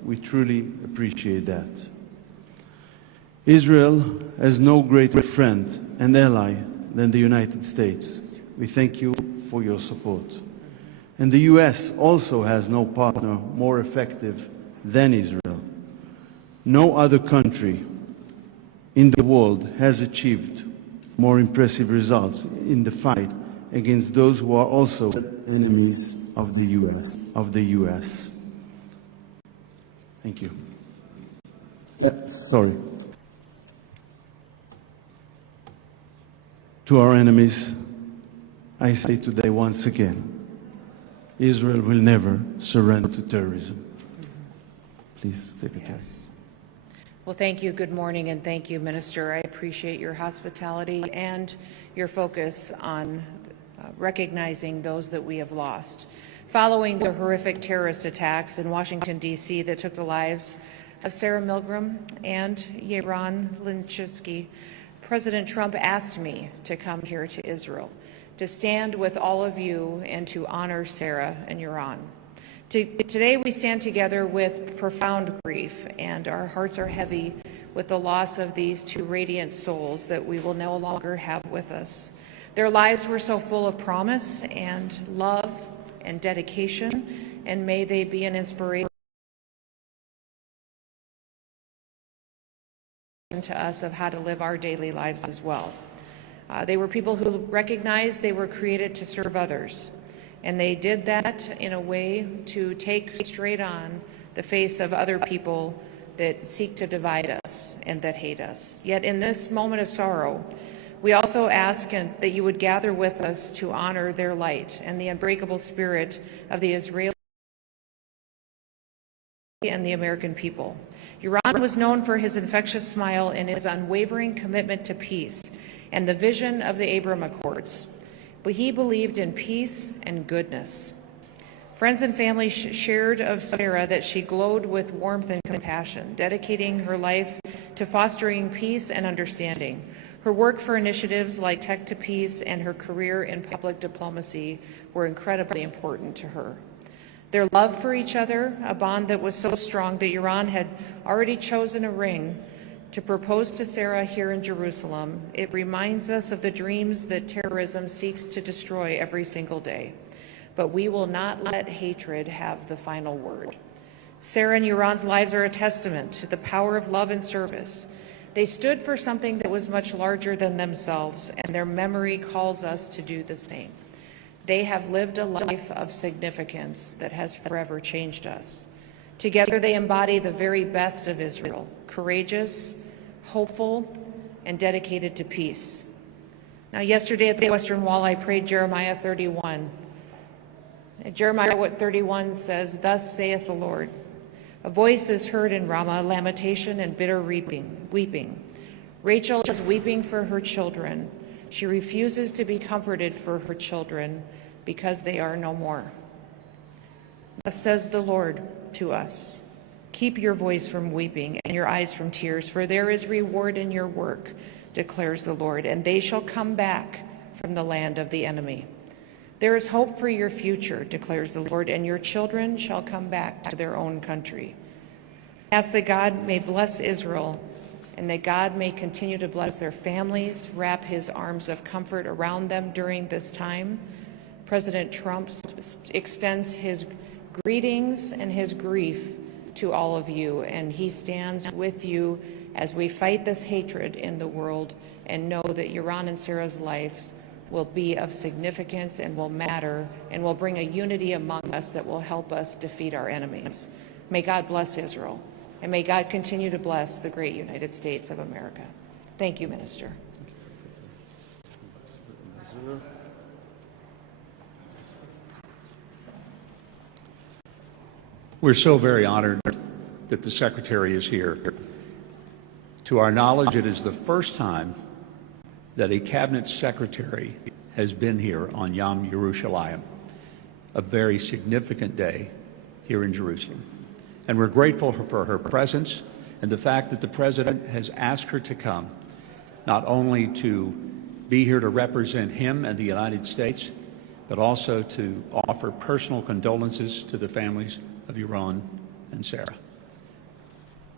We truly appreciate that. Israel has no greater friend and ally than the United States. We thank you for your support. And the U.S. also has no partner more effective than Israel. No other country in the world has achieved more impressive results in the fight against those who are also enemies of the U.S. Thank you. Sorry. To our enemies, I say today once again, Israel will never surrender to terrorism. Please, Secretary. Yes. Well, thank you. Good morning, and thank you, Minister. I appreciate your hospitality and your focus on recognizing those that we have lost. Following the horrific terrorist attacks in Washington, D.C. that took the lives of Sarah Milgrom and Yaron Lishinsky, President Trump asked me to come here to Israel, to stand with all of you and to honor Sarah and Yaron. Today we stand together with profound grief, and our hearts are heavy with the loss of these two radiant souls that we will no longer have with us. Their lives were so full of promise and love and dedication, and may they be an inspiration to us of how to live our daily lives as well. They were people who recognized they were created to serve others, and they did that in a way to take straight on the face of other people that seek to divide us and that hate us. Yet in this moment of sorrow, we also ask that you would gather with us to honor their light and the unbreakable spirit of the Israeli and the American people. Yaron was known for his infectious smile and his unwavering commitment to peace and the vision of the Abraham Accords. But he believed in peace and goodness. Friends and family shared of Sarah that she glowed with warmth and compassion, dedicating her life to fostering peace and understanding. Her work for initiatives like Tech to Peace and her career in public diplomacy were incredibly important to her. Their love for each other, a bond that was so strong that Yaron had already chosen a ring to propose to Sarah here in Jerusalem. It reminds us of the dreams that terrorism seeks to destroy every single day. But we will not let hatred have the final word. Sarah and Yaron's lives are a testament to the power of love and service. They stood for something that was much larger than themselves, and their memory calls us to do the same. They have lived a life of significance that has forever changed us. Together they embody the very best of Israel, courageous, hopeful, and dedicated to peace. Now, yesterday at the Western Wall, I prayed Jeremiah 31. Jeremiah 31 says, "Thus saith the Lord, a voice is heard in Ramah, lamentation and bitter weeping. Rachel is weeping for her children. She refuses to be comforted for her children because they are no more. Thus says the Lord to us, keep your voice from weeping and your eyes from tears, for there is reward in your work, declares the Lord, and they shall come back from the land of the enemy. There is hope for your future, declares the Lord, and your children shall come back to their own country. Ask that God may bless Israel, and that God may continue to bless their families, wrap his arms of comfort around them during this time. President Trump extends his greetings and his grief to all of you, and he stands with you as we fight this hatred in the world, and know that Yaron and Sarah's lives will be of significance and will matter and will bring a unity among us that will help us defeat our enemies. May God bless Israel, and may God continue to bless the great United States of America. Thank you, Minister. We're so very honored that the Secretary is here. To our knowledge, it is the first time that a Cabinet Secretary has been here on Yom Yerushalayim, a very significant day here in Jerusalem. And we're grateful for her presence and the fact that the President has asked her to come, not only to be here to represent him and the United States, but also to offer personal condolences to the families of Yaron and Sarah.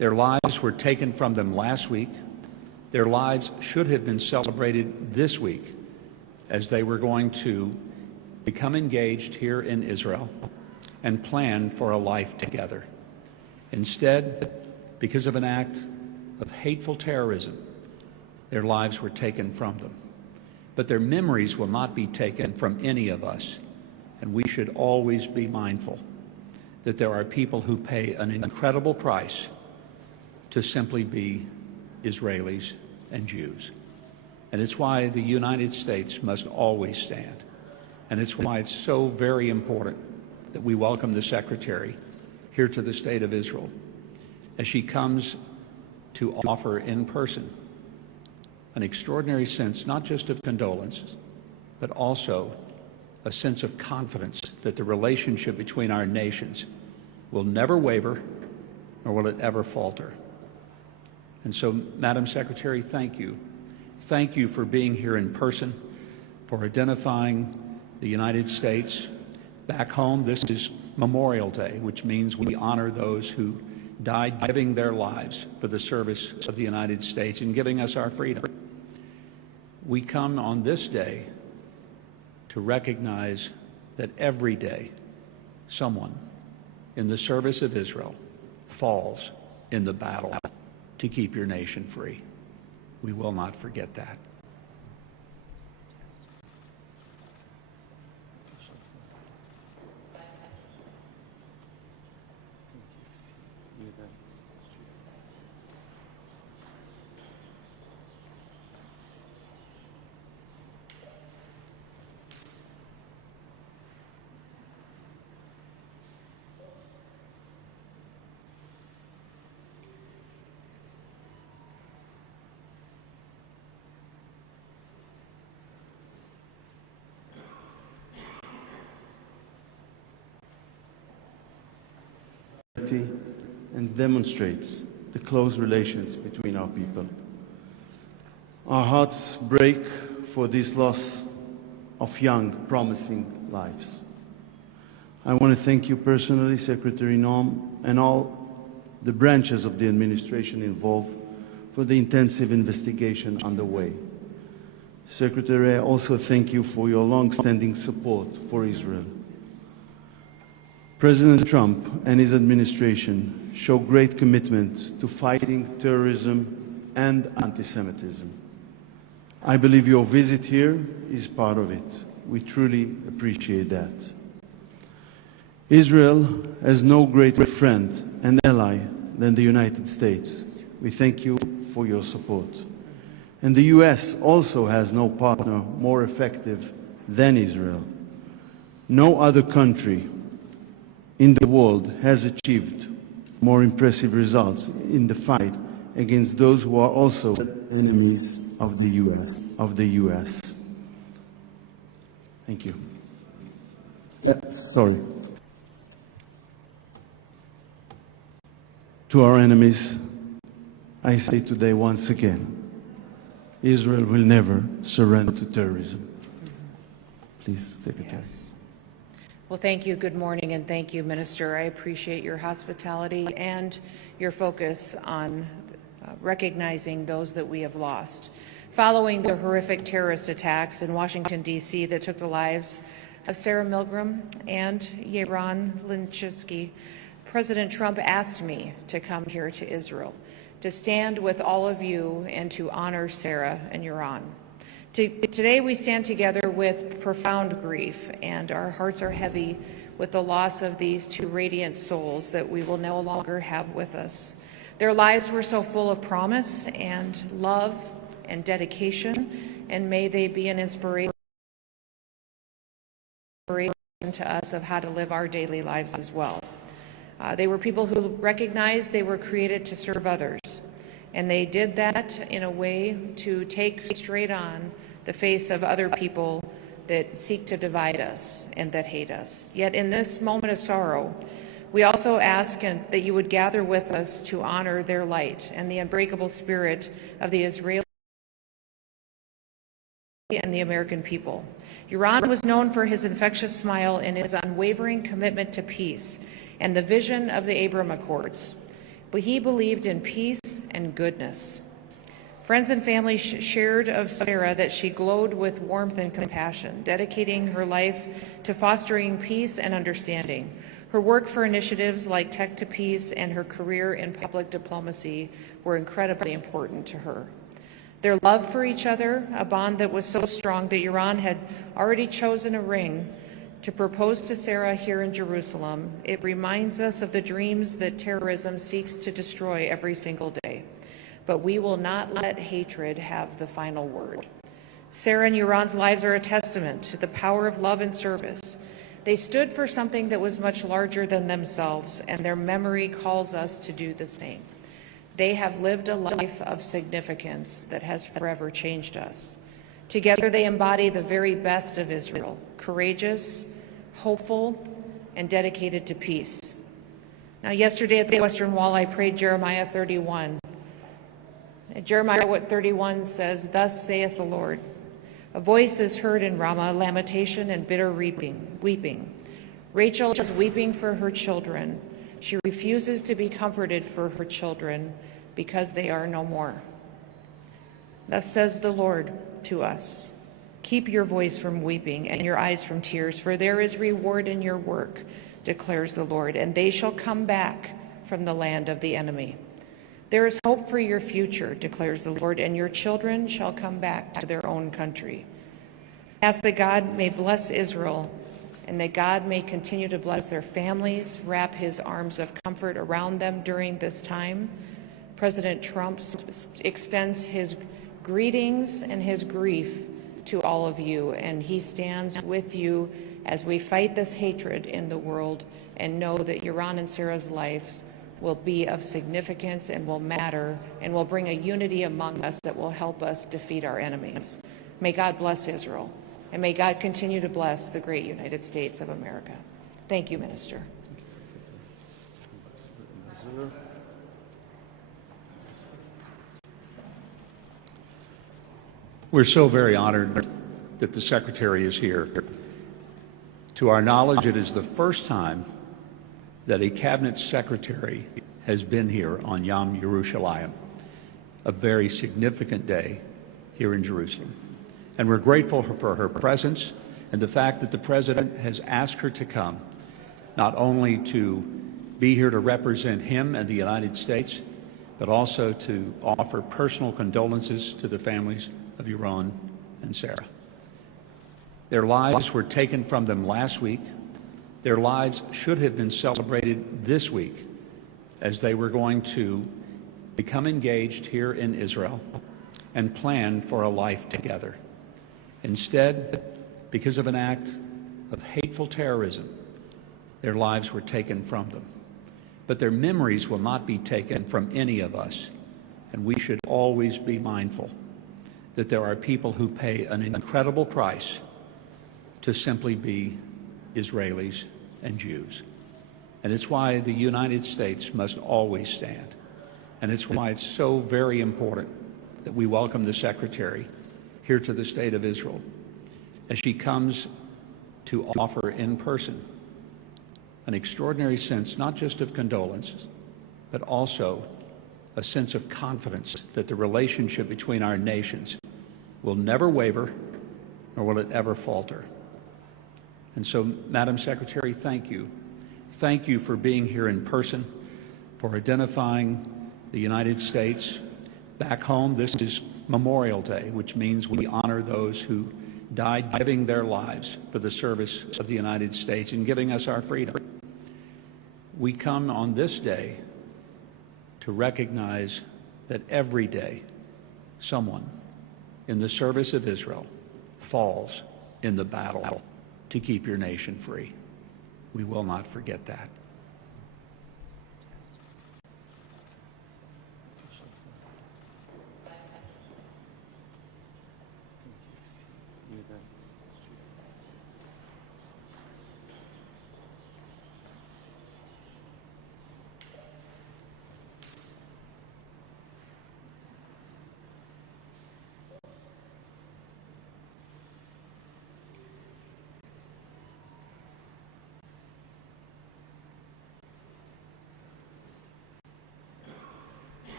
Their lives were taken from them last week. Their lives should have been celebrated this week as they were going to become engaged here in Israel and plan for a life together. Instead, because of an act of hateful terrorism, their lives were taken from them. But their memories will not be taken from any of us, and we should always be mindful that there are people who pay an incredible price to simply be Israelis and Jews. And it's why the United States must always stand. And it's why it's so very important that we welcome the Secretary here to the State of Israel as she comes to offer in person an extraordinary sense, not just of condolence, but also a sense of confidence that the relationship between our nations will never waver, nor will it ever falter. And so, Madam Secretary, thank you. Thank you for being here in person, for identifying the United States. Back home, this is Memorial Day, which means we honor those who died giving their lives for the service of the United States and giving us our freedom. We come on this day to recognize that every day someone in the service of Israel falls in the battle to keep your nation free. We will not forget that. And demonstrates the close relations between our people. Our hearts break for this loss of young, promising lives. I want to thank you personally, Secretary Noem, and all the branches of the administration involved for the intensive investigation underway. Secretary, I also thank you for your long-standing support for Israel. President Trump and his administration show great commitment to fighting terrorism and anti-Semitism. I believe your visit here is part of it. We truly appreciate that. Israel has no greater friend and ally than the United States. We thank you for your support. And the US also has no partner more effective than Israel. No other country in the world has achieved more impressive results in the fight against those who are also enemies of the US. Thank you. Sorry. To our enemies, I say today once again, Israel will never surrender to terrorism. Please, Secretary. Yes. Well, thank you. Good morning, and thank you, Minister. I appreciate your hospitality and your focus on recognizing those that we have lost. Following the horrific terrorist attacks in Washington, D.C. that took the lives of Sarah Milgrom and Yaron Lishinsky, President Trump asked me to come here to Israel, to stand with all of you and to honor Sarah and Yaron. Today we stand together with profound grief, and our hearts are heavy with the loss of these two radiant souls that we will no longer have with us. Their lives were so full of promise and love and dedication, and may they be an inspiration to us of how to live our daily lives as well. They were people who recognized they were created to serve others, and they did that in a way to take straight on the face of other people that seek to divide us and that hate us. Yet in this moment of sorrow, we also ask that you would gather with us to honor their light and the unbreakable spirit of the Israeli and the American people. Yaron was known for his infectious smile and his unwavering commitment to peace and the vision of the Abraham Accords. but he believed in peace and goodness. Friends and family shared of Sarah that she glowed with warmth and compassion, dedicating her life to fostering peace and understanding. Her work for initiatives like Tech to Peace and her career in public diplomacy were incredibly important to her. Their love for each other, a bond that was so strong that Yaron had already chosen a ring to propose to Sarah here in Jerusalem, it reminds us of the dreams that terrorism seeks to destroy every single day. But we will not let hatred have the final word. Sarah and Yaron's lives are a testament to the power of love and service. They stood for something that was much larger than themselves, and their memory calls us to do the same. They have lived a life of significance that has forever changed us. Together they embody the very best of Israel, courageous, hopeful, and dedicated to peace. Now, yesterday at the Western Wall, I prayed Jeremiah 31. Jeremiah 31 says, "Thus saith the Lord, a voice is heard in Ramah, lamentation and bitter weeping. Rachel is weeping for her children. She refuses to be comforted for her children because they are no more. Thus says the Lord to us, keep your voice from weeping and your eyes from tears, for there is reward in your work, declares the Lord, and they shall come back from the land of the enemy. There is hope for your future, declares the Lord, and your children shall come back to their own country. Ask that God may bless Israel and that God may continue to bless their families, wrap his arms of comfort around them during this time. President Trump extends his greetings and his grief to all of you, and he stands with you as we fight this hatred in the world and know that Yaron and Sarah's lives will be of significance and will matter and will bring a unity among us that will help us defeat our enemies. May God bless Israel, and may God continue to bless the great United States of America. Thank you, Minister. We're so very honored that the Secretary is here. To our knowledge, it is the first time that a Cabinet Secretary has been here on Yom Yerushalayim, a very significant day here in Jerusalem. And we're grateful for her presence and the fact that the President has asked her to come, not only to be here to represent him and the United States, but also to offer personal condolences to the families of Yaron and Sarah. Their lives were taken from them last week. Their lives should have been celebrated this week as they were going to become engaged here in Israel and plan for a life together. Instead, because of an act of hateful terrorism, their lives were taken from them. But their memories will not be taken from any of us, and we should always be mindful that there are people who pay an incredible price to simply be Israelis and Jews. And it's why the United States must always stand. And it's why it's so very important that we welcome the Secretary here to the State of Israel as she comes to offer in person an extraordinary sense, not just of condolences, but also a sense of confidence that the relationship between our nations will never waver, nor will it ever falter. And so, Madam Secretary, thank you. Thank you for being here in person, for identifying the United States. Back home, this is Memorial Day, which means we honor those who died giving their lives for the service of the United States and giving us our freedom. We come on this day to recognize that every day someone in the service of Israel falls in the battle to keep your nation free. We will not forget that.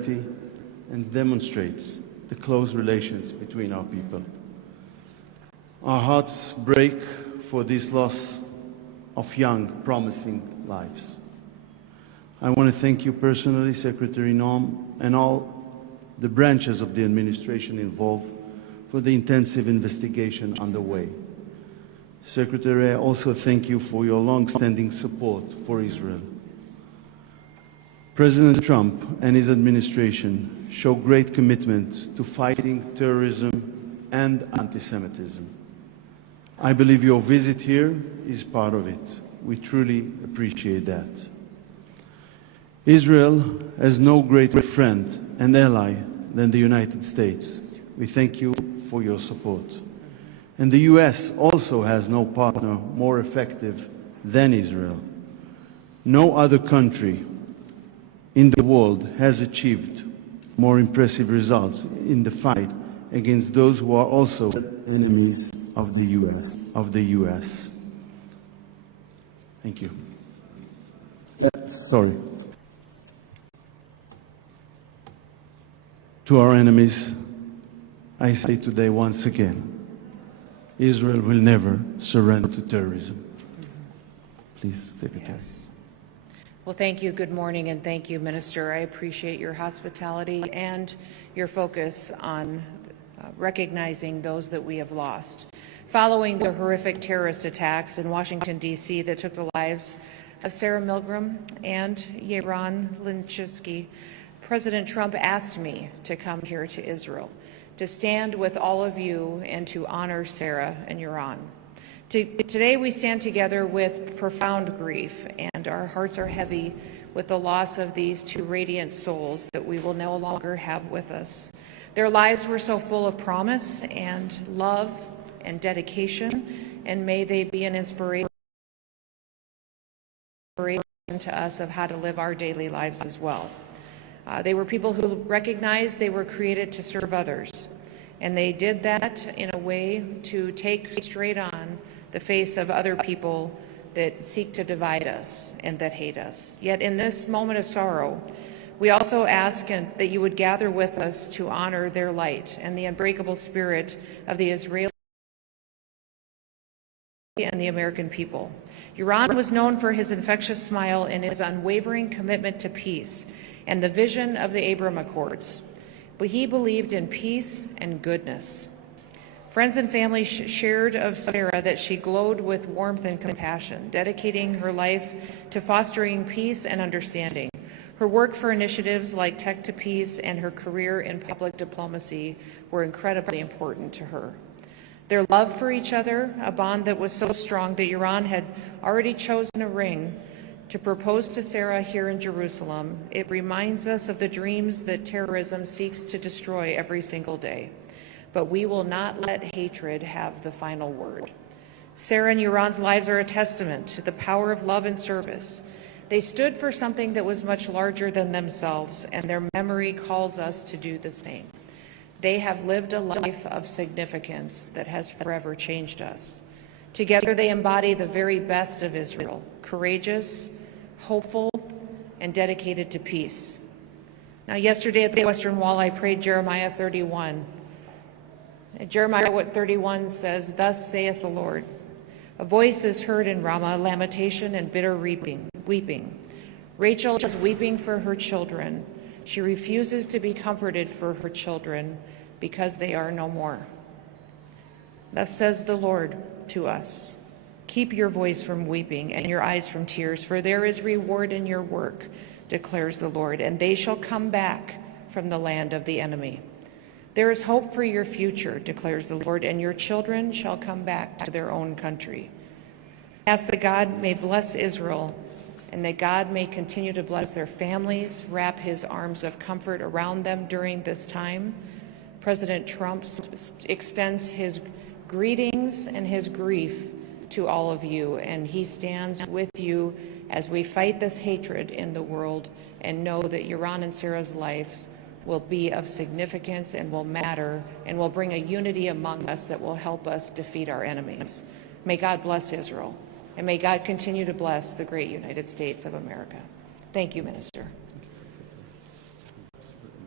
solidarity and demonstrates the close relations between our people. Our hearts break for this loss of young, promising lives. I want to thank you personally, Secretary Noem, and all the branches of the administration involved for the intensive investigation underway. Secretary, I also thank you for your long-standing support for Israel. President Trump and his administration show great commitment to fighting terrorism and anti-Semitism. I believe your visit here is part of it. We truly appreciate that. Israel has no greater friend and ally than the United States. We thank you for your support. And the U.S. also has no partner more effective than Israel. No other country in the world has achieved more impressive results in the fight against those who are also enemies of the U.S. Thank you. Sorry. To our enemies, I say today once again, Israel will never surrender to terrorism. Please, Secretary. Yes. Well, thank you. Good morning, and thank you, Minister. I appreciate your hospitality and your focus on recognizing those that we have lost. Following the horrific terrorist attacks in Washington, D.C. that took the lives of Sarah Milgrom and Yaron Lishinsky, President Trump asked me to come here to Israel, to stand with all of you and to honor Sarah and Yaron. Today we stand together with profound grief, and our hearts are heavy with the loss of these two radiant souls that we will no longer have with us. Their lives were so full of promise and love and dedication, and may they be an inspiration to us of how to live our daily lives as well. They were people who recognized they were created to serve others, and they did that in a way to take straight on the face of other people that seek to divide us and that hate us. Yet in this moment of sorrow, we also ask that you would gather with us to honor their light and the unbreakable spirit of the Israeli and the American people. Yaron was known for his infectious smile and his unwavering commitment to peace and the vision of the Abraham Accords. But he believed in peace and goodness. Friends and family shared of Sarah that she glowed with warmth and compassion, dedicating her life to fostering peace and understanding. Her work for initiatives like Tech to Peace and her career in public diplomacy were incredibly important to her. Their love for each other, a bond that was so strong that Yaron had already chosen a ring to propose to Sarah here in Jerusalem. It reminds us of the dreams that terrorism seeks to destroy every single day. But we will not let hatred have the final word. Sarah and Yaron's lives are a testament to the power of love and service. They stood for something that was much larger than themselves, and their memory calls us to do the same. They have lived a life of significance that has forever changed us. Together they embody the very best of Israel, courageous, hopeful, and dedicated to peace. Now, yesterday at the Western Wall, I prayed Jeremiah 31. Jeremiah 31 says, "Thus saith the Lord, a voice is heard in Ramah, lamentation and bitter weeping. Rachel is weeping for her children. She refuses to be comforted for her children because they are no more. Thus says the Lord to us, keep your voice from weeping and your eyes from tears, for there is reward in your work, declares the Lord, and they shall come back from the land of the enemy. There is hope for your future, declares the Lord, and your children shall come back to their own country. Ask that God may bless Israel, and that God may continue to bless their families, wrap his arms of comfort around them during this time. President Trump extends his greetings and his grief to all of you, and he stands with you as we fight this hatred in the world and know that Yaron and Sarah's lives will be of significance and will matter and will bring a unity among us that will help us defeat our enemies. May God bless Israel, and may God continue to bless the great United States of America. Thank you, Minister.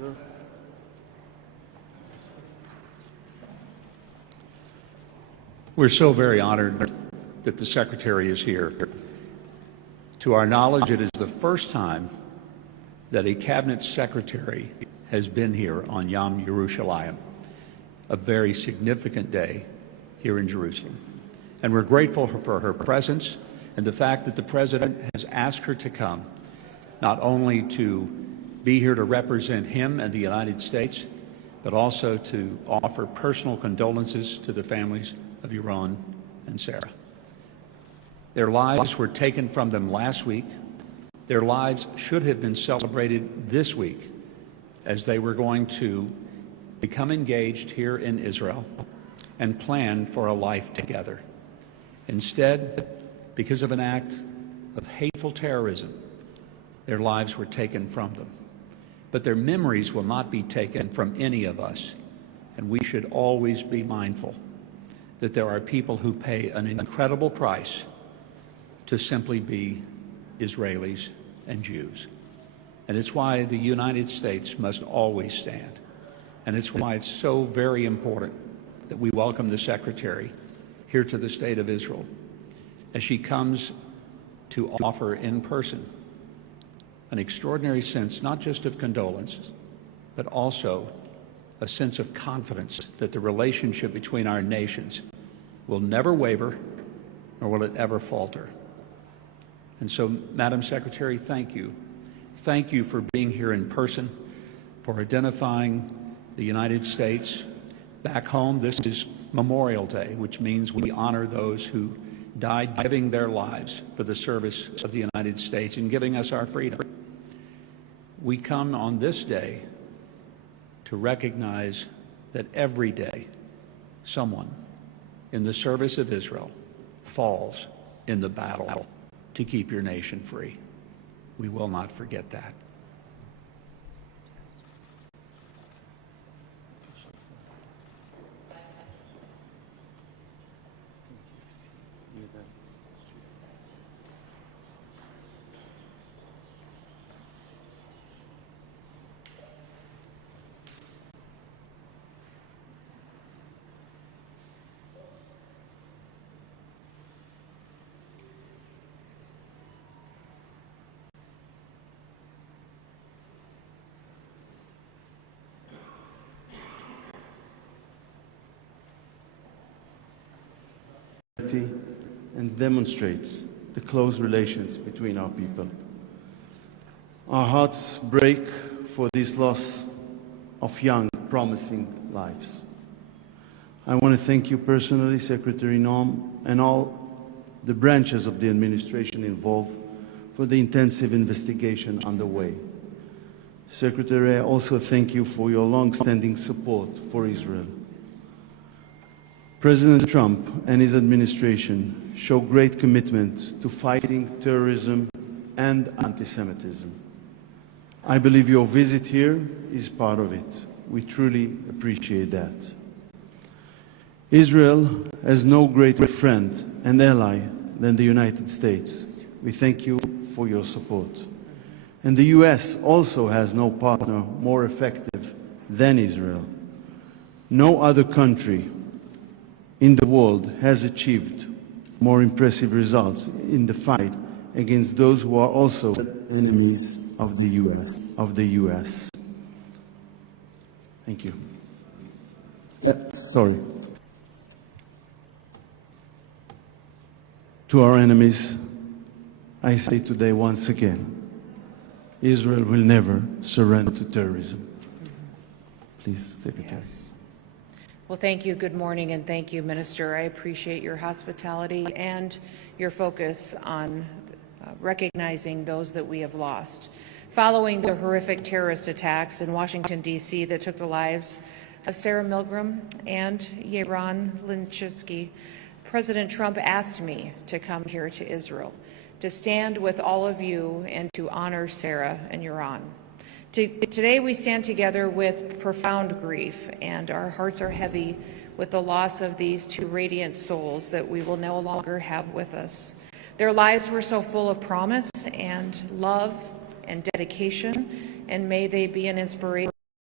We're so very honored that the Secretary is here. To our knowledge, it is the first time that a Cabinet Secretary has been here on Yom Yerushalayim, a very significant day here in Jerusalem. And we're grateful for her presence and the fact that the President has asked her to come, not only to be here to represent him and the United States, but also to offer personal condolences to the families of Yaron and Saar. Their lives were taken from them last week. Their lives should have been celebrated this week as they were going to become engaged here in Israel and plan for a life together. Instead, because of an act of hateful terrorism, their lives were taken from them. But their memories will not be taken from any of us, and we should always be mindful that there are people who pay an incredible price to simply be Israelis and Jews. And it's why the United States must always stand. And it's why it's so very important that we welcome the Secretary here to the State of Israel as she comes to offer in person an extraordinary sense, not just of condolence, but also a sense of confidence that the relationship between our nations will never waver, nor will it ever falter. And so, Madam Secretary, thank you. Thank you for being here in person, for identifying the United States. Back home, this is Memorial Day, which means we honor those who died giving their lives for the service of the United States and giving us our freedom. We come on this day to recognize that every day someone in the service of Israel falls in the battle to keep your nation free. We will not forget that. And demonstrates the close relations between our people. Our hearts break for this loss of young, promising lives. I want to thank you personally, Secretary Noem, and all the branches of the administration involved for the intensive investigation underway. Secretary, I also thank you for your long-standing support for Israel. President Trump and his administration show great commitment to fighting terrorism and anti-Semitism. I believe your visit here is part of it. We truly appreciate that. Israel has no greater friend and ally than the United States. We thank you for your support. And the US also has no partner more effective than Israel. No other country in the world has achieved more impressive results in the fight against those who are also enemies of the US. Thank you. Sorry. To our enemies, I say today once again, Israel will never surrender to terrorism. Please, Secretary. Yes. Well, thank you. Good morning, and thank you, Minister. I appreciate your hospitality and your focus on recognizing those that we have lost. Following the horrific terrorist attacks in Washington, D.C. that took the lives of Sarah Milgrom and Yaron Lishinsky, President Trump asked me to come here to Israel, to stand with all of you and to honor Sarah and Yaron. Today we stand together with profound grief, and our hearts are heavy with the loss of these two radiant souls that we will no longer have with us. Their lives were so full of promise and love and dedication, and may they be an inspiration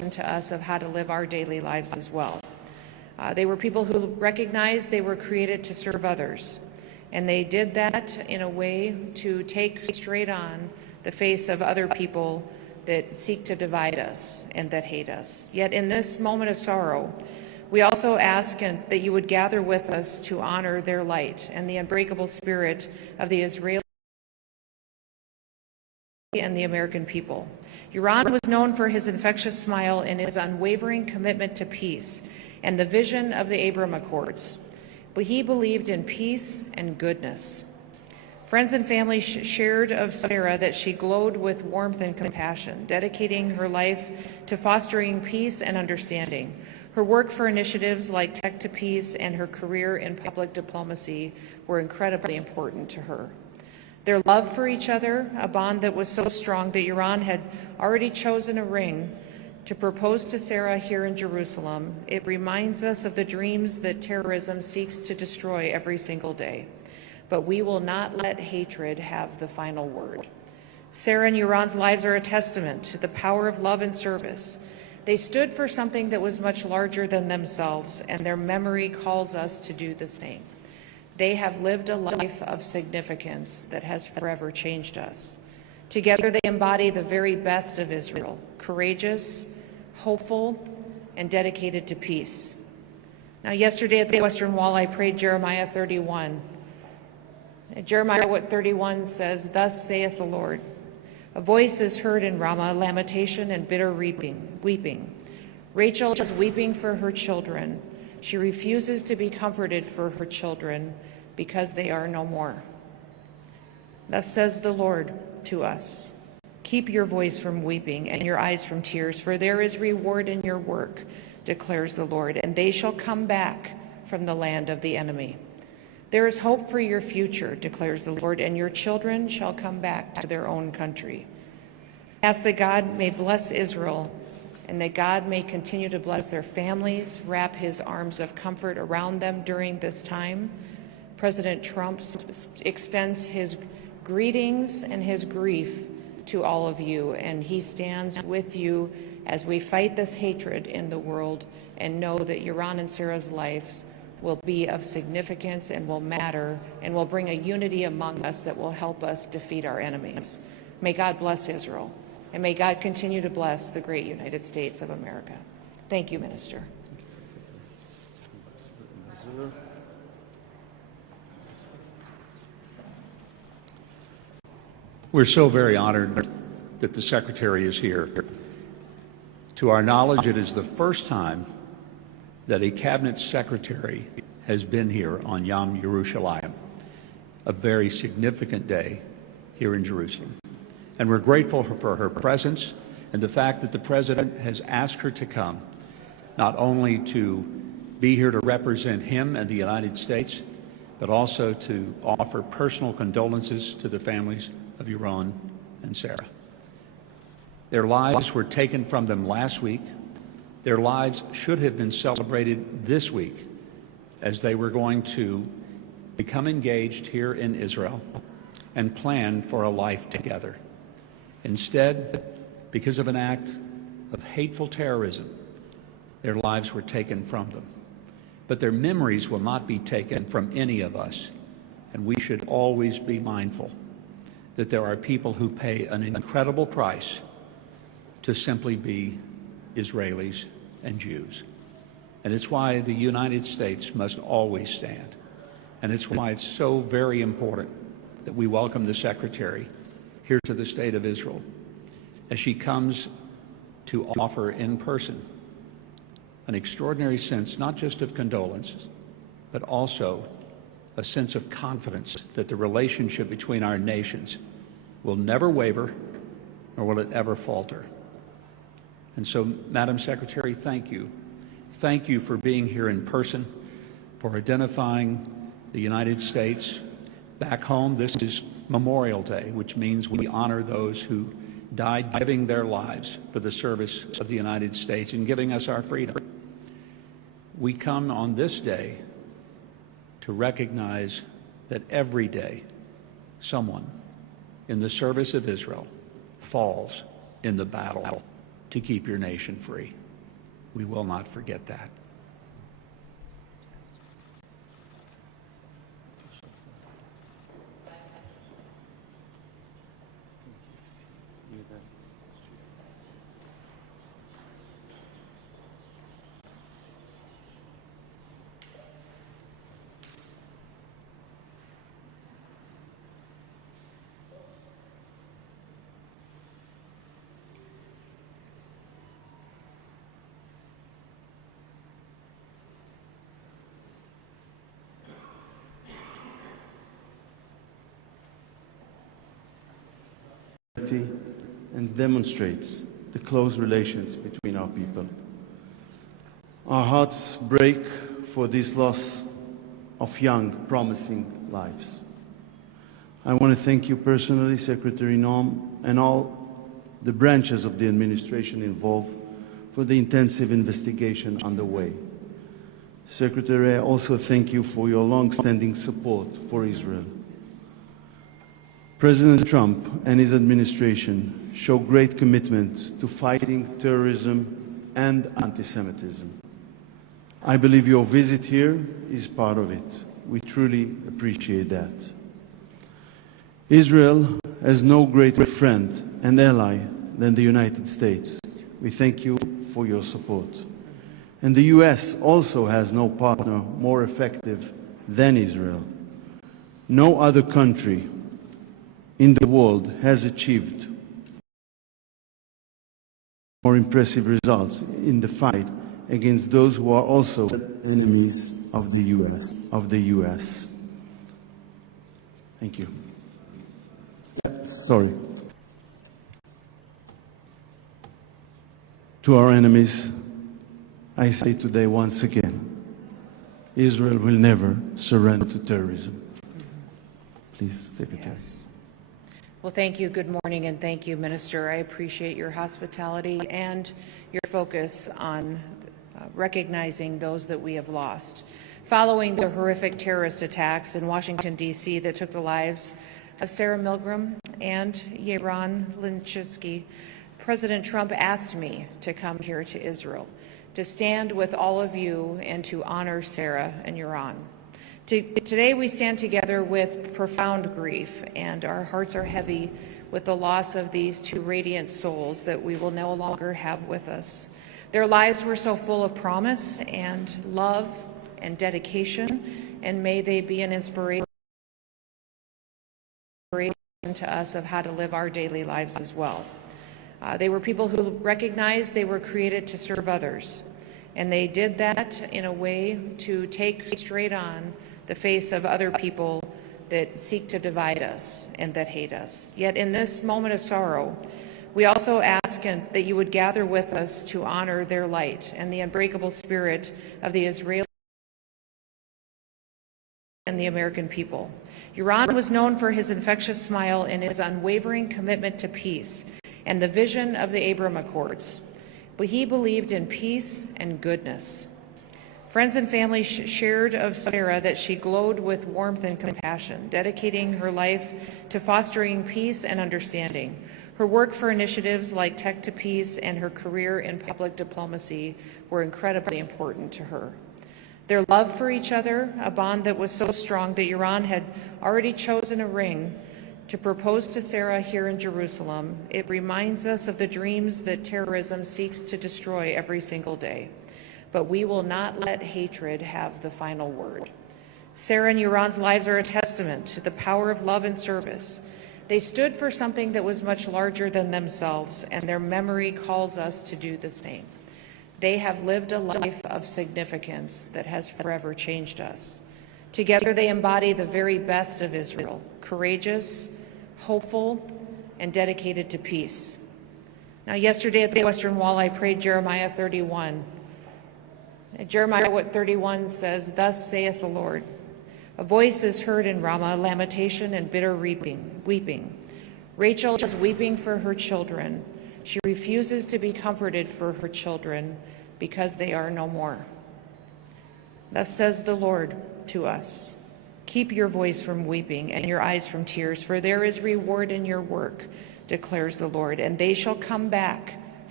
to us of how to live our daily lives as well. They were people who recognized they were created to serve others, and they did that in a way to take straight on the face of other people that seek to divide us and that hate us. Yet in this moment of sorrow, we also ask that you would gather with us to honor their light and the unbreakable spirit of the Israeli and the American people. Yaron was known for his infectious smile and his unwavering commitment to peace and the vision of the Abraham Accords. But he believed in peace and goodness. Friends and family shared of Sarah that she glowed with warmth and compassion, dedicating her life to fostering peace and understanding. Her work for initiatives like Tech to Peace and her career in public diplomacy were incredibly important to her. Their love for each other, a bond that was so strong that Yaron had already chosen a ring to propose to Sarah here in Jerusalem. It reminds us of the dreams that terrorism seeks to destroy every single day. But we will not let hatred have the final word. Sarah and Yaron's lives are a testament to the power of love and service. They stood for something that was much larger than themselves, and their memory calls us to do the same. They have lived a life of significance that has forever changed us. Together, they embody the very best of Israel, courageous, hopeful, and dedicated to peace. Now, yesterday at the Western Wall, I prayed Jeremiah 31. Jeremiah 31 says, "Thus saith the Lord, a voice is heard in Ramah, lamentation and bitter weeping. Rachel is weeping for her children. She refuses to be comforted for her children because they are no more. Thus says the Lord to us, keep your voice from weeping and your eyes from tears, for there is reward in your work, declares the Lord, and they shall come back from the land of the enemy. There is hope for your future, declares the Lord, and your children shall come back to their own country." Ask that God may bless Israel and that God may continue to bless their families, wrap his arms of comfort around them during this time. President Trump extends his greetings and his grief to all of you, and he stands with you as we fight this hatred in the world and know that Yaron and Sarah's lives will be of significance and will matter and will bring a unity among us that will help us defeat our enemies. May God bless Israel, and may God continue to bless the great United States of America. Thank you, Minister. We're so very honored that the Secretary is here. To our knowledge, it is the first time that a Cabinet Secretary has been here on Yom Yerushalayim, a very significant day here in Jerusalem. And we're grateful for her presence and the fact that the President has asked her to come, not only to be here to represent him and the United States, but also to offer personal condolences to the families of Yaron and Sarah. Their lives were taken from them last week. Their lives should have been celebrated this week as they were going to become engaged here in Israel and plan for a life together. Instead, because of an act of hateful terrorism, their lives were taken from them. But their memories will not be taken from any of us, and we should always be mindful that there are people who pay an incredible price to simply be Israelis and Jews. And it's why the United States must always stand. And it's why it's so very important that we welcome the Secretary here to the State of Israel as she comes to offer in person an extraordinary sense, not just of condolence, but also a sense of confidence that the relationship between our nations will never waver, nor will it ever falter. And so, Madam Secretary, thank you. Thank you for being here in person, for identifying the United States. Back home, this is Memorial Day, which means we honor those who died giving their lives for the service of the United States and giving us our freedom. We come on this day to recognize that every day someone in the service of Israel falls in the battle to keep your nation free. We will not forget that. And demonstrates the close relations between our people. Our hearts break for this loss of young, promising lives. I want to thank you personally, Secretary Noem, and all the branches of the administration involved for the intensive investigation underway. Secretary, I also thank you for your long-standing support for Israel. President Trump and his administration show great commitment to fighting terrorism and anti-Semitism. I believe your visit here is part of it. We truly appreciate that. Israel has no greater friend and ally than the United States. We thank you for your support. And the U.S. also has no partner more effective than Israel. No other country in the world has achieved more impressive results in the fight against those who are also enemies of the U.S. Thank you. Sorry. To our enemies, I say today once again, Israel will never surrender to terrorism. Please, Secretary. Yes. Well, thank you. Good morning, and thank you, Minister. I appreciate your hospitality and your focus on recognizing those that we have lost. Following the horrific terrorist attacks in Washington, D.C. that took the lives of Sarah Milgrom and Yaron Lishinsky, President Trump asked me to come here to Israel, to stand with all of you and to honor Sarah and Yaron. Today we stand together with profound grief, and our hearts are heavy with the loss of these two radiant souls that we will no longer have with us. Their lives were so full of promise and love and dedication, and may they be an inspiration to us of how to live our daily lives as well. They were people who recognized they were created to serve others, and they did that in a way to take straight on the face of other people that seek to divide us and that hate us. Yet in this moment of sorrow, we also ask that you would gather with us to honor their light and the unbreakable spirit of the Israeli and the American people. Yaron was known for his infectious smile and his unwavering commitment to peace and the vision of the Abraham Accords. But he believed in peace and goodness. Friends and family shared of Sarah that she glowed with warmth and compassion, dedicating her life to fostering peace and understanding. Her work for initiatives like Tech to Peace and her career in public diplomacy were incredibly important to her. Their love for each other, a bond that was so strong that Yaron had already chosen a ring to propose to Sarah here in Jerusalem. It reminds us of the dreams that terrorism seeks to destroy every single day. But we will not let hatred have the final word. Sarah and Yaron's lives are a testament to the power of love and service. They stood for something that was much larger than themselves, and their memory calls us to do the same. They have lived a life of significance that has forever changed us. Together they embody the very best of Israel, courageous, hopeful, and dedicated to peace. Now, yesterday at the Western Wall, I prayed Jeremiah 31. Jeremiah 31 says, "Thus saith the Lord, a voice is heard in Ramah, lamentation and bitter weeping. Rachel is weeping for her children. She refuses to be comforted for her children because they are no more. Thus says the Lord to us, keep your voice from weeping and your eyes from tears, for there is reward in your work, declares the Lord, and they shall come back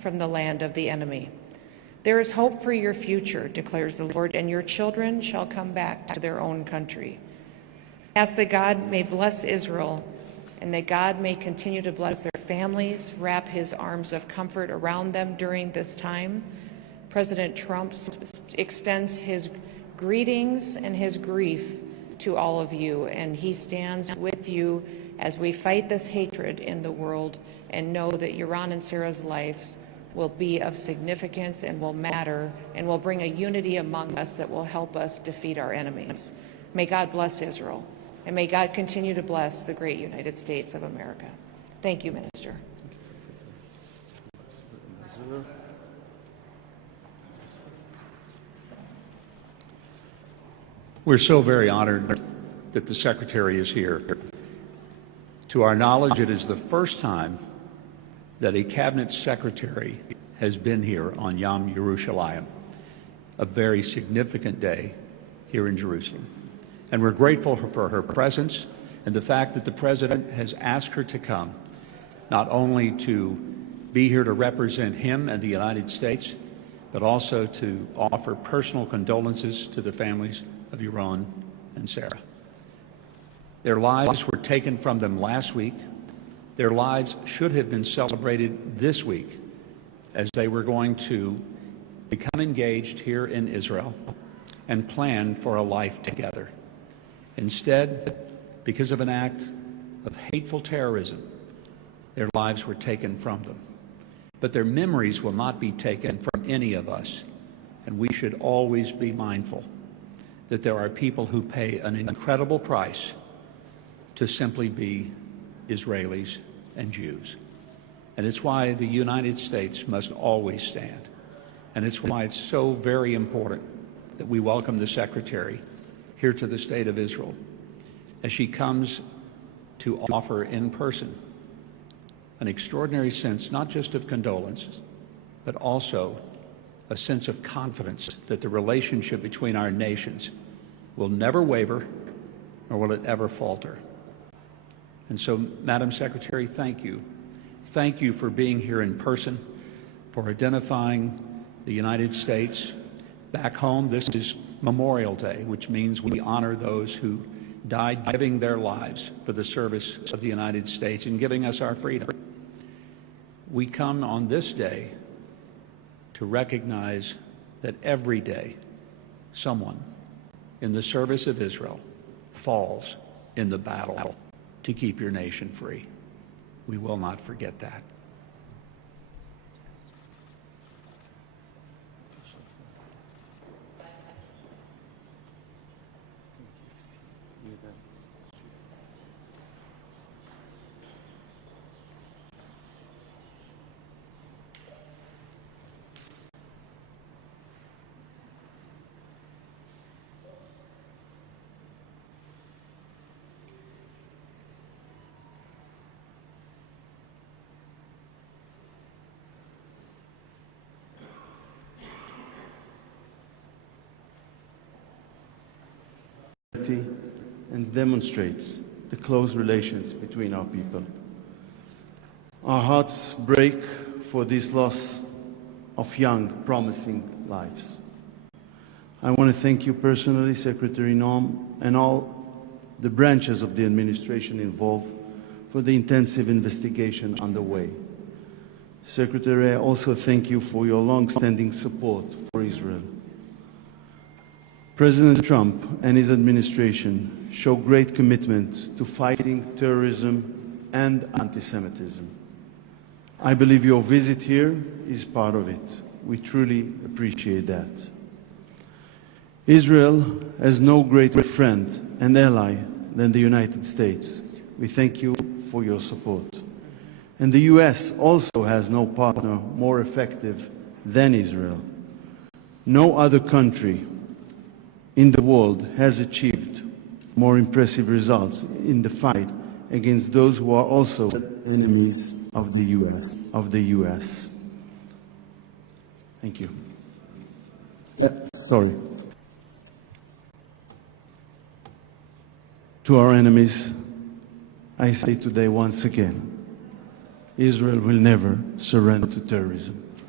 from the land of the enemy. There is hope for your future, declares the Lord, and your children shall come back to their own country. Ask that God may bless Israel and that God may continue to bless their families, wrap his arms of comfort around them during this time. President Trump extends his greetings and his grief to all of you, and he stands with you as we fight this hatred in the world and know that Yaron and Sarah's lives will be of significance and will matter and will bring a unity among us that will help us defeat our enemies. May God bless Israel, and may God continue to bless the great United States of America. Thank you, Minister. We're so very honored that the Secretary is here. To our knowledge, it is the first time that a Cabinet Secretary has been here on Yom Yerushalayim, a very significant day here in Jerusalem. And we're grateful for her presence and the fact that the President has asked her to come, not only to be here to represent him and the United States, but also to offer personal condolences to the families of Yaron and Sarah. Their lives were taken from them last week. Their lives should have been celebrated this week as they were going to become engaged here in Israel and plan for a life together. Instead, because of an act of hateful terrorism, their lives were taken from them. But their memories will not be taken from any of us, and we should always be mindful that there are people who pay an incredible price to simply be Israelis and Jews. And it's why the United States must always stand. And it's why it's so very important that we welcome the Secretary here to the State of Israel as she comes to offer in person an extraordinary sense, not just of condolence, but also a sense of confidence that the relationship between our nations will never waver, nor will it ever falter. And so, Madam Secretary, thank you. Thank you for being here in person, for identifying the United States. Back home, this is Memorial Day, which means we honor those who died giving their lives for the service of the United States and giving us our freedom. We come on this day to recognize that every day someone in the service of Israel falls in the battle to keep your nation free. We will not forget that. And demonstrates the close relations between our people. Our hearts break for this loss of young, promising lives. I want to thank you personally, Secretary Noem, and all the branches of the administration involved for the intensive investigation underway. Secretary, I also thank you for your long-standing support for Israel. President Trump and his administration show great commitment to fighting terrorism and anti-Semitism. I believe your visit here is part of it. We truly appreciate that. Israel has no greater friend and ally than the United States. We thank you for your support. And the U.S. also has no partner more effective than Israel. No other country in the world has achieved more impressive results in the fight against those who are also enemies of the U.S. Thank you. Sorry. To our enemies, I say today once again, Israel will never surrender to terrorism.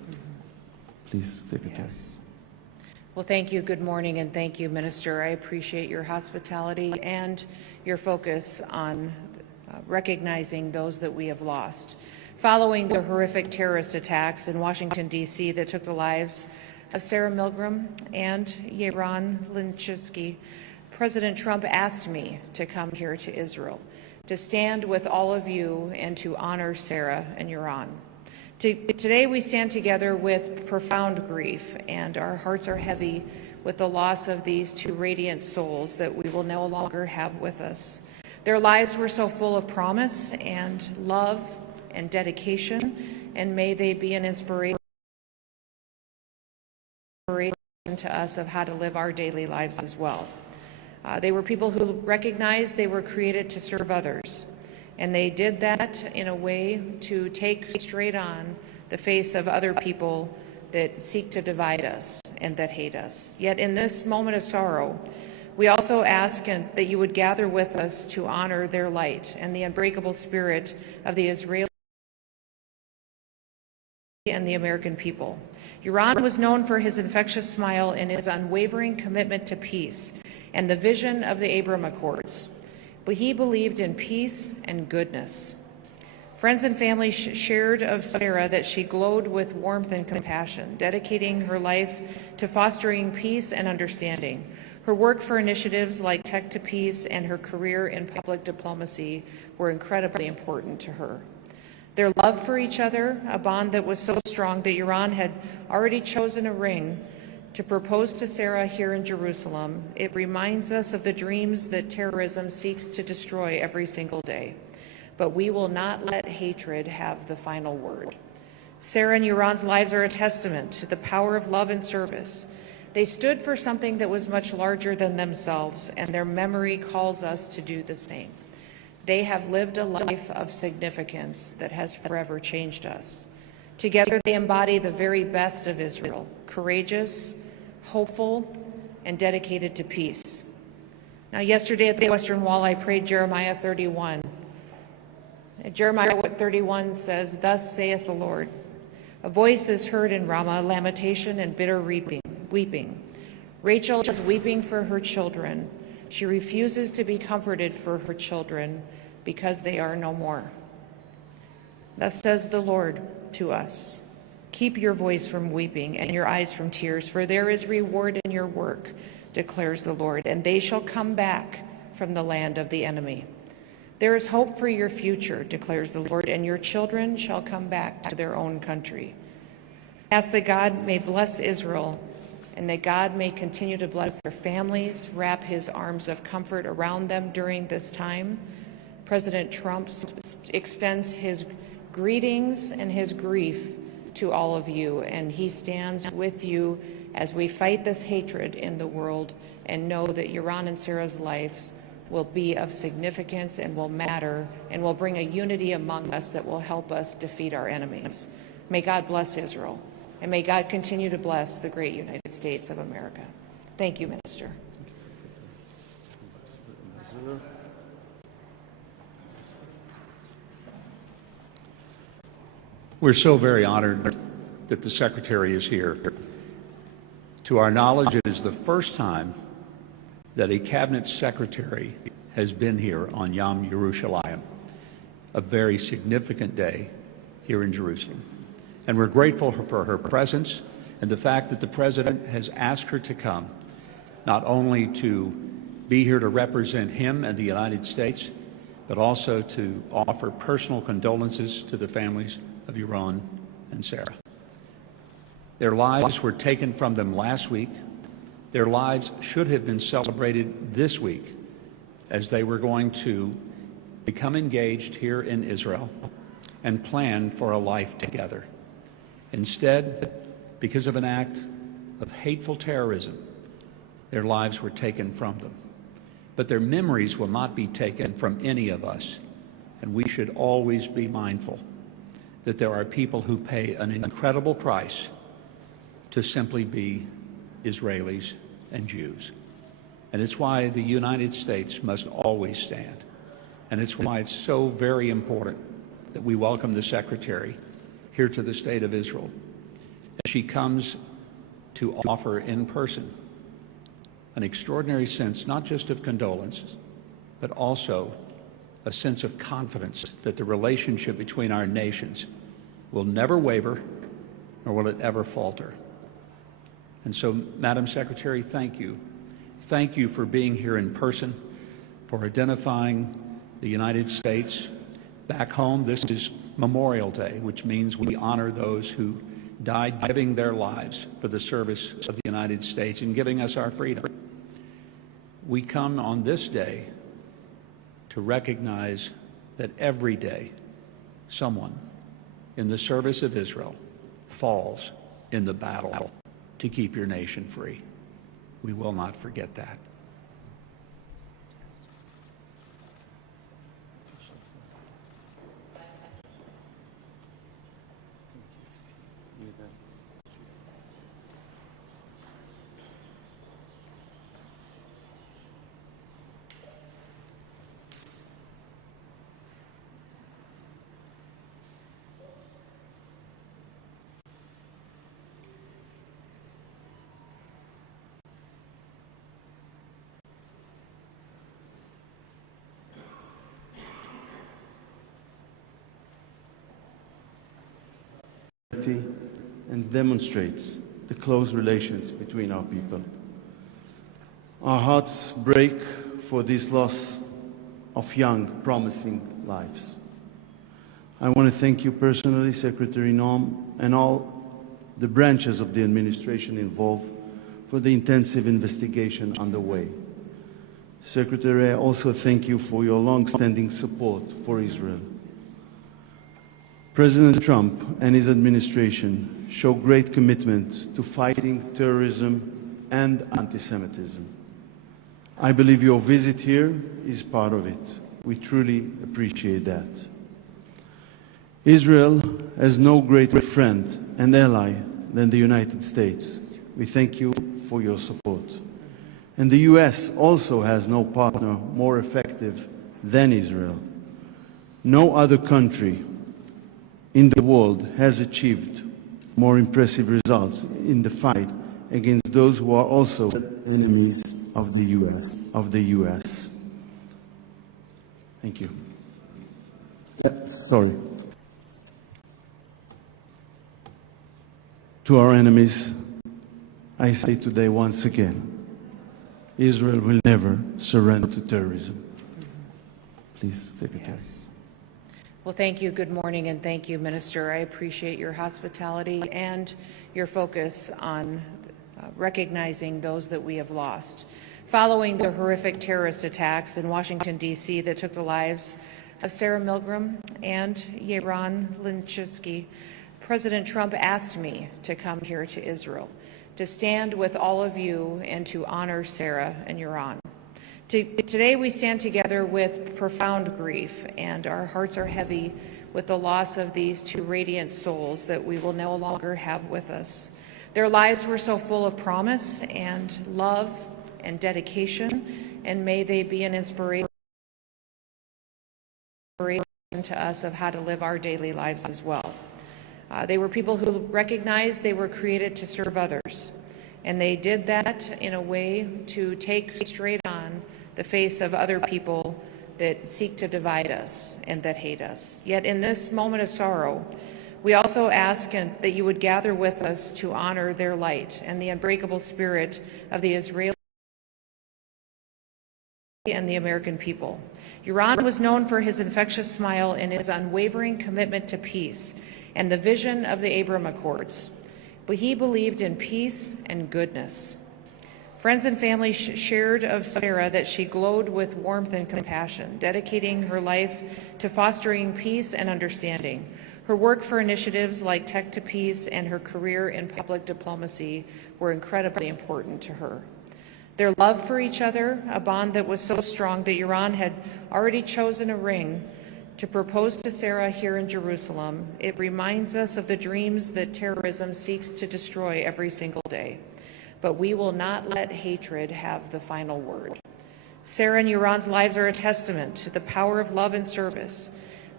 Please, Secretary. Yes. Well, thank you. Good morning, and thank you, Minister. I appreciate your hospitality and your focus on recognizing those that we have lost. Following the horrific terrorist attacks in Washington, D.C. that took the lives of Sarah Milgrom and Yaron Lishinsky, President Trump asked me to come here to Israel, to stand with all of you and to honor Sarah and Yaron. Today we stand together with profound grief, and our hearts are heavy with the loss of these two radiant souls that we will no longer have with us. Their lives were so full of promise and love and dedication, and may they be an inspiration to us of how to live our daily lives as well. They were people who recognized they were created to serve others. And they did that in a way to take straight on the face of other people that seek to divide us and that hate us. Yet in this moment of sorrow, we also ask that you would gather with us to honor their light and the unbreakable spirit of the Israeli and the American people. Yaron was known for his infectious smile and his unwavering commitment to peace and the vision of the Abraham Accords. But he believed in peace and goodness. Friends and family shared of Sarah that she glowed with warmth and compassion, dedicating her life to fostering peace and understanding. Her work for initiatives like Tech to Peace and her career in public diplomacy were incredibly important to her. Their love for each other, a bond that was so strong that Yaron had already chosen a ring to propose to Sarah here in Jerusalem. It reminds us of the dreams that terrorism seeks to destroy every single day. But we will not let hatred have the final word. Sarah and Yaron's lives are a testament to the power of love and service. They stood for something that was much larger than themselves, and their memory calls us to do the same. They have lived a life of significance that has forever changed us. Together, they embody the very best of Israel, courageous, hopeful, and dedicated to peace. Now, yesterday at the Western Wall, I prayed Jeremiah 31. Jeremiah 31 says, "Thus saith the Lord, a voice is heard in Ramah, lamentation and bitter weeping. Rachel is weeping for her children. She refuses to be comforted for her children because they are no more. Thus says the Lord to us, keep your voice from weeping and your eyes from tears, for there is reward in your work, declares the Lord, and they shall come back from the land of the enemy. There is hope for your future, declares the Lord, and your children shall come back to their own country. Ask that God may bless Israel and that God may continue to bless their families, wrap his arms of comfort around them during this time. President Trump extends his greetings and his grief to all of you, and he stands with you as we fight this hatred in the world and know that Yaron and Sarah's lives will be of significance and will matter and will bring a unity among us that will help us defeat our enemies. May God bless Israel, and may God continue to bless the great United States of America. Thank you, Minister. We're so very honored that the Secretary is here. To our knowledge, it is the first time that a Cabinet Secretary has been here on Yom Yerushalayim, a very significant day here in Jerusalem. And we're grateful for her presence and the fact that the President has asked her to come, not only to be here to represent him and the United States, but also to offer personal condolences to the families of Yaron and Sarah. Their lives were taken from them last week. Their lives should have been celebrated this week as they were going to become engaged here in Israel and plan for a life together. Instead, because of an act of hateful terrorism, their lives were taken from them. But their memories will not be taken from any of us, and we should always be mindful that there are people who pay an incredible price to simply be Israelis and Jews. And it's why the United States must always stand. And it's why it's so very important that we welcome the Secretary here to the State of Israel as she comes to offer in person an extraordinary sense, not just of condolence, but also a sense of confidence that the relationship between our nations will never waver, nor will it ever falter. And so, Madam Secretary, thank you. Thank you for being here in person, for identifying the United States. Back home, this is Memorial Day, which means we honor those who died giving their lives for the service of the United States and giving us our freedom. We come on this day to recognize that every day someone in the service of Israel falls in the battle to keep your nation free. We will not forget that. And demonstrates the close relations between our people. Our hearts break for this loss of young, promising lives. I want to thank you personally, Secretary Noem, and all the branches of the administration involved for the intensive investigation underway. Secretary, I also thank you for your long-standing support for Israel. President Trump and his administration show great commitment to fighting terrorism and anti-Semitism. I believe your visit here is part of it. We truly appreciate that. Israel has no greater friend and ally than the United States. We thank you for your support. And the U.S. also has no partner more effective than Israel. No other country in the world has achieved more impressive results in the fight against those who are also enemies of the U.S. Thank you. Sorry. To our enemies, I say today once again, Israel will never surrender to terrorism. Please, Secretary. Yes. Well, thank you. Good morning, and thank you, Minister. I appreciate your hospitality and your focus on recognizing those that we have lost. Following the horrific terrorist attacks in Washington, D.C. that took the lives of Sarah Milgrom and Yaron Lishinsky, President Trump asked me to come here to Israel, to stand with all of you and to honor Sarah and Yaron. Today we stand together with profound grief, and our hearts are heavy with the loss of these two radiant souls that we will no longer have with us. Their lives were so full of promise and love and dedication, and may they be an inspiration to us of how to live our daily lives as well. They were people who recognized they were created to serve others, and they did that in a way to take straight on the face of other people that seek to divide us and that hate us. Yet in this moment of sorrow, we also ask that you would gather with us to honor their light and the unbreakable spirit of the Israeli and the American people. Yaron was known for his infectious smile and his unwavering commitment to peace and the vision of the Abraham Accords. But he believed in peace and goodness. Friends and family shared of Sarah that she glowed with warmth and compassion, dedicating her life to fostering peace and understanding. Her work for initiatives like Tech to Peace and her career in public diplomacy were incredibly important to her. Their love for each other, a bond that was so strong that Yaron had already chosen a ring to propose to Sarah here in Jerusalem. It reminds us of the dreams that terrorism seeks to destroy every single day. But we will not let hatred have the final word. Sarah and Yaron's lives are a testament to the power of love and service.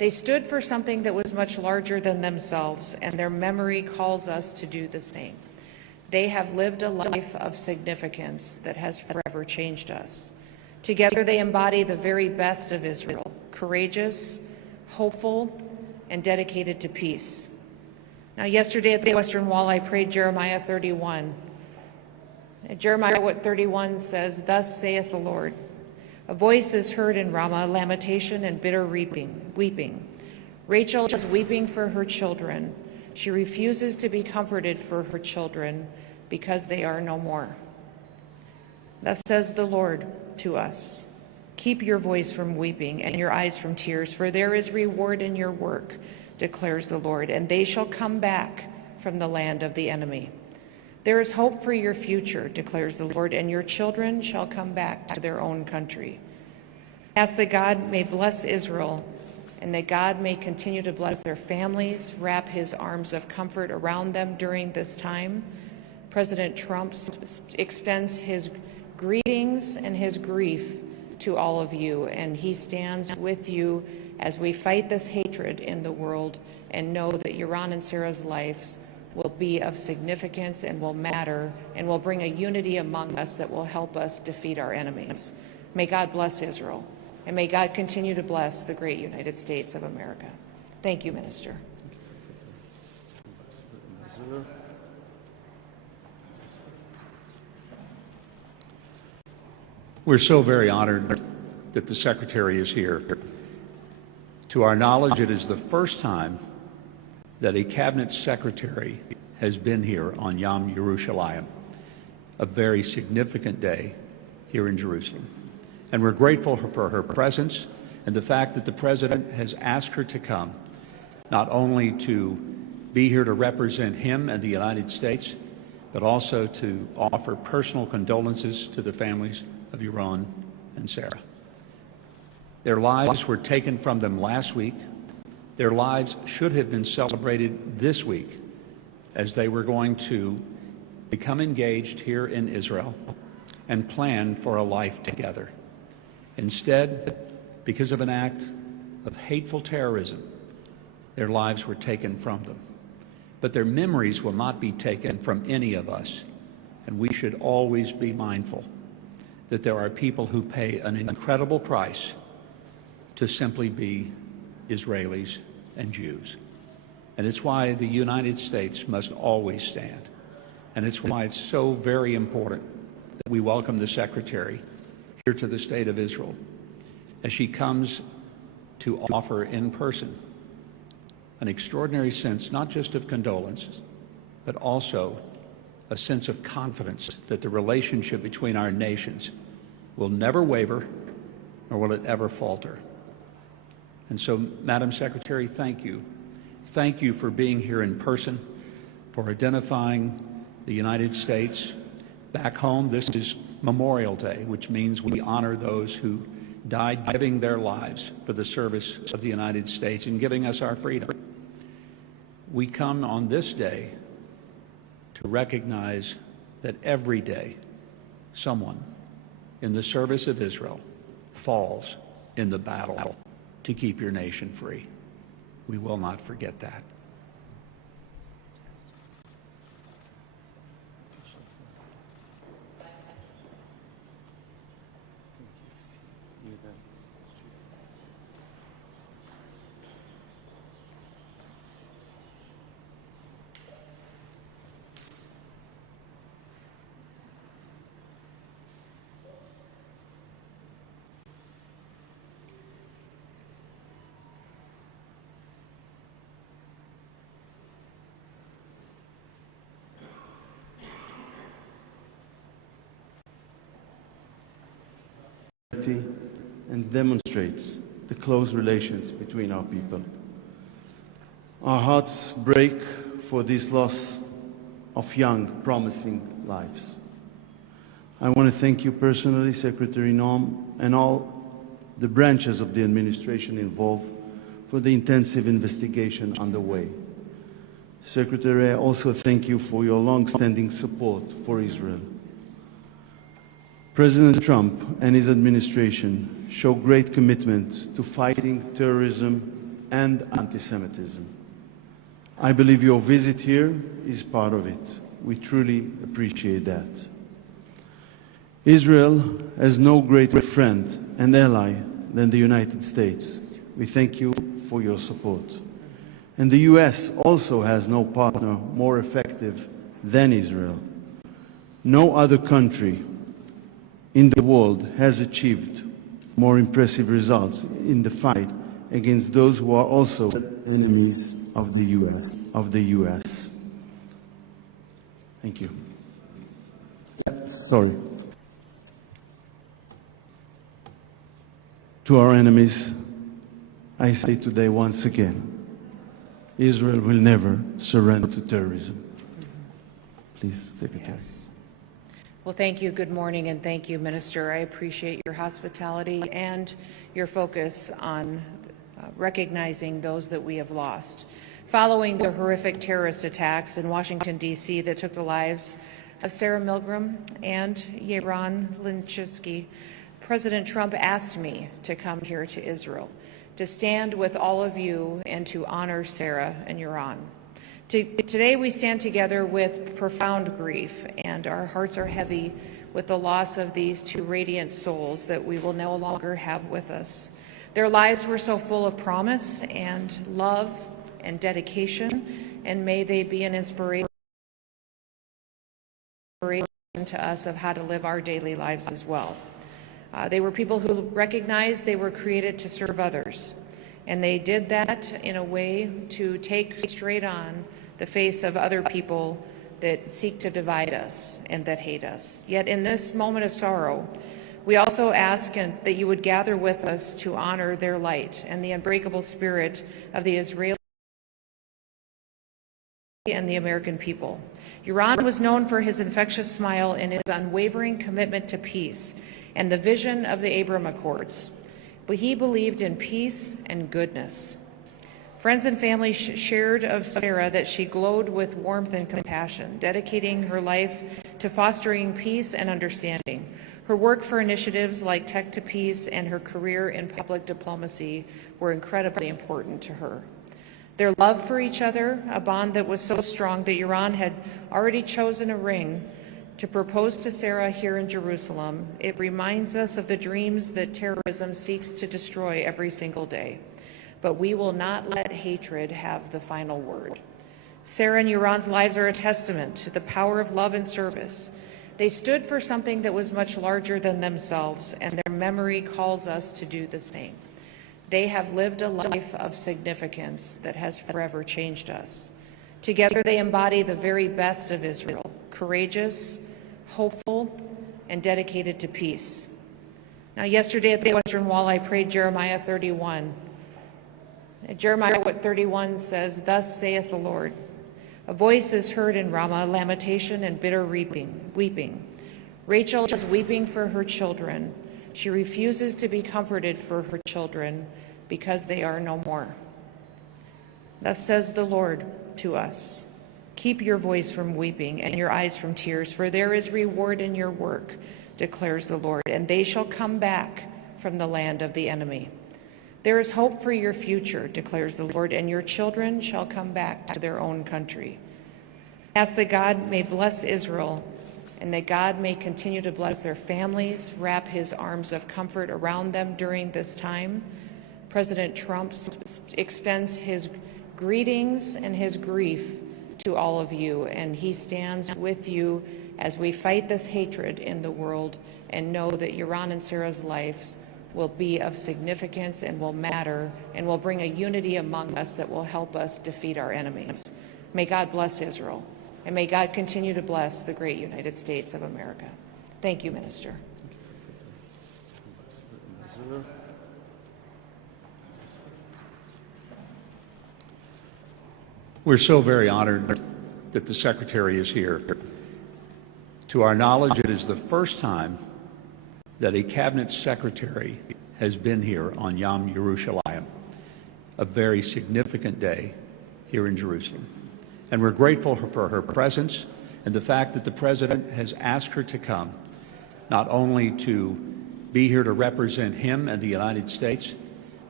They stood for something that was much larger than themselves, and their memory calls us to do the same. They have lived a life of significance that has forever changed us. Together they embody the very best of Israel, courageous, hopeful, and dedicated to peace. Now, yesterday at the Western Wall, I prayed Jeremiah 31. Jeremiah 31 says, "Thus saith the Lord, a voice is heard in Ramah, lamentation and bitter weeping. Rachel is weeping for her children. She refuses to be comforted for her children because they are no more. Thus says the Lord to us, keep your voice from weeping and your eyes from tears, for there is reward in your work, declares the Lord, and they shall come back from the land of the enemy. There is hope for your future, declares the Lord, and your children shall come back to their own country. Ask that God may bless Israel and that God may continue to bless their families, wrap his arms of comfort around them during this time. President Trump extends his greetings and his grief to all of you, and he stands with you as we fight this hatred in the world and know that Yaron and Sarah's lives will be of significance and will matter and will bring a unity among us that will help us defeat our enemies. May God bless Israel, and may God continue to bless the great United States of America. Thank you, Minister. We're so very honored that the Secretary is here. To our knowledge, it is the first time that a Cabinet Secretary has been here on Yom Yerushalayim, a very significant day here in Jerusalem. And we're grateful for her presence and the fact that the President has asked her to come, not only to be here to represent him and the United States, but also to offer personal condolences to the families of Yaron and Sarah. Their lives were taken from them last week. Their lives should have been celebrated this week as they were going to become engaged here in Israel and plan for a life together. Instead, because of an act of hateful terrorism, their lives were taken from them. But their memories will not be taken from any of us, and we should always be mindful that there are people who pay an incredible price to simply be Israelis and Jews. And it's why the United States must always stand. And it's why it's so very important that we welcome the Secretary here to the State of Israel as she comes to offer in person an extraordinary sense, not just of condolence, but also a sense of confidence that the relationship between our nations will never waver, nor will it ever falter. And so, Madam Secretary, thank you. Thank you for being here in person, for identifying the United States. Back home, this is Memorial Day, which means we honor those who died giving their lives for the service of the United States and giving us our freedom. We come on this day to recognize that every day someone in the service of Israel falls in the battle to keep your nation free. We will not forget that. And demonstrates the close relations between our people. Our hearts break for this loss of young, promising lives. I want to thank you personally, Secretary Noem, and all the branches of the administration involved for the intensive investigation underway. Secretary, I also thank you for your long-standing support for Israel. President Trump and his administration show great commitment to fighting terrorism and anti-Semitism. I believe your visit here is part of it. We truly appreciate that. Israel has no greater friend and ally than the United States. We thank you for your support. And the US also has no partner more effective than Israel. No other country in the world has achieved more impressive results in the fight against those who are also enemies of the US. Thank you. Sorry. To our enemies, I say today once again, Israel will never surrender to terrorism. Please, Secretary. Yes. Well, thank you. Good morning, and thank you, Minister. I appreciate your hospitality and your focus on recognizing those that we have lost. Following the horrific terrorist attacks in Washington, D.C. that took the lives of Sarah Milgrom and Yaron Lishinsky, President Trump asked me to come here to Israel, to stand with all of you and to honor Sarah and Yaron. Today we stand together with profound grief, and our hearts are heavy with the loss of these two radiant souls that we will no longer have with us. Their lives were so full of promise and love and dedication, and may they be an inspiration to us of how to live our daily lives as well. They were people who recognized they were created to serve others, and they did that in a way to take straight on the face of other people that seek to divide us and that hate us. Yet in this moment of sorrow, we also ask that you would gather with us to honor their light and the unbreakable spirit of the Israeli and the American people. Yaron was known for his infectious smile and his unwavering commitment to peace and the vision of the Abraham Accords. But he believed in peace and goodness. Friends and family shared of Sarah that she glowed with warmth and compassion, dedicating her life to fostering peace and understanding. Her work for initiatives like Tech to Peace and her career in public diplomacy were incredibly important to her. Their love for each other, a bond that was so strong that Yaron had already chosen a ring to propose to Sarah here in Jerusalem. It reminds us of the dreams that terrorism seeks to destroy every single day. But we will not let hatred have the final word. Sarah and Yaron's lives are a testament to the power of love and service. They stood for something that was much larger than themselves, and their memory calls us to do the same. They have lived a life of significance that has forever changed us. Together they embody the very best of Israel, courageous, hopeful, and dedicated to peace. Now, yesterday at the Western Wall, I prayed Jeremiah 31. Jeremiah 31 says, "Thus saith the Lord, a voice is heard in Ramah, lamentation and bitter weeping. Rachel is weeping for her children. She refuses to be comforted for her children because they are no more. Thus says the Lord to us, keep your voice from weeping and your eyes from tears, for there is reward in your work, declares the Lord, and they shall come back from the land of the enemy. There is hope for your future, declares the Lord, and your children shall come back to their own country." Ask that God may bless Israel and that God may continue to bless their families, wrap his arms of comfort around them during this time. President Trump extends his greetings and his grief to all of you, and he stands with you as we fight this hatred in the world and know that Yaron and Sarah's lives will be of significance and will matter and will bring a unity among us that will help us defeat our enemies. May God bless Israel, and may God continue to bless the great United States of America. Thank you, Minister. We're so very honored that the Secretary is here. To our knowledge, it is the first time that a Cabinet Secretary has been here on Yom Yerushalayim, a very significant day here in Jerusalem. And we're grateful for her presence and the fact that the President has asked her to come, not only to be here to represent him and the United States,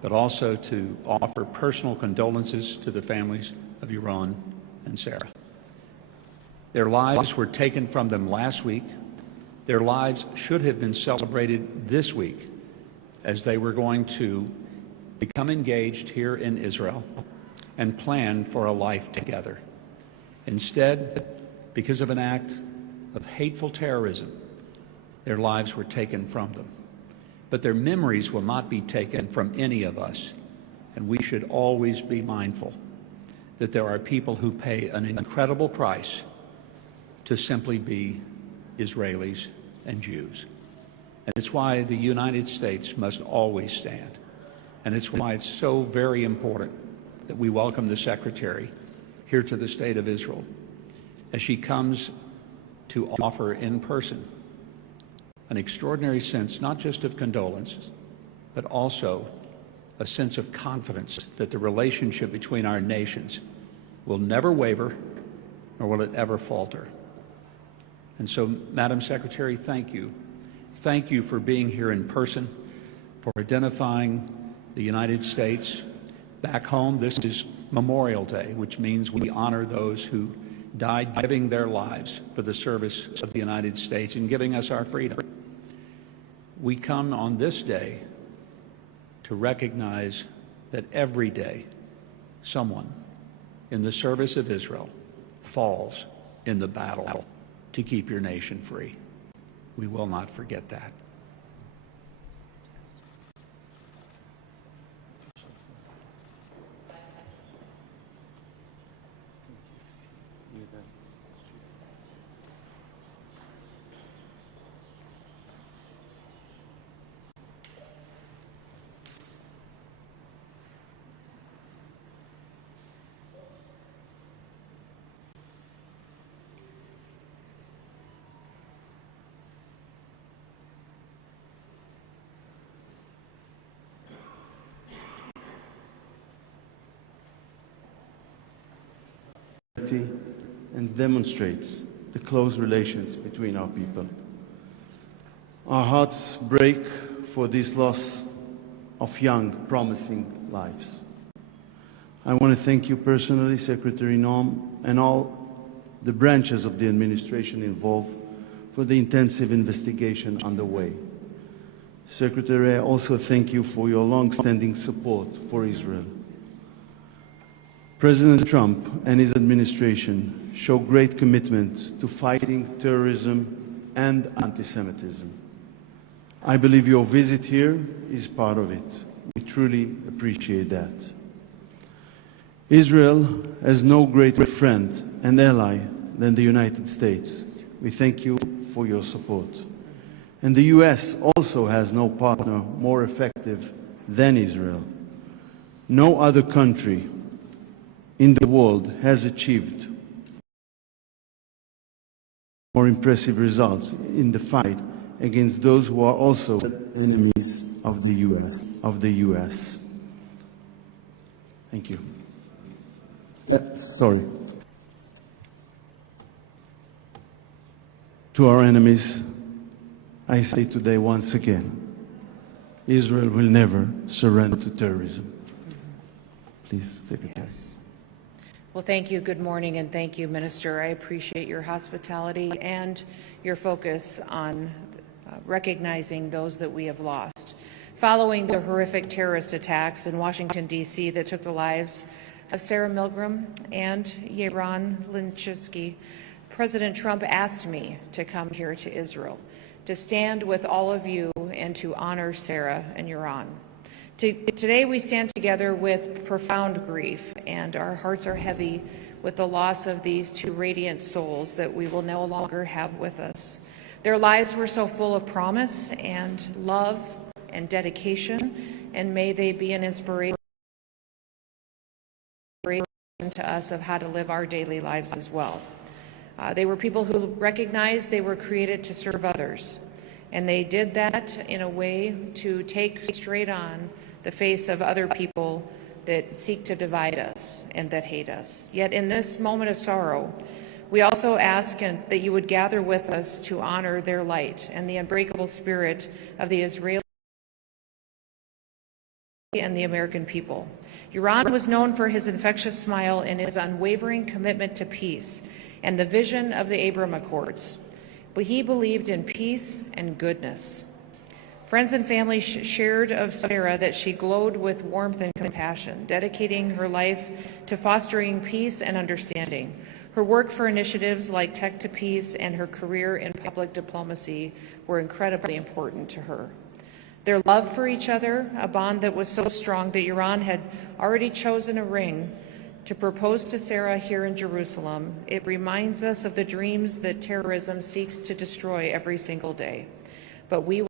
but also to offer personal condolences to the families of Yaron and Sarah. Their lives were taken from them last week. Their lives should have been celebrated this week as they were going to become engaged here in Israel and plan for a life together. Instead, because of an act of hateful terrorism, their lives were taken from them. But their memories will not be taken from any of us, and we should always be mindful that there are people who pay an incredible price to simply be Israelis and Jews. And it's why the United States must always stand. And it's why it's so very important that we welcome the Secretary here to the State of Israel as she comes to offer in person an extraordinary sense, not just of condolence, but also a sense of confidence that the relationship between our nations will never waver, nor will it ever falter. And so, Madam Secretary, thank you. Thank you for being here in person, for identifying the United States. Back home, this is Memorial Day, which means we honor those who died giving their lives for the service of the United States and giving us our freedom. We come on this day to recognize that every day someone in the service of Israel falls in the battle to keep your nation free. We will not forget that. And demonstrates the close relations between our people. Our hearts break for this loss of young, promising lives. I want to thank you personally, Secretary Noem, and all the branches of the administration involved for the intensive investigation underway. Secretary, I also thank you for your long-standing support for Israel. President Trump and his administration show great commitment to fighting terrorism and anti-Semitism. I believe your visit here is part of it. We truly appreciate that. Israel has no greater friend and ally than the United States. We thank you for your support. And the U.S. also has no partner more effective than Israel. No other country in the world has achieved more impressive results in the fight against those who are also enemies of the U.S. Thank you. Sorry. To our enemies, I say today once again, Israel will never surrender to terrorism. Please, Secretary. Yes. Well, thank you. Good morning, and thank you, Minister. I appreciate your hospitality and your focus on recognizing those that we have lost. Following the horrific terrorist attacks in Washington, D.C. that took the lives of Sarah Milgrom and Yaron Lishinsky, President Trump asked me to come here to Israel, to stand with all of you and to honor Sarah and Yaron. Today we stand together with profound grief, and our hearts are heavy with the loss of these two radiant souls that we will no longer have with us. Their lives were so full of promise and love and dedication, and may they be an inspiration to us of how to live our daily lives as well. They were people who recognized they were created to serve others, and they did that in a way to take straight on the face of other people that seek to divide us and that hate us. Yet in this moment of sorrow, we also ask that you would gather with us to honor their light and the unbreakable spirit of the Israeli and the American people. Yaron was known for his infectious smile and his unwavering commitment to peace and the vision of the Abraham Accords. But he believed in peace and goodness. Friends and family shared of Sarah that she glowed with warmth and compassion, dedicating her life to fostering peace and understanding. Her work for initiatives like Tech to Peace and her career in public diplomacy were incredibly important to her. Their love for each other, a bond that was so strong that Yaron had already chosen a ring to propose to Sarah here in Jerusalem. It reminds us of the dreams that terrorism seeks to destroy every single day. But we